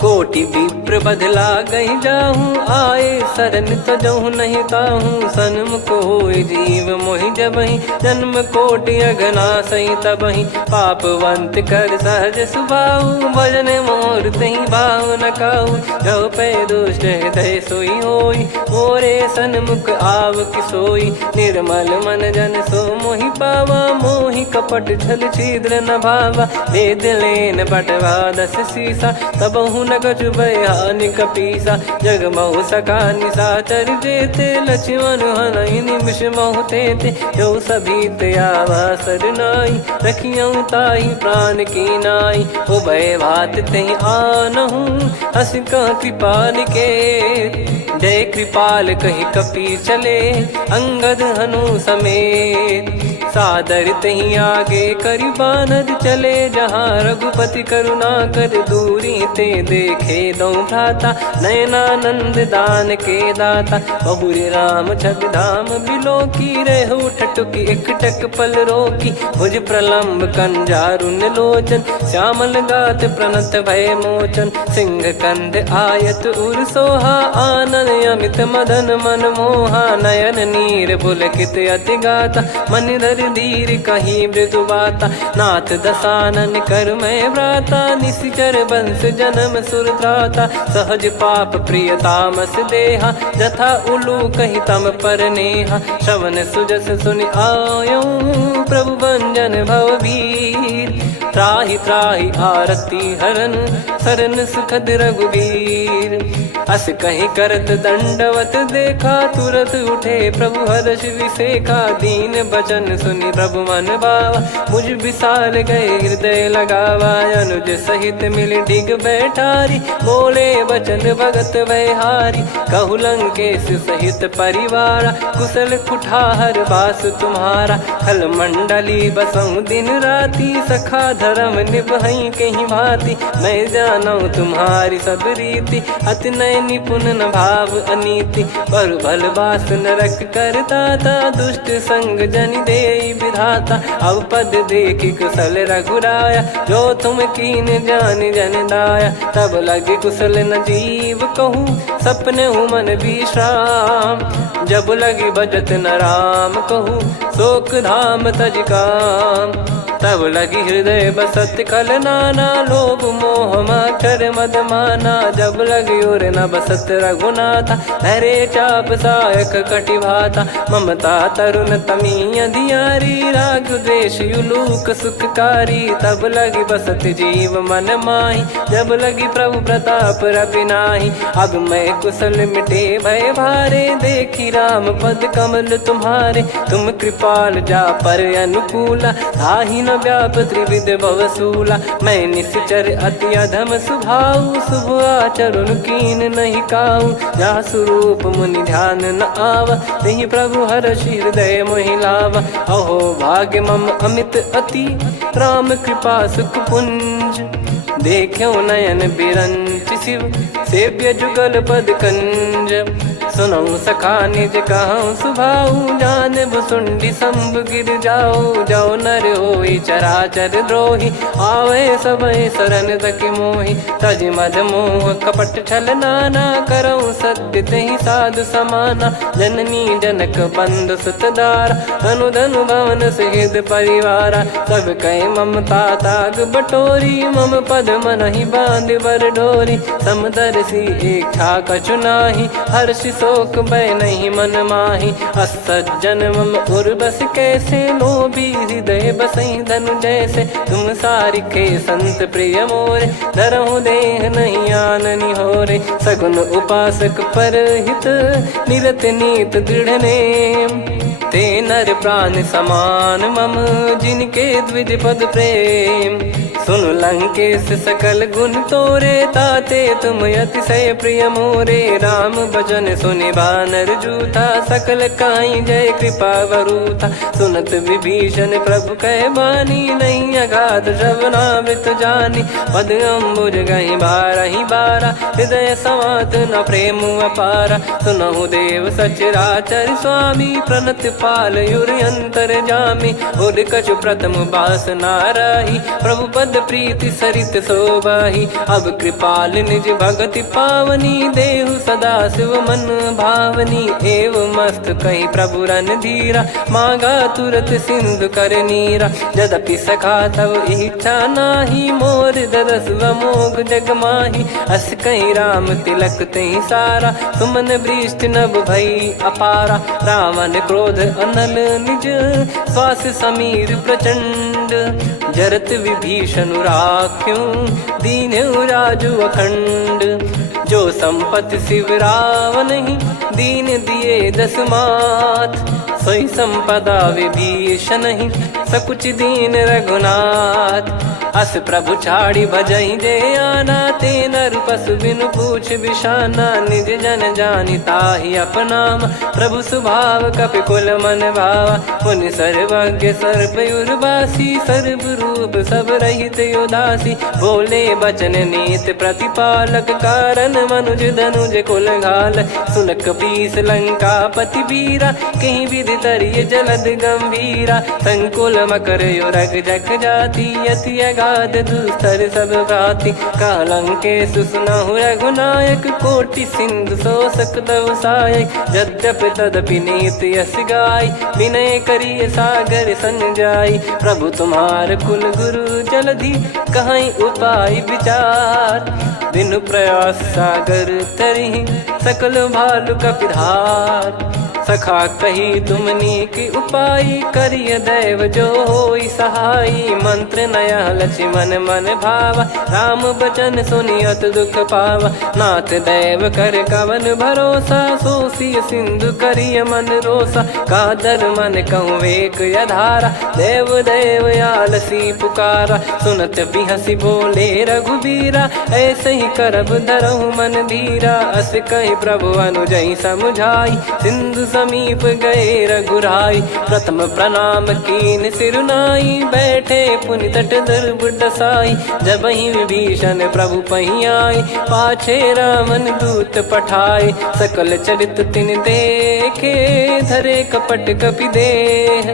कोटि विप्र बदला गई जाहूँ, आए सरन तजहु नहीं ताहू सन्मुख होय जीव मोहि जबहि जन्म कोटि अगना सही तबहि पापवंत कर सहज सुभाऊ भजन मोर तहि भाव न काऊ जो पै दुष्ट हृदय सोई होई मोरे सन्मुख आव किसोई निर्मल मन जन सो मोहि पावा मोहि कपट छल छिद्र न भावा वेद लेन पटवा दस सीसा तबहु न कछु बयानि कपीसा जग महु सका निसाचर जेते लक्ष्मण हनहि निमिष महु तेते जो सभी त्यावा सरनाई रखियऊ ताई प्राण की नाई उभय भात तहि आनहु हस कह कृपाल के जय कृपाल कहि कपी चले अंगद हनु समेत सादर तहि आगे करि बानर चले जहाँ रघुपति करुणा कर दूरी ते देखे दो भ्राता नयनानंद दान के दाता बहुरी राम छग धाम बिलो की रहु ठटुकी एकटक पल रोकी भुज प्रलंब कंजारुन लोचन श्यामल गात प्रणत भय मोचन सिंह कंध आयत उर सोहा आनन अमित मदन मन मोहा नयन नीर पुलकित अति गाता मन धर धीर कहीं मृदु बाता नाथ दसानन कर मैं व्राता निशिचर बंस जन्म सुरत्राता सहज पाप प्रिय तामस देहा जथा उलू कही तम पर नेहा श्रवण सुजस सुनि आयो प्रभु भंजन भवभीर त्राहि त्राहि आरती हरन सरन सुखद रघुबीर अस कहीं करत दंडवत देखा तुरत उठे प्रभु हर्ष विसेखा दीन बचन सुनि प्रभु मन भावा मुझ विशाल गए हृदय लगावा अनुज सहित मिल डिग बैठारी बोले बचन भगत वैहारी कहु लंकेश सहित परिवारा कुशल कुठार बास तुम्हारा खल मंडली बसऊं दिन राती सखा धर्म निभई कहीं भांति मैं जानू तुम्हारी सब रीति अति नय निपुण न भाव अनीति पर भल बास नरक करता था दुष्ट संग जन दे विधाता अब पद देखी कुशल रघुराया जो तुम कीन जान जन दाया तब लगे कुशल न जीव कहूँ सपने मन विश्राम जब लगी भजत न राम कहूँ शोक धाम तज काम तब लगी हृदय बसत खल नाना लोभ मोह मकर मद माना जब लगी और न बसत रघुनाथा हरे चाप सायक कटि भाता ममता तरुण तमी अधियारी राग द्वेष युलूक सुखकारी तब लगी बसत जीव मन माही जब लगी प्रभु प्रताप रविनाही अब मैं कुशल मिटे भय भारे देखी राम पद कमल तुम्हारे तुम कृपाल जा पर अनुकूला ताहि न व्याप त्रिविध भवसूला मैं निश्चर अति अधम सुभाऊ शुभ आचरण कीन नहीं काऊ जा स्वरूप मुनि ध्यान न आवा तेहि प्रभु हर्ष हृदय मोहि लावा अहो भाग्य मम अमित अति राम कृपा सुख पुंज देखो नयन बिरंच शिव सेव्य जुगल पद कंज सुनऊ सखा निज कहूँ सुभाऊ जान भुसुंडी संभ गिर जाओ जाओ नर होई चराचर द्रोही आवे सबय शरण तक मोहि तज मद मोह कपट छल नाना करऊँ सत्य तेहि साधु समाना जननी जनक बंधु सुतदारा धनु धनु भवन सहित परिवारा सब कहे ममता ताग बटोरी मम पद मन ही बांध बर डोरी समदर्शी इच्छा कछु नाही हर्ष शोक भय नहीं मन माही असज्जन मम उर्वश कैसे लोभी हृदय बसई धनु जैसे तुम सारिखे संत प्रिय मोरे धरहु देह नहीं आननि होरे सगुन उपासक पर हित निरत नीत दृढ़ नेम ते नर प्राण समान मम जिनके द्विज पद प्रेम सुन लंकेश सकल गुण तोरे ताते तुम अतिशय प्रिय मोरे राम भजन सुनि बानर जूथा सकल काई जय कृपा वरूथा सुनत विभीषण प्रभु कह बानी नहीं अगाध श्रवणामृत जानी पद अम्बुज गहि बारहि बारा हृदय समात न प्रेम अपारा सुनहु देव सचराचर स्वामी प्रणत पाल युर अंतर जामी उर कछु प्रथम बास नाराही प्रभु पद प्रीति सरित सोबाही। अब कृपाल निज भगति पावनी, देहु सदा शिव मन भावनी। एव मस्त कहीं प्रभु रन धीरा, मांगा तुरत सिंधु कर नीरा। यद्यपि सखा तब इच्छा नाही, मोर दरस मोग जग माही। अस कहीं राम तिलक तहीं सारा, सुमन वृष्टि नभ भई अपारा। रावण क्रोध अनल निज, श्वास समीर प्रचंड। जरत विभीषण राख्यों, दीन्हु राजु अखंड। जो संपत्ति शिव रावण ही, दीन दिए दस मात। सोई संपदा विभीषण ही, सकुच दीन रघुनाथ। अस प्रभु छाड़ी भजई जे आना, ते नर पशु बिनु पूछ बिशाना। निज जन जानि ताहि अपनाम, प्रभु स्वभाव कपि कुल मन भावा। मुनि सर्वज्ञ सर्वयुर्वासी, सर्व रूप सब रहित उदासी। बोले बचन नीत प्रतिपालक, कारण मनुज धनुज कुल घाल। सुन कपीस लंका पति वीरा, कहीं विधि तरिय जलद गंभीरा। संकुल मकर युरग जग जाति, यति अगाध दुस्तर सब भांति। कालंकेश सुनहु रघुनायक, कोटि सिंधु शोषक तव सहायक। यद्यपि तदपि नीति यस गाय, विनय करिय सागर सन जाई। प्रभु तुम्हार कुल गुरु जलधि, कहीं उपाय विचार। बिनु प्रयास सागर तरहि, सकल भालु कपिधार। सखा कही तुमनी की उपाय, करिय दैव जो होई सहाई। मंत्र नया लक्ष्मण मन भावा, राम बचन सुनियत दुख पावा। नाथ दैव कर कवन भरोसा, सोसिय सिंधु करिय मन रोसा। कादर मन कहूँ एक यधारा, देव देव आलसी पुकारा। सुनत बिहसी बोले रघुबीरा, ऐसे ही करब धरहु मन धीरा। अस कही प्रभु अनुजई समुझाई, सिंधु समीप गए रघुराई। प्रथम प्रणाम कीन सिरुनाई, बैठे पुनि तट दर्भ दसाई। जब ही विभीषण प्रभु पही आए, पाछे रावण दूत पठाए। सकल चरित तिन देखे, धरे कपट कपि देह।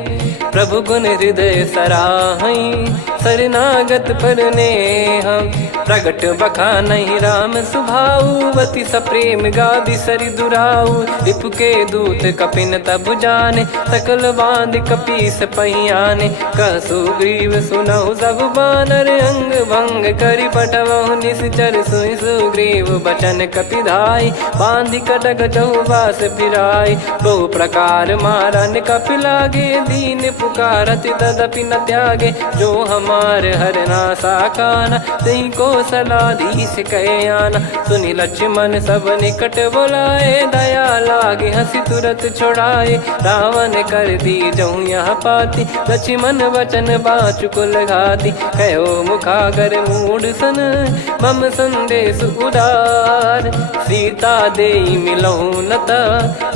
प्रभु गुण हृदय सराहई, शरणागत पर नेह। प्रगट बखानहि राम सुभाऊ, बति सप्रेम गादि सरि दुराऊ। रिपु के दूत कपिन तब जाने, सकल बांध कपीस पहियाने। कह सुग्रीव सुनहु सब बानर, अंग भंग करि पठवहु निश्चर। सुनि सुग्रीव बचन कपिधाई, बांधि कटक चहुबास फिराई। बहु प्रकार मारन कपि लागे, दीन पुकारति तदपि न त्यागे। जो हमार हरना साकाना, तई को सलाधीश कहे आना। सुनि लक्ष्मण सब निकट बुलाए, दया लागे हंसी तुरत छुड़ाए। रावण कर दी जहूँ यहाँ पाती, लक्ष्मण वचन बाचु कुल घाती। कहो मुखागर मूढ़ सन, मम संदेश उदार। सीता देई मिलहु नता,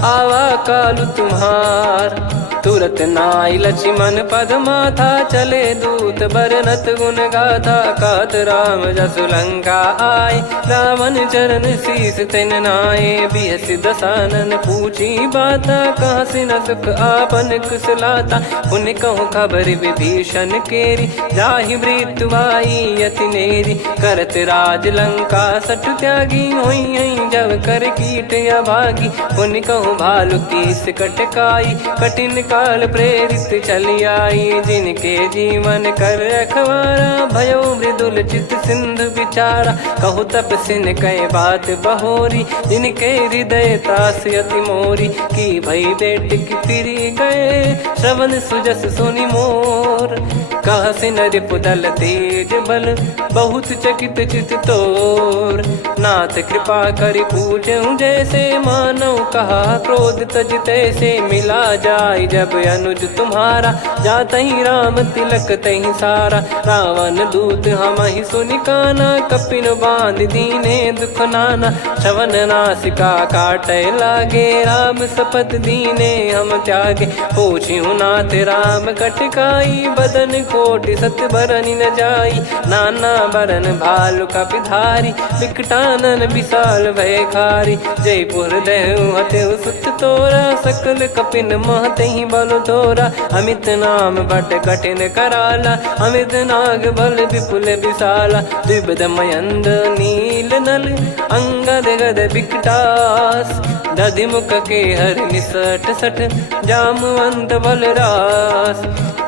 आवा कालु तुम्हार। तुरत नाई लक्ष्मण पद माथा, चले दूत बरनत गुण गाथा। कहत राम जसु लंका आए, रावण चरण शीस तिन नाये। बिहसि दसानन पूछी बाता, कहाँ से न सुख आपन कुशलाता। पुन कहूँ खबर विभीषण केरी, जाहि मृत्यु आई अति नेरी। करत राज लंका सठ त्यागी, होई जब कर कीट अभागी। पुन कहूँ भालु कीस कटकाई, कठिन काल प्रेरित चली आई। जिनके जीवन कर रखवारा, भयो मृदुल चित सिंधु विचारा। कहु तपसिन कह बात बहोरी, जिनके हृदय तास अति मोरी। की भई बेट की फिरी गए, श्रवण सुजस सुनि मोर। कह सिन रिपुदल तेज बल, बहुत चकित चित तोर। नाथ कृपा करि पूछऊँ जैसे, मानव कहा क्रोध तज तैसे। मिला जाय जब अनुज तुम्हारा, जातहि राम तिलक तहि सारा। रावण दूत हमहि सुनि काना, कपिन बांध दीने दुख नाना। श्रवण नासिका काटय लागे, राम शपथ दीने हम त्यागे। पूछिहु नाथ राम कटकाई, बदन कोटि सत बरनि न जाई। नाना बरन भालु कपिधारी विकटानन विशाल भयखारी। जयपुर देहु हतेउ सुत तोरा सकल कपिन महतहि बल तोरा। अमित नाम बट कठिन कराला अमित नाग बल विपुल विशाला। द्विविध मयंद नील नल अंगद गद विकटास। दधिमुख के हर निसट सठ जामवंत बलरास।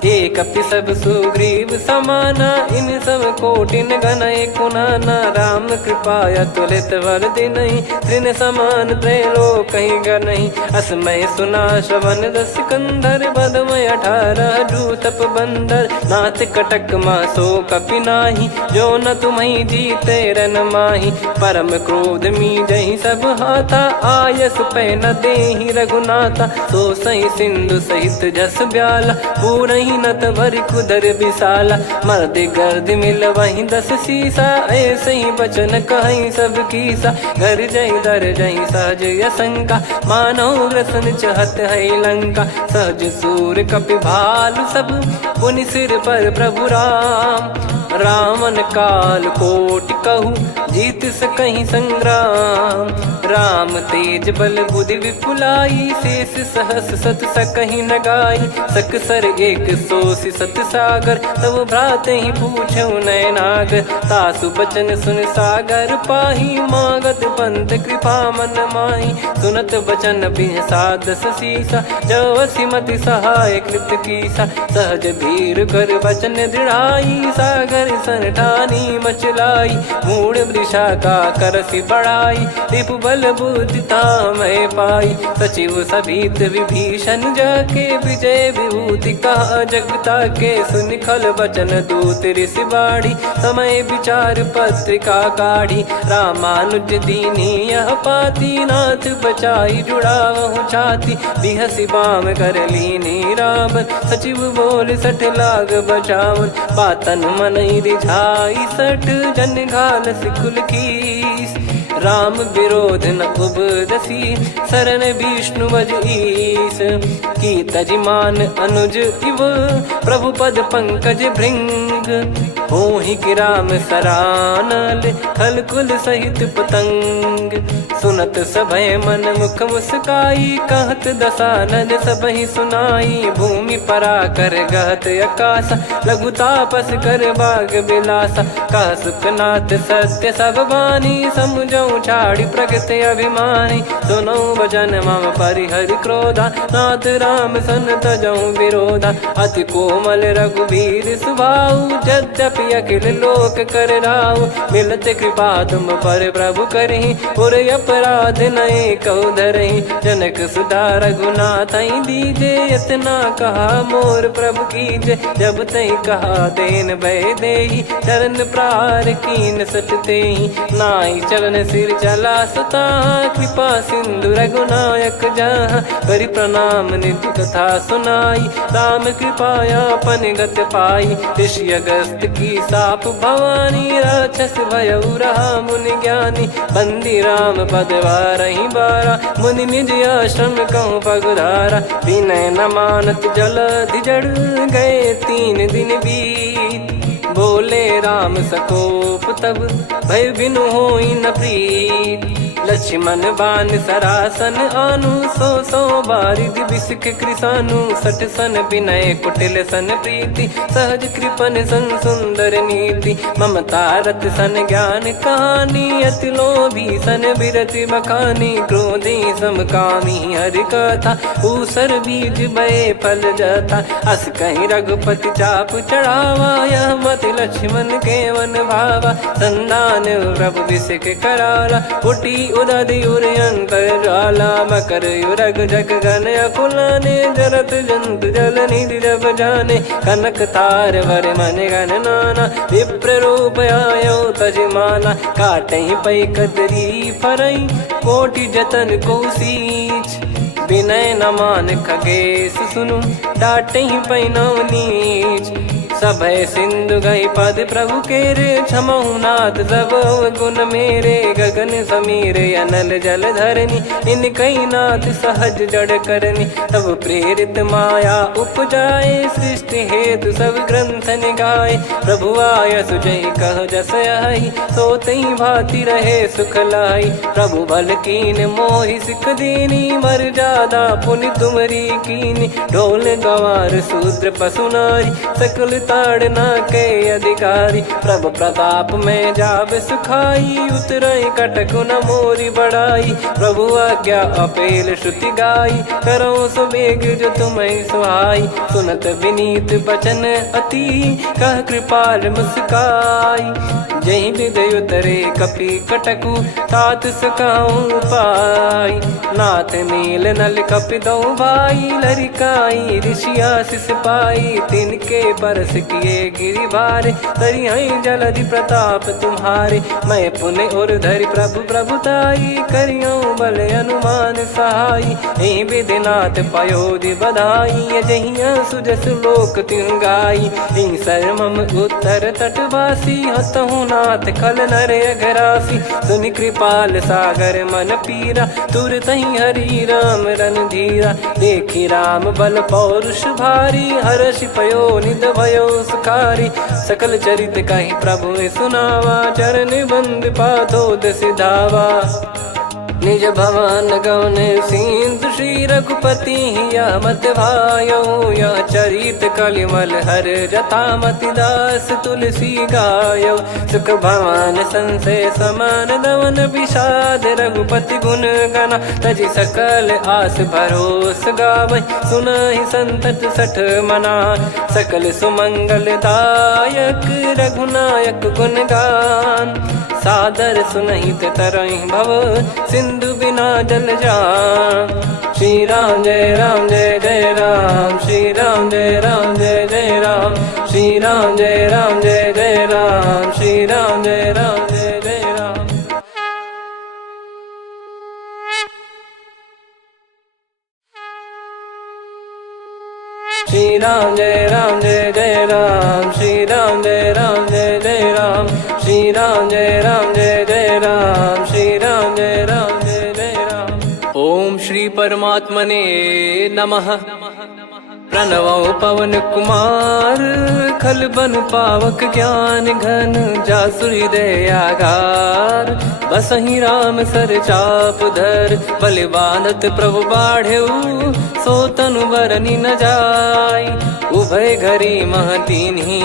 एक अपि सब सुग्रीव समाना इन सब कोटिन गण कुनाना। राम कृपाया तुलित बल दिनहि त्रिन समान त्रैलोक कहीं गनहि। असमय सुना श्रवण दस कंधर बदमय 18 जूतप बंदर। नाथ कटक मासो कपि नाही जो न तुम्हि जीते रन माही। परम क्रोध मी जहि सब हाथा आयस पै न देहि रघुनाथा। सो सही सिंधु सहित जस ब्याला पूरहि नत भरि कुदर विशाला। मर्द गर्द मिल वहीं 10 सीसा ऐसे ही बचन कहीं सब कीसा। घर जय दर जय सहज यसंका मानो ग्रसन चहत है लंका। सहज सूर कपि भालु सब पुनि सिर पर प्रभु राम। रामन काल कोटि कहु जीत सकहि संग्राम। राम तेज बल बुद्धि विपुलाई शेष सहस सत सकहि न गाई। सकसर एक सोसी सत सागर तब भ्राते ही पूछौ नयनागर। तासु बचन सुन सागर पाही मागत पंत कृपा मन माही। सुनत बचन बिहसादस सीसा जवसी मति सहाय कृत कीसा। सहज भीर कर बचन दृढ़ाई सागर सन ठानी मचलाई। मूढ़ वृषा का करसी बढ़ाई रिपु बल बुद्धि तामय पाई। सचिव सभीत विभीषण जाके विजय विभूति कहा जगता के। सुनि खल बचन दूत ऋषि बाढ़ी समय विचार पत्रिका काढ़ी। रामानुज दीनी यह पाती नाथ बचाई जुड़ावहु छाती। बिहसी बाम कर लीनी राम सचिव बोल सठ लाग बचावन। बातन मन रिझाई सठ जन घाल सिकुल कीस। राम विरोध न उपदसी शरण विष्णु बज ईस। की तजिमान अनुज इव प्रभु पद पंकज भृंग। होहि कि राम सरानल खल कुल सहित पतंग। सुनत सभय मन मुख मुस्काई कहत दसानन सबहि सुनाई। भूमि परा कर गहत आकाशा लघु तापस कर बाग बिलासा। कह सुखनाथ सत्य सब बानी समुझौ छाड़ी प्रकृति अभिमानी। सुनो भजन मम परिहरि क्रोधा नाथ राम सन तजौ विरोधा। अति कोमल रघुवीर सुभाऊ यद्यपि अखिल लोक कर राऊ। मिलत कृपा तुम पर प्रभु करहि और अपराध नये कौ धरहि। जनक सुधा रघुनाथ दीजे इतना कहा मोर प्रभु कीजे। जब तई कहा देन भय देहि चरण प्रार कीन सटतेहि। नाई चरण सिर चला सता कृपा सिंधु रघुनायक जहाँ। करि प्रणाम निधि कथा सुनाई राम कृपाया अपन गत पाई। ऋषि अगस्त की साप भवानी राक्षस भयउ रहा मुनि ज्ञानी। बंदी राम पद वारहि बारा मुनि निज आश्रम कहूँ पगुधारा। विनय न मानत जलधि जड़ गए 3 दिन बीत। बोले राम सकोप तब भय बिनु होई न प्रीत। लक्ष्मण बान सरासन आनु सो बारिद बिसिख कृसानु। सठ सन विनय कुटिल सन प्रीति सहज कृपन सन सुंदर नीति। ममता रत सन ज्ञान कहानी अति लोभी सन बिरति बखानी। क्रोधी समकामी हरि कथा ऊसर बीज बये फल जथा। अस कहीं रघुपति चाप चढ़ावा यह मत लक्ष्मण के वन भावा। संदान प्रभु बिसिख कराला उठी उदधि उर अंतर ज्वाला। मकर युरग जग गन अकुलाने जरत जंतु जल निधि जब जाने। कनक तार वर मन गण नाना विप्र रूप आयो तजमाना। काटहि पै कदरी फरई कोटि जतन को सींच। विनय न मान खगेश सुनु डांटहि पै नव नीच। सभय सिंधु गई पद प्रभु केरे, क्षमहु नाथ सब गुण मेरे। गगन समीरे अनल जल धरनी, इन कई नाथ सहज जड़ करनी। तब प्रेरित माया उपजाए, सृष्टि हेतु सब ग्रंथन गाए। प्रभु आय सुजय कह जस आई, सो तई भांति रहे सुख लाई। प्रभु भल कीन मोहि सिख दीनी, मर्यादा पुनि तुमरी कीनी। ढोल गवार शूद्र पशु नारी, सकल ताड़ना के अधिकारी। प्रभु प्रताप में जाब सुखाई, उतरई कटक न मोरी बढ़ाई। प्रभु आज्ञा अपेल श्रुति गाई, करो सो बेग जो तुम्हें सुहाई। सुनत विनीत बचन अति, कह कृपाल मुस्काई। जय हृदय उतरे कपि कटकु, तात सकाऊं पाई। नाथ मील नल कपि दो भाई, लरिकाई ऋषि आशीष पाई। तिनके परस किए गिरि भारे, तरि जलधि प्रताप तुम्हारे। मैं पुण्य और धरि प्रभु प्रभुताई, करियो बल अनुमान सहाई। यही विधिनाथ पयोधि बधाई, जहिया सुजस लोक तिहु गाई। सरमम उत्तर तटवासी, हतहु नाथ खल नर अघरासी। सुनि कृपाल सागर मन पीरा, तुरत ही हरि राम रणधीरा। देखी राम बल पौरुष भारी, हर्षि पयो निध भयो सुखारी। सकल चरित कहि प्रभु सुनावा, चरण बंद पादोद सिधावा। निज भवन गौन सिंधु, श्री रघुपति या मत भायो। यह चरित कलिमल हर जथामति, दास तुलसी गायो। सुख भवन संशय समान, दमन विषाद रघुपति गुण गना। तजि सकल आस भरोस गावै, सुनहि संतत सठ मना। सकल सुमंगल दायक, रघुनायक गुण गान। सादर सुनहित तरहि भव, सिंधु बिना जल जान। श्री राम जय राम जय जय राम, श्री राम जय राम जय जय राम। श्री राम जय राम जय जय राम, श्री राम जय राम जय जय राम। श्री राम जय राम जय जय राम, श्री राम जय राम जय जय राम। श्री राम जय राम जय जय राम, श्री राम जय राम जय जय राम। ओम श्री परमात्मने नमः। प्रणवो पवन कुमार, खल बन पावक ज्ञान घन। जासु हृदय आगार, बसहि राम सर चाप धर। बलि बांधत प्रभु बाढ़ेऊ, सो तनु बरनि न जाय। उभय घरी मह दीन्ही,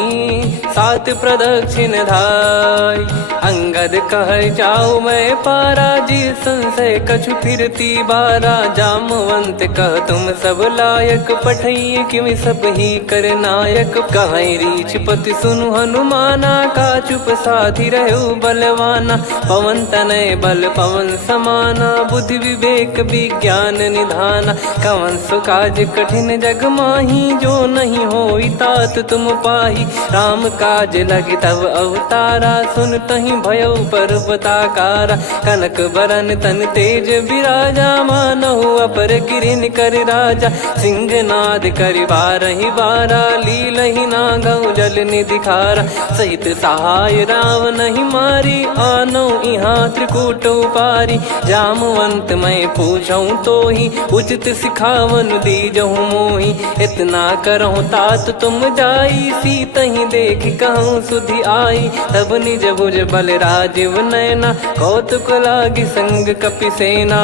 सात प्रदक्षिण धाय। अंगद कह जाऊ मैं पारा, जी संशय कछु फिरती बारा। जामवंत कह तुम सब लायक, पठई किमि सब ही कर नायक। कहीं रीछ पति सुनु हनुमाना, का चुप साधि रहु बलवाना। पवन तनय बल पवन समाना, बुद्धि विवेक विज्ञान निधाना। कवन सु काज कठिन जग माही, जो नहीं होई तात तुम पाही। राम काज लगी तब अवतारा, सुन तहि भयो पर्वताकारा। कनक बरन तन तेज बिराजा, मानहु अपर गिरिन कर राजा। सिंहनाद करि बारहि बारा, लीलहि नागौ जल निधि खारा। सहित सहाय रावण नहीं मारी, आनो इहाँ त्रिकूट उपारी। जामवंत मैं पूछऊँ तो ही, उचित सिखावन दीजहु मोहि। इतना करहु तात तुम जाई, सीतहि देख कहूँ सुधि आई। तब निज भुज बल राजीव नयना, कौतुक लागी संग कपिसेना।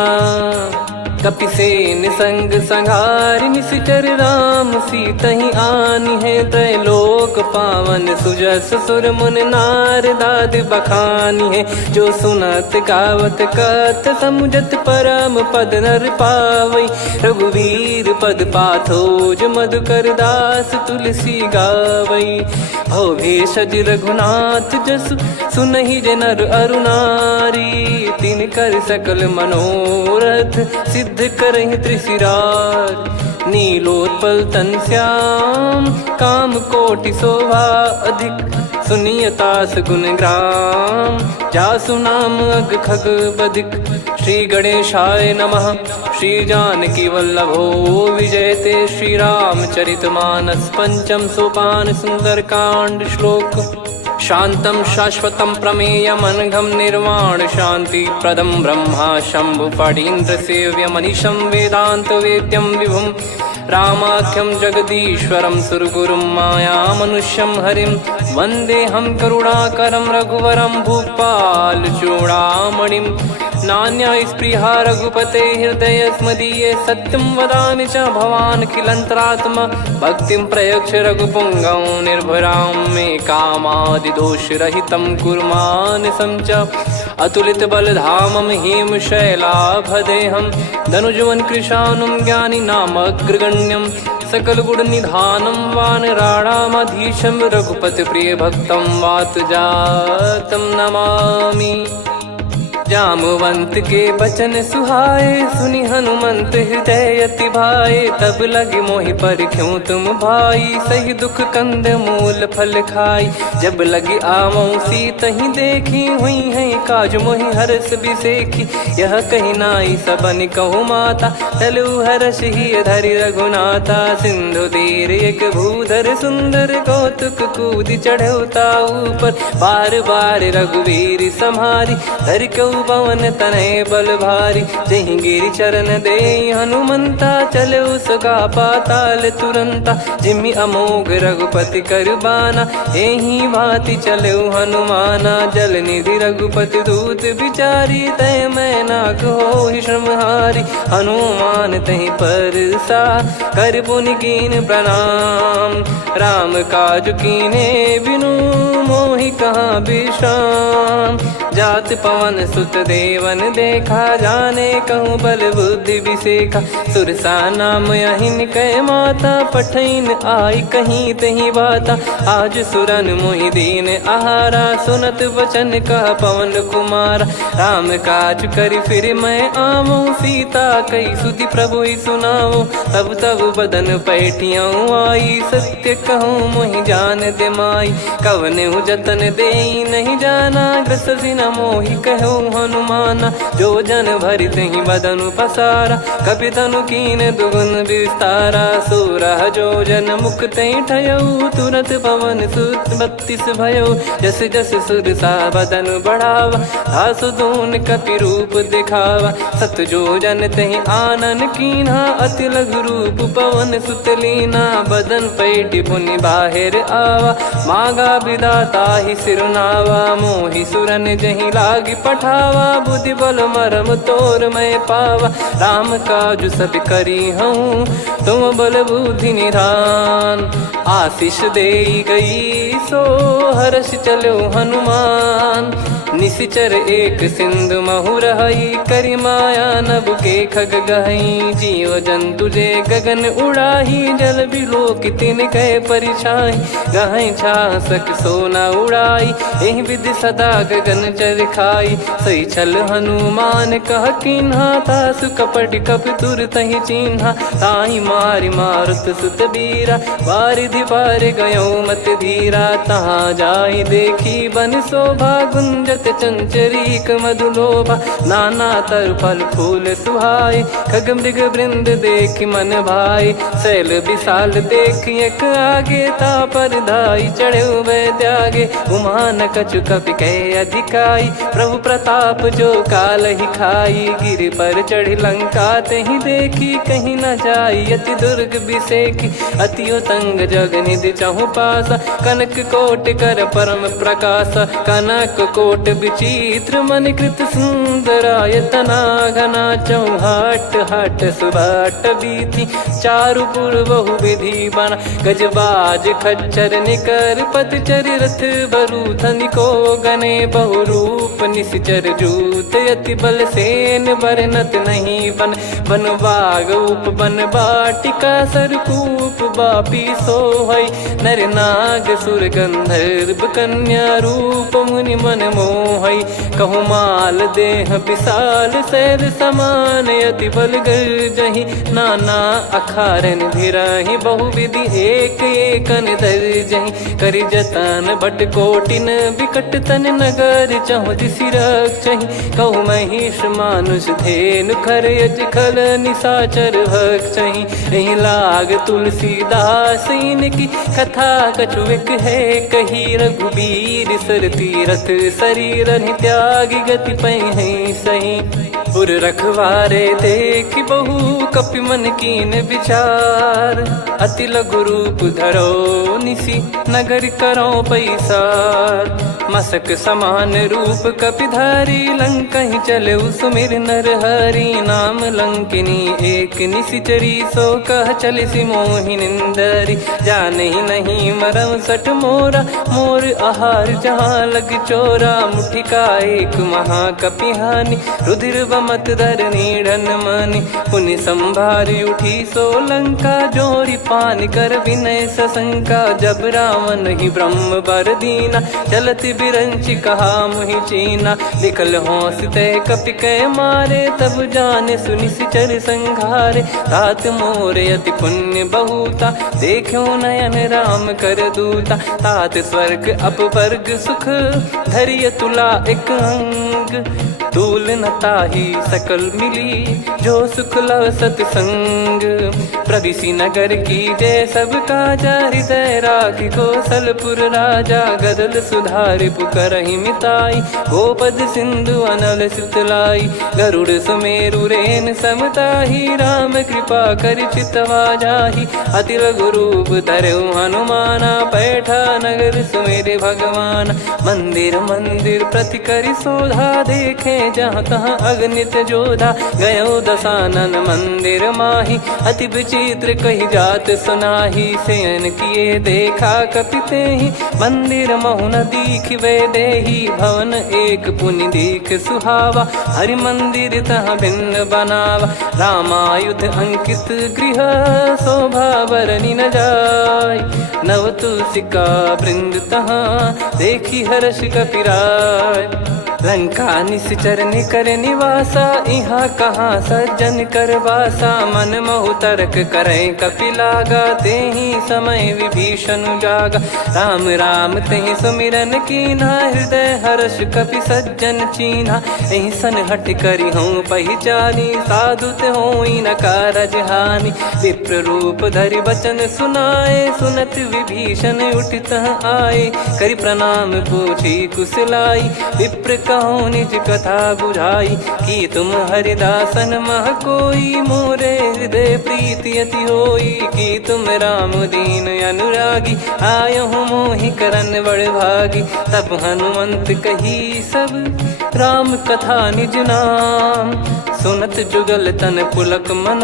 कपिसेन संग संहारि निशिचर राम, सीतहि आनि है त्रैलोक पावन। सुजस सुर मुन नार दाद बखानी है, जो सुनत गावत कथ समुझत परम पद नर पावै। रघुवीर पद पाथोज मधुकर दास तुलसी गावै। भव भेषज रघुनाथ जसु, सुनहि जे नर अरु नारी। तिन कर सकल मनोरथ, सिद्ध करहि त्रिशिरार। नीलोत्पल तन श्याम, काम कोटि शोभा अधिक। सुनिय तास गुण ग्राम जासु नाम अग खग बदिक। श्री गणेशाय नमः। श्री जानकी वल्लभो विजयते श्री रामचरित मानस। पंचम सोपान सुंदरकांड श्लोक। शांतं शाश्वतं प्रमेयमनघं निर्वाण शांति प्रदं ब्रह्मा शंभु फणीन्द्र सेव्य मनीषं वेदांत वेद्यं विभुं रामाख्यं जगदीश्वरं सुरगुरुं माया मनुष्यं हरिं वन्देऽहं करुणाकरं रघुवरं भूपाल चूडामणिं। नान्या स्पृहा रघुपते हृदय स्मदीये सत्यं वदामि च भवान् खिलन्तरात्मा। भक्तिं प्रयच्छ रघुपुङ्गं निर्भरां मे कामादिदोषरहितं कुर्मानसं च। अतुलित बलधामं हेमशैलाभदेहं धनुजवन कृशानुं ज्ञानिनामग्रगण्यं। सकल गुण निधानं वानराणामधीशं रघुपति प्रिय भक्तं वात जातं नमामि। जामवंत के बचन सुहाए सुनि हनुमंत हृदय अति भाए। तब लगे मोहि परख्यूं तुम भाई सही दुख कंद मूल फल खाई। जब लगे आवऊं सीतहि देखी हुई है काज मोहि हरस बिसेखी। यह कही नाई सबन कहु माता चलु हरष ही धरि रघुनाथा। सिंधु तीर एक भूधर सुंदर कौतुक कूद चढ़ौता ऊपर। बार बार रघुवीर सम्हारी धरि कऊ पवन तनय बल भारी। जहि गिरि चरण दे हनुमंता चले उसका पाताल तुरंता। जिमि अमोघ रघुपति कर बाना एहि भांति चले हनुमाना। जल निधि रघुपति दूत बिचारी तय मैं नाक होहि श्रमहारी। हनुमान तहि परसा कर पुनि कीन प्रणाम। राम काज कीने बिनु मोहि कहाँ विश्राम। जात पवन सुत देवन देखा जाने कहूँ बल बुद्धि विसेखा। सुरसा नाम अहिन कै माता पठैन आई कहीं तही बाता। आज सुरन मोहि दीन आहारा सुनत वचन कह पवन कुमारा। राम काज करि फिर मैं आवऊं सीता कई सुधि प्रभु ही सुनाओ। तब तब बदन पैठियाँ आई सत्य कहूँ मोहि जान दे माई। कवने जतन दे नहीं जाना ग्रसिन मोहि कहो हनुमाना। जो जन भरि तहि बदनु पसारा कपि तनु कीन दुगुन विस्तारा। सोरह जो जन मुख तहि ठयऊ तुरत पवन सुत 32 भयऊ। जस जस सुरसा बदन बढ़ावा आसु दून कपि रूप दिखावा। सत जो जन तहि आनन कीन्हा अति लघु रूप पवन सुत लीना। बदन पैटि पुनि बाहिर आवा मागा विदाता ही सिरुनावा। मोहि सुरन जहि लागी पठावा बुद्धि बल मरम तोर मैं पावा। राम काज सब करी हूँ तुम बल बुद्धि निधान। आशीष दे गई सो हर्ष चलो हनुमान। निशिचर एक सिंधु महु रहई करि माया नभ के खग गहई। जीव जंतु जे गगन उड़ाही जल बिलो तिन कह परिछाई। गहई छासक सोना उड़ाई एहि विधि सदा गगन चर खाई। सही छल हनुमान कह किन्हा तासु कपट कप तुर तहि चिन्हा। ताहि मारि मारुत सुत बीरा बारिधि पार गयो मत धीरा। तहाँ जाई देखी बन शोभा गुंजत चंचरीक मधुलोभा। नाना तर फल फूल सुहाए खग मृग वृंद देख मन भाई। शैल विशाल देख एक आगे ता पर धाई चढ़े वै त्यागे। उमान कछु कपि कह अधिकाई प्रभु प्रताप जो काल ही खाई। गिर पर चढ़ी लंका तहि देखी कहीं न जाई। अति दुर्ग बिसेकी अति उतंग जग निधि चहु पासा। कनक कोट कर परम प्रकाश कनक कोट विचित्र मन कृत सुंदरायतना। घना चौहाट हाट सुबाट बीती चारु पुर बहु विधि बना। गजबाज खच्चर निकर पतचर रथ बरु धनिको गने बहु रूप निश्चर जूत। अति बल सेन बरनत नहीं बन बन बाग उप बन बाटिका सरकूप बापी सोहई। नर नाग सुर गंधर्व कन्या रूप मुनि मन मोह मोहई। कहूँ माल देह विशाल सैर समान अति बल गर्जहि। नाना अखारन भिराहि बहुविधि एक एकन दर्जहि। करि जतन बट कोटिन विकट तन नगर चहुँ दिसि रक्षहि। कहूँ महिष मानुष धेनु खर यज खल निशाचर भक्षहि। यही लाग तुलसीदास इनकी कथा कछुक है कही। रघुबीर सर तीरथ शरीर त्यागी गति पै सही। उर रखवारे देख बहु कपि मन कीन विचार। अति लघु रूप धरो निसी नगर करो पैसार। मसक समान रूप कपिधारी लंकहि चले सुमिर नर हरि। नाम लंकिनी एक निशिचरी सो कह चल सि मोहि निंदरी। जानहि नहीं मरम सठ मोरा मोर आहार जहाँ लग चोरा। मुठिका एक महाकपिहानि रुधिर बमत धरनी ढन मनि। पुनि संभारी उठी सो लंका जोरी पान कर विनय सशंका। जब रावण ही ब्रह्म बर दीना चलत बिरंच कहा मुहि चीना। निकल होंस तय कपि कै मारे तब जाने सुनि सिचर संघारे। तात मोर अति पुण्य बहुता देखो नयन राम कर दूता। तात स्वर्ग अपवर्ग सुख धरिय तुला एक अंग। तूल न ताहि सकल मिली जो सुख लव सतसंग। प्रदिशि नगर की जय सब काजा हृदय राखि कौशलपुर राजा। गदल सुधारि पुकरहि मिताई गोपद सिंधु अनल सितलाई। गरुड़ सुमेरु रेन समताहि राम कृपा करि चितवा जाहि। अति लघु रूप धरऊ हनुमाना पैठा नगर सुमेरे भगवान। मंदिर मंदिर प्रति करि शोधा देखे जहाँ तहाँ अगणित जोधा। गयो दशानन मंदिर माही अति विचित्र कही जात सुनाही। शयन किए देखा कपिते ही मंदिर महु न दीखिबे देही। भवन एक पुनि दीख सुहावा हरि मंदिर तहाँ भिन्न बनावा। रामायुध अंकित गृह शोभा बरनि न जाय। नव तुलसिका वृंद तहाँ देखी हर्ष कपिराय। लंका निश्चर निकर निवासा यहाँ कहाँ सज्जन कर वासा। मन महु तर्क करें कपिलागा तेहि समय विभीषण जागा। राम राम तेहि सुमिरन कीन्हा हृदय हर्ष कपि सज्जन चीन्हा। एहि सन हट करि हूँ पहिचानी साधु होई न कारज हानि। विप्र रूप धरि वचन सुनाए सुनत विभीषण उठित आए। करि प्रणाम पूछी कुशलाई विप्र कहो निज कथा बुझाई। कि तुम हरिदासन मह कोई मोरे हृदय प्रीति अति होई। कि तुम राम दीन अनुरागी आयहु मोहि करन बड़ भागी। तब हनुमंत कही सब राम कथा निज नाम। सुनत जुगल तन पुलक मन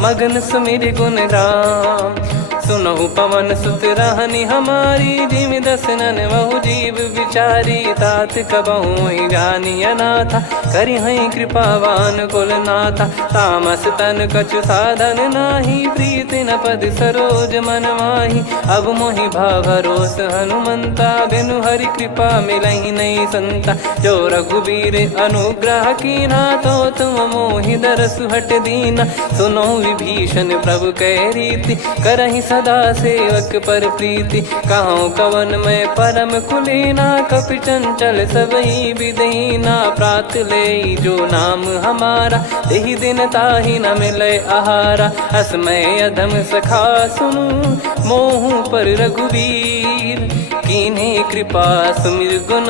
मगन सुमिर गुण राम। सुनहु पवन सुत रहनि हमारी जिमि दसनन बहु जीव विचारी। तात कबहु जानी अनाथा करि हई कृपावान कुल नाथा। तामस तन कछु साधन नाही प्रीति न पद सरोज मन माही। अब मोहि भावरोस हनुमंता बिनु हरि कृपा मिलहि नहीं संता। जो रघुबीर अनुग्रह कीना तो तुम मोहि दरसु हट दीना। सुनो विभीषण प्रभु कह रीति करहि सदा सेवक पर प्रीति। कहूँ कवन में परम कुलीना कपि चंचल सबई विदहीना। प्रात ले जो नाम हमारा तेहि दिन ताहि न मिले आहारा। असमय अधम सखा सुनु मोहु पर रघुवीर। कीन्ही कृपा सुमिर गुण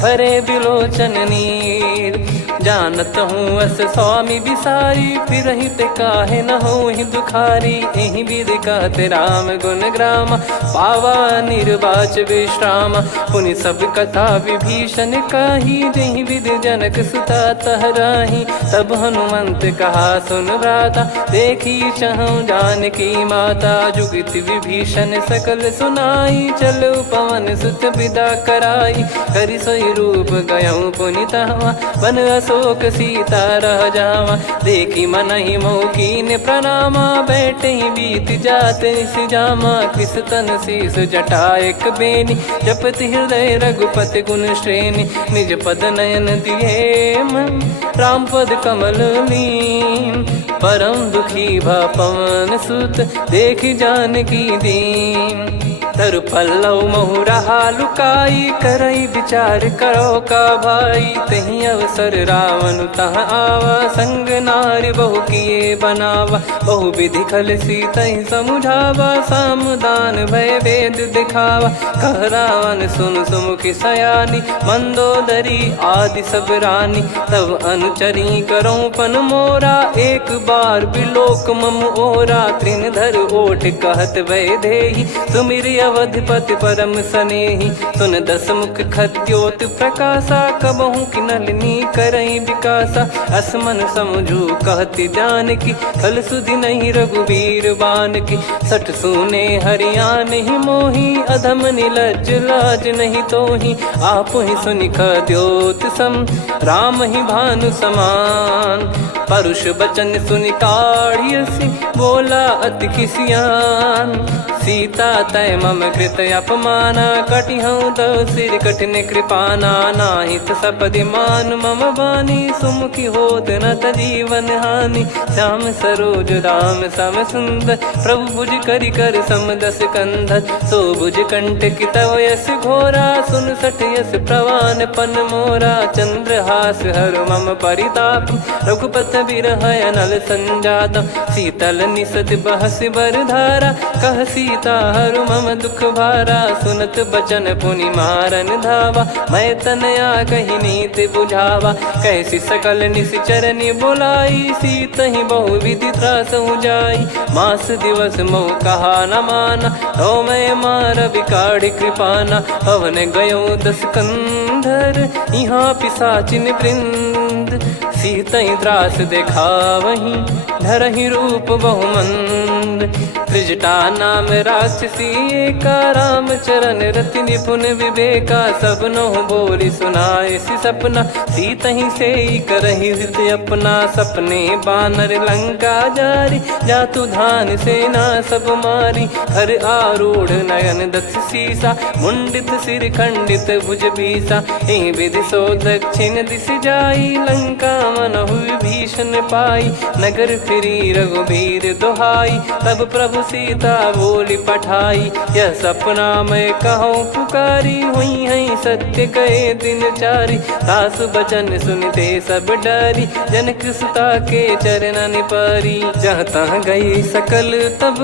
भरे बिलोचन नीर। जानत हूँ अस स्वामी बिसारी फिर हित काहे न हो ही दुखारी। एहि विधि कहते राम गुण ग्राम पावा निर्वाच विश्राम। पुनि सब कथा विभीषण काही जहि विधि जनक सुता तहराही। तब हनुमंत कहा सुन भ्राता देखी चहु जानकी माता। जुगित विभीषण सकल सुनाई चलो पवन सुत विदा कराई। करि सोई रूप गयऊँ पुनि तहवा वन शोक सीता रह जावा। देखी मन ही मौकीन प्रणामा, बैठे ही बीत जात निस जामा। कृस तन शीस जटा एक बेनी, जपति हृदय रघुपति गुण श्रेणी। निज पद नयन दिए मन, राम पद कमल लीन। परम दुखी भा पवन सुत, देखी जानकी दीन। तरु पल्लव महु रहा लुकाई, करई विचार करो का भाई। तही अवसर रावण तहाँ आवा, संग नारी बहु किए बनावा। बहु विधि खल सीतहि समुझावा, सामदान भय वेद दिखावा। कह रावण सुन सुमुखी सयानी, मंदोदरी आदि सब रानी। तब अनुचरी करो पन मोरा, एक बार बिलोक मम ओरा। तृण धर ओठ कहत भय देहि, सुमिर अवधिपति परम सनेहि। सुन दस मुख खद्योत प्रकाशा, कबहु की नलिनी करई विकासा। असमन समझू कहति जानकी, खल सुधि नहीं रघुवीर बान की। सठ सुने हरियाण ही मोही, अधम निलज लाज नहीं तोही। आप ही सुनि खद्योत सम, राम ही भानु समान। परुष बचन सुनि काढ़ियसि, बोला अति किसियान। सीता तय मम कृत अपमाना, कटिहऊँ तव सिर कठिन कृपाना। नाहित सपदि मान मम बानी, सुमुखी होत न तजीवन हानि। श्याम सरोज राम सम सुंदर, प्रभु भुज करि कर सम दस कंधर। सो भुज कंठ की तव यस घोरा, सुन सठ यस प्रवान पन मोरा। चंद्रहास हर मम परिताप, रघुपत बिरह अनल संजात। शीतल निसत बहस बर धारा, कह सीता हरु मम दुख भारा। सुनत बचन पुनि मारन धावा, मैं तनया कही नीति बुझावा। कैसी सकल निश्चरनि बोलाई, सीतहि बहु विधि त्रासहु जाई। मास दिवस मोह कहा न माना, तो मैं मार बिकाढ़ी कृपाना। पवन गयो दस कंधर, यहाँ पिशाचिन वृंद। सीतहि त्रास देखावहीं, धरहि रूप बहुमंद। त्रिजटा नाम राक्षसी एका, राम चरण रति निपुण विवेका। सब नहुँ बोली सुनाए सि सपना, सीतहि सेई करहि हृद अपना। सपने बानर लंका जारी, जातु धान सेना सब मारी। हर आरूढ़ नयन दस सीसा, मुंडित सिर खंडित भुज बीसा। एहि विधि सो दक्षिण दिस जाई, लंका मनहु विभीषण पाई। नगर फिरी रघुबीर दोहाई, तब प्रभु सीता बोली पठाई। यह सपना मैं कहूँ पुकारी, हुई है सत्य गए दिन चारी। दास बचन सुनते सब डरी, जनक सुता के चरण परी। जहाँ तहाँ गई सकल तब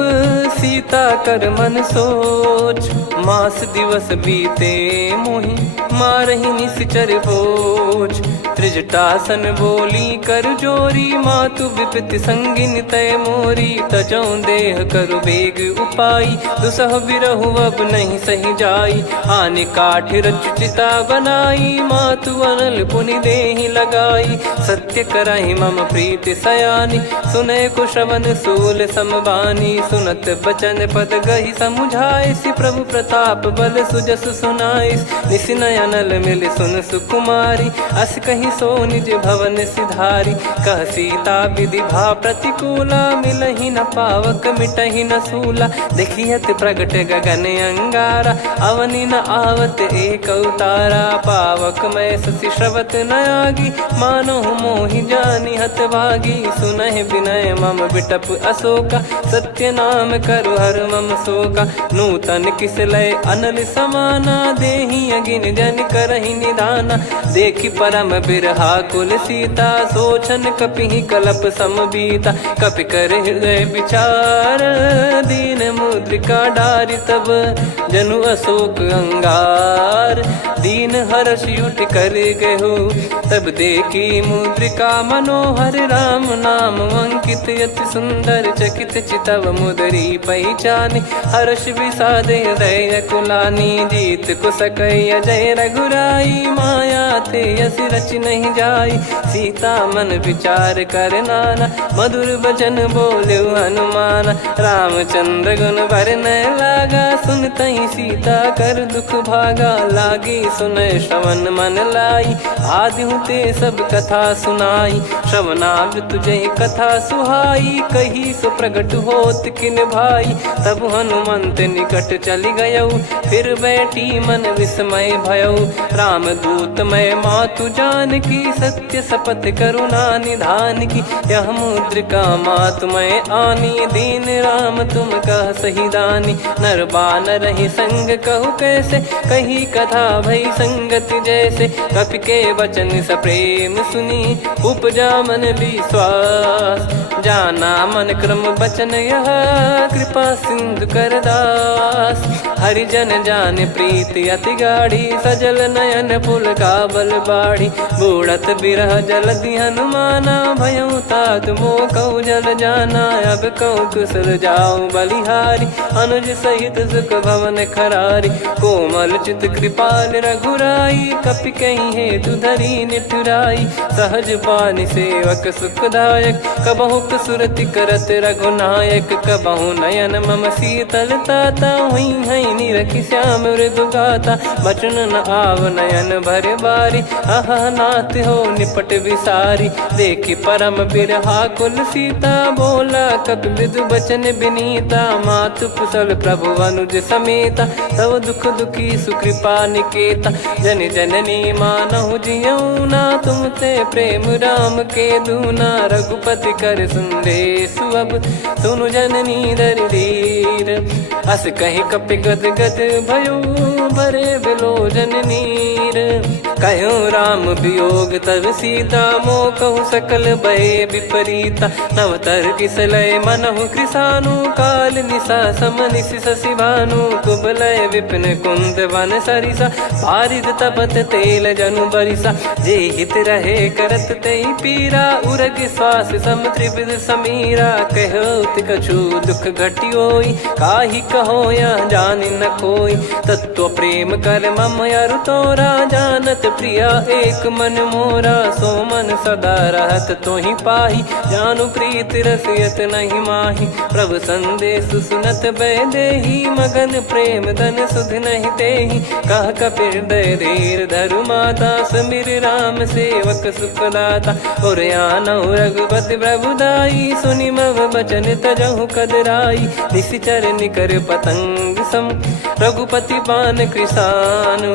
सीता कर मन सोच। मास दिवस बीते मोहि, मारहि निश्चर बोझ। त्रिजटासन बोली कर जोरी, मातु विपति संगिन तय मोरी। तजौं देह करु बेग उपाई, दुसह बिरहु अब नहीं सही जाई। आने काठ रचु चिता बनाई, मातु अनल पुनि देहि लगाई। सत्य करहि मम प्रीति सयानी, सुनय को श्रवण सूल समबानी। सुनत बचन पद गहि समुझाए, सि प्रभु प्रताप बल सुजस सुनाइस। निसिनय अनल मिल सुन सुकुमारी, अस कहि सो निज भवन सिधारी। कह सीता विधि भा प्रतिकूला, मिलहि न पावक मिटहि न सूला। देखियत प्रगट गगन अंगारा, अवनि न आवत एक अवतारा। पावक मैं ससि श्रवत न आगी, मानो मोहि जानि हत भागी। सुनहि विनय मम बिटप अशोका, सत्य नाम करु हर मम शोका। नूतन किस लय अनल समाना, देहि अगिन जन करहि निदाना। देखि परम बिरहा कुल सीता, सोचन कपिहि कलप समबीता। कपि कर हृदय विचार, दीन मुद्रिका डारि तब जनु अशोक अंगार। दीन हर्ष उठ कर गहु, तब देखी मुद्रिका मनोहर। राम नाम अंकित अति सुंदर, चकित चितव मुदरी पहचानी। हर्ष विषाद हृदय कुलानी, जीत को सकै अजय रघुराई। माया थे यस रचि नहीं जाई। सीता मन विचार कर नाना, मधुर बचन बोले हनुमान। रामचंद्र गुण बरने लागा, सुनतहि सीता कर दुख भागा। लागी सुने श्रवण मन लाई, आदिहु ते सब कथा सुनाई। श्रवणाव तुझे कथा सुहाई, कही सो प्रगट होत किन भाई। तब हनुमंत निकट चली गयऊ, फिर बैठी मन विस्मय भयऊ। राम दूत मैं मातु जानकी, सत्य शपथ करुणा निधान की। यह मुद्रिका मातु मैं आनी, दीन राम तुम कह सही दानी। नर बानर ही संग कहु कैसे, कही कथा भई संगति जैसे। कपि के वचन सप्रेम सुनी, उपजा मन विश्वास। जाना मन क्रम बचन यह, कृपा सिंधु कर दास। हरिजन जान प्रीति अति गाढ़ी, सजल नयन पुल काबल बाढ़ी। बूढ़त बिरह जलधि हनुमाना, भयउ तात मोह कहु जल जाना। अब कहु कुशल जाऊं बलिहारी, अनुज सहित सुख भवन खरारी। कोमल चित कृपाल रघुराई, कपि कहीं हेतु धरी निठुराई। सहज पानि सेवक सुखदायक, कबहु सुरति करत रघुनायक। कबहु नयन मम शीतल ताता, हुई हई निरखि श्याम मृदु गाता। बचन न आव नयन भर बारी, अह नाथ हो निपट विसारी। देखि परम बिरहा कुल सीता, बोला कपि मृदु बचन बिनीता। मातु कुशल प्रभु अनुज समेता, तव दुख दुखी सुकृपा निकेता। जन जननी मानहु जियऊ ना, तुम ते प्रेम राम के दूना। रघुपति कर संदेश अब, सुनु जननी दर धीर। अस कहि कपि गद गद भयो, भरे बिलोचन नीर। कहूँ राम वियोग तब सीता, मोह कहूँ सकल भय विपरीता। नवतर किसलय मनहु कृसानु, काल निशा समनिश शशि भानु। कुबलय विपिन कुंद वन सरिसा, पारिद तपत तेल जनु बरिसा। जे हित रहे करत तेहि पीरा, उरग श्वास सम त्रिविध समीरा। कहत कछु दुख घटियोई, काहि कहो या जानि न कोई। तत्व प्रेम कर मम अरु तोरा, जानत प्रिया एक मन मोरा। सो मन सदा रहत तोहि पाही, जानु प्रीति रसियत नहीं माही। प्रभु संदेश सुनत भय देहि, मगन प्रेम धन सुध नहीं तेहि। कह कपिर दय धीर धरु माता, समीर राम सेवक सुखदाता। और आनहु रघुपति प्रभु दाई, सुनि मम बचन तजहु कदराई। निशिचर निकर पतंग सम, रघुपति पान कृसानु।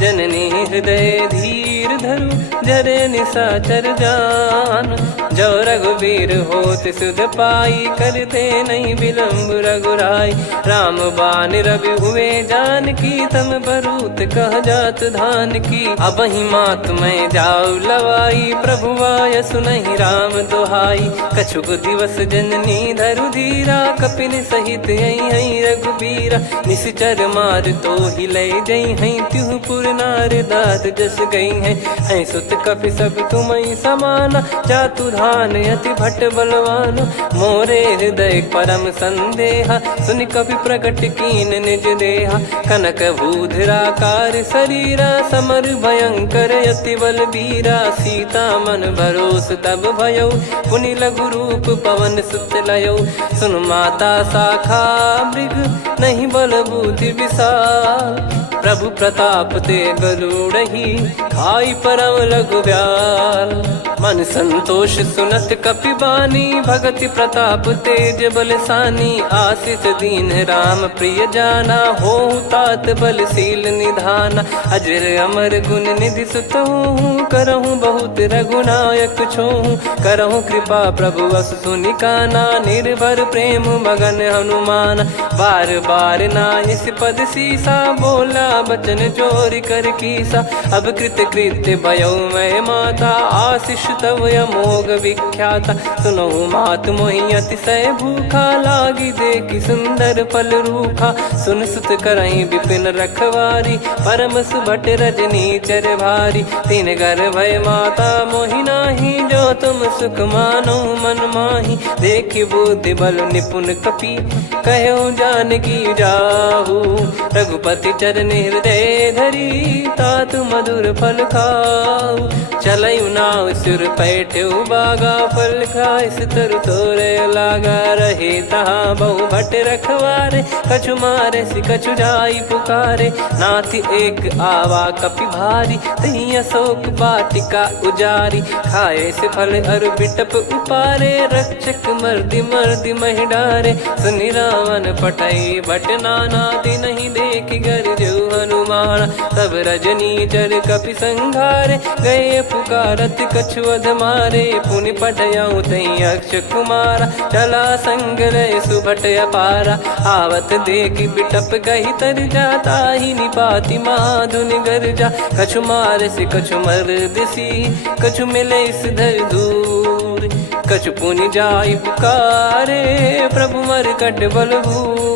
जननी हृदय धीर धरु, जरे निशाचर जान। जो रघुवीर होत सुध पाई, करते नहीं विलम्ब रघुराई। राम बान रवि हुए जानकी, तम बरूत कह जात धान की। अब ही मात मैं जाऊ लवाई, प्रभु आय सुनहि राम दुहाई। कछुक दिवस जननी धरु धीरा, कपिन सहित यही रघुबीरा। निश्चर मार तो ही ले जई हैं, त्यों पुर नार दाद जस गई हैं। सुत कपि सब तुमहि समाना, जातु धान अति भट बलवान। मोरे हृदय परम संदेहा, सुनि कपि प्रकट कीन निज देहा। कनक भूधराकार शरीरा, समर भयंकर अति बल बीरा। सीता मन भरोस तब भयऊ, पुनि लघु रूप पवन सुत लयऊ। सुन माता शाखा मृग, नहीं बल बुद्धि विशाल। प्रभु प्रताप ते गरुड़हि, खाई परम लघु ब्याल। मन संतोष सुनत कपि बानी, भगति प्रताप तेज बलसानी। आशीष दीन राम प्रिय जाना, होहु तात बलशील निधाना। अजर अमर गुण निधि सुतहु, करहु बहुत रघुनायक छोहु। करहु कृपा प्रभु अस सुनि काना, निर्भर प्रेम मगन हनुमान। बार बार नायस पद सीसा, बोला बचन जोरि कर कीसा। अब कृत कृत्य भयउ मैं माता, आशीष तव अमोघ विख्याता। सुनहु मात मोहि अतिशय भूखा, लागी देखि सुंदर फल रूखा। सुन सुत करहि विपिन रखवारी, परम सुभट रजनी चर भारी। तीन घर भय माता मोहि नाही, जो तुम सुख मानो मन माही। देखि बुद्धि बल निपुण कपि, कहो जानकी जाहू। रघुपति चरण हृदय धरी, तात बात मधुर फल खाऊ। चलऊ नाव सिर पैठ्यू बागा फल खाए सितर तोरे लागा रहे तहाँ बहु भट रखवारे। कछु मारे सि कछु जाई पुकारे नाथ एक आवा कपि भारी। तही अशोक वाटिका उजारी खाए से फल अरु बिटप उपारे। रक्षक मर्दि मर्दि महि डारे सुनि रावण पटई भट नाना। नहीं देख गरजू हनुमान सब रजनी चर कपि संघारे। गए पुकारत कछु अध मारे पुनि पटयऊ तई अक्ष कुमारा। चला संग रहे सुभट अपारा आवत देखि बिटप गही तर जाता। ही निपाति माधुनि गरजा कछु मार से कछु मर दिसी। कछु मिले इस धर दूर कछु पुनि जाई पुकारे। प्रभु मरकट बलभूर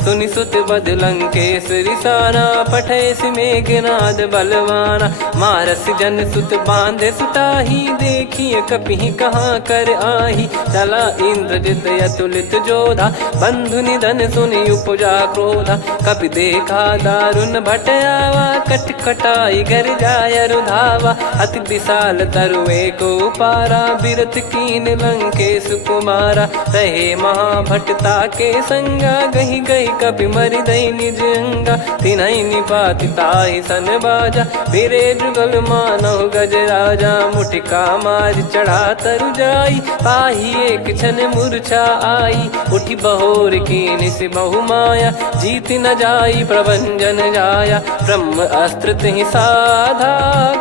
सुनि सुत बद लंकेश्वरी साना। पठेस मेघनाद बलवाना मारस जन सुत बांधे सुताही। देखिए कपि कहाँ कर आही चला इंद्रजित अतुलित जोधा। बंधु निधन सुनि उपजा क्रोधा कपि देखा दारुण भट आवा। कट कटाई घर जाय रुधावा अति विशाल तरुए को पारा। बिरथ कीन लंकेश कुमारा रहे महाभटता के संगा। गही गही कपि मरि दई निज अंगा तिन्हि निपाति ताहि सन बाजा। बिरे जुगल मानव गज राजा मुटिका मार चढ़ा तरु जाई। पाही एक क्षण मूर्छा आई उठी बहोर कीन से बहु माया। जीत न जाई प्रभंजन जाया ब्रह्म अस्त्र तिहि साधा।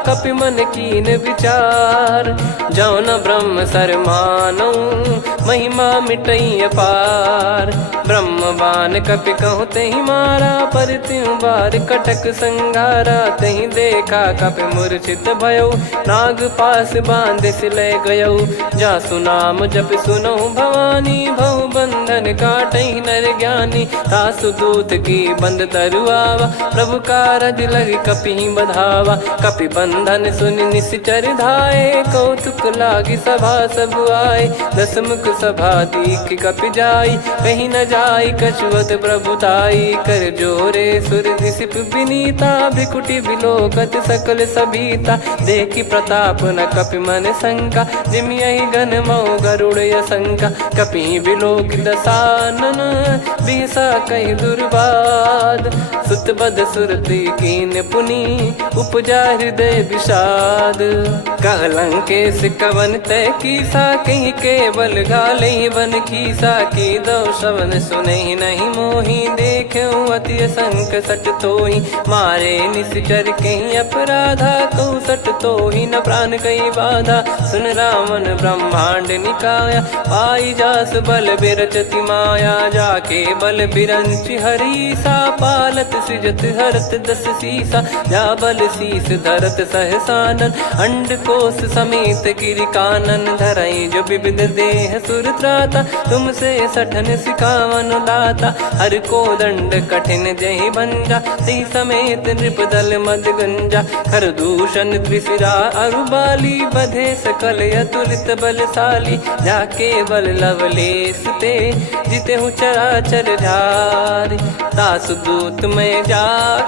कपि मन कीन विचार जौ न ब्रह्म सर मानऊ। महिमा मिटई अपार ब्रह्म बान कपि कहूँ तही मारा। पर त्यों बार कटक संगारा तही देखा कपि मूर्छित भयऊ। नाग पास बांध सिले गयऊ जा सुनाम जप सुनऊ भवानी। भव बंधन काटई नर ज्ञानी तासु दूत की बंद तरुआवा। प्रभु कारज लग कपि बधावा कपि बंधन सुनि निश्चर धाये। कौतुक लागी सभा सब आए दस मुख सभा दीख कपि जाई। कहीं न जाई कछुअत प्रभुताई कर जोरे सुर दिसिप विनीता। भ्रिकुटि बिलोकत सकल सबीता देखि प्रताप न कपि मन शंका। जिमियहि गन मऊ गरुड़ असंका कपि बिलोक दसानन। बिहसा कहि दुर्बाद सुत बद सुरति कीन पुनि उपजा हृदय विषाद। कहलंकेश कवन तय कीसा कहीं केवल घाले बन खीसा। की दो श्रवण सुनहि नहीं मोहि देखऊँ अति संक सट तोहि। मारे निश्चर कहीं अपराधा कहूँ सट तोहि न प्राण कहीं बाधा। सुन रावण ब्रह्मांड निकाया पाई जास बल बिरचति माया। जाके बल बिरंच हरीसा पालत सृजत हरत दस सीसा। जा बल शीस धरत सहसानन अंड कोश समेत गिरि कानन। धरई जो विविध देह सुर त्राता तुमसे सठन सिखावन दाता। हर को दंड कठिन जहि भंजा ती समेत नृप दल मद गंजा। खर दूषण त्रिशिरा अरुबाली बधे सकल अतुलित बलशाली। जाके बल लवलेस ते जिते हूँ चराचर झार। तासु दूत में जा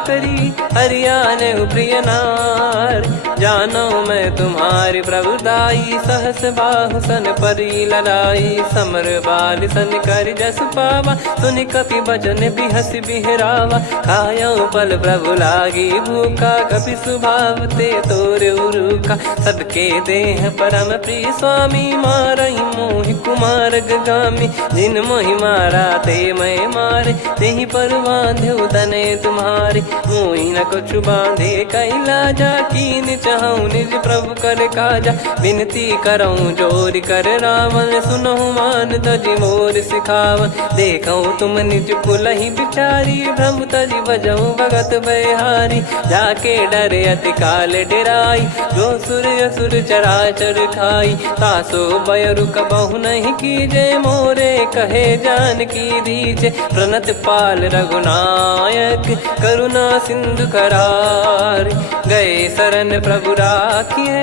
करी हरियाने प्रिय नार। जानो मैं तुम्हारी प्रभुदाई सहस बाहु सन परी लड़ाई। समर बाल सन कर जस पावा सुनि कपि भजन बिहस बिहरावा। खायो पल प्रभु लागी भूखा कपि स्वभाव ते तोर उरुखा। सबके देह परम प्रिय स्वामी मारहि मोहि कुमार गामी। जिन मोहि मारा ते मैं मारे तेहि पर बांधे तने तुम्हारे। मोहि न कछु बांधे कैलाजा कीन चाहूँ निज प्रभु कर काजा। विनती करऊँ जोर कर रावण सुनहु मान तजि मोर सिखावन। देखऊँ तुम निज कुलहि बिचारी भ्रम तजि भजऊँ भगत बहारी। जाके डरे अति काल डेराई जो सुर असुर चराचर खाई। तासो बयरु कबहु नहीं कीजे मोरे कहे जान की दीजे। प्रणत पाल रघुनायक करुणा सिंधु करार। गए शरण प्रभु राखिए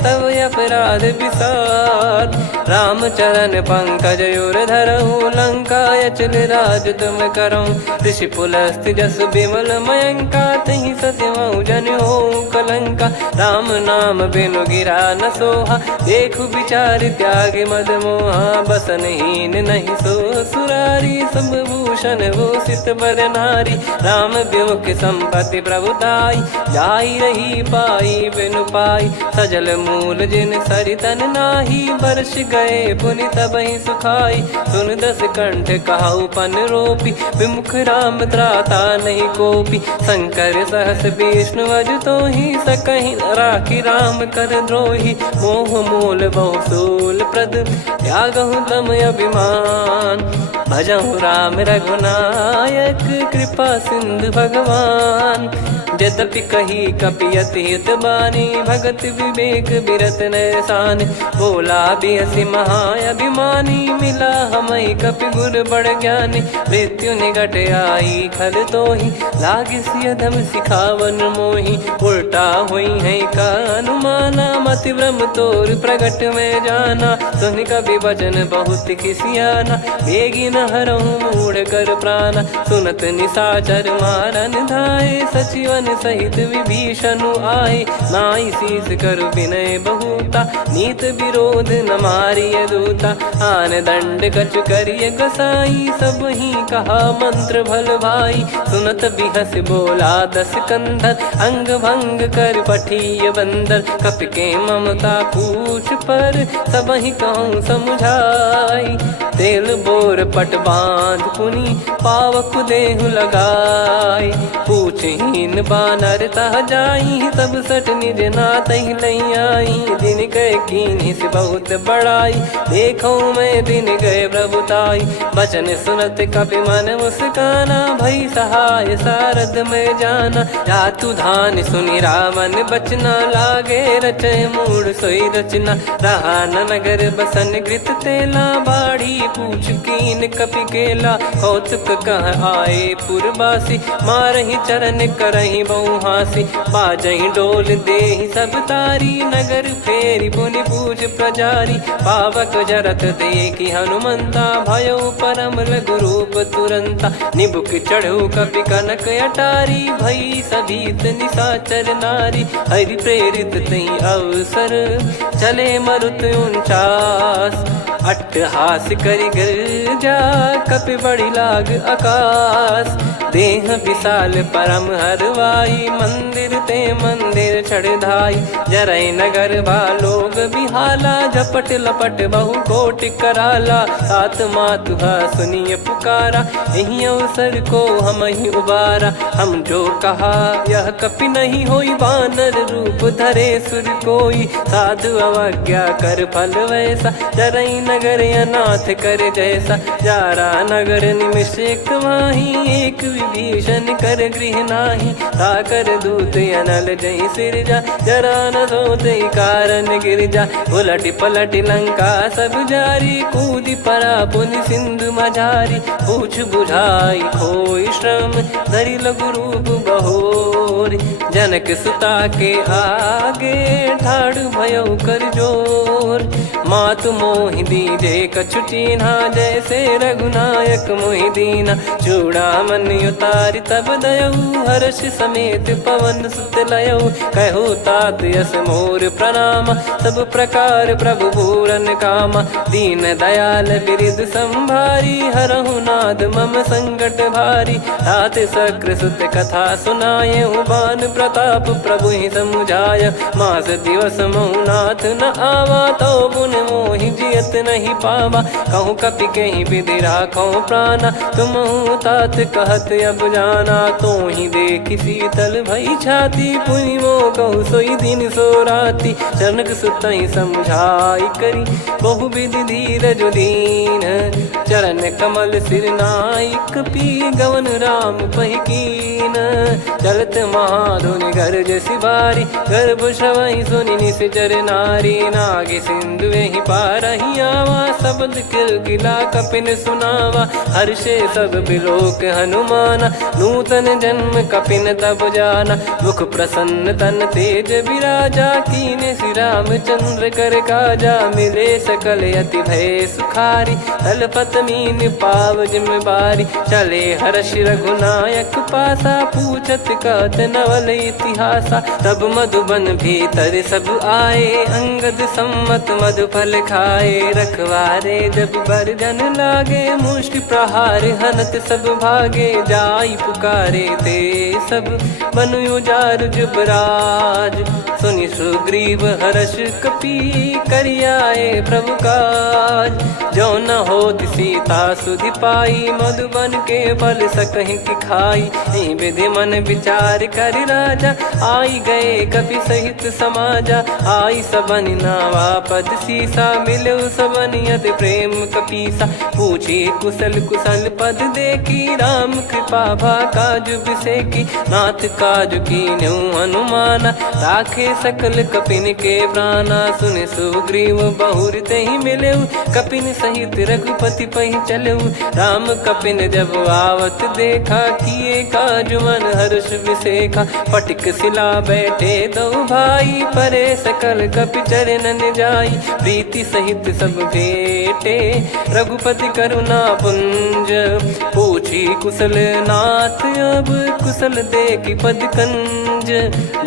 तब अपराध विसार। राम चरण पंकज उर धरहु लंका अचल राज तुम करऊं। ऋषि पुलस्त्य जस विमल मयंका तहि सत्यमऊ जन हो कलंका। राम नाम बिनु गिरा न सोहा देखु विचार त्याग मद मोहा। बसनहीन नहीं सो सुरारी सब भूषण भूषित बर नारी। राम विमुख संपत्ति प्रभुताई जाई रही पाई बिनु पाई। सजल मूल जिन सरितन नाही वर्ष गए पुनि तबहि सुखाई। सुन दस कंठ कहाऊ पन रोपी विमुख राम त्राता नहीं कोपी। शंकर सहस विष्णु अज तो ही सकहि राखी राम कर द्रोही। मोह मूल बहु सूल प्रद त्यागहु तम अभिमान। भजहु राम रघुनायक कृपा सिंधु भगवान। यद्यपि कही कपियति हित बानी भगत विवेक बिरत नैसान। बोला बिहसी महाअभिमानी मिला हमई कपि गुर बड़ ज्ञानी। मृत्यु निकट आई खल तोहि लागे सियधम सिखावन मोहि। उल्टा हुई है का अनुमाना मति ब्रह्म तोर प्रगट में जाना। सुन कवि वचन बहुत किसियाना बेगी न हरहु मूढ़ कर प्राणा। सुनत निशाचर मारन धाये सचिवन सहित विभीषण आए। नाई शीस करु विनय बहुता नीत विरोध न मारिय दूता। आन दंड कछु करिय गसाई सब ही कहा मंत्र भल भाई। सुनत बिहस बोला दस कंधर अंग भंग कर पठिय बंदर। कपि के ममता पूछ पर सब ही कहूँ समझाई। तेल बोर पट बांध पुनि पावक देहु लगाई। पूछहीन बानर तह जाई सब सट निज नाथ ही लई आई। दिन गए कीन्ही से बहुत बड़ाई देखो मैं दिन गए प्रभुताई। बचन सुनत कपि मन मुस्काना भई सहाय सारद में जाना। जातु धान सुनि रावण बचना लागे रचे मूड सोई रचना। रहा न नगर बसन कृत तेला बाड़ी पूछ कीन कपि केला। कौतुक कह आए पुरबासी मारहि चरण करहि बहु हासी। बाजहि डोल देहि सब तारी नगर फेरी पुनि पूछ प्रजारी। पावक जरत देखि हनुमंता भयो परम लघु रूप तुरंता। निबुक चढ़ऊ कपि कनक अटारी भई सभीत निशाचर नारी। हरि प्रेरित तहि अवसर चले मरुत 49। अट्टहास करि गिरजा कपि बड़ी लाग आकाश। देह विशाल परम हरवाई मंदिर ते मंदिर चढ़धाई। जरई नगर बालोग बिहाला झपट लपट बहु कोटि कराला। सात मातुहा सुनिय पुकारा यही अवसर को हम ही उबारा। हम जो कहा यह कपि नहीं होई बानर रूप धरे सुर कोई। साधु अवज्ञा कर फल वैसा जरई नगर अनाथ कर जैसा। जारा नगर निमिष एक माही एक विभीषण कर गृह नाही। ताकर दूत अनल जय सिरजा जरा न सोते कारण गिरजा। उलट पलट लंका सब जारी कूदी परा पुनि सिंधु मझारी। पूछ बुझाई खोई श्रम धरि लघु रूप बहोर। जनक सुता के आगे ठाड़ भयो कर जोर। मातु मोहि दीजे कछु चीन्हा जैसे रघुनायक मोहि दीना। चूड़ामन उतारि तब दयऊ हर्ष समेत पवन सुत लयऊ। कहो तात यस मोर प्रणाम सब प्रकार प्रभु पूरन कामा। दीन दयाल बिरिद संभारी हरहु नाद मम संकट भारी। तात सक्र सुत कथा सुनाये बान प्रताप प्रभु ही समुझाय। मास दिवस महु नाथ न आवा तो पुन मोहि जियत नहीं पावा। कहूँ कपि कहीं विधि राखो प्राणा तुम तात कहत अब जाना। तो ही देख शीतल भई छाती पुनि मो कहु सोई दिन सो राती। जनक सुतहि समझाई करी बहु विधि धीरज दीन। चरण कमल सिर नाई कपि गवन राम पहिकीन। चलत महाधुनि गर्ज सिबारी गर्भ श्रवहि सुनि निश्चर नारी। नागे सिंधु ही पारही आवा, शब्द किलकिला कपिन सुनावा, हर्षे सब बिलोक हनुमाना, नूतन जन्म कपिन तब जाना, मुख प्रसन्न तन तेज विराजा, कीने श्री रामचंद्र कर काजा, मिले सकल अति भय सुखारी, तलपत मीन पाव जिम्मेवारी, चले हर्ष रघुनायक पासा, पूछत कहत नवल इतिहासा, तब मधुबन भीतर सब आए, अंगद सम्मत मधुफल खाए, रखवारे जब बरजन लागे, मुष्टि प्रहार हनत सब भागे, जाई पुकारे ते सब बन उजार जुबराज, सुनि सुग्रीव हर्ष कपि करियाए प्रभु काज, जो न होत सीता सुधि पाई, मधुबन के बल सकहि की खाई, विधि मन विचार कर राजा, आई गए कपि सहित समाजा, आई सबन नावा पद सीसा, मिलो सबन यद प्रेम कपीसा, पूछी कुशल कुशल पद देखी, राम कृपा भा काज बिसेकी, नाथ काज कीन्हु हनुमाना, राखे सकल कपिन के प्राणा, सुन सुग्रीव बहुर तेहि मिलेउ, कपिन सहित रघुपति पहि चलेउ, राम कपिन जब आवत देखा, किए काज मन हर्ष विसेखा, फटिक सिला बैठे दो भाई, परे सकल कपि चरणन जाई, प्रीति सहित सब भेटे, रघुपति करुणा पुंज, पूछी कुशल नाथ अब कुशल देखी पद कंज,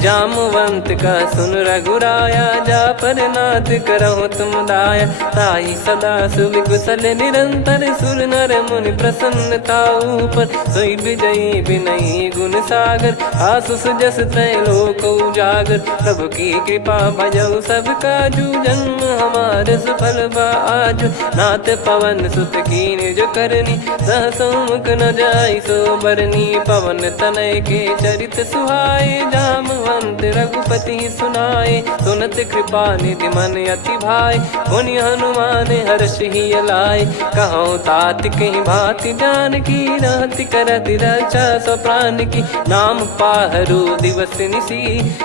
जामवंत का सुन रघुराया, जा पर नाथ करहु तुम दाया, ताहि सदा सुविकुशल निरंतर, सुर नर मुनि प्रसन्नता ऊपर, सोई विजयी विनयी गुण सागर, आसु सुजस त्रैलोक उजागर, प्रभु की कृपा भजऊ सब काजू, जन्म हमार सफल बा आजु, नाथ पवन सुत कीन्ह जो करनी, सहसो मुख न जाई सो बरनी, पवन तनय के चरित सुहाए, जामवंत रघुपति सुनाए, सुनत कृपा निधि मन अति भाई, पुनि हनुमान हर्ष ही लाए, कहूँ तात कहीं भांति जान की, रहति करति रक्षा सो प्राण की, नाम पाहरू दिवस निसी,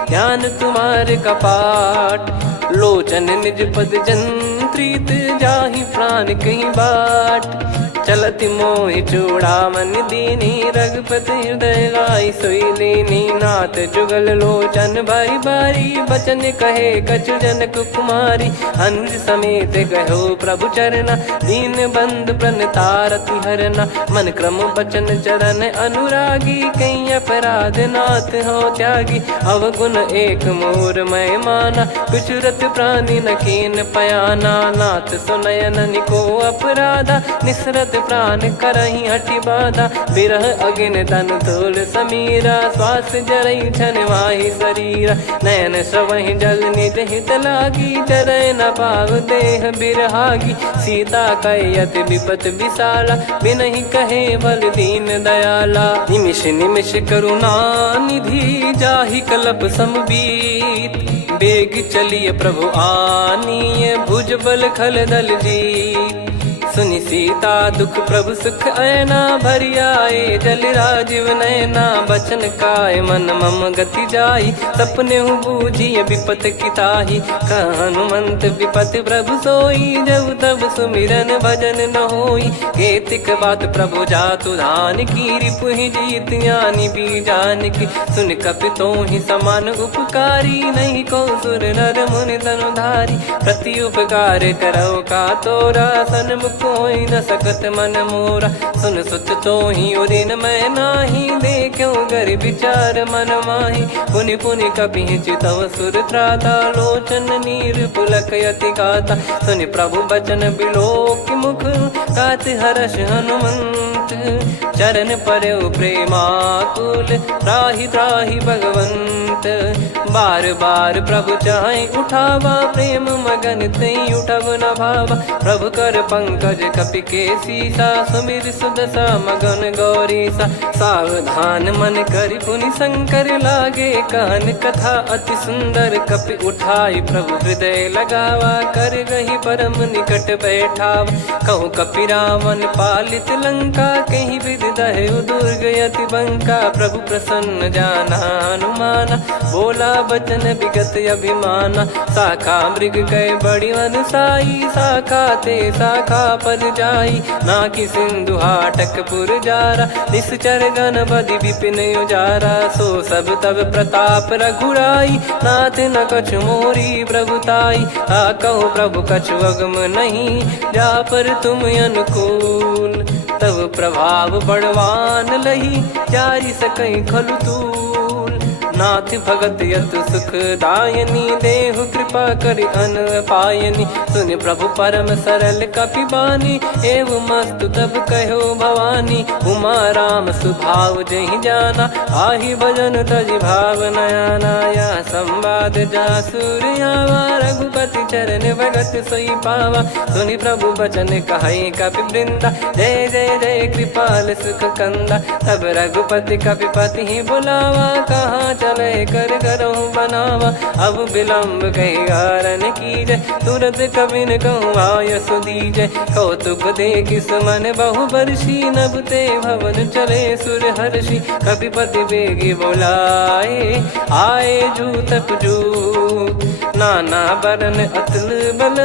ध्यान तुम्हारे कपाट, लोचन निज पद जंत्रित, जाहि प्राण कहीं बाट, चलति मोहि चूड़ामन दीनी, रघुपति हृदय लाई सोई लीनी, नाथ जुगल लोचन बारी बारी, बचन कहे कछु जनक कुमारी, अनुज समेत गयो प्रभु चरना, दीन बंद प्रणतारति हरना, मन क्रम बचन चरण अनुरागी, कहीं अपराध नाथ हो त्यागी, अवगुण एक मोर मैं माना, कुछुरत प्राणी न कीन पयाना, नाथ सुनयन निको अपराधा, निसरत प्राण करही हटि बाधा, बिरह अगिन तन तोल समीरा, श्वास जरई छन माही शरीरा, नयन श्रवहि जल निज हित लागी, चरय न पाव देह बिरहागी, सीता कैयत विपत विशाला, बिनहि कहे बल दीन दयाला, निमिष निमिष करुणा निधि, जाहि कलप समबीत, बेग चलिए प्रभु आनीय, भुज बल खल दल जीत, सुनि सीता दुख प्रभु सुख ऐना, भरि आए जल राजीव नैना, बचन काय मन मम गति जाई, सपने हूँ बूझी विपत किताही, हनुमंत विपत प्रभु सोई, जब तब सुमिरन भजन न होई, केतिक बात प्रभु जातु धान की, रिपु ही जीत यानी बीजान की, सुन कपि तो ही समान उपकारी, नहीं को सुर नर मुनि तनुधारी, प्रति उपकार करो का तोरा, सन्मुख कोई न सकत मन मोरा, सुन सुत तो ही उदिन मैं नाही, देखो गर विचार मन माही, पुनि पुनि कपि चितव सुर त्राता, लोचन नीर पुलक यति गाता, सुनि प्रभु बचन बिलोक मुख, कात हर्ष हनुमंत, चरण परयो प्रेमाकुल, त्राहि त्राहि भगवंत, बार बार प्रभु चाहे उठावा, प्रेम मगन तई उठब न भावा, प्रभु कर पंकज कपि के सीसा, सुमिर सुदशा मगन गौरीसा, सावधान मन करि पुनि शंकर लागे, कहन कथा अति सुंदर, कपि उठाई प्रभु हृदय लगावा, कर गही परम निकट बैठावा, कहूँ कपि रावण पालित लंका, कहीं विधि दहेउ दुर्ग यति बंका, प्रभु प्रसन्न जाना हनुमाना, बोला बचन विगत अभिमाना। शाखा मृग गए बड़ी मन साई, शाखा ते शाखा पर जाई। ना कि सिंधु हाटकपुर जारा, निश्चर गण बदि विपिन उजारा। सो सब तब प्रताप रघुराई, नाथ न कछु मोरी प्रभुताई। कहो प्रभु कछु अगम नहीं, जा पर तुम अनुकूल। तब प्रभाव बड़वान लही, जारी सकई खलु तूल। नाथ भगत यत सुख दायनी, देहु कृपा करि अन पायनी। सुन प्रभु परम सरल कपिबानी, एव मस्तु तब कहो भवानी। उमा राम सुभाव जहि जाना, आहि भजन तजि भाव नयाना। या संवाद जासुर आवा, रघुपति चरण भगत सोई पावा। सुनि प्रभु बचन कहै कपि वृंदा, जय जय जय कृपाल सुख कंदा। तब रघुपति कपिपति ही बुलावा, कहाँ चले कर करहु बनावा। अब विलम्ब कही कारण कीजय, तुरत कबिन कहूँ आय सुदीजय। कौतुक देख सुमन बहु बरसी, नभ ते भवन चले सुर हर्षि। कपिपति बेगी बोलाए, आए जूतक जूत। नाना बरन अतुल बल,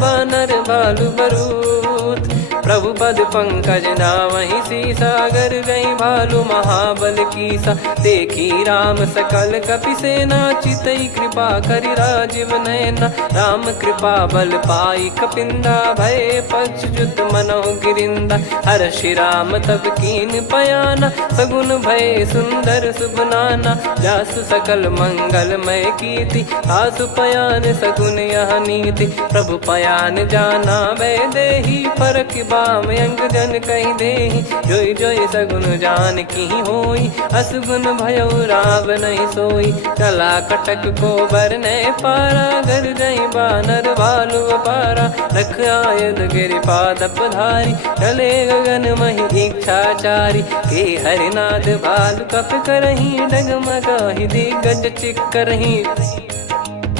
बानर भालु बरूत। प्रभु पद पंकज नामहि सीसा, सागर गई भालु महाबल कीसा। देखी राम सकल कपि सेना, चितई कृपा करि राजीव नयना। राम कृपा बल पाई कपिंदा, भय पक्षजुत मनोह गिरिंदा। हर्षि राम तब कीन पयाना, सगुन भय सुंदर सुबनाना। जासु सकल मंगलमय कीर्ति, आसु पयान सगुन यह नीति। प्रभु पयान जाना वै देहि, फरक बाम अंग जन कहि देहि। जोई जोई सगुन जान की होई, असगुन भयो राव नहीं सोई। चला कटक को बरने पारा, घर जई बानर भालु अपारा। रख आयद गिरि पाद पधारी, चले गगन महि इच्छाचारी। के हरिनाथ भालु कप करही, डगमगाहि दिग्गज चिक्करही।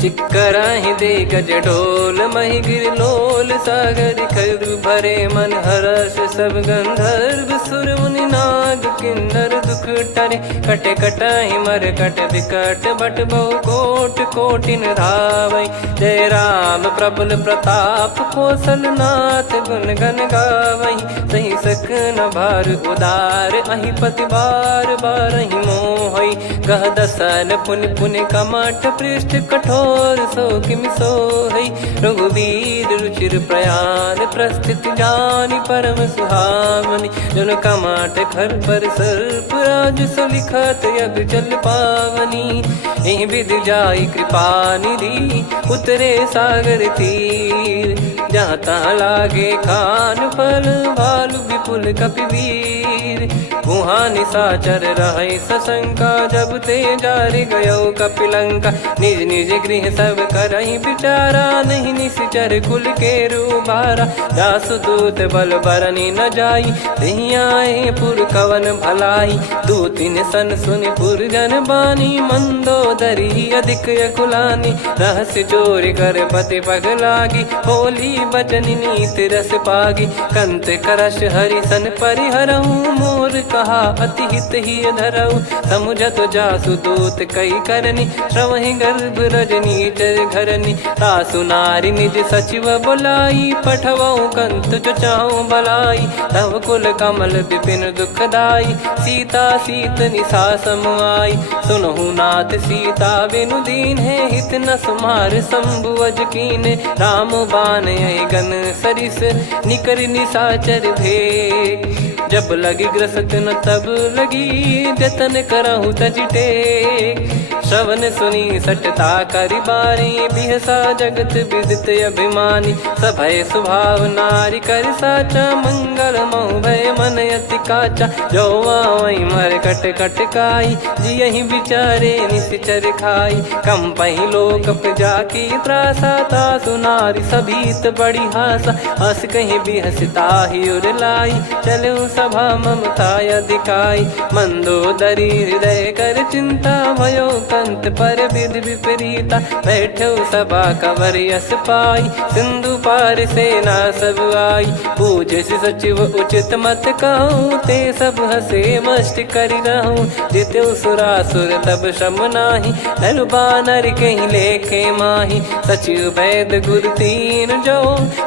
चिक्कराहि दे गज ढोल, महि गिर लोल। सागर खरु भरे मन हर्ष, सब गंधर्व सुर मुनि नाग किन्नर दुख टरे। कट कटाहि मर कट विकट, बट बहु कोट कोटिन धावै। जय राम प्रबल प्रताप, कौशल नाथ गुण गन गावै। सही सख न भार उदार, अहि पति बार बारहि मोहै। गह दसन पुनि पुनि कमठ, पृष्ठ कठोर सो किमि सोहै। रघुवीर रुचिर प्रयाण, प्रस्थित जानि परम सुहावनी। जन कमाट खर पर सर्प, राज सलिखत अब चल पावनी। एहि विधि जाई कृपा निधि, उतरे सागर तीर। जहाँ तहाँ लागे खान फल, भालु विपुल कपिवीर। वहाँ निशाचर रहै सशंका, जब ते जारि गयो कपिलंका। निज निज गृह सब करहि विचारा, नहीं निश्चर कुल के रूबारा। जासु दूत बल बरनी न जाई, तेहि आए पुर कवन भलाई। दूतिन सन सुनि पुर जन बानी, मंदोदरी अधिक अकुलानी। रहस्य चोरी कर पति पग लागी, बोली बचन नीत रस पागी। कंत करश हरि सन परिहरऊँ, मोर कहा अति हित ही धरऊ। समुझत जासु दूत कई करनी, श्रवहि गर्भ रजनी चर घरनी। तासु नारी निज सचिव बुलाई, पठवऊ कंत जो चाहूं भलाई। तव कुल कमल विपिन दुखदाई, सीता सीत निशा समाई। सुनहु नाथ सीता बिनु दीन है, हित न सुमार शंभु अज कीने। राम बान गन सरिस, निकर निशाचर भेग। जब लगी ग्रसत न तब लगी, जतन करहु तज टेक। श्रवण सुनी सटता करि बारी, बिहसा जगत विदित अभिमानी। सभय स्वभाव नारी कर साचा, मंगल महु भय मन अति काचा। जो आवै मर कट कट काई, जियहि विचारे निश्चर खाई। कंपहि लोक प्रजा की त्रासा, तासु नारी सभीत बड़ी हासा। हस कहीं बिहसता ही उर लाई, चलऊ सभा ममता अधिकाई। मंदोदरी हृदय कर चिंता, भयो कंत पर विधि विपरीता, बैठो सभा कवर यस पाई, सिंधु पार सेना सब आई, पूज सचिव उचित मत कहूँ, ते सब हसे मस्त करि रहूं, जित्यो सुरासुर तब शम नाही, नर बानर कहीं लेखे माही, सचिव वैद गुरु तीन जो,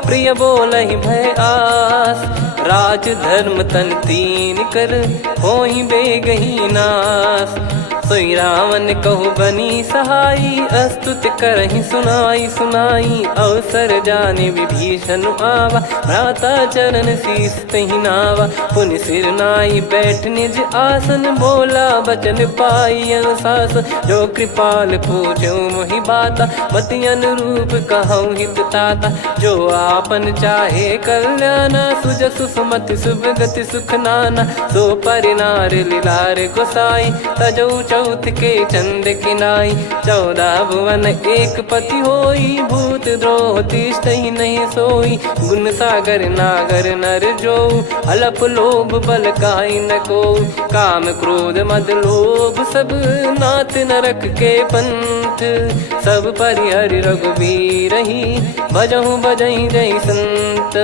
प्रिय बोलहि भय आस, राज धर्म तन तीन कर, होहि बेगहि नास, सोई रावण कहु बनी सहाई, अस्तुत करहि सुनाई सुनाई, अवसर जाने विभीषण आवा, भ्राता चरण शीस तहि नावा, पुनि सिर नाई बैठ निज आसन, बोला बचन पाई अनुशासन, जो कृपाल पूछो मोहि बाता, मति अनुरूप कहूँ हित ताता, जो आपन चाहे कल्याणा, सुजसु सुमति सुभगति सुख नाना, सो परिनार लीलार गोसाई, तजौ चौथ के चंद किनाई, 14 भुवन एक पति होई, भूत द्रोह तिष्ठहि नहीं सोई, गुण सागर नागर नर जो, अलप लोभ बल काई न को, काम क्रोध मद लोभ सब, नाथ नरक के पंथ, सब परिहरि रघुबीर ही, भजहु भजहि जय संत,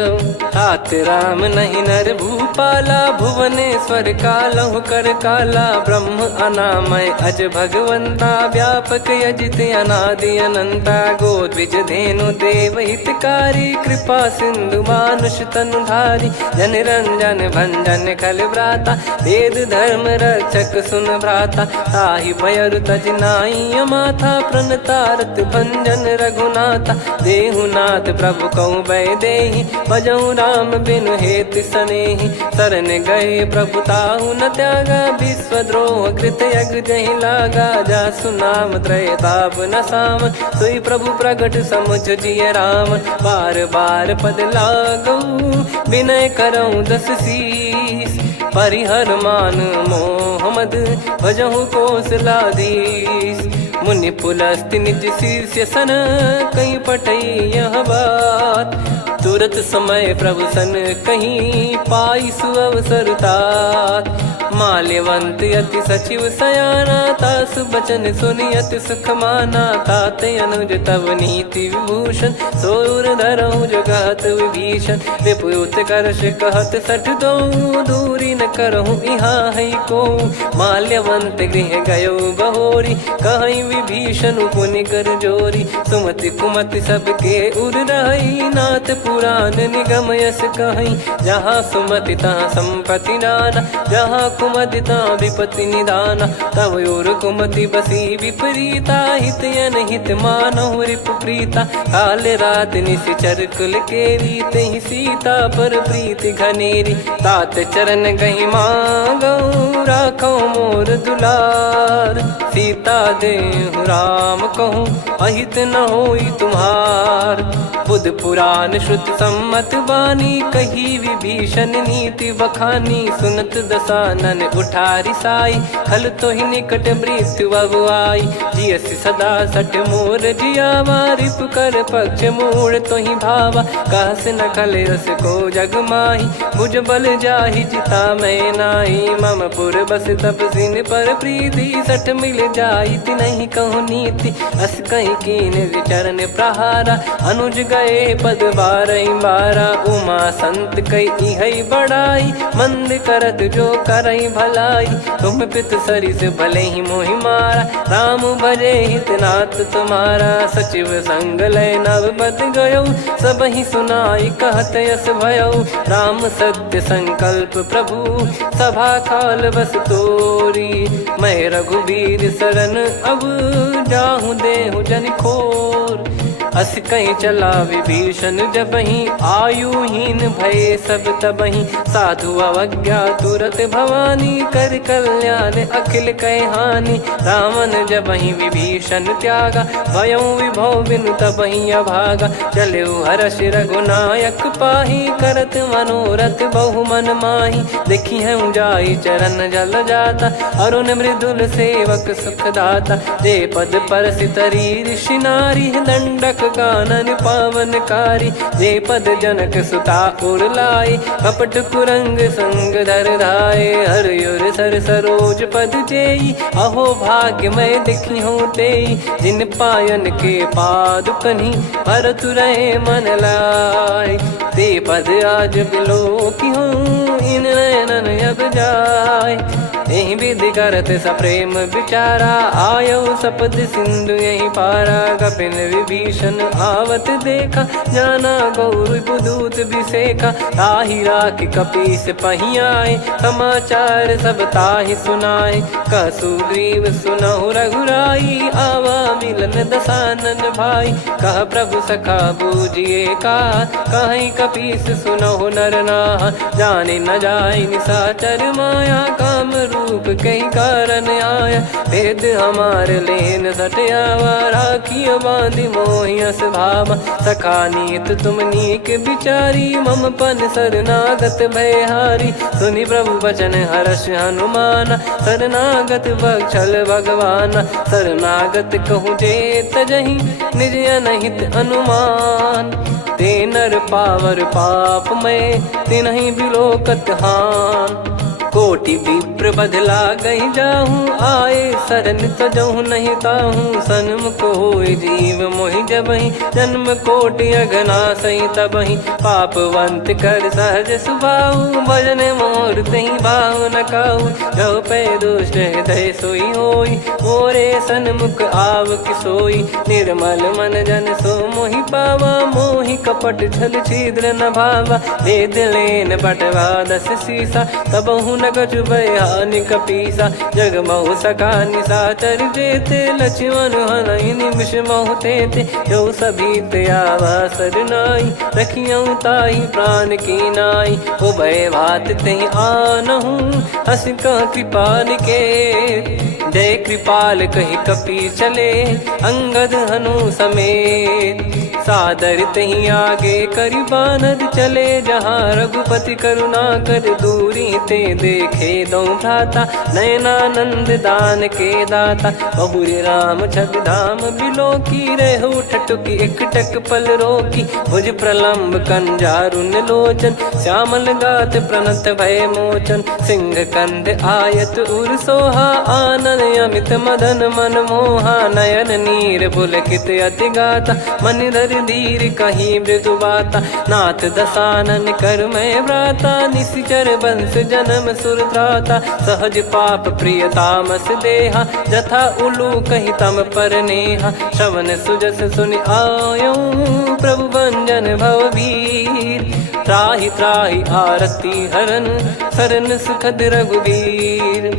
तात राम नहीं नर भूपाला, भुवनेश्वर कालहु कर काला, ब्रह्म अनामय अज भगवंता, व्यापक यजित अनादि अनंता, गोद्विज धेनु देव हितकारी, कृपा सिंधु मानुष तनुधारी, जन रंजन भंजन खल भ्राता, वेद धर्म रक्षक सुन भ्राता, ताहि भयरु तज नाई माथा, प्रणतारत भंजन रघुनाथा, देहुनाथ प्रभु कहु भय देहि, भजहु राम बिनु हेतु सनेहि, शरण गए प्रभु ताहु न त्यागा, विश्वद्रोह कृत यज्ञ जहि लागा, जासु नाम त्रय ताप न साम, सोई प्रभु प्रगट समुझ जिय राम, बार बार पद लागऊ, विनय करऊँ दस शीस, परिहर मान मोह मद, भजहु कौशलाधीश, मुनि पुलस्त्य निज शीर्ष सन, कहीं पटई यह बात, तुरत समय प्रभु सन कहीं, पाई सुअवसर तात, माल्यवंत अति सचिव सयाना, तासु बचन सुनि अति सुख माना, तात अनुज तव नीति विभूषण, सोर धरऊ जगत विभीषण, विपुत करश कहत सठ दो, दूरी न करहु इहाँ है को, माल्यवंत गृह गयो बहोरी, कहीं विभीषण पुनि कर जोरी, सुमति कुमति सबके उर रही, नाथ पुराण निगम यस कहीं, जहाँ सुमति तहाँ संपत्ति नाना, जहाँ कुमति तहाँ विपत्ति निदाना, तव और कुमति बसी विपरीता, हित अनहित मानहु रिप प्रीता, काल रात निश्चर कुल केरी, तहि सीता पर प्रीति घनेरी, तात चरण गहि मांगऊ, राखो मोर दुलार, सीता देहु राम कहूँ, अहित न होई तुम्हार, बुध पुराण श्रुत सम्मत बानी, कही विभीषण नीति बखानी, सुनत दसानन उठारी साई, खल तो ही निकट मृत्यु अब आई, जियसि सदा सठ मोर जियावा, रिप कर पक्ष मूड़ तो ही भावा, कहस न खल रस को जग माही, भुज बल जाहि जिता मैं नाई, मम पुर बस तप सिन पर प्रीति, सठ मिल जाई तिनहि कहूँ नीति, अस कहीं कीन चरण प्रहारा, अनुज गए पद बारहि बारा, उमा संत कई इहै बड़ाई, मंद करत जो करई भलाई, तुम पित सरिस भले ही मोहि मारा, राम भजे हित नाथ तुम्हारा, सचिव संग लय नव बद गयो, सब ही सुनाई कहत यस भयो, राम सत्य संकल्प प्रभु, सभा काल बस तोरी, मैं रघुबीर शरण अब, जाहूँ देहु जन खोर, अस कहीं चला विभीषण जबहि, आयुहीन भये सब तबहि, साधु अवज्ञा तुरत भवानी, कर कल्याण अखिल कह हानि, रावण जबहि विभीषण त्यागा, भयउ विभव बिनु तबहि अभागा, चलऊ हर्ष रघुनायक पाहि, करत मनोरथ बहु मन माहि, देखी है जाई चरण जल जाता, अरुण मृदुल सेवक सुखदाता, जे पद परसि तरी ऋषि नारी, दंडक कानन पावनकारी। जे पद जनक सुता उर लाई, कपट कुरंग संग धर धाये। हरियुर सर सरोज पद जेई, अहो भाग्य मैं दिखी हूँ तेई। जिन पायन के पाद कन्ही, भरत रहे मन लाई। ते पद आज बिलो की हूँ, इन नयनन अब जाय। यही विधि करत सप्रेम विचारा, आयो सपद सिंधु यही पारा। कपिन विभीषण आवत देखा, जाना गौर बुदूत बिसेखा। ताहि राखि कपीस पहियाए, समाचार सब ताहि सुनाए। कह सुग्रीव सुनहु रघुराई, आवा मिलन दसानन भाई। कह प्रभु सखा बूझिए का, कहीं कपीस सुनहु नर नाहा। जाने न जाय निशाचर माया, काम रूप कई कारण आया। भेद हमार लेन सटयावा, राखियो बांधि मोहियस भावा। सखा नीत तुम नीक बिचारी, मम पन शरणागत भयहारी। सुनि प्रभु वचन हर्ष हनुमाना, शरणागत बक्षल भगवाना। शरणागत कहूँ जे तजहि, निज अनहित अनुमान। ते नर पावर पाप में, तिन्हि बिलोकत हान। कोटि विप्र बदला गई जाहूँ, आए शरण तजहु नहीं ताहूँ। सन्मुख होय जीव मोहि जबहि, जन्म कोटि अगना सही तबहि। पापवंत कर सहज सुभाऊ, भजन मोर तहि भाव न काऊ। जो पै दुष्ट हृदय सोई होई, मोरे सन्मुख आव किसोई। निर्मल मन जन सो मोहि पावा, मोहि कपट छल छिद्र न भावा। वेद लेन बटवा दस सीसा, तबहु न कछु बयानि कपीसा। जग महु सका निशाचर जेते, लक्ष्मण हनहि निमिष महु तेते। जो सभी आवा सरनाई, रखियऊँ ताहि प्राण की नाई। हो भय भात तहि आनहु, हस कह कृपाल के। जय कृपाल कहि कपी चले, अंगद हनु समेत। सादर तहि आगे करि बानर चले, जहाँ रघुपति करुणा कर दूरी ते देखे दो भ्राता। नयनानंद दान के दाता, बहुरे राम छग धाम बिलो की। रहु ठटुकी एकटक पल रोकी, भुज प्रलम्ब कंजारुन लोचन। श्यामल गात प्रणत भय मोचन, सिंह कंद आयत उर सोहा। आनन अमित मदन मन मोहा, नयन नीर पुलकित अति गाता। मन धर धीर कहीं मृदु बाता, नाथ दसानन कर मैं व्राता। निशिचर वंश जन्म सुरत्राता, सहज पाप प्रिय तामस देहा। जथा उलू कही तम पर नेहा, श्रवण सुजस सुनि आयो। प्रभु भंजन भवभीर, त्राहि त्राहि आरती हरन। शरण सुखद रघुबीर,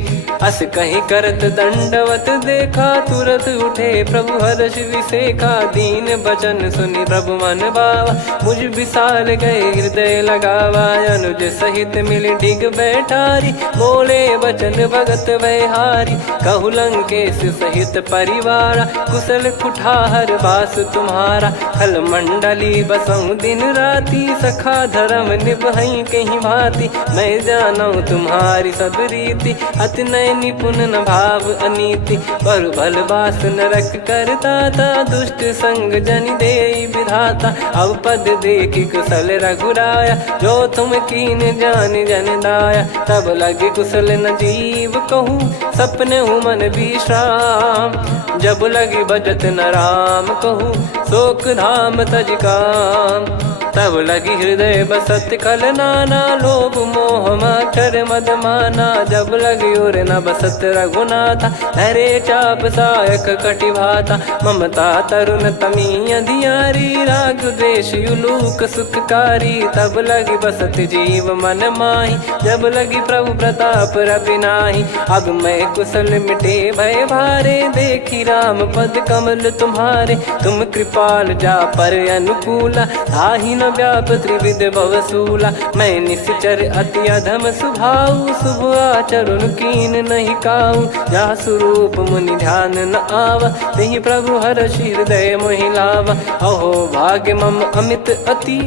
अस कहीं करत दंडवत देखा। तुरत उठे प्रभु हर्ष विसेखा, दीन बचन सुनि प्रभु मन भावा। मुझ विशाल गए हृदय लगावा, अनुज सहित मिल डिग बैठारी। बोले बचन भगत वैहारी, कहु लंकेश सहित परिवारा। कुशल कुठार बास तुम्हारा, खल मंडली बसऊं दिन राती। सखा धर्म निभई कहीं भांति, मैं जानू तुम्हारी सब रीति। अति नय निपुण न भाव अनीति, पर भल बास नरक करता था। दुष्ट संग जन देई विधाता, अब पद देखि कुशल रघुराया। जो तुम कीन जान जन दाया, तब लगे कुशल न जीव कहूँ। सपने मन विश्राम, जब लगी बजत न राम कहूँ। शोक धाम तज काम, तब लगी हृदय बसत खल नाना। लोभ मोह मच्छर मद माना, जब लगी उर न बसत रघुनाथा। हरे चाप सायक कटि भाता, ममता तरुण तमी अधियारी। राग द्वेष युलूक सुखकारी, तब लगी बसत जीव मन माही। जब लगी प्रभु प्रताप रवि नाही, अब मैं कुशल मिटे भय भारे। देखी राम पद कमल तुम्हारे, तुम कृपाल जा पर अनुकूला। ताहि न व्याप त्रिविध भवसूला, मैं निश्चर अति अधम सुभाऊ। शुभ आचरण कीन नहीं काऊ, जा स्वरूप मुनि ध्यान न आवा। तेहि प्रभु हर्ष हृदय मोहि लावा। अहो भाग्य मम अमित अति,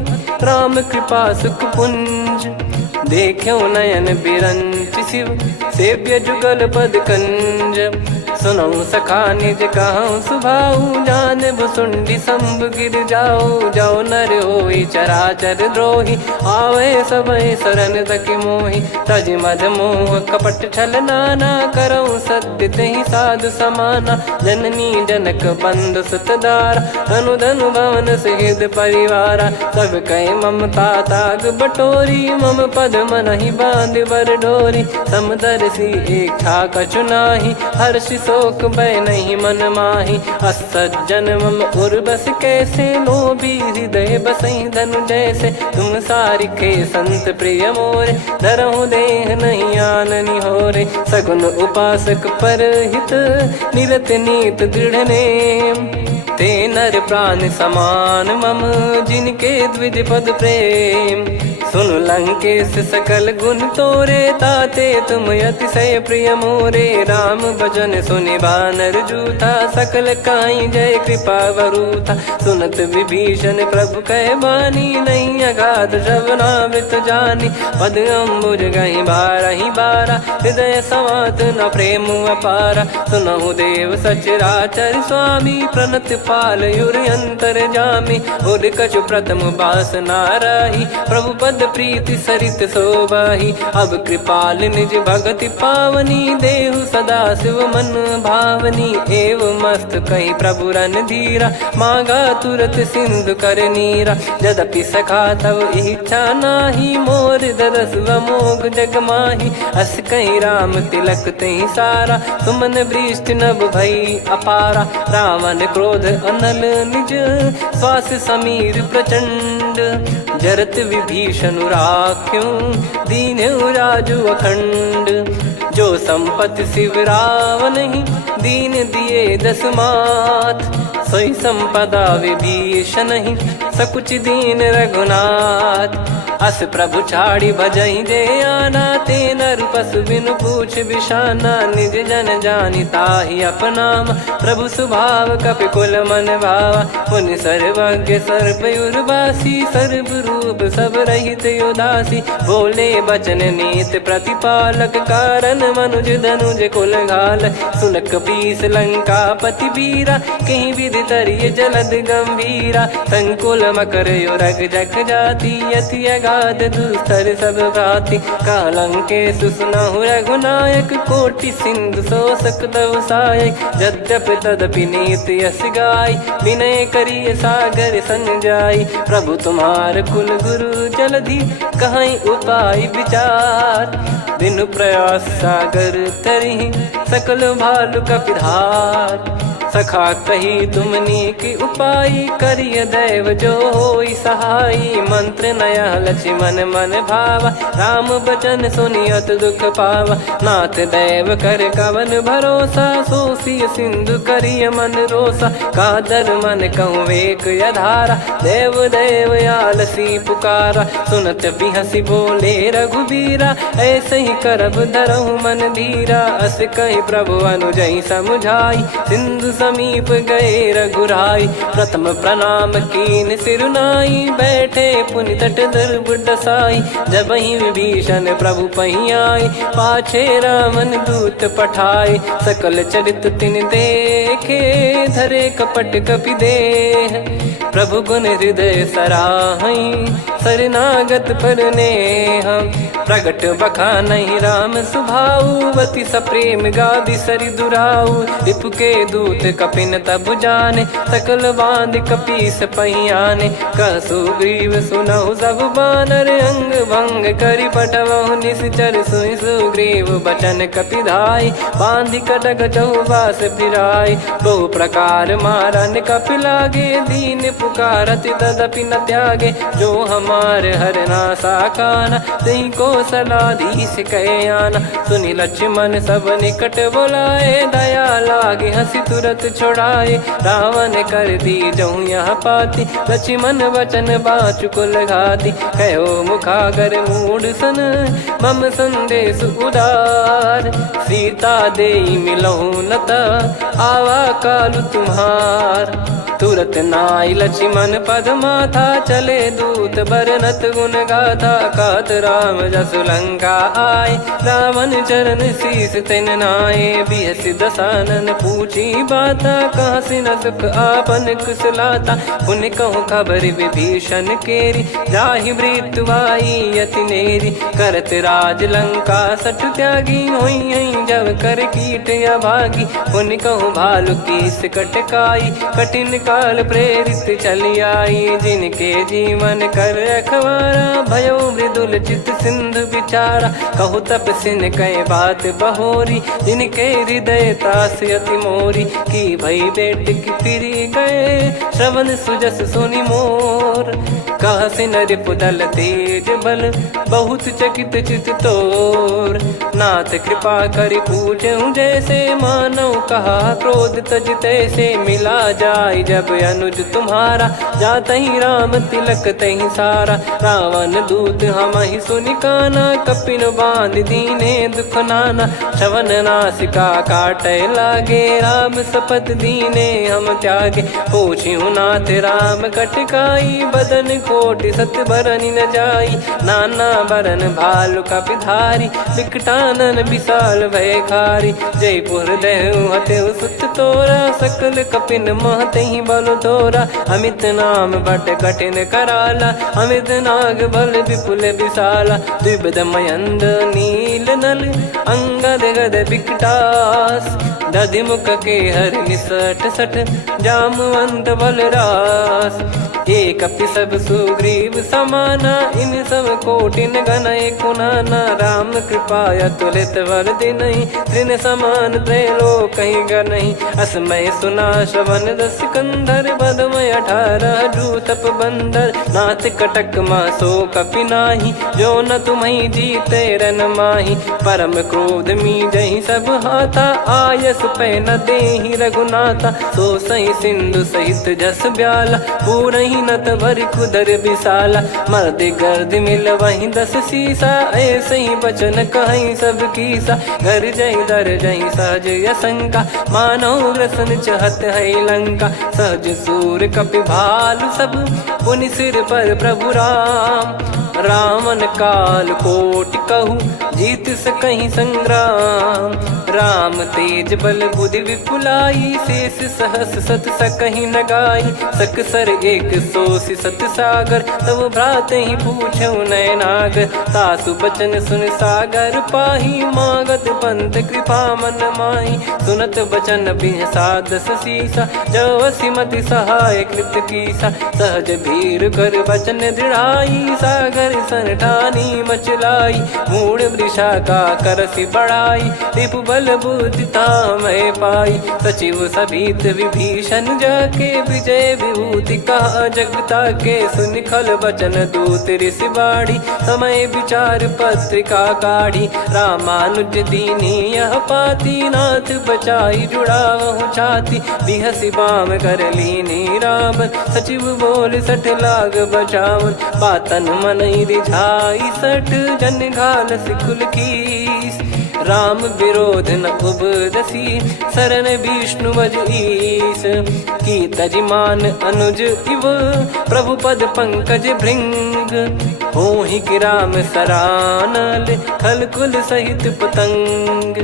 राम कृपा सुख पुंज। देखो नयन बिरंच शिव, सेव्य जुगल पद कंज। सुनऊ सखा निज कहूँ सुभाऊ, जान सुन शुंडी संभ गिर जाओ, जाओ नर होई चराचर द्रोही, आवे सबय शरण तक मोहि, तज मद मोह कपट छल नाना, करऊं सत्य तेहि साधु समाना, जननी जनक बंधु सुतदारा, धनु धनु भवन सहित परिवारा, सब कहे ममता ताग बटोरी, मम पद मनहि बांध बर डोरी, समदर्शी इच्छा कछु नाही, हर्ष शोक भय नहीं मन माही, असज्जन मम उर्वश कैसे, लोभी हृदय बसई धनु जैसे, तुम सारिखे संत प्रिय मोरे, धरहु देह नहीं आननि होरे, सगुन उपासक पर हित, निरत नीत दृढ़ नेम, ते नर प्राण समान मम, जिनके द्विज पद प्रेम, सुन लंकेश सकल गुण तोरे, ताते तुम अतिशय प्रिय मोरे, राम भजन सुनि बानर जूथा, सकल काई जय कृपा वरूथा, सुनत विभीषण प्रभु कह बानी, नहीं अगाध श्रवणामृत जानी, पद अम्बुज गहि बारहि बारा, हृदय समात न प्रेम अपारा, सुनहु देव सचराचर स्वामी, प्रणत पाल युर अंतर जामी, उर कछु प्रथम बास नाराही, प्रभु पद प्रीति सरित शोभाही, अब कृपाल निज भगति पावनी, देहु सदा शिव मन भावनी, एव मस्त कही प्रभु रन धीरा, मांगा तुरत सिंधु कर नीरा, यद्यपि सखा तव इच्छा नाही, मोर दरस मोग जग माही, अस कहीं राम तिलक तहि सारा, सुमन वृष्टि नभ भई अपारा, रावण क्रोध अनल निज, श्वास समीर प्रचंड, जरत विभीषण राख्यों, दीन राजु अखंड, जो संपत्ति शिव रावण ही, दीन दिए दस मात, सोई संपदा विभीषण ही, सकुच दीन रघुनाथ, अस प्रभु छाड़ी भजई जे आना, ते नर पशु बिनु पूछ बिशाना, निज जन जानि ताहि अपनाम, प्रभु स्वभाव कपि कुल मन भावा, मुनि सर्वज्ञ सर्वयुर्वासी, सर्व रूप सब रहित उदासी, बोले बचन नीत प्रतिपालक, कारण मनुज धनुज कुल घाल, सुन कपीस लंका पति वीरा, कहीं विधि तरिय जलद गंभीरा, संकुल मकर युरग जग जाति, यति अगाध दुस्तर सब भाति, कालंकेश सुनहु रघुनायक, कोटि सिंधु शोषक तव सहायक, यद्यपि तदपि नीति यस गाय, विनय करिय सागर सन जाई, प्रभु तुम्हार कुल गुरु जलधि, कहीं उपाय विचार, बिनु प्रयास सागर तरिहि, सकल भालु कपिधार, सखा कही तुमनी की उपाय, करिय दैव जो होई सहाई, मंत्र नया लक्ष्मण मन भावा, राम बचन सुनियत दुख पावा, नाथ दैव कर कवन भरोसा, सोसिय सिंधु करिय मन रोसा, कादर मन कहूँ वेक यधारा, देव देव आलसी पुकारा, सुनत बिहसी बोले रघुबीरा, ऐसे ही करब धरहु मन धीरा, अस कही प्रभु अनुजई समुझाई, सिंधु समीप गए रघुराई, प्रथम प्रणाम कीन सिरुनाई, बैठे पुनि तट दर्भ डसाई, जब ही विभीषण प्रभु पही आई, पाछे रामन दूत पठाए, सकल चरित तिन देखे, धरे कपट कपि देह, प्रभु गुण हृदय सराहई, शरणागत पर नेह, प्रगट बखानहि राम सुभाऊ, बति सप्रेम गादि सरि दुराऊ, रिपु के दूत कपिन तब जाने, सकल बांध कपीस पहियाने, कह सुग्रीव सुनहु सब बानर, अंग भंग करि पटवहु निश्चर, सुनि सुग्रीव बचन कपिधाई, बांधि कटक चौबास फिराई, बहु प्रकार मारन कपि लागे, दीन पुकारति तदपि न त्यागे, जो हमार हरना साकाना, तही को सलाधीश कहे आना, सुनि लक्ष्मण सब निकट बुलाए, दया लागे हंसी तुरत छोड़ाए, रावण कर दी जहूँ यहाँ पाती, लक्ष्मण वचन बाचु कुल घाती, कहो मुखागर मूढ़ सन, मम संदेश उदार, सीता देई मिलहु नता, आवा कालु तुम्हार। तुरत नाई लक्ष्मण पद माथा, चले दूत बरनत गुण गाथा। कहत राम जसु लंका आए, रावण चरण शीस तिन नाये। बिहस दसानन पूछी बाता, कहसी न सुख आपन कुशलाता। पुन कहूँ खबर विभीषण केरी, जाहि मृत्यु आई अति नेरी। करत राज लंका सठ त्यागी, होई जब कर कीट अभागी। पुन कहूँ भालु कीस कटकाई, कठिन काल प्रेरित चली आई। जिनके जीवन कर रखवारा, भयो मृदुल चित सिंधु विचारा। कहु तपसिन कई बात बहोरी, जिनके हृदय तास अति मोरी। की भई बेट की फिरी गए, श्रवण सुजस सुनि मोर। कहसी नरिप दल तेज बल, बहुत चकित चित तोर। नाथ कृपा करि पूछऊं जैसे, मानव कहा क्रोध तज तैसे। मिला जाय जब अनुज तुम्हारा, जातहि राम तिलक तहि सारा। रावण दूत हमहि सुनि काना, कपिन बांध दीने दुख नाना। श्रवण नासिका काटय लागे, राम सपथ दीने हम त्यागे। पूछिहु नाथ राम कटकाई, बदन कोटि सत बरनि न जाई। नाना बरन भालु कपिधारी, विकटानन विशाल भयखारी। जयपुर देहु हतेउ सुत तोरा, सकल कपिन महतहि बल तोरा। अमित नाम बट कठिन कराला, अमित नाग बल विपुल विशाला। द्विविध मयंद नील नल, अंगद गद विकटास। दधिमुख के हर निसठ सठ, जामवंत बलरास। एक कपि सब सुग्रीव समाना, इन सब कोटिन गनय कुनाना। राम कृपा अतुलित बल दिनहि, त्रिन समान त्रैलोकहि गनहि। असमय सुना श्रवण दस कंधर, बदमय 18 जूतप बंदर। नाथ कटक मासो कपि नाही, जो न तुम्हि जीते रन माही। परम क्रोध मीजहि सब हाथा, आयस पै न देहि रघुनाथा। सो सही सिंधु सहित जस ब्याला, पूरहि नत भर कुदर विशाला। मर्द गर्द मिल वहीं 10 सीसा, ऐसे ही बचन कहीं सब कीसा। घर जय दर जय सहज यसंका, मानो ग्रसन चहत है लंका। सहज सूर कपि भालु सब, पुनि सिर पर प्रभु राम। रामन काल कोटि कहु, जीत सकहि संग्राम। राम तेज बल बुद्धि विपुलाई, शेष सहस सत सकहि न गाई। सकसर एक सोसी सत सागर, तब भ्राते ही पूछऊ नयनागर। तासु बचन सुन सागर पाही, मागत पंथ कृपा मन माही। सुनत बचन बिहसा 10 सीसा, जवसि मति सहाय कृत कीसा। सहज भीर कर बचन दृढ़ाई, सागर सन ठानी मचलाई। मूढ़ वृषा का करसि बढ़ाई, रिपु बल बुद्धि तामय पाई। सचिव सभीत विभीषण जाके, विजय विभूति कहा जगता के। सुनि खल बचन दूत ऋषि बाड़ी, समय विचार पत्रिका काढ़ी। रामानुज दीनी यह पाती, नाथ बचाई जुड़ावहु छाती। बिहसि बाम कर लीनी रावण, सचिव बोल सठ लाग बचावन। बातन मनहि रिझाई सठ, जन घाल सिकुल कीस। राम विरोध न उपदसी, शरण विष्णु बज ईस। की तजिमान अनुज इव, प्रभु पद पंकज भृंग। होहि कि राम सरानल, खल कुल सहित पतंग।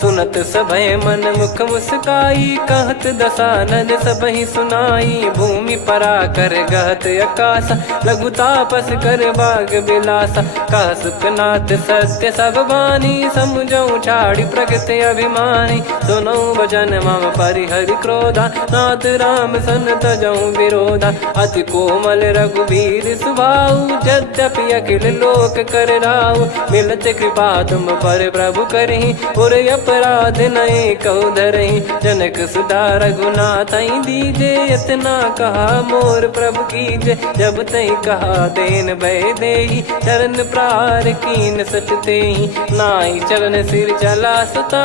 सुनत सभय मन मुख मुस्काई, कहत दसानन सबहि सुनाई। भूमि परा कर गहत आकाशा, लघु तापस कर बाग बिलासा। कह सुखनाथ सत्य सब बानी, समुझऊ छाड़ी प्रकृति अभिमानी। सुनो वचन मम परिहरि क्रोधा, नाथ राम सन तजऊ विरोधा। अति कोमल रघुवीर सुभाऊ, यद्यपि अखिल लोक कर राऊ। मिलत कृपा तुम पर प्रभु करहि, और अपराध नये कौ धरहि। जनक सुता रघुनाथ दीजे, इतना कहा मोर प्रभु कीजे। जब तई कहा देन भय देहि, चरण प्रार कीन सट तेहि। नाई चरण से सिर चला सुता,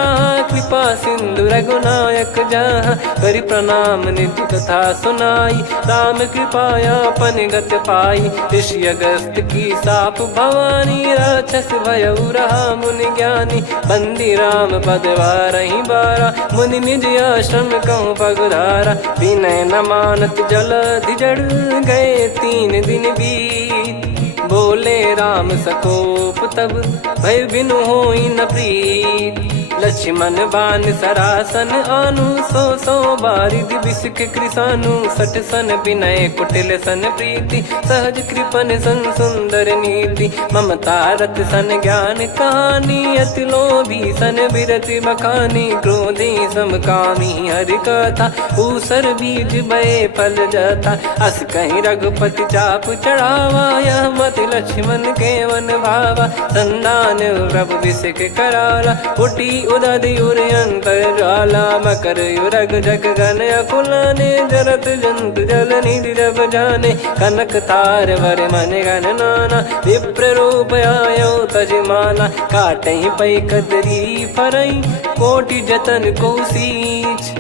कृपा सिंधु रघुनायक जहाँ, करि प्रणाम निधि कथा सुनाई, राम कृपाया पन गत पाई, ऋषि अगस्त की साप भवानी, राक्षस भयउ रहा मुनि ज्ञानी, बंदी राम पद वारहि बारा, मुनि निज आश्रम कहूँ पगुधारा, विनय न मानत जलधि जड़ गए 3 दिन बीत, बोले राम सकोप तब भय बिनु होई न प्रीत, लक्ष्मण बान सरासन आनु, 100 बारिद बिसक कृसानु, 60 सन विनय कुटिल सन प्रीति, सहज कृपन सन सुंदर नीति, ममता रत सन ज्ञान कहानी, अति लोभी सन बिरति बखानी, क्रोधी समकामी हरि कथा, ऊसर बीज बये फल जथा, अस कहीं रघुपति चाप चढ़ावा, यह मति लक्ष्मण के वन भावा, संदान प्रभु बिसक कराला, उटी उदधि उर अंतर ज्वाला, मकर युरग जग गन अकुलाने, जरत जंतु जल निधि जब जाने, कनक तार वर मन गण नाना, विप्र रूप आयो तजमाना, काटहि पै कदरी फरई, कोटि जतन को सींच,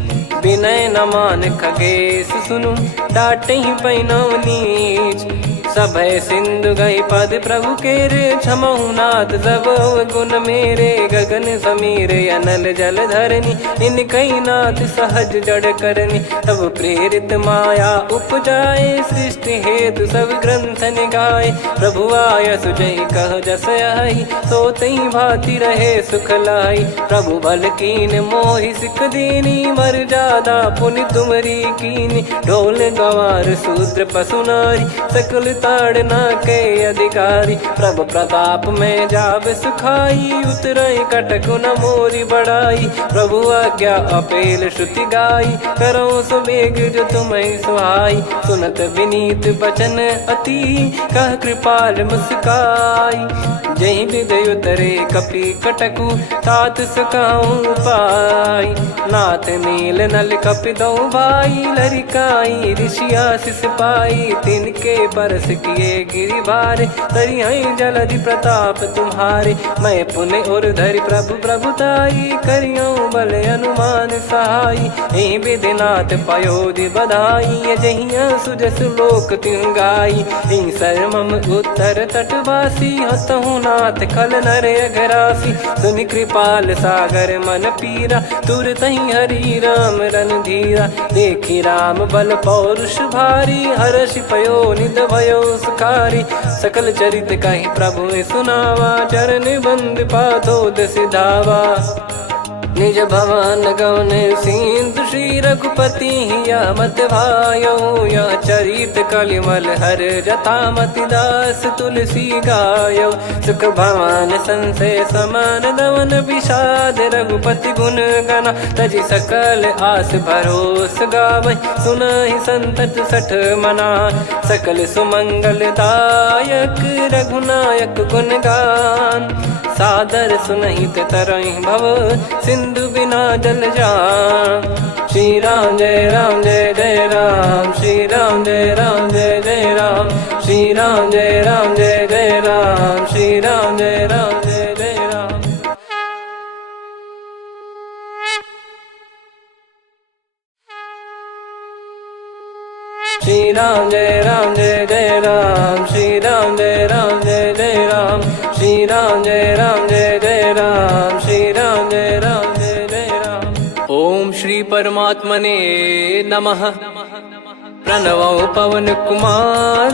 विनय न मान खगेश सुनु, डांटहि पै नव नीच, सभय सिंधु गई पद प्रभु केरे, क्षमहु नाथ सब गुण मेरे, गगन समीरे अनल जल धरनी, इनकई नाथ सहज जड़ करनी, तब प्रेरित माया उपजाए, सृष्टि हेतु सब ग्रंथ निगाए, प्रभु आय सुजई कह जस आई, सोतई भांति रहे सुख लाई, प्रभु बल कीन मोहि सिख दीनी, मर जादा पुनि तुमरी कीनी, ढोल गवार शूद्र पशु नारी, सकल ताड़ना के अधिकारी, प्रभु प्रताप में जाब सुखाई, उतरई कटक न मोरी बढ़ाई, प्रभु आज्ञा अपेल श्रुति गाई, करो सुबेग जो तुम्हें सुहाई, सुनत विनीत बचन अति, कह कृपाल मुस्काई, जहि विदय उतरे कपि कटकु, तात सकाऊं पाई, नाथ नील नल कपि दो भाई, लरिकाई ऋषि आशीष पाई, तिनके परस किए गिरि भारे, तरिहै जलधि प्रताप तुम्हारे, मैं पुण्य और धरि प्रभु प्रभुताई, करियऊँ बल अनुमान सहाई, एहि विधिनाथ पयोधि बधाई, जहिया सुजस लोक तिहुँ गाई, एहि सरमम उत्तर तटवासी, हतहु नाथ खल नर अघरासी, सुनि कृपाल सागर मन पीरा, तुरतहि हरि राम रणधीरा, देखि राम बल पौरुष भारी, हर्षि पयो निध भयो सुखारी, सकल चरित कहि प्रभु सुनावा, चरण बंद पादोद सिधावा, निज भवन गवन सिंधु श्री रघुपति हिया मत भायो, यह चरित कलिमल हर जथा मति दास तुलसी गायो, सुख भवन संशय समान दवन विषाद, रघुपति गुण गना तजि सकल आस भरोस गावै, सुनहि संतत सठ मना, सकल सुमंगल दायक रघुनायक गुण गान, सादर सुनहित तरहि भव सिंधु बिना जल जान, श्री राम जय राम जय जय राम, श्री राम जय राम जय जय राम, श्री राम जय राम जय जय राम, श्री राम जय राम जय जय राम। श्री राम जय राम जय जय राम, श्री राम जय राम जय जय राम, श्री राम जय राम जय जय राम, श्री राम जय राम जय जय राम। ओम श्री परमात्मने नमः। प्रणवौ पवन कुमार,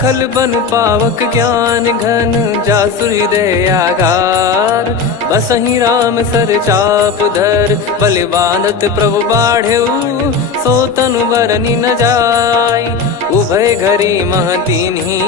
खल बन पावक ज्ञान घन, जासु हृदय आगार, बसहि राम सर चाप धर, बलि बांधत प्रभु बाढ़ेउ, सो तनु बरनि न जाय, उभय घरी मह दीन्ही,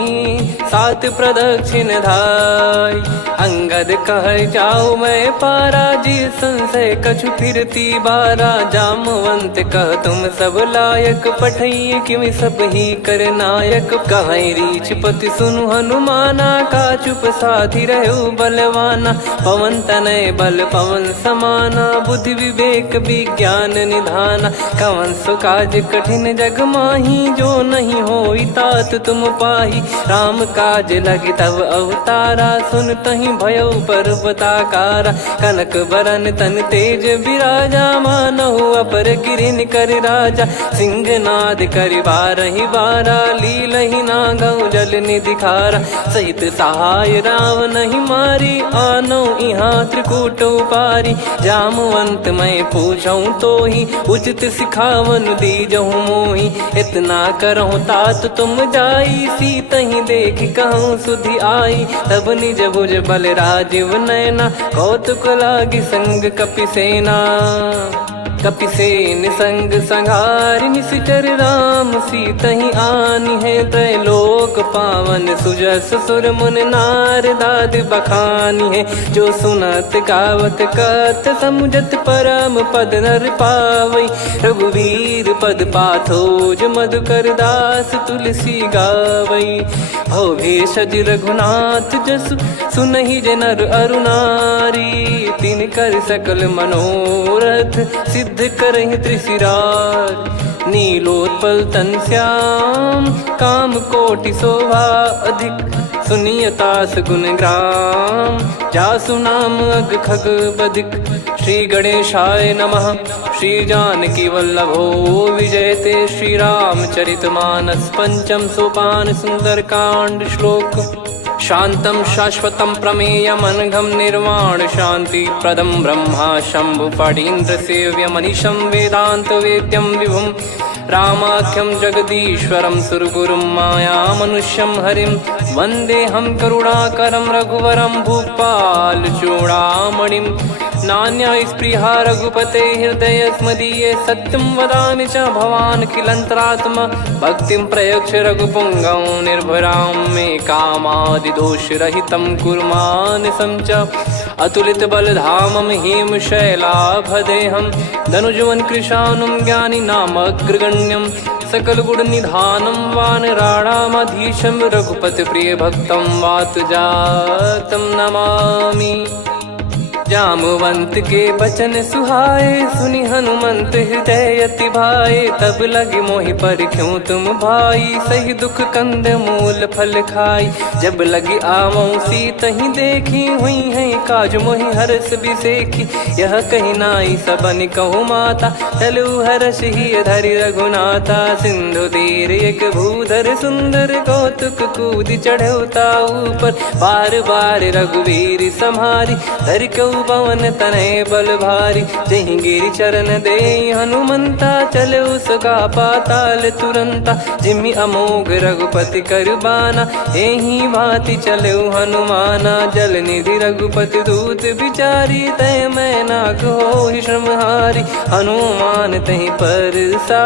सात प्रदक्षिण धाय, अंगद कह जाऊ मैं पारा, जी संशय कछु फिरती बारा, जामवंत कह तुम सब लायक, पठई किमि सब ही कर नायक, कहीं रीछ पति सुनु हनुमाना, का चुप साधि रहु बलवाना, पवन तनय बल पवन समाना, बुद्धि विवेक विज्ञान निधाना, कवन सु काज कठिन जग माही, जो नहीं हो होई तात तुम पाही। राम काज लगी तब अवतारा, सुन तहि भयो पर्वताकारा। कनक बरन तन तेज बिराजा, मानहु अपर गिरिन कर राजा। सिंहनाद करि बारहि बारा, लीलहि नागौ जल निधि खारा। सहित सहाय रावणहि मारी, आनो इहाँ त्रिकूट उपारी। जामवंत मैं पूछऊँ तोहि, उचित सिखावन दीजहु मोहि। इतना करहु तात तुम जाई, सीतहि देख कहूँ सुधि आई। तब निज भुज बल राजीव नैना, कौतुक लागी संग कपिसेना। कपिसेन संग संहारि निशिचर राम, सीतहि आनि है त्रैलोक पावन। सुजस सुर मुन नार दाद बखानी है, जो सुनत गावत कथ समुझत परम पद नर पावई। रघुवीर पद पाथोज मधुकर दास तुलसी गावई। हो भेषज रघुनाथ जसु, सुनहि जे नर अरु नारी। तिन कर सकल मनोरथ, सिद्ध करहि त्रिशिरार। नीलोत्पल तन श्याम, काम कोटि शोभा अधिक। सुनियतास गुण ग्राम, जासु नाम अग खग बदिक। श्री गणेशाय नमः। श्री जानकी वल्लभो विजयते, श्री रामचरित मानस पंचम सोपान सुंदरकांड श्लोक। शांतं शाश्वतं प्रमेयमनघं निर्वाण शांति प्रदं ब्रह्मा शंभु फणीन्द्र सेव्य मनीषं वेदांत वेद्यं विभुं। रामाख्यं जगदीश्वरं सुरगुरुं माया मनुष्यं हरिं। वन्देऽहं करुणाकरं रघुवरं भूपाल चूडामणिं। नान्या स्पृहा रघुपते हृदय स्मदीये, सत्यं वदामि च भवान् खिलन्तरात्मा। भक्तिं प्रयच्छ रघुपुङ्गं निर्भरां मे कामादिदोषरहितं कुर्मानसं च। अतुलित बलधामं हेमशैलाभदेहं, धनुजवन कृशानुं ज्ञानी नामग्रगण्यं। सकल गुण निधानं वानराणामधीशं, रघुपति प्रिय भक्तं वात जातं नमामि। जामवंत के बचन सुहाए, सुनि हनुमंत हृदय अति भाए। तब लगे मोहि पर क्यों तुम भाई, सही दुख कंद मूल फल खाई। जब लगी आवऊँ सीतहि देखी, हुई है काज मोहि हरस बिसेखी। यह कही नाई सबन कहु माता, चलु हरष ही धरि रघुनाथा। सिंधु तीर एक भूधर सुंदर, कौतुक कूद चढ़ौता ऊपर। बार बार रघुवीर सम्हारी, धरि कऊ पवन तनय बल भारी। जहि गिरि चरण दे हनुमंता, चले उसका पाताल तुरंता। जिमि अमोघ रघुपति कर बाना, एहि भांति चले हनुमाना। जल निधि रघुपति दूत बिचारी, तय मैं नाक होहि श्रमहारी। हनुमान तहि परसा,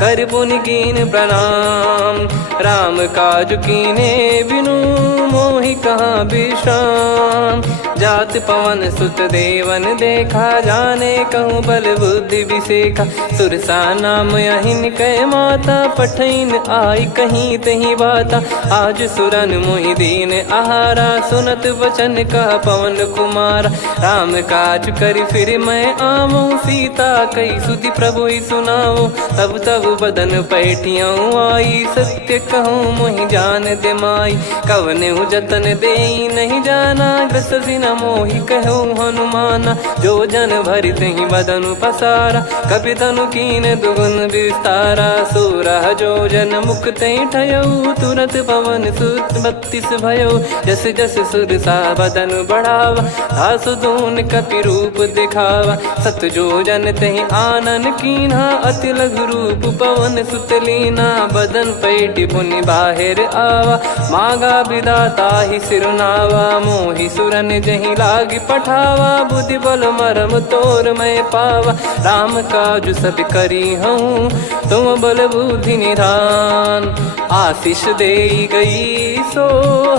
कर पुनि कीन प्रणाम। राम काज कीने बिनु, मोहि कहाँ विश्राम। जात पवन सुत देवन देखा, जाने कहूँ बल बुद्धि विसेखा। सुरसा नाम अहिन कै माता, पठैन आई कहीं तहीं बाता। आज सुरन मोहि दीन आहारा, सुनत वचन कह पवन कुमारा। राम काज करि फिर मैं आवऊँ, सीता कई सुधि प्रभु ही सुनाओ। तब तब बदन पैठियाँ आई, सत्य कहूँ मोहि जान दे माई। कवनेहु जतन देई नहीं जाना, ग्रसि न मोहि कहूँ हनुमाना। जो जन भरि तहि बदनु पसारा, कपितनु कीन दुगुन विस्तारा। सूरह जो जन मुख तहि ठयऊ, तुरत पवन सुत 32 भयऊ। जस जस सुरसा बदन बढ़ावा, दासु दून कपि रूप दिखावा। सत जो जन तहि आनन कीन्हा, अति लघु रूप पवन सुत लीना। बदन पैटि पुनि बाहिर आवा, मांगा विधाता ही सिरुनावा। मोहि सुरन जहि लागी पठावा, बुद्धि बल मरम तोर मैं पावा। राम काज सब करी हूँ, तुम बल बुद्धि निधान। आशीष देई गई सो,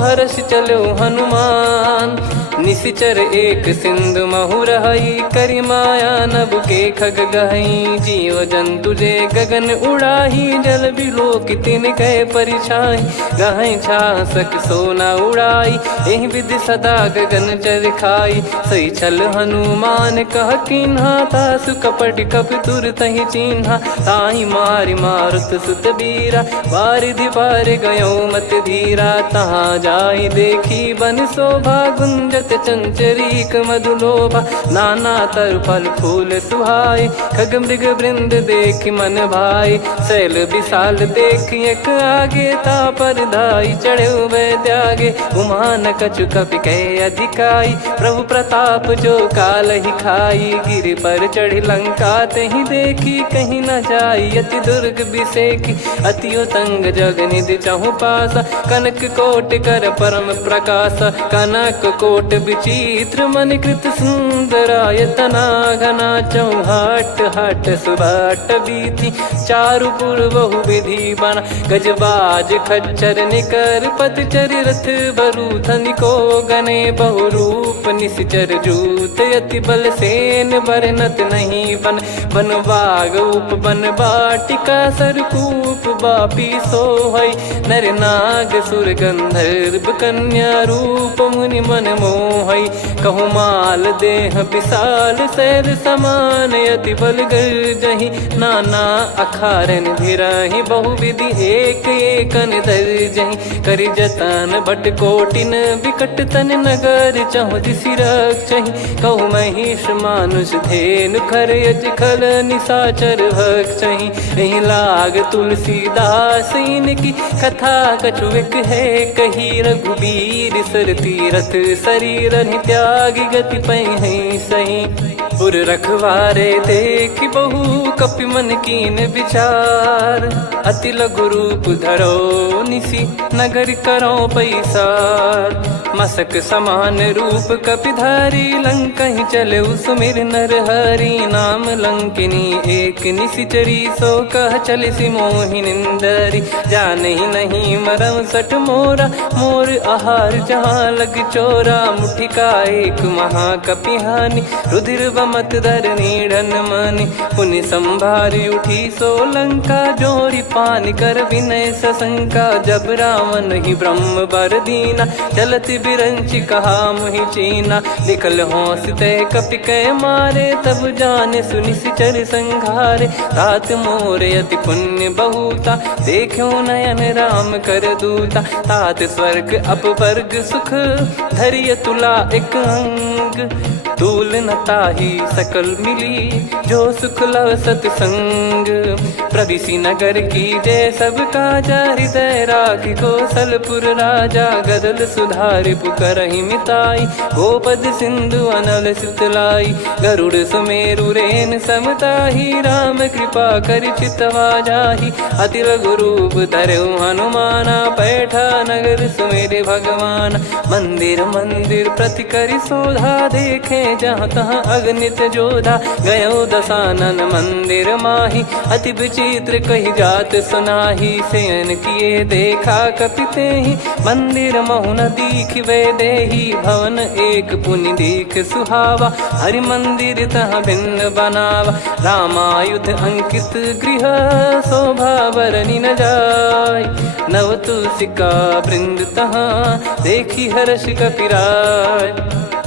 हर्ष चलो हनुमान। निशिचर एक सिंधु महु रहई, करि माया नभ के खग गहई। जीव जंतु जे गगन उड़ाही, जल बिलोक तिन कह परिछाई। गहई छासक सोना उड़ाई, एहि विधि सदा गगन निश्चर खाई। सही छल हनुमान कह कीन्हा, तासु कपट कप तुर तहि चिन्हा। ताहि मारि मारुत सुत बीरा, बारिधि पार गयो मत धीरा। तहाँ जाई देखी बन शोभा, गुंजत चंचरीक मधुलोभा। नाना तर फल फूल सुहाए, खग मृग वृंद देखि मन भाई। शैल विशाल देखि एक आगे, तापर धाई चढ़े वै त्यागे। उमा न कछु कपि कहे अधिकाई, प्रभु प्रताप जो काल ही खाई। गिरि पर चढ़ी लंका तहि देखी, कहीं न जाई अति दुर्ग बिसेकी। अति उतंग जग निधि चहु पासा, कनक कोट कर परम प्रकाश। कनक कोट विचित्र मन कृत सुंदरायतना घना। चौहाट हाट सुबाट बीती, चारु पुर बहु विधि बना। गजबाज खच्चर निकर पतचर, रथ बरु धनिको गने। बहु रूप निश्चर जूत, अति बल सेन बरनत नहीं बन। बन बाग उप बन बाटिका, सरकूप बापी सोहई। नर नाग सुर गंधर्व कन्या, रूप मुनि मन मोहई। कहु माल देह विशाल, शैल समान अति बल गर्जहि। नाना अखारन भिराहि, बहु विधि एक एकन दर्जहि। करि जतन भट कोटिन, विकट तन नगर चहु दिसि रक्षहि। कहु महिष मानुष धेनु, खर यज खल निशाचर भक्षहि। एहि लाग तुलसीदास इनकी, कथा कछु एक है कही। रघुबीर सर तीरथ शरीर, त्यागी गति पहि सही। पुर रखवारे देखि बहु, कपि मन कीन विचार। अति लघु रूप धरो निसी, नगर करो पैसार। मसक समान रूप कपिधारी, लंकहि चले सुमिर नर हरि। नाम लंकिनी एक निशिचरी, सो कह चलिसि मोहि निंदरी। जानहि नहीं मरम सठ मोरा, मोर आहार जहाँ लग चोरा। मुठिका एक महाकपिहानि, रुधिर बमत धरनी ढन मनि। पुनि संभारी उठी सो लंका, जोरी पान कर विनय सशंका। जब रावण ही ब्रह्म बर दीना, चलत बिरंचि कहा मुहि चीना। निकल होंस ते कपि कै मारे, तब जाने सुनि सिचर संघारे। तात मोर अति पुण्य बहुता, देखो नयन राम कर दूता। तात स्वर्ग अपवर्ग सुख, धरिय तुला एक अंग। तूल न ताहि सकल मिली, जो सुख लव सतसंग। प्रविशि नगर की जय सब काजा, हृदय राखि कौशलपुर राजा। गदल सुधारि पुकारहि मिताई, गोपद सिंधु अनल सितलाई। गरुड़ सुमेरु रेन समताहि, राम कृपा करि चितवा जाहि। अति लघु रूप धरऊ हनुमाना, पैठा नगर सुमेरे भगवान। मंदिर मंदिर प्रति करि शोधा, देखे जहाँ तहाँ अगणित जोधा। गयो दशानन मंदिर माही, अति विचित्र कही जात सुनाही। शयन किए देखा कपि तेहि, मंदिर महु न दीख वे देही। भवन एक पुनि दीख सुहावा, हरि मंदिर तहाँ भिन्न बनावा। रामायुध अंकित गृह, शोभा बरनि न जाय। नव तुलसिका वृंद तहाँ, देखी हर्ष कपिराय।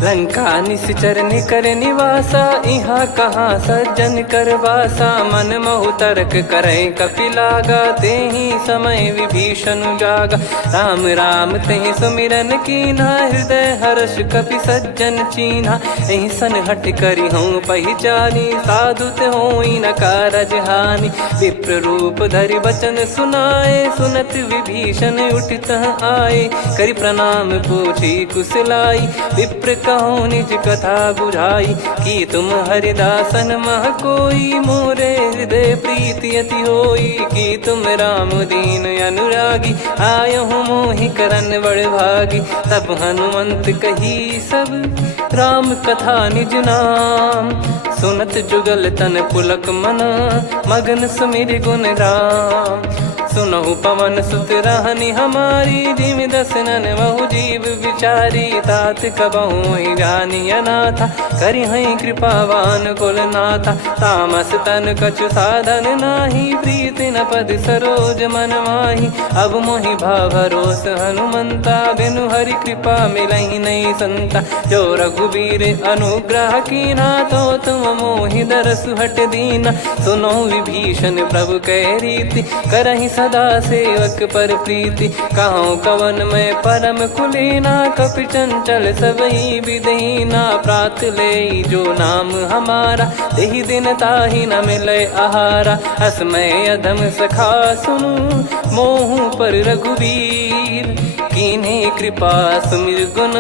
लंका निश्चर निकर निवासा, इहाँ कहाँ सज्जन कर वासा। मन महु तर्क करे कपि लागा, तेहि समय विभीषण जागा। राम राम तेहि सुमिरन कीन्हा, हृदय हर्ष कपि सज्जन चीन्हा। एहि सन हट करि हूँ पहिचानी, साधु ते होई न कारज हानि। विप्र रूप धरि वचन सुनाए, सुनत विभीषण उठित आए। करि प्रणाम पूछी कुशलाई, विप्र कहो निज कथा बुझाई। कि तुम हरिदासन मह कोई, मोरे हृदय प्रीति अति होई। कि तुम राम दीन अनुरागी, आयहु मोहि करन बड़ भागी। तब हनुमंत कही सब, राम कथा निज नाम। सुनत जुगल तन पुलक मना, मगन सुमिर गुण राम। सुनहु पवन सुत रहनी हमारी, जिम दसनन बहु जीव विचारी। तात कबहु ही जानी अनाथा, करि हई कृपावान कुलनाथा। तामस तन कछु साधन नाही, प्रीति न पद सरोज मन माही। अब मोहि भाव भरोस हनुमंता, बिनु हरि कृपा मिलहि नहीं संता। जो रघुबीर अनुग्रह कीना, तो तुम मोहि दरसु हट दीना। सुनो विभीषण प्रभु कह रीति, करहि सदा सेवक पर प्रीति। कहूँ कवन में परम कुलीना, कपि चंचल सबई विदहीना। प्रात ले जो नाम हमारा, तेहि दिन ताहि न मिले आहारा। असमय अधम सखा सुनु, मोहु पर रघुवीर। कीन्हे कृपा सुमिर गुण,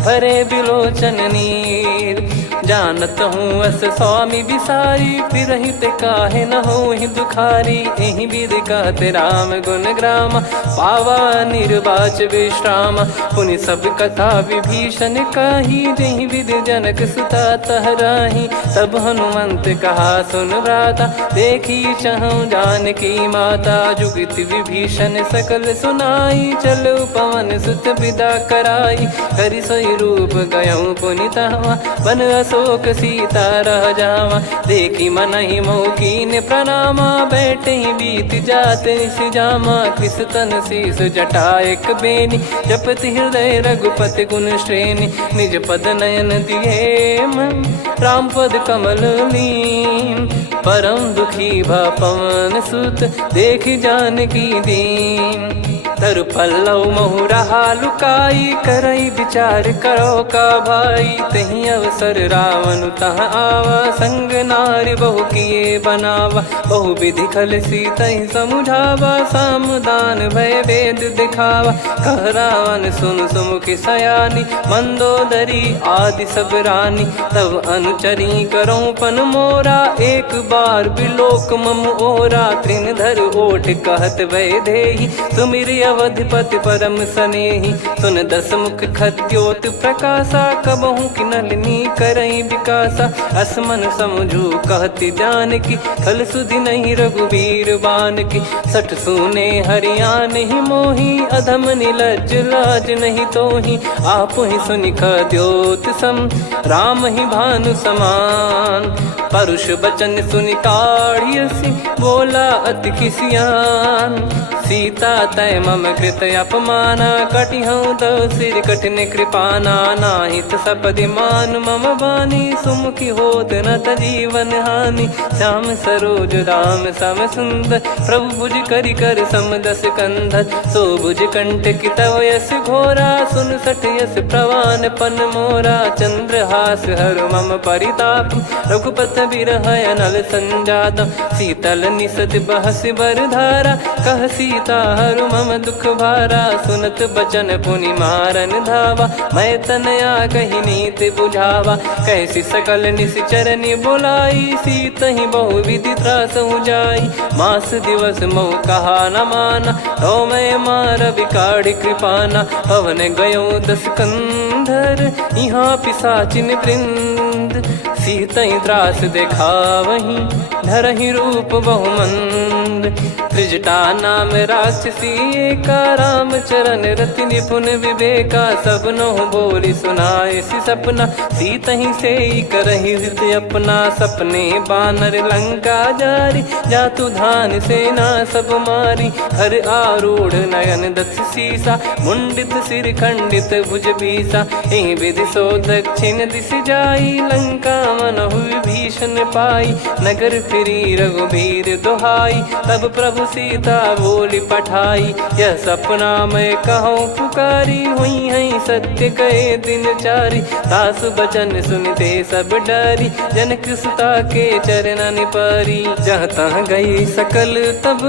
भरे बिलोचन नीर। जानत हूँ अस स्वामी बिसारी, फिरहित काहे न होहि दुखारी। एहि विधि कहते राम गुण ग्राम, पावा निर्वाच विश्राम। पुनि सब कथा विभीषण कही, जेहि विधि जनक सुता तहराही। तब हनुमंत कहा सुन भ्राता, देखी चहु जानकी माता। जुगित विभीषण सकल सुनाई, चलो पवन सुत विदा कराई। हरि सोई रूप गयऊँ पुनि तहवा, बन अशोक सीता रह जावा। देखी मनहि मौकीन प्रणामा, बैठे ही बीत जात निस जामा। कृस तन शीस जटा एक बेनी, जपति हृदय रघुपति गुण श्रेणी। निज पद नयन दिए मन, राम पद कमल लीन। परम दुखी भा पवन सुत, देखि जानकी दीन। तरु पल्लव महु रहा लुकाई, करई विचार करो का भाई। तही अवसर रावण तहाँ आवा, संग नारी बहु किए बनावा। बहु विधि खल सीतहि समुझावा, सामदान भय वेद दिखावा। कह रावण सुन सुमुखि सयानी, मंदोदरी आदि सब रानी। तब अनुचरी करो पन मोरा, एक बार बिलोक मम ओरा। तृण धर ओठ कहत भय देहि, सुमिर अवधिपति परम सनेहि। सुन दस मुख खद्योत प्रकाशा, कबहु कि नलिनी करई विकासा। असमन समझू कहति जानकी, खल सुधि नहीं रघुबीर बान की। सठ सुने हरियाण ही मोही, अधम निलज लाज नहीं तोही। आपु ही सुनि खद्योत सम, राम ही भानु समान। परुष बचन सुनि काढ़ियसि, बोला अति किसियान। सीता तय मम कृत अपमाना, कटिहऊँ तो सिर कठिन कृपाना। नाहित सपदि मान मम बानी, सुमुखी होत न जीवन हानि। श्याम सरोज राम सम सुंदर, प्रभु भुज करि कर समदस कंधर। सो भुज कंठ की तव यस घोरा, सुन सठ यस प्रवान पन मोरा। चंद्रहास हर मम परिताप, रघुपत बिरह अनल संजातम। शीतल निसत बहस बरधारा, कह सीता हरु मम दुख भारा। सुनत बचन पुनि मारन धावा, मैं तनया कही नीति बुझावा। कैसी सकल निश्चरनि बुलाई, सीतहि बहु विधि त्रासहु जाई। मास दिवस मोह कहा न माना, तो मैं मार बिकाढ़ि कृपाना। पवन गयो दस कंधर, यहाँ पिशाचिन वृंद। सीतहि त्रास देखावहीं, धरहि रूप बहुमंद। त्रिजटा नाम राक्षसी एका, राम चरण रति निपुण विवेका। सब नोह बोली सुनाए सि सपना, सीतहि से करहि हृत अपना। सपने बानर लंका जारी, जातु धान सेना सब मारी। हर आरूढ़ नयन दस सीसा, मुंडित सिर खंडित भुज बीसा। एहि विधि सो दक्षिण दिस जाई, लंका मनहु विभीषण पाई। नगर फिरी रघुबीर दुहाई, तब प्रभु सीता बोली पठाई। यह सपना मैं कहूँ पुकारी, हुई है सत्य कहे दिन चारी। दास बचन सुनते सब डरी, जनक सुता के चरण पारी। जहाँ तहाँ गई सकल तब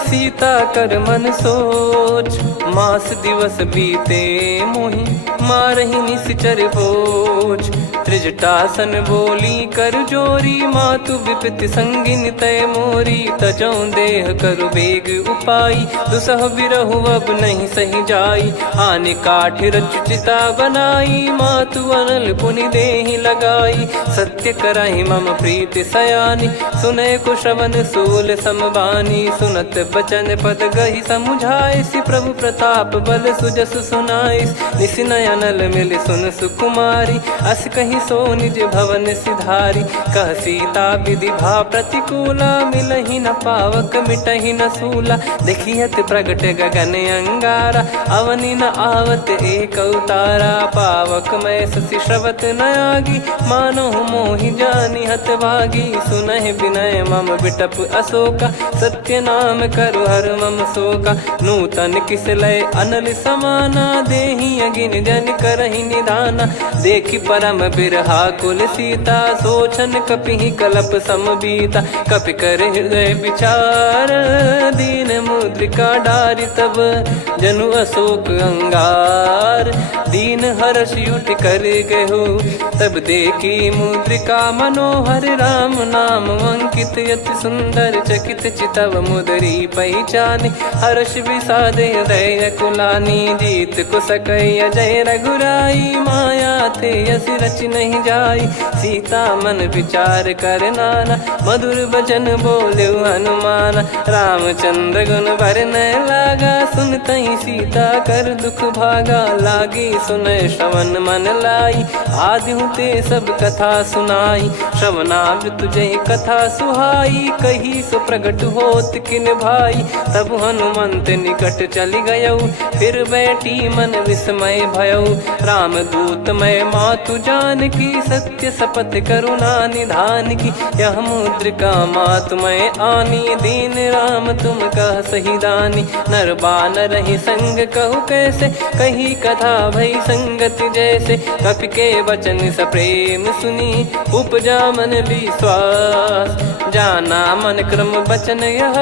सीता कर मन सोच। मास दिवस बीते मोहि, मारहि निश्चर बोझ। त्रिजटासन बोली कर जोरी, मातु विपति संगिन तय मोरी। तजौ देह करु बेग उपाई, दुसह बिरहु अब नहीं सही जाई। आने काठ रचु चिता बनाई, मातु अनल पुनि देहि लगाई। सत्य कराहि मम प्रीति सयानी, सुनै को श्रवण सूल समबानी। सुनत बचन पद गहि समुझाइसि, प्रभु प्रताप बल सुजस सुनाइस। निसि नयनल मिल सुन सुकुमारी, अस कहि सो निज भवन सिधारी। कह सीता विधि भा प्रतिकूला, मिलहि न पावक मिटहि न सूला। देखियत प्रगट गगन अंगारा, अवनि न आवत एक उतारा। पावक मैं ससि श्रवत न आगी, मानो मोहि जानि हत भागी। सुनहि विनय मम बिटप अशोका, सत्य नाम करु हर मम शोका। नूतन किस लय अनल समाना, देहि अगिन जन करहि निधाना। देखि परम बिरहा कुल सीता, सोचन कपिहि कलप समबीता। कपि कर हृदय विचार, दीन मुद्रिका डारि तब। जनु अशोक अंगार, दीन हर्ष उठ कर गहु। तब देखी मुद्रिका मनोहर, राम नाम अंकित अति सुंदर। चकित चितव मुदरी पहचानी, हर्ष विषाद हृदय कुलानी। जीत को सकई अजय रघुराई, माया थे यस रच नहीं जाई। सीता मन विचार कर नाना, मधुर बचन बोले हनुमान। रामचंद्र गुण बरनय लागा, सुनतहि सीता कर दुख भागा। लागी सुनय श्रवण मन लाई, आदिहु ते सब कथा सुनाई। श्रवणाव तुझे कथा सुहाई, कही सो प्रगट होत किन भाई। तब हनुमंत निकट चली गयौ, फिर बैठी मन विस्मय भयौ। राम दूत मैं मातु जानकी, सत्य शपथ करुणा निधान की। यह मुद्रिका मातु मैं आनी, दीन राम तुम कह सही दानी। नर बानर ही संग कहु कैसे, कही कथा भई संगति जैसे। कपि के वचन सप्रेम सुनी, उपजा मन विश्वास। जाना मन क्रम बचन यह,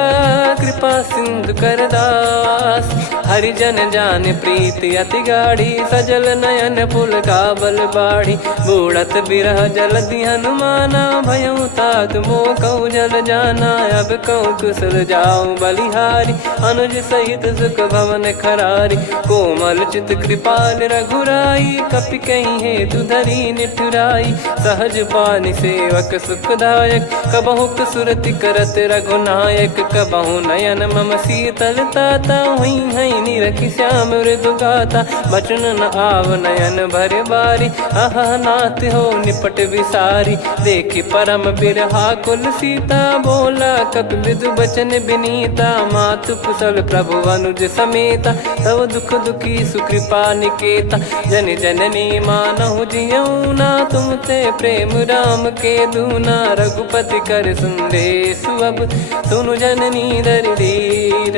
कृपा सिंधु कर दास। हरिजन जान प्रीति अति गाढ़ी, सजल नयन पुल काबल बाढ़ी। बूढ़त बिरह जलधि हनुमाना, भयउ तात मोह कहु जल जाना। अब कहु कुशल जाऊं बलिहारी, अनुज सहित सुख भवन खरारी। कोमल चित कृपाल रघुराई, कपि कहीं हेतु धरी निठुराई। सहज पानि सेवक सुखदायक, कबहु सुरति करत रघुनायक। कबहु नयन मम शीतल ताता, हुई हई निरखि श्याम मृदु गाता। बचन न आव नयन भर बारी, अह नाथ हो निपट विसारी। देखि परम बिरहा कुल सीता, बोला कपि मृदु बचन बिनीता। मातु कुशल प्रभु अनुज समेता, तव दुख दुखी सुकृपा निकेता। जन जननी मानहु जियऊ ना, तुम ते प्रेम राम के दूना। रघुपति कर संदेश अब, सुनु जननी दर धीर।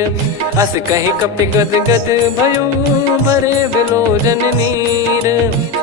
अस कहि कपि गद गद भयो, भरे बिलोचन नीर।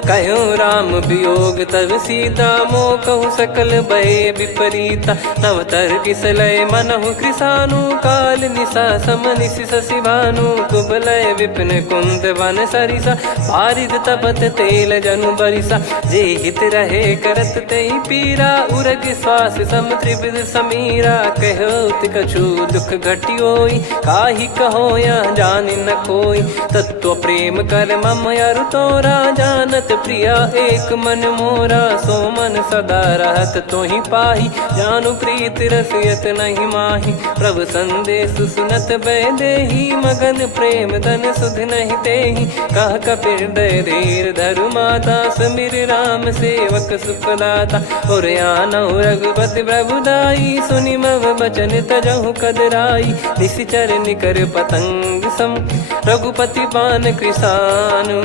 कहो राम वियोग तब सीता, मोह कहु सकल भय विपरीता। नव तर किसलय मनहु कृसानु, काल निशा सम निशि शशि भानु। कुबलय विपिन कुंद वन सरिसा, पारिद तपत तेल जनु बरिसा। जे हित रहे करत तेहि पीरा, उरग श्वास सम त्रिविध समीरा। कहो कछु दुख घटियोई, काहि कहो या जानि न कोई। तत्व प्रेम कर मम अरु तोरा, जानत प्रिया एक मन मोरा। सो मन सदा रहत तोहि पाही, जानु प्रीत रसियत नहीं माही। प्रभु संदेश सुनत बैदेही, मगन प्रेम धन सुध नहीं तेहि। कह कपि हृदय धीर धरु माता, समीर राम सेवक सुखदाता। और आनहु रघुपति प्रभुदाई, सुनि मम बचन तजहु कदराई। निशिचर निकर पतंग सम, रघुपति पान कृसानु।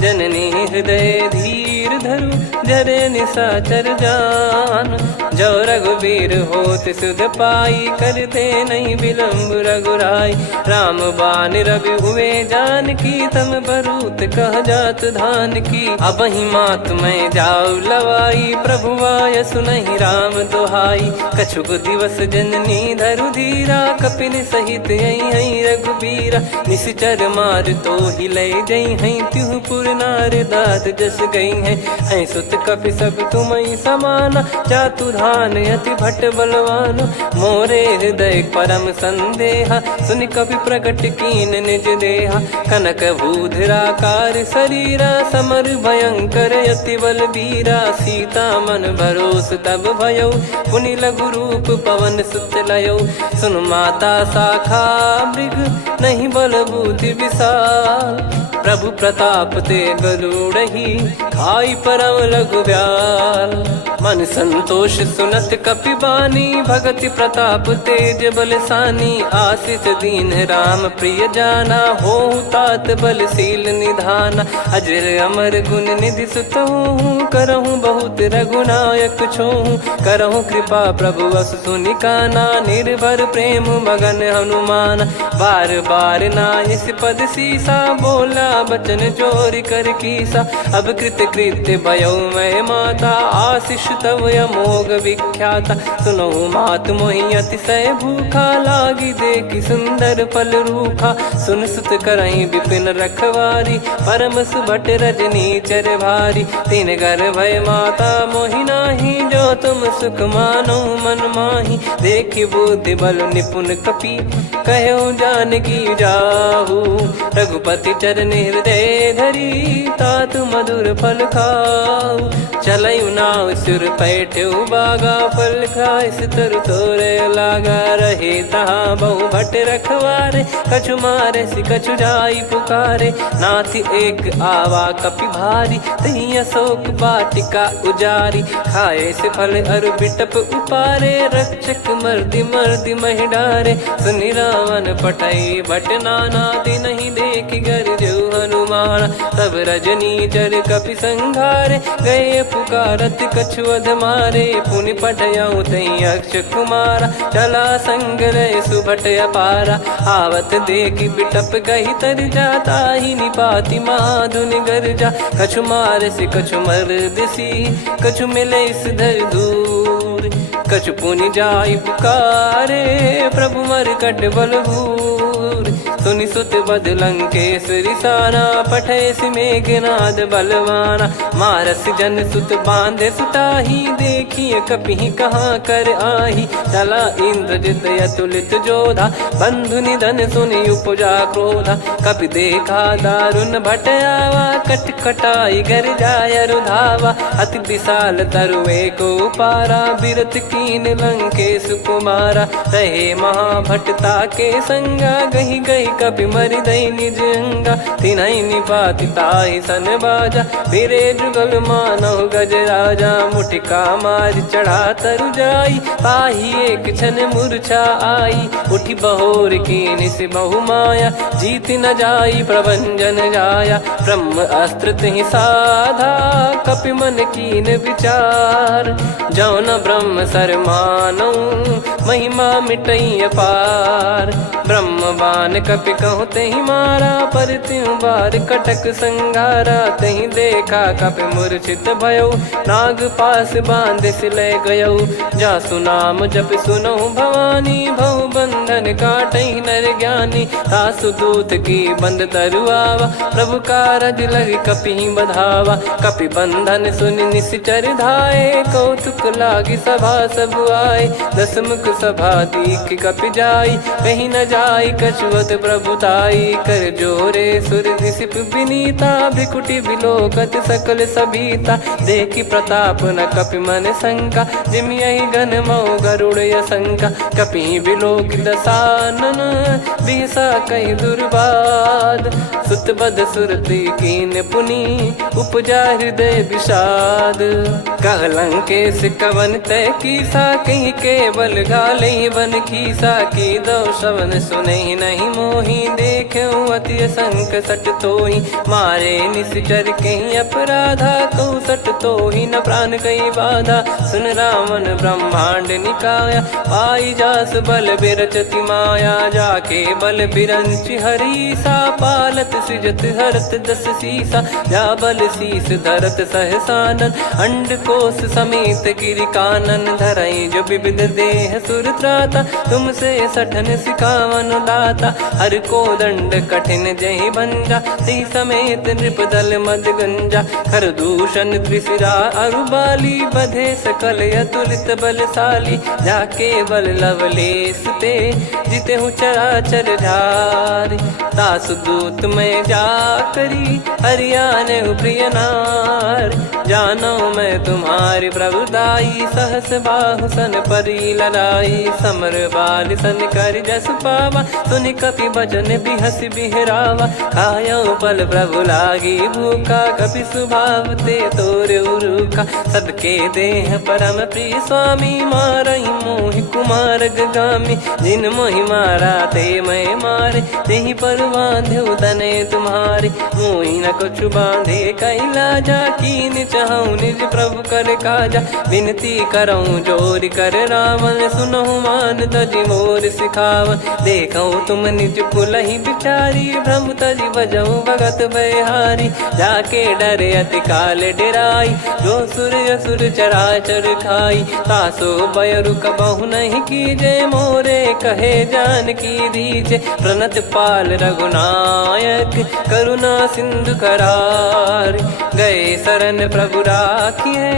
जननी हृदय धीर धरु, जरे निशाचर जान। जो रघुवीर होत सुध पाई, कर दे नहीं विलम्ब रघुराई। राम बान रवि हुए जानकी, तम बरूत कह जात धान की। अब ही मात मैं जाऊ लवाई, प्रभु आय सुनहि राम दोहाई। कछुक दिवस जननी धरु धीरा, कपिन सहित यही रघुबीरा। निश्चर मार तो ही लय जई हई, त्युह पुर नार दाद जस गई है सुत कपि सब तुम ही समाना, जातु धान अति भट बलवान, मोरे हृदय परम संदेहा, सुनि कपि प्रकट कीन निज देहा, कनक भूधराकार शरीरा, समर भयंकर अति बल बीरा, सीता मन भरोस तब भयो, पुनि लघु रूप पवन सुत लयो, सुन माता शाखा मृग नहीं बल बुद्धि विशाल, प्रभु प्रताप ते गरुड़हि खाई परम लघु ब्याल, मन संतोष सुनत कपि बानी, भगति प्रताप तेज बलसानी, आशीष दीन राम प्रिय जाना, होहु तात बलशील निधाना, अजर अमर गुण निधि सुतहु, करहु बहुत रघुनायक छोहु, करहु कृपा प्रभु अस सुनि काना, निर्भर प्रेम मगन हनुमान, बार बार नायस पद सीसा, बोला बचन चोरी कर कीसा, अब कृत कृत्य भयो मैं माता, आशीष तव अमोघ विख्याता, सुनहु मात मोहि अतिशय भूखा, लागी देखि सुंदर फल रूखा, सुन सुत करहि विपिन रखवारी, परम सुभट रजनी चर भारी, तीन घर भय माता मोहि नाही, जो तुम सुख मानो मन माही, देखि बुद्धि बल निपुण कपि, कहो जानकी जाहू, रघुपति चरण हृदय धरी, तात मधुर फल खाऊ, चलयु नाव सुर पैठ्यु बागा, फल खाय सितर तोरे लागा, रहे तहाँ बहु भट रखवारे, कछु मारे सि कछु जाई पुकारे, नाथ एक आवा कपि भारी, तही अशोक वाटिका उजारी, खाए से फल अरु बिटप उपारे, रक्षक मर्दि मर्दि महि डारे, सुनि रावण पटई भट नाना, तिनहि देख गरजु हनुमान, तब रजनी चर कपि संघारे, गए पुकारत कछु अध मारे, पुनि पटयऊ तई अक्ष कुमारा, चला संग रहे सुभट अपारा, आवत देखि बिटप गही तर जाता, ही निपाति माधुनि गर्जा, कछु मारे से कछु मर्दिसी, कछु मिले इस धर दूर, कछु पुनि जाई पुकारे, प्रभु मरकट बलभूर, सुनि सुत बद लंकेश्वरी साना, पठे मेघनाद बलवाना, मारस जन सुत बांधे सुताही, देखिए कपि कहाँ कर आही, चला इंद्रजित अतुलित जोधा, बंधु निधन सुनि उपजा क्रोधा, कपि देखा दारुण भट आवा, कट कटाई घर जाय रुधावा, अति विशाल तरुए को पारा, बिरत कीन लंकेश कुमारा, रहे महाभटता के संगा, गही गही कपि मरि दई निज अंगा, तिन्हि निपाति ताहि सन बाजा, फिरे जुगल मानव गज राजा, मुटिका मार चढ़ा तरु जाई, ताहि एक क्षण मूर्छा आई, उठी बहोर कीन से बहु माया, जीत न जाई प्रभंजन जाया, ब्रह्म अस्त्र तिहि साधा, कपि मन कीन विचार, जौन ब्रह्म सर मानौ, महिमा मिटई अपार, ब्रह्म बान कपि कहूँ तहि मारा, पर त्यों बार कटक संघारा, तहि देखा कपि मूर्छित भयो, नाग पास बांध सिलय गयो, जासु नाम जप सुनौ भवानी, भव बंधन काटहि नर ज्ञानी, तासु दूत की बंद तरुआवा, प्रभु कारज लग कपि बधावा, कपि बंधन सुनि निश्चर धाये, कौतुक लागी सभा सब आए, दस मुख सभा दीख कपि जाई, कहीं न जाई कछुअत प्रभुताई, कर जोरे सुर निसिप विनीता, भ्रिकुटि बिलोकत सकल सबीता, देखि प्रताप न कपि मन शंका, जिम यही घन मऊ गरुड़ असंका, कपि बिलोक दसानन, बिहसा कहि दुर्बाद, सुत बद सुरति कीन पुनि, उपजा हृदय विषाद, कह लंकेश कवन तय कीसा, कहीं केवल गाले बन खीसा, की दो श्रवण सुनहि नहीं मोही, देखऊं अति संक सट तोहि, मारे निश्चर कहीं अपराधा, कहूँ सट तोहि न प्राण कहीं बाधा, सुन रावण ब्रह्मांड निकाया, पाई जास बल बिरचति माया, जाके बल बिरंच हरीसा, पालत सृजत हरत दस सीसा, जा बल शीस धरत सहसानन, अंड कोश समेत गिरि कानन, धरई जो विविध देह सुर त्राता, तुमसे सठन सिखावन दाता। हर को दंड कठिन जहि भंजा, ती समेत नृपदल मद गंजा। खर दूषण त्रिशिरा अरुबाली, बधे सकल अतुलित बलशाली। जाके बल लवलेस ते, जिते हूँ चराचर झार। तासु दूत में जा करी, हरियाने प्रिय नार। जानो मैं तुम्हारी प्रभुताई, सहस बाहु सन परी लड़ाई। समर बाल सन कर जस पावा, सुनि कपि भजन बिहस बिहरावा। खायो पल प्रभु लागी भूखा, कपि स्वभाव ते तोर उरुखा। सबके देह परम प्रिय स्वामी, मारहि मोहि कुमार गगामी। जिन मोहि मारा ते मैं मारे, तेहि पर बांधे तने तुम्हारे। मोहि न कुछ बांधे कैला जा, कीन चाहूं निज प्रभु कर काजा। विनती करऊं जोर कर रावण, सुनहु मान तजि मोर सिखावन। देखऊं तुम निज कुलहि बिचारी, भ्रम तजि बजऊं भगत बहारी। जाके डरे अति काल डेराई, जो सुर असुर चराचर खाई। तासो बयरु कबहु नहीं कीजे, मोरे कहे जानकी दीजे। प्रणत पाल रघुनायक, करुणा सिंधु करार। गए शरण प्रभु राखिए,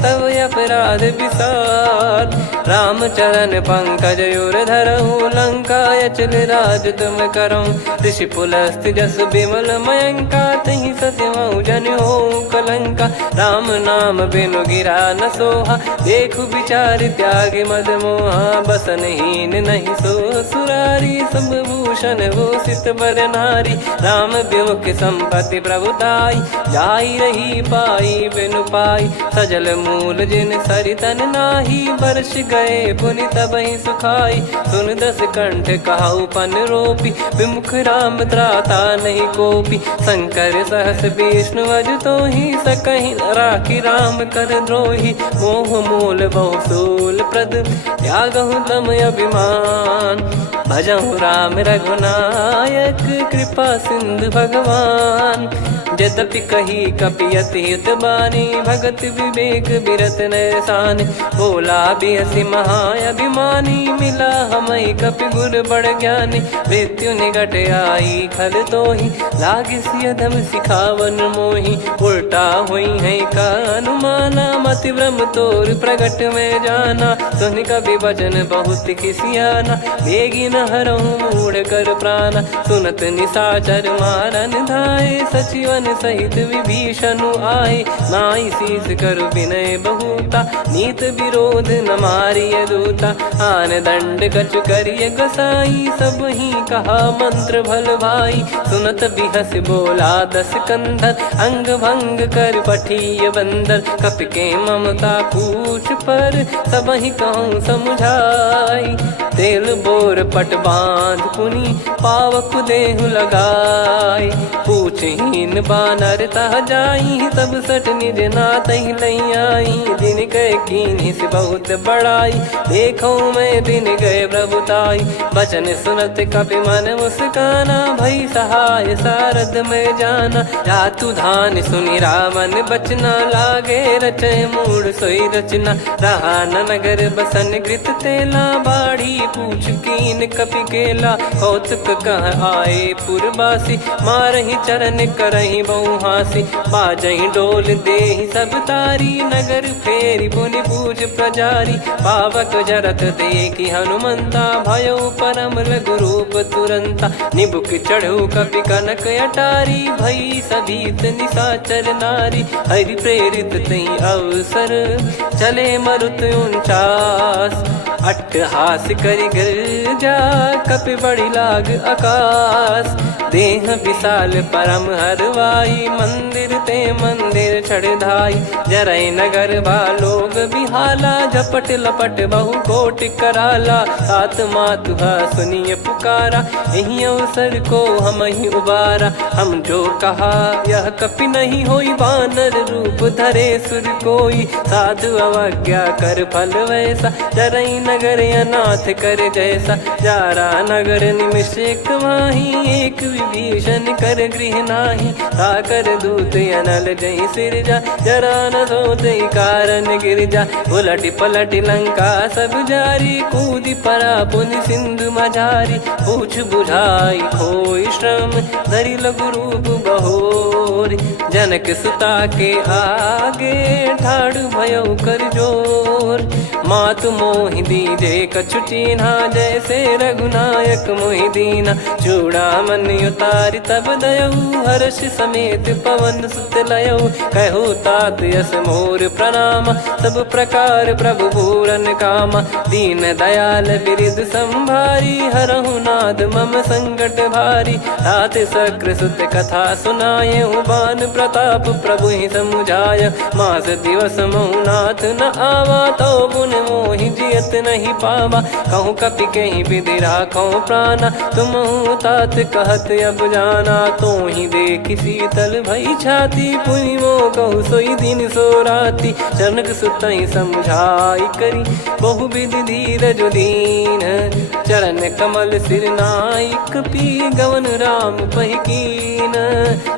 तव अपराध विसार। राम चरण पंकज उर धरहु, लंका अचल राज तुम करऊं। ऋषि पुलस्त जस विमल मयंका, तहि सस्यमऊ जन हो कलंका। राम नाम बिनु गिरा न सोहा, देखु विचार त्याग मद मोहा। बसनहीन नहीं सो सुरारी, सब भूषण हो सित बर नारी। राम विमुख संपत्ति प्रभुताई, जाई रही पाई बिनु पाई। सजल मूल जिन सरितन नाही, वर्ष गए पुनि तबहि सुखाई। सुन दस कंठ कहाऊ पन रोपी, विमुख राम त्राता नहीं कोपी। शंकर सहस विष्णु अजतो ही, सकहि राखी राम कर द्रोही। मोह मूल बहु सूल प्रद, त्यागहु तम अभिमान। भजहु राम रघुनायक, कृपा सिंधु भगवान। यद्यपि कही कपि अति हित बानी, भगत विवेक बिरत नैसान। बोला बिहसि महाअभिमानी, मिला हमई कपि गुर बड़ ज्ञानी। मृत्यु निकट आई खल तोहि, लागिसि अधम सिखावन मोहि। उल्टा हुई है का अनुमाना, मति भ्रम तोर प्रगट में जाना। सुनि कपि वचन बहुत किसियाना, बेगी न हरहु मूढ़ कर प्राण। सुनत निशाचर मारन धाये, सचिवन सहित विभीषणु आए। नाई शीस करु विनय बहुता, नीत विरोध न मारिय दूता। आन दंड कछु करिय गोसाई, सब ही कहा मंत्र भल भाई। सुनत बिहस बोला दस कंधर, अंग भंग कर पठिय बंदर। कपि के ममता पूछ पर, सब ही कहूँ समुझाई। तेल बोर पट बांध पुनि, पावक देहु लगाई। पूछहीन बानर तह जाई, तब सट निज नातहि लई आई। दिन गए कीन्हि से बहुत बड़ाई, देखो मैं दिन गए प्रभुताई। बचन सुनत कपि मन मुस्काना, भई सहाय सारद में जाना। जातु धान सुनि रावण बचना, लागे रचे मूढ़ सोई रचना। रहा न नगर बसन कृत तेला, बाढ़ी पूछ कीन कपि केला। कौतुक कह आए पुरबासी, मारहि चरण करहि बहु हासी। बाजहि डोल देहि सब तारी, नगर फेरि पुनि पूज प्रजारी। पावक जरत देखि हनुमंता, भयो परम लघु रूप तुरंता। निबुक चढ़ऊ कपि कनक अटारी, भई सभीत निशाचर नारी। हरि प्रेरित तहि अवसर, चले मरुत 49। अट्टहास करि गिरजा, कपि बड़ी लाग आकाश। देह विशाल परम हरवाई, मंदिर ते मंदिर चढ़धाई। जरई नगर बालोग बिहाला, झपट लपट बहु कोटि कराला। सात मातुहा सुनिय पुकारा, यही अवसर को हम ही उबारा। हम जो कहा यह कपि नहीं होई, वानर रूप धरे सुर कोई। साधु अवज्ञा कर फल वैसा, जरई नगर अनाथ कर जैसा। जारा नगर निमिष एक माही, एक विभीषण कर गृह नाही, ताकर दूत अनल जय सिरजा, जरा न सोते कारण गिरजा। उलट पलट लंका सब जारी, कूद परा पुनि सिंधु मझारी। पूछ बुझाई खोई श्रम, धरि लघु रूप बहोर। जनक सुता के आगे, ठाड़ भयउ कर जोर। मातु मोहि दीजे कछु चीन्हा, जैसे रघुनायक मोहि दीना। चूड़ामणि उतारि तब दयऊ, हर्ष समेत पवन सुत लयऊ। कहो तात यस मोर प्रणाम, सब प्रकार प्रभु पूरन कामा। दीन दयाल बिरिद संभारी, हरहु नाद मम संकट भारी। तात सकृ सुत कथा सुनाये, बान प्रताप प्रभु ही समुझाय। मास दिवस महु नाथ न आवा, तो पुन मोहि जियत नहीं पावा। कहूँ कपि कहीं विधि राखो प्राणा, तुम तात कहत अब जाना। तो ही देखि शीतल भई छाती, पुनि मो कहु सोई दिन सो राती। जनक सुतहि समझाई करी, बहु विधि धीरज दीन। चरण कमल सिर नाई, कपि गवन राम पहि कीन।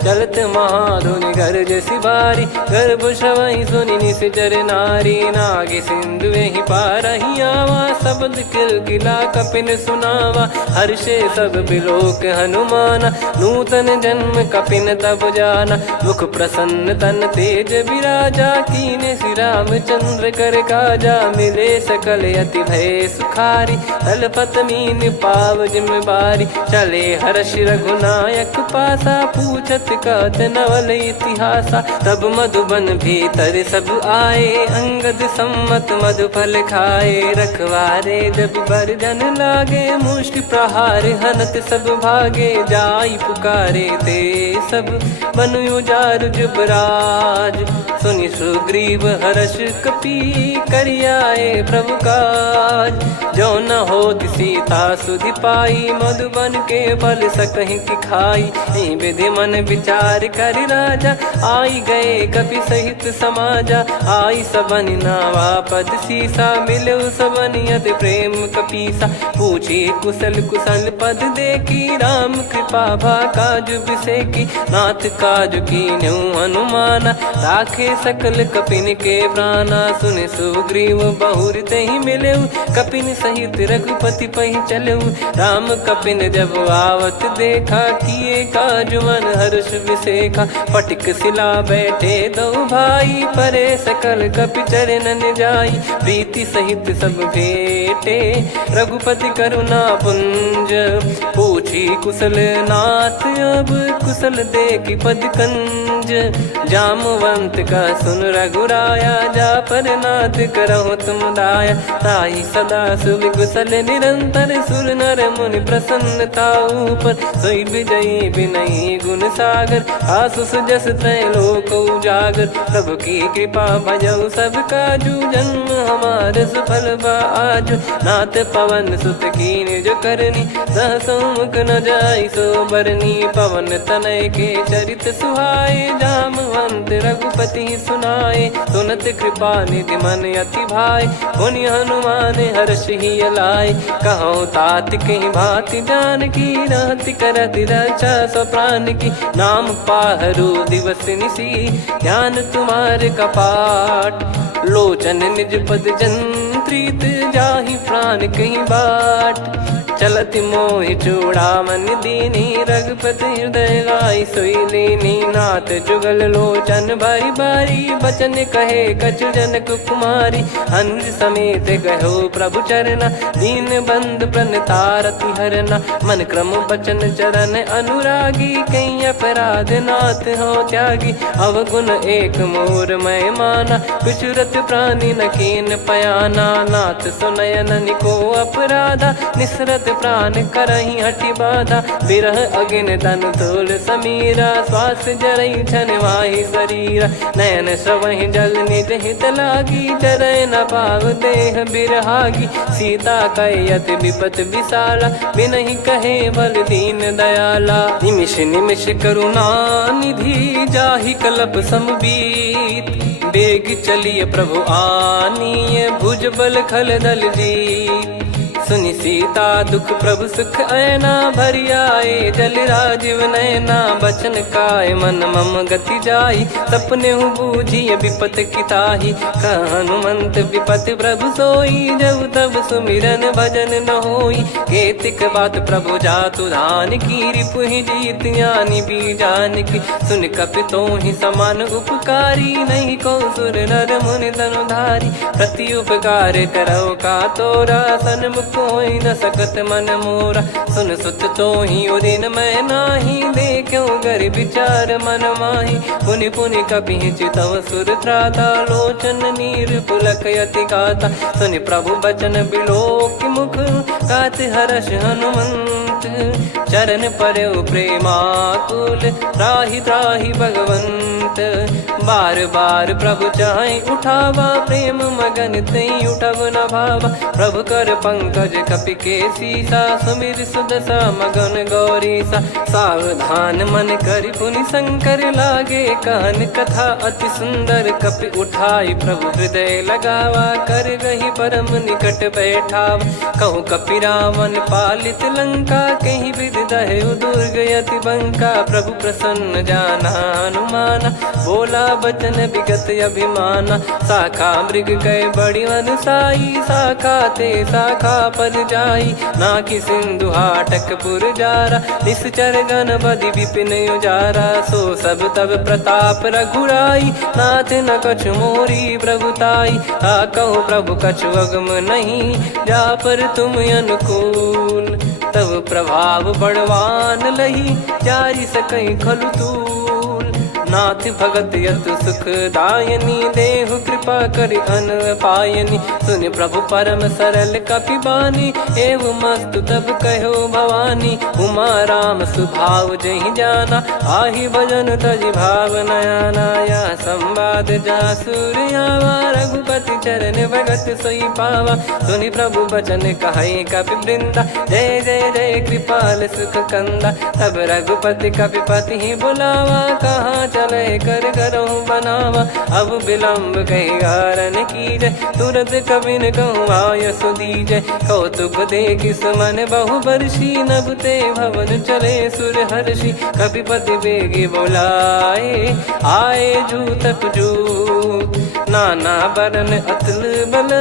चलत महाधुनि गरज सिबारी, गर्भ श्रवहि सुनि निश्चर नारी। नागे सिंधु ही पारहि आवा, शब्द किलकिला कपिन सुनावा। हर्षे सब बिलोक हनुमाना, नूतन जन्म कपिन तब जाना। मुख प्रसन्न तन तेज विराजा, कीने श्री रामचंद्र कर काजा। मिले सकल अति भय सुखारी, तलपत मीन पाव जिम बारी। चले हर्ष रघुनायक पासा, पूछत कहत नवल इतिहासा। तब मधुबन भीतर सब आए, अंगद सम्मत मधुफल खाए। रखवारे जब बरजन लागे, मुष्टि प्रहार हनत सब भागे। जाई पुकारे ते सब, बन उजारु जुबराज। सुनि सुग्रीव हर्ष कपि, करियाए प्रभु काज। जो न होत सीता सुधि पाई, मधुबन के बल सकहि की खाई। विधि मन विचार कर राजा, आई गए कपि सहित समाजा। आई सबन नावा पद सीसा, मिलो सबन यद प्रेम कपीसा। पूछी कुशल कुशल पद देखी, राम कृपा भा काज बिसेकी। नाथ काज कीन्हु हनुमाना, राखे सकल कपिन के प्राणा। सुन सुग्रीव बहुर तेहि मिलेऊ, कपिन सहित रघुपति पहि चलेऊ। राम कपिन जब आवत देखा, किए काज मन हर्ष विसेखा। फटिक सिला बैठे दो भाई, परे सकल कपि चरणन जाई। प्रीति सहित सब भेटे, रघुपति करुणा पुंज। पूछी कुशल नाथ, अब कुशल देखि पद कंज। जामवंत का सुन रघुराया, जा पर नाथ करहु तुम दाया। ताहि सदा सुभि कुशल निरंतर, सुर नर मुनि प्रसन्नता ऊपर। सोई विजयी विनयी गुण सागर, आसु सुजस त्रैलोक उजागर। प्रभु की कृपा भजऊ सब काजू, जन्म हमार सफल बा आजु। नाथ पवन सुत कीन्ह जो करनी, सहसो मुख न जाई सो बरनी। पवन तनय के चरित सुहाए, जामवंत रघुपति सुनाए। सुनत कृपा निधि मन अति भाई, पुनि हनुमान हर्ष ही लाए। कहो तात कहीं भांति जानकी, रहति करति रक्षा सो प्राण की। नाम पाहरु दिवस निसी, ध्यान तुम्हारे कपाट। लोचन निज पद जंत्रित, जाहि प्राण कहीं बाट। चलति मोहि चूड़ामन दीनी, रघुपति हृदय लाई सोई लीनी। नाथ जुगल लोचन बारी बारी, बचन कहे कछु जनक कुमारी। अनुज समेत गयो प्रभु चरना, दीन बंद प्रणतारति हरना। मन क्रम बचन चरण अनुरागी, कहीं अपराध नाथ हो त्यागी। अवगुण एक मोर मैं माना, बिचुरत प्राणी न कीन पयाना। नाथ सुनयन निको अपराधा, निसरत प्राण करहि हटि बाधा। बिरह अगिन तन तोल समीरा, श्वास जरई छन वाहि शरीरा। नयन श्रवहि जल निज हित लागी, चरय न पाव देह बिरहागी। सीता कयत विपत विशाला, बिनहि कहे बल दीन दयाला। निमिष निमिष करुणा निधि, जाहि कल्प समबीत। बेग चलिए प्रभु आनीय, भुज बल खल दल जीत। सुनि सीता दुख प्रभु सुख ऐना भरि आए जल राजीव नैना बचन काय मन मम गति जाई सपने हूँ बूझी विपत किताही हनुमंत विपत प्रभु सोई जब तब सुमिरन भजन न होई केतिक बात प्रभु जातु धान की रिपु ही जीत यानी बीजान की सुन कपितो ही समान उपकारी नहीं को सुर नर मुनि धनुधारी प्रति उपकार करो का तोरा सन्मुख होई न सकत मन मोरा सुन सुत तो ही उदिन मैं नाही देखो गर विचार मन माही पुनि पुनि कपि चितव सुर त्राता लोचन नीर पुलक यति गाता सुनि प्रभु बचन बिलोक मुख गात हर्ष हनुमंत चरण परयो प्रेमाकुल त्राहि त्राहि भगवंत बार बार प्रभु चाहे उठावा प्रेम मगन तई उठब न भावा प्रभु कर पंकज कपि के सीसा सुमिर सुदशा मगन गौरीसा सावधान मन कर पुनि शंकर लागे कहन कथा अति सुंदर कपि उठाई प्रभु हृदय लगावा कर गही परम निकट बैठावा कहूँ कपि रावण पालित लंका कहीं विद दहु दुर्ग यति बंका प्रभु प्रसन्न जाना हनुमाना बोला बचन विगत अभिमाना शाखा मृग गए बड़ी साई शाखा ते शाखा पर जाई ना कि सिंधु हाटकपुर जारा निश्चर गण बदि विपिन उजारा सो सब तब प्रताप रघुराई नाथ न कछु मोरी प्रभुताई आ कहो प्रभु कछु अगम नहीं जा पर तुम अनुकूल तब प्रभाव बड़वान लही जारी सकई खलु तूल नाथ भगत यत सुख दायनी देहु कृपा करि अन पायनी सुन प्रभु परम सरल कपि बानी एव मस्तु तब कहो भवानी उमा राम सुभाव जहि जाना आहि भजन तजि भाव नयाना या संवाद जासुर आवा रघुपति चरण भगत सोई पावा सुनि प्रभु बचन कहै कपि वृंदा जय जय जय कृपाल सुख कंदा तब रघुपति कपिपति ही बुलावा कहाँ चले कर करहु बनावा अब विलम्ब कही कारण की जय तुरंत कबिन कहूँ आय सुदीजय कौतुक देख सुमन बहु बरसी नभते भवन चले सुर हर्षि कपिपति बेगी बोलाए आए जूतक जूत नाना बरन अतुल बल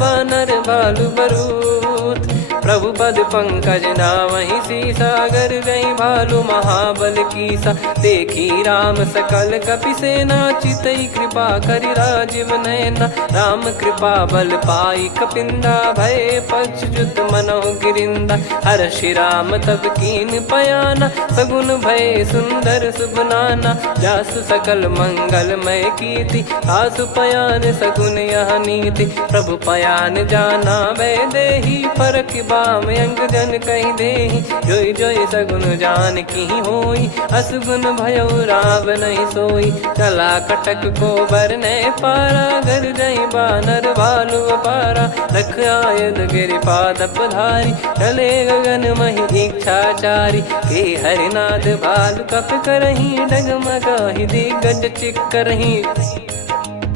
बानर बालु बरूत प्रभु पद पंकज नामहि सीसागर गई भालु महाबल कीसा देखी राम सकल कपि सेना चितई कृपा करि राजीव नैना राम कृपा बल पाई कपिंदा भय पक्षजुत मनो गिरिंदा हर्षि राम तब कीन पयाना सगुन भय सुंदर सुगुनाना जासु सकल मंगलमय कीर्ति आसु पयान सगुन यह नीति प्रभु पयान जाना वै देही फरक बाम अंग जन कही देही जोई जोई सगुन जान की होई असुगुन भयो राव नहीं सोई चला कटक को बरने पारा घर जई बानर भालु अपारा रख आयद गिरि पाद पधारी चले गगन मही इच्छाचारी के हरिनाथ भालु कप करही डगमगाही दिग्गज चिक्करही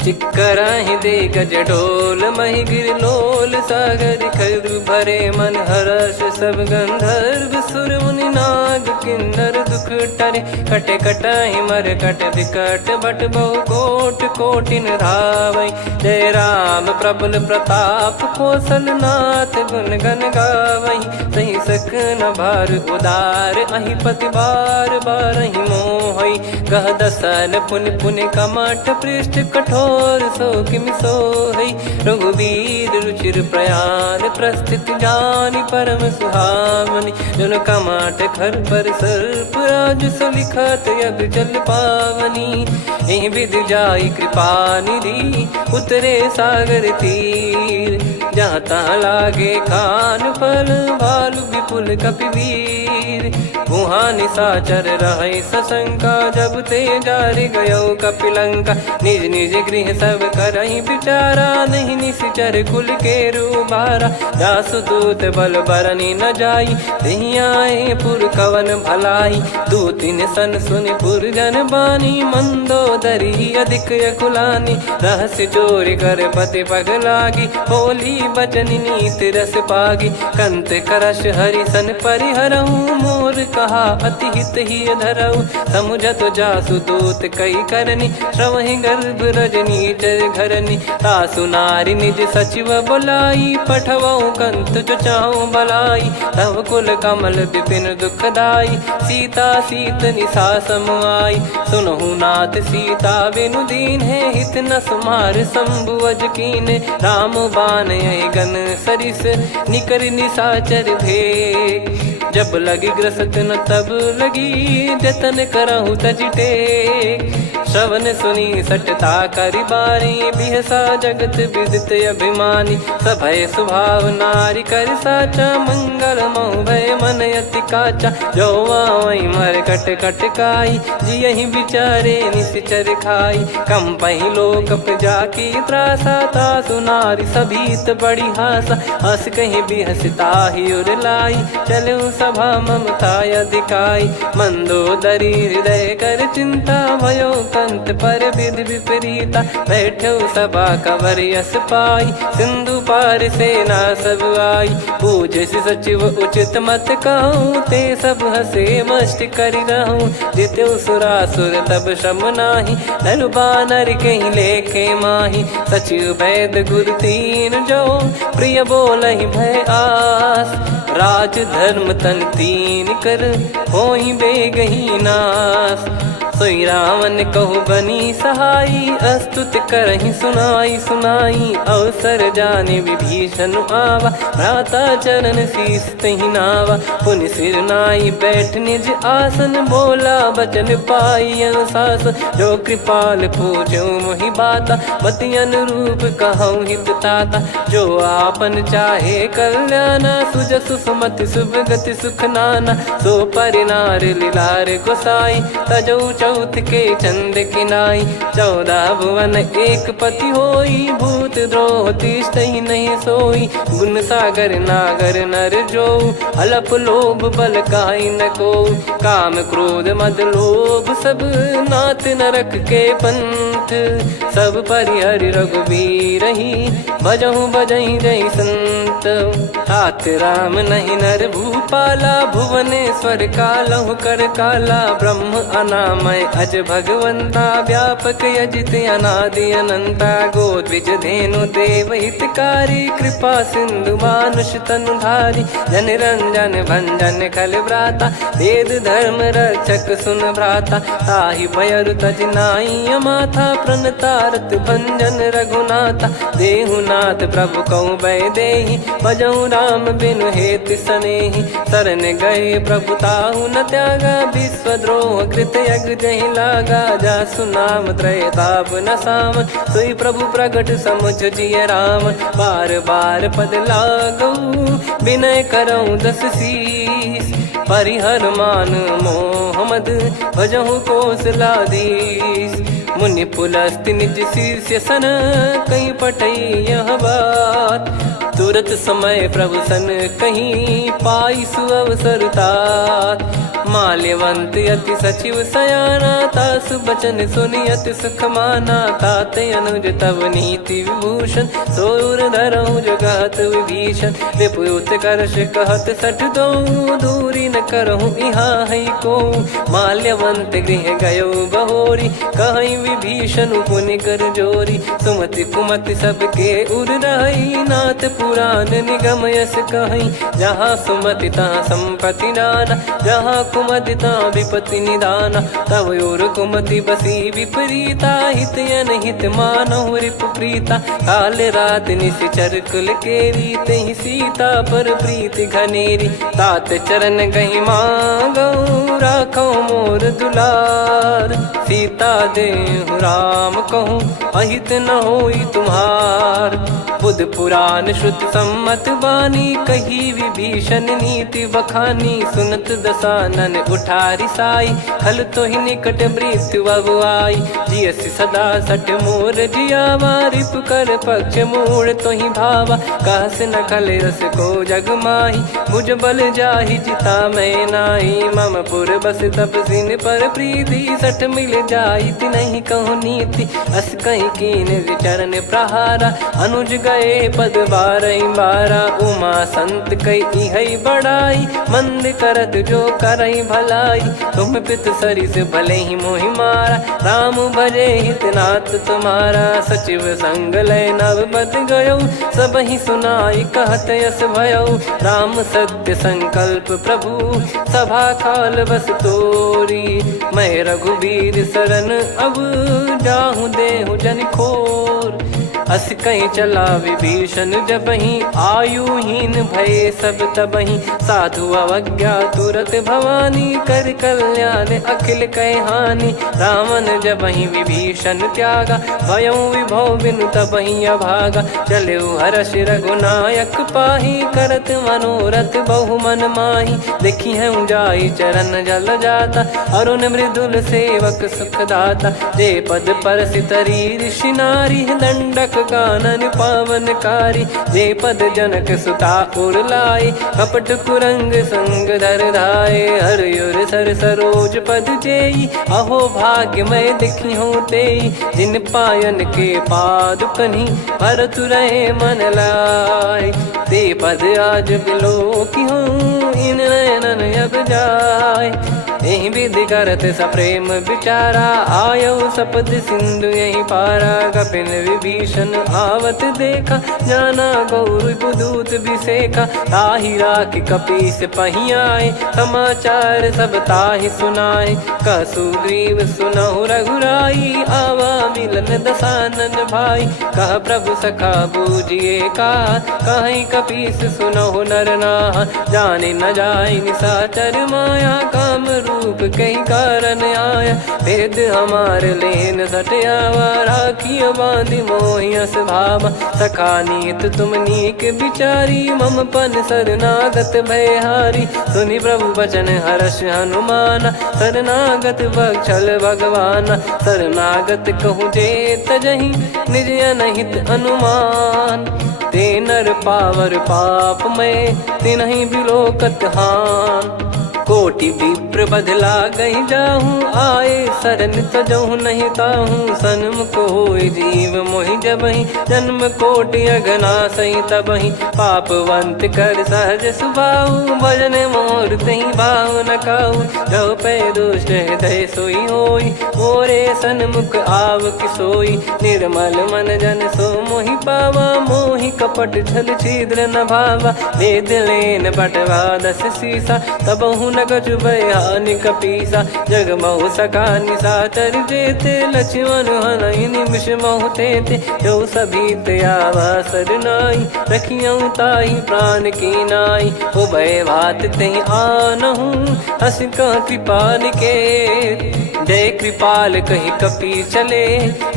चिक्कराहि दे गज डोल मही गिर लोल सागर खरु भरे मन हर्ष सब गंधर्व सुर मुनि नाग किन्नर दुख टरे कटे कटाहि मर कट विकट बट बहु कोट कोटिन धावै जय राम प्रबल प्रताप कौशल नाथ गुण गन गावै सही सक न भार उदार अहि पति बार बारहि मोहै गह दसन पुनि पुनि कमठ पृष्ठ कठोर सो किमि सोहै रघुवीर रुचिर प्रयाण प्रस्थित जानि परम सुहावनी जन कमाट खर पर सर्प राज सलिखत अब जल पावनी एहि विध जाई कृपा निधि उतरे सागर तीर जाता लागे खान फल भालु विपुल कपिवीर वहाँ निशाचर रहे सशंका, जब ते जारी गयो कपिलंका। निज निज गृह सब करहि विचारा, नहीं निश्चर कुल के रूबारा। जासुदूत बल बरनी न जाई, तेहि आए पुर कवन भलाई। दू तीन सन सुनि पुर जन बानी, मंदोदरी अधिक अकुलानी। रहस्य चोरी कर पति पग लागी, बोली बचन नीत रस पागी। कंत करश हरि सन परिहरऊ, मोर कहा अति हित ही धरऊ। समुझत जासुदूत कई करनी, श्रवहि गर्भ रजनी चर घरनी। तासु नारी निज सचिव बुलाई, पठवऊ कंत जो चाहूं भलाई। तव कुल कमल विपिन दुखदाई, सीता सीत निशा समाई। सुनहु नाथ सीता बिनु दीन है, हित न समार शंभु अज कीन। राम बान गन सरिस, निकर निशाचर भेग। जब लगी ग्रसत न तब लगी, जतन करहु तज टेक। श्रवण सुनी सटता करि बारी, बिहसा जगत विदित अभिमानी। सभय स्वभाव नारी कर साचा, मंगल महु भय मन अति काचा। जो आवई मर कट कट काई, जियहि विचारे निश्चर खाई। कम पहि लोक प्रजा की त्रासा, तासु नारी सभीत बड़ी हासा। हस कहीं बिहसता ही उर लाई, चलऊ सभा ममता अधिकाई। मंदोदरी हृदय कर चिंता, भयो कंत पर विधि विपरीता। बैठो सभा कवर यस पाई, सिंधु पार सेना सब आई। पूज सचिव उचित मत कहूँ, ते सब हसे मस्त करि रहूं। जित्यु सुरासुर तब श्रम नाही, धनु बानर कहीं लेखे माही। सचिव वैद गुरु तीन जो, प्रिय बोलहि भय आस। राज धर्म तन तीन कर, होई बेगही नास। सोई रावण कहु बनी सहाई, अस्तुत करहि सुनाई सुनाई। अवसर जाने विभीषण आवा, भ्राता चरण शीस तहि नावा। पुनि सिर नाई बैठ निज आसन, बोला बचन पाई अनुशासन। जो कृपाल पूछो मोहि बाता, मति अनुरूप कहूँ हित ताता। जो आपन चाहे कल्याणा, सुजसु सुमति शुभ गति सुख नाना। सो परिनार लीलार गोसाई, तजौ चौथ के चंद किनाई। 14 भुवन एक पति होई, भूत द्रोह तिष्ठहि नहीं सोई। गुण सागर नागर नर जो, अलप लोभ बल काई न को। काम क्रोध मद लोभ सब, नाथ नरक के पंथ। सब परिहरि रघुबीर ही, भजहु भजहि जय संत। तात राम नहीं नर भूपाला, भुवनेश्वर कालहु कर काला। ब्रह्म अनामय अज भगवंता, व्यापक यजित अनादि अनंता। गोद्विज धेनु देव हितकारी, कृपा सिंधु मानुष तनुधारी। जन रंजन भंजन खल भ्राता, वेद धर्म रक्षक सुन भ्राता। ताहि भयरु तज नाई माथा, प्रणतारत भंजन रघुनाथा। देहुनाथ प्रभु कहु भय देहि, भजहु राम बिनु हेतु सनेहि। शरण गए प्रभु ताहु न त्यागा, विश्वद्रोह कृत यज्ञ जहि लागा। जासु नाम त्रय ताप न सामन, सोई प्रभु प्रगट समुझ जिय रामन। बार बार पद लागऊ, विनय करऊँ दस शीस। परिहर मान मोह मद, भजहु कौशलाधीश। मुनि पुलस्त्य निज शीर्ष सन, कहीं पटई यह बात। तुरत समय प्रभु सन कहीं, पाई सुअवसर तात। माल्यवंत अति सचिव सयाना, तासु बचन सुनि अति सुख माना। तात अनुज तव नीति विभूषण, सोर धरऊँ जगत विभीषण। विपुत करश कहत सठ दो, दूरी न करहूँ यहाँ है को। माल्यवंत गृह गयो बहोरी, कहीं विभीषण पुनि कर जोरी। सुमति कुमति सबके उर रही, नाथ पुराण निगम यस कहीं। जहाँ सुमति तहाँ संपत्ति नाना, जहाँ कुमति तहाँ विपत्ति निदाना। तव और कुमति बसी विपरीता, हित अनहित मानहु रिपु प्रीता। काल रात निश्चर कुल केरी, तहि सीता पर प्रीति घनेरी। तात चरण गहि मांगऊ, राखो मोर दुलार। सीता देहु राम कहूँ, अहित न होई तुम्हार। बुध पुराण श्रुत सम्मत बानी, कही विभीषण नीति बखानी। सुनत दसानन मन उठारी साई, खल तो ही निकट मृत्यु अब आई। जियसि सदा सट मोर जियावा, रिप कर पक्ष मूड़ तो ही भावा। कहस न खल रस को जग माही, भुज बल जाहि जिता मैं नाई। मम पुर बस तब सिन पर प्रीति, सठ मिल जाई तिनहि कहूँ नीति। अस कहीं कीन विचरण प्रहारा, अनुज गए पद बारही बारा। उमा संत कई हई बड़ाई, मंद करत जो करई भलाई। तुम पित सरिस भले ही मोहि मारा, राम भजे हित नाथ तुम्हारा। सचिव संग लय नव बद गयो, सब ही सुनाई कहत यस भयो। राम सत्य संकल्प प्रभु, सभा काल बस तोरी। मैं रघुबीर शरण अब, जाहूँ देहु जन खोर। अस कहीं चला विभीषण जबहि, आयुहीन भये सब तबहि। साधु अवज्ञा तुरत भवानी, कर कल्याण अखिल कह हानि। रावण जबहि विभीषण त्यागा, भयउ विभव बिनु तबहि अभागा। चलऊ हर्ष रघुनायक पाहि, करत मनोरथ बहु मन माहि। देखी है जाई चरण जल जाता, अरुण मृदुल सेवक सुखदाता। जे पद परसि तरी ऋषि नारी, दंडक कानन पावनकारी। जे पद जनक सुता उर लाए, कपट कुरंग संग धर धाये। हरियुर सर सरोज पद जेई, अहो भाग्य मैं दिखी हूँ तेई। जिन पायन के पाद कन्ही, भरतु रहे मन लाय। ते पद आज बिलो की हूँ, इन नयनन अब जाय। यही विधि करत सप्रेम विचारा, आयो सपद सिंधु यही पारा। कपिन विभीषण आवत देखा, जाना गौर बुदूत बिसेखा। ताहि राखि कपीस पही आए, समाचार सब ताहि सुनाए। कह सुग्रीव सुनहु रघुराई, आवा मिलन दसानन भाई। कह प्रभु सखा बूझिए का, कहीं कपीस सुनहु नर नाहा। जाने न जाय निशाचर माया, काम रूप कई कारण आया। भेद हमार लेन सटयावा, राखिय बांधि मोहियस भावा। सखा नीत तुम नीक बिचारी, मम पन शरणागत भयहारी। सुनि प्रभु बचन हर्ष हनुमाना, शरणागत बक्षल भगवाना। शरणागत कहूँ जे तजहि, निज अनहित अनुमान। ते नर पावर पाप में, तिन्हि बिलोकत हान। कोटि विप्र बदला गई जाहूँ, आए शरण तजहु नहीं ताहूँ। सन्मुख होय जीव मोहि जबहि, जन्म कोटि अगना सही तबहि। पापवंत कर सहज सुभाऊ, भजन मोर तहि भाव न काऊ। जो पै दुष्ट हृदय सोई होई, मोरे सन्मुख आव किसोई। निर्मल मन जन सो मोहि पावा, मोहि कपट छल छिद्र न भावा। वेद लेन बटवा दस सीसा, तबहु न कछु भयानि कपीसा। जग महु सका निशाचर जेते, लक्ष्मण हनहि निमिष महु तेते। जो सभी त्यावा सरनाई, रखियऊँ ताहि प्राण की नाई। उभय भात तेहि आनहु, हस कह कृपाल के। जय कृपाल कहि कपी चले,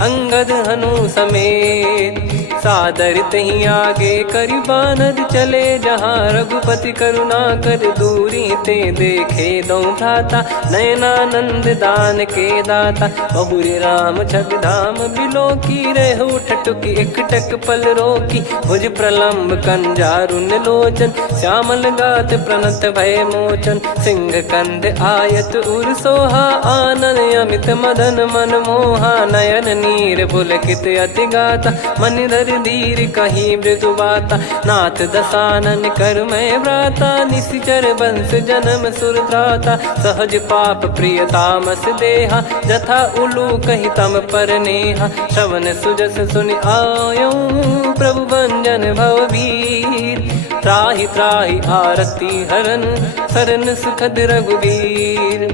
अंगद हनु समेत। सादर तही आगे करि बानर चले, जहाँ रघुपति करुणा कर दूरी ते देखे दो भ्राता। नयनानंद दान के दाता, बहुरी राम छवि धाम बिलो की। रहु ठटुकी एकटक पल रोकी, भुज प्रलम्ब कंजारुन लोचन। श्यामल गात प्रणत भय मोचन, सिंह कंद आयत उर सोहा। आनन अमित मदन मन मोहा, नयन नीर पुलकित अति गाता। मन धर धीर कहीं मृदु बाता, नाथ दसानन कर मैं व्राता। निशिचर वंश जन्म सुरत्राता, सहज पाप प्रिय तामस देहा। जथा उलू कही तम पर नेहा, श्रवण सुजस सुनि आयो। प्रभु भंजन भववीर, त्राहि त्राहि आरती हरन। शरण सुखद रघुवीर,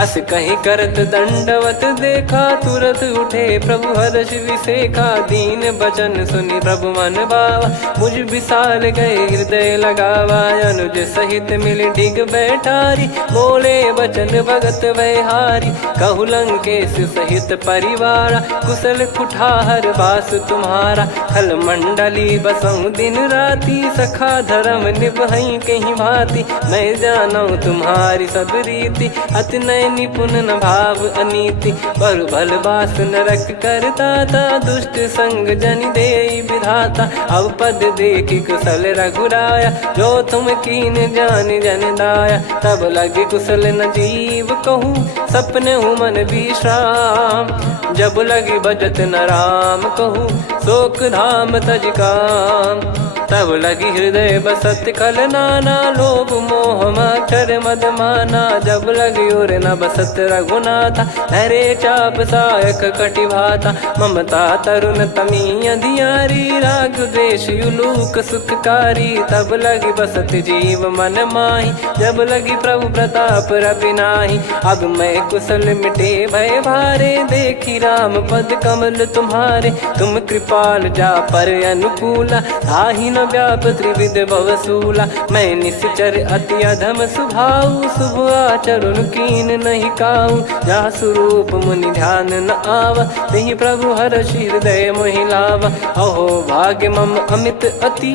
अस कहीं करत दंडवत देखा, तुरत उठे प्रभु हर्ष विसेखा। दीन बचन सुनि प्रभु मन भावा, मुझ विशाल गए हृदय लगावा। अनुज सहित मिल डिग बैठारी, बोले बचन भगत वैहारी। कहु लंकेश सहित परिवारा, कुशल कुठार बास तुम्हारा। खल मंडली बसऊं दिन राती, सखा धर्म निभई कहीं भांति। मैं जानू तुम्हारी सब रीति, अति नय निपुण न भाव अनीति। पर भल बास नरक करता था, दुष्ट संग जन दे विधाता। अब पद देखि कुशल रघुराया, जो तुम कीन जान जन दाया। तब लगे कुशल न जीव कहूँ, सपने हूँ मन विश्राम। जब लगी भजत न राम कहूँ, शोक धाम तज काम। तब लगी हृदय बसत खल नाना, लोभ मोह मच्छर मद माना। जब लगी उर न बसत रघुनाथा, हरे चाप सायक कटि भाता। ममता तरुण तमी अधियारी, राग द्वेष युलूक सुखकारी। तब लगी बसत जीव मन माही, जब लगी प्रभु प्रताप रवि नाही। अब मैं कुशल मिटे भय भारे, देखी राम पद कमल तुम्हारे। तुम कृपाल जा पर अनुकूला, ताहि न व्याप त्रिविध भवसूला। मैं निश्चर अति अधम स्वभाव, शुभ आचरण कीन नहीं काऊ। जा स्वरूप मुनि ध्यान न आवा, तेहि प्रभु हर्ष हृदय मोहि लावा। अहो भाग्य मम अमित अति,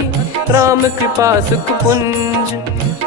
राम कृपा सुख पुंज।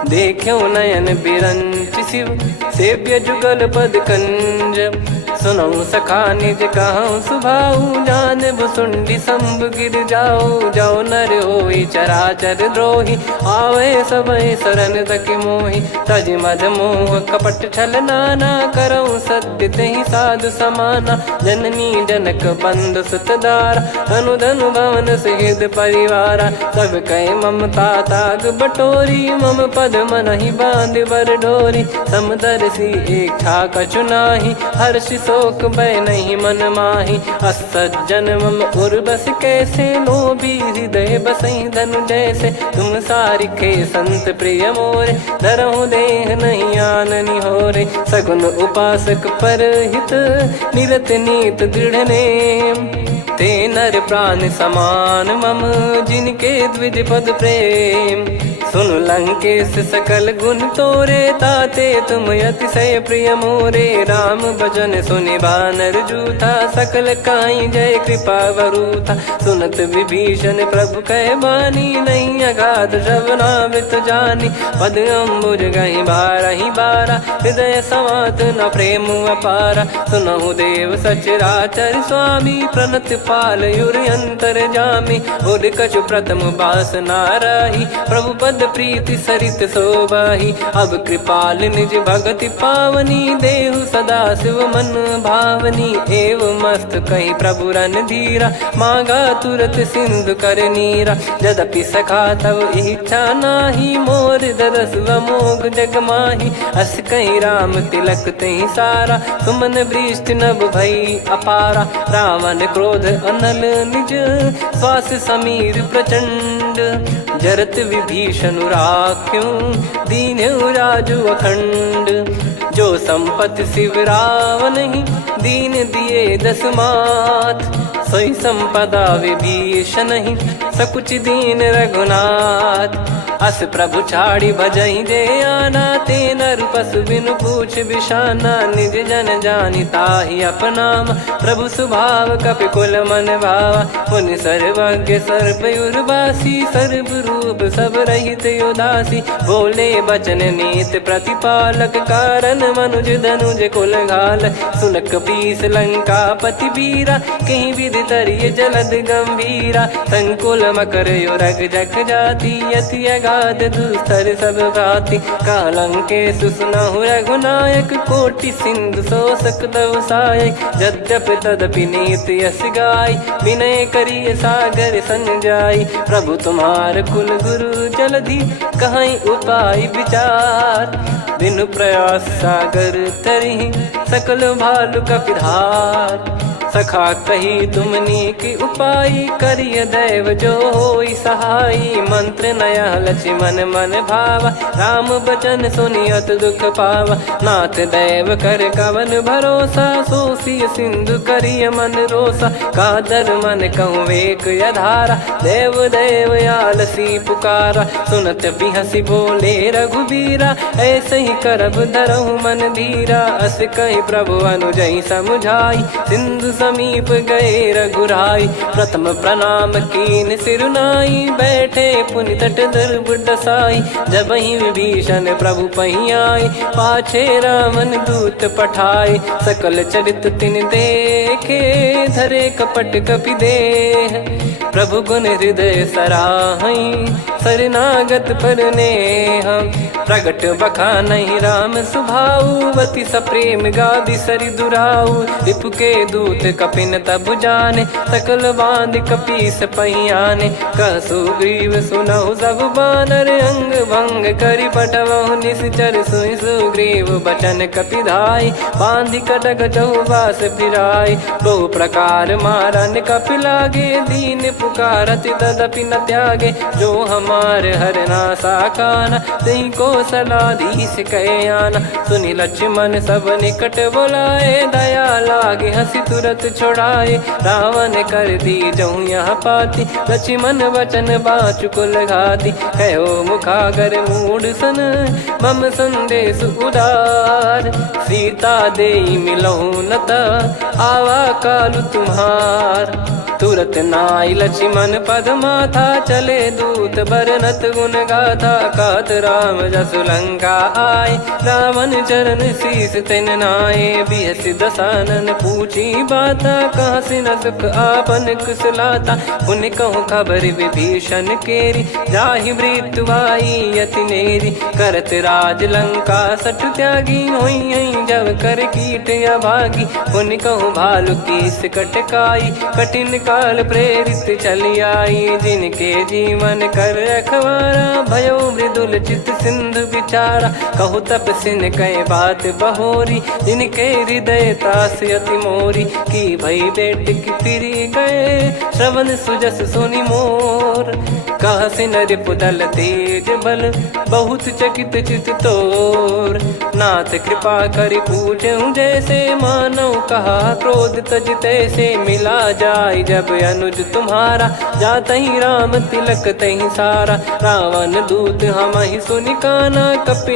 देख्यो नयन बिरंच शिव, सेव्य जुगल पद कंज। सुनऊ सखा निज कहूँ सुभाऊ, जान भुसुंडी संभ गिर जाओ। जाओ नर होई चराचर द्रोही, आवे सबय शरण तक मोहि। तज मद मोह कपट छल नाना, करऊँ सत्य तेहि साधु समाना। जननी जनक बंधु सुत दारा, धनु धनु भवन सहित परिवारा। सब कहे ममता ताग बटोरी, मम पद मनहि बांध बर डोरी। समदर्शी इच्छा कछु नाही, हर्ष शोक भय नहीं मन माही। असज्जन मम उर्वश कैसे, लोभी हृदय बसई धनु जैसे। तुम सारिखे संत प्रिय मोरे, धरहु देह नहीं आननि होरे। सगुन उपासक पर हित, निरत नीत दृढ़ नेम। ते नर प्राण समान मम, जिनके द्विज पद प्रेम। सुन लंकेश सकल गुण तोरे, ताते तुम अतिशय प्रिय मोरे। राम भजन सुनि बानर जूथा, सकल काई जय कृपा वरूथा। सुनत विभीषण प्रभु कह बानी, नहीं अगाध श्रवणामृत जानी। पद अम्बुज गहि बारहि बारा, हृदय समात न प्रेम अपारा। सुनहु देव सचराचर स्वामी, प्रणत पाल युर अंतर जामी। उर कछु प्रथम बास नाराही, प्रभु पद प्रीति सरित शोभाही। अब कृपाल निज भगति पावनी, देहु सदा शिव मन भावनी। एव मस्त कही प्रभु रन धीरा, मांगा तुरत सिंधु कर नीरा। यद्यपि सखा तब इच्छा नाही, मोर दरस मोग जग माही। अस कहीं राम तिलक तही सारा, सुमन वृष्टि नभ भई अपारा। रावण क्रोध अनल निज, श्वास समीर प्रचंड। जरत विभीषण राख्यों, दीन्हु राजु अखंड। जो संपत्ति शिव रावण ही, दीन दिए दस मात। सोई संपदा विभीषण ही, सकुच दीन रघुनाथ। अस प्रभु छाड़ी भजई जे आना, ते नर पशु बिनु पूछ बिशाना। निज जन जानि ताहि अपनाम, प्रभु स्वभाव कपि कुल मन भावा। मुनि सर्वज्ञ सर्वयुर्वासी, सर्व रूप सब रहित उदासी। बोले बचन नीत प्रतिपालक, कारण मनुज धनुज कुल घाल। सुन कपीस लंका पति वीरा, कहीं विधि तरिय जलद गंभीरा। संकुल मकर युरग जग जाति, यति अगाध दुस्तर सब भाति। कालंकेश सुनहु रघुनायक, कोटि सिंधु शोषक तव सहायक। यद्यपि तदपि नीत यस गाय, विनय करिय सागर सन जाई। प्रभु तुम्हार कुल गुरु जलधि, कहीं उपाय विचार। बिनु प्रयास सागर तरिहि, सकल भालु कपिधार। सखा कही तुमनी की उपाय, करिय दैव जो होई सहाई। मंत्र नया लक्ष्मण मन भावा, राम बचन सुनियत दुख पावा। नाथ दैव कर कवन भरोसा, सोसी सिंधु करिय मन रोसा। कादर मन कहूँ वेक यधारा, देव देव आलसी पुकारा। सुनत बिहसी बोले रघुबीरा, ऐसे ही करब धरहु मन धीरा। अस कहीं प्रभु अनुजई समझाई, सिंधु समीप गए रघुराई। प्रथम प्रणाम कीन सिरुनाई, बैठे पुनि तट दुर्ब डसाई। जब ही विभीषण प्रभु पही आई, पाछे रामन दूत पठाए। सकल चरित तिन देखे, धरे कपट कपि देह। प्रभु गुण हृदय सराहई, शरणागत पर नेह। प्रगट बखानहि राम सुभाऊ, बति सप्रेम गादि सरि दुराऊ। रिपु के दूत कपिन तब जाने, सकल बांध कपीस पहियाने। कह सुग्रीव सुनहु सब बानर, अंग भंग करि पटवहु निश्चर। सुनि सुग्रीव बचन कपिधाई, बांधि कटक चौबास फिराई। बहु प्रकार मारन कपि लागे, दीन पुकारत तदपि न त्यागे। जो हमार हरना साकाना, तही को सलाधीश कहे आना। सुनि लक्ष्मण सब निकट बोलाए, दया लागे हंसी तुरत छोड़ाए। रावण कर दी जहूँ यहाँ पाती, लक्ष्मण वचन बाचु कुल घाती। कहो मुखागर मूढ़ सन, मम संदेश उदार। सीता देई मिलहु नत, आवा कालु तुम्हार। तुरत नाई लक्ष्मण पद माथा, चले दूत बरनत गुण गाथा। कहत राम जसु लंका आए, रावण चरण शीस तिन नाये। बिहस दसानन पूछी बाता, कहाँ से न सुख आपन कुशलाता। पुन कहूँ खबर विभीषण केरी, जाहि मृत्यु आई अति नेरी। करत राज लंका सठ त्यागी, होई जब कर कीट अभागी। पुन कहूँ भालु कीस कटकाई, कठिन काल प्रेरित चली आई। जिनके जीवन कर रखवारा, भयो मृदुल चित सिंधु विचारा। कहु तपसिन कई बात बहोरी, जिनके हृदय तास अति मोरी। की भई बेट की फिरी गए, श्रवण सुजस सुनि मोर। कह सिन रिपुदल तेज बल, बहुत चकित चित तोर। नाथ कृपा करि पूछऊँ जैसे, मानव कहा क्रोध तज तैसे। मिला जाय जब अनुज तुम्हारा, जातहि राम तिलक तहि सारा। रावण दूत हमहि सुनि काना, कपि